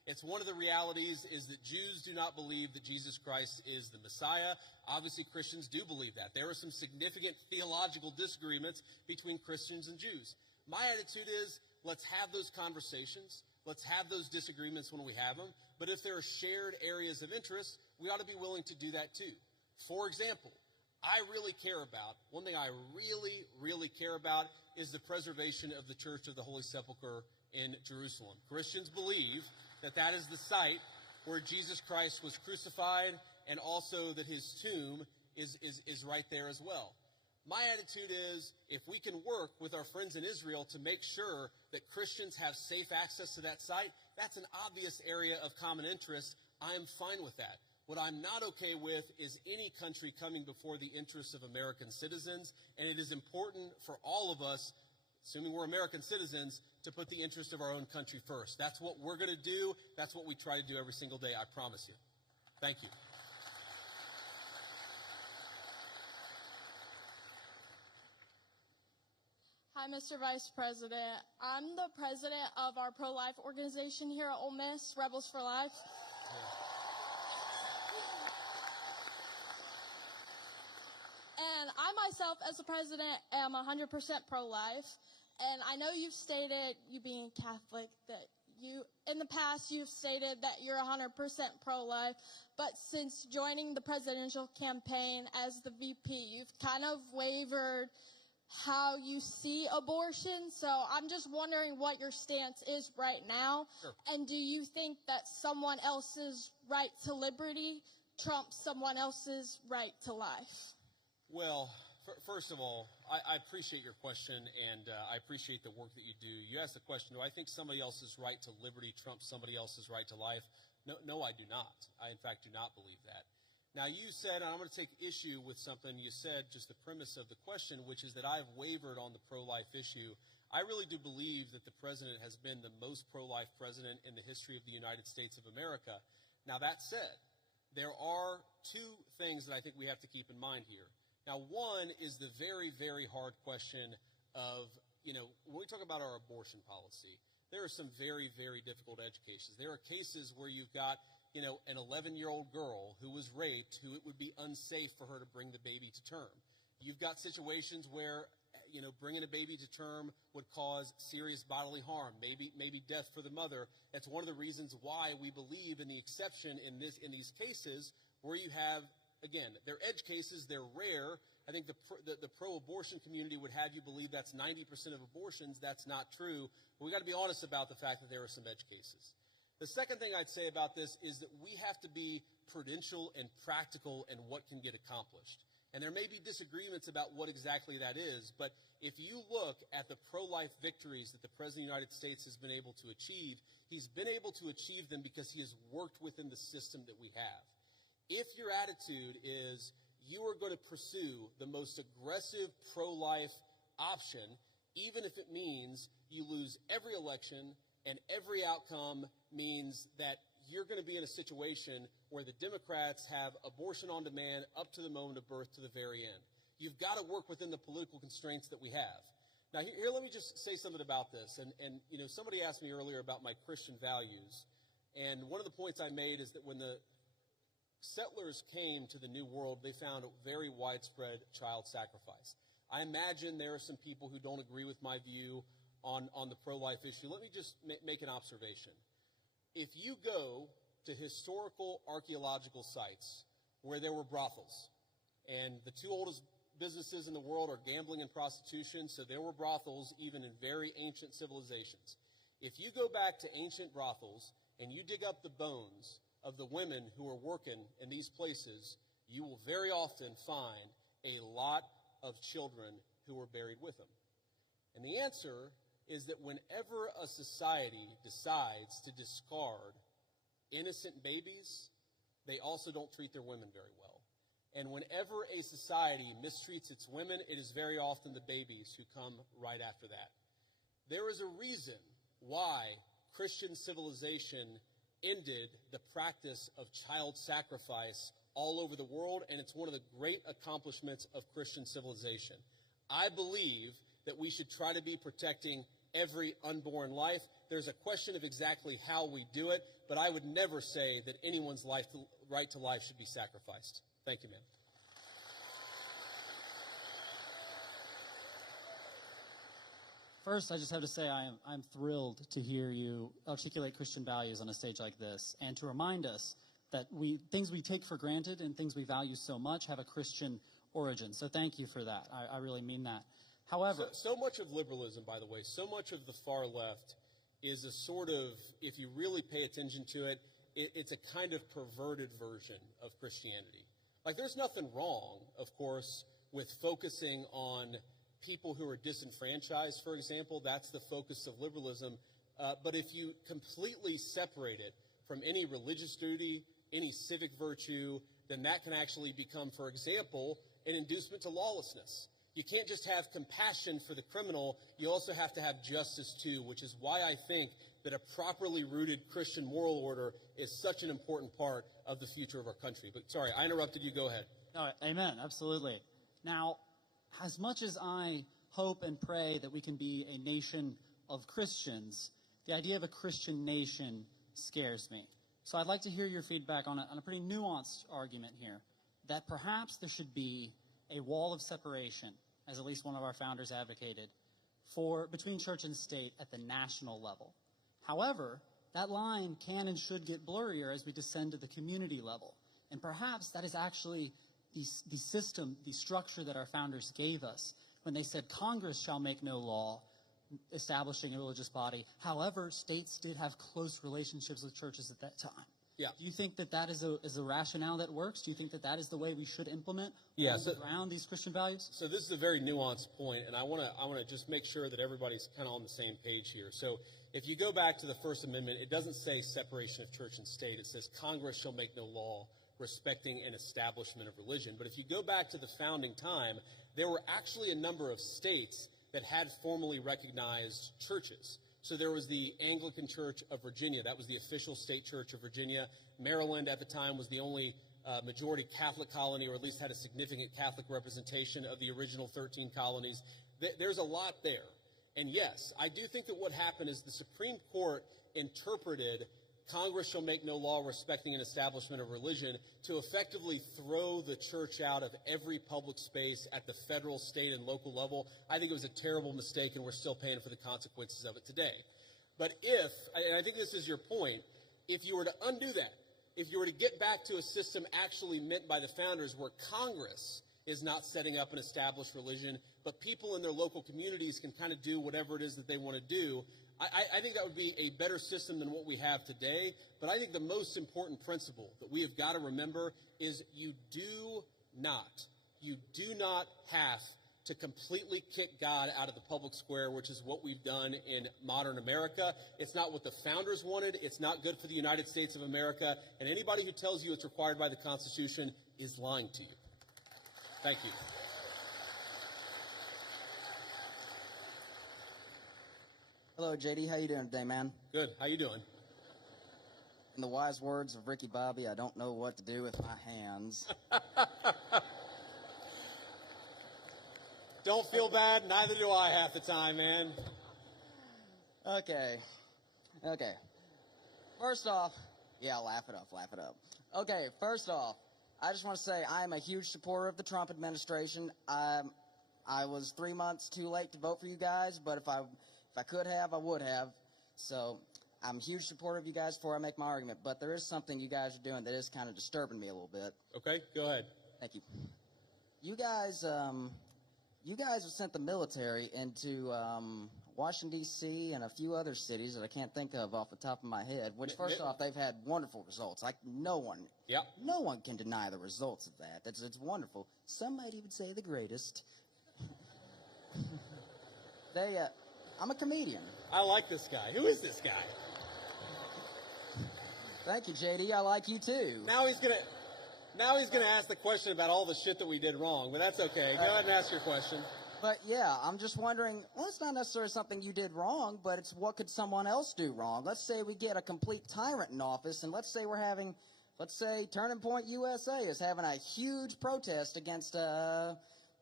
It's one of the realities is that Jews do not believe that Jesus Christ is the Messiah. Obviously, Christians do believe that. There are some significant theological disagreements between Christians and Jews. My attitude is, let's have those conversations. Let's have those disagreements when we have them. But if there are shared areas of interest, we ought to be willing to do that too. For example, one thing I really, really care about is the preservation of the Church of the Holy Sepulchre in Jerusalem. Christians believe that that is the site where Jesus Christ was crucified, and also that his tomb is right there as well. My attitude is, if we can work with our friends in Israel to make sure that Christians have safe access to that site, that's an obvious area of common interest. I am fine with that. What I'm not okay with is any country coming before the interests of American citizens, and it is important for all of us, assuming we're American citizens, to put the interest of our own country first. That's what we're going to do. That's what we try to do every single day, I promise you. Thank you. Hi, Mr. Vice President. I'm the president of our pro-life organization here at Ole Miss, Rebels for Life. And I myself, as a president, am 100% pro-life. And I know you've stated, you being Catholic, that in the past, you've stated that you're 100% pro-life. But since joining the presidential campaign as the VP, you've kind of wavered how you see abortion. So I'm just wondering what your stance is right now. Sure. And do you think that someone else's right to liberty trumps someone else's right to life? Well, first of all, I appreciate your question, and I appreciate the work that you do. You asked the question, do I think somebody else's right to liberty trumps somebody else's right to life? No, I do not. I, in fact, do not believe that. Now, you said, and I'm going to take issue with something you said, just the premise of the question, which is that I've wavered on the pro-life issue. I really do believe that the president has been the most pro-life president in the history of the United States of America. Now, that said, there are two things that I think we have to keep in mind here. Now, one is the very, very hard question of, when we talk about our abortion policy, there are some very, very difficult edge cases. There are cases where you've got, an 11-year-old girl who was raped, who it would be unsafe for her to bring the baby to term. You've got situations where, bringing a baby to term would cause serious bodily harm, maybe death for the mother. That's one of the reasons why we believe in the exception in these cases where you have, again, they're edge cases, they're rare. I think the pro-abortion community would have you believe that's 90% of abortions. That's not true. But we got to be honest about the fact that there are some edge cases. The second thing I'd say about this is that we have to be prudential and practical in what can get accomplished. And there may be disagreements about what exactly that is, but if you look at the pro-life victories that the President of the United States has been able to achieve, he's been able to achieve them because he has worked within the system that we have. If your attitude is you are going to pursue the most aggressive pro-life option, even if it means you lose every election and every outcome means that you're going to be in a situation where the Democrats have abortion on demand up to the moment of birth to the very end. You've got to work within the political constraints that we have. Now, here let me just say something about this. And somebody asked me earlier about my Christian values. And one of the points I made is that when the settlers came to the New World, they found a very widespread child sacrifice. I imagine there are some people who don't agree with my view on the pro-life issue. Let me just make an observation. If you go to historical archaeological sites where there were brothels, and the two oldest businesses in the world are gambling and prostitution, so there were brothels even in very ancient civilizations. If you go back to ancient brothels and you dig up the bones of the women who are working in these places, you will very often find a lot of children who were buried with them. And the answer is that whenever a society decides to discard innocent babies, they also don't treat their women very well. And whenever a society mistreats its women, it is very often the babies who come right after that. There is a reason why Christian civilization ended the practice of child sacrifice all over the world, and it's one of the great accomplishments of Christian civilization. I believe that we should try to be protecting every unborn life. There's a question of exactly how we do it, but I would never say that anyone's right to life should be sacrificed. Thank you, ma'am. First, I just have to say I'm thrilled to hear you articulate Christian values on a stage like this, and to remind us that things we take for granted and things we value so much have a Christian origin. So thank you for that. I really mean that. However, so much of liberalism, by the way, so much of the far left is a sort of, if you really pay attention to it, it's a kind of perverted version of Christianity. Like, there's nothing wrong, of course, with focusing on people who are disenfranchised, for example. That's the focus of liberalism. But if you completely separate it from any religious duty, any civic virtue, then that can actually become, for example, an inducement to lawlessness. You can't just have compassion for the criminal. You also have to have justice, too, which is why I think that a properly rooted Christian moral order is such an important part of the future of our country. But sorry, I interrupted you. Go ahead. No, amen. Absolutely. Now, as much as I hope and pray that we can be a nation of Christians, the idea of a Christian nation scares me. So I'd like to hear your feedback on a pretty nuanced argument here, that perhaps there should be a wall of separation, as at least one of our founders advocated, between church and state at the national level. However, that line can and should get blurrier as we descend to the community level. And perhaps that is actually the system, the structure that our founders gave us when they said Congress shall make no law establishing a religious body. However, states did have close relationships with churches at that time. Yeah. Do you think that that is a rationale that works? Do you think that that is the way we should implement around these Christian values? So this is a very nuanced point, and I want to just make sure that everybody's kind of on the same page here. So if you go back to the First Amendment, it doesn't say separation of church and state. It says Congress shall make no law respecting an establishment of religion. But if you go back to the founding time, there were actually a number of states that had formally recognized churches. So there was the Anglican Church of Virginia. That was the official state church of Virginia. Maryland at the time was the only majority Catholic colony, or at least had a significant Catholic representation of the original 13 colonies. There's a lot there. And yes, I do think that what happened is the Supreme Court interpreted Congress shall make no law respecting an establishment of religion to effectively throw the church out of every public space at the federal, state, and local level. I think it was a terrible mistake, and we're still paying for the consequences of it today. But and I think this is your point, if you were to undo that, if you were to get back to a system actually meant by the founders where Congress is not setting up an established religion, but people in their local communities can kind of do whatever it is that they want to do, I think that would be a better system than what we have today. But I think the most important principle that we have got to remember is you do not have to completely kick God out of the public square, which is what we've done in modern America. It's not what the founders wanted. It's not good for the United States of America. And anybody who tells you it's required by the Constitution is lying to you. Thank you. Hello, JD. How you doing today, man? Good. How you doing? In the wise words of Ricky Bobby, I don't know what to do with my hands. Don't feel bad. Neither do I half the time, man. Okay. First off, yeah, laugh it up. Okay, first off, I just want to say I am a huge supporter of the Trump administration. I was 3 months too late to vote for you guys, but if I could have, I would have. So I'm a huge supporter of you guys before I make my argument. But there is something you guys are doing that is kind of disturbing me a little bit. Okay, go ahead. Thank you. You guys have sent the military into Washington, D.C. and a few other cities that I can't think of off the top of my head, which, first off, they've had wonderful results. Like, no one can deny the results of that. It's wonderful. Some might even say the greatest. I'm a comedian. I like this guy. Who is this guy? Thank you, JD. I like you too. Now he's gonna ask the question about all the shit that we did wrong, but that's okay. Go ahead and ask your question. But yeah, I'm just wondering, well, it's not necessarily something you did wrong, but it's what could someone else do wrong? Let's say we get a complete tyrant in office, and let's say Turning Point USA is having a huge protest against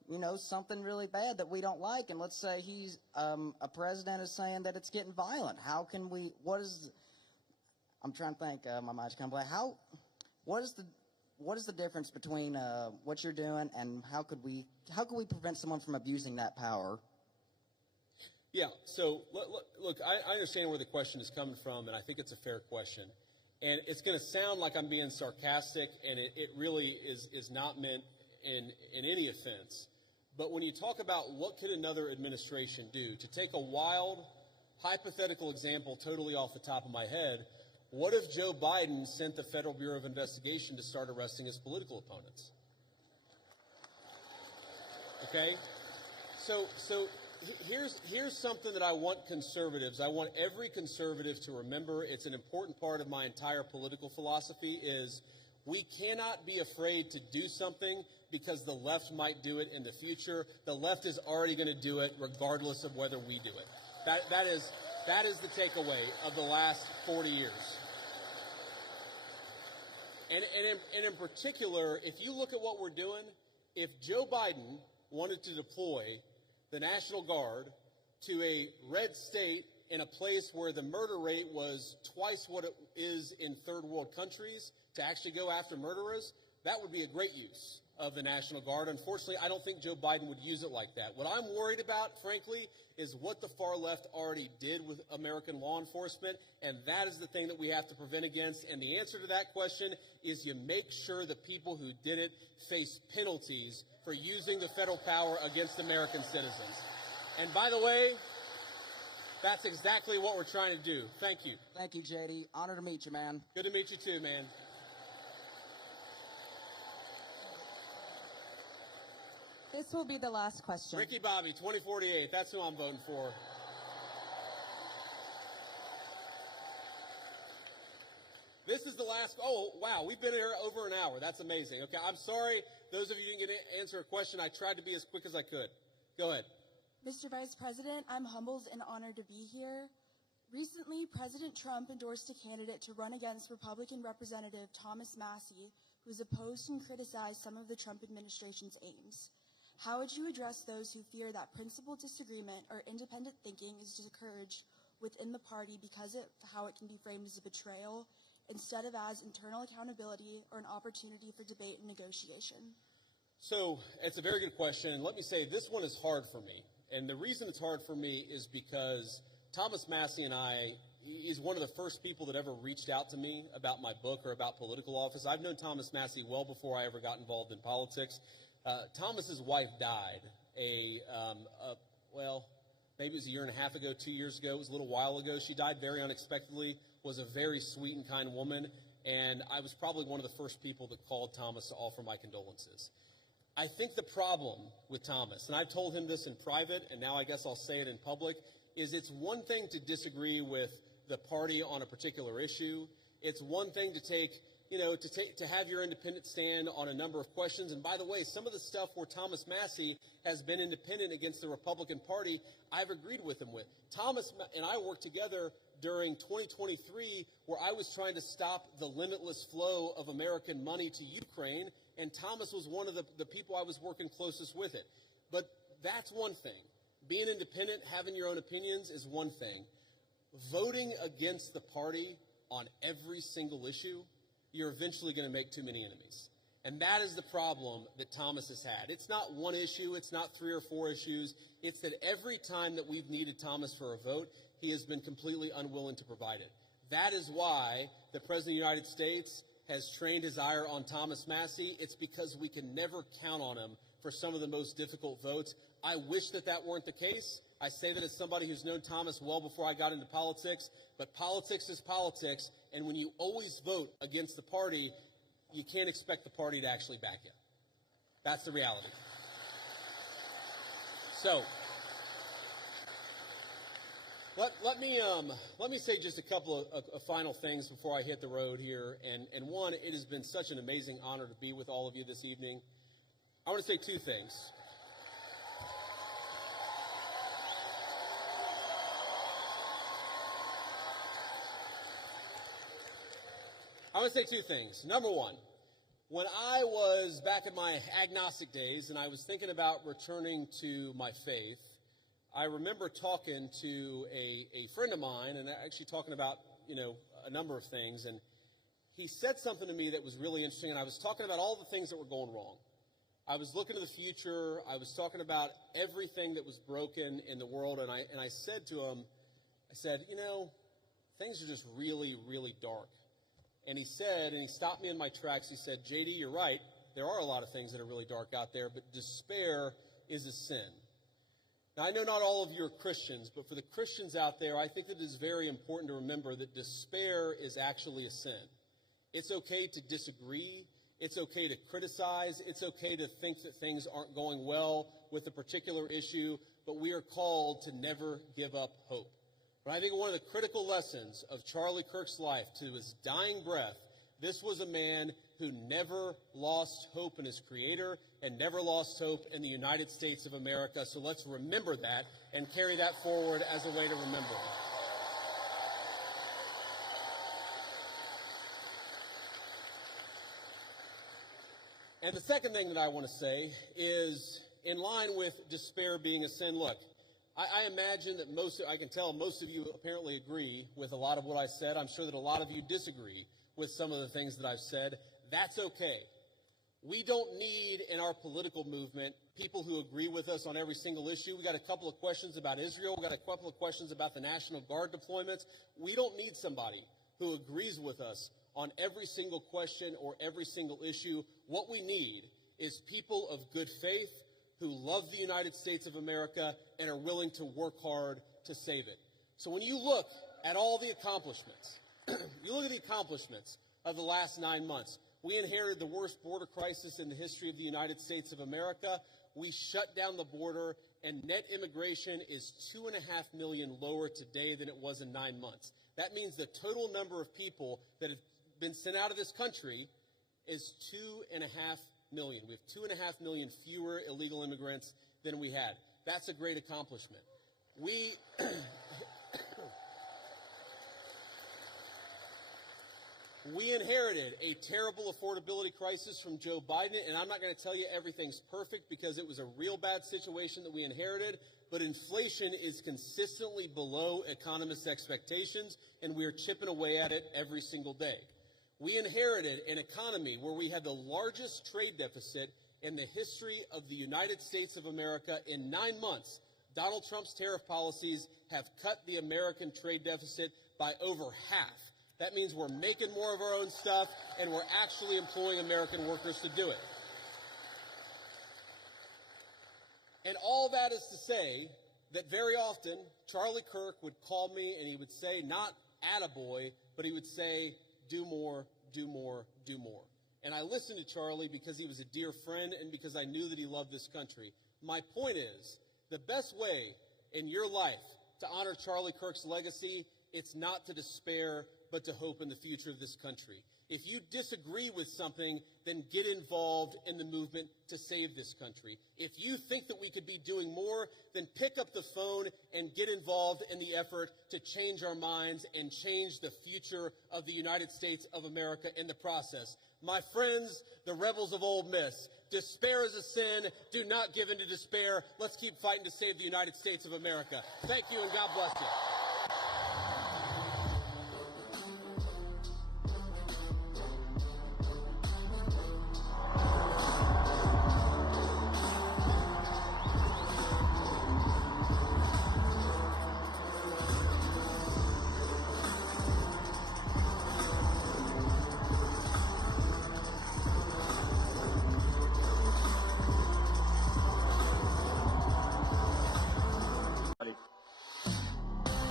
something really bad that we don't like, and let's say he's a president is saying that it's getting violent. How can we? I'm trying to think. My mind's kind of blank. What is the difference between what you're doing and how could we prevent someone from abusing that power? Yeah, so look, I understand where the question is coming from, and I think it's a fair question. And it's going to sound like I'm being sarcastic, and it really is not meant in any offense. But when you talk about what could another administration do, to take a wild, hypothetical example totally off the top of my head, what if Joe Biden sent the Federal Bureau of Investigation to start arresting his political opponents? Okay? So here's something that I want conservatives, I want every conservative to remember. It's an important part of my entire political philosophy is we cannot be afraid to do something because the left might do it in the future. The left is already going to do it regardless of whether we do it. That is the takeaway of the last 40 years. And in particular, if you look at what we're doing, if Joe Biden wanted to deploy the National Guard to a red state in a place where the murder rate was twice what it is in third world countries to actually go after murderers, that would be a great use of the National Guard. Unfortunately, I don't think Joe Biden would use it like that. What I'm worried about, frankly, is what the far left already did with American law enforcement, and that is the thing that we have to prevent against. And the answer to that question is you make sure the people who did it face penalties for using the federal power against American citizens. And by the way, that's exactly what we're trying to do. Thank you. Thank you, JD. Honor to meet you, man. Good to meet you too, man. This will be the last question. Ricky Bobby, 2048. That's who I'm voting for. This is the last. Oh, wow. We've been here over an hour. That's amazing. Okay, I'm sorry. Those of you who didn't get to answer a question, I tried to be as quick as I could. Go ahead. Mr. Vice President, I'm humbled and honored to be here. Recently, President Trump endorsed a candidate to run against Republican Representative Thomas Massie, who is opposed and criticized some of the Trump administration's aims. How would you address those who fear that principled disagreement or independent thinking is discouraged within the party because of how it can be framed as a betrayal instead of as internal accountability or an opportunity for debate and negotiation? So it's a very good question. And let me say this one is hard for me. And the reason it's hard for me is because Thomas Massie and he's one of the first people that ever reached out to me about my book or about political office. I've known Thomas Massie well before I ever got involved in politics. Thomas's wife died maybe it was a year and a half ago, 2 years ago. It was a little while ago. She died very unexpectedly, was a very sweet and kind woman, and I was probably one of the first people that called Thomas to offer my condolences. I think the problem with Thomas, and I've told him this in private, and now I guess I'll say it in public, is it's one thing to disagree with the party on a particular issue. It's one thing to have your independent stand on a number of questions. And by the way, some of the stuff where Thomas Massie has been independent against the Republican Party, I've agreed with him with. Thomas and I worked together during 2023 where I was trying to stop the limitless flow of American money to Ukraine, and Thomas was one of the people I was working closest with it. But that's one thing. Being independent, having your own opinions is one thing. Voting against the party on every single issue, you're eventually going to make too many enemies. And that is the problem that Thomas has had. It's not one issue. It's not 3 or 4 issues. It's that every time that we've needed Thomas for a vote, he has been completely unwilling to provide it. That is why the President of the United States has trained his ire on Thomas Massie. It's because we can never count on him for some of the most difficult votes. I wish that weren't the case. I say that as somebody who's known Thomas well before I got into politics, but politics is politics, and when you always vote against the party, you can't expect the party to actually back you. That's the reality. So, let me say just a couple of final things before I hit the road here. And one, it has been such an amazing honor to be with all of you this evening. I want to say 2 things. I want to say 2 things. Number one, When I was back in my agnostic days and I was thinking about returning to my faith, I remember talking to a friend of mine and actually talking about, a number of things. And he said something to me that was really interesting. And I was talking about all the things that were going wrong. I was looking to the future. I was talking about everything that was broken in the world. And I said to him, things are just really, really dark. And he stopped me in my tracks. He said, JD, you're right. There are a lot of things that are really dark out there, but despair is a sin. Now, I know not all of you are Christians, but for the Christians out there, I think it is very important to remember that despair is actually a sin. It's okay to disagree. It's okay to criticize. It's okay to think that things aren't going well with a particular issue, but we are called to never give up hope. But I think one of the critical lessons of Charlie Kirk's life to his dying breath, this was a man who never lost hope in his Creator and never lost hope in the United States of America. So let's remember that and carry that forward as a way to remember. And the second thing that I want to say is, in line with despair being a sin, look, I imagine that I can tell most of you apparently agree with a lot of what I said. I'm sure that a lot of you disagree with some of the things that I've said. That's okay. We don't need in our political movement people who agree with us on every single issue. We got a couple of questions about Israel. We got a couple of questions about the National Guard deployments. We don't need somebody who agrees with us on every single question or every single issue. What we need is people of good faith who love the United States of America and are willing to work hard to save it. So when you look at all the accomplishments, you look at the accomplishments of the last 9 months. We inherited the worst border crisis in the history of the United States of America. We shut down the border, and net immigration is 2.5 million lower today than it was in 9 months. That means the total number of people that have been sent out of this country is 2.5 million. We have 2.5 million fewer illegal immigrants than we had. That's a great accomplishment. We inherited a terrible affordability crisis from Joe Biden, and I'm not going to tell you everything's perfect because it was a real bad situation that we inherited, but inflation is consistently below economists' expectations, and we are chipping away at it every single day. We inherited an economy where we had the largest trade deficit in the history of the United States of America. In 9 months, Donald Trump's tariff policies have cut the American trade deficit by over half. That means we're making more of our own stuff, and we're actually employing American workers to do it. And all that is to say that very often Charlie Kirk would call me and he would say, not attaboy, but he would say, do more, do more, do more. And I listened to Charlie because he was a dear friend and because I knew that he loved this country. My point is, the best way in your life to honor Charlie Kirk's legacy, it's not to despair, but to hope in the future of this country. If you disagree with something, then get involved in the movement to save this country. If you think that we could be doing more, then pick up the phone and get involved in the effort to change our minds and change the future of the United States of America in the process. My friends, the rebels of Ole Miss, despair is a sin. Do not give in to despair. Let's keep fighting to save the United States of America. Thank you, and God bless you.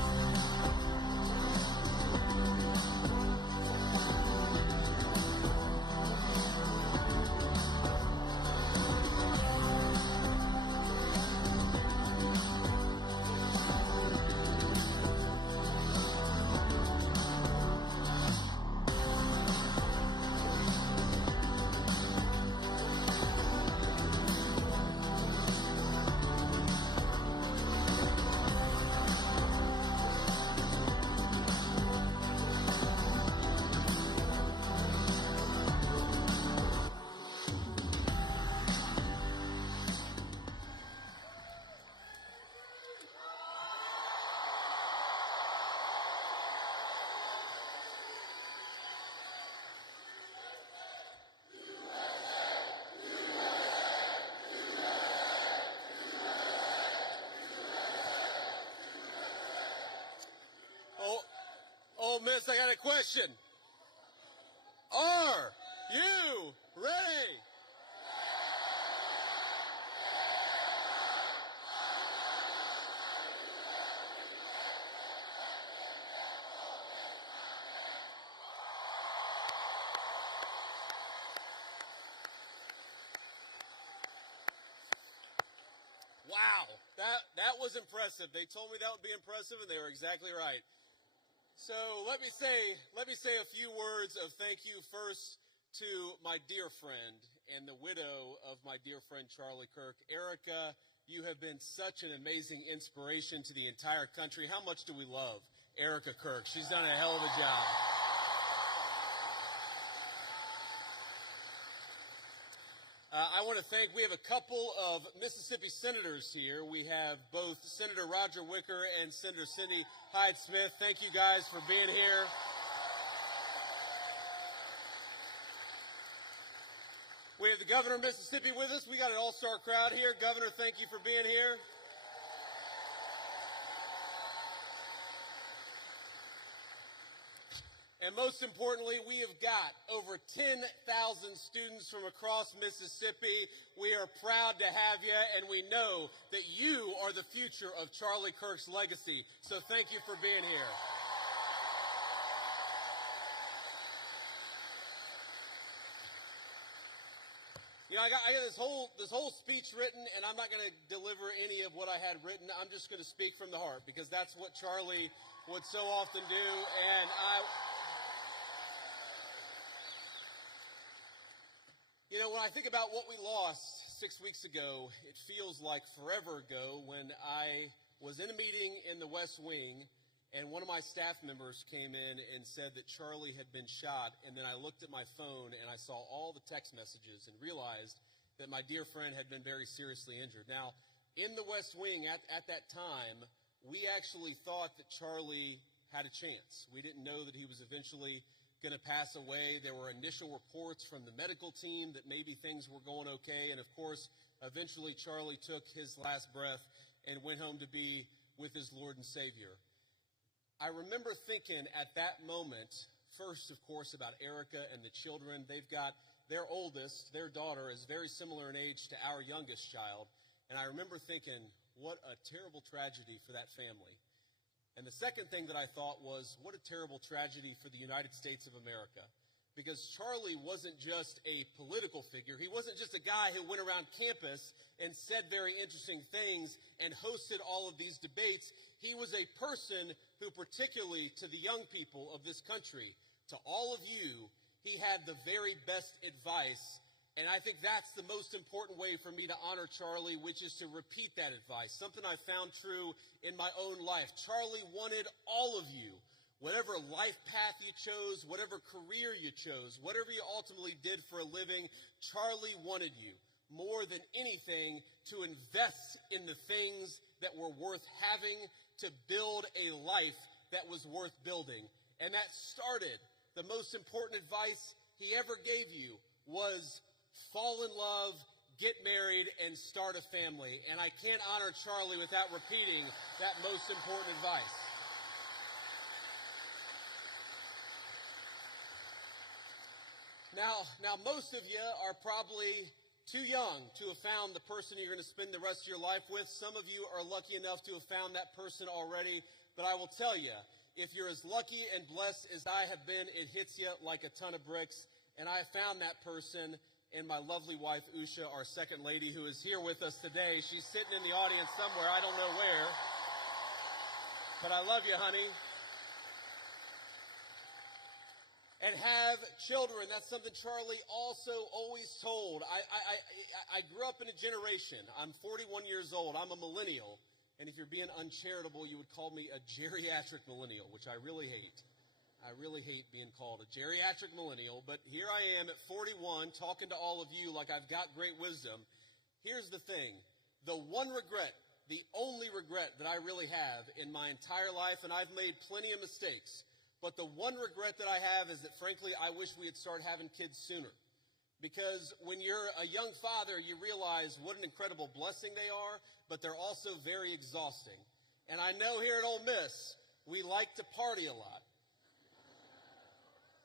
Miss, I got a question. Are you ready? Wow, that was impressive. They told me that would be impressive, and they were exactly right. So let me say a few words of thank you first to my dear friend and the widow of my dear friend Charlie Kirk. Erica, you have been such an amazing inspiration to the entire country. How much do we love Erica Kirk? She's done a hell of a job. I want to thank, we have a couple of Mississippi senators here. We have both Senator Roger Wicker and Senator Cindy Hyde-Smith. Thank you guys for being here. We have the governor of Mississippi with us. We got an all-star crowd here. Governor, thank you for being here. And most importantly, we have got over 10,000 students from across Mississippi. We are proud to have you, and we know that you are the future of Charlie Kirk's legacy. So thank you for being here. You know, I got this whole speech written, and I'm not going to deliver any of what I had written. I'm just going to speak from the heart, because that's what Charlie would so often do. And you know, when I think about what we lost 6 weeks ago, it feels like forever ago when I was in a meeting in the West Wing, and one of my staff members came in and said that Charlie had been shot, and then I looked at my phone and I saw all the text messages and realized that my dear friend had been very seriously injured. Now, in the West Wing at that time, we actually thought that Charlie had a chance. We didn't know that he was eventually going to pass away. There were initial reports from the medical team that maybe things were going okay. And of course, eventually Charlie took his last breath and went home to be with his Lord and Savior. I remember thinking at that moment, first, of course, about Erica and the children. They've got their oldest, their daughter, is very similar in age to our youngest child. And I remember thinking, what a terrible tragedy for that family. And the second thing that I thought was, what a terrible tragedy for the United States of America. Because Charlie wasn't just a political figure. He wasn't just a guy who went around campus and said very interesting things and hosted all of these debates. He was a person who, particularly to the young people of this country, to all of you, he had the very best advice. And I think that's the most important way for me to honor Charlie, which is to repeat that advice, something I found true in my own life. Charlie wanted all of you, whatever life path you chose, whatever career you chose, whatever you ultimately did for a living, Charlie wanted you more than anything to invest in the things that were worth having, to build a life that was worth building. And that started, the most important advice he ever gave you was fall in love, get married, and start a family. And I can't honor Charlie without repeating that most important advice. Now, most of you are probably too young to have found the person you're going to spend the rest of your life with. Some of you are lucky enough to have found that person already. But I will tell you, if you're as lucky and blessed as I have been, it hits you like a ton of bricks. And I found that person in my lovely wife, Usha, our second lady, who is here with us today. She's sitting in the audience somewhere. I don't know where. But I love you, honey. And have children. That's something Charlie also always told. I grew up in a generation. I'm 41 years old. I'm a millennial. And if you're being uncharitable, you would call me a geriatric millennial, which I really hate. I really hate being called a geriatric millennial, but here I am at 41 talking to all of you like I've got great wisdom. Here's the thing. The one regret, the only regret that I really have in my entire life, and I've made plenty of mistakes, but the one regret that I have is that, frankly, I wish we had started having kids sooner. Because when you're a young father, you realize what an incredible blessing they are, but they're also very exhausting. And I know here at Ole Miss, we like to party a lot.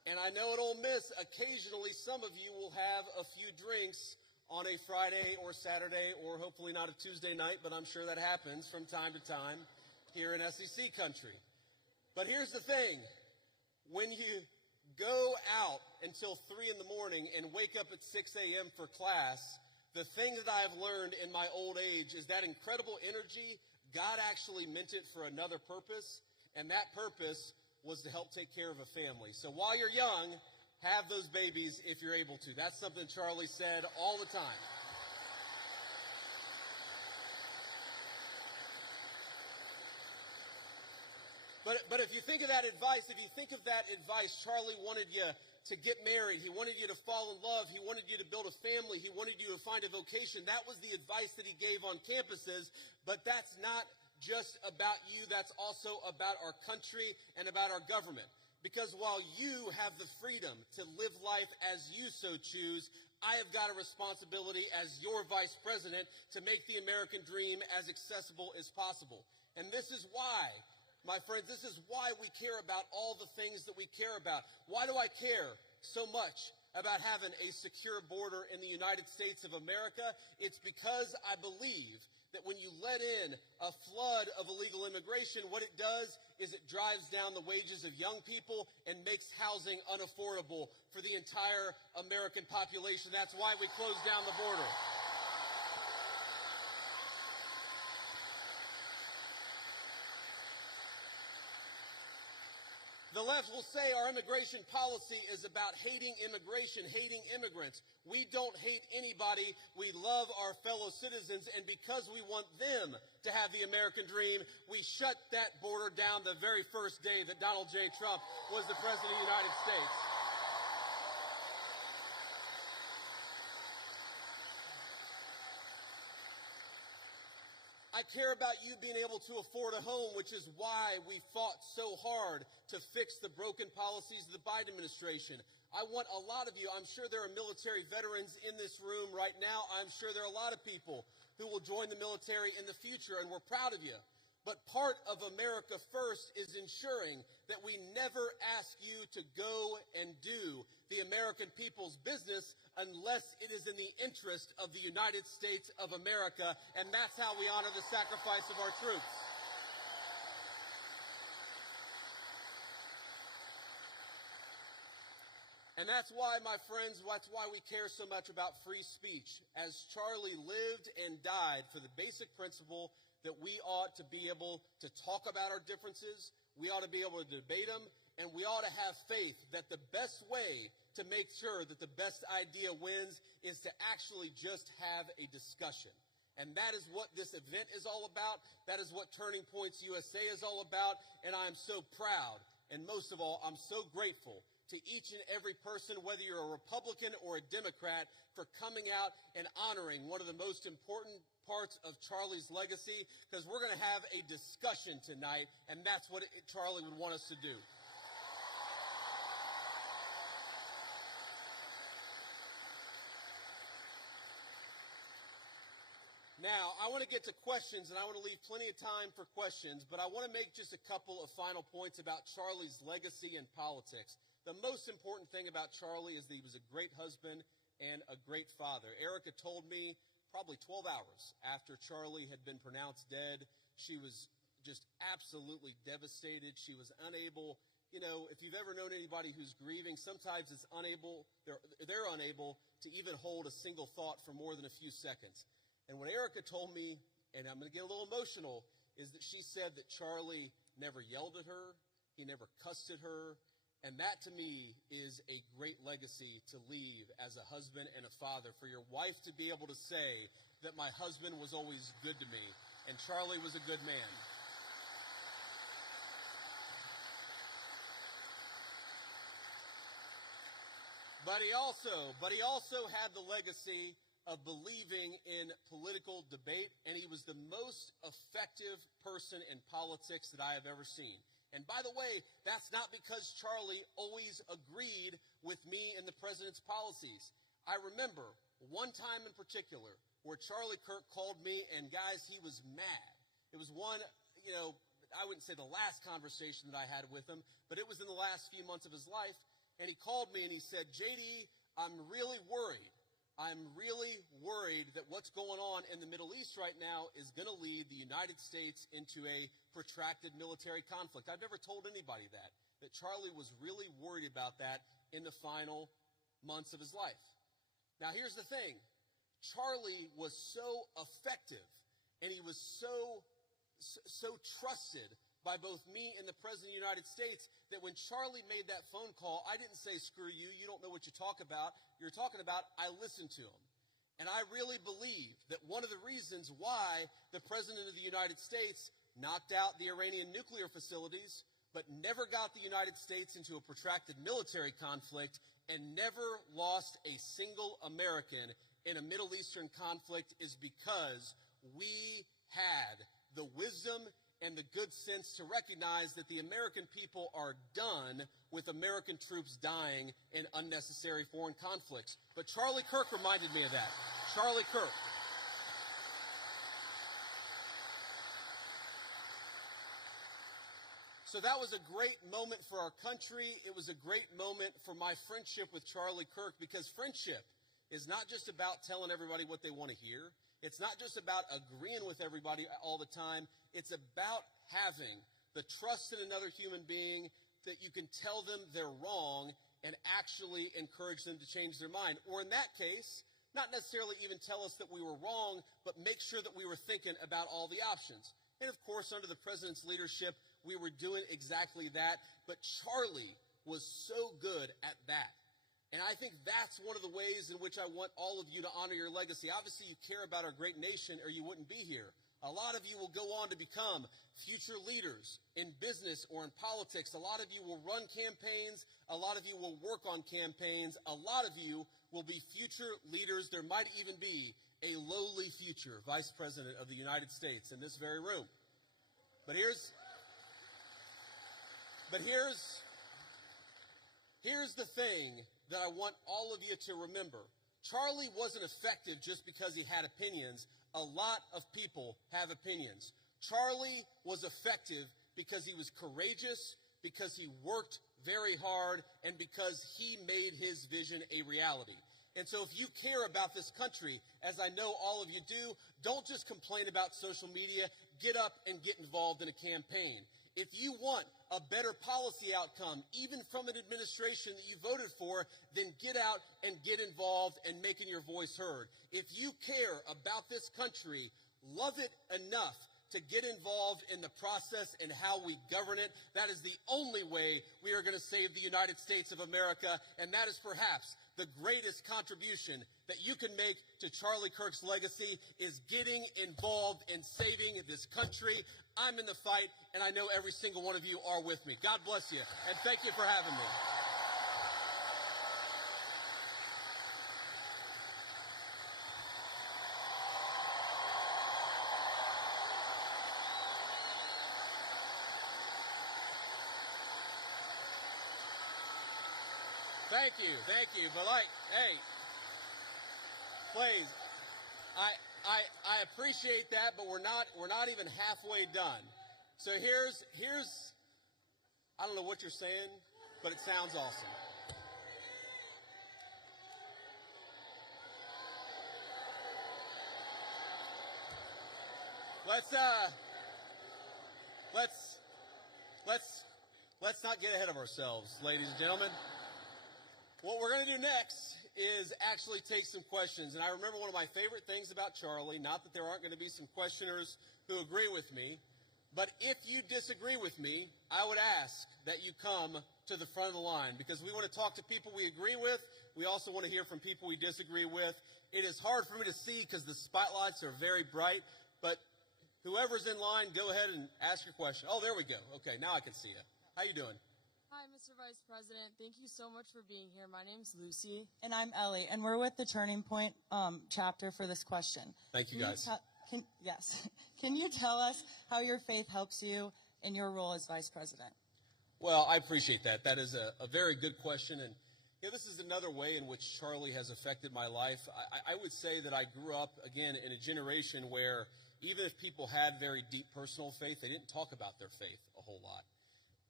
And I know at Ole Miss, occasionally some of you will have a few drinks on a Friday or Saturday, or hopefully not a Tuesday night, but I'm sure that happens from time to time here in SEC country. But here's the thing. When you go out until 3 in the morning and wake up at 6 a.m. for class, the thing that I've learned in my old age is that incredible energy, God actually meant it for another purpose, and that purpose was to help take care of a family. So while you're young, have those babies if you're able to. That's something Charlie said all the time. But if you think of that advice, Charlie wanted you to get married. He wanted you to fall in love. He wanted you to build a family. He wanted you to find a vocation. That was the advice that he gave on campuses. But that's not just about you. That's also about our country and about our government. Because while you have the freedom to live life as you so choose, I have got a responsibility as your vice president to make the American dream as accessible as possible. And this is why, my friends, this is why we care about all the things that we care about. Why do I care so much about having a secure border in the United States of America? It's because I believe that when you let in a flood of illegal immigration, what it does is it drives down the wages of young people and makes housing unaffordable for the entire American population. That's why we closed down the border. The left will say our immigration policy is about hating immigration, hating immigrants. We don't hate anybody. We love our fellow citizens, and because we want them to have the American dream, we shut that border down the very first day that Donald J. Trump was the President of the United States. I care about you being able to afford a home, which is why we fought so hard to fix the broken policies of the Biden administration. I want a lot of you, I'm sure there are military veterans in this room right now. I'm sure there are a lot of people who will join the military in the future, and we're proud of you. But part of America First is ensuring that we never ask you to go and do the American people's business unless it is in the interest of the United States of America, and that's how we honor the sacrifice of our troops. And that's why, my friends, that's why we care so much about free speech. As Charlie lived and died for the basic principle that we ought to be able to talk about our differences, we ought to be able to debate them, and we ought to have faith that the best way to make sure that the best idea wins is to actually just have a discussion. And that is what this event is all about. That is what Turning Points USA is all about. And I'm so proud, and most of all, I'm so grateful to each and every person, whether you're a Republican or a Democrat, for coming out and honoring one of the most important parts of Charlie's legacy, because we're going to have a discussion tonight, and that's what Charlie would want us to do. Now, I want to get to questions, and I want to leave plenty of time for questions, but I want to make just a couple of final points about Charlie's legacy in politics. The most important thing about Charlie is that he was a great husband and a great father. Erica told me probably 12 hours after Charlie had been pronounced dead, she was just absolutely devastated. She was unable, you know, if you've ever known anybody who's grieving, sometimes it's unable, they're unable to even hold a single thought for more than a few seconds. And what Erica told me, and I'm going to get a little emotional, is that she said that Charlie never yelled at her, he never cussed at her, and that to me is a great legacy to leave as a husband and a father, for your wife to be able to say that my husband was always good to me, and Charlie was a good man. But he also had the legacy of believing in political debate, and he was the most effective person in politics that I have ever seen. And by the way, that's not because Charlie always agreed with me and the president's policies. I remember one time in particular where Charlie Kirk called me, and guys, he was mad. It was one, you know, I wouldn't say the last conversation that I had with him, but it was in the last few months of his life. And he called me and he said, JD, I'm really worried. I'm really worried that what's going on in the Middle East right now is going to lead the United States into a protracted military conflict. I've never told anybody that Charlie was really worried about that in the final months of his life. Now, here's the thing. Charlie was so effective and he was so trusted by both me and the President of the United States that when Charlie made that phone call, I didn't say, screw you, you don't know what you're talking about. I listened to him. And I really believe that one of the reasons why the President of the United States knocked out the Iranian nuclear facilities, but never got the United States into a protracted military conflict and never lost a single American in a Middle Eastern conflict is because we had the wisdom and the good sense to recognize that the American people are done with American troops dying in unnecessary foreign conflicts. But Charlie Kirk reminded me of that. Charlie Kirk. So that was a great moment for our country. It was a great moment for my friendship with Charlie Kirk, because friendship is not just about telling everybody what they want to hear. It's not just about agreeing with everybody all the time. It's about having the trust in another human being that you can tell them they're wrong and actually encourage them to change their mind. Or in that case, not necessarily even tell us that we were wrong, but make sure that we were thinking about all the options. And of course, under the president's leadership, we were doing exactly that. But Charlie was so good at that. And I think that's one of the ways in which I want all of you to honor your legacy. Obviously, you care about our great nation or you wouldn't be here. A lot of you will go on to become future leaders in business or in politics. A lot of you will run campaigns. A lot of you will work on campaigns. A lot of you will be future leaders. There might even be a lowly future vice president of the United States in this very room. But here's the thing that I want all of you to remember. Charlie wasn't effective just because he had opinions. A lot of people have opinions. Charlie was effective because he was courageous, because he worked very hard, and because he made his vision a reality. And so if you care about this country, as I know all of you do, don't just complain about social media. Get up and get involved in a campaign. If you want a better policy outcome, even from an administration that you voted for, then get out and get involved and making your voice heard. If you care about this country, love it enough to get involved in the process and how we govern it. That is the only way we are going to save the United States of America, and that is perhaps the greatest contribution that you can make to Charlie Kirk's legacy is getting involved in saving this country. I'm in the fight, and I know every single one of you are with me. God bless you, and thank you for having me. Thank you. But hey, please, I appreciate that, but we're not even halfway done. So here's I don't know what you're saying, but it sounds awesome. Let's not get ahead of ourselves, ladies and gentlemen. What we're going to do next is actually take some questions. And I remember one of my favorite things about Charlie, not that there aren't going to be some questioners who agree with me, but if you disagree with me, I would ask that you come to the front of the line, because we want to talk to people we agree with. We also want to hear from people we disagree with. It is hard for me to see because the spotlights are very bright, but whoever's in line, go ahead and ask your question. Oh, there we go. Okay, now I can see you. How you doing? Hi, Mr. Vice President. Thank you so much for being here. My name's Lucy. And I'm Ellie, and we're with the Turning Point chapter for this question. Thank you, guys. Can you tell us how your faith helps you in your role as Vice President? Well, I appreciate that. That is a very good question. And this is another way in which Charlie has affected my life. I would say that I grew up, again, in a generation where even if people had very deep personal faith, they didn't talk about their faith a whole lot.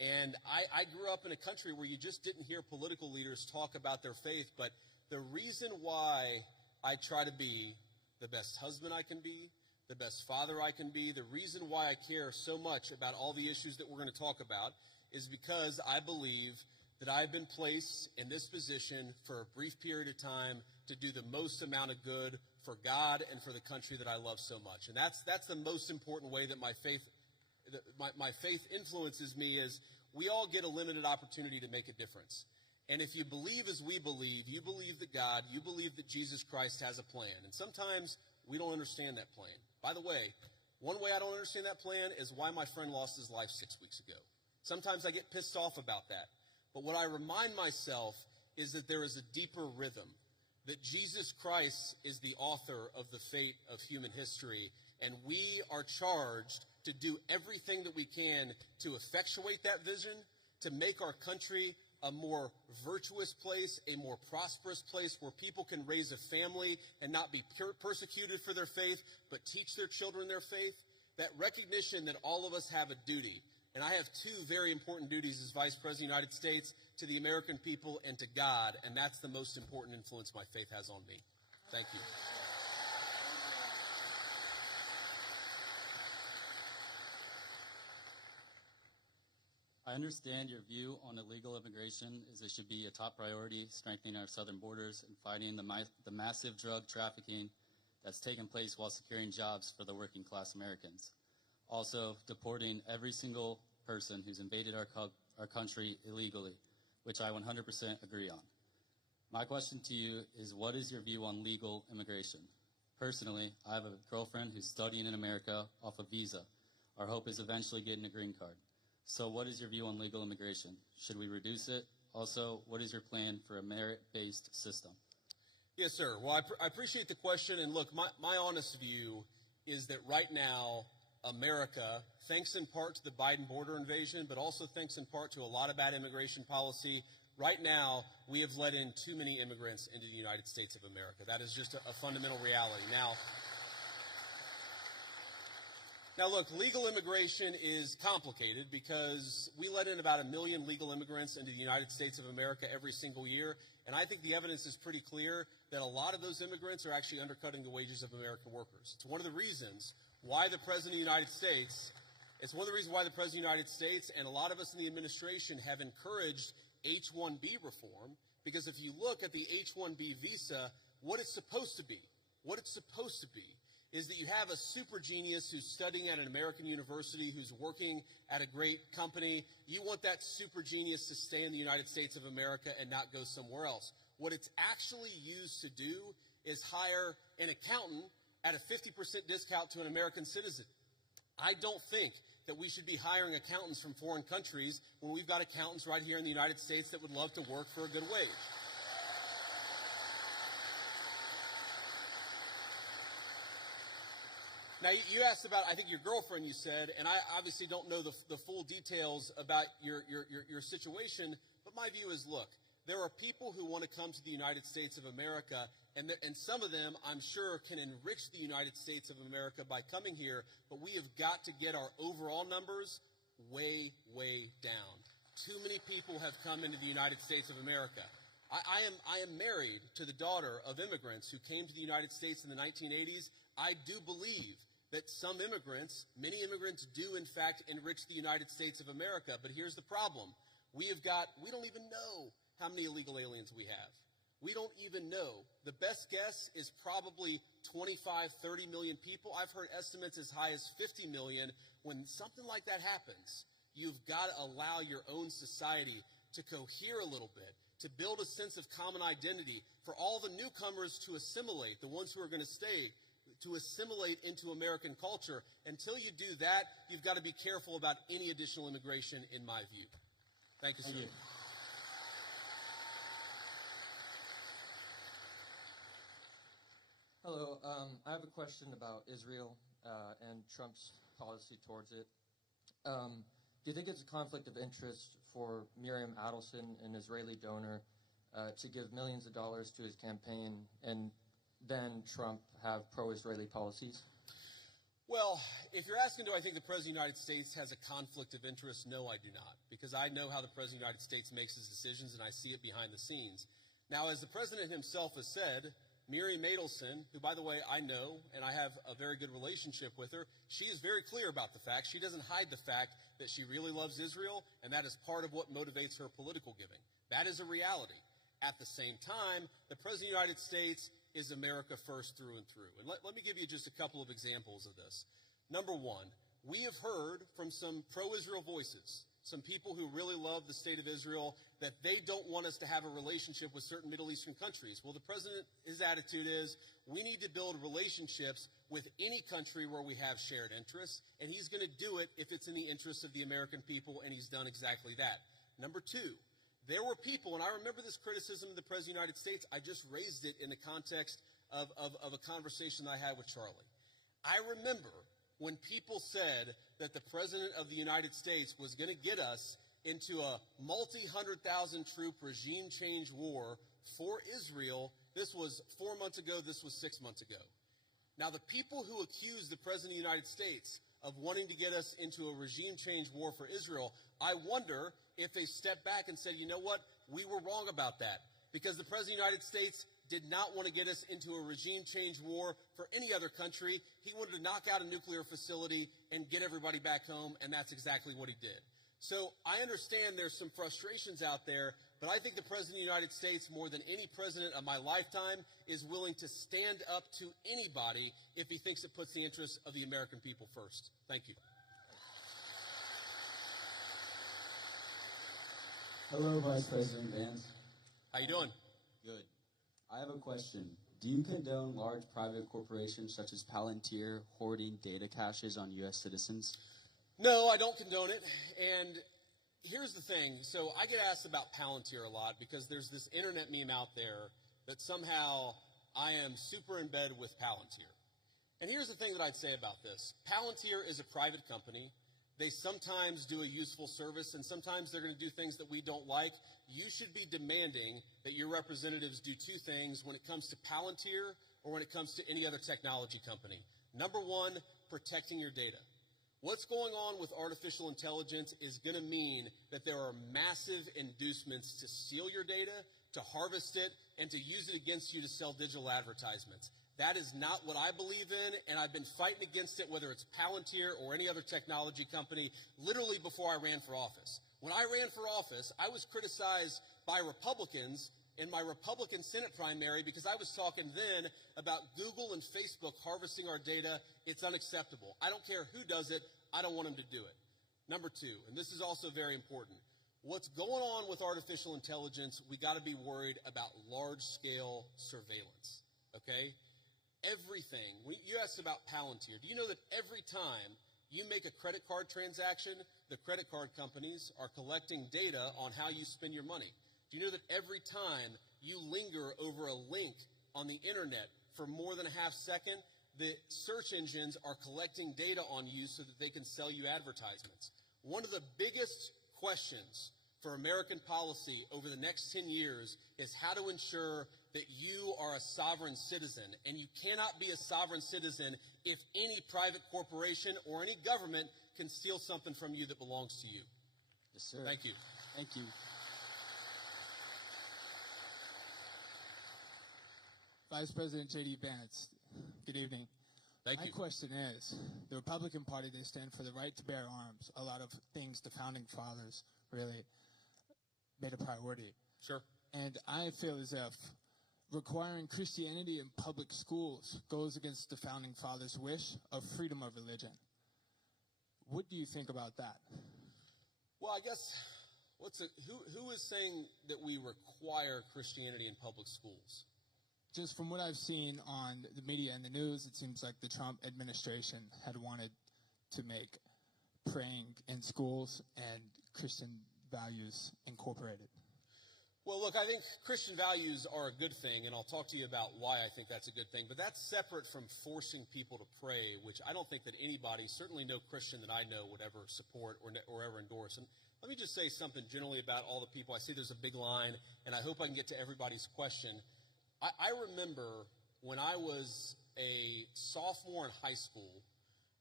And I grew up in a country where you just didn't hear political leaders talk about their faith, but the reason why I try to be the best husband I can be, the best father I can be, the reason why I care so much about all the issues that we're going to talk about is because I believe that I've been placed in this position for a brief period of time to do the most amount of good for God and for the country that I love so much. And that's the most important way that my faith influences me is we all get a limited opportunity to make a difference. And if you believe as we believe, you believe that God, you believe that Jesus Christ has a plan. And sometimes we don't understand that plan. By the way, one way I don't understand that plan is why my friend lost his life 6 weeks ago. Sometimes I get pissed off about that. But what I remind myself is that there is a deeper rhythm, that Jesus Christ is the author of the fate of human history, and we are charged to do everything that we can to effectuate that vision, to make our country a more virtuous place, a more prosperous place where people can raise a family and not be persecuted for their faith, but teach their children their faith. That recognition that all of us have a duty. And I have two very important duties as Vice President of the United States to the American people and to God, and that's the most important influence my faith has on me. Thank you. I understand your view on illegal immigration is it should be a top priority, strengthening our southern borders and fighting the massive drug trafficking that's taken place while securing jobs for the working class Americans. Also, deporting every single person who's invaded our country illegally, which I 100% agree on. My question to you is, what is your view on legal immigration? Personally, I have a girlfriend who's studying in America off a visa. Our hope is eventually getting a green card. So what is your view on legal immigration? Should we reduce it? Also, what is your plan for a merit-based system? Yes, sir. Well, I appreciate the question. And look, my honest view is that right now, America, thanks in part to the Biden border invasion, but also thanks in part to a lot of bad immigration policy, right now, we have let in too many immigrants into the United States of America. That is just a fundamental reality. Now, look, legal immigration is complicated because we let in about 1 million legal immigrants into the United States of America every single year, and I think the evidence is pretty clear that a lot of those immigrants are actually undercutting the wages of American workers. It's one of the reasons why the President of the United States, and a lot of us in the administration have encouraged H-1B reform, because if you look at the H-1B visa, what it's supposed to be is that you have a super genius who's studying at an American university, who's working at a great company. You want that super genius to stay in the United States of America and not go somewhere else. What it's actually used to do is hire an accountant at a 50% discount to an American citizen. I don't think that we should be hiring accountants from foreign countries when we've got accountants right here in the United States that would love to work for a good wage. Now, you asked about, I think, your girlfriend, you said, and I obviously don't know the full details about your situation, but my view is, look, there are people who want to come to the United States of America, and some of them, I'm sure, can enrich the United States of America by coming here, but we have got to get our overall numbers way, way down. Too many people have come into the United States of America. I am married to the daughter of immigrants who came to the United States in the 1980s. I do believe that many immigrants do in fact enrich the United States of America. But here's the problem. We don't even know how many illegal aliens we have. We don't even know. The best guess is probably 25, 30 million people. I've heard estimates as high as 50 million. When something like that happens, you've got to allow your own society to cohere a little bit, to build a sense of common identity, for all the newcomers to assimilate, the ones who are going to stay, to assimilate into American culture. Until you do that, you've got to be careful about any additional immigration, in my view. Thank you, sir. Thank you. Hello. I have a question about Israel and Trump's policy towards it. Do you think it's a conflict of interest for Miriam Adelson, an Israeli donor, to give millions of dollars to his campaign and then Trump have pro-Israeli policies? Well, if you're asking, do I think the President of the United States has a conflict of interest? No, I do not, because I know how the President of the United States makes his decisions, and I see it behind the scenes. Now, as the President himself has said, Miriam Adelson, who, by the way, I know, and I have a very good relationship with her, she is very clear about the fact. She doesn't hide the fact that she really loves Israel, and that is part of what motivates her political giving. That is a reality. At the same time, the President of the United States is America first through and through. And let me give you just a couple of examples of this. Number one, we have heard from some pro-Israel voices, some people who really love the state of Israel, that they don't want us to have a relationship with certain Middle Eastern countries. Well, the president, his attitude is, we need to build relationships with any country where we have shared interests, and he's going to do it if it's in the interest of the American people, and he's done exactly that. Number two, there were people, and I remember this criticism of the President of the United States. I just raised it in the context of a conversation I had with Charlie. I remember when people said that the President of the United States was going to get us into a multi-100,000 troop regime change war for Israel. This was 4 months ago. This was 6 months ago. Now, the people who accused the President of the United States of wanting to get us into a regime change war for Israel, I wonder if they stepped back and said, you know what, we were wrong about that, because the President of the United States did not want to get us into a regime change war for any other country. He wanted to knock out a nuclear facility and get everybody back home, and that's exactly what he did. So I understand there's some frustrations out there, but I think the President of the United States, more than any president of my lifetime, is willing to stand up to anybody if he thinks it puts the interests of the American people first. Thank you. Hello, Vice President Vance. How you doing? Good. I have a question. Do you condone large private corporations such as Palantir hoarding data caches on U.S. citizens? No, I don't condone it. And here's the thing. So I get asked about Palantir a lot because there's this internet meme out there that somehow I am super in bed with Palantir. And here's the thing that I'd say about this. Palantir is a private company. They sometimes do a useful service, and sometimes they're going to do things that we don't like. You should be demanding that your representatives do two things when it comes to Palantir or when it comes to any other technology company. Number one, protecting your data. What's going on with artificial intelligence is going to mean that there are massive inducements to steal your data, to harvest it, and to use it against you to sell digital advertisements. That is not what I believe in, and I've been fighting against it, whether it's Palantir or any other technology company, literally before I ran for office. When I ran for office, I was criticized by Republicans in my Republican Senate primary because I was talking then about Google and Facebook harvesting our data. It's unacceptable. I don't care who does it. I don't want them to do it. Number two, and this is also very important, what's going on with artificial intelligence, we got to be worried about large-scale surveillance, okay? Everything. You asked about Palantir. Do you know that every time you make a credit card transaction, the credit card companies are collecting data on how you spend your money? Do you know that every time you linger over a link on the internet for more than a half second, the search engines are collecting data on you so that they can sell you advertisements? One of the biggest questions for American policy over the next 10 years is how to ensure that you are a sovereign citizen. And you cannot be a sovereign citizen if any private corporation or any government can steal something from you that belongs to you. Yes, sir. Thank you. Thank you. Vice President J.D. Vance, good evening. Thank My you. question is, the Republican Party, they stand for the right to bear arms. A lot of things the founding fathers really made a priority. Sure. And I feel as if requiring Christianity in public schools goes against the founding fathers' wish of freedom of religion. What do you think about that? Well, I guess, who is saying that we require Christianity in public schools? Just from what I've seen on the media and the news, it seems like the Trump administration had wanted to make praying in schools and Christian values incorporated. Well, look, I think Christian values are a good thing, and I'll talk to you about why I think that's a good thing. But that's separate from forcing people to pray, which I don't think that anybody, certainly no Christian that I know, would ever support or ever endorse. And let me just say something generally about all the people. I see there's a big line, and I hope I can get to everybody's question. I remember when I was a sophomore in high school,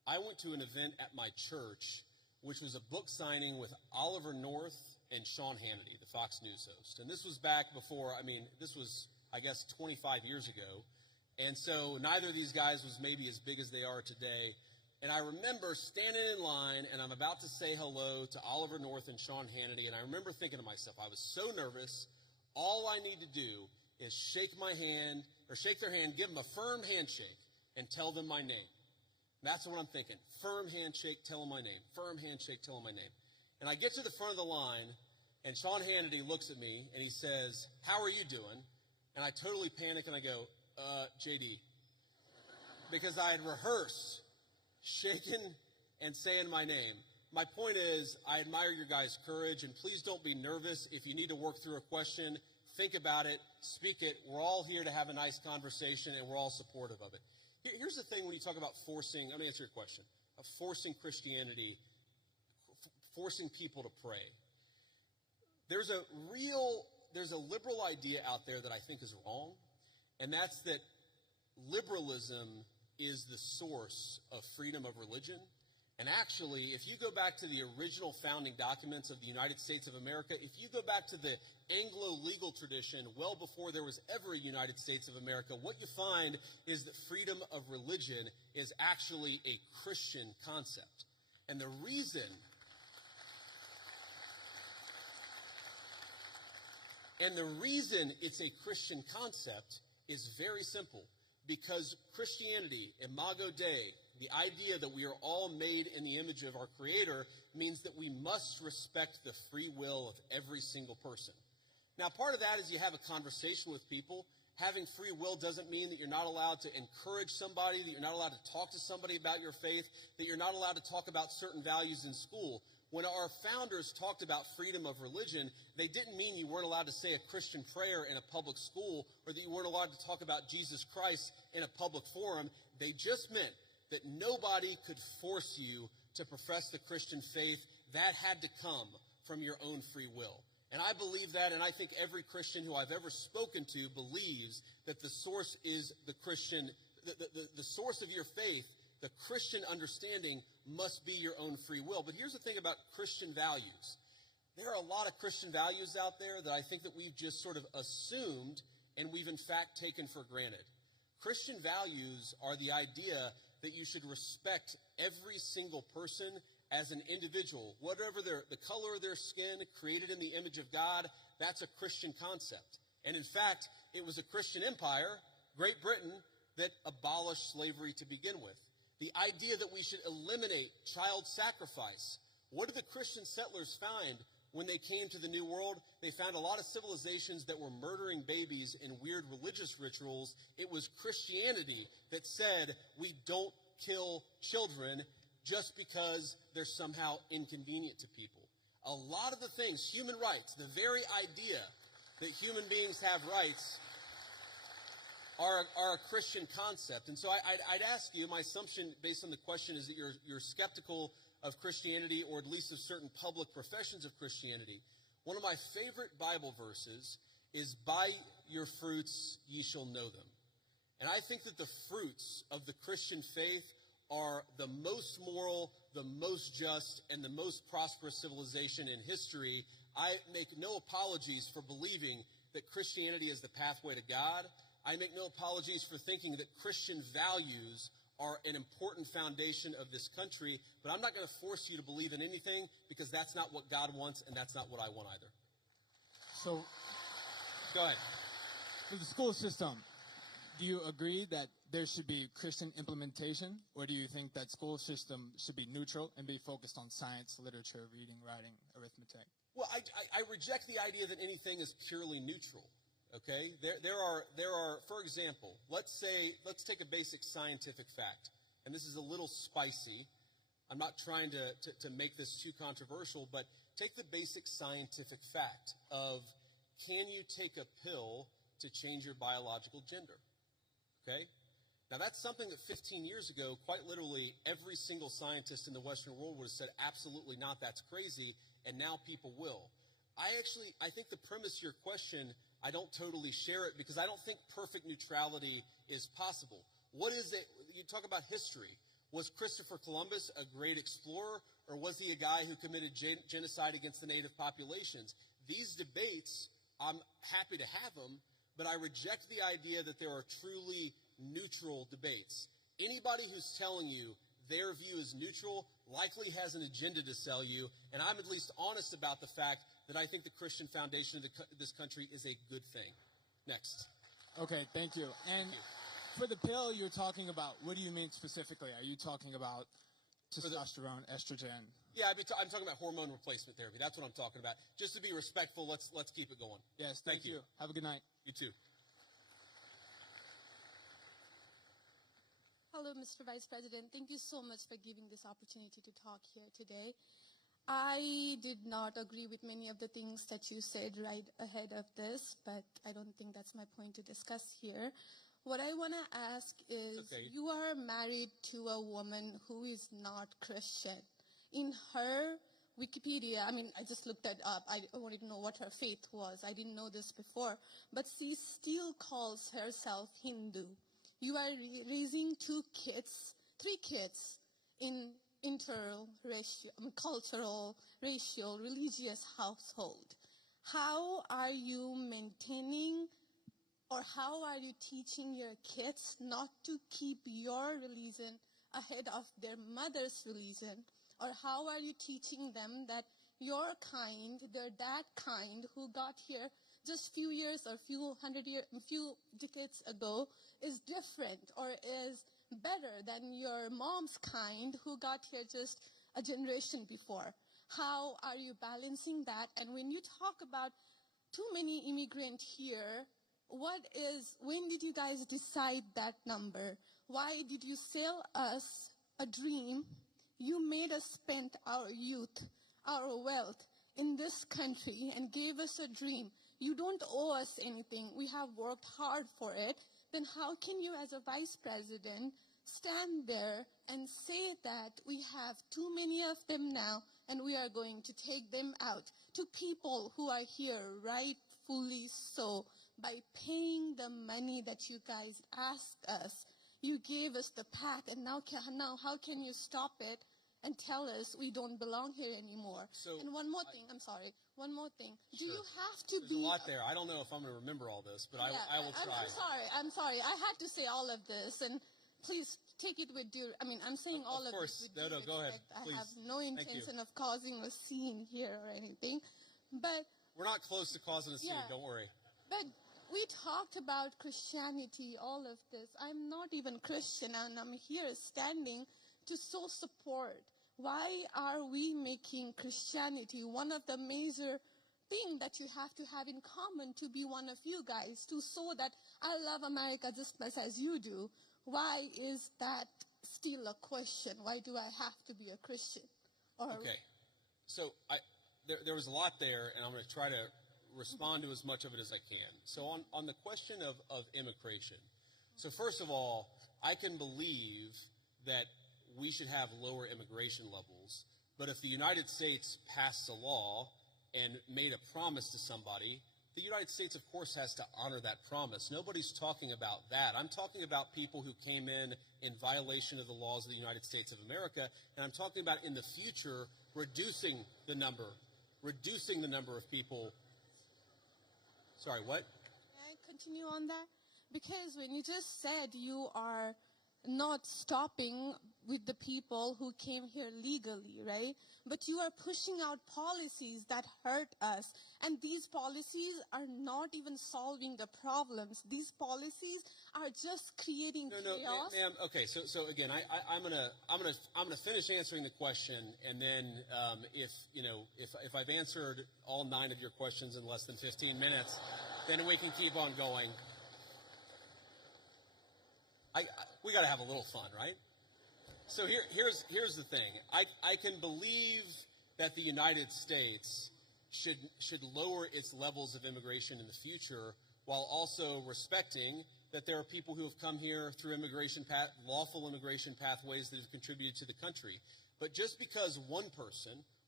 I went to an event at my church, which was a book signing with Oliver North and Sean Hannity, the Fox News host. And this was back before, this was, I guess, 25 years ago. And so neither of these guys was maybe as big as they are today. And I remember standing in line, and I'm about to say hello to Oliver North and Sean Hannity, and I remember thinking to myself, I was so nervous, all I need to do is shake their hand, give them a firm handshake, and tell them my name. That's what I'm thinking. Firm handshake, tell them my name. Firm handshake, tell them my name. And I get to the front of the line, and Sean Hannity looks at me, and he says, "How are you doing?" And I totally panic, and I go, JD. Because I had rehearsed shaking and saying my name. My point is, I admire your guys' courage, and please don't be nervous. If you need to work through a question, think about it, speak it. We're all here to have a nice conversation, and we're all supportive of it. Here's the thing when you talk about forcing, let me answer your question, of forcing Christianity, forcing people to pray. There's a liberal idea out there that I think is wrong, and that's that liberalism is the source of freedom of religion. And actually, if you go back to the original founding documents of the United States of America, if you go back to the Anglo-legal tradition well before there was ever a United States of America, what you find is that freedom of religion is actually a Christian concept. And the reason it's a Christian concept is very simple. Because Christianity, Imago Dei, the idea that we are all made in the image of our Creator, means that we must respect the free will of every single person. Now, part of that is you have a conversation with people. Having free will doesn't mean that you're not allowed to encourage somebody, that you're not allowed to talk to somebody about your faith, that you're not allowed to talk about certain values in school. When our founders talked about freedom of religion, they didn't mean you weren't allowed to say a Christian prayer in a public school or that you weren't allowed to talk about Jesus Christ in a public forum. They just meant that nobody could force you to profess the Christian faith. That had to come from your own free will. And I believe that, and I think every Christian who I've ever spoken to believes that the source is the Christian, the source of your faith. The Christian understanding must be your own free will. But here's the thing about Christian values. There are a lot of Christian values out there that I think that we've just sort of assumed and we've in fact taken for granted. Christian values are the idea that you should respect every single person as an individual. Whatever the color of their skin, created in the image of God, that's a Christian concept. And in fact, it was a Christian empire, Great Britain, that abolished slavery to begin with. The idea that we should eliminate child sacrifice. What did the Christian settlers find when they came to the New World? They found a lot of civilizations that were murdering babies in weird religious rituals. It was Christianity that said we don't kill children just because they're somehow inconvenient to people. A lot of the things, human rights, the very idea that human beings have rights are a Christian concept. And so I'd ask you, my assumption based on the question is that you're skeptical of Christianity, or at least of certain public professions of Christianity. One of my favorite Bible verses is, "By your fruits ye shall know them." And I think that the fruits of the Christian faith are the most moral, the most just, and the most prosperous civilization in history. I make no apologies for believing that Christianity is the pathway to God. I make no apologies for thinking that Christian values are an important foundation of this country, but I'm not going to force you to believe in anything because that's not what God wants and that's not what I want either. So, go ahead. For the school system, do you agree that there should be Christian implementation, or do you think that school system should be neutral and be focused on science, literature, reading, writing, arithmetic? Well, I reject the idea that anything is purely neutral. Okay, there are, for example, let's take a basic scientific fact, and this is a little spicy. I'm not trying to make this too controversial, but take the basic scientific fact of, can you take a pill to change your biological gender? Okay, now that's something that 15 years ago, quite literally, every single scientist in the Western world would have said, absolutely not, that's crazy, and now people will. I think the premise of your question, I don't totally share it because I don't think perfect neutrality is possible. What is it? You talk about history. Was Christopher Columbus a great explorer, or was he a guy who committed genocide against the native populations? These debates, I'm happy to have them, but I reject the idea that there are truly neutral debates. Anybody who's telling you their view is neutral likely has an agenda to sell you, and I'm at least honest about the fact that I think the Christian foundation of this country is a good thing. Next. Okay, thank you. And for the pill you're talking about, what do you mean specifically? Are you talking about testosterone, estrogen? Yeah, I'm talking about hormone replacement therapy. That's what I'm talking about. Just to be respectful, let's keep it going. Yes, thank you. Have a good night. You too. Hello, Mr. Vice President. Thank you so much for giving this opportunity to talk here today. I did not agree with many of the things that you said right ahead of this, but I don't think that's my point to discuss here. What I want to ask is, you are married to a woman who is not Christian. In her Wikipedia, I mean, I just looked that up. I wanted to know what her faith was. I didn't know this before. But she still calls herself Hindu. You are raising three kids in cultural, racial, religious household. How are you maintaining, or how are you teaching your kids not to keep your religion ahead of their mother's religion? Or how are you teaching them that your kind, their dad kind, who got here just few years or few decades ago, is different or is better than your mom's kind who got here just a generation before? How are you balancing that? And when you talk about too many immigrants here, when did you guys decide that number? Why did you sell us a dream? You made us spend our youth, our wealth in this country and gave us a dream. You don't owe us anything. We have worked hard for it. Then how can you, as a vice president, stand there and say that we have too many of them now and we are going to take them out to people who are here rightfully so by paying the money that you guys asked us? You gave us the pack, and now how can you stop it and tell us we don't belong here anymore? And one more thing. Do you have to There's a lot there. I don't know if I'm going to remember all this, but I will try. I'm sorry. I had to say all of this, and please take it with I'm saying all of this with due go ahead. respect. Please. I have no intention of causing a scene here or anything, but we're not close to causing a scene. Don't worry. But we talked about Christianity, all of this. I'm not even Christian, and I'm here standing to show support. Why are we making Christianity one of the major things that you have to have in common to be one of you guys, to show that I love America just as much as you do? Why is that still a question? Why do I have to be a Christian? Okay. So there was a lot there, and I'm going to try to respond to as much of it as I can. So on the question of immigration. So first of all, I can believe that we should have lower immigration levels, but if the United States passed a law and made a promise to somebody, the United States, of course, has to honor that promise. Nobody's talking about that. I'm talking about people who came in violation of the laws of the United States of America, and I'm talking about in the future reducing the number of people. Sorry, what? Can I continue on that? Because when you just said you are not stopping with the people who came here legally, right? But you are pushing out policies that hurt us. And these policies are not even solving the problems. These policies are just creating chaos. No, ma'am. Okay, so again, I'm gonna finish answering the question, and then if I've answered all 9 of your questions in less than 15 minutes, then we can keep on going. We got to have a little fun, right? So here's the thing. I can believe that the United States should lower its levels of immigration in the future, while also respecting that there are people who have come here through lawful immigration pathways that have contributed to the country. But just because one person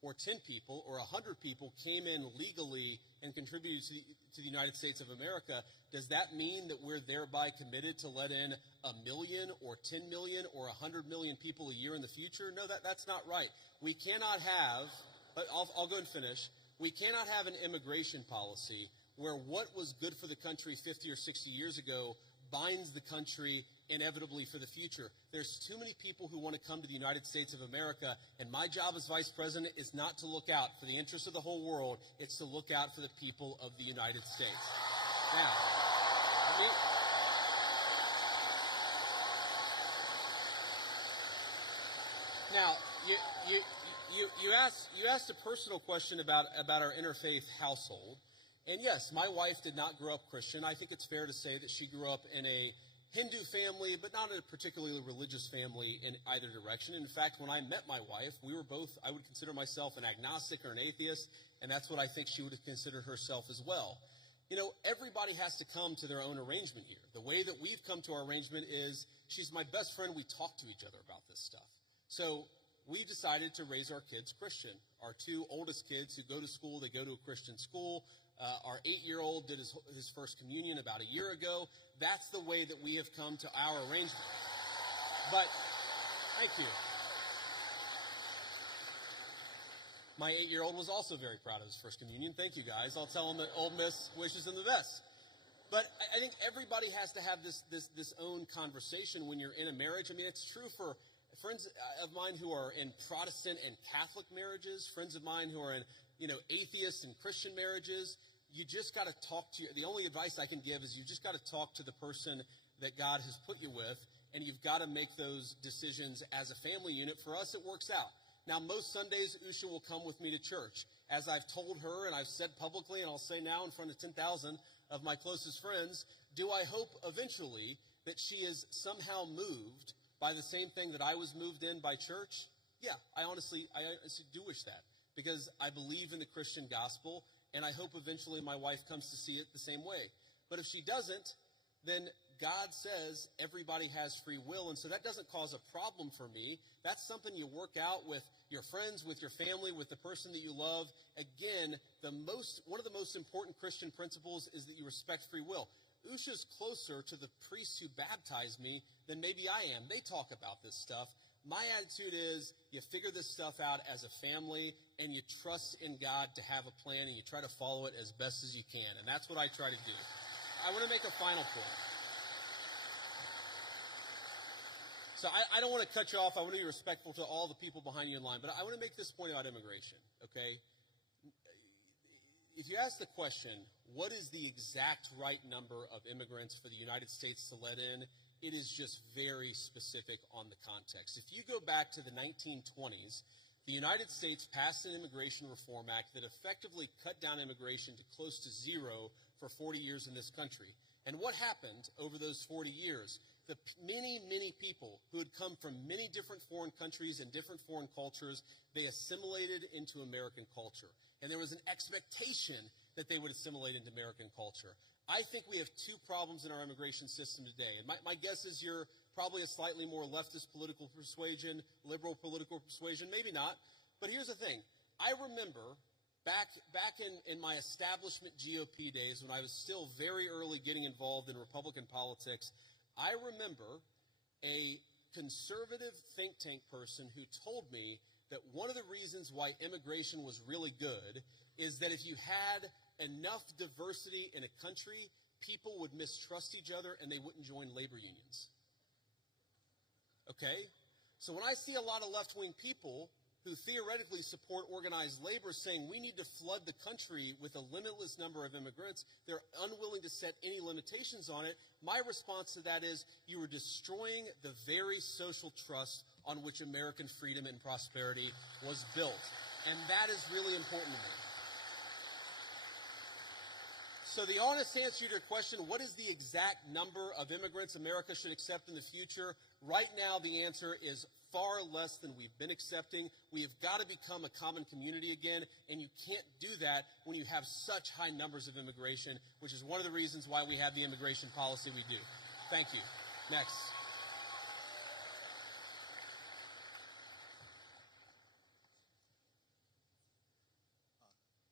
or 10 people or 100 people came in legally and contributed to the United States of America, does that mean that we're thereby committed to let in 1 million or 10 million or 100 million people a year in the future? No, that's not right. We cannot have, but I'll go and finish. We cannot have an immigration policy where what was good for the country 50 or 60 years ago binds the country inevitably for the future. There's too many people who want to come to the United States of America, and my job as vice president is not to look out for the interests of the whole world. It's to look out for the people of the United States. Now, you asked a personal question about our interfaith household. And yes, my wife did not grow up Christian. I think it's fair to say that she grew up in a Hindu family, but not in a particularly religious family in either direction. In fact, when I met my wife, we were both, I would consider myself an agnostic or an atheist, and that's what I think she would have considered herself as well. You know, everybody has to come to their own arrangement here. The way that we've come to our arrangement is she's my best friend. We talk to each other about this stuff. So we decided to raise our kids Christian. Our two oldest kids who go to school, they go to a Christian school. Our 8-year-old did his first communion about a year ago. That's the way that we have come to our arrangement. But, thank you. My 8-year-old was also very proud of his first communion. Thank you, guys. I'll tell him that Old Miss wishes him the best. But I think everybody has to have this own conversation when you're in a marriage. I mean, it's true for friends of mine who are in Protestant and Catholic marriages, friends of mine who are in, atheist and Christian marriages. You just got to talk to the only advice I can give is you just got to talk to the person that God has put you with, and you've got to make those decisions as a family unit. For us, it works out. Now, most Sundays, Usha will come with me to church. As I've told her, and I've said publicly, and I'll say now in front of 10,000 of my closest friends, do I hope eventually that she is somehow moved by the same thing that I was moved in by church? Yeah, I honestly do wish that, because I believe in the Christian gospel, and I hope eventually my wife comes to see it the same way. But if she doesn't, then God says everybody has free will, and so that doesn't cause a problem for me. That's something you work out with your friends, with your family, with the person that you love. Again, one of the most important Christian principles is that you respect free will. Usha's closer to the priests who baptized me than maybe I am. They talk about this stuff. My attitude is you figure this stuff out as a family, and you trust in God to have a plan, and you try to follow it as best as you can. And that's what I try to do. I want to make a final point. So I don't want to cut you off. I want to be respectful to all the people behind you in line. But I want to make this point about immigration, okay? If you ask the question, what is the exact right number of immigrants for the United States to let in, it is just very specific on the context. If you go back to the 1920s, the United States passed an Immigration Reform Act that effectively cut down immigration to close to zero for 40 years in this country. And what happened over those 40 years? The many, many people who had come from many different foreign countries and different foreign cultures, they assimilated into American culture. And there was an expectation that they would assimilate into American culture. I think we have two problems in our immigration system today. And my guess is you're probably a slightly more leftist political persuasion, liberal political persuasion, maybe not. But here's the thing. I remember back in my establishment GOP days when I was still very early getting involved in Republican politics, I remember a conservative think tank person who told me that one of the reasons why immigration was really good is that if you had enough diversity in a country, people would mistrust each other and they wouldn't join labor unions. Okay? So when I see a lot of left-wing people who theoretically support organized labor saying we need to flood the country with a limitless number of immigrants, they're unwilling to set any limitations on it. My response to that is you are destroying the very social trust on which American freedom and prosperity was built. And that is really important to me. So the honest answer to your question, what is the exact number of immigrants America should accept in the future? Right now, the answer is far less than we've been accepting. We have got to become a common community again, and you can't do that when you have such high numbers of immigration, which is one of the reasons why we have the immigration policy we do. Thank you. Next.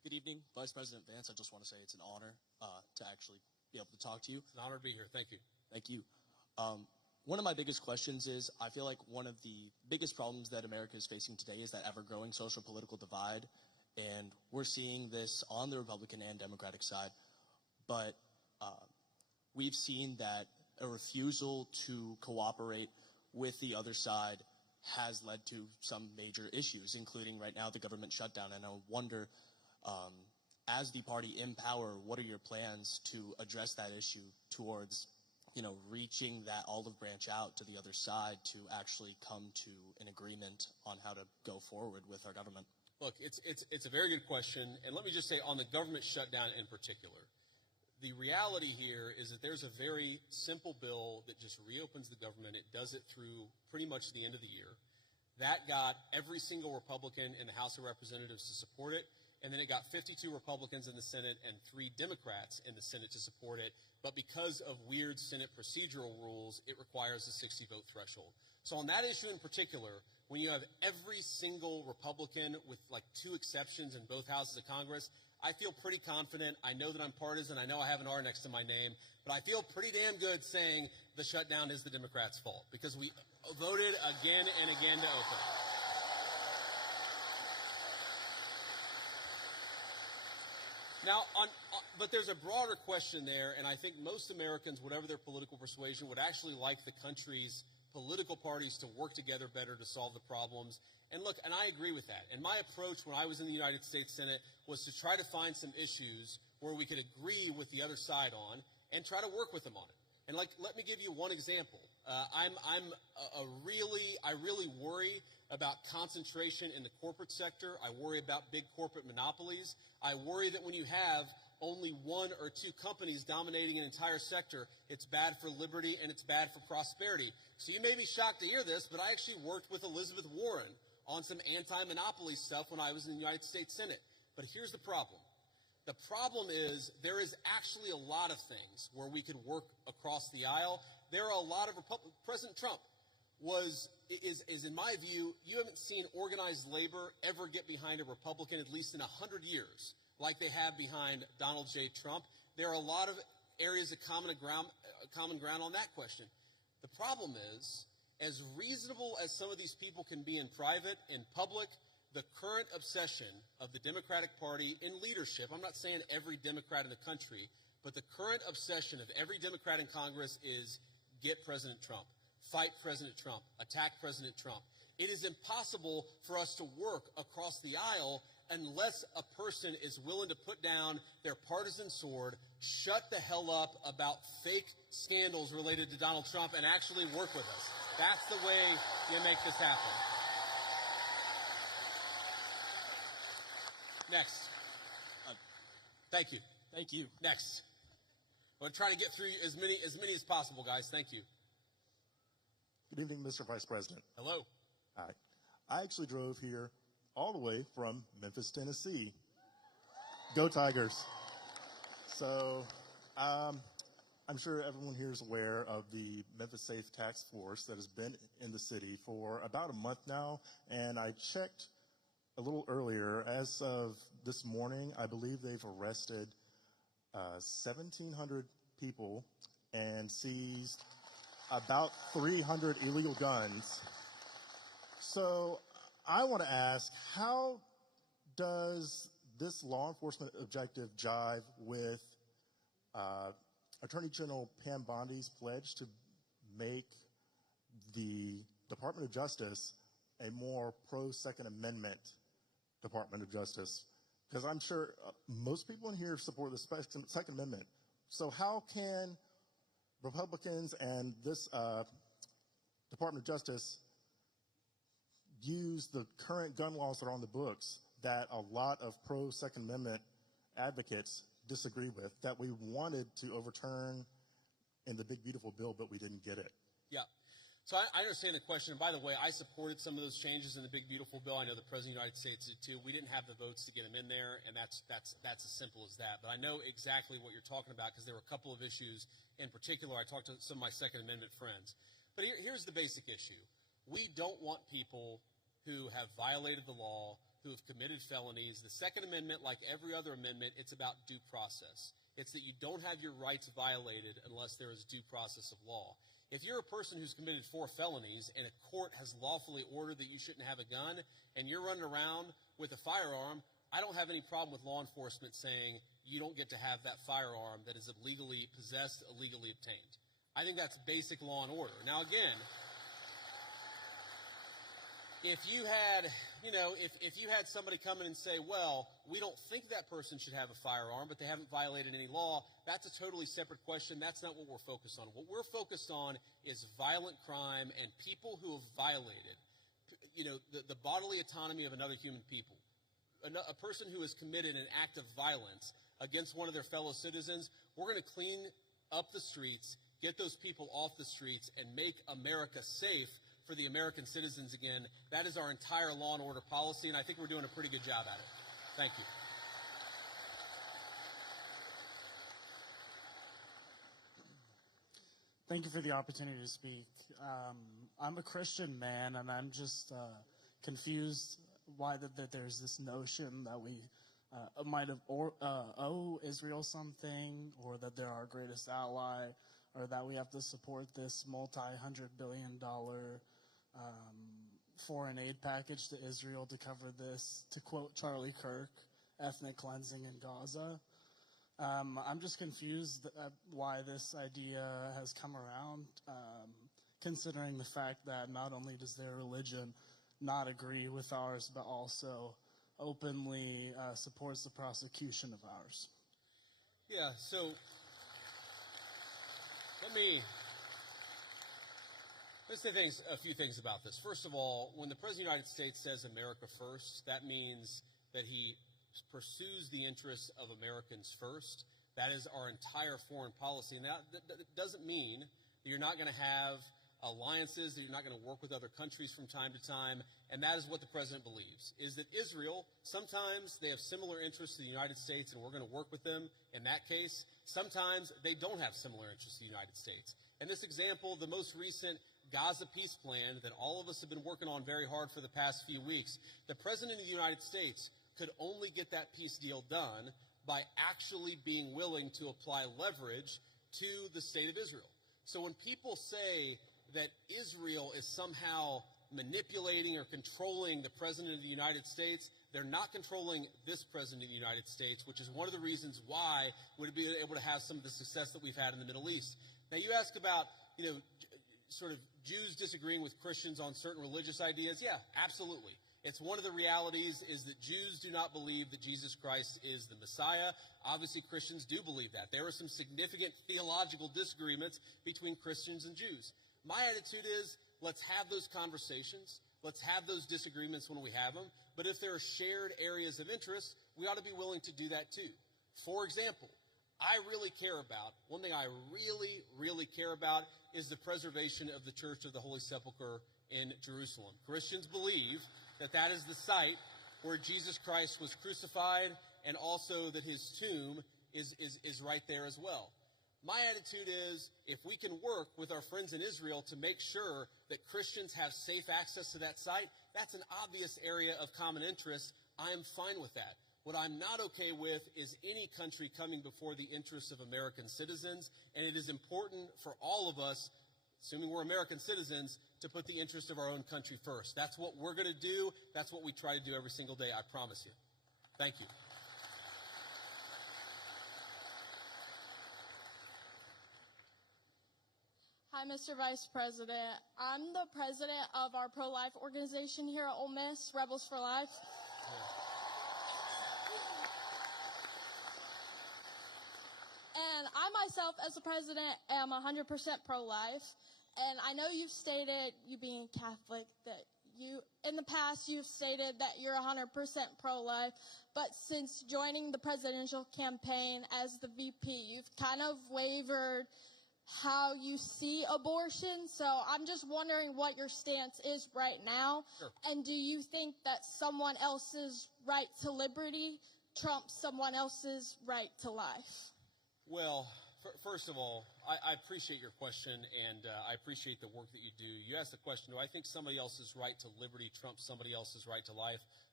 Good evening, Vice President Vance. I just want to say it's an honor to actually be able to talk to you. It's an honor to be here. Thank you. Thank you. One of my biggest questions is, I feel like one of the biggest problems that America is facing today is that ever-growing social political divide, and we're seeing this on the Republican and Democratic side. But we've seen that a refusal to cooperate with the other side has led to some major issues, including right now the government shutdown. And I wonder, as the party in power, what are your plans to address that issue towards, reaching that olive branch out to the other side to actually come to an agreement on how to go forward with our government? Look, it's a very good question. And let me just say, on the government shutdown in particular, the reality here is that there's a very simple bill that just reopens the government. It does it through pretty much the end of the year. That got every single Republican in the House of Representatives to support it. And then it got 52 Republicans in the Senate and 3 Democrats in the Senate to support it. But because of weird Senate procedural rules, it requires a 60-vote threshold. So on that issue in particular, when you have every single Republican with like 2 exceptions in both houses of Congress, I feel pretty confident. I know that I'm partisan. I know I have an R next to my name. But I feel pretty damn good saying the shutdown is the Democrats' fault because we voted again and again to open. Now, but there's a broader question there, and I think most Americans, whatever their political persuasion, would actually like the country's political parties to work together better to solve the problems. And look, and I agree with that. And my approach when I was in the United States Senate was to try to find some issues where we could agree with the other side on and try to work with them on it. And let me give you one example. I really worry about concentration in the corporate sector. I worry about big corporate monopolies. I worry that when you have only 1 or 2 companies dominating an entire sector, it's bad for liberty and it's bad for prosperity. So you may be shocked to hear this, but I actually worked with Elizabeth Warren on some anti-monopoly stuff when I was in the United States Senate. But here's the problem. The problem is there is actually a lot of things where we could work across the aisle. There are a lot of President Trump is in my view, you haven't seen organized labor ever get behind a Republican at least in 100 years like they have behind Donald J. Trump. There are a lot of areas of common ground on that question. The problem is, as reasonable as some of these people can be in private, in public, the current obsession of the Democratic Party in leadership, I'm not saying every Democrat in the country, but the current obsession of every Democrat in Congress is get President Trump, fight President Trump, attack President Trump. It is impossible for us to work across the aisle unless a person is willing to put down their partisan sword, shut the hell up about fake scandals related to Donald Trump, and actually work with us. That's the way you make this happen. Next. Thank you. Thank you. Next. I'm going to try to get through as many as possible, guys. Thank you. Good evening, Mr. Vice President. Hello. Hi. I actually drove here all the way from Memphis, Tennessee. Go Tigers. So I'm sure everyone here is aware of the Memphis Safe Task Force that has been in the city for about a month now. And I checked a little earlier. As of this morning, I believe they've arrested 1,700 people and seized about 300 illegal guns. So I want to ask, how does this law enforcement objective jive with Attorney General Pam Bondi's pledge to make the Department of Justice a more pro-Second Amendment Department of Justice? Because I'm sure most people in here support the Second Amendment. So how can Republicans and this Department of Justice use the current gun laws that are on the books that a lot of pro-Second Amendment advocates disagree with, that we wanted to overturn in the big, beautiful bill, but we didn't get it? Yeah. So I understand the question. And by the way, I supported some of those changes in the big, beautiful bill. I know the President of the United States did too. We didn't have the votes to get them in there, and that's as simple as that. But I know exactly what you're talking about because there were a couple of issues in particular. I talked to some of my Second Amendment friends. But here's the basic issue. We don't want people who have violated the law, who have committed felonies. The Second Amendment, like every other amendment, it's about due process. It's that you don't have your rights violated unless there is due process of law. If you're a person who's committed 4 felonies and a court has lawfully ordered that you shouldn't have a gun and you're running around with a firearm, I don't have any problem with law enforcement saying you don't get to have that firearm that is illegally possessed, illegally obtained. I think that's basic law and order. Now, again, if you had somebody come in and say, well, we don't think that person should have a firearm, but they haven't violated any law, that's a totally separate question. That's not what we're focused on. What we're focused on is violent crime and people who have violated, the bodily autonomy of another human people. A person who has committed an act of violence against one of their fellow citizens, we're going to clean up the streets, get those people off the streets, and make America safe for the American citizens again. That is our entire law and order policy, and I think we're doing a pretty good job at it. Thank you. Thank you for the opportunity to speak. I'm a Christian man, and I'm just confused why that there's this notion that we might have owe Israel something, or that they're our greatest ally, or that we have to support this multi-hundred-billion-dollar foreign aid package to Israel to cover this, to quote Charlie Kirk, ethnic cleansing in Gaza. I'm just confused why this idea has come around, considering the fact that not only does their religion not agree with ours, but also openly supports the prosecution of ours. Yeah, so let's say a few things about this. First of all, when the President of the United States says America first, that means that he pursues the interests of Americans first. That is our entire foreign policy. And that doesn't mean that you're not going to have alliances, that you're not going to work with other countries from time to time. And that is what the President believes, is that Israel, sometimes they have similar interests to the United States and we're going to work with them in that case. Sometimes they don't have similar interests to the United States. And this example, the most recent Gaza peace plan that all of us have been working on very hard for the past few weeks, the President of the United States could only get that peace deal done by actually being willing to apply leverage to the state of Israel. So when people say that Israel is somehow manipulating or controlling the President of the United States, they're not controlling this President of the United States, which is one of the reasons why we'd be able to have some of the success that we've had in the Middle East. Now, you ask about, sort of Jews disagreeing with Christians on certain religious ideas. Yeah, absolutely. It's one of the realities is that Jews do not believe that Jesus Christ is the Messiah. Obviously, Christians do believe that. There are some significant theological disagreements between Christians and Jews. My attitude is, let's have those conversations. Let's have those disagreements when we have them. But if there are shared areas of interest, we ought to be willing to do that too. For example, one thing I really, really care about is the preservation of the Church of the Holy Sepulchre in Jerusalem. Christians believe that that is the site where Jesus Christ was crucified, and also that his tomb is right there as well. My attitude is, if we can work with our friends in Israel to make sure that Christians have safe access to that site, that's an obvious area of common interest. I am fine with that. What I'm not okay with is any country coming before the interests of American citizens, and it is important for all of us, assuming we're American citizens, to put the interest of our own country first. That's what we're going to do. That's what we try to do every single day, I promise you. Thank you. Hi, Mr. Vice President. I'm the president of our pro-life organization here at Ole Miss, Rebels for Life. And I myself, as the president, am 100% pro-life. And I know you've stated, you being Catholic, that in the past, you've stated that you're 100% pro-life. But since joining the presidential campaign as the VP, you've kind of wavered how you see abortion. So I'm just wondering what your stance is right now. Sure. And do you think that someone else's right to liberty trumps someone else's right to life? Well, first of all, I appreciate your question, and I appreciate the work that you do. You asked the question, do I think somebody else's right to liberty trumps somebody else's right to life?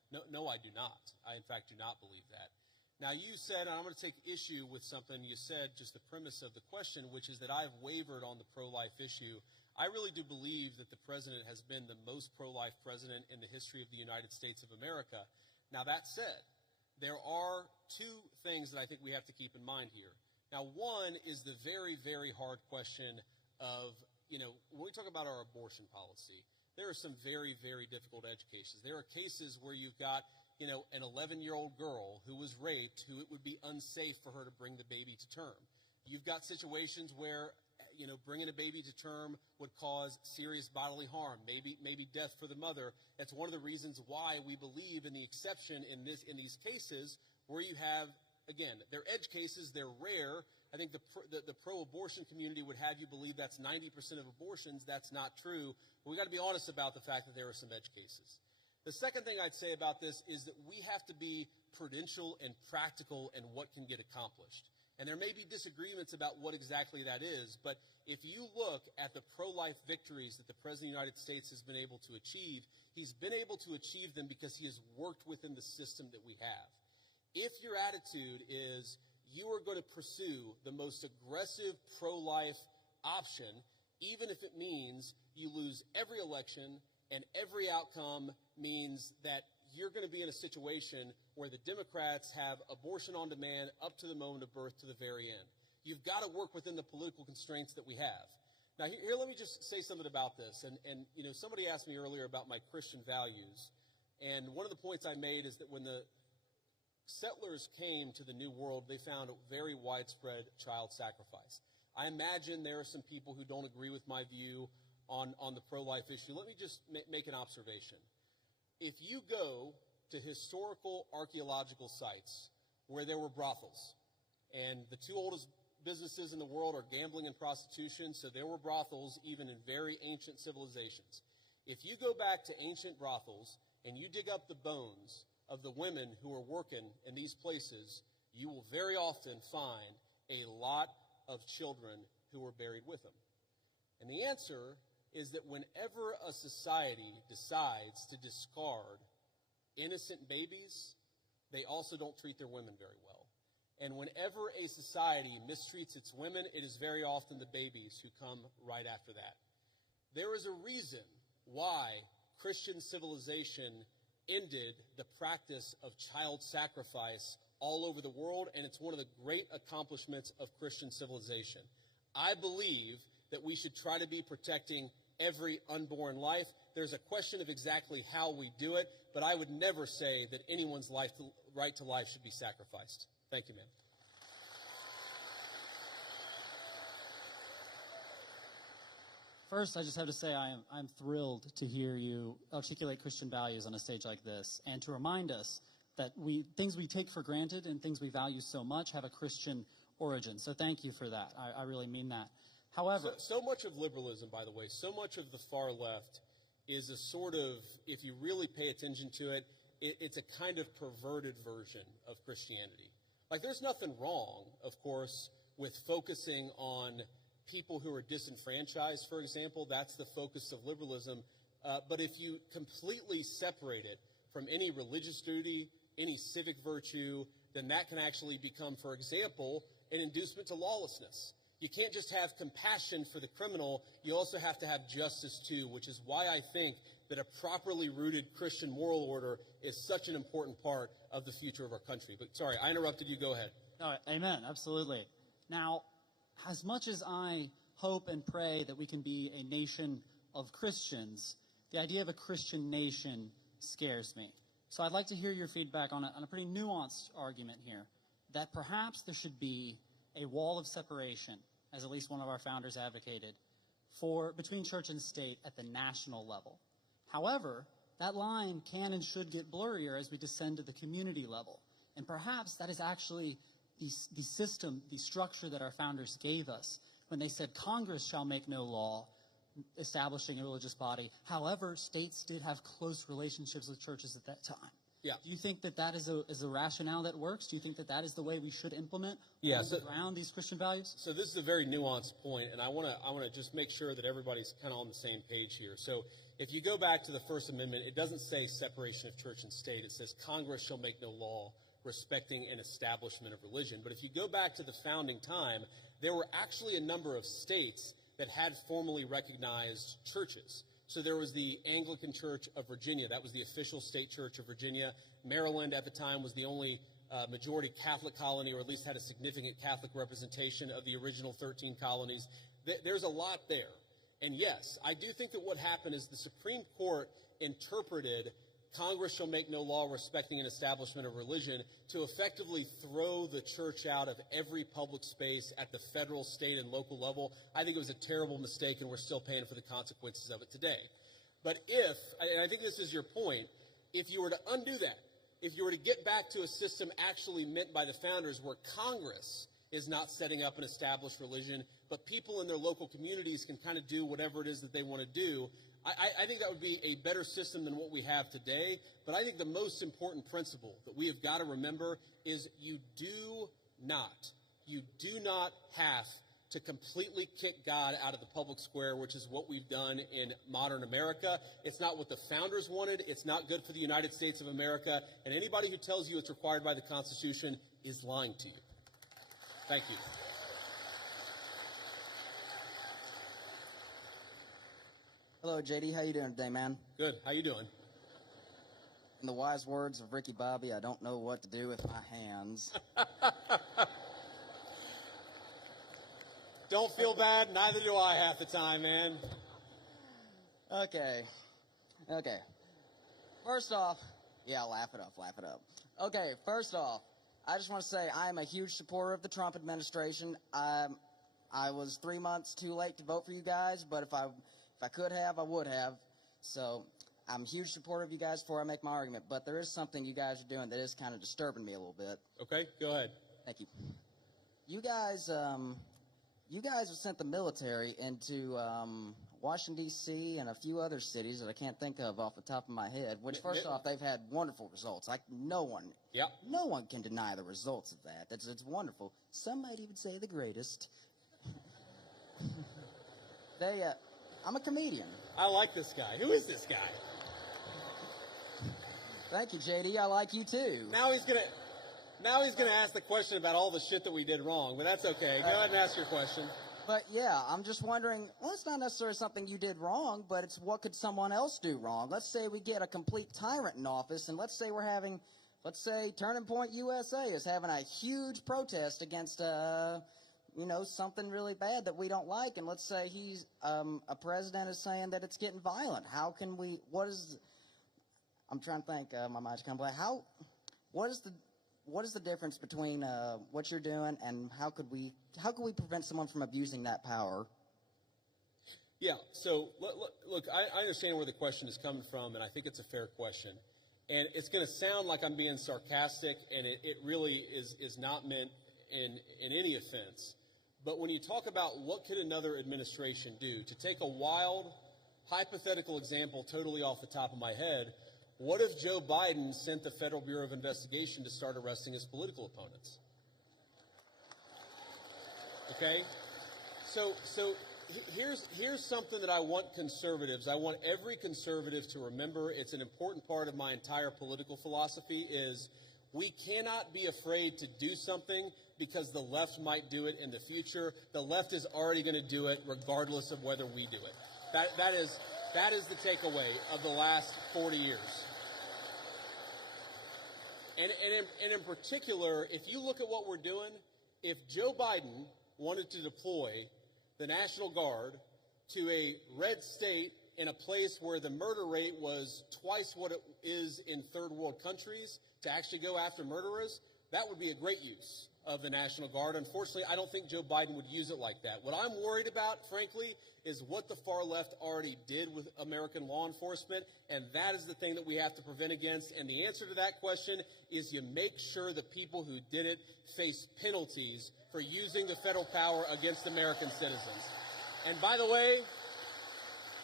No, I do not. I, in fact, do not believe that. Now, you said, and I'm going to take issue with something you said, just the premise of the question, which is that I've wavered on the pro-life issue. I really do believe that the president has been the most pro-life president in the history of the United States of America. Now, that said, there are two things that I think we have to keep in mind here. Now, one is the very, very hard question of, when we talk about our abortion policy, there are some very, very difficult edge cases. There are cases where you've got, an 11-year-old girl who was raped, who it would be unsafe for her to bring the baby to term. You've got situations where, bringing a baby to term would cause serious bodily harm, maybe death for the mother. That's one of the reasons why we believe in the exception in these cases where you have, again, they're edge cases, they're rare. I think the pro-abortion community would have you believe that's 90% of abortions. That's not true. But we got to be honest about the fact that there are some edge cases. The second thing I'd say about this is that we have to be prudential and practical in what can get accomplished. And there may be disagreements about what exactly that is, but if you look at the pro-life victories that the President of the United States has been able to achieve, he's been able to achieve them because he has worked within the system that we have. If your attitude is you are going to pursue the most aggressive pro-life option, even if it means you lose every election and every outcome means that you're going to be in a situation where the Democrats have abortion on demand up to the moment of birth to the very end. You've got to work within the political constraints that we have. Now, here let me just say something about this. And somebody asked me earlier about my Christian values. And one of the points I made is that when the settlers came to the New World, they found a very widespread child sacrifice. I imagine there are some people who don't agree with my view on the pro-life issue. Let me just make an observation. If you go to historical archaeological sites where there were brothels, and the two oldest businesses in the world are gambling and prostitution, so there were brothels even in very ancient civilizations. If you go back to ancient brothels and you dig up the bones of the women who were working in these places, you will very often find a lot of children who were buried with them. And the answer is that whenever a society decides to discard innocent babies, they also don't treat their women very well. And whenever a society mistreats its women, it is very often the babies who come right after that. There is a reason why Christian civilization ended the practice of child sacrifice all over the world, and it's one of the great accomplishments of Christian civilization. I believe that we should try to be protecting every unborn life. There's a question of exactly how we do it, but I would never say that anyone's right to life should be sacrificed. Thank you, ma'am. First, I just have to say I'm thrilled to hear you articulate Christian values on a stage like this and to remind us that things we take for granted and things we value so much have a Christian origin. So thank you for that. I really mean that. However, so much of liberalism, by the way, so much of the far left is a sort of, if you really pay attention to it, it's a kind of perverted version of Christianity. Like, there's nothing wrong, of course, with focusing on people who are disenfranchised, for example. That's the focus of liberalism. But if you completely separate it from any religious duty, any civic virtue, then that can actually become, for example, an inducement to lawlessness. You can't just have compassion for the criminal. You also have to have justice, too, which is why I think that a properly rooted Christian moral order is such an important part of the future of our country. But sorry, I interrupted you. Go ahead. All right, amen. Absolutely. Now, as much as I hope and pray that we can be a nation of Christians, the idea of a Christian nation scares me. So I'd like to hear your feedback on a pretty nuanced argument here, that perhaps there should be a wall of separation, as at least one of our founders advocated, between church and state at the national level. However, that line can and should get blurrier as we descend to the community level. And perhaps that is actually the system, the structure that our founders gave us when they said Congress shall make no law establishing a religious body. However, states did have close relationships with churches at that time. Yeah. Do you think that that is a rationale that works? Do you think that that is the way we should implement around these Christian values? So this is a very nuanced point, and I want to just make sure that everybody's kind of on the same page here. So if you go back to the First Amendment, it doesn't say separation of church and state. It says Congress shall make no law respecting an establishment of religion. But if you go back to the founding time, there were actually a number of states that had formally recognized churches. So there was the Anglican Church of Virginia. That was the official state church of Virginia. Maryland at the time was the only majority Catholic colony, or at least had a significant Catholic representation of the original 13 colonies. There's a lot there. And yes, I do think that what happened is the Supreme Court interpreted Congress shall make no law respecting an establishment of religion to effectively throw the church out of every public space at the federal, state, and local level. I think it was a terrible mistake, and we're still paying for the consequences of it today. But and I think this is your point, if you were to undo that, if you were to get back to a system actually meant by the founders where Congress is not setting up an established religion, but people in their local communities can kind of do whatever it is that they want to do, I think that would be a better system than what we have today. But I think the most important principle that we have got to remember is you do not have to completely kick God out of the public square, which is what we've done in modern America. It's not what the founders wanted. It's not good for the United States of America. And anybody who tells you it's required by the Constitution is lying to you. Thank you. Hello, JD. How you doing today, man? Good. How you doing? In the wise words of Ricky Bobby, I don't know what to do with my hands. Don't feel bad. Neither do I half the time, man. Okay. First off, yeah, laugh it up. Okay, first off, I just want to say I am a huge supporter of the Trump administration. I was 3 months too late to vote for you guys, but if I could have, I would have. So I'm a huge supporter of you guys before I make my argument. But there is something you guys are doing that is kind of disturbing me a little bit. Okay, go ahead. Thank you. You guys have sent the military into Washington, D.C. and a few other cities that I can't think of off the top of my head, which, first off, they've had wonderful results. Like, no one can deny the results of that. It's wonderful. Some might even say the greatest. I'm a comedian. I like this guy. Who is this guy? Thank you, JD. I like you, too. Now he's gonna ask the question about all the shit that we did wrong, but that's okay. Go ahead and ask your question. But yeah, I'm just wondering, well, it's not necessarily something you did wrong, but it's what could someone else do wrong? Let's say we get a complete tyrant in office, and let's say Turning Point USA is having a huge protest against, something really bad that we don't like, and let's say a president is saying that it's getting violent. How can we, I'm trying to think, my mind's kind of blank. What is the difference between what you're doing and how could we prevent someone from abusing that power? Yeah, so look, I understand where the question is coming from, and I think it's a fair question. And it's going to sound like I'm being sarcastic, and it really is not meant in any offense. But when you talk about what could another administration do, to take a wild, hypothetical example totally off the top of my head, what if Joe Biden sent the Federal Bureau of Investigation to start arresting his political opponents? Okay? So here's something that I want I want every conservative to remember. It's an important part of my entire political philosophy is we cannot be afraid to do something because the left might do it in the future. The left is already going to do it regardless of whether we do it. That is the takeaway of the last 40 years. And in particular, if you look at what we're doing, if Joe Biden wanted to deploy the National Guard to a red state in a place where the murder rate was twice what it is in third world countries to actually go after murderers, that would be a great use of the National Guard. Unfortunately, I don't think Joe Biden would use it like that. What I'm worried about, frankly, is what the far left already did with American law enforcement, and that is the thing that we have to prevent against. And the answer to that question is you make sure the people who did it face penalties for using the federal power against American citizens. And by the way,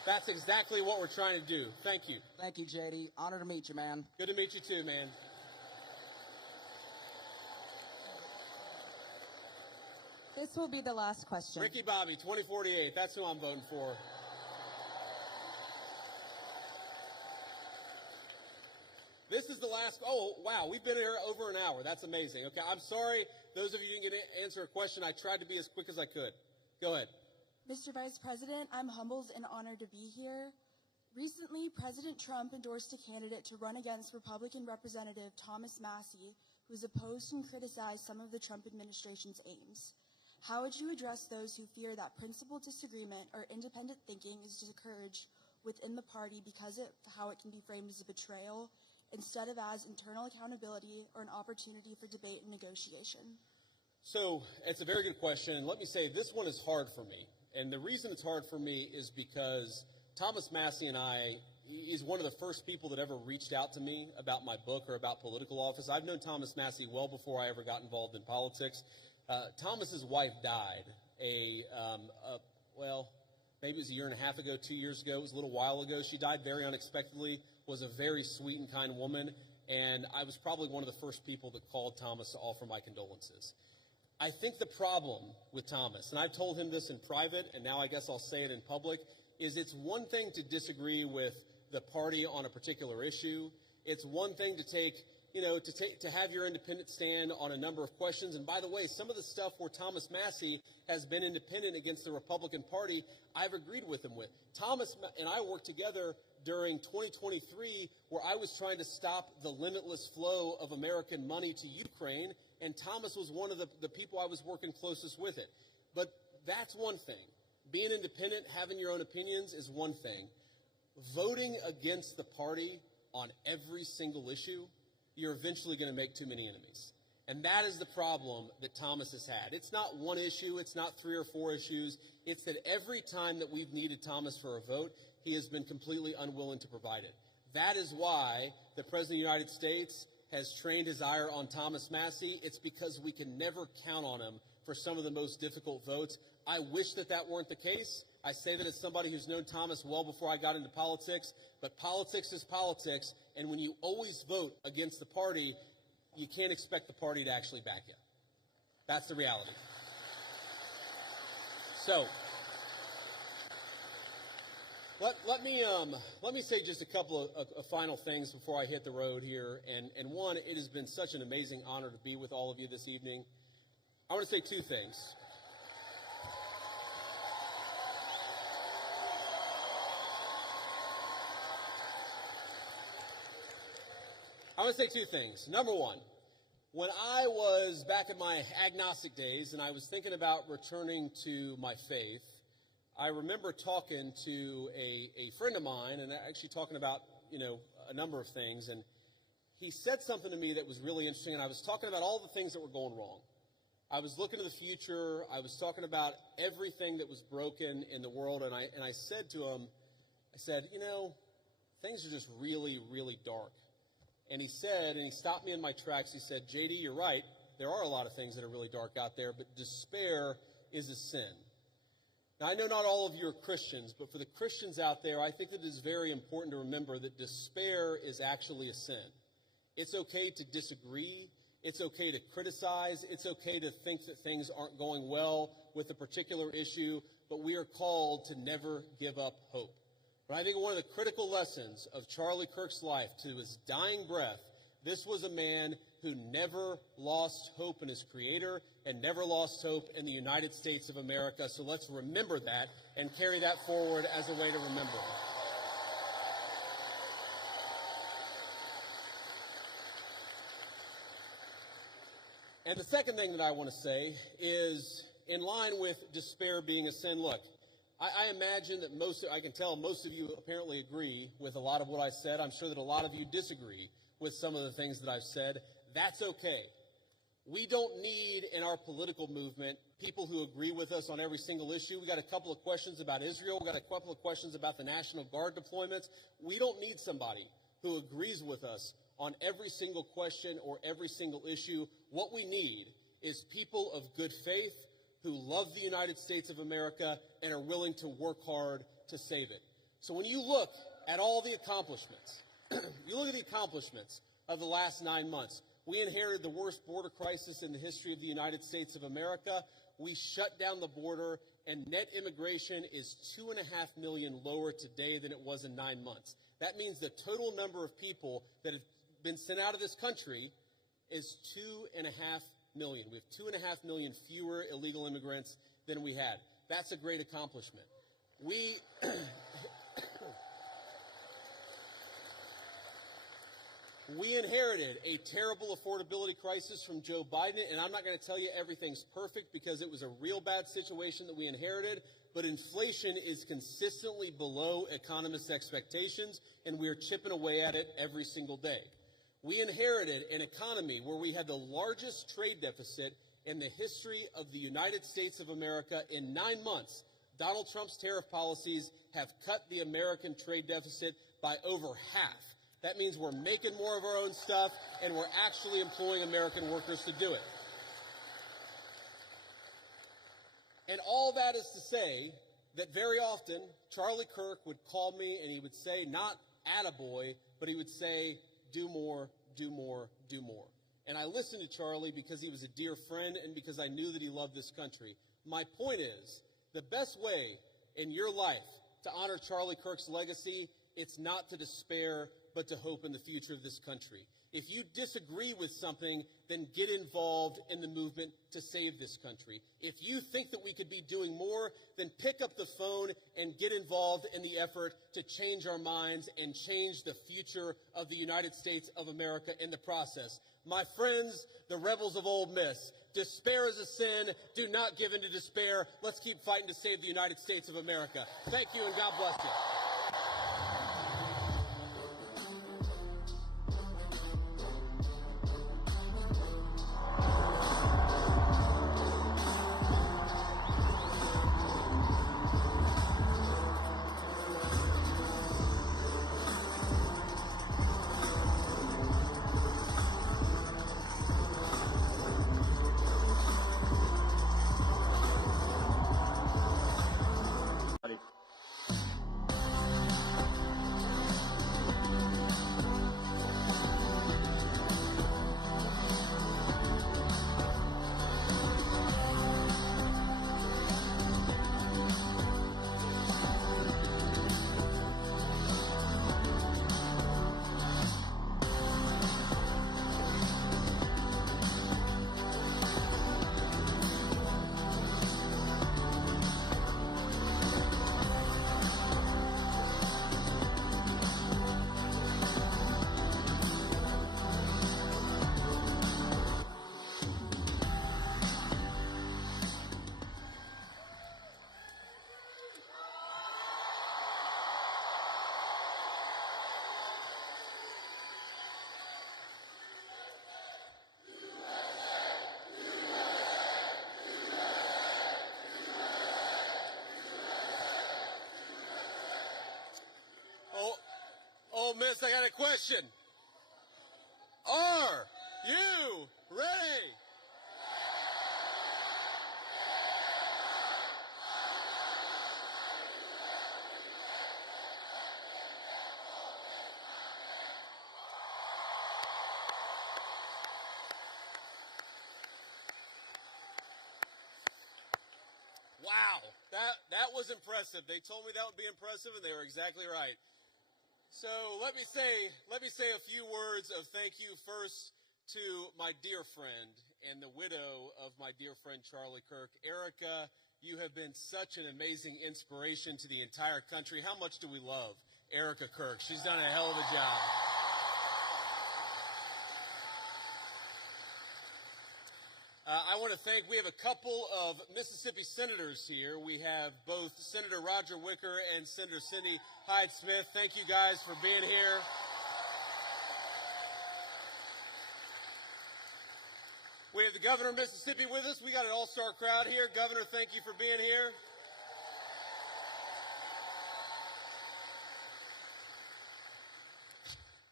That's exactly what we're trying to do. Thank you. Thank you, JD. Honor to meet you, man. Good to meet you too, man. This will be the last question. Ricky Bobby, 2048. That's who I'm voting for. This is the last. Oh, wow. We've been here over an hour. That's amazing. Okay, I'm sorry. Those of you who didn't get to answer a question, I tried to be as quick as I could. Go ahead. Mr. Vice President, I'm humbled and honored to be here. Recently, President Trump endorsed a candidate to run against Republican Representative Thomas Massie, who has opposed and criticized some of the Trump administration's aims. How would you address those who fear that principled disagreement or independent thinking is discouraged within the party because of how it can be framed as a betrayal, instead of as internal accountability or an opportunity for debate and negotiation? So it's a very good question. And let me say, this one is hard for me. And the reason it's hard for me is because Thomas Massie and I, he's one of the first people that ever reached out to me about my book or about political office. I've known Thomas Massie well before I ever got involved in politics. Thomas's wife died well, maybe it was a year and a half ago, 2 years ago. It was a little while ago. She died very unexpectedly, was a very sweet and kind woman, and I was probably one of the first people that called Thomas to offer my condolences. I think the problem with Thomas, and I've told him this in private, and now I guess I'll say it in public, is it's one thing to disagree with the party on a particular issue. It's one thing to have your independent stand on a number of questions. And by the way, some of the stuff where Thomas Massie has been independent against the Republican Party, I've agreed with him with. Thomas and I worked together during 2023, where I was trying to stop the limitless flow of American money to Ukraine, and Thomas was one of the people I was working closest with it. But that's one thing. Being independent, having your own opinions is one thing. Voting against the party on every single issue, you're eventually going to make too many enemies. And that is the problem that Thomas has had. It's not one issue. It's not 3 or 4 issues. It's that every time that we've needed Thomas for a vote, he has been completely unwilling to provide it. That is why the President of the United States has trained his ire on Thomas Massie. It's because we can never count on him for some of the most difficult votes. I wish that that weren't the case. I say that as somebody who's known Thomas well before I got into politics, but politics is politics, and when you always vote against the party, you can't expect the party to actually back you. That's the reality. So, let me say just a couple of final things before I hit the road here. And one, it has been such an amazing honor to be with all of you this evening. I want to say 2 things. I want to say 2 things. Number one, when I was back in my agnostic days and I was thinking about returning to my faith, I remember talking to a friend of mine and actually talking about, a number of things. And he said something to me that was really interesting. And I was talking about all the things that were going wrong. I was looking to the future. I was talking about everything that was broken in the world. And I said to him, things are just really, really dark. And he stopped me in my tracks. He said, JD, you're right. There are a lot of things that are really dark out there, but despair is a sin. Now, I know not all of you are Christians, but for the Christians out there, I think that it is very important to remember that despair is actually a sin. It's okay to disagree. It's okay to criticize. It's okay to think that things aren't going well with a particular issue, but we are called to never give up hope. But I think one of the critical lessons of Charlie Kirk's life to his dying breath, this was a man who never lost hope in his Creator and never lost hope in the United States of America. So let's remember that and carry that forward as a way to remember it. And the second thing that I want to say is, in line with despair being a sin, look, I imagine that I can tell most of you apparently agree with a lot of what I said. I'm sure that a lot of you disagree with some of the things that I've said. That's okay. We don't need in our political movement people who agree with us on every single issue. We got a couple of questions about Israel. We got a couple of questions about the National Guard deployments. We don't need somebody who agrees with us on every single question or every single issue. What we need is people of good faith who love the United States of America and are willing to work hard to save it. So when you look at all the accomplishments, you look at the accomplishments of the last 9 months. We inherited the worst border crisis in the history of the United States of America. We shut down the border, and net immigration is 2.5 million lower today than it was in 9 months. That means the total number of people that have been sent out of this country is 2.5 million. We have 2.5 million fewer illegal immigrants than we had. That's a great accomplishment. We inherited a terrible affordability crisis from Joe Biden, and I'm not going to tell you everything's perfect because it was a real bad situation that we inherited, but inflation is consistently below economists' expectations, and we are chipping away at it every single day. We inherited an economy where we had the largest trade deficit in the history of the United States of America. In 9 months, Donald Trump's tariff policies have cut the American trade deficit by over half. That means we're making more of our own stuff, and we're actually employing American workers to do it. And all that is to say that very often Charlie Kirk would call me and he would say, not attaboy, but he would say, do more, do more, do more. And I listened to Charlie because he was a dear friend and because I knew that he loved this country. My point is, the best way in your life to honor Charlie Kirk's legacy, it's not to despair, but to hope in the future of this country. If you disagree with something, then get involved in the movement to save this country. If you think that we could be doing more, then pick up the phone and get involved in the effort to change our minds and change the future of the United States of America in the process. My friends, the rebels of Ole Miss, despair is a sin. Do not give in to despair. Let's keep fighting to save the United States of America. Thank you, and God bless you. Ole Miss, I got a question. Are you ready? Wow, that was impressive. They told me that would be impressive, and they were exactly right. So let me say a few words of thank you first to my dear friend and the widow of my dear friend Charlie Kirk. Erica, you have been such an amazing inspiration to the entire country. How much do we love Erica Kirk? She's done a hell of a job. I want to thank, we have a couple of Mississippi senators here. We have both Senator Roger Wicker and Senator Cindy Hyde-Smith. Thank you guys for being here. We have the governor of Mississippi with us. We got an all-star crowd here. Governor, thank you for being here.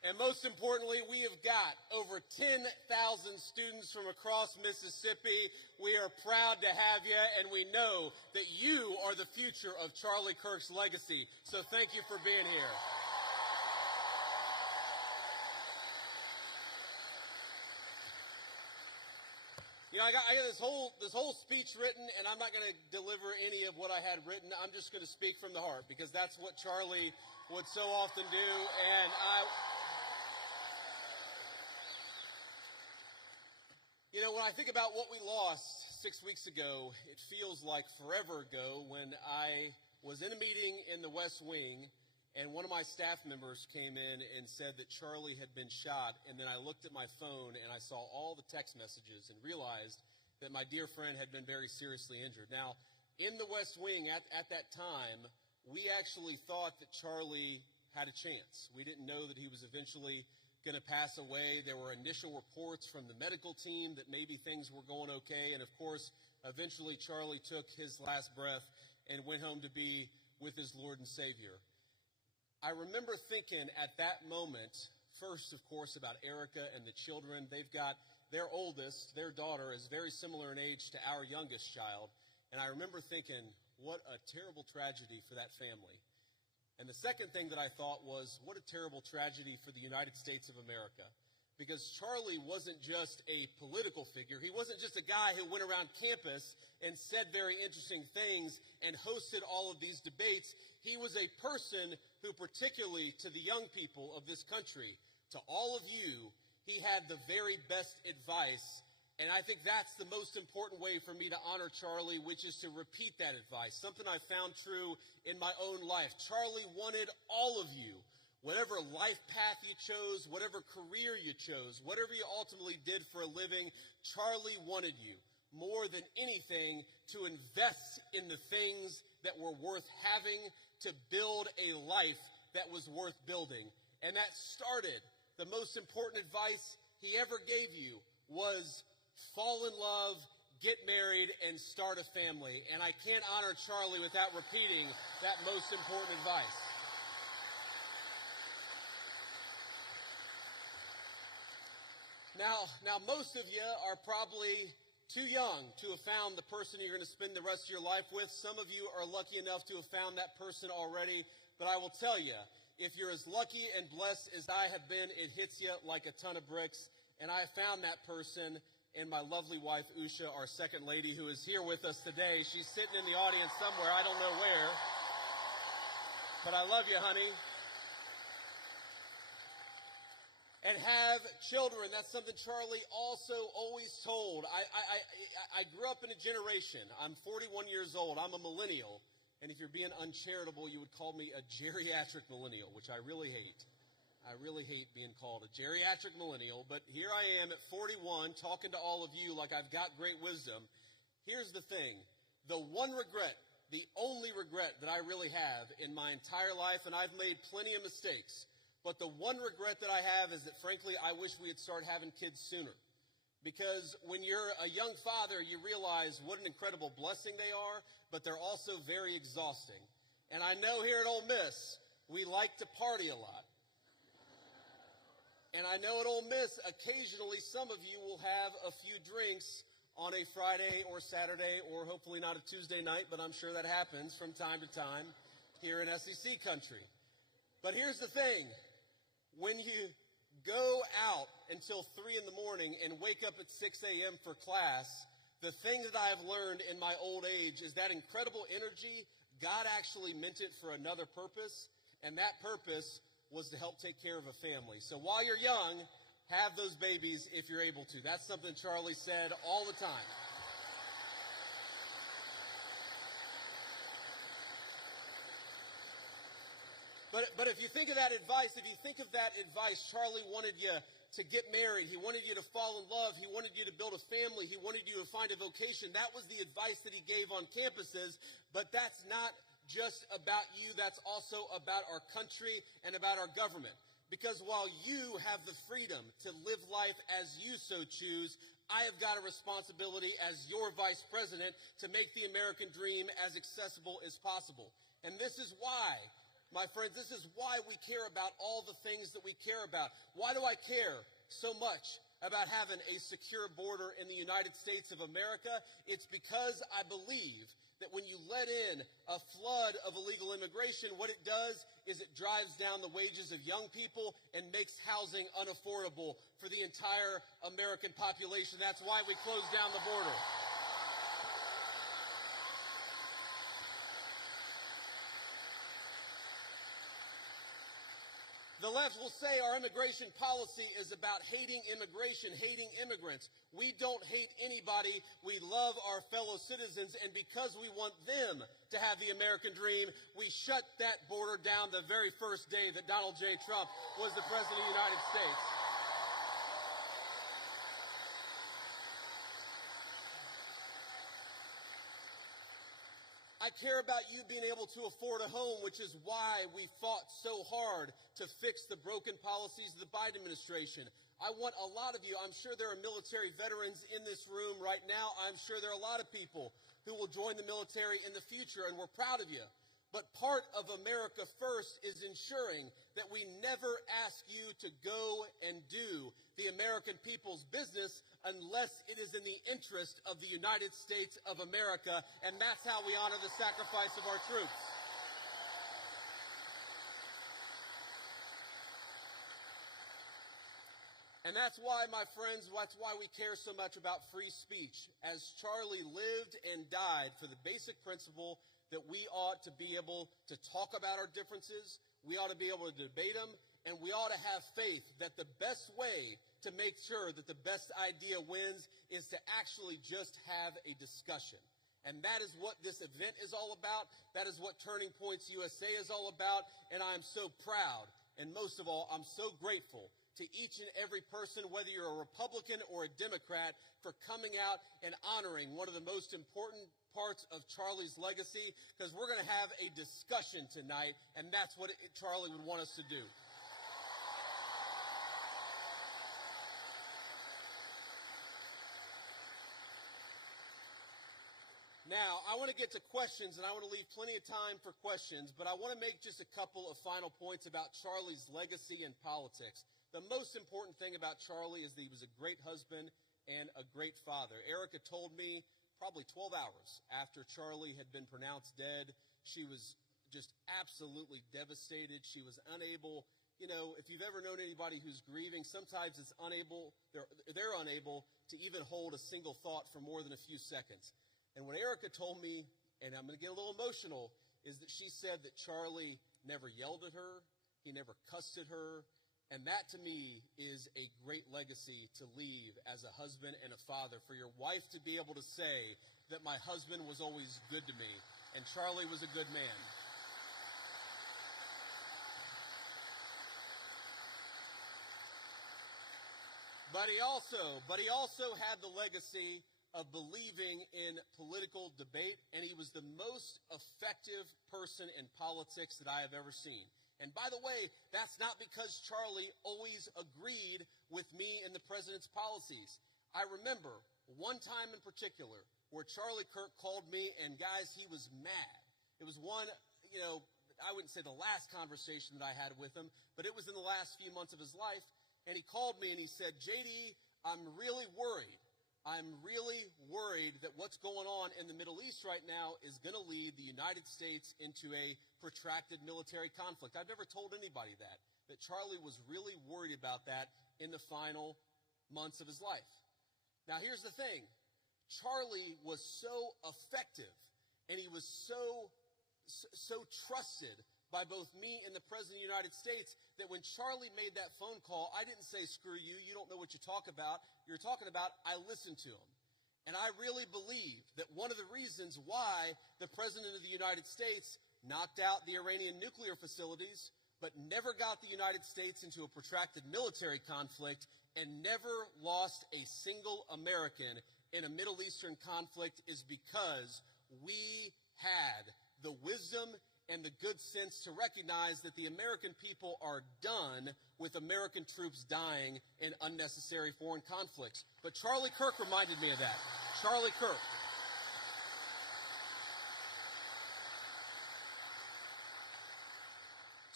And most importantly, we have got over 10,000 students from across Mississippi. We are proud to have you, and we know that you are the future of Charlie Kirk's legacy. So thank you for being here. You know, I got this whole speech written, and I'm not going to deliver any of what I had written. I'm just going to speak from the heart, because that's what Charlie would so often do. And you know, when I think about what we lost 6 weeks ago, it feels like forever ago when I was in a meeting in the West Wing, and one of my staff members came in and said that Charlie had been shot, and then I looked at my phone and I saw all the text messages and realized that my dear friend had been very seriously injured. Now, in the West Wing at that time, we actually thought that Charlie had a chance. We didn't know that he was eventually going to pass away. There were initial reports from the medical team that maybe things were going okay. And of course, eventually Charlie took his last breath and went home to be with his Lord and Savior. I remember thinking at that moment, first, of course, about Erica and the children. They've got their oldest, their daughter, is very similar in age to our youngest child. And I remember thinking, what a terrible tragedy for that family. And the second thing that I thought was, what a terrible tragedy for the United States of America. Because Charlie wasn't just a political figure. He wasn't just a guy who went around campus and said very interesting things and hosted all of these debates. He was a person who, particularly to the young people of this country, to all of you, he had the very best advice. And I think that's the most important way for me to honor Charlie, which is to repeat that advice, something I found true in my own life. Charlie wanted all of you, whatever life path you chose, whatever career you chose, whatever you ultimately did for a living, Charlie wanted you, more than anything, to invest in the things that were worth having, to build a life that was worth building. And that started, the most important advice he ever gave you was fall in love, get married, and start a family. And I can't honor Charlie without repeating that most important advice. Now, most of you are probably too young to have found the person you're going to spend the rest of your life with. Some of you are lucky enough to have found that person already. But I will tell you, if you're as lucky and blessed as I have been, it hits you like a ton of bricks. And I found that person in my lovely wife, Usha, our second lady, who is here with us today. She's sitting in the audience somewhere. I don't know where. But I love you, honey. And have children. That's something Charlie also always told. I grew up in a generation. I'm 41 years old. I'm a millennial. And if you're being uncharitable, you would call me a geriatric millennial, which I really hate. I really hate being called a geriatric millennial, but here I am at 41 talking to all of you like I've got great wisdom. Here's the thing. The one regret, the only regret that I really have in my entire life, and I've made plenty of mistakes, but the one regret that I have is that, frankly, I wish we had started having kids sooner. Because when you're a young father, you realize what an incredible blessing they are, but they're also very exhausting. And I know here at Ole Miss, we like to party a lot. And I know at Ole Miss, occasionally some of you will have a few drinks on a Friday or Saturday, or hopefully not a Tuesday night, but I'm sure that happens from time to time here in SEC country. But here's the thing. When you go out until 3 in the morning and wake up at 6 a.m. for class, the thing that I have learned in my old age is that incredible energy, God actually meant it for another purpose, and that purpose was to help take care of a family. So while you're young, have those babies if you're able to. That's something Charlie said all the time. But if you think of that advice, Charlie wanted you to get married. He wanted you to fall in love. He wanted you to build a family. He wanted you to find a vocation. That was the advice that he gave on campuses, but that's not just about you, that's also about our country and about our government. Because while you have the freedom to live life as you so choose, I have got a responsibility as your vice president to make the American dream as accessible as possible. And this is why my friends, this is why we care about all the things that we care about. Why do I care so much about having a secure border in the United States of America? It's because I believe that when you let in a flood of illegal immigration, what it does is it drives down the wages of young people and makes housing unaffordable for the entire American population. That's why we closed down the border. The left will say our immigration policy is about hating immigration, hating immigrants. We don't hate anybody. We love our fellow citizens, and because we want them to have the American dream, we shut that border down the very first day that Donald J. Trump was the President of the United States. I care about you being able to afford a home, which is why we fought so hard to fix the broken policies of the Biden administration. I want a lot of you, I'm sure there are military veterans in this room right now. I'm sure there are a lot of people who will join the military in the future, and we're proud of you. But part of America First is ensuring that we never ask you to go and do the American people's business unless it is in the interest of the United States of America, and that's how we honor the sacrifice of our troops. And that's why, my friends, that's why we care so much about free speech. As Charlie lived and died for the basic principle that we ought to be able to talk about our differences, we ought to be able to debate them, and we ought to have faith that the best way to make sure that the best idea wins is to actually just have a discussion. And that is what this event is all about. That is what Turning Points USA is all about. And I'm so proud, and most of all, I'm so grateful to each and every person, whether you're a Republican or a Democrat, for coming out and honoring one of the most important parts of Charlie's legacy, because we're going to have a discussion tonight, and that's what Charlie would want us to do. Now, I want to get to questions, and I want to leave plenty of time for questions, but I want to make just a couple of final points about Charlie's legacy in politics. The most important thing about Charlie is that he was a great husband and a great father. Erica told me probably 12 hours after Charlie had been pronounced dead, she was just absolutely devastated. She was unable, you know, if you've ever known anybody who's grieving, sometimes it's unable, they're unable to even hold a single thought for more than a few seconds. And what Erica told me, and I'm going to get a little emotional, is that she said that Charlie never yelled at her, he never cussed at her, and that to me is a great legacy to leave as a husband and a father, for your wife to be able to say that my husband was always good to me, and Charlie was a good man. But he also had the legacy of believing in political debate, and he was the most effective person in politics that I have ever seen. And by the way, that's not because Charlie always agreed with me and the president's policies. I remember one time in particular where Charlie Kirk called me, and guys, he was mad. It was one, you know, I wouldn't say the last conversation that I had with him, but it was in the last few months of his life. And he called me and he said, JD, I'm really worried. I'm really worried that what's going on in the Middle East right now is going to lead the United States into a protracted military conflict. I've never told anybody that Charlie was really worried about that in the final months of his life. Now, here's the thing. Charlie was so effective, and he was so trusted by both me and the President of the United States that when Charlie made that phone call, I didn't say, screw you, you don't know what you're talking about. I listened to him. And I really believe that one of the reasons why the President of the United States knocked out the Iranian nuclear facilities, but never got the United States into a protracted military conflict and never lost a single American in a Middle Eastern conflict is because we had the wisdom and the good sense to recognize that the American people are done with American troops dying in unnecessary foreign conflicts. But Charlie Kirk reminded me of that. Charlie Kirk.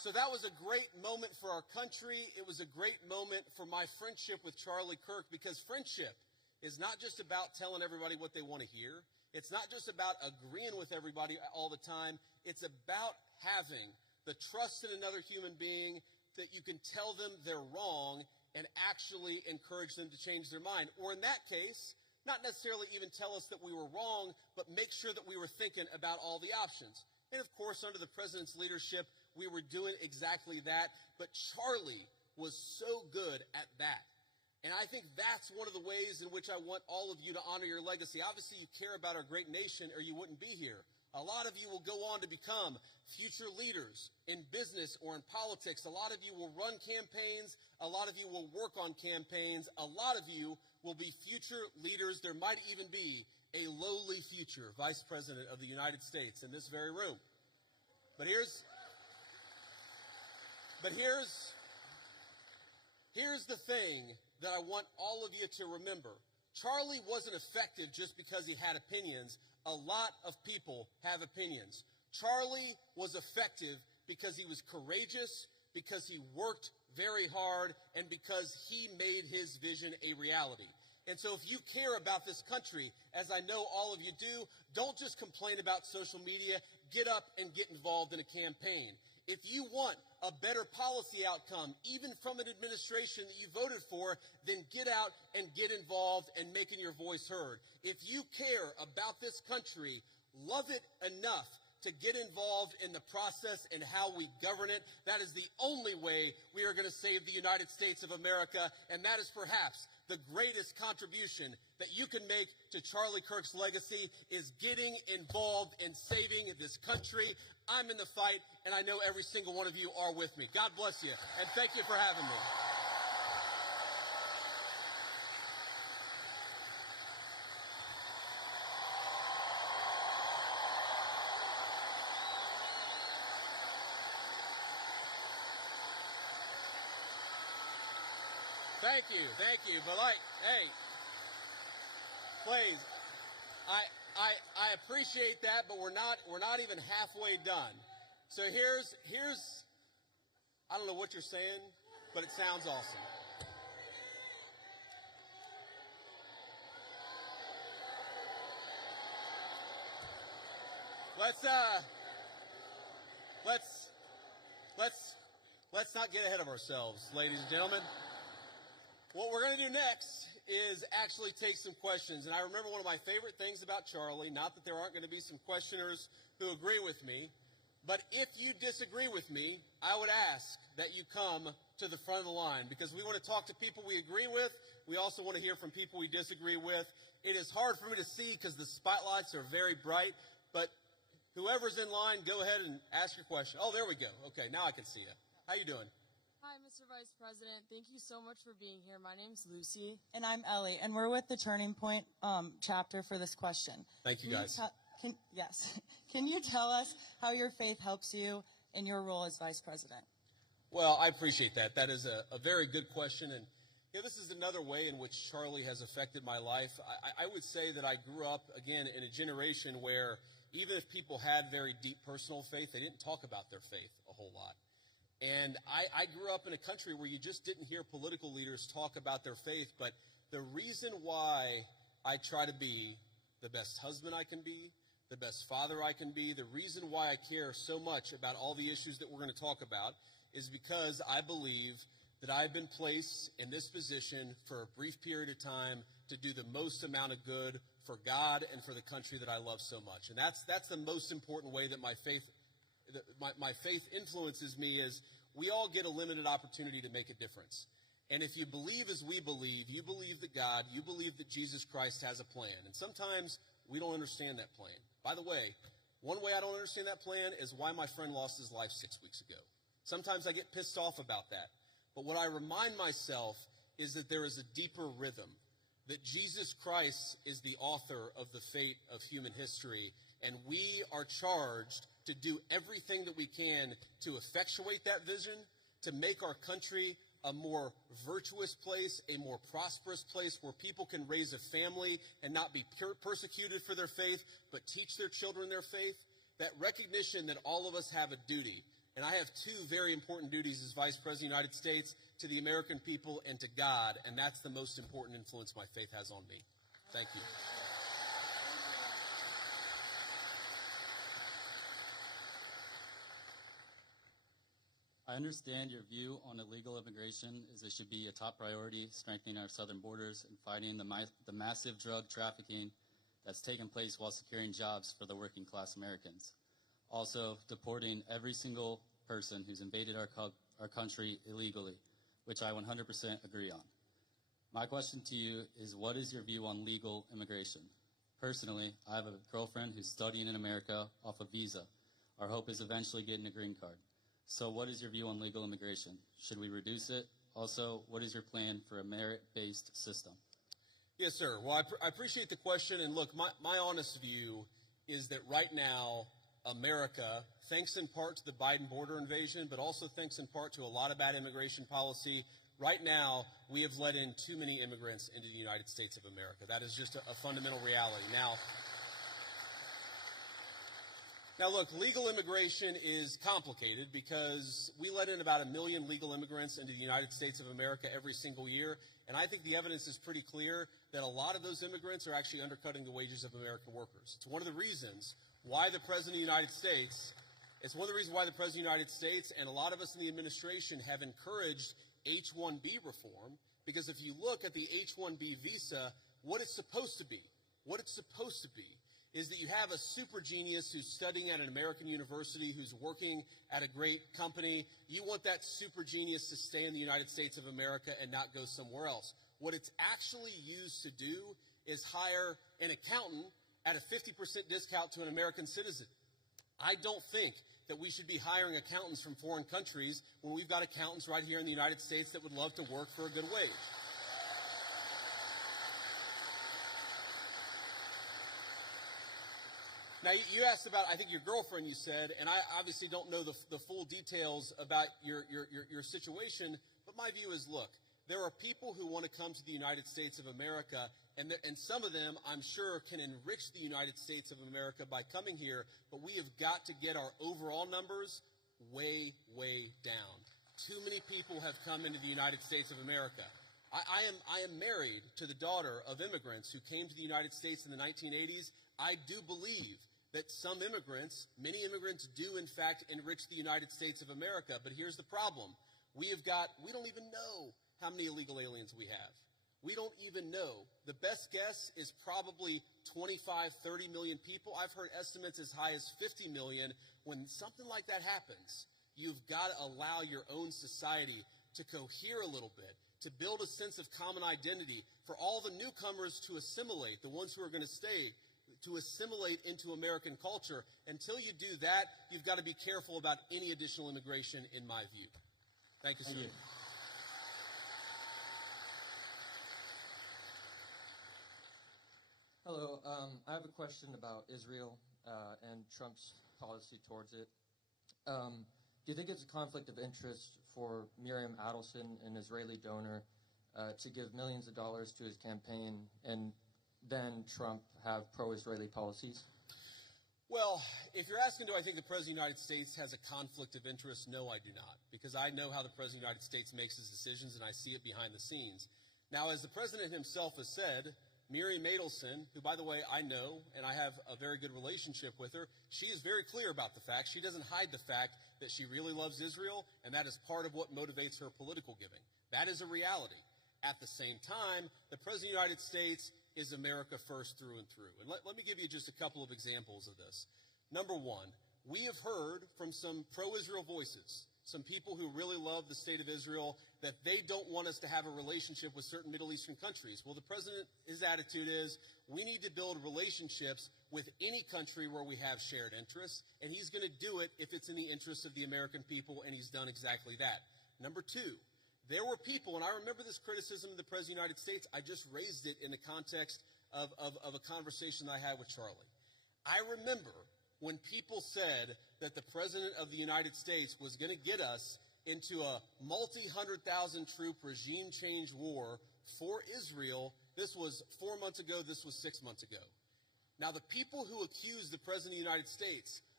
So that was a great moment for our country. It was a great moment for my friendship with Charlie Kirk, because friendship is not just about telling everybody what they want to hear. It's not just about agreeing with everybody all the time. It's about having the trust in another human being that you can tell them they're wrong and actually encourage them to change their mind. Or in that case, not necessarily even tell us that we were wrong, but make sure that we were thinking about all the options. And of course, under the president's leadership, we were doing exactly that. But Charlie was so good at that. And I think that's one of the ways in which I want all of you to honor your legacy. Obviously, you care about our great nation or you wouldn't be here. A lot of you will go on to become future leaders in business or in politics. A lot of you will run campaigns. A lot of you will work on campaigns. A lot of you will be future leaders. There might even be a lowly future Vice President of the United States in this very room. But here's the thing that I want all of you to remember. Charlie wasn't effective just because he had opinions. A lot of people have opinions. Charlie was effective because he was courageous, because he worked very hard, and because he made his vision a reality. And so if you care about this country, as I know all of you do, don't just complain about social media. Get up and get involved in a campaign. If you want a better policy outcome, even from an administration that you voted for, then get out and get involved and making your voice heard. If you care about this country, love it enough to get involved in the process and how we govern it. That is the only way we are going to save the United States of America, and that is perhaps the greatest contribution that you can make to Charlie Kirk's legacy is getting involved in saving this country. I'm in the fight, and I know every single one of you are with me. God bless you, and thank you for having me. Thank you. But hey, please, I appreciate that, but we're not even halfway done. So here's I don't know what you're saying, but it sounds awesome. Let's not get ahead of ourselves, ladies and gentlemen. What we're going to do next is actually take some questions. And I remember one of my favorite things about Charlie, not that there aren't going to be some questioners who agree with me, but if you disagree with me, I would ask that you come to the front of the line, because we want to talk to people we agree with. We also want to hear from people we disagree with. It is hard for me to see because the spotlights are very bright, but whoever's in line, go ahead and ask your question. Oh, there we go. Okay, now I can see you. How you doing? Hi, Mr. Vice President. Thank you so much for being here. My name's Lucy. And I'm Ellie, and we're with the Turning Point chapter for this question. Thank you, guys. Yes. Can you tell us how your faith helps you in your role as Vice President? Well, I appreciate that. That is a very good question. And this is another way in which Charlie has affected my life. I would say that I grew up, again, in a generation where even if people had very deep personal faith, they didn't talk about their faith a whole lot. And I grew up in a country where you just didn't hear political leaders talk about their faith. But the reason why I try to be the best husband I can be, the best father I can be, the reason why I care so much about all the issues that we're going to talk about is because I believe that I've been placed in this position for a brief period of time to do the most amount of good for God and for the country that I love so much. And that's the most important way that my faith influences me. Is we all get a limited opportunity to make a difference. And if you believe as we believe, you believe that God, you believe that Jesus Christ has a plan. And sometimes we don't understand that plan. By the way, one way I don't understand that plan is why my friend lost his life 6 weeks ago. Sometimes I get pissed off about that. But what I remind myself is that there is a deeper rhythm, that Jesus Christ is the author of the fate of human history, and we are charged to do everything that we can to effectuate that vision, to make our country a more virtuous place, a more prosperous place where people can raise a family and not be persecuted for their faith, but teach their children their faith. That recognition that all of us have a duty. And I have two very important duties as Vice President of the United States to the American people and to God, and that's the most important influence my faith has on me. Thank you. I understand your view on illegal immigration is it should be a top priority, strengthening our southern borders and fighting the massive drug trafficking that's taken place while securing jobs for the working class Americans. Also, deporting every single person who's invaded our country illegally, which I 100% agree on. My question to you is, what is your view on legal immigration? Personally, I have a girlfriend who's studying in America off a visa. Our hope is eventually getting a green card. So what is your view on legal immigration? Should we reduce it? Also, what is your plan for a merit-based system? Yes, sir. Well, I appreciate the question. And look, my honest view is that right now, America, thanks in part to the Biden border invasion, but also thanks in part to a lot of bad immigration policy, right now, we have let in too many immigrants into the United States of America. That is just a fundamental reality. Now, look, legal immigration is complicated because we let in about 1 million legal immigrants into the United States of America every single year, and I think the evidence is pretty clear that a lot of those immigrants are actually undercutting the wages of American workers. It's one of the reasons why the President of the United States, and a lot of us in the administration have encouraged H-1B reform, because if you look at the H-1B visa, what it's supposed to be is that you have a super genius who's studying at an American university, who's working at a great company. You want that super genius to stay in the United States of America and not go somewhere else. What it's actually used to do is hire an accountant at a 50% discount to an American citizen. I don't think that we should be hiring accountants from foreign countries when we've got accountants right here in the United States that would love to work for a good wage. Now, you asked about, I think, your girlfriend, you said, and I obviously don't know the full details about your situation, but my view is, look, there are people who want to come to the United States of America, and some of them, I'm sure, can enrich the United States of America by coming here, but we have got to get our overall numbers way, way down. Too many people have come into the United States of America. I am married to the daughter of immigrants who came to the United States in the 1980s. I do believe that some immigrants, many immigrants do in fact enrich the United States of America, but here's the problem. We don't even know how many illegal aliens we have. We don't even know. The best guess is probably 25, 30 million people. I've heard estimates as high as 50 million. When something like that happens, you've got to allow your own society to cohere a little bit, to build a sense of common identity, for all the newcomers to assimilate, the ones who are going to stay, to assimilate into American culture. Until you do that, you've got to be careful about any additional immigration, in my view. Thank you, sir. Thank you. Hello. I have a question about Israel and Trump's policy towards it. Do you think it's a conflict of interest for Miriam Adelson, an Israeli donor, to give millions of dollars to his campaign and then Trump have pro-Israeli policies? Well, if you're asking, do I think the President of the United States has a conflict of interest? No, I do not, because I know how the President of the United States makes his decisions, and I see it behind the scenes. Now, as the President himself has said, Miriam Adelson, who, by the way, I know, and I have a very good relationship with her, she is very clear about the fact. She doesn't hide the fact that she really loves Israel, and that is part of what motivates her political giving. That is a reality. At the same time, the President of the United States is America first through and through. And let me give you just a couple of examples of this. Number one, we have heard from some pro-Israel voices, some people who really love the state of Israel, that they don't want us to have a relationship with certain Middle Eastern countries. Well, the president, his attitude is, we need to build relationships with any country where we have shared interests, and he's going to do it if it's in the interest of the American people, and he's done exactly that. Number two, there were people, and I remember this criticism of the President of the United States. I just raised it in the context of a conversation that I had with Charlie. I remember when people said that the President of the United States was going to get us into a multi-100,000 troop regime change war for Israel. This was 4 months ago. This was 6 months ago. Now, the people who accused the President of the United States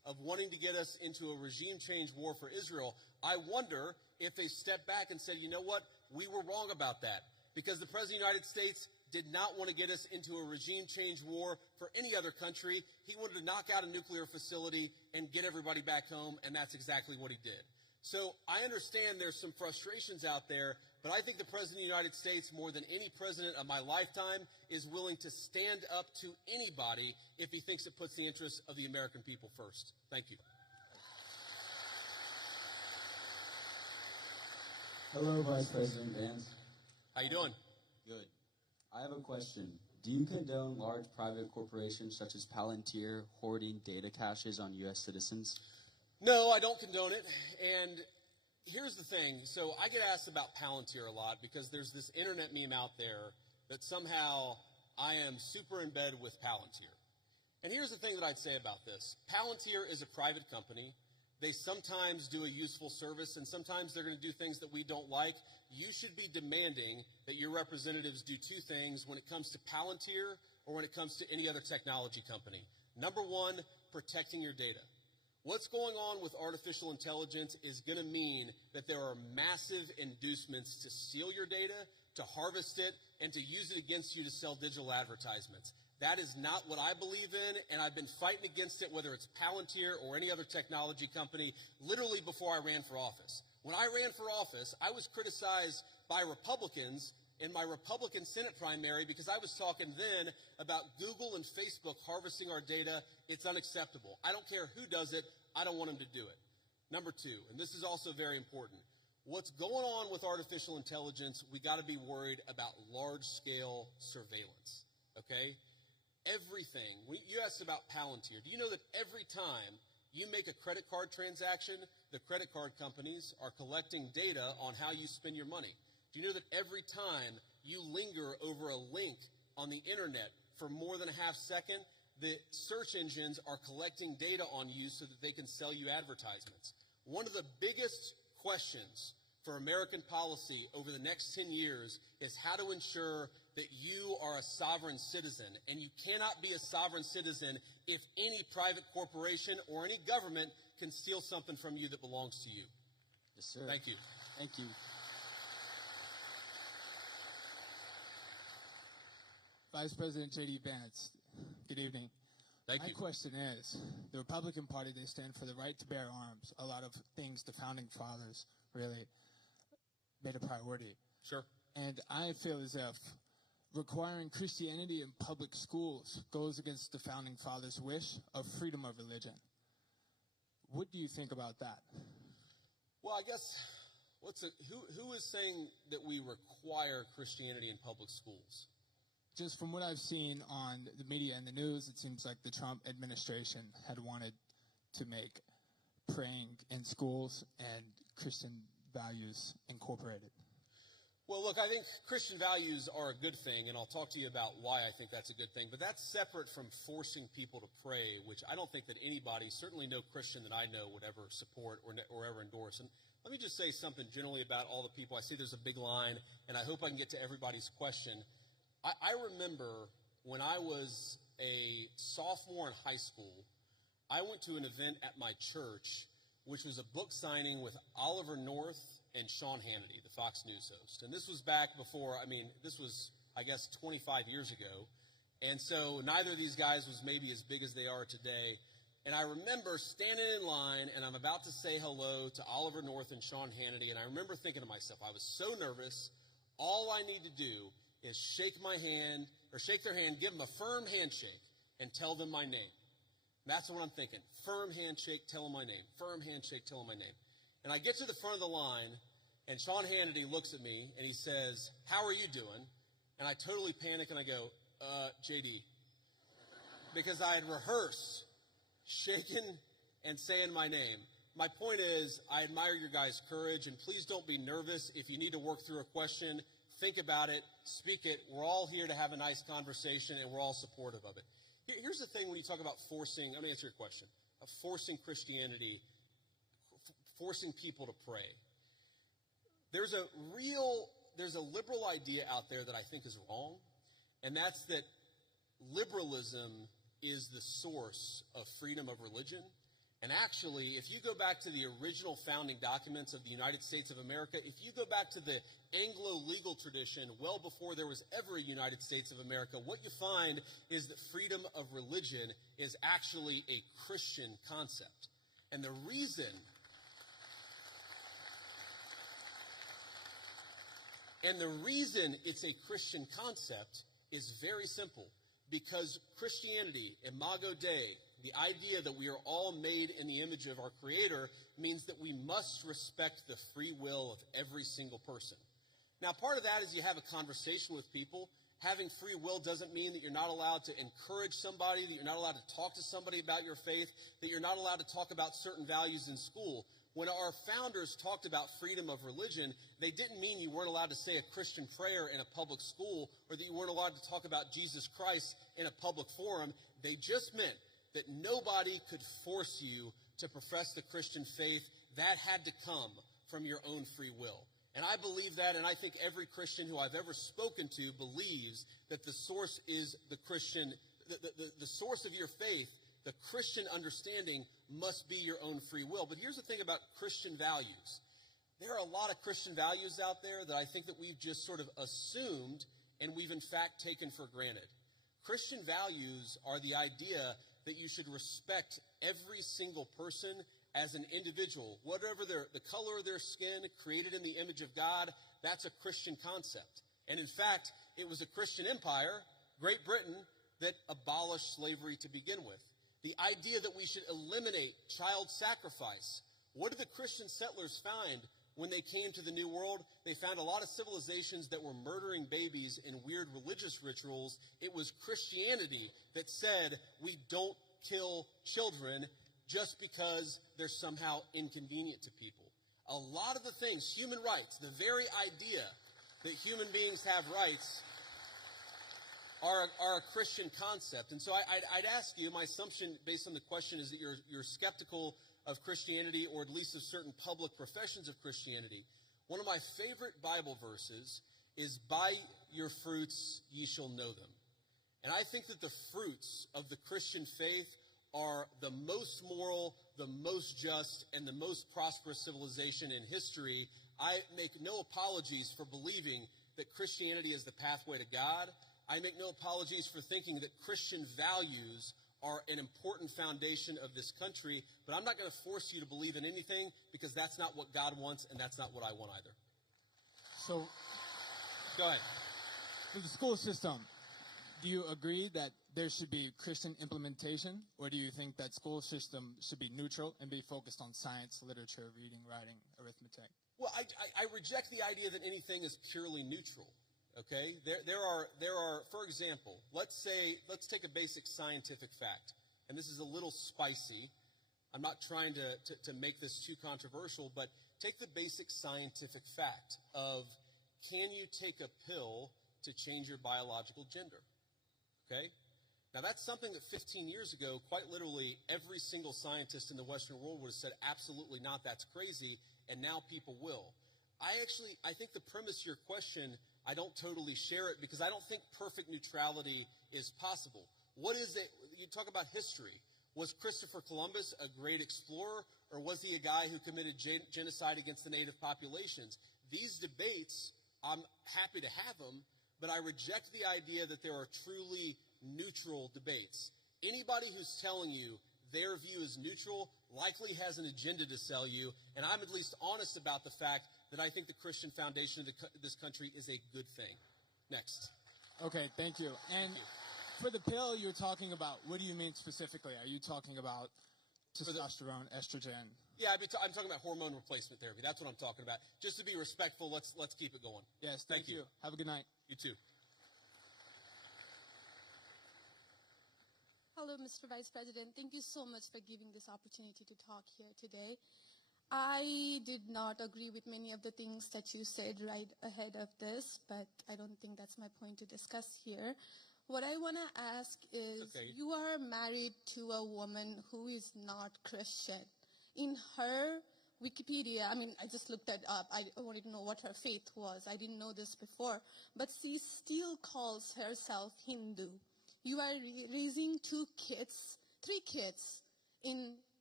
of wanting to get us into a regime change war for Israel, I wonder if they stepped back and said, you know what, we were wrong about that, because the President of the United States did not want to get us into a regime change war for any other country. He wanted to knock out a nuclear facility and get everybody back home, and that's exactly what he did. So I understand there's some frustrations out there, but I think the President of the United States, more than any president of my lifetime, is willing to stand up to anybody if he thinks it puts the interests of the American people first. Thank you. Hello, Vice President Vance. How you doing? Good. I have a question. Do you condone large private corporations such as Palantir hoarding data caches on U.S. citizens? No, I don't condone it. And here's the thing. So I get asked about Palantir a lot because there's this internet meme out there that somehow I am super in bed with Palantir. And here's the thing that I'd say about this. Palantir is a private company. They sometimes do a useful service, and sometimes they're going to do things that we don't like. You should be demanding that your representatives do two things when it comes to Palantir or when it comes to any other technology company. Number one, protecting your data. What's going on with artificial intelligence is going to mean that there are massive inducements to steal your data, to harvest it, and to use it against you to sell digital advertisements. That is not what I believe in, and I've been fighting against it, whether it's Palantir or any other technology company, literally before I ran for office. When I ran for office, I was criticized by Republicans in my Republican Senate primary because I was talking then about Google and Facebook harvesting our data. It's unacceptable. I don't care who does it. I don't want them to do it. Number two, and this is also very important, what's going on with artificial intelligence, we got to be worried about large-scale surveillance, okay? Everything. You asked about Palantir. Do you know that every time you make a credit card transaction, the credit card companies are collecting data on how you spend your money? Do you know that every time you linger over a link on the internet for more than a half second, the search engines are collecting data on you so that they can sell you advertisements? One of the biggest questions for American policy over the next 10 years is how to ensure that you are a sovereign citizen. And you cannot be a sovereign citizen if any private corporation or any government can steal something from you that belongs to you. Yes, sir. Thank you. Thank you. Vice President J.D. Vance, good evening. Thank you. My question is, the Republican Party, they stand for the right to bear arms. A lot of things the founding fathers really made a priority. Sure. And I feel as if requiring Christianity in public schools goes against the founding fathers' wish of freedom of religion. What do you think about that? Well, I guess, who is saying that we require Christianity in public schools? Just from what I've seen on the media and the news, it seems like the Trump administration had wanted to make praying in schools and Christian values incorporated. Well, look, I think Christian values are a good thing, and I'll talk to you about why I think that's a good thing. But that's separate from forcing people to pray, which I don't think that anybody, certainly no Christian that I know, would ever support or ever endorse. And let me just say something generally about all the people. I see there's a big line, and I hope I can get to everybody's question. I remember when I was a sophomore in high school, I went to an event at my church, which was a book signing with Oliver North and Sean Hannity, the Fox News host. And this was back before, this was, I guess, 25 years ago. And so neither of these guys was maybe as big as they are today. And I remember standing in line, and I'm about to say hello to Oliver North and Sean Hannity, and I remember thinking to myself, I was so nervous, all I need to do is shake their hand, give them a firm handshake, and tell them my name. That's what I'm thinking. Firm handshake, tell them my name. Firm handshake, tell them my name. And I get to the front of the line, and Sean Hannity looks at me, and he says, "How are you doing?" And I totally panic, and I go, JD. Because I had rehearsed shaking and saying my name. My point is, I admire your guys' courage, and please don't be nervous. If you need to work through a question, think about it, speak it. We're all here to have a nice conversation, and we're all supportive of it. Here's the thing when you talk about forcing, let me answer your question, of forcing Christianity, forcing people to pray. There's a liberal idea out there that I think is wrong, and that's that liberalism is the source of freedom of religion, And actually, if you go back to the original founding documents of the United States of America, if you go back to the Anglo legal tradition well before there was ever a United States of America, what you find is that freedom of religion is actually a Christian concept. And the reason it's a Christian concept is very simple. Because Christianity, Imago Dei, the idea that we are all made in the image of our Creator, means that we must respect the free will of every single person. Now, part of that is you have a conversation with people. Having free will doesn't mean that you're not allowed to encourage somebody, that you're not allowed to talk to somebody about your faith, that you're not allowed to talk about certain values in school. When our founders talked about freedom of religion, they didn't mean you weren't allowed to say a Christian prayer in a public school or that you weren't allowed to talk about Jesus Christ in a public forum. They just meant that nobody could force you to profess the Christian faith. That had to come from your own free will. And I believe that, and I think every Christian who I've ever spoken to believes that the source is the Christian, the source of your faith. The Christian understanding must be your own free will. But here's the thing about Christian values. There are a lot of Christian values out there that I think that we've just sort of assumed and we've in fact taken for granted. Christian values are the idea that you should respect every single person as an individual. Whatever the color of their skin, created in the image of God, that's a Christian concept. And in fact, it was a Christian empire, Great Britain, that abolished slavery to begin with. The idea that we should eliminate child sacrifice. What did the Christian settlers find when they came to the New World? They found a lot of civilizations that were murdering babies in weird religious rituals. It was Christianity that said we don't kill children just because they're somehow inconvenient to people. A lot of the things, human rights, the very idea that human beings have rights are a Christian concept. And so I'd ask you, my assumption based on the question is that you're skeptical of Christianity, or at least of certain public professions of Christianity. One of my favorite Bible verses is, "By your fruits ye shall know them." And I think that the fruits of the Christian faith are the most moral, the most just, and the most prosperous civilization in history. I make no apologies for believing that Christianity is the pathway to God. I make no apologies for thinking that Christian values are an important foundation of this country, but I'm not going to force you to believe in anything because that's not what God wants and that's not what I want either. So, go ahead. For the school system, do you agree that there should be Christian implementation, or do you think that school system should be neutral and be focused on science, literature, reading, writing, arithmetic? Well, I reject the idea that anything is purely neutral. Okay, there are, for example, let's take a basic scientific fact, and this is a little spicy. I'm not trying to make this too controversial, but take the basic scientific fact of, can you take a pill to change your biological gender? Okay, now that's something that 15 years ago, quite literally, every single scientist in the Western world would have said, absolutely not, that's crazy, and now people will. I think the premise of your question, I don't totally share it because I don't think perfect neutrality is possible. What is it? You talk about history. Was Christopher Columbus a great explorer, or was he a guy who committed genocide against the native populations? These debates, I'm happy to have them, but I reject the idea that there are truly neutral debates. Anybody who's telling you their view is neutral likely has an agenda to sell you, and I'm at least honest about the fact that I think the Christian foundation of this country is a good thing. Next. Okay, thank you. And for the pill you're talking about, what do you mean specifically? Are you talking about testosterone, estrogen? Yeah, I'm talking about hormone replacement therapy. That's what I'm talking about. Just to be respectful, let's keep it going. Yes, thank you. Have a good night. You too. Hello, Mr. Vice President. Thank you so much for giving this opportunity to talk here today. I did not agree with many of the things that you said right ahead of this, but I don't think that's my point to discuss here. What I want to ask is, you are married to a woman who is not Christian. In her Wikipedia, I mean, I just looked that up. I wanted to know what her faith was. I didn't know this before. But she still calls herself Hindu. You are raising 3 kids in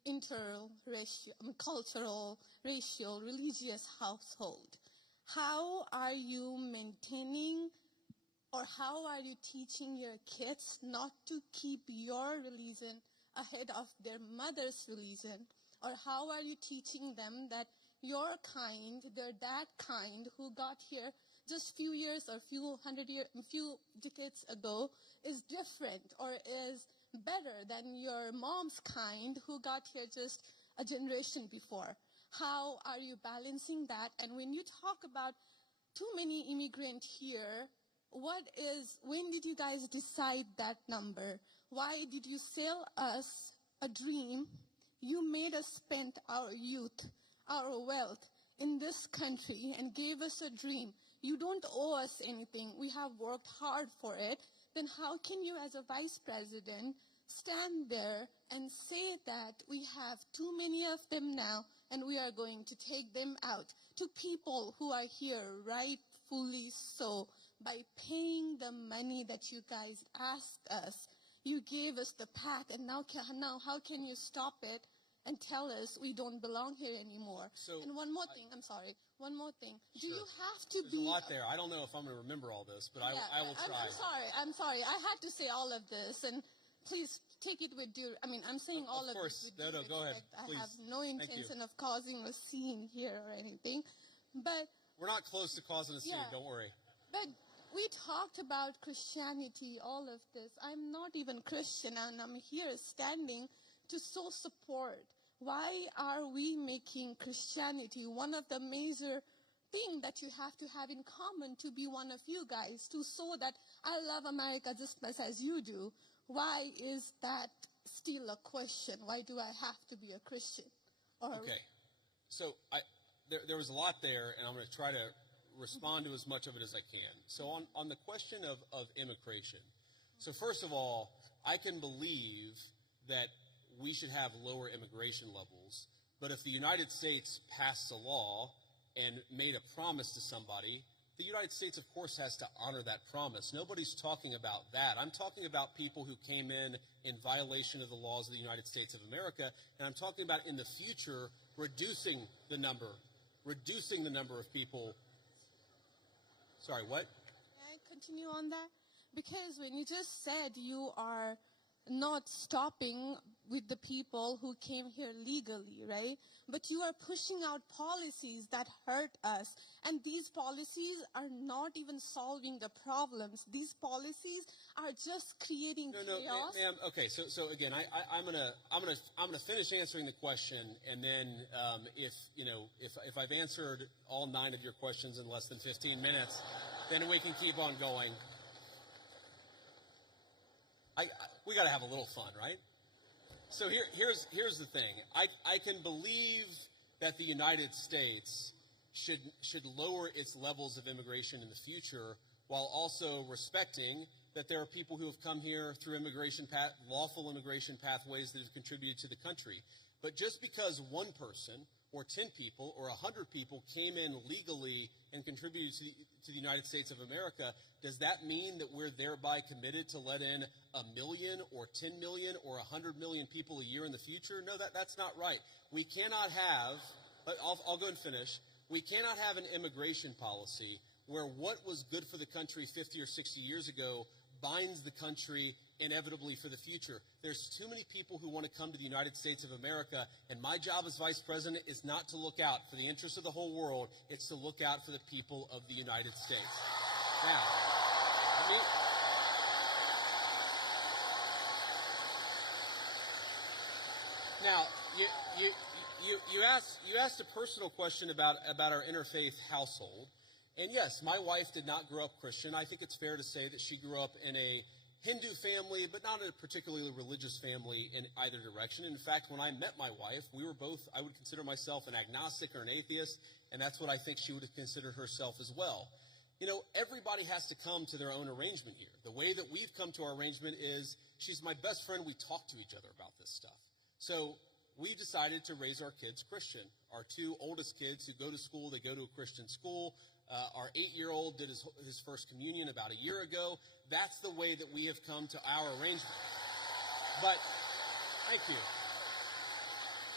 cultural, racial, religious household. How are you maintaining, or how are you teaching your kids not to keep your religion ahead of their mother's religion? Or how are you teaching them that your kind, they're that kind who got here just few years or few decades ago is different or is better than your mom's kind who got here just a generation before? How are you balancing that? And when you talk about too many immigrants here, when did you guys decide that number? Why did you sell us a dream? You made us spend our youth, our wealth in this country and gave us a dream. You don't owe us anything. We have worked hard for it. Then how can you, as a vice president, stand there and say that we have too many of them now and we are going to take them out to people who are here rightfully so by paying the money that you guys asked us? You gave us the pack, and now how can you stop it and tell us we don't belong here anymore? And one more thing. One more thing. Do you have to There's a lot there. I don't know if I'm going to remember all this, but I will try. I'm sorry. I had to say all of this, and please take it with due. I'm saying all of course. This with due Go ahead. respect. Please. I have no intention of causing a scene here or anything, but we're not close to causing a scene. Don't worry. But we talked about Christianity, all of this. I'm not even Christian, and I'm here standing to show support. Why are we making Christianity one of the major things that you have to have in common to be one of you guys, to show that I love America just as much as you do? Why is that still a question? Why do I have to be a Christian? Okay. So there was a lot there, and I'm going to try to respond to as much of it as I can. So on the question of immigration, so first of all, I can believe that we should have lower immigration levels, but if the United States passed a law and made a promise to somebody, the United States, of course, has to honor that promise. Nobody's talking about that. I'm talking about people who came in violation of the laws of the United States of America, and I'm talking about in the future reducing the number of people. Sorry, what? Can I continue on that? Because when you just said you are not stopping with the people who came here legally, right? But you are pushing out policies that hurt us. And these policies are not even solving the problems. These policies are just creating chaos. No, ma'am. Okay, so again, I'm gonna finish answering the question, and then if I've answered all 9 of your questions in less than 15 minutes, then we can keep on going. We got to have a little fun, right? So here's the thing. I can believe that the United States should lower its levels of immigration in the future, while also respecting that there are people who have come here through lawful immigration pathways that have contributed to the country. But just because one person or 10 people or 100 people came in legally and contributed to the United States of America, does that mean that we're thereby committed to let in 1 million or 10 million or 100 million people a year in the future? No, that's not right. We cannot have, I'll go and finish, we cannot have an immigration policy where what was good for the country 50 or 60 years ago binds the country inevitably for the future. There's too many people who want to come to the United States of America, and my job as vice president is not to look out for the interests of the whole world, it's to look out for the people of the United States. Now, you asked a personal question about our interfaith household. And yes, my wife did not grow up Christian. I think it's fair to say that she grew up in a Hindu family, but not a particularly religious family in either direction. In fact, when I met my wife, we were both, I would consider myself an agnostic or an atheist, and that's what I think she would have considered herself as well. You know, everybody has to come to their own arrangement here. The way that we've come to our arrangement is she's my best friend. We talk to each other about this stuff. So we decided to raise our kids Christian. Our 2 oldest kids who go to school, they go to a Christian school. Our 8-year-old did his first communion about a year ago. That's the way that we have come to our arrangement. But, thank you.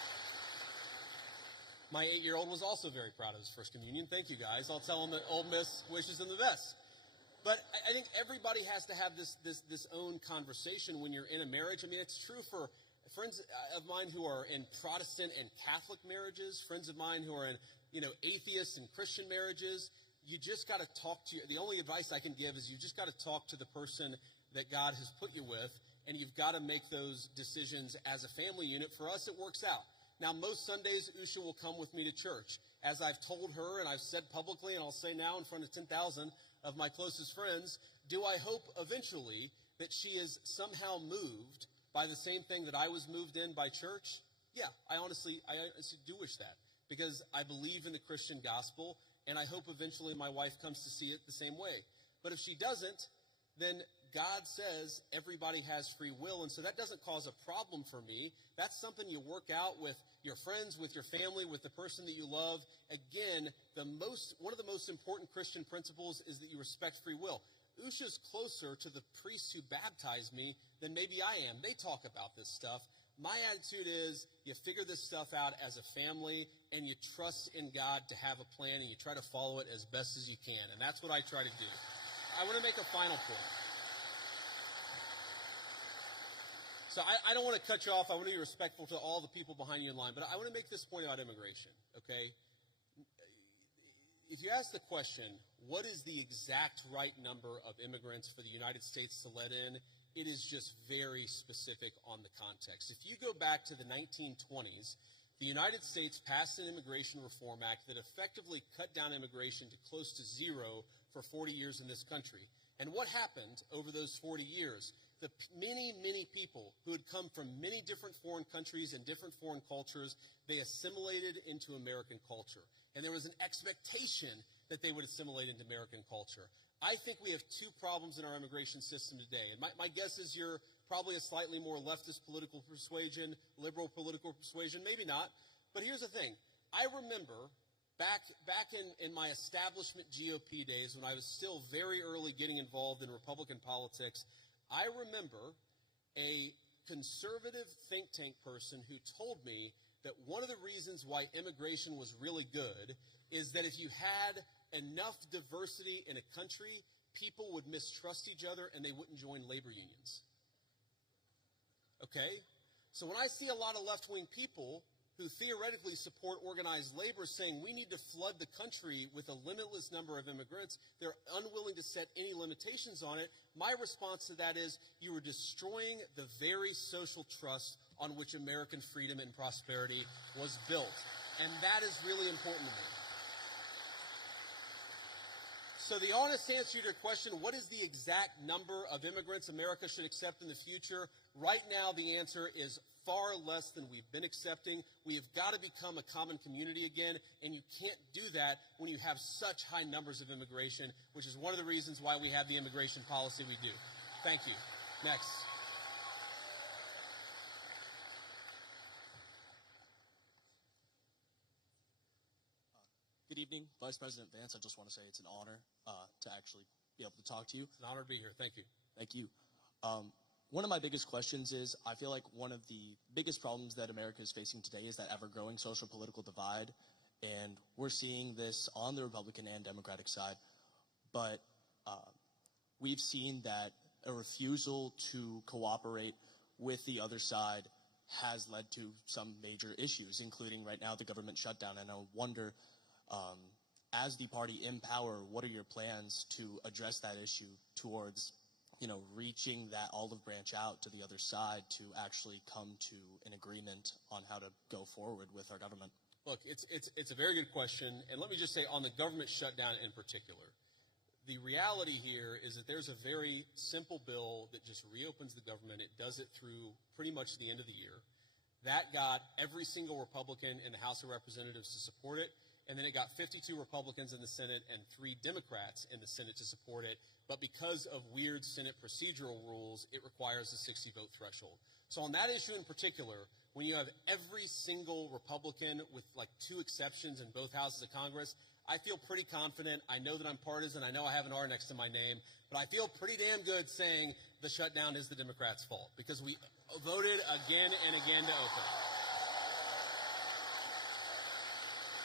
My 8-year-old was also very proud of his first communion. Thank you, guys. I'll tell him that Ole Miss wishes him the best. But I think everybody has to have this own conversation when you're in a marriage. I mean, it's true for friends of mine who are in Protestant and Catholic marriages, friends of mine who are in, atheist and Christian marriages. You just got to talk to the only advice I can give is you just got to talk to the person that God has put you with, and you've got to make those decisions as a family unit. For us, it works out. Now, most Sundays, Usha will come with me to church. As I've told her, and I've said publicly, and I'll say now in front of 10,000 of my closest friends, do I hope eventually that she is somehow moved by the same thing that I was moved in by church? Yeah, I honestly do wish that, because I believe in the Christian gospel, and I hope eventually my wife comes to see it the same way. But if she doesn't, then God says everybody has free will, and so that doesn't cause a problem for me. That's something you work out with your friends, with your family, with the person that you love. Again, one of the most important Christian principles is that you respect free will. Usha's closer to the priest who baptized me than maybe I am. They talk about this stuff. My attitude is you figure this stuff out as a family, and you trust in God to have a plan, and you try to follow it as best as you can, and that's what I try to do. I want to make a final point. So I don't want to cut you off. I want to be respectful to all the people behind you in line. But I want to make this point about immigration, okay? If you ask the question, what is the exact right number of immigrants for the United States to let in, it is just very specific on the context. If you go back to the 1920s, the United States passed an Immigration Reform Act that effectively cut down immigration to close to zero for 40 years in this country. And what happened over those 40 years? The many, many people who had come from many different foreign countries and different foreign cultures, they assimilated into American culture. And there was an expectation that they would assimilate into American culture. I think we have two problems in our immigration system today. And my guess is you're probably a slightly more leftist political persuasion, liberal political persuasion, maybe not. But here's the thing. I remember back in my establishment GOP days when I was still very early getting involved in Republican politics, I remember a conservative think tank person who told me that one of the reasons why immigration was really good is that if you had enough diversity in a country, people would mistrust each other and they wouldn't join labor unions. Okay? So when I see a lot of left-wing people who theoretically support organized labor saying we need to flood the country with a limitless number of immigrants, they're unwilling to set any limitations on it. My response to that is you are destroying the very social trust on which American freedom and prosperity was built. And that is really important to me. So the honest answer to your question, what is the exact number of immigrants America should accept in the future? Right now, the answer is far less than we've been accepting. We have got to become a common community again, and you can't do that when you have such high numbers of immigration, which is one of the reasons why we have the immigration policy we do. Thank you. Next. Good evening, Vice President Vance. I just want to say it's an honor to actually be able to talk to you. It's an honor to be here. Thank you. Thank you. One of my biggest questions is I feel like one of the biggest problems that America is facing today is that ever-growing social political divide, and we're seeing this on the Republican and Democratic side. But we've seen that a refusal to cooperate with the other side has led to some major issues, including right now the government shutdown. And I wonder, as the party in power, what are your plans to address that issue towards reaching that olive branch out to the other side to actually come to an agreement on how to go forward with our government? Look, it's a very good question, and let me just say on the government shutdown in particular, the reality here is that there's a very simple bill that just reopens the government. It does it through pretty much the end of the year. That got every single Republican in the House of Representatives to support it, and then it got 52 Republicans in the Senate and 3 Democrats in the Senate to support it. But because of weird Senate procedural rules, it requires a 60-vote threshold. So on that issue in particular, when you have every single Republican with like 2 exceptions in both houses of Congress, I feel pretty confident. I know that I'm partisan. I know I have an R next to my name. But I feel pretty damn good saying the shutdown is the Democrats' fault because we voted again and again to open it.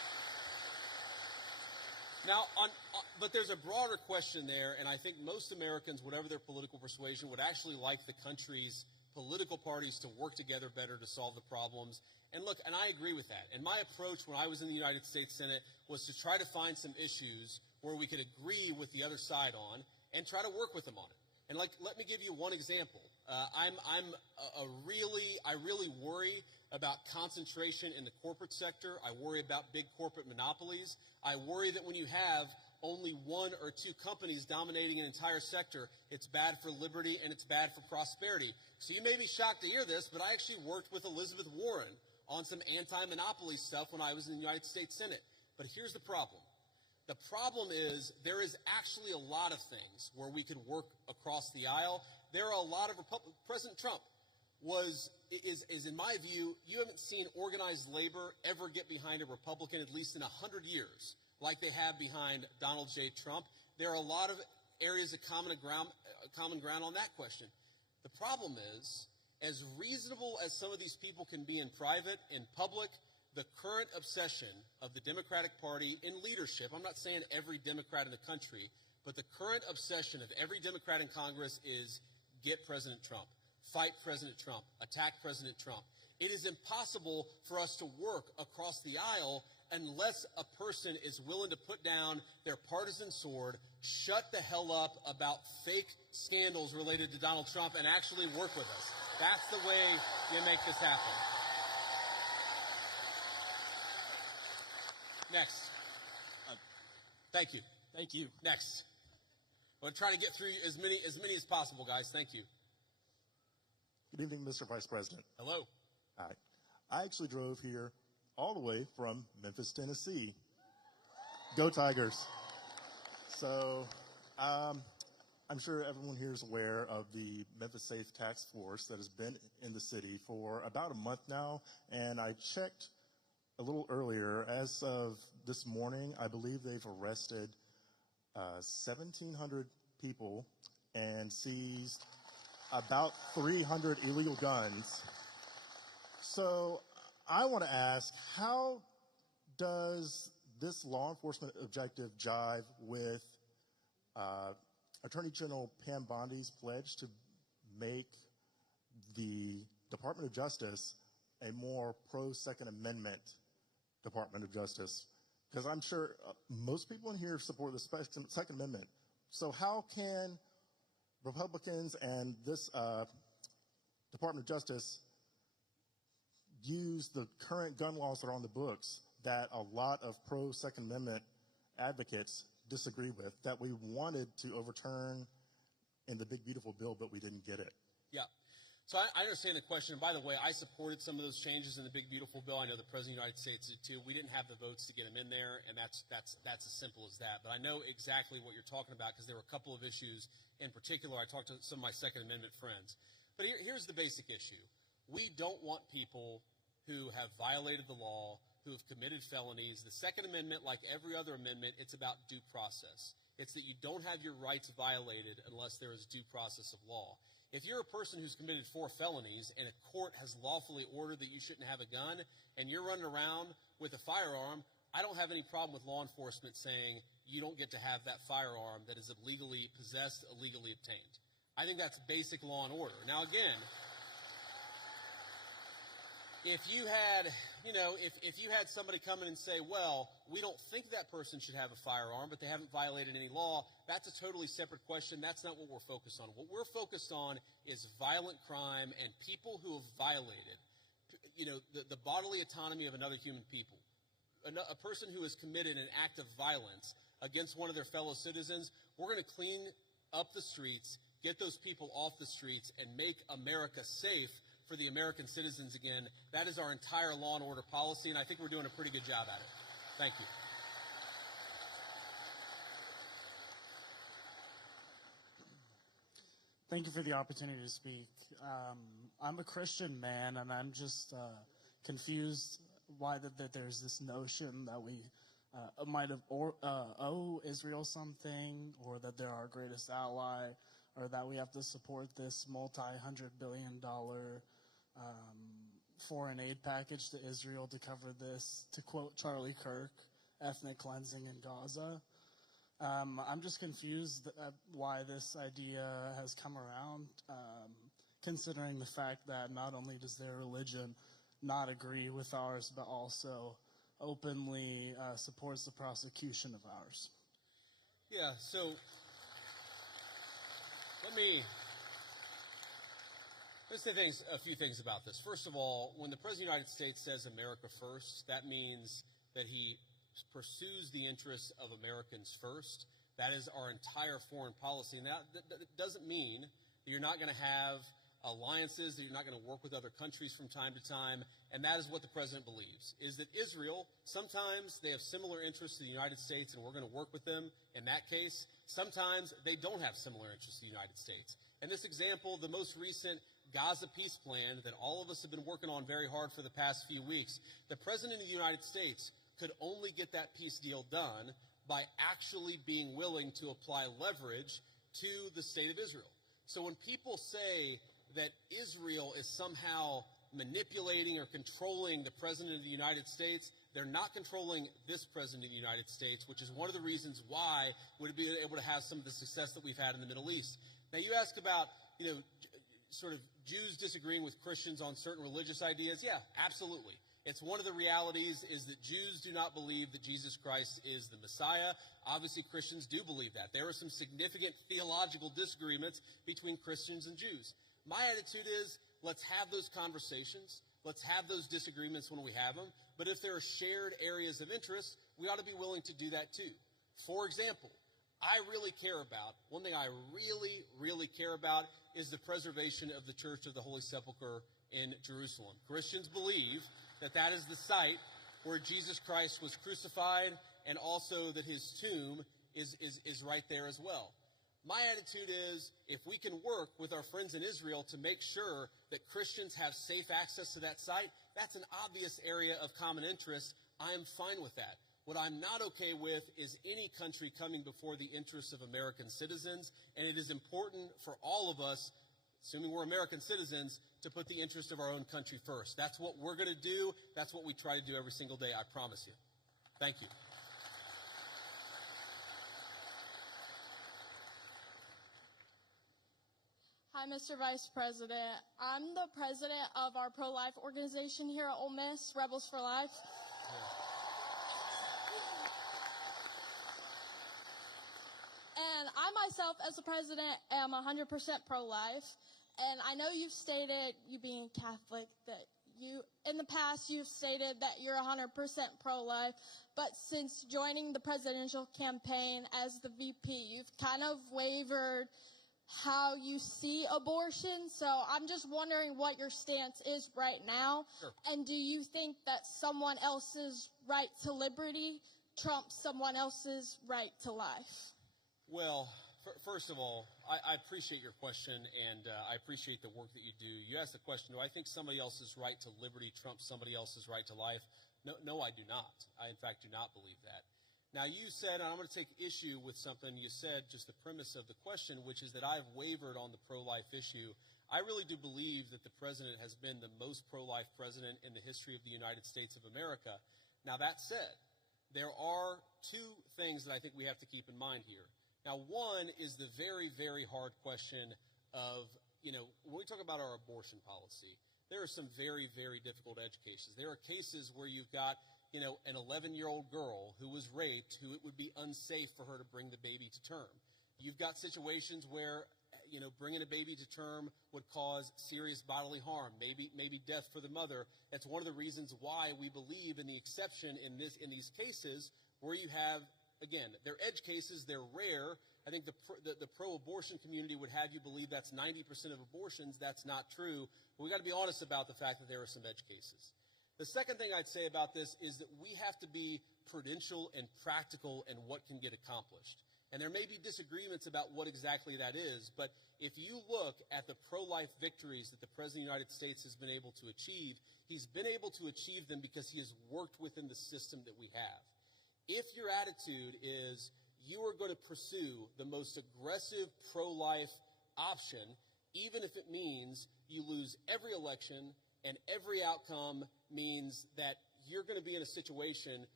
Now, but there's a broader question there, and I think most Americans, whatever their political persuasion, would actually like the country's political parties to work together better to solve the problems. And look, and I agree with that. And my approach when I was in the United States Senate was to try to find some issues where we could agree with the other side on and try to work with them on it. And let me give you one example. I really worry about concentration in the corporate sector. I worry about big corporate monopolies. I worry that when you have only one or two companies dominating an entire sector, it's bad for liberty and it's bad for prosperity. So you may be shocked to hear this, but I actually worked with Elizabeth Warren on some anti-monopoly stuff when I was in the United States Senate. But here's the problem. The problem is there is actually a lot of things where we could work across the aisle. There are a lot of President Trump is in my view, you haven't seen organized labor ever get behind a Republican at least in 100 years like they have behind Donald J. Trump. There are a lot of areas of common ground on that question. The problem is, as reasonable as some of these people can be in private, in public, the current obsession of the Democratic Party in leadership, I'm not saying every Democrat in the country, but the current obsession of every Democrat in Congress is get President Trump, fight President Trump, attack President Trump. It is impossible for us to work across the aisle unless a person is willing to put down their partisan sword, shut the hell up about fake scandals related to Donald Trump, and actually work with us. That's the way you make this happen. Next. Thank you. Thank you. Next. I'm going to try to get through as many as possible, guys. Thank you. Good evening, Mr. Vice President. Hello. Hi. I actually drove here all the way from Memphis, Tennessee. Go Tigers. So I'm sure everyone here is aware of the Memphis Safe Task Force that has been in the city for about a month now, and I checked a little earlier. As of this morning, I believe they've arrested 1,700 people and seized about 300 illegal guns. So I want to ask, how does this law enforcement objective jive with Attorney General Pam Bondi's pledge to make the Department of Justice a more pro-Second Amendment Department of Justice? Because I'm sure most people in here support the Second Amendment. So how can Republicans and this Department of Justice use the current gun laws that are on the books that a lot of pro-Second Amendment advocates disagree with, that we wanted to overturn in the Big Beautiful Bill, but we didn't get it? Yeah. So I understand the question. And by the way, I supported some of those changes in the Big Beautiful Bill. I know the President of the United States did too. We didn't have the votes to get them in there, and that's as simple as that. But I know exactly what you're talking about because there were a couple of issues in particular. I talked to some of my Second Amendment friends. But here's the basic issue. We don't want people who have violated the law, who have committed felonies. The Second Amendment, like every other amendment, it's about due process. It's that you don't have your rights violated unless there is due process of law. If you're a person who's committed 4 felonies and a court has lawfully ordered that you shouldn't have a gun and you're running around with a firearm, I don't have any problem with law enforcement saying you don't get to have that firearm that is illegally possessed, illegally obtained. I think that's basic law and order. Now, again, if you had somebody come in and say, well, we don't think that person should have a firearm, but they haven't violated any law, that's a totally separate question. That's not what we're focused on. What we're focused on is violent crime and people who have violated, the bodily autonomy of another human people. A person who has committed an act of violence against one of their fellow citizens, we're going to clean up the streets, get those people off the streets, and make America safe for the American citizens again. That is our entire law and order policy, and I think we're doing a pretty good job at it. Thank you. Thank you for the opportunity to speak. I'm a Christian man, and I'm just confused why that there's this notion that we might have owe Israel something, or that they're our greatest ally, or that we have to support this multi-hundred-billion-dollar foreign aid package to Israel to cover this. To quote Charlie Kirk, ethnic cleansing in Gaza. I'm just confused at why this idea has come around, considering the fact that not only does their religion not agree with ours, but also openly supports the prosecution of ours. Yeah, so let's say a few things about this. First of all, when the President of the United States says America first, that means that he pursues the interests of Americans first. That is our entire foreign policy. And that doesn't mean that you're not going to have alliances, that you're not going to work with other countries from time to time. And that is what the president believes, is that Israel, sometimes they have similar interests to the United States, and we're going to work with them in that case. Sometimes they don't have similar interests to the United States. And this example, the most recent Gaza peace plan that all of us have been working on very hard for the past few weeks, the president of the United States could only get that peace deal done by actually being willing to apply leverage to the state of Israel. So when people say that Israel is somehow manipulating or controlling the president of the United States, they're not controlling this president of the United States, which is one of the reasons why we'd be able to have some of the success that we've had in the Middle East. Now, you ask about, sort of Jews disagreeing with Christians on certain religious ideas. Yeah, absolutely. It's one of the realities is that Jews do not believe that Jesus Christ is the Messiah. Obviously, Christians do believe that. There are some significant theological disagreements between Christians and Jews. My attitude is, let's have those conversations. Let's have those disagreements when we have them. But if there are shared areas of interest, we ought to be willing to do that too. For example, one thing I really care about is the preservation of the Church of the Holy Sepulchre in Jerusalem. Christians believe that that is the site where Jesus Christ was crucified, and also that his tomb is right there as well. My attitude is, if we can work with our friends in Israel to make sure that Christians have safe access to that site, that's an obvious area of common interest. I am fine with that. What I'm not okay with is any country coming before the interests of American citizens, and it is important for all of us, assuming we're American citizens, to put the interest of our own country first. That's what we're going to do. That's what we try to do every single day, I promise you. Thank you. Hi, Mr. Vice President. I'm the president of our pro-life organization here at Ole Miss, Rebels for Life. And I myself, as a president, am 100% pro-life. And I know you've stated, you being Catholic, that in the past you've stated that you're 100% pro-life. But since joining the presidential campaign as the VP, you've kind of wavered how you see abortion. So I'm just wondering what your stance is right now. Sure. And do you think that someone else's right to liberty trumps someone else's right to life? Well, first of all, I appreciate your question, and I appreciate the work that you do. You asked the question, do I think somebody else's right to liberty trumps somebody else's right to life? No, I do not. I, in fact, do not believe that. Now, you said, and I'm going to take issue with something you said, just the premise of the question, which is that I've wavered on the pro-life issue. I really do believe that the president has been the most pro-life president in the history of the United States of America. Now, that said, there are two things that I think we have to keep in mind here. Now, one is the very, very hard question of, when we talk about our abortion policy, there are some very, very difficult edge cases. There are cases where you've got, an 11-year-old girl who was raped, who it would be unsafe for her to bring the baby to term. You've got situations where, bringing a baby to term would cause serious bodily harm, maybe death for the mother. That's one of the reasons why we believe in the exception in these cases where you have, again, they're edge cases, they're rare. I think the pro-abortion community would have you believe that's 90% of abortions. That's not true. But we got to be honest about the fact that there are some edge cases. The second thing I'd say about this is that we have to be prudential and practical in what can get accomplished. And there may be disagreements about what exactly that is, but if you look at the pro-life victories that the President of the United States has been able to achieve, he's been able to achieve them because he has worked within the system that we have. If your attitude is you are going to pursue the most aggressive pro-life option, even if it means you lose every election and every outcome means that you're going to be in a situation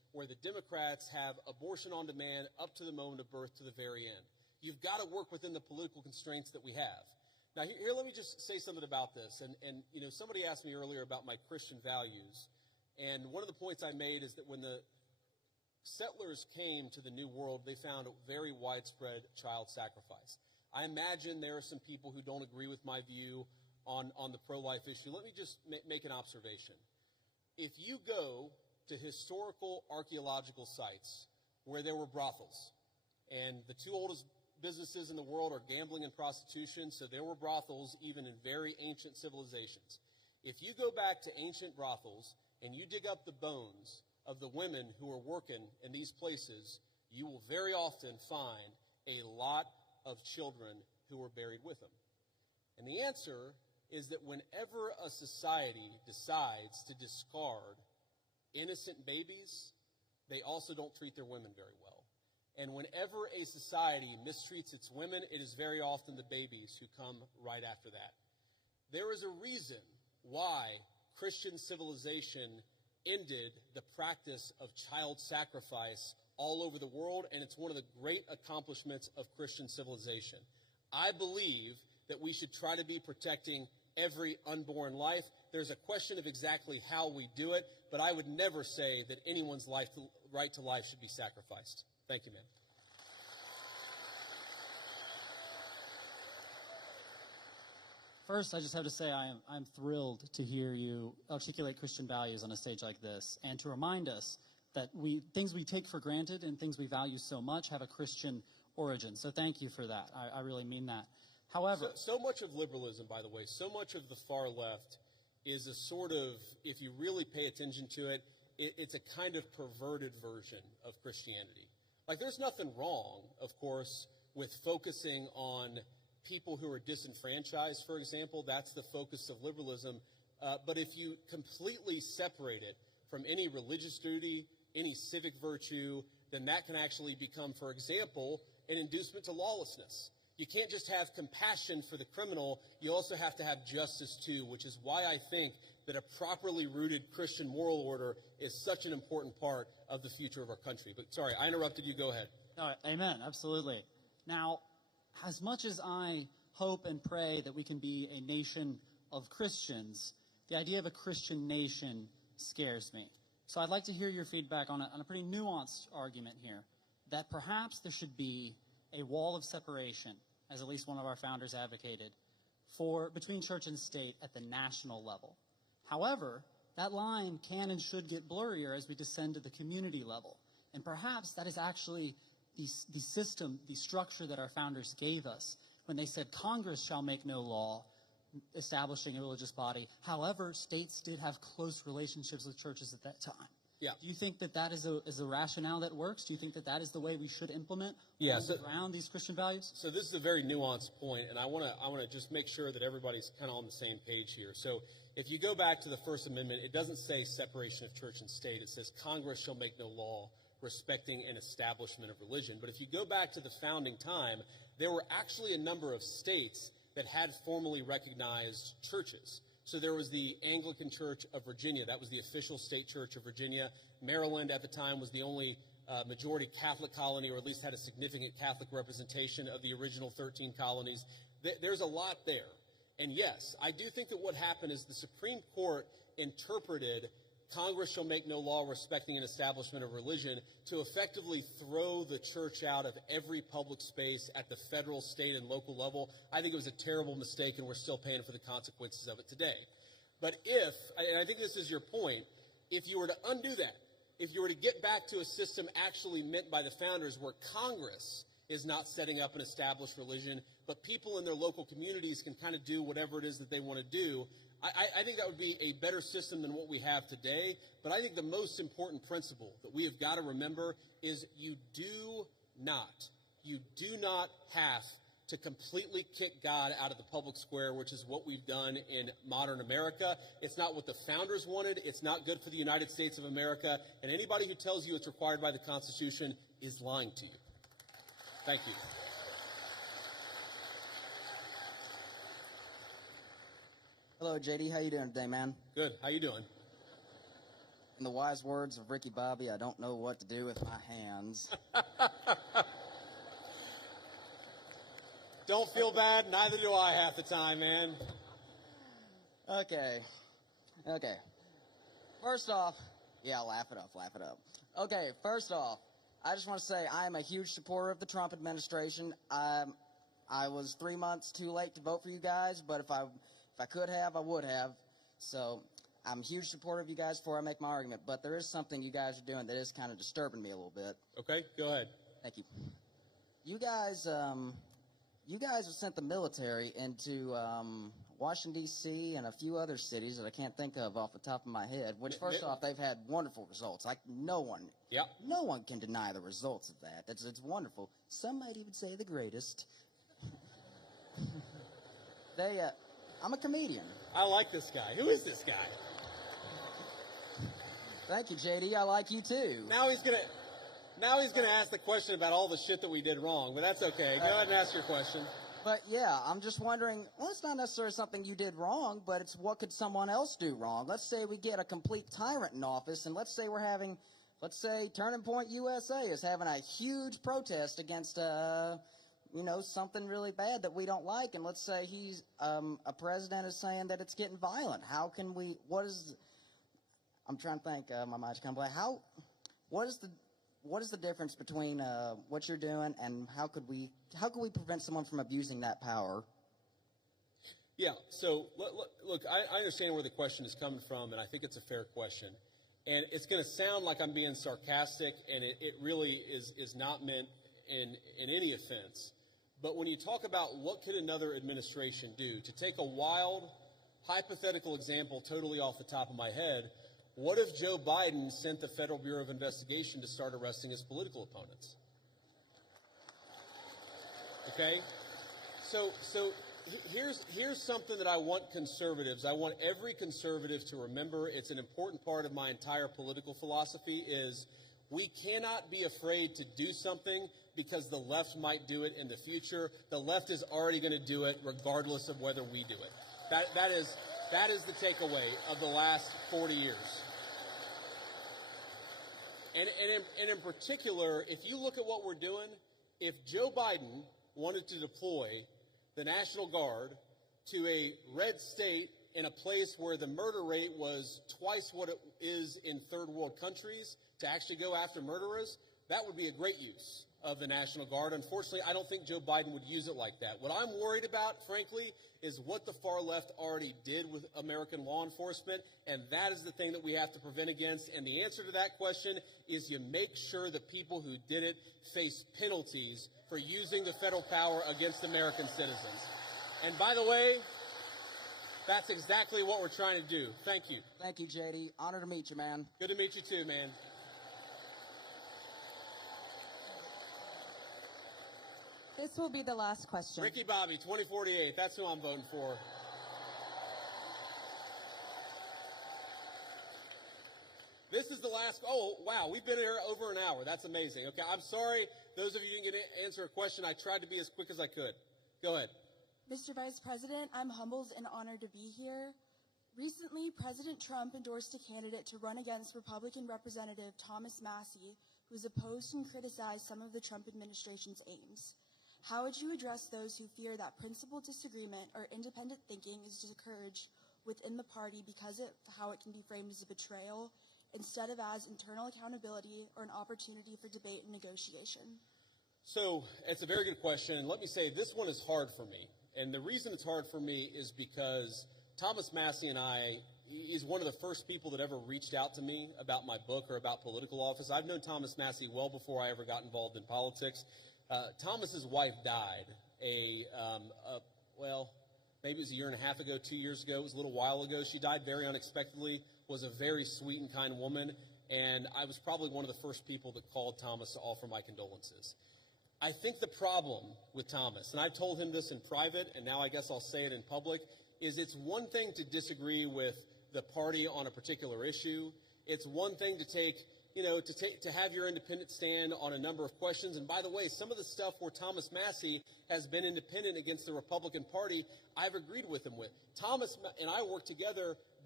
where the Democrats have abortion on demand up to the moment of birth to the very end. You've got to work within the political constraints that we have. Now, here let me just say something about this. And you know, somebody asked me earlier about my Christian values. And one of the points I made is that when the settlers came to the New World, they found a very widespread child sacrifice. I imagine there are some people who don't agree with my view on the pro-life issue. Let me just make an observation. If you go to historical archaeological sites where there were brothels, and the two oldest businesses in the world are gambling and prostitution, so there were brothels even in very ancient civilizations. If you go back to ancient brothels and you dig up the bones of the women who were working in these places, you will very often find a lot of children who were buried with them. And the answer is that whenever a society decides to discard innocent babies, they also don't treat their women very well. And whenever a society mistreats its women, it is very often the babies who come right after that. There is a reason why Christian civilization ended the practice of child sacrifice all over the world, and it's one of the great accomplishments of Christian civilization. I believe that we should try to be protecting every unborn life. There's a question of exactly how we do it, but I would never say that anyone's right to life should be sacrificed. Thank you, ma'am. First, I just have to say I'm thrilled to hear you articulate Christian values on a stage like this, and to remind us that things we take for granted and things we value so much have a Christian origin. So thank you for that. I really mean that. However, so much of liberalism, by the way, so much of the far left is a sort of, if you really pay attention to it, it's a kind of perverted version of Christianity. Like, there's nothing wrong, of course, with focusing on people who are disenfranchised, for example. That's the focus of liberalism. But if you completely separate it from any religious duty, any civic virtue, then that can actually become, for example, an inducement to lawlessness. You can't just have compassion for the criminal. You also have to have justice, too, which is why I think that a properly rooted Christian moral order is such an important part of the future of our country. But sorry, I interrupted you. Go ahead. Amen. Absolutely. Now, as much as I hope and pray that we can be a nation of Christians, the idea of a Christian nation scares me. So I'd like to hear your feedback on a pretty nuanced argument here, that perhaps there should be a wall of separation, as at least one of our founders advocated, between church and state at the national level. However, that line can and should get blurrier as we descend to the community level. And perhaps that is actually the system, the structure that our founders gave us when they said Congress shall make no law establishing a religious body. However, states did have close relationships with churches at that time. Yeah. Do you think that is a rationale that works? Do you think that is the way we should implement around these Christian values? So this is a very nuanced point, and I want to just make sure that everybody's kind of on the same page here. So if you go back to the First Amendment, it doesn't say separation of church and state. It says Congress shall make no law respecting an establishment of religion. But if you go back to the founding time, there were actually a number of states that had formally recognized churches. So there was the Anglican Church of Virginia. That was the official state church of Virginia. Maryland at the time was the only majority Catholic colony, or at least had a significant Catholic representation of the original 13 colonies. There's a lot there. And yes, I do think that what happened is the Supreme Court interpreted Congress shall make no law respecting an establishment of religion to effectively throw the church out of every public space at the federal, state, and local level. I think it was a terrible mistake, and we're still paying for the consequences of it today. But and I think this is your point, if you were to undo that, if you were to get back to a system actually meant by the founders where Congress is not setting up an established religion, but people in their local communities can kind of do whatever it is that they want to do, I think that would be a better system than what we have today. But I think the most important principle that we have got to remember is you do not have to completely kick God out of the public square, which is what we've done in modern America. It's not what the founders wanted. It's not good for the United States of America. And anybody who tells you it's required by the Constitution is lying to you. Thank you. Hello, JD. How you doing today, man? Good. How you doing? In the wise words of Ricky Bobby, I don't know what to do with my hands. Don't feel bad. Neither do I half the time, man. Okay. First off, yeah, laugh it up. Okay, first off, I just want to say I am a huge supporter of the Trump administration. I was 3 months too late to vote for you guys, but if I could have, I would have. So I'm a huge supporter of you guys before I make my argument. But there is something you guys are doing that is kind of disturbing me a little bit. Okay, go ahead. Thank you. You guys have sent the military into Washington, D.C. and a few other cities that I can't think of off the top of my head, which, first off, they've had wonderful results. Like, no one can deny the results of that. It's wonderful. Some might even say the greatest. I'm a comedian. I like this guy. Who is this guy? Thank you, JD. I like you, too. Now he's gonna ask the question about all the shit that we did wrong, but that's okay. Go ahead and ask your question. But yeah, I'm just wondering, well, it's not necessarily something you did wrong, but it's what could someone else do wrong? Let's say we get a complete tyrant in office, and let's say Turning Point USA is having a huge protest against, something really bad that we don't like, and let's say a president is saying that it's getting violent. How can we, I'm trying to think, my mind's kind of blank. What is the difference between what you're doing and how could we prevent someone from abusing that power? Yeah, so look, I understand where the question is coming from, and I think it's a fair question. And it's going to sound like I'm being sarcastic, and it really is not meant in any offense. But when you talk about what could another administration do, to take a wild, hypothetical example totally off the top of my head, what if Joe Biden sent the Federal Bureau of Investigation to start arresting his political opponents? Okay? So here's something that I want I want every conservative to remember. It's an important part of my entire political philosophy is we cannot be afraid to do something because the left might do it in the future. The left is already going to do it regardless of whether we do it. That is the takeaway of the last 40 years. And in particular, if you look at what we're doing, if Joe Biden wanted to deploy the National Guard to a red state in a place where the murder rate was twice what it is in third world countries to actually go after murderers, that would be a great use of the National Guard. Unfortunately, I don't think Joe Biden would use it like that. What I'm worried about, frankly, is what the far left already did with American law enforcement, and that is the thing that we have to prevent against. And the answer to that question is you make sure the people who did it face penalties for using the federal power against American citizens. And by the way, that's exactly what we're trying to do. Thank you. Thank you, JD. Honor to meet you, man. Good to meet you too, man. This will be the last question. Ricky Bobby, 2048. That's who I'm voting for. This is the last. Oh, wow. We've been here over an hour. That's amazing. Okay, I'm sorry. Those of you who didn't get to answer a question, I tried to be as quick as I could. Go ahead. Mr. Vice President, I'm humbled and honored to be here. Recently, President Trump endorsed a candidate to run against Republican Representative Thomas Massie, who has opposed and criticized some of the Trump administration's aims. How would you address those who fear that principled disagreement or independent thinking is discouraged within the party because of how it can be framed as a betrayal instead of as internal accountability or an opportunity for debate and negotiation? So it's a very good question. Let me say this one is hard for me. And the reason it's hard for me is because Thomas Massie and he's one of the first people that ever reached out to me about my book or about political office. I've known Thomas Massie well before I ever got involved in politics. Thomas's wife died maybe it was a year and a half ago, 2 years ago. It was a little while ago. She died very unexpectedly, was a very sweet and kind woman, and I was probably one of the first people that called Thomas to offer my condolences. I think the problem with Thomas, and I've told him this in private, and now I guess I'll say it in public, is it's one thing to disagree with the party on a particular issue. It's one thing to have your independent stand on a number of questions. And by the way, some of the stuff where Thomas Massie has been independent against the Republican Party, I've agreed with him with. Thomas and I worked together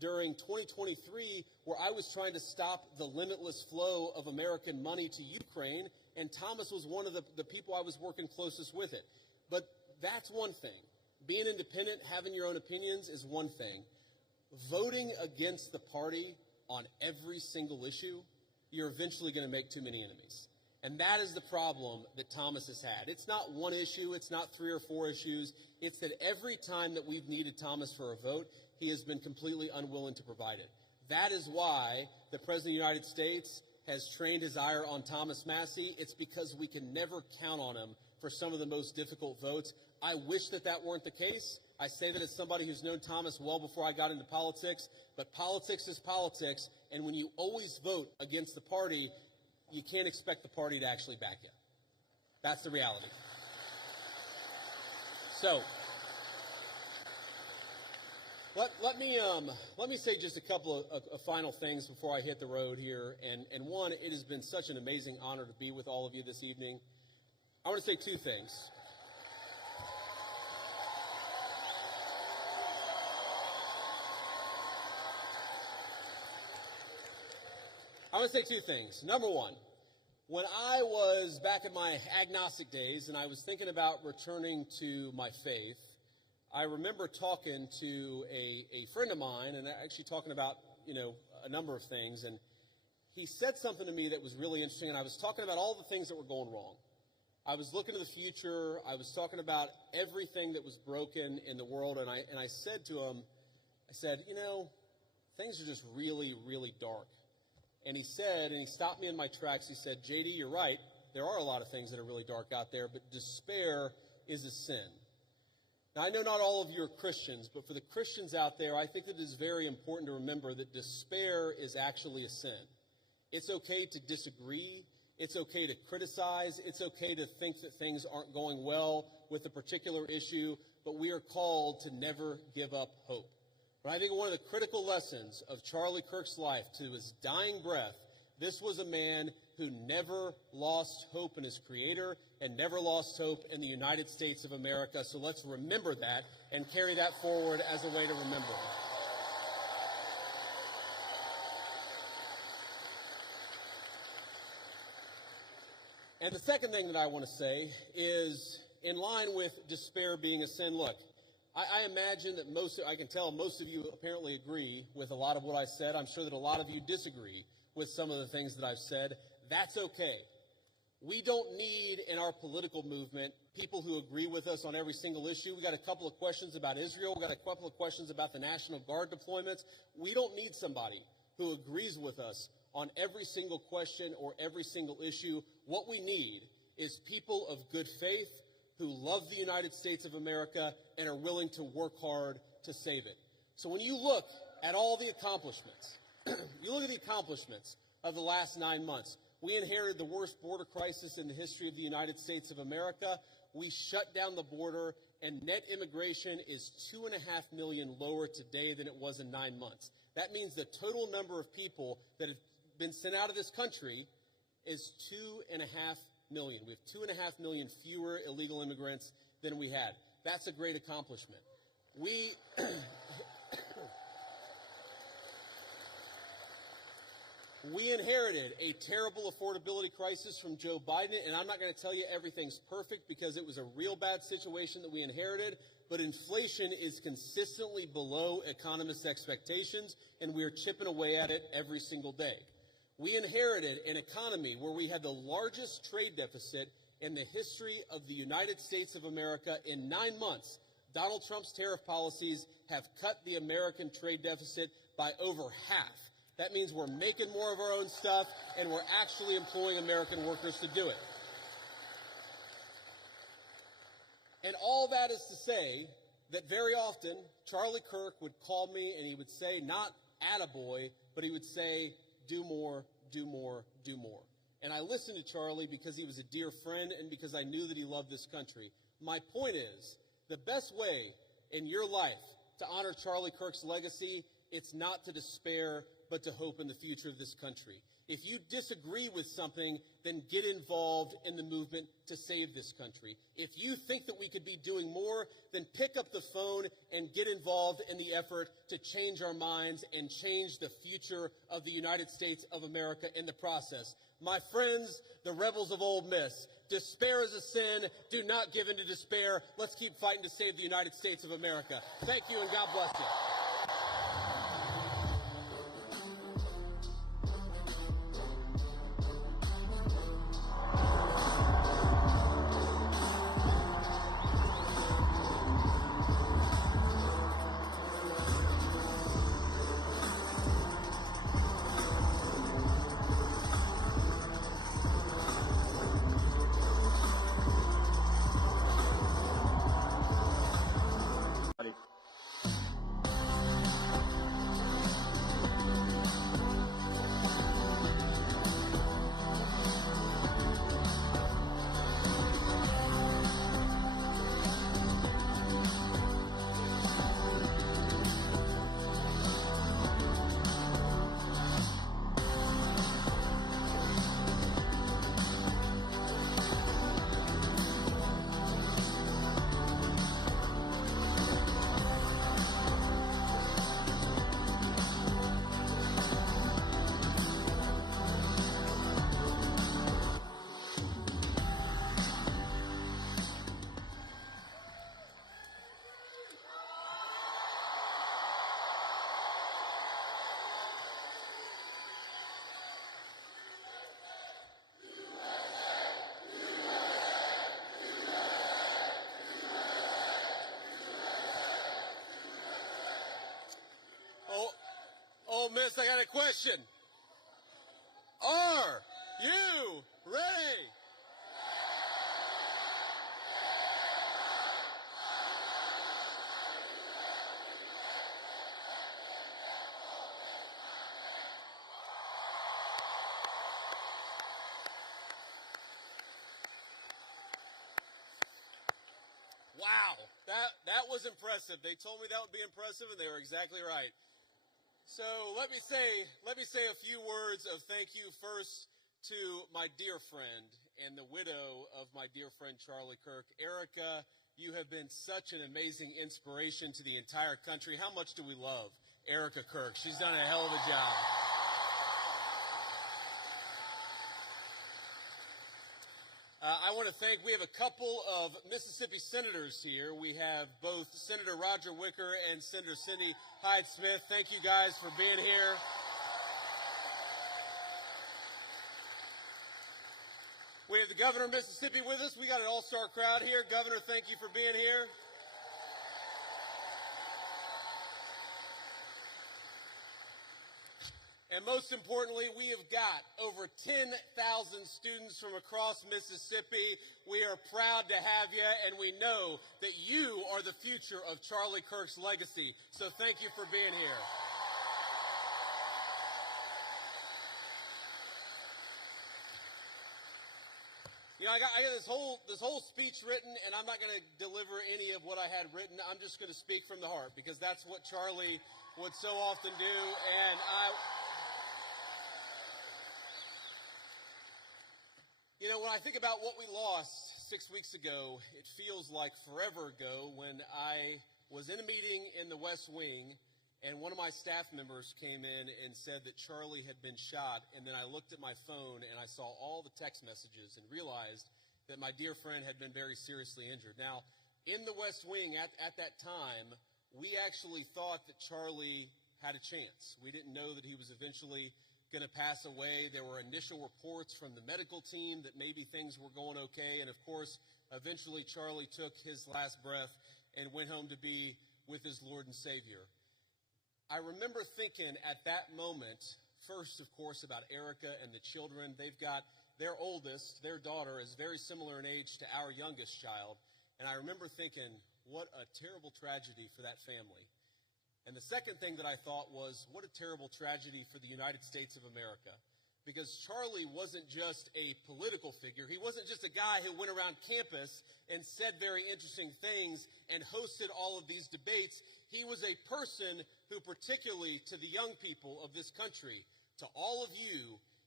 during 2023 where I was trying to stop the limitless flow of American money to Ukraine, and Thomas was one of the people I was working closest with it. But that's one thing. Being independent, having your own opinions is one thing. Voting against the party on every single issue, you're eventually going to make too many enemies. And that is the problem that Thomas has had. It's not one issue. It's not 3 or 4 issues. It's that every time that we've needed Thomas for a vote, he has been completely unwilling to provide it. That is why the President of the United States has trained his ire on Thomas Massie. It's because we can never count on him for some of the most difficult votes. I wish that that weren't the case. I say that as somebody who's known Thomas well before I got into politics, but politics is politics, and when you always vote against the party, you can't expect the party to actually back you. That's the reality. So, let me say just a couple of final things before I hit the road here. And one, it has been such an amazing honor to be with all of you this evening. I want to say 2 things. I want to say 2 things. Number one, when I was back in my agnostic days and I was thinking about returning to my faith, I remember talking to a friend of mine and actually talking about, a number of things. And he said something to me that was really interesting. And I was talking about all the things that were going wrong. I was looking to the future. I was talking about everything that was broken in the world. And I said to him, things are just really, really dark. And he stopped me in my tracks. He said, JD, you're right. There are a lot of things that are really dark out there, but despair is a sin. Now, I know not all of you are Christians, but for the Christians out there, I think it is very important to remember that despair is actually a sin. It's okay to disagree. It's okay to criticize. It's okay to think that things aren't going well with a particular issue, but we are called to never give up hope. But I think one of the critical lessons of Charlie Kirk's life to his dying breath, this was a man who never lost hope in his Creator and never lost hope in the United States of America. So let's remember that and carry that forward as a way to remember. And the second thing that I want to say is, in line with despair being a sin, look, I imagine that I can tell most of you apparently agree with a lot of what I said. I'm sure that a lot of you disagree with some of the things that I've said. That's okay. We don't need in our political movement people who agree with us on every single issue. We got a couple of questions about Israel. We got a couple of questions about the National Guard deployments. We don't need somebody who agrees with us on every single question or every single issue. What we need is people of good faith who love the United States of America and are willing to work hard to save it. So when you look at all the accomplishments, you look at the accomplishments of the last 9 months. We inherited the worst border crisis in the history of the United States of America. We shut down the border, and net immigration is 2.5 million lower today than it was in 9 months. That means the total number of people that have been sent out of this country is 2.5 million. We have 2.5 million fewer illegal immigrants than we had. That's a great accomplishment. We inherited a terrible affordability crisis from Joe Biden, and I'm not going to tell you everything's perfect because it was a real bad situation that we inherited, but inflation is consistently below economists' expectations, and we are chipping away at it every single day. We inherited an economy where we had the largest trade deficit in the history of the United States of America. In 9 months, Donald Trump's tariff policies have cut the American trade deficit by over half. That means we're making more of our own stuff, and we're actually employing American workers to do it. And all that is to say that very often, Charlie Kirk would call me and he would say, not attaboy, but he would say, do more, do more, do more. And I listened to Charlie because he was a dear friend and because I knew that he loved this country. My point is, the best way in your life to honor Charlie Kirk's legacy, it's not to despair, but to hope in the future of this country. If you disagree with something, then get involved in the movement to save this country. If you think that we could be doing more, then pick up the phone and get involved in the effort to change our minds and change the future of the United States of America in the process. My friends, the rebels of Ole Miss, despair is a sin. Do not give in to despair. Let's keep fighting to save the United States of America. Thank you, and God bless you. Ole Miss, I got a question. Are you ready? Wow, that was impressive. They told me that would be impressive, and they were exactly right. So let me say a few words of thank you first to my dear friend and the widow of my dear friend Charlie Kirk. Erica, you have been such an amazing inspiration to the entire country. How much do we love Erica Kirk? She's done a hell of a job. I want to thank, we have a couple of Mississippi senators here. We have both Senator Roger Wicker and Senator Cindy Hyde-Smith. Thank you guys for being here. We have the governor of Mississippi with us. We got an all-star crowd here. Governor, thank you for being here. And most importantly, we have got over 10,000 students from across Mississippi. We are proud to have you, and we know that you are the future of Charlie Kirk's legacy. So thank you for being here. You know, I got this whole speech written, and I'm not going to deliver any of what I had written. I'm just going to speak from the heart, because that's what Charlie would so often do. And you know, when I think about what we lost 6 weeks ago, it feels like forever ago when I was in a meeting in the West Wing and one of my staff members came in and said that Charlie had been shot. And then I looked at my phone and I saw all the text messages and realized that my dear friend had been very seriously injured. Now, in the West Wing at that time, we actually thought that Charlie had a chance. We didn't know that he was eventually going to pass away. There were initial reports from the medical team that maybe things were going okay. And of course, eventually Charlie took his last breath and went home to be with his Lord and Savior. I remember thinking at that moment, first, of course, about Erica and the children. They've got their oldest, their daughter, is very similar in age to our youngest child. And I remember thinking, what a terrible tragedy for that family. And the second thing that I thought was, what a terrible tragedy for the United States of America. Because Charlie wasn't just a political figure. He wasn't just a guy who went around campus and said very interesting things and hosted all of these debates. He was a person who, particularly to the young people of this country, to all of you,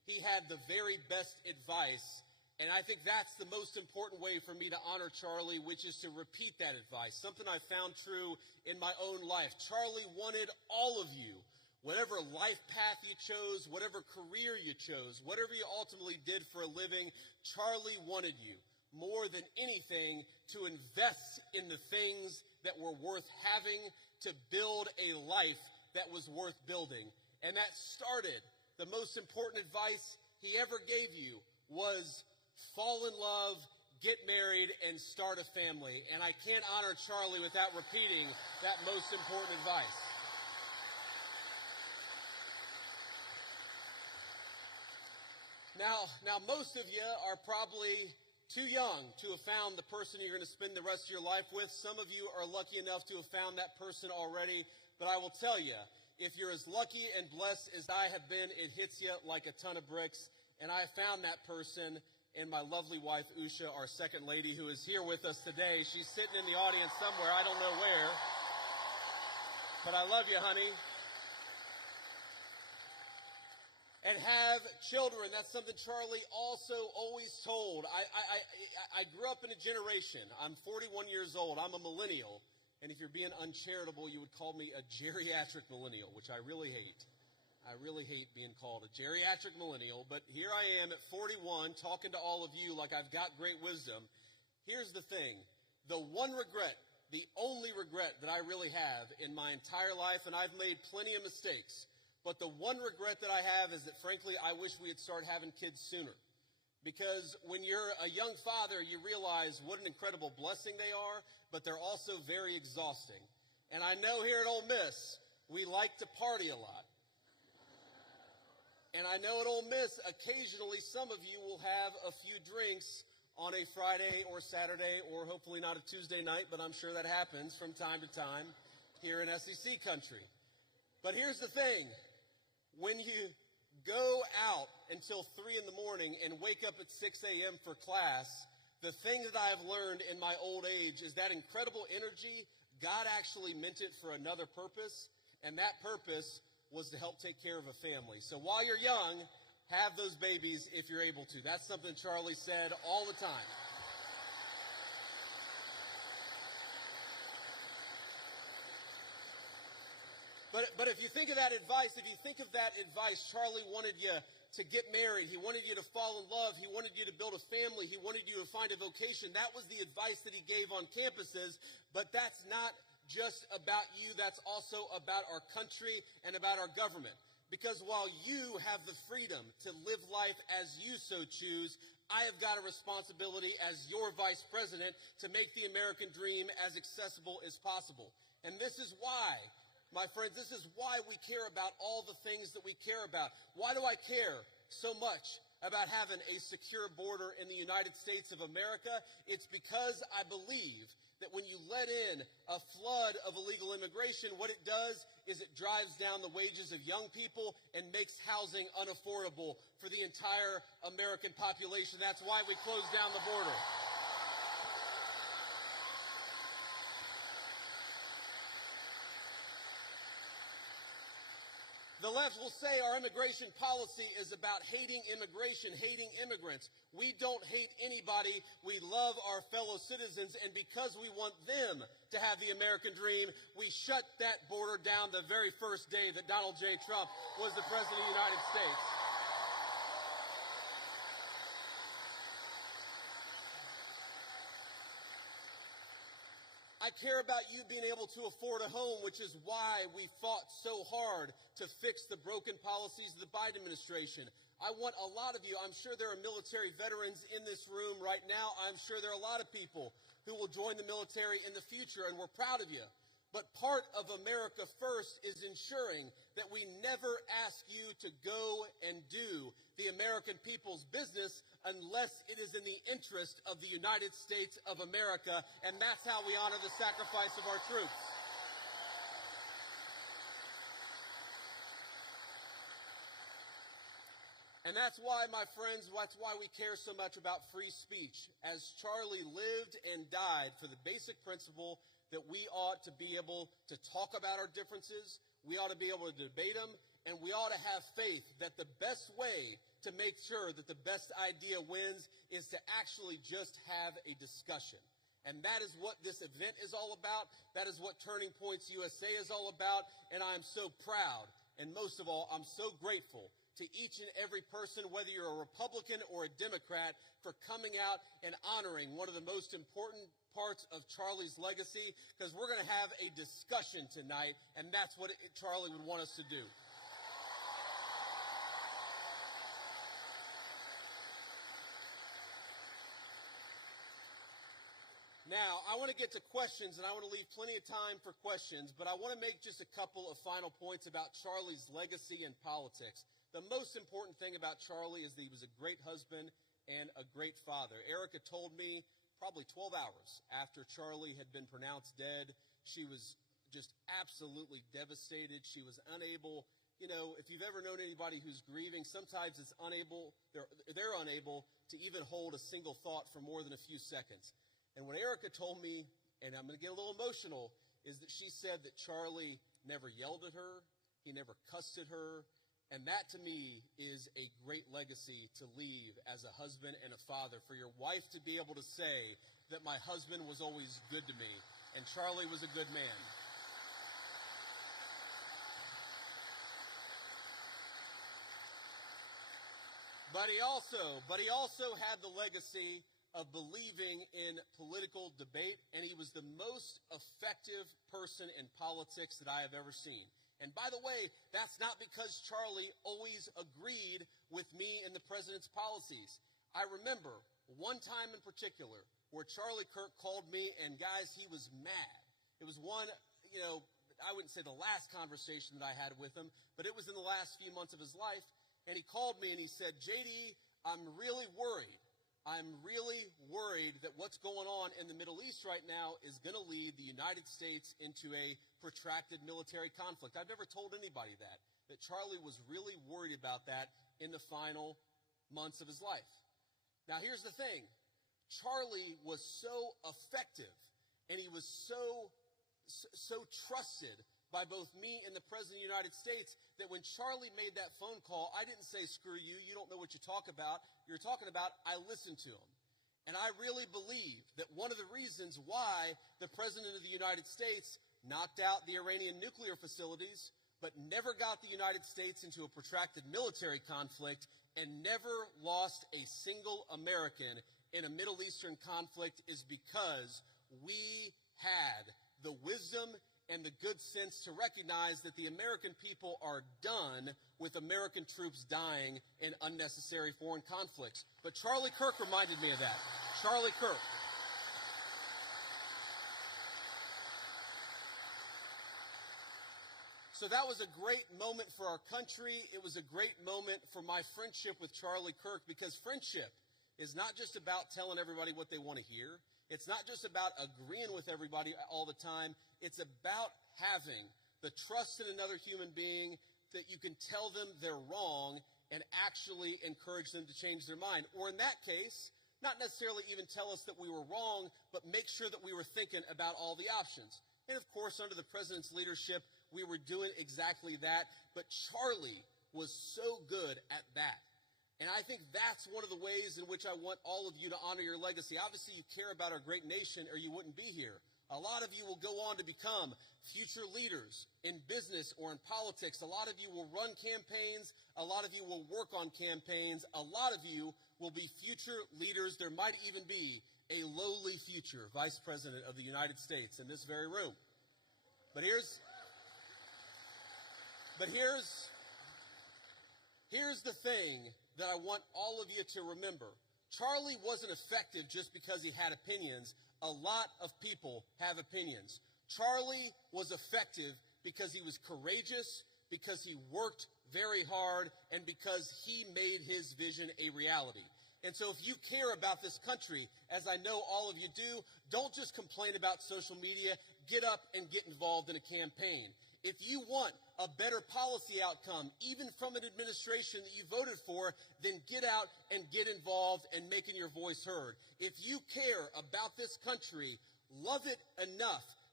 he had the very best advice. And I think that's the most important way for me to honor Charlie, which is to repeat that advice, something I found true in my own life. Charlie wanted all of you, whatever life path you chose, whatever career you chose, whatever you ultimately did for a living, Charlie wanted you more than anything to invest in the things that were worth having, to build a life that was worth building. And that started, the most important advice he ever gave you was fall in love, get married, and start a family. And I can't honor Charlie without repeating that most important advice. Now, most of you are probably too young to have found the person you're going to spend the rest of your life with. Some of you are lucky enough to have found that person already. But I will tell you, if you're as lucky and blessed as I have been, it hits you like a ton of bricks. And I found that person in my lovely wife, Usha, our second lady, who is here with us today. She's sitting in the audience somewhere. I don't know where. But I love you, honey. And have children. That's something Charlie also always told. I grew up in a generation. I'm 41 years old. I'm a millennial. And if you're being uncharitable, you would call me a geriatric millennial, which I really hate. I really hate being called a geriatric millennial, but here I am at 41 talking to all of you like I've got great wisdom. Here's the thing. The one regret, the only regret that I really have in my entire life, and I've made plenty of mistakes, but the one regret that I have is that, frankly, I wish we had started having kids sooner. Because when you're a young father, you realize what an incredible blessing they are, but they're also very exhausting. And I know here at Ole Miss, we like to party a lot. And I know at Ole Miss, occasionally some of you will have a few drinks on a Friday or Saturday, or hopefully not a Tuesday night, but I'm sure that happens from time to time here in SEC country. But here's the thing. When you go out until 3 in the morning and wake up at 6 a.m. for class, the thing that I've learned in my old age is that incredible energy, God actually meant it for another purpose, and that purpose was to help take care of a family. So while you're young, have those babies if you're able to. That's something Charlie said all the time. But if you think of that advice, Charlie wanted you to get married. He wanted you to fall in love. He wanted you to build a family. He wanted you to find a vocation. That was the advice that he gave on campuses. But that's not just about you. That's also about our country and about our government. Because while you have the freedom to live life as you so choose, I have got a responsibility as your vice president to make the American dream as accessible as possible. And this is why, my friends, this is why we care about all the things that we care about. Why do I care so much about having a secure border in the United States of America? It's because I believe that when you let in a flood of illegal immigration, what it does is it drives down the wages of young people and makes housing unaffordable for the entire American population. That's why we closed down the border. The left will say our immigration policy is about hating immigration, hating immigrants. We don't hate anybody. We love our fellow citizens, and because we want them to have the American dream, we shut that border down the very first day that Donald J. Trump was the President of the United States. I care about you being able to afford a home, which is why we fought so hard to fix the broken policies of the Biden administration. I want a lot of you, I'm sure there are military veterans in this room right now. I'm sure there are a lot of people who will join the military in the future, and we're proud of you. But part of America First is ensuring that we never ask you to go and do the American people's business unless it is in the interest of the United States of America, and that's how we honor the sacrifice of our troops. And that's why, my friends, that's why we care so much about free speech. As Charlie lived and died for the basic principle that we ought to be able to talk about our differences, we ought to be able to debate them, and we ought to have faith that the best way to make sure that the best idea wins is to actually just have a discussion. And that is what this event is all about. That is what Turning Points USA is all about. And I am so proud. And most of all, I'm so grateful to each and every person, whether you're a Republican or a Democrat, for coming out and honoring one of the most important parts of Charlie's legacy, because we're going to have a discussion tonight, and that's what Charlie would want us to do. Now, I want to get to questions, and I want to leave plenty of time for questions, but I want to make just a couple of final points about Charlie's legacy and politics. The most important thing about Charlie is that he was a great husband and a great father. Erica told me probably 12 hours after Charlie had been pronounced dead, she was just absolutely devastated. She was unable, you know, if you've ever known anybody who's grieving, sometimes they're unable to even hold a single thought for more than a few seconds. And what Erica told me, and I'm going to get a little emotional, is that she said that Charlie never yelled at her, he never cussed at her, and that to me is a great legacy to leave as a husband and a father, for your wife to be able to say that my husband was always good to me, and Charlie was a good man. But he also had the legacy of believing in political debate, and he was the most effective person in politics that I have ever seen. And by the way, that's not because Charlie always agreed with me and the president's policies. I remember one time in particular where Charlie Kirk called me, and guys, he was mad. It was one, you know, I wouldn't say the last conversation that I had with him, but it was in the last few months of his life. And he called me and he said, JD, I'm really worried. I'm really worried that what's going on in the Middle East right now is going to lead the United States into a protracted military conflict. I've never told anybody that Charlie was really worried about that in the final months of his life. Now, here's the thing. Charlie was so effective, and he was so trusted by both me and the President of the United States that when Charlie made that phone call, I didn't say, screw you, you don't know what you're talking about. I listened to him. And I really believe that one of the reasons why the President of the United States knocked out the Iranian nuclear facilities, but never got the United States into a protracted military conflict and never lost a single American in a Middle Eastern conflict is because we had the wisdom and the good sense to recognize that the American people are done with American troops dying in unnecessary foreign conflicts. But Charlie Kirk reminded me of that. Charlie Kirk. So that was a great moment for our country. It was a great moment for my friendship with Charlie Kirk, because friendship is not just about telling everybody what they want to hear. It's not just about agreeing with everybody all the time. It's about having the trust in another human being that you can tell them they're wrong and actually encourage them to change their mind. Or in that case, not necessarily even tell us that we were wrong, but make sure that we were thinking about all the options. And of course, under the president's leadership, we were doing exactly that. But Charlie was so good at that. And I think that's one of the ways in which I want all of you to honor your legacy. Obviously, you care about our great nation or you wouldn't be here. A lot of you will go on to become future leaders in business or in politics. A lot of you will run campaigns. A lot of you will work on campaigns. A lot of you will be future leaders. There might even be a lowly future vice president of the United States in this very room. But here's the thing that I want all of you to remember. Charlie wasn't effective just because he had opinions. A lot of people have opinions. Charlie was effective because he was courageous, because he worked very hard, and because he made his vision a reality. And so if you care about this country, as I know all of you do, don't just complain about social media. Get up and get involved in a campaign. If you want a better policy outcome, even from an administration that you voted for, then get out and get involved and making your voice heard. If you care about this country, love it enough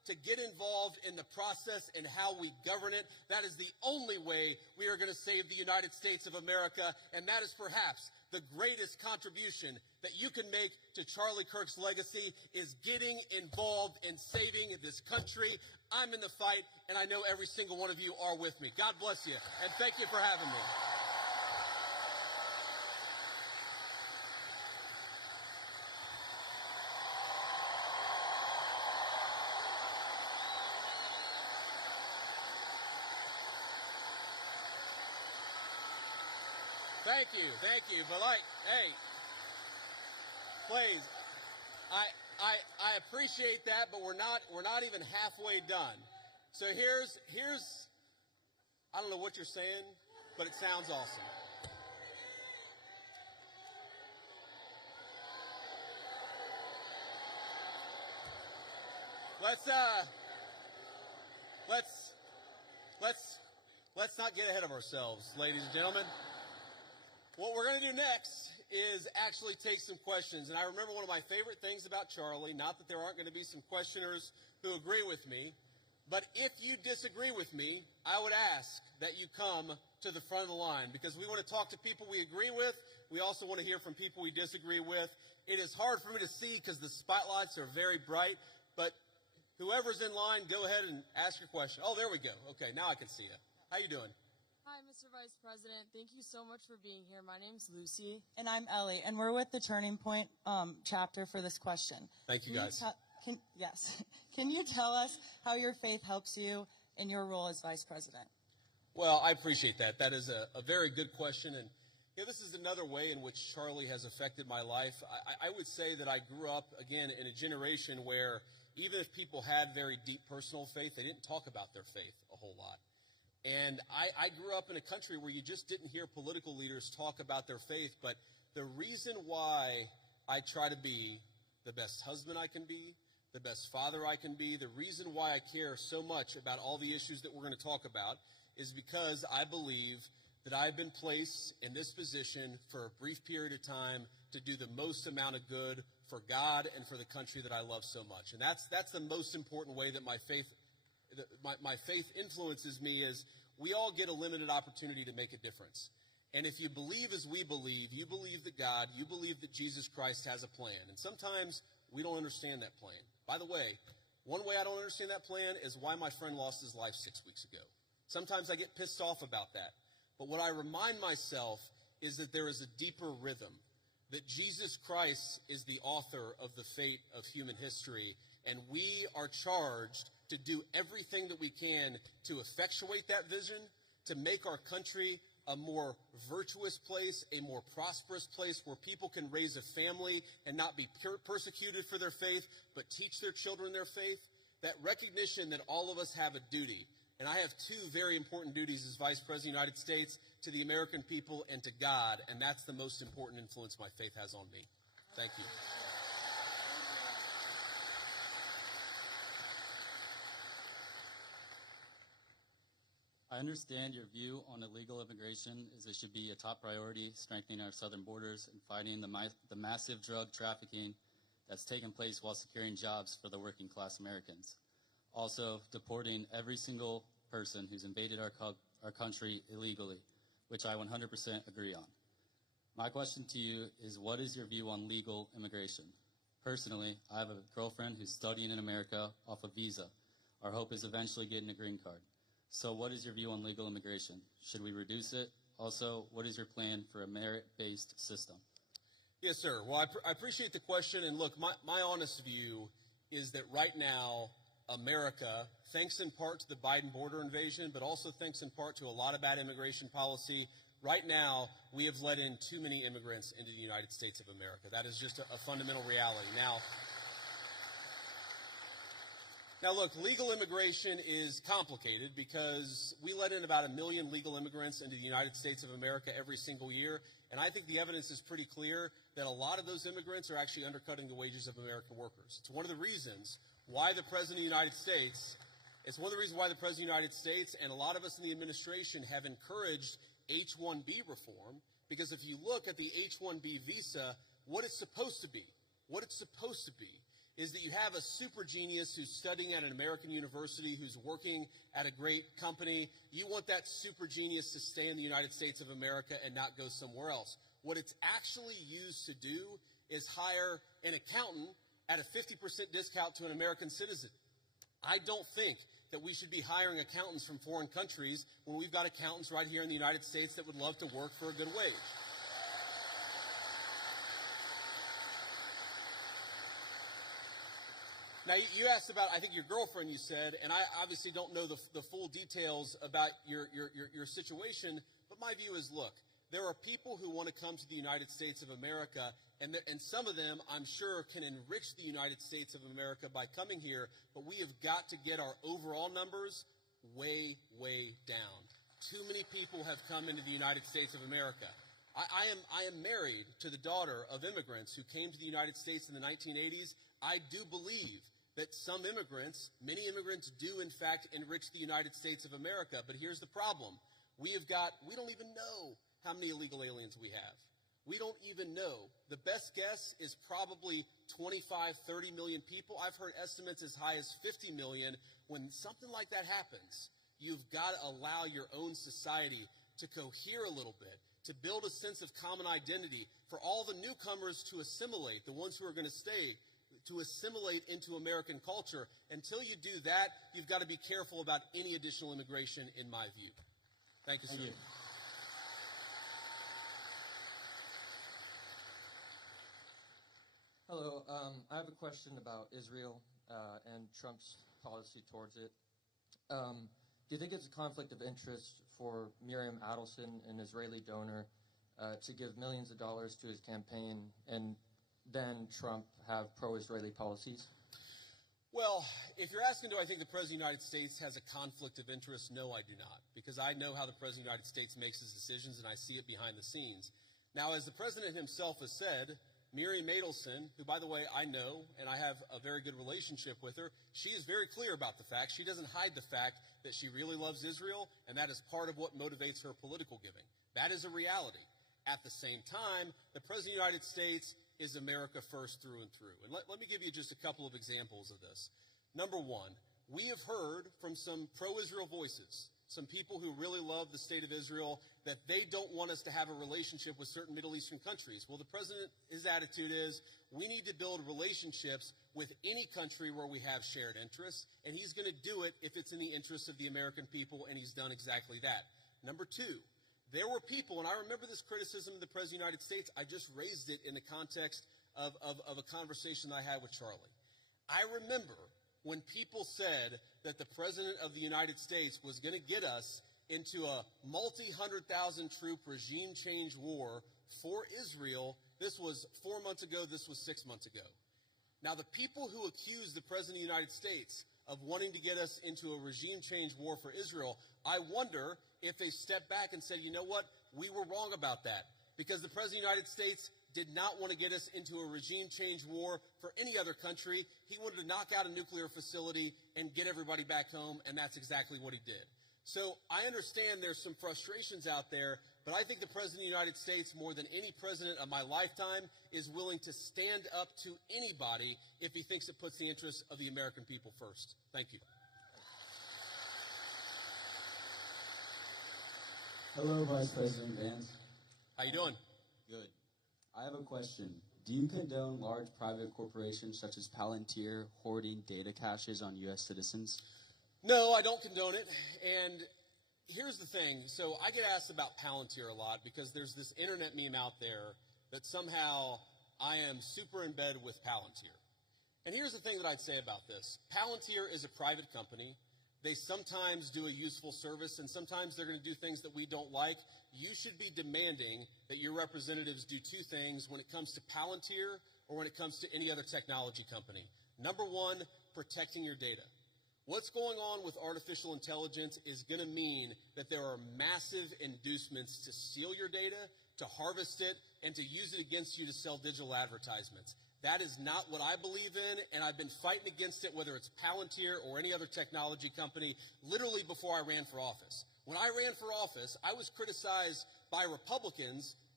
to get involved in the process and how we govern it. That is the only way we are going to save the United States of America, and that is perhaps the greatest contribution that you can make to Charlie Kirk's legacy is getting involved in saving this country. I'm in the fight, and I know every single one of you are with me. God bless you, and thank you for having me. Thank you. But hey, please, I appreciate that, but we're not even halfway done. So here's I don't know what you're saying, but it sounds awesome. Let's not get ahead of ourselves, ladies and gentlemen. What we're going to do next is actually take some questions. And I remember one of my favorite things about Charlie, not that there aren't going to be some questioners who agree with me, but if you disagree with me, I would ask that you come to the front of the line, because we want to talk to people we agree with. We also want to hear from people we disagree with. It is hard for me to see because the spotlights are very bright, but whoever's in line, go ahead and ask your question. Oh, there we go. Okay, now I can see you. How you doing? Hi, Mr. Vice President. Thank you so much for being here. My name's Lucy. And I'm Ellie, and we're with the Turning Point chapter for this question. Thank you, guys. Yes. Can you tell us how your faith helps you in your role as Vice President? Well, I appreciate that. That is a very good question. And this is another way in which Charlie has affected my life. I would say that I grew up, again, in a generation where even if people had very deep personal faith, they didn't talk about their faith a whole lot. And I grew up in a country where you just didn't hear political leaders talk about their faith. But the reason why I try to be the best husband I can be, the best father I can be, the reason why I care so much about all the issues that we're going to talk about is because I believe that I've been placed in this position for a brief period of time to do the most amount of good for God and for the country that I love so much. And that's the most important way that my faith influences me, is we all get a limited opportunity to make a difference. And if you believe as we believe, you believe that God, you believe that Jesus Christ has a plan. And sometimes we don't understand that plan. By the way, one way I don't understand that plan is why my friend lost his life 6 weeks ago. Sometimes I get pissed off about that. But what I remind myself is that there is a deeper rhythm, that Jesus Christ is the author of the fate of human history, and we are charged to do everything that we can to effectuate that vision, to make our country a more virtuous place, a more prosperous place where people can raise a family and not be persecuted for their faith, but teach their children their faith. That recognition that all of us have a duty. And I have two very important duties as Vice President of the United States, to the American people and to God, and that's the most important influence my faith has on me. Thank you. I understand your view on illegal immigration is it should be a top priority, strengthening our southern borders and fighting the massive drug trafficking that's taken place while securing jobs for the working class Americans. Also, deporting every single person who's invaded our country illegally, which I 100% agree on. My question to you is, what is your view on legal immigration? Personally, I have a girlfriend who's studying in America off a visa. Our hope is eventually getting a green card. So what is your view on legal immigration? Should we reduce it? Also, what is your plan for a merit-based system? Yes, sir. Well, I appreciate the question. And look, my honest view is that right now, America, thanks in part to the Biden border invasion, but also thanks in part to a lot of bad immigration policy, right now we have let in too many immigrants into the United States of America. That is just a fundamental reality. Now, look, legal immigration is complicated because we let in about 1 million legal immigrants into the United States of America every single year, and I think the evidence is pretty clear that a lot of those immigrants are actually undercutting the wages of American workers. It's one of the reasons why the President of the United States, and a lot of us in the administration have encouraged H-1B reform, because if you look at the H-1B visa, what it's supposed to be is that you have a super genius who's studying at an American university, who's working at a great company. You want that super genius to stay in the United States of America and not go somewhere else. What it's actually used to do is hire an accountant at a 50% discount to an American citizen. I don't think that we should be hiring accountants from foreign countries when we've got accountants right here in the United States that would love to work for a good wage. Now, you asked about, I think, your girlfriend, you said, and I obviously don't know the full details about your situation, but my view is, look, there are people who want to come to the United States of America, and some of them, I'm sure, can enrich the United States of America by coming here, but we have got to get our overall numbers way, way down. Too many people have come into the United States of America. I am married to the daughter of immigrants who came to the United States in the 1980s. I do believe that some immigrants, many immigrants do in fact enrich the United States of America, but here's the problem. We don't even know how many illegal aliens we have. We don't even know. The best guess is probably 25, 30 million people. I've heard estimates as high as 50 million. When something like that happens, you've got to allow your own society to cohere a little bit, to build a sense of common identity, for all the newcomers to assimilate, the ones who are going to stay, to assimilate into American culture. Until you do that, you've got to be careful about any additional immigration, in my view. Thank you, sir. Thank you. Hello. I have a question about Israel and Trump's policy towards it. Do you think it's a conflict of interest for Miriam Adelson, an Israeli donor, to give millions of dollars to his campaign and then Trump have pro-Israeli policies? Well, if you're asking, do I think the President of the United States has a conflict of interest? No, I do not, because I know how the President of the United States makes his decisions, and I see it behind the scenes. Now, as the President himself has said, Miriam Adelson, who, by the way, I know, and I have a very good relationship with her, she is very clear about the fact. She doesn't hide the fact that she really loves Israel, and that is part of what motivates her political giving. That is a reality. At the same time, the President of the United States is America first through and through. And let me give you just a couple of examples of this. Number one, we have heard from some pro-Israel voices, some people who really love the state of Israel, that they don't want us to have a relationship with certain Middle Eastern countries. Well, the president, his attitude is, we need to build relationships with any country where we have shared interests, and he's going to do it if it's in the interest of the American people, and he's done exactly that. Number two, there were people, and I remember this criticism of the President of the United States, I just raised it in the context of a conversation I had with Charlie. I remember when people said that the President of the United States was going to get us into a multi-100,000 troop regime change war for Israel. This was 4 months ago. This was 6 months ago. Now, the people who accused the President of the United States of wanting to get us into a regime change war for Israel, I wonder if they stepped back and said, you know what, we were wrong about that, because the President of the United States did not want to get us into a regime change war for any other country. He wanted to knock out a nuclear facility and get everybody back home, and that's exactly what he did. So I understand there's some frustrations out there, but I think the President of the United States, more than any president of my lifetime, is willing to stand up to anybody if he thinks it puts the interests of the American people first. Thank you. Hello, Vice President Vance. How you doing? Good. I have a question. Do you condone large private corporations such as Palantir hoarding data caches on U.S. citizens? No, I don't condone it. And here's the thing. So I get asked about Palantir a lot because there's this internet meme out there that somehow I am super in bed with Palantir. And here's the thing that I'd say about this. Palantir is a private company. They sometimes do a useful service, and sometimes they're going to do things that we don't like. You should be demanding that your representatives do two things when it comes to Palantir or when it comes to any other technology company. Number one, protecting your data. What's going on with artificial intelligence is going to mean that there are massive inducements to steal your data, to harvest it, and to use it against you to sell digital advertisements. That is not what I believe in, and I've been fighting against it, whether it's Palantir or any other technology company, literally before I ran for office. When I ran for office, I was criticized by Republicans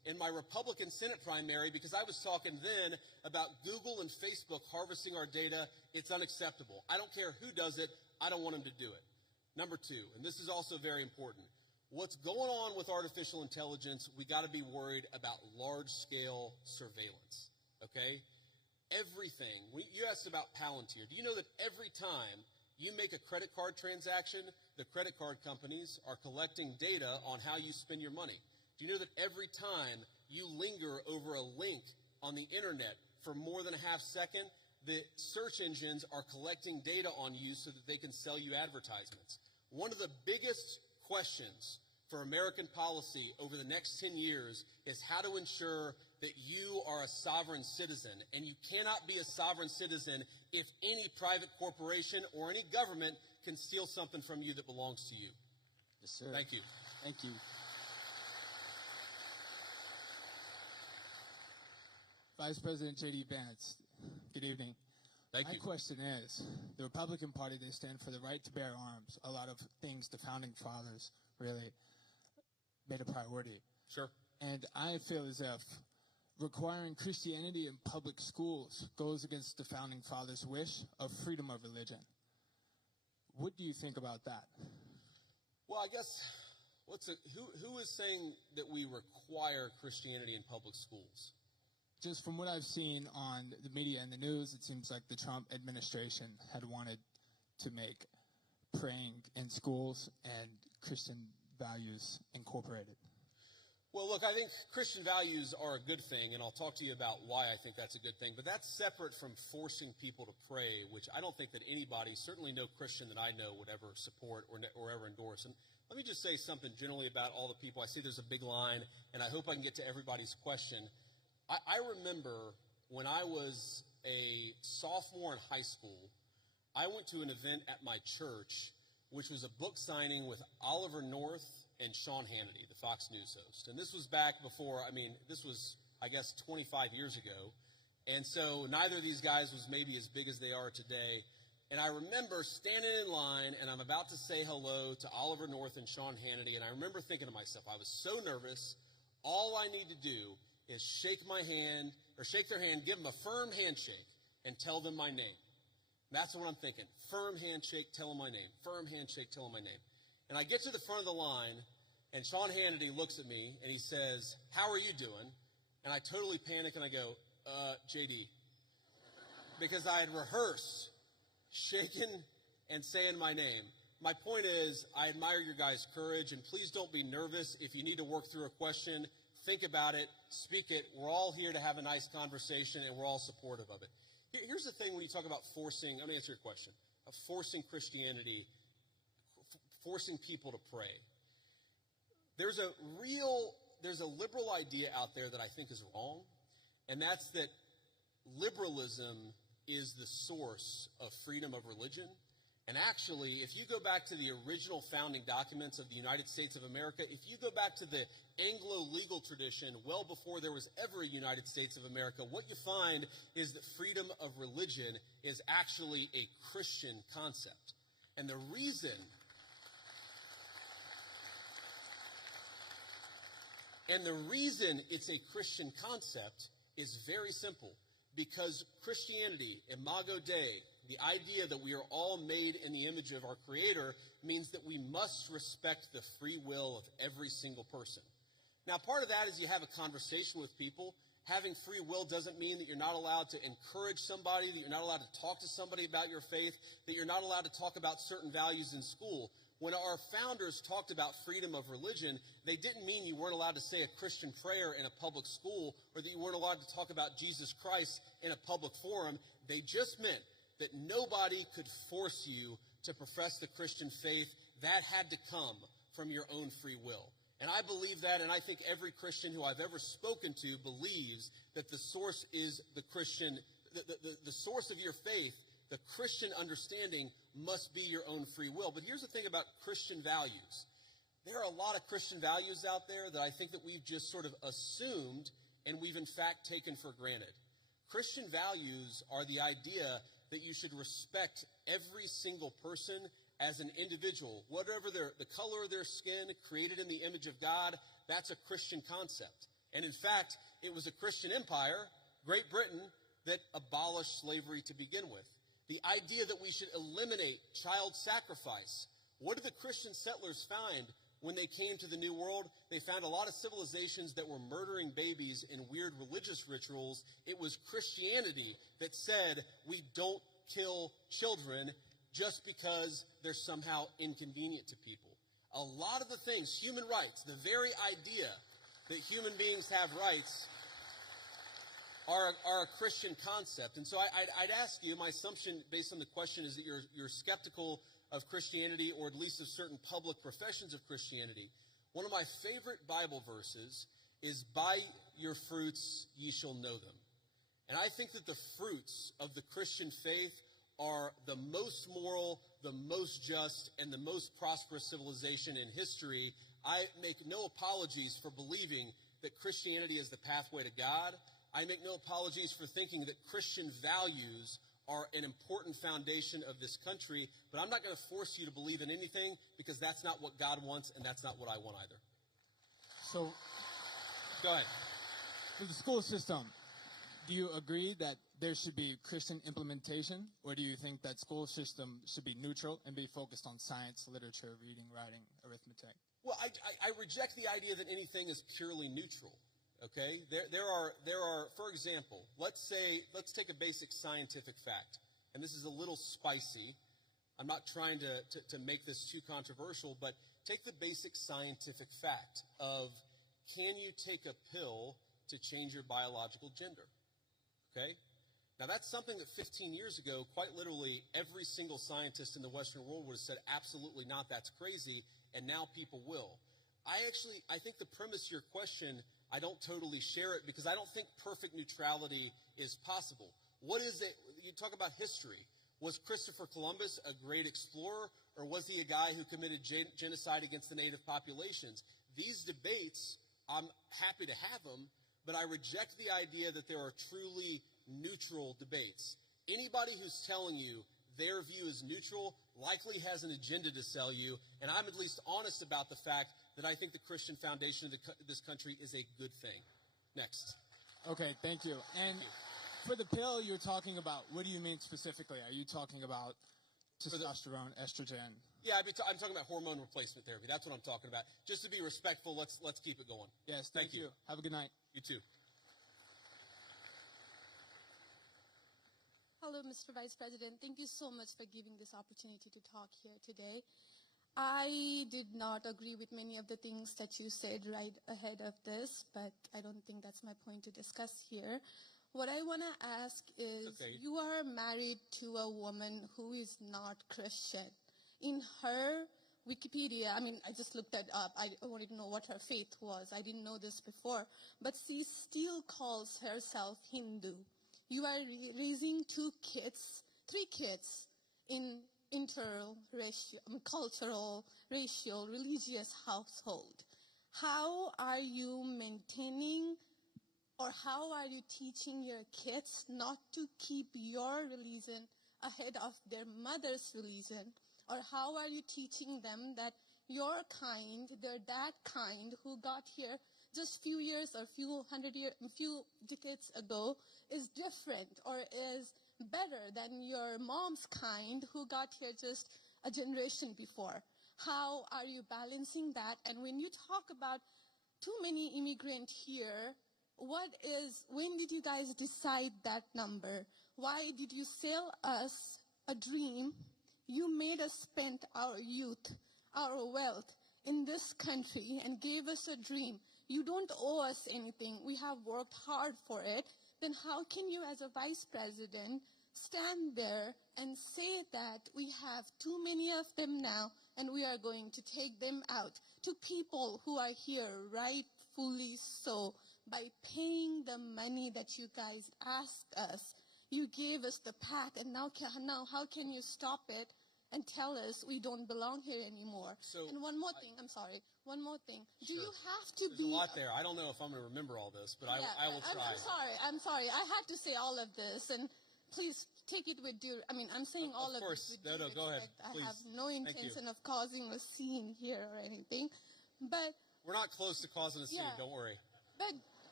in my Republican Senate primary because I was talking then about Google and Facebook harvesting our data. It's unacceptable. I don't care who does it. I don't want them to do it. Number two, and this is also very important, what's going on with artificial intelligence, we got to be worried about large-scale surveillance, okay? Everything. You asked about Palantir. Do you know that every time you make a credit card transaction, the credit card companies are collecting data on how you spend your money? Do you know that every time you linger over a link on the internet for more than a half second, the search engines are collecting data on you so that they can sell you advertisements? One of the biggest questions for American policy over the next 10 years is how to ensure that you are a sovereign citizen. And you cannot be a sovereign citizen if any private corporation or any government can steal something from you that belongs to you. Yes, sir. Thank you. Thank you. Vice President J.D. Vance, good evening. Thank My you. question is, the Republican Party, they stand for the right to bear arms. A lot of things the founding fathers really made a priority. Sure. And I feel as if requiring Christianity in public schools goes against the founding fathers' wish of freedom of religion. What do you think about that? Well, I guess, who is saying that we require Christianity in public schools? Just from what I've seen on the media and the news, it seems like the Trump administration had wanted to make praying in schools and Christian values incorporated. Well, look, I think Christian values are a good thing, and I'll talk to you about why I think that's a good thing. But that's separate from forcing people to pray, which I don't think that anybody, certainly no Christian that I know, would ever support or ever endorse. And let me just say something generally about all the people. I see there's a big line, and I hope I can get to everybody's question. I remember when I was a sophomore in high school, I went to an event at my church, which was a book signing with Oliver North and Sean Hannity, the Fox News host. And this was back before, this was, I guess, 25 years ago. And so neither of these guys was maybe as big as they are today. And I remember standing in line, and I'm about to say hello to Oliver North and Sean Hannity, and I remember thinking to myself, I was so nervous, all I need to do is shake their hand, give them a firm handshake, and tell them my name. That's what I'm thinking. Firm handshake, tell them my name. Firm handshake, tell them my name. And I get to the front of the line, and Sean Hannity looks at me, and he says, "How are you doing?" And I totally panic, and I go, JD. Because I had rehearsed shaking and saying my name. My point is, I admire your guys' courage, and please don't be nervous. If you need to work through a question, think about it, speak it. We're all here to have a nice conversation, and we're all supportive of it. Here's the thing when you talk about forcing, I'm going to answer your question, of forcing Christianity, forcing people to pray. There's a liberal idea out there that I think is wrong, and that's that liberalism is the source of freedom of religion. And actually, if you go back to the original founding documents of the United States of America, if you go back to the Anglo legal tradition well before there was ever a United States of America, what you find is that freedom of religion is actually a Christian concept. And the reason it's a Christian concept is very simple. Because Christianity, Imago Dei, the idea that we are all made in the image of our Creator, means that we must respect the free will of every single person. Now, part of that is you have a conversation with people. Having free will doesn't mean that you're not allowed to encourage somebody, that you're not allowed to talk to somebody about your faith, that you're not allowed to talk about certain values in school. When our founders talked about freedom of religion, they didn't mean you weren't allowed to say a Christian prayer in a public school or that you weren't allowed to talk about Jesus Christ in a public forum. They just meant that nobody could force you to profess the Christian faith. That had to come from your own free will. And I believe that, and I think every Christian who I've ever spoken to believes that the source is the Christian, the source of your faith. The Christian understanding must be your own free will. But here's the thing about Christian values. There are a lot of Christian values out there that I think that we've just sort of assumed and we've in fact taken for granted. Christian values are the idea that you should respect every single person as an individual. Whatever the color of their skin, created in the image of God, that's a Christian concept. And in fact, it was a Christian empire, Great Britain, that abolished slavery to begin with. The idea that we should eliminate child sacrifice. What did the Christian settlers find when they came to the New World? They found a lot of civilizations that were murdering babies in weird religious rituals. It was Christianity that said we don't kill children just because they're somehow inconvenient to people. A lot of the things, human rights, the very idea that human beings have rights are a Christian concept. And so I'd ask you, my assumption based on the question is that you're skeptical of Christianity, or at least of certain public professions of Christianity. One of my favorite Bible verses is, "By your fruits ye shall know them." And I think that the fruits of the Christian faith are the most moral, the most just, and the most prosperous civilization in history. I make no apologies for believing that Christianity is the pathway to God. I make no apologies for thinking that Christian values are an important foundation of this country, but I'm not going to force you to believe in anything, because that's not what God wants, and that's not what I want either. So, go ahead. With the school system, do you agree that there should be Christian implementation, or do you think that school system should be neutral and be focused on science, literature, reading, writing, arithmetic? Well, I reject the idea that anything is purely neutral. Okay, there are, for example, let's take a basic scientific fact, and this is a little spicy. I'm not trying to make this too controversial, but take the basic scientific fact of, can you take a pill to change your biological gender? Okay, now that's something that 15 years ago, quite literally, every single scientist in the Western world would have said, absolutely not, that's crazy, and now people will. I think the premise of your question, I don't totally share it, because I don't think perfect neutrality is possible. What is it? You talk about history. Was Christopher Columbus a great explorer, or was he a guy who committed genocide against the native populations? These debates, I'm happy to have them, but I reject the idea that there are truly neutral debates. Anybody who's telling you their view is neutral likely has an agenda to sell you, and I'm at least honest about the fact that I think the Christian foundation of this country is a good thing. Next. Okay, thank you. And for the pill you're talking about, what do you mean specifically? Are you talking about testosterone, estrogen? Yeah, I'm talking about hormone replacement therapy. That's what I'm talking about. Just to be respectful, let's keep it going. Yes, thank you. Have a good night. You too. Hello, Mr. Vice President. Thank you so much for giving this opportunity to talk here today. I did not agree with many of the things that you said right ahead of this, but I don't think that's my point to discuss here. What I want to ask is, you are married to a woman who is not Christian. In her Wikipedia, I just looked that up. I wanted to know what her faith was. I didn't know this before. But she still calls herself Hindu. You are raising three kids in cultural, racial, religious household. How are you maintaining, or how are you teaching your kids not to keep your religion ahead of their mother's religion? Or how are you teaching them that your kind, they're that kind who got here just few years or few decades ago is different or is better than your mom's kind who got here just a generation before? How are you balancing that? And when you talk about too many immigrants here, when did you guys decide that number? Why did you sell us a dream? You made us spend our youth, our wealth in this country and gave us a dream. You don't owe us anything. We have worked hard for it. Then how can you, as a vice president, stand there and say that we have too many of them now and we are going to take them out to people who are here rightfully so by paying the money that you guys asked us? You gave us the pack, and now how can you stop it and tell us we don't belong here anymore? And one more thing, I'm sorry. One more thing. Do you have to There's a lot there. I don't know if I'm going to remember all this, but I will try. I'm sorry. I had to say all of this, and please take it with due. I'm saying all of this with due respect. Go ahead. Please. I have no intention of causing a scene here or anything, but we're not close to causing a scene. Don't worry. But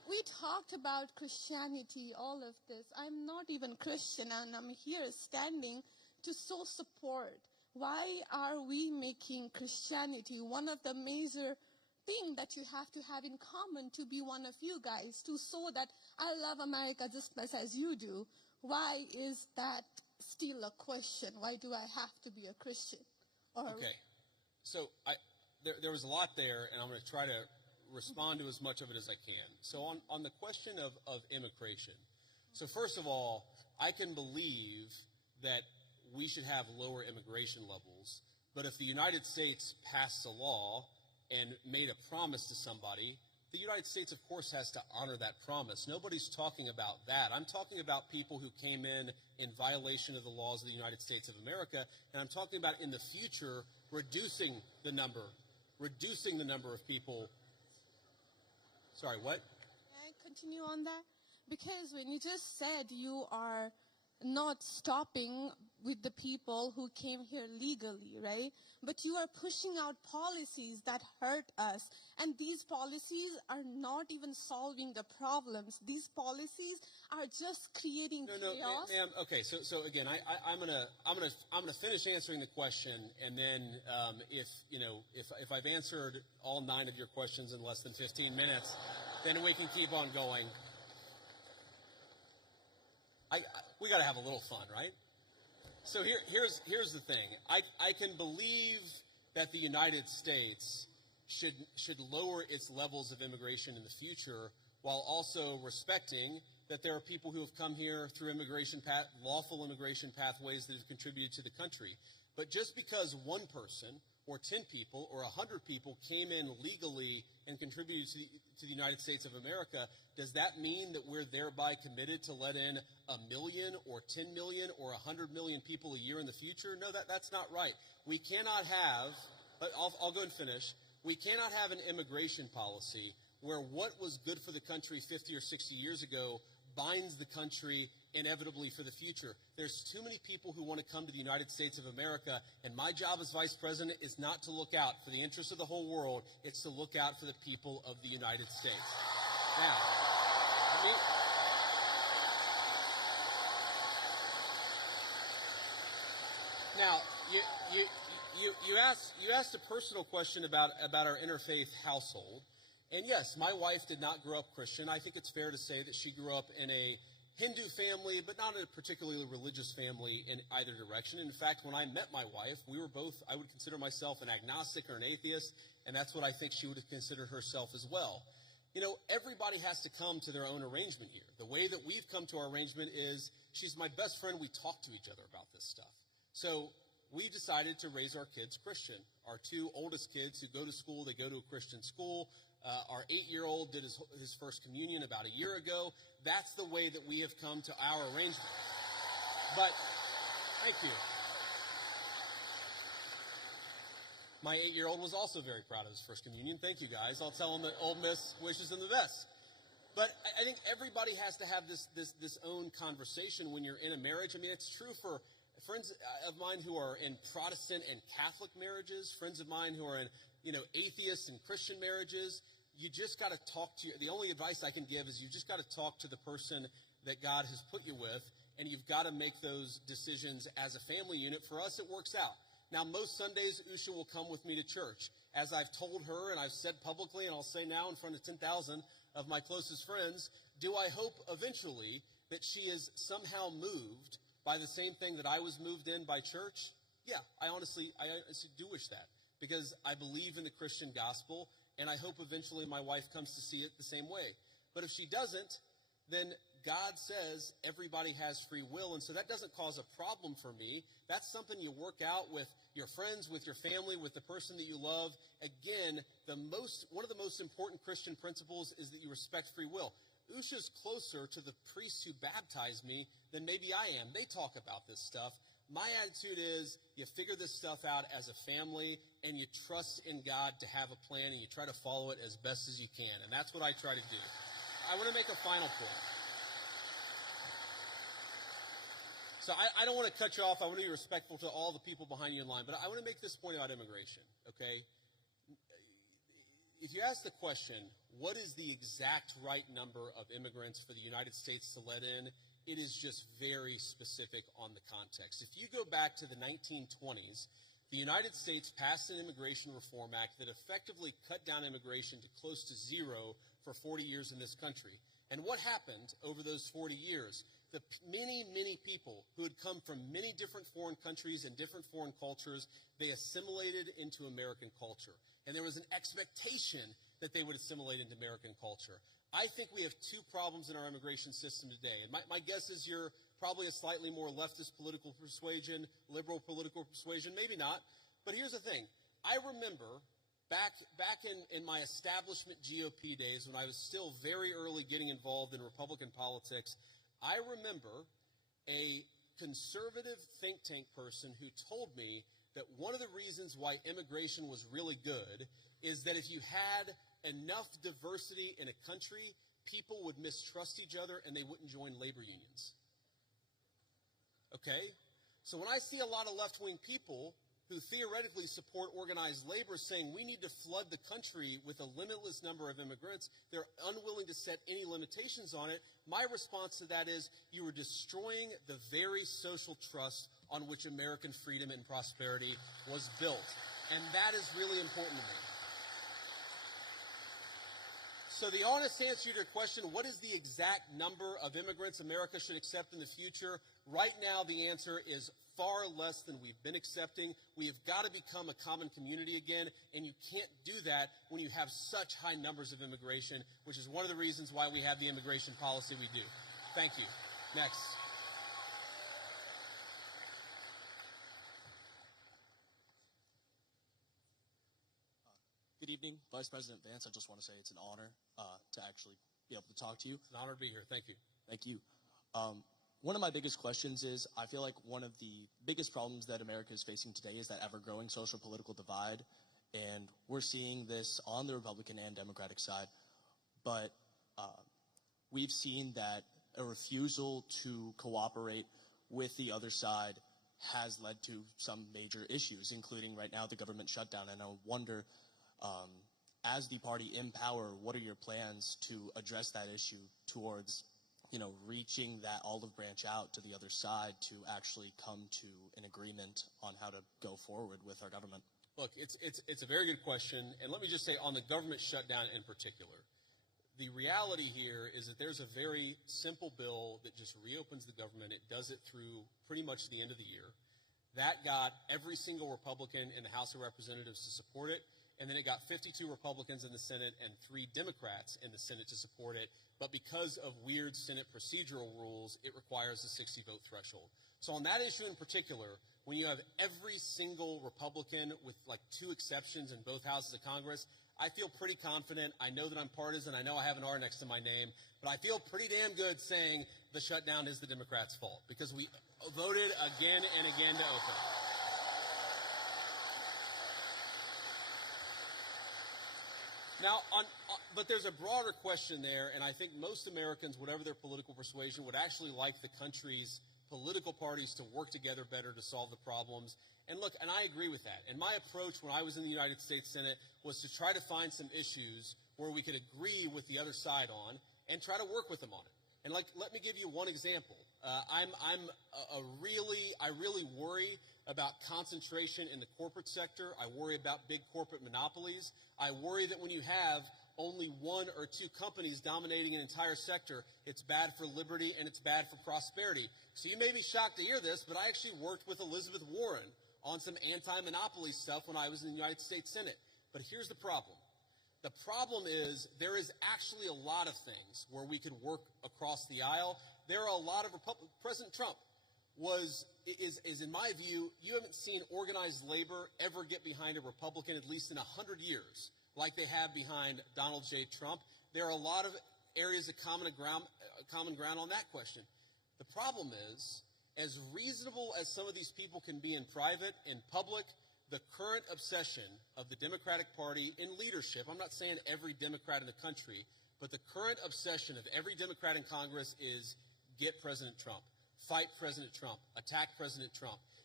we talked about Christianity, all of this. I'm not even Christian, and I'm here standing to so support. Why are we making Christianity one of the major thing that you have to have in common to be one of you guys, to show that I love America just as you do? Why is that still a question? Why do I have to be a Christian? Okay. So there was a lot there, and I'm going to try to respond to as much of it as I can. So on the question of immigration, so first of all, I can believe that we should have lower immigration levels, but if the United States passed a law and made a promise to somebody, the United States, of course, has to honor that promise. Nobody's talking about that. I'm talking about people who came in violation of the laws of the United States of America, and I'm talking about in the future reducing the number of people. Sorry, what? Can I continue on that? Because when you just said you are not stopping with the people who came here legally, right? But you are pushing out policies that hurt us. And these policies are not even solving the problems. These policies are just creating chaos. No, ma'am. Okay, so again, I'm gonna finish answering the question, and then if I've answered all 9 of your questions in less than 15 minutes, then we can keep on going. We got to have a little fun, right? So here's the thing. I can believe that the United States should lower its levels of immigration in the future, while also respecting that there are people who have come here through lawful immigration pathways that have contributed to the country. But just because one person or 10 people or 100 people came in legally and contributed to the United States of America, does that mean that we're thereby committed to let in 1 million or 10 million or 100 million people a year in the future? No, that's not right. We cannot have, but I'll go and finish. We cannot have an immigration policy where what was good for the country 50 or 60 years ago binds the country inevitably for the future. There's too many people who want to come to the United States of America, and my job as vice president is not to look out for the interests of the whole world. It's to look out for the people of the United States. Now, you asked a personal question about our interfaith household. And yes, my wife did not grow up Christian. I think it's fair to say that she grew up in a Hindu family, but not a particularly religious family in either direction. In fact, when I met my wife, we were both, I would consider myself an agnostic or an atheist, and that's what I think she would have considered herself as well. You know, everybody has to come to their own arrangement here. The way that we've come to our arrangement is she's my best friend. We talk to each other about this stuff. So we decided to raise our kids Christian. Our 2 oldest kids who go to school, they go to a Christian school. Our 8-year-old did his first communion about a year ago. That's the way that we have come to our arrangement. But, thank you. My 8-year-old was also very proud of his first communion. Thank you, guys. I'll tell him that Old Miss wishes him the best. But I think everybody has to have this own conversation when you're in a marriage. I mean, it's true for friends of mine who are in Protestant and Catholic marriages, friends of mine who are in, atheist and Christian marriages. You just got to talk to the only advice I can give is you just got to talk to the person that God has put you with, and you've got to make those decisions as a family unit. For us, it works out. Now, most Sundays, Usha will come with me to church. As I've told her, and I've said publicly, and I'll say now in front of 10,000 of my closest friends, do I hope eventually that she is somehow moved by the same thing that I was moved in by church? Yeah, I honestly do wish that, because I believe in the Christian gospel, and I hope eventually my wife comes to see it the same way. But if she doesn't, then God says everybody has free will, and so that doesn't cause a problem for me. That's something you work out with your friends, with your family, with the person that you love. Again, one of the most important Christian principles is that you respect free will. Usha's closer to the priests who baptized me than maybe I am. They talk about this stuff. My attitude is you figure this stuff out as a family, and you trust in God to have a plan, and you try to follow it as best as you can. And that's what I try to do. I want to make a final point. So I don't want to cut you off. I want to be respectful to all the people behind you in line. But I want to make this point about immigration, okay? if you ask the question, what is the exact right number of immigrants for the United States to let in, it is just very specific on the context. If you go back to the 1920s, the United States passed an Immigration Reform Act that effectively cut down immigration to close to zero for 40 years in this country. And what happened over those 40 years? The many, many people who had come from many different foreign countries and different foreign cultures, they assimilated into American culture. And there was an expectation that they would assimilate into American culture. I think we have two problems in our immigration system today. And my guess is you're probably a slightly more leftist political persuasion, liberal political persuasion, maybe not. But here's the thing. I remember back in my establishment GOP days when I was still very early getting involved in Republican politics, I remember a conservative think tank person who told me that one of the reasons why immigration was really good is that if you had enough diversity in a country, people would mistrust each other and they wouldn't join labor unions. Okay? So when I see a lot of left-wing people who theoretically support organized labor saying we need to flood the country with a limitless number of immigrants, they're unwilling to set any limitations on it, my response to that is you are destroying the very social trust on which American freedom and prosperity was built. And that is really important to me. So the honest answer to your question, what is the exact number of immigrants America should accept in the future? Right now, the answer is far less than we've been accepting. We have got to become a common community again, and you can't do that when you have such high numbers of immigration, which is one of the reasons why we have the immigration policy we do. Thank you. Next. Good evening, Vice President Vance. I just want to say it's an honor to actually be able to talk to you. It's an honor to be here. Thank you. Thank you. One of my biggest questions is, I feel like one of the biggest problems that America is facing today is that ever-growing social political divide, and we're seeing this on the Republican and Democratic side, but we've seen that a refusal to cooperate with the other side has led to some major issues, including right now the government shutdown, and I wonder, as the party in power, what are your plans to address that issue towards reaching that olive branch out to the other side to actually come to an agreement on how to go forward with our government? Look, it's a very good question, and let me just say on the government shutdown in particular, the reality here is that there's a very simple bill that just reopens the government. It does it through pretty much the end of the year. That got every single Republican in the House of Representatives to support it, and then it got 52 Republicans in the Senate and 3 Democrats in the Senate to support it. But because of weird Senate procedural rules, it requires a 60-vote threshold. So on that issue in particular, when you have every single Republican with like 2 exceptions in both houses of Congress, I feel pretty confident. I know that I'm partisan. I know I have an R next to my name. But I feel pretty damn good saying the shutdown is the Democrats' fault because we voted again and again to open. Now, but there's a broader question there, and I think most Americans, whatever their political persuasion, would actually like the country's political parties to work together better to solve the problems. And look, and I agree with that. And my approach when I was in the United States Senate was to try to find some issues where we could agree with the other side on and try to work with them on it. And let me give you one example. I really worry about concentration in the corporate sector. I worry about big corporate monopolies. I worry that when you have only 1 or 2 companies dominating an entire sector, it's bad for liberty and it's bad for prosperity. So you may be shocked to hear this, but I actually worked with Elizabeth Warren on some anti-monopoly stuff when I was in the United States Senate. But here's the problem. The problem is there is actually a lot of things where we could work across the aisle. There are a lot of President Trump is in my view, you haven't seen organized labor ever get behind a Republican at least in 100 years like they have behind Donald J. Trump. There are a lot of areas of common ground on that question. The problem is, as reasonable as some of these people can be in private, in public, the current obsession of the Democratic Party in leadership, I'm not saying every Democrat in the country, but the current obsession of every Democrat in Congress is get President Trump, fight President Trump, attack President Trump.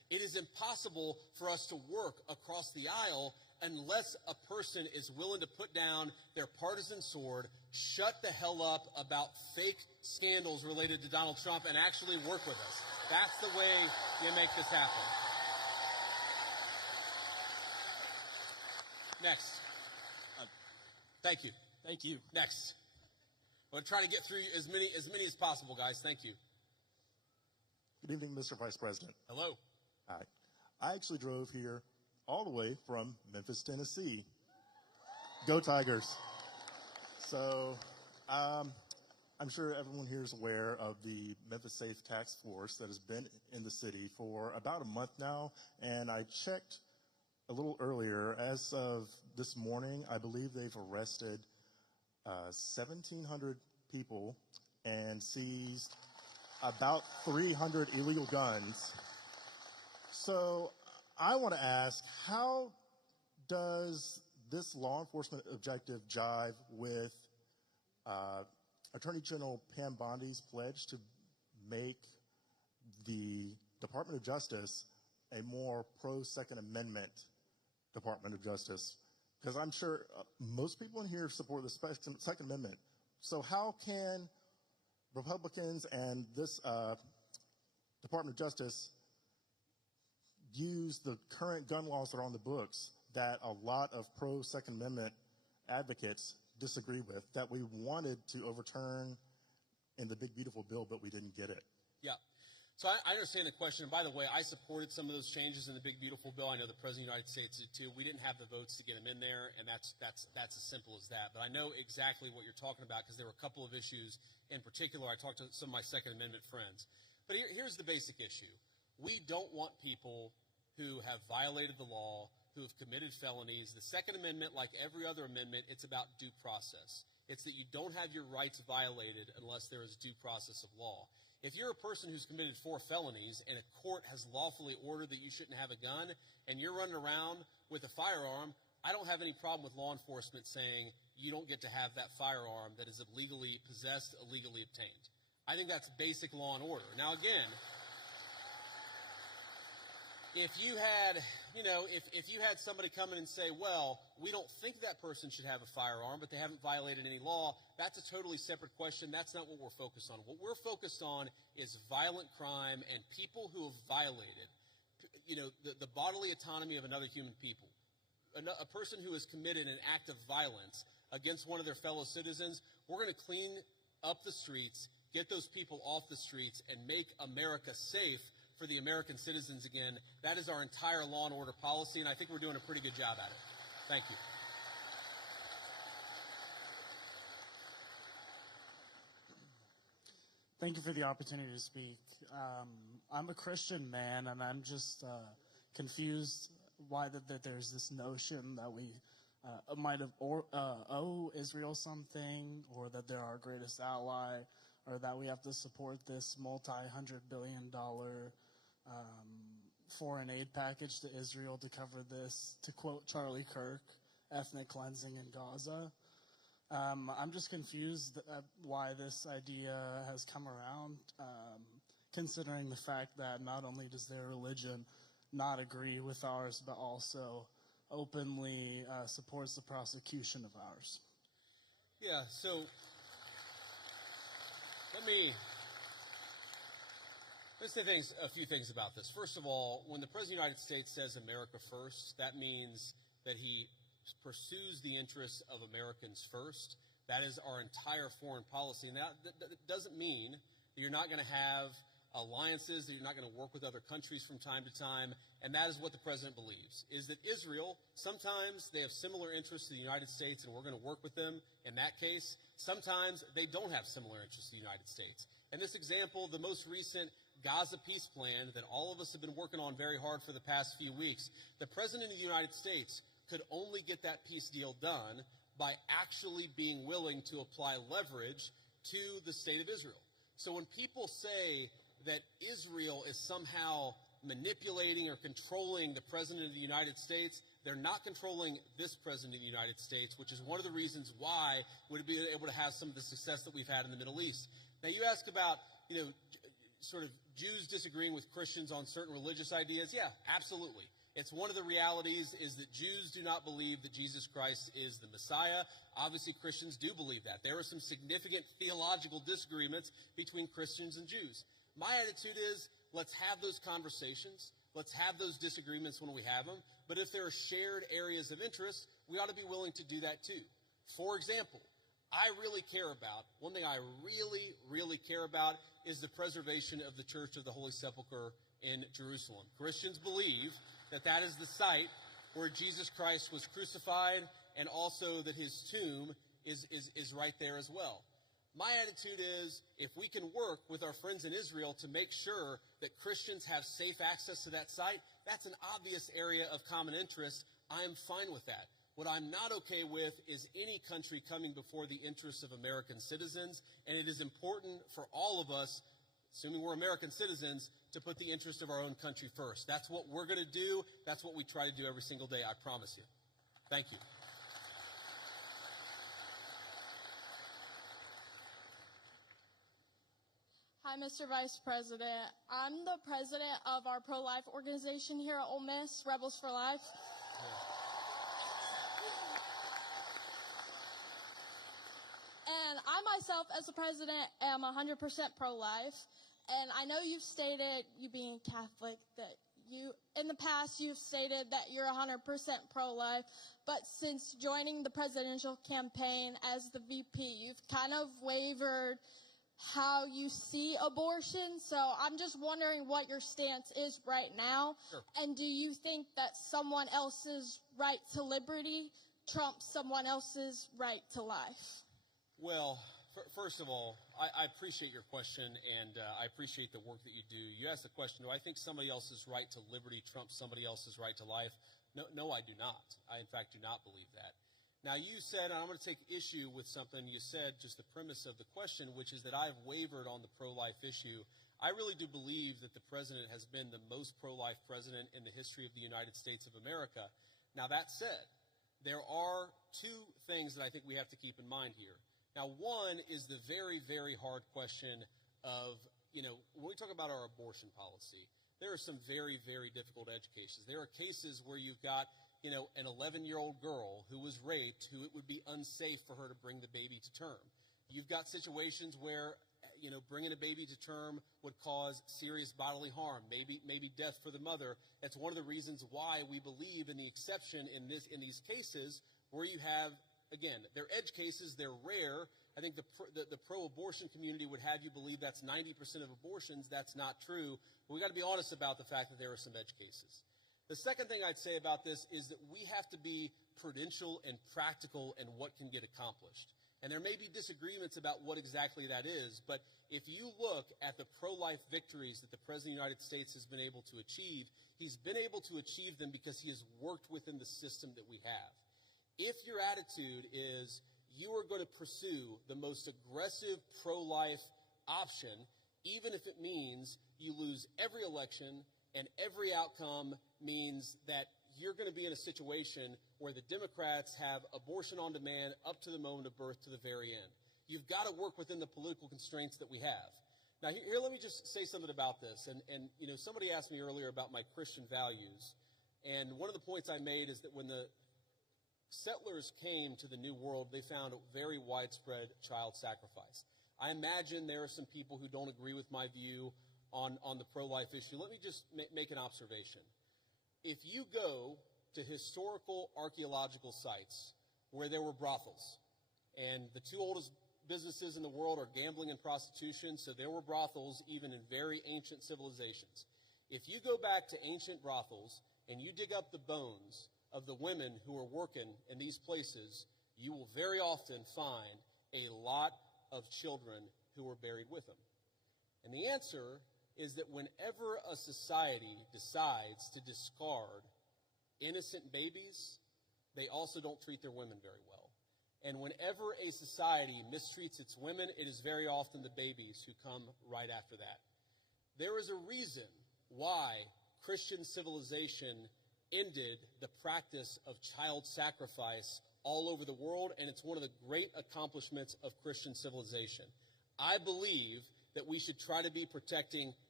It is impossible for us to work across the aisle unless a person is willing to put down their partisan sword, shut the hell up about fake scandals related to Donald Trump, and actually work with us. That's the way you make this happen. Next. Thank you. Thank you. Next. I'm going to try to get through as many as possible, guys. Thank you. Good evening, Mr. Vice President. Hello. Hi. I actually drove here all the way from Memphis, Tennessee. Go Tigers. So, I'm sure everyone here is aware of the Memphis Safe Task Force that has been in the city for about a month now, and I checked a little earlier. As of this morning, I believe they've arrested 1,700 people and seized about 300 illegal guns. So I want to ask, how does this law enforcement objective jive with Attorney General Pam Bondi's pledge to make the Department of Justice a more pro-Second Amendment Department of Justice? Because I'm sure most people in here support the Second Amendment. So how can Republicans and this Department of Justice use the current gun laws that are on the books that a lot of pro-Second Amendment advocates disagree with, that we wanted to overturn in the big, beautiful bill, but we didn't get it? Yeah. So I understand the question. And by the way, I supported some of those changes in the big, beautiful bill. I know the President of the United States did too. We didn't have the votes to get them in there, and that's as simple as that. But I know exactly what you're talking about because there were a couple of issues in particular. I talked to some of my Second Amendment friends. But here's the basic issue. We don't want people who have violated the law, who have committed felonies. The Second Amendment, like every other amendment, it's about due process. It's that you don't have your rights violated unless there is due process of law. If you're a person who's committed 4 felonies and a court has lawfully ordered that you shouldn't have a gun and you're running around with a firearm, I don't have any problem with law enforcement saying you don't get to have that firearm that is illegally possessed, illegally obtained. I think that's basic law and order. Now, again, if you had, if you had somebody come in and say, well, we don't think that person should have a firearm, but they haven't violated any law, that's a totally separate question. That's not what we're focused on. What we're focused on is violent crime and people who have violated, the bodily autonomy of another human people. A person who has committed an act of violence against one of their fellow citizens, we're going to clean up the streets, get those people off the streets, and make America safe for the American citizens again. That is our entire law and order policy, and I think we're doing a pretty good job at it. Thank you. Thank you for the opportunity to speak. I'm a Christian man, and I'm just confused why that there's this notion that we might have owe Israel something, or that they're our greatest ally, or that we have to support this multi-hundred-billion-dollar foreign aid package to Israel to cover this, to quote Charlie Kirk, ethnic cleansing in Gaza. I'm just confused at why this idea has come around, considering the fact that not only does their religion not agree with ours, but also openly supports the prosecution of ours. Yeah, so let's say a few things about this. First of all, when the President of the United States says America first, that means that he pursues the interests of Americans first. That is our entire foreign policy. And that doesn't mean that you're not going to have alliances, that you're not going to work with other countries from time to time. And that is what the President believes, is that Israel, sometimes they have similar interests to the United States and we're going to work with them in that case. Sometimes they don't have similar interests to the United States. And this example, the most recent Gaza peace plan that all of us have been working on very hard for the past few weeks, the President of the United States could only get that peace deal done by actually being willing to apply leverage to the state of Israel. So when people say that Israel is somehow manipulating or controlling the President of the United States, they're not controlling this President of the United States, which is one of the reasons why we'd be able to have some of the success that we've had in the Middle East. Now, you ask about, sort of Jews disagreeing with Christians on certain religious ideas? Yeah, absolutely. It's one of the realities is that Jews do not believe that Jesus Christ is the Messiah. Obviously, Christians do believe that. There are some significant theological disagreements between Christians and Jews. My attitude is, let's have those conversations. Let's have those disagreements when we have them. But if there are shared areas of interest, we ought to be willing to do that too. For example, one thing I really, really care about is the preservation of the Church of the Holy Sepulchre in Jerusalem. Christians believe that that is the site where Jesus Christ was crucified, and also that his tomb is right there as well. My attitude is, if we can work with our friends in Israel to make sure that Christians have safe access to that site, that's an obvious area of common interest. I am fine with that. What I'm not okay with is any country coming before the interests of American citizens, and it is important for all of us, assuming we're American citizens, to put the interest of our own country first. That's what we're going to do. That's what we try to do every single day, I promise you. Thank you. Hi, Mr. Vice President. I'm the president of our pro-life organization here at Ole Miss, Rebels for Life. And I myself, as the president, am 100% pro-life. And I know you've stated, you being Catholic, that in the past, you've stated that you're 100% pro-life. But since joining the presidential campaign as the VP, you've kind of wavered how you see abortion. So I'm just wondering what your stance is right now. Sure. And do you think that someone else's right to liberty trumps someone else's right to life? Well, first of all, I appreciate your question, and I appreciate the work that you do. You asked the question, do I think somebody else's right to liberty trumps somebody else's right to life? No, I do not. I, in fact, do not believe that. Now, you said, and I'm going to take issue with something you said, just the premise of the question, which is that I've wavered on the pro-life issue. I really do believe that the president has been the most pro-life president in the history of the United States of America. Now, that said, there are two things that I think we have to keep in mind here. Now, one is the very, very hard question of, when we talk about our abortion policy, there are some very, very difficult edge cases. There are cases where you've got, an 11-year-old girl who was raped, who it would be unsafe for her to bring the baby to term. You've got situations where, bringing a baby to term would cause serious bodily harm, maybe death for the mother. That's one of the reasons why we believe in the exception in these cases where you have, again, they're edge cases, they're rare. I think the pro-abortion community would have you believe that's 90% of abortions. That's not true. But we got to be honest about the fact that there are some edge cases. The second thing I'd say about this is that we have to be prudential and practical in what can get accomplished. And there may be disagreements about what exactly that is, but if you look at the pro-life victories that the President of the United States has been able to achieve, he's been able to achieve them because he has worked within the system that we have. If your attitude is you are going to pursue the most aggressive pro-life option, even if it means you lose every election and every outcome means that you're going to be in a situation where the Democrats have abortion on demand up to the moment of birth to the very end. You've got to work within the political constraints that we have. Now, here let me just say something about this. And somebody asked me earlier about my Christian values. And one of the points I made is that when the settlers came to the New World, they found a very widespread child sacrifice. I imagine there are some people who don't agree with my view on the pro-life issue. Let me just make an observation. If you go to historical archaeological sites where there were brothels, and the two oldest businesses in the world are gambling and prostitution, so there were brothels even in very ancient civilizations. If you go back to ancient brothels and you dig up the bones of the women who are working in these places, you will very often find a lot of children who were buried with them. And the answer is that whenever a society decides to discard innocent babies, they also don't treat their women very well. And whenever a society mistreats its women, it is very often the babies who come right after that. There is a reason why Christian civilization ended the practice of child sacrifice all over the world, and it's one of the great accomplishments of Christian civilization. I believe that we should try to be protecting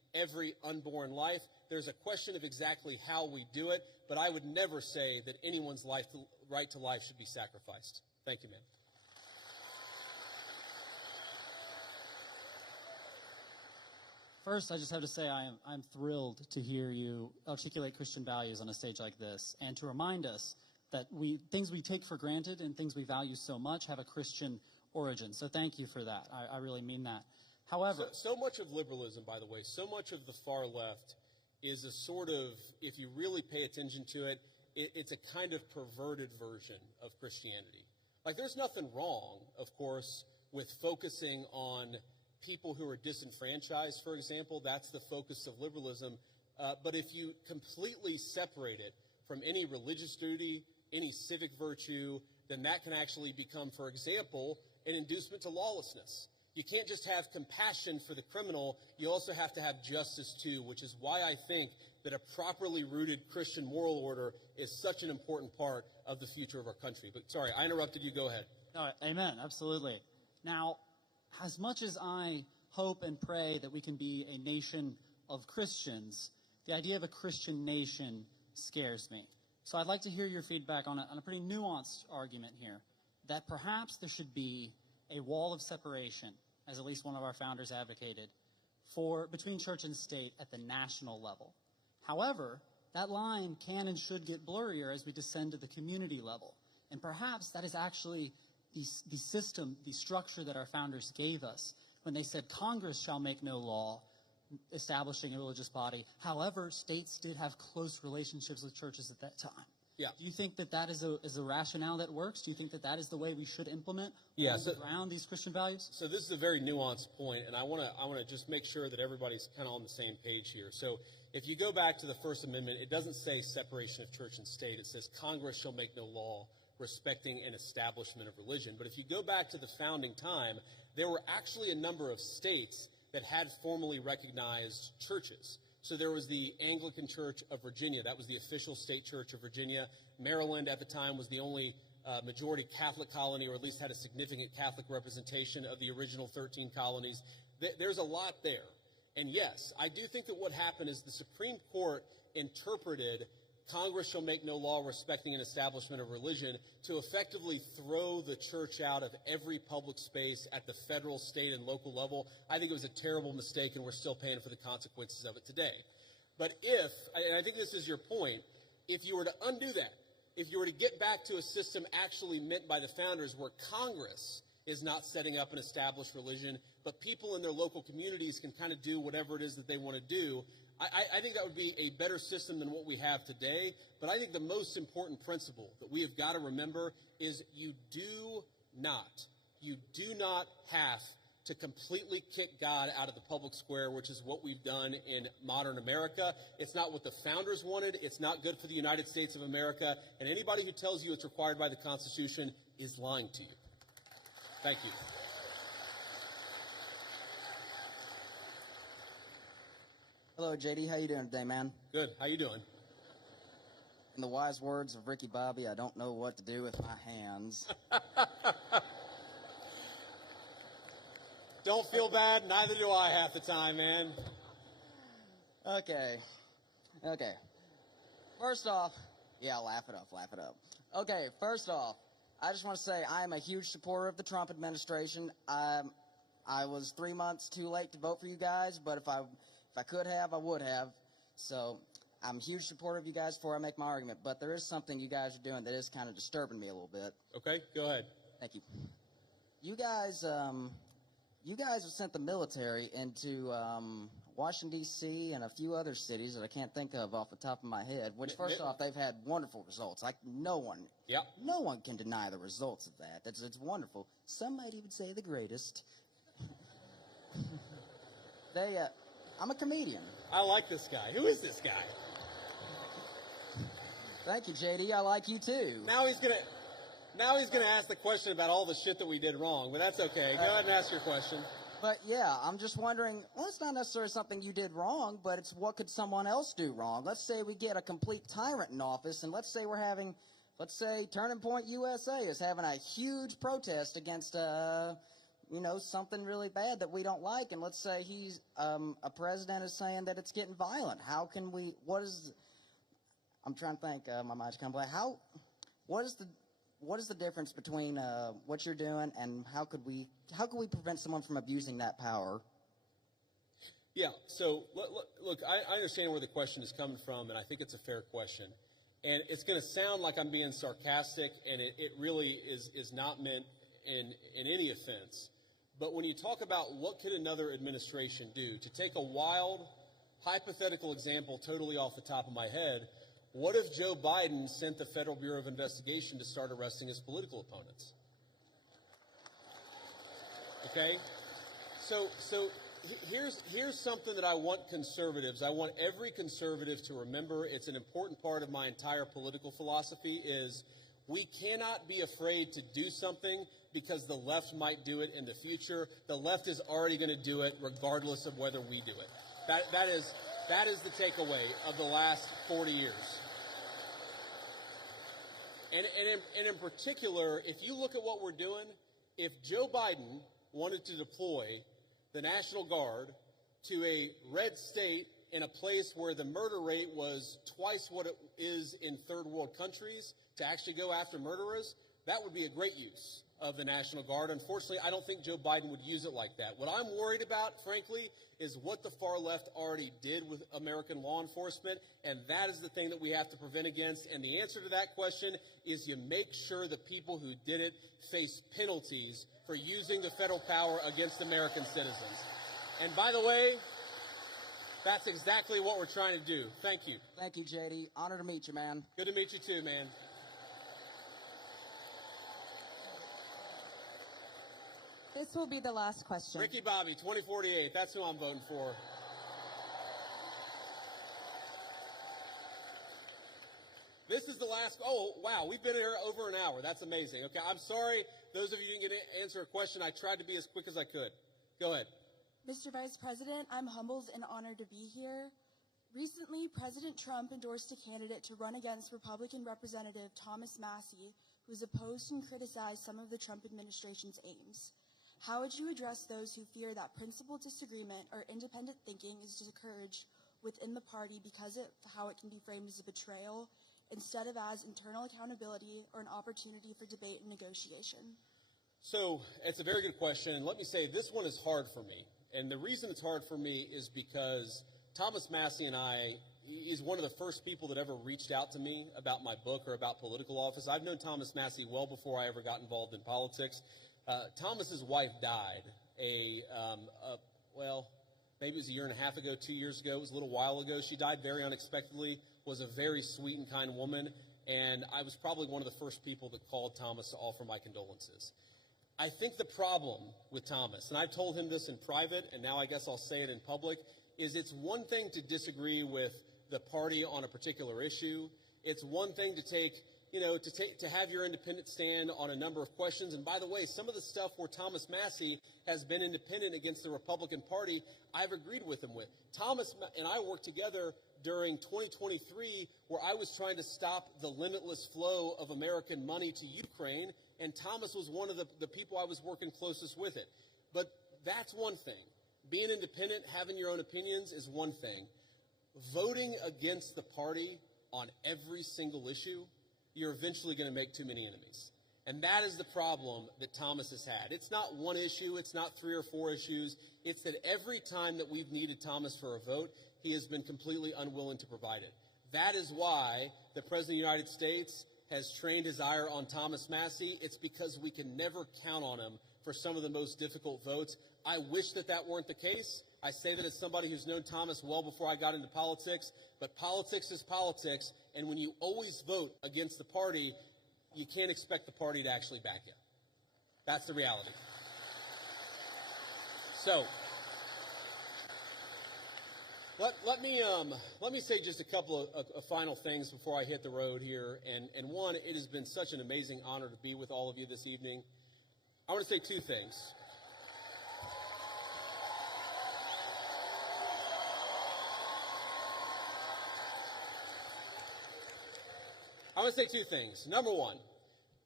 every unborn life. There's a question of exactly how we do it, but I would never say that anyone's right to life should be sacrificed. Thank you, ma'am. First, I just have to say I'm thrilled to hear you articulate Christian values on a stage like this, and to remind us that things we take for granted and things we value so much have a Christian origin. So thank you for that. I really mean that. However, so much of liberalism, by the way, so much of the far left is a sort of, if you really pay attention to it, it's a kind of perverted version of Christianity. Like, there's nothing wrong, of course, with focusing on people who are disenfranchised, for example. That's the focus of liberalism. But if you completely separate it from any religious duty, any civic virtue, then that can actually become, for example, an inducement to lawlessness. You can't just have compassion for the criminal. You also have to have justice, too, which is why I think that a properly rooted Christian moral order is such an important part of the future of our country. But sorry, I interrupted you. Go ahead. No, amen. Absolutely. Now, as much as I hope and pray that we can be a nation of Christians, the idea of a Christian nation scares me. So I'd like to hear your feedback on a pretty nuanced argument here, that perhaps there should be a wall of separation, as at least one of our founders advocated, between church and state at the national level. However, that line can and should get blurrier as we descend to the community level. And perhaps that is actually the system, the structure that our founders gave us when they said Congress shall make no law establishing a religious body. However, states did have close relationships with churches at that time. Yeah. Do you think that is a rationale that works? Do you think that is the way we should implement around these Christian values? So this is a very nuanced point, and I want to just make sure that everybody's kind of on the same page here. So if you go back to the First Amendment, it doesn't say separation of church and state. It says Congress shall make no law respecting an establishment of religion. But if you go back to the founding time, there were actually a number of states that had formally recognized churches. So there was the Anglican Church of Virginia. That was the official state church of Virginia. Maryland at the time was the only majority Catholic colony, or at least had a significant Catholic representation of the original 13 colonies. There's a lot there. And yes, I do think that what happened is the Supreme Court interpreted Congress shall make no law respecting an establishment of religion to effectively throw the church out of every public space at the federal, state, and local level. I think it was a terrible mistake, and we're still paying for the consequences of it today. But and I think this is your point, if you were to undo that, if you were to get back to a system actually meant by the founders where Congress is not setting up an established religion, but people in their local communities can kind of do whatever it is that they want to do, I think that would be a better system than what we have today. But I think the most important principle that we have got to remember is you do not have to completely kick God out of the public square, which is what we've done in modern America. It's not what the founders wanted. It's not good for the United States of America. And anybody who tells you it's required by the Constitution is lying to you. Thank you. Hello, JD. How you doing today, man? Good. How you doing? In the wise words of Ricky Bobby, I don't know what to do with my hands. Don't feel bad. Neither do I half the time, man. Okay. First off, yeah, laugh it up. Okay, first off, I just want to say I am a huge supporter of the Trump administration. I was 3 months too late to vote for you guys, but if I could have, I would have. So I'm a huge supporter of you guys before I make my argument. But there is something you guys are doing that is kind of disturbing me a little bit. Okay, go ahead. Thank you. You guys have sent the military into Washington, D.C. and a few other cities that I can't think of off the top of my head, which, first off, they've had wonderful results. Like, no one can deny the results of that. It's wonderful. Some might even say the greatest. I'm a comedian. I like this guy. Who is this guy? Thank you, JD. I like you too. Now he's gonna ask the question about all the shit that we did wrong, but that's okay. Go ahead and ask your question. But yeah, I'm just wondering, well, it's not necessarily something you did wrong, but it's what could someone else do wrong? Let's say we get a complete tyrant in office, and let's say Turning Point USA is having a huge protest against something really bad that we don't like, and let's say he's a president is saying that it's getting violent. How can we? I'm trying to think. My mind's kind of blank. What is the difference between what you're doing and how could we prevent someone from abusing that power? Yeah, so look, I understand where the question is coming from, and I think it's a fair question. And it's going to sound like I'm being sarcastic, and it really is not meant in any offense. But when you talk about what could another administration do, to take a wild, hypothetical example totally off the top of my head, what if Joe Biden sent the Federal Bureau of Investigation to start arresting his political opponents? Okay? So here's something that I want conservatives, I want every conservative to remember. It's an important part of my entire political philosophy is we cannot be afraid to do something because the left might do it in the future. The left is already going to do it regardless of whether we do it. That is the takeaway of the last 40 years. And in particular, if you look at what we're doing, if Joe Biden wanted to deploy the National Guard to a red state in a place where the murder rate was twice what it is in third world countries to actually go after murderers, that would be a great use of the National Guard. Unfortunately, I don't think Joe Biden would use it like that. What I'm worried about, frankly, is what the far left already did with American law enforcement, and that is the thing that we have to prevent against. And the answer to that question is you make sure the people who did it face penalties for using the federal power against American citizens. And by the way, that's exactly what we're trying to do. Thank you. Thank you, JD. Honor to meet you, man. Good to meet you too, man. This will be the last question. Ricky Bobby, 2048. That's who I'm voting for. This is the last. Oh, wow. We've been here over an hour. That's amazing. Okay, I'm sorry. Those of you who didn't get to answer a question, I tried to be as quick as I could. Go ahead. Mr. Vice President, I'm humbled and honored to be here. Recently, President Trump endorsed a candidate to run against Republican Representative Thomas Massie, who is opposed and criticized some of the Trump administration's aims. How would you address those who fear that principled disagreement or independent thinking is discouraged within the party because of how it can be framed as a betrayal instead of as internal accountability or an opportunity for debate and negotiation? So it's a very good question. And let me say this one is hard for me. And the reason it's hard for me is because Thomas Massie and he's one of the first people that ever reached out to me about my book or about political office. I've known Thomas Massie well before I ever got involved in politics. Thomas's wife died maybe it was a year and a half ago, 2 years ago. It was a little while ago. She died very unexpectedly, was a very sweet and kind woman, and I was probably one of the first people that called Thomas to offer my condolences. I think the problem with Thomas, and I've told him this in private, and now I guess I'll say it in public, is it's one thing to disagree with the party on a particular issue. It's one thing to have your independent stand on a number of questions. And by the way, some of the stuff where Thomas Massie has been independent against the Republican Party, I've agreed with him with. Thomas and I worked together during 2023 where I was trying to stop the limitless flow of American money to Ukraine, and Thomas was one of the people I was working closest with it. But that's one thing. Being independent, having your own opinions is one thing. Voting against the party on every single issue, you're eventually going to make too many enemies. And that is the problem that Thomas has had. It's not one issue. It's not 3 or 4 issues. It's that every time that we've needed Thomas for a vote, he has been completely unwilling to provide it. That is why the President of the United States has trained his ire on Thomas Massie. It's because we can never count on him for some of the most difficult votes. I wish that weren't the case. I say that as somebody who's known Thomas well before I got into politics, but politics is politics, and when you always vote against the party, you can't expect the party to actually back you. That's the reality. So, let me say just a couple of final things before I hit the road here. And one, it has been such an amazing honor to be with all of you this evening. I want to say 2 things. I want to say 2 things. Number one,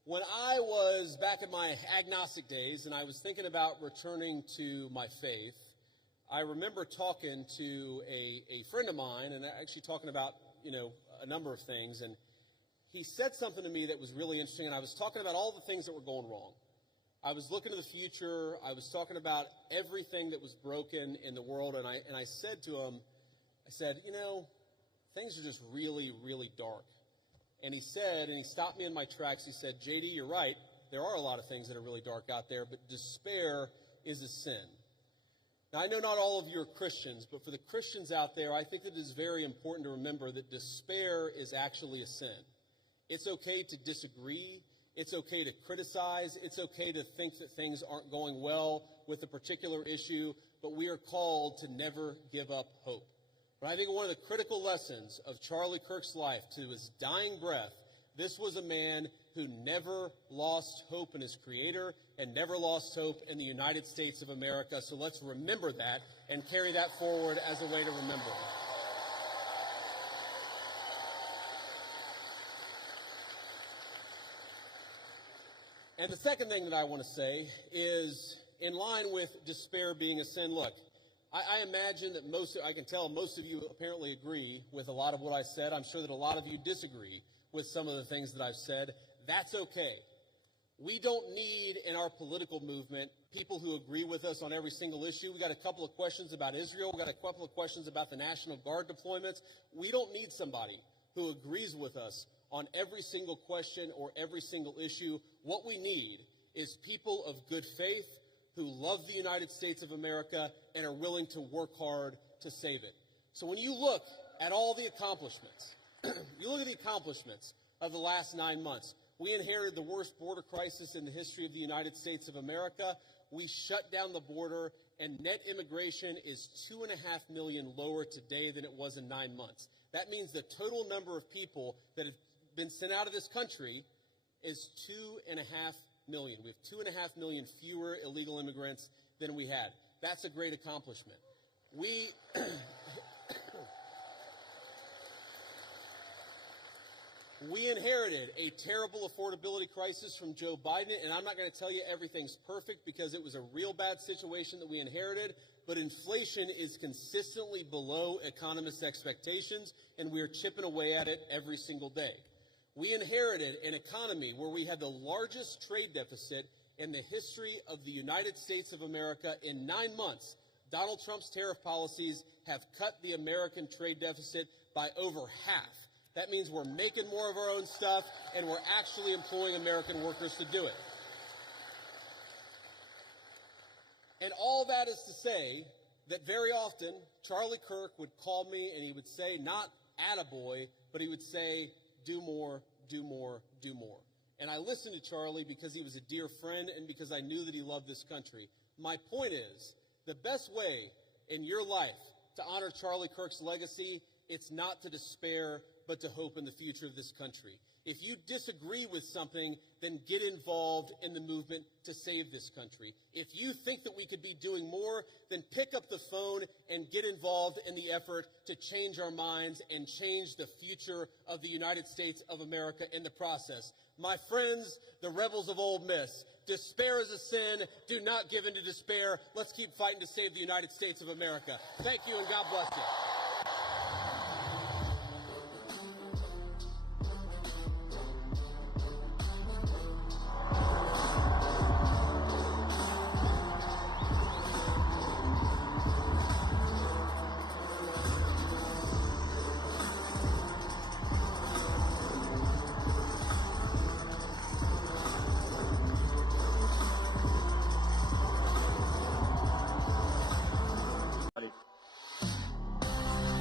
When I was back in my agnostic days and I was thinking about returning to my faith, I remember talking to a friend of mine and actually talking about, a number of things. And he said something to me that was really interesting. And I was talking about all the things that were going wrong. I was looking to the future. I was talking about everything that was broken in the world. And I said to him, things are just really, really dark. And he said, and he stopped me in my tracks, he said, JD, you're right. There are a lot of things that are really dark out there, but despair is a sin. Now, I know not all of you are Christians, but for the Christians out there, I think it is very important to remember that despair is actually a sin. It's okay to disagree. It's okay to criticize. It's okay to think that things aren't going well with a particular issue, but we are called to never give up hope. But I think one of the critical lessons of Charlie Kirk's life to his dying breath, this was a man who never lost hope in his Creator and never lost hope in the United States of America. So let's remember that and carry that forward as a way to remember. And the second thing that I want to say is, in line with despair being a sin, look, I imagine that I can tell most of you apparently agree with a lot of what I said. I'm sure that a lot of you disagree with some of the things that I've said. That's okay. We don't need in our political movement people who agree with us on every single issue. We got a couple of questions about Israel. We got a couple of questions about the National Guard deployments. We don't need somebody who agrees with us on every single question or every single issue. What we need is people of good faith who love the United States of America and are willing to work hard to save it. So when you look at all the accomplishments, you look at the accomplishments of the last 9 months. We inherited the worst border crisis in the history of the United States of America. We shut down the border, and net immigration is 2.5 million lower today than it was in 9 months. That means the total number of people that have been sent out of this country is 2.5 million. We have 2.5 million fewer illegal immigrants than we had. That's a great accomplishment. We inherited a terrible affordability crisis from Joe Biden, and I'm not going to tell you everything's perfect because it was a real bad situation that we inherited, but inflation is consistently below economists' expectations, and we are chipping away at it every single day. We inherited an economy where we had the largest trade deficit in the history of the United States of America. In 9 months, Donald Trump's tariff policies have cut the American trade deficit by over half. That means we're making more of our own stuff, and we're actually employing American workers to do it. And all that is to say that very often Charlie Kirk would call me and he would say, not attaboy, but he would say, do more, do more, do more. And I listened to Charlie because he was a dear friend and because I knew that he loved this country. My point is, the best way in your life to honor Charlie Kirk's legacy, it's not to despair, but to hope in the future of this country. If you disagree with something, then get involved in the movement to save this country. If you think that we could be doing more, then pick up the phone and get involved in the effort to change our minds and change the future of the United States of America in the process. My friends, the rebels of Ole Miss, despair is a sin. Do not give in to despair. Let's keep fighting to save the United States of America. Thank you, and God bless you.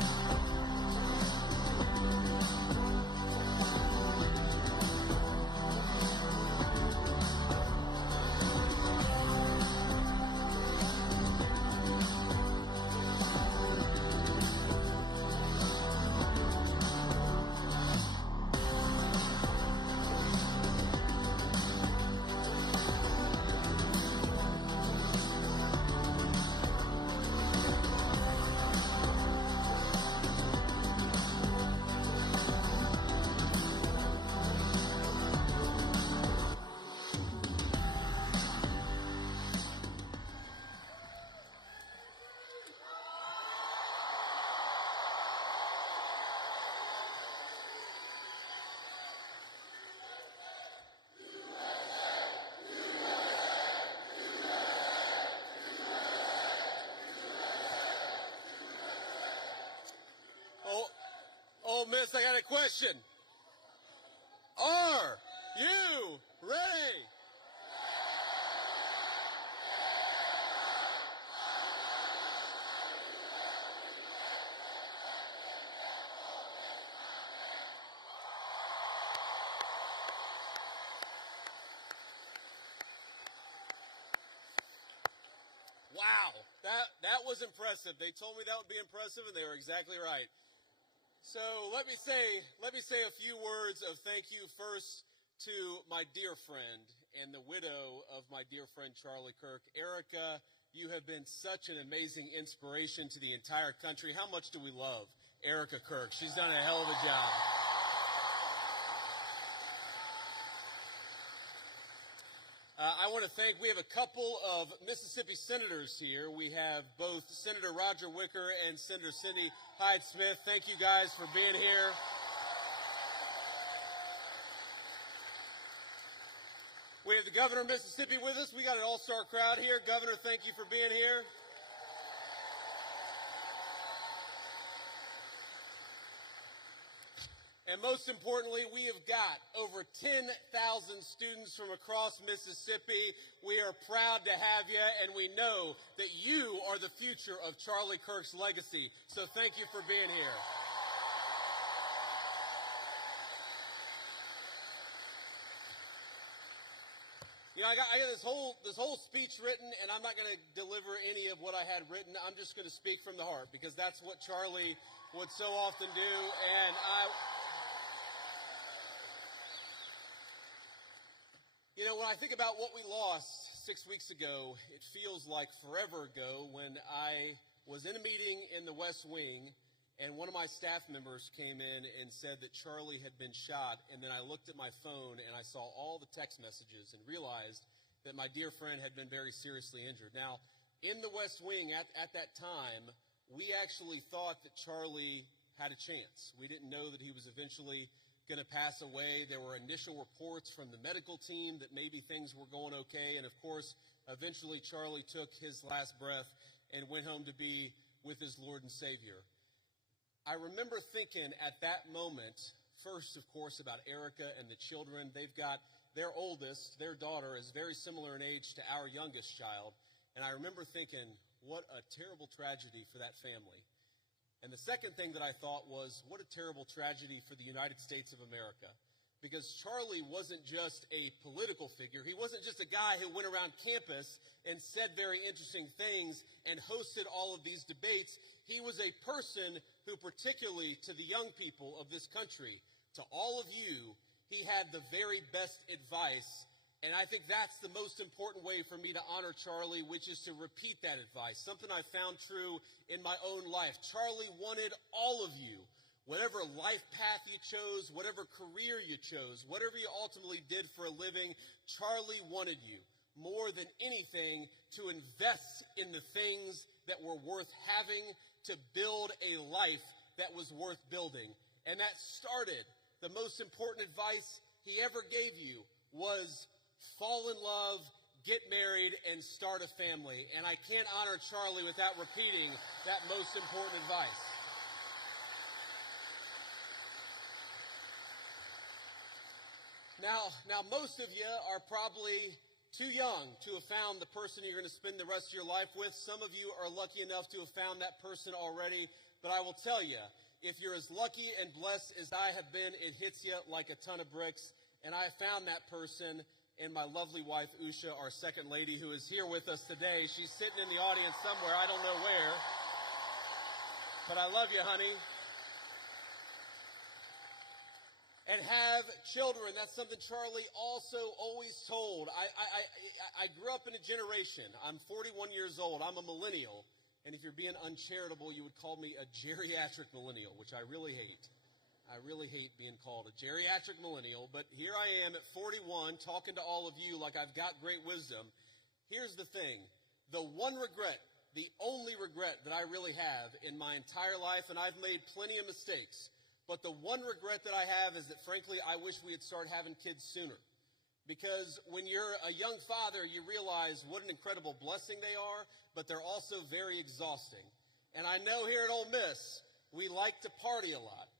Miss, I got a question. Are you ready? Wow, that was impressive. They told me that would be impressive, and they were exactly right. So let me say a few words of thank you first to my dear friend and the widow of my dear friend Charlie Kirk. Erica, you have been such an amazing inspiration to the entire country. How much do we love Erica Kirk? She's done a hell of a job. I want to thank, we have a couple of Mississippi senators here. We have both Senator Roger Wicker and Senator Cindy Hyde-Smith. Thank you guys for being here. We have the governor of Mississippi with us. We got an all-star crowd here. Governor, thank you for being here. And most importantly, we have got over 10,000 students from across Mississippi. We are proud to have you, and we know that you are the future of Charlie Kirk's legacy. So thank you for being here. You know, I got this whole speech written, and I'm not going to deliver any of what I had written. I'm just going to speak from the heart, because that's what Charlie would so often do. And you know, when I think about what we lost 6 weeks ago, it feels like forever ago when I was in a meeting in the West Wing, and one of my staff members came in and said that Charlie had been shot, and then I looked at my phone and I saw all the text messages and realized that my dear friend had been very seriously injured. Now, in the West Wing at that time, we actually thought that Charlie had a chance. We didn't know that he was eventually going to pass away. There were initial reports from the medical team that maybe things were going okay. And of course, eventually Charlie took his last breath and went home to be with his Lord and Savior. I remember thinking at that moment, first, of course, about Erica and the children. They've got their oldest, their daughter, is very similar in age to our youngest child. And I remember thinking, what a terrible tragedy for that family. And the second thing that I thought was, what a terrible tragedy for the United States of America. Because Charlie wasn't just a political figure. He wasn't just a guy who went around campus and said very interesting things and hosted all of these debates. He was a person who, particularly to the young people of this country, to all of you, he had the very best advice. And I think that's the most important way for me to honor Charlie, which is to repeat that advice, something I found true in my own life. Charlie wanted all of you, whatever life path you chose, whatever career you chose, whatever you ultimately did for a living, Charlie wanted you, more than anything, to invest in the things that were worth having, to build a life that was worth building. And that started, the most important advice he ever gave you was fall in love, get married, and start a family. And I can't honor Charlie without repeating that most important advice. Now, most of you are probably too young to have found the person you're going to spend the rest of your life with. Some of you are lucky enough to have found that person already. But I will tell you, if you're as lucky and blessed as I have been, it hits you like a ton of bricks. And I found that person in my lovely wife, Usha, our second lady, who is here with us today. She's sitting in the audience somewhere. I don't know where. But I love you, honey. And have children. That's something Charlie also always told. I grew up in a generation. I'm 41 years old. I'm a millennial. And if you're being uncharitable, you would call me a geriatric millennial, which I really hate. I really hate being called a geriatric millennial, but here I am at 41 talking to all of you like I've got great wisdom. Here's the thing. The one regret, the only regret that I really have in my entire life, and I've made plenty of mistakes, but the one regret that I have is that, frankly, I wish we had started having kids sooner. Because when you're a young father, you realize what an incredible blessing they are, but they're also very exhausting. And I know here at Ole Miss, we like to party a lot.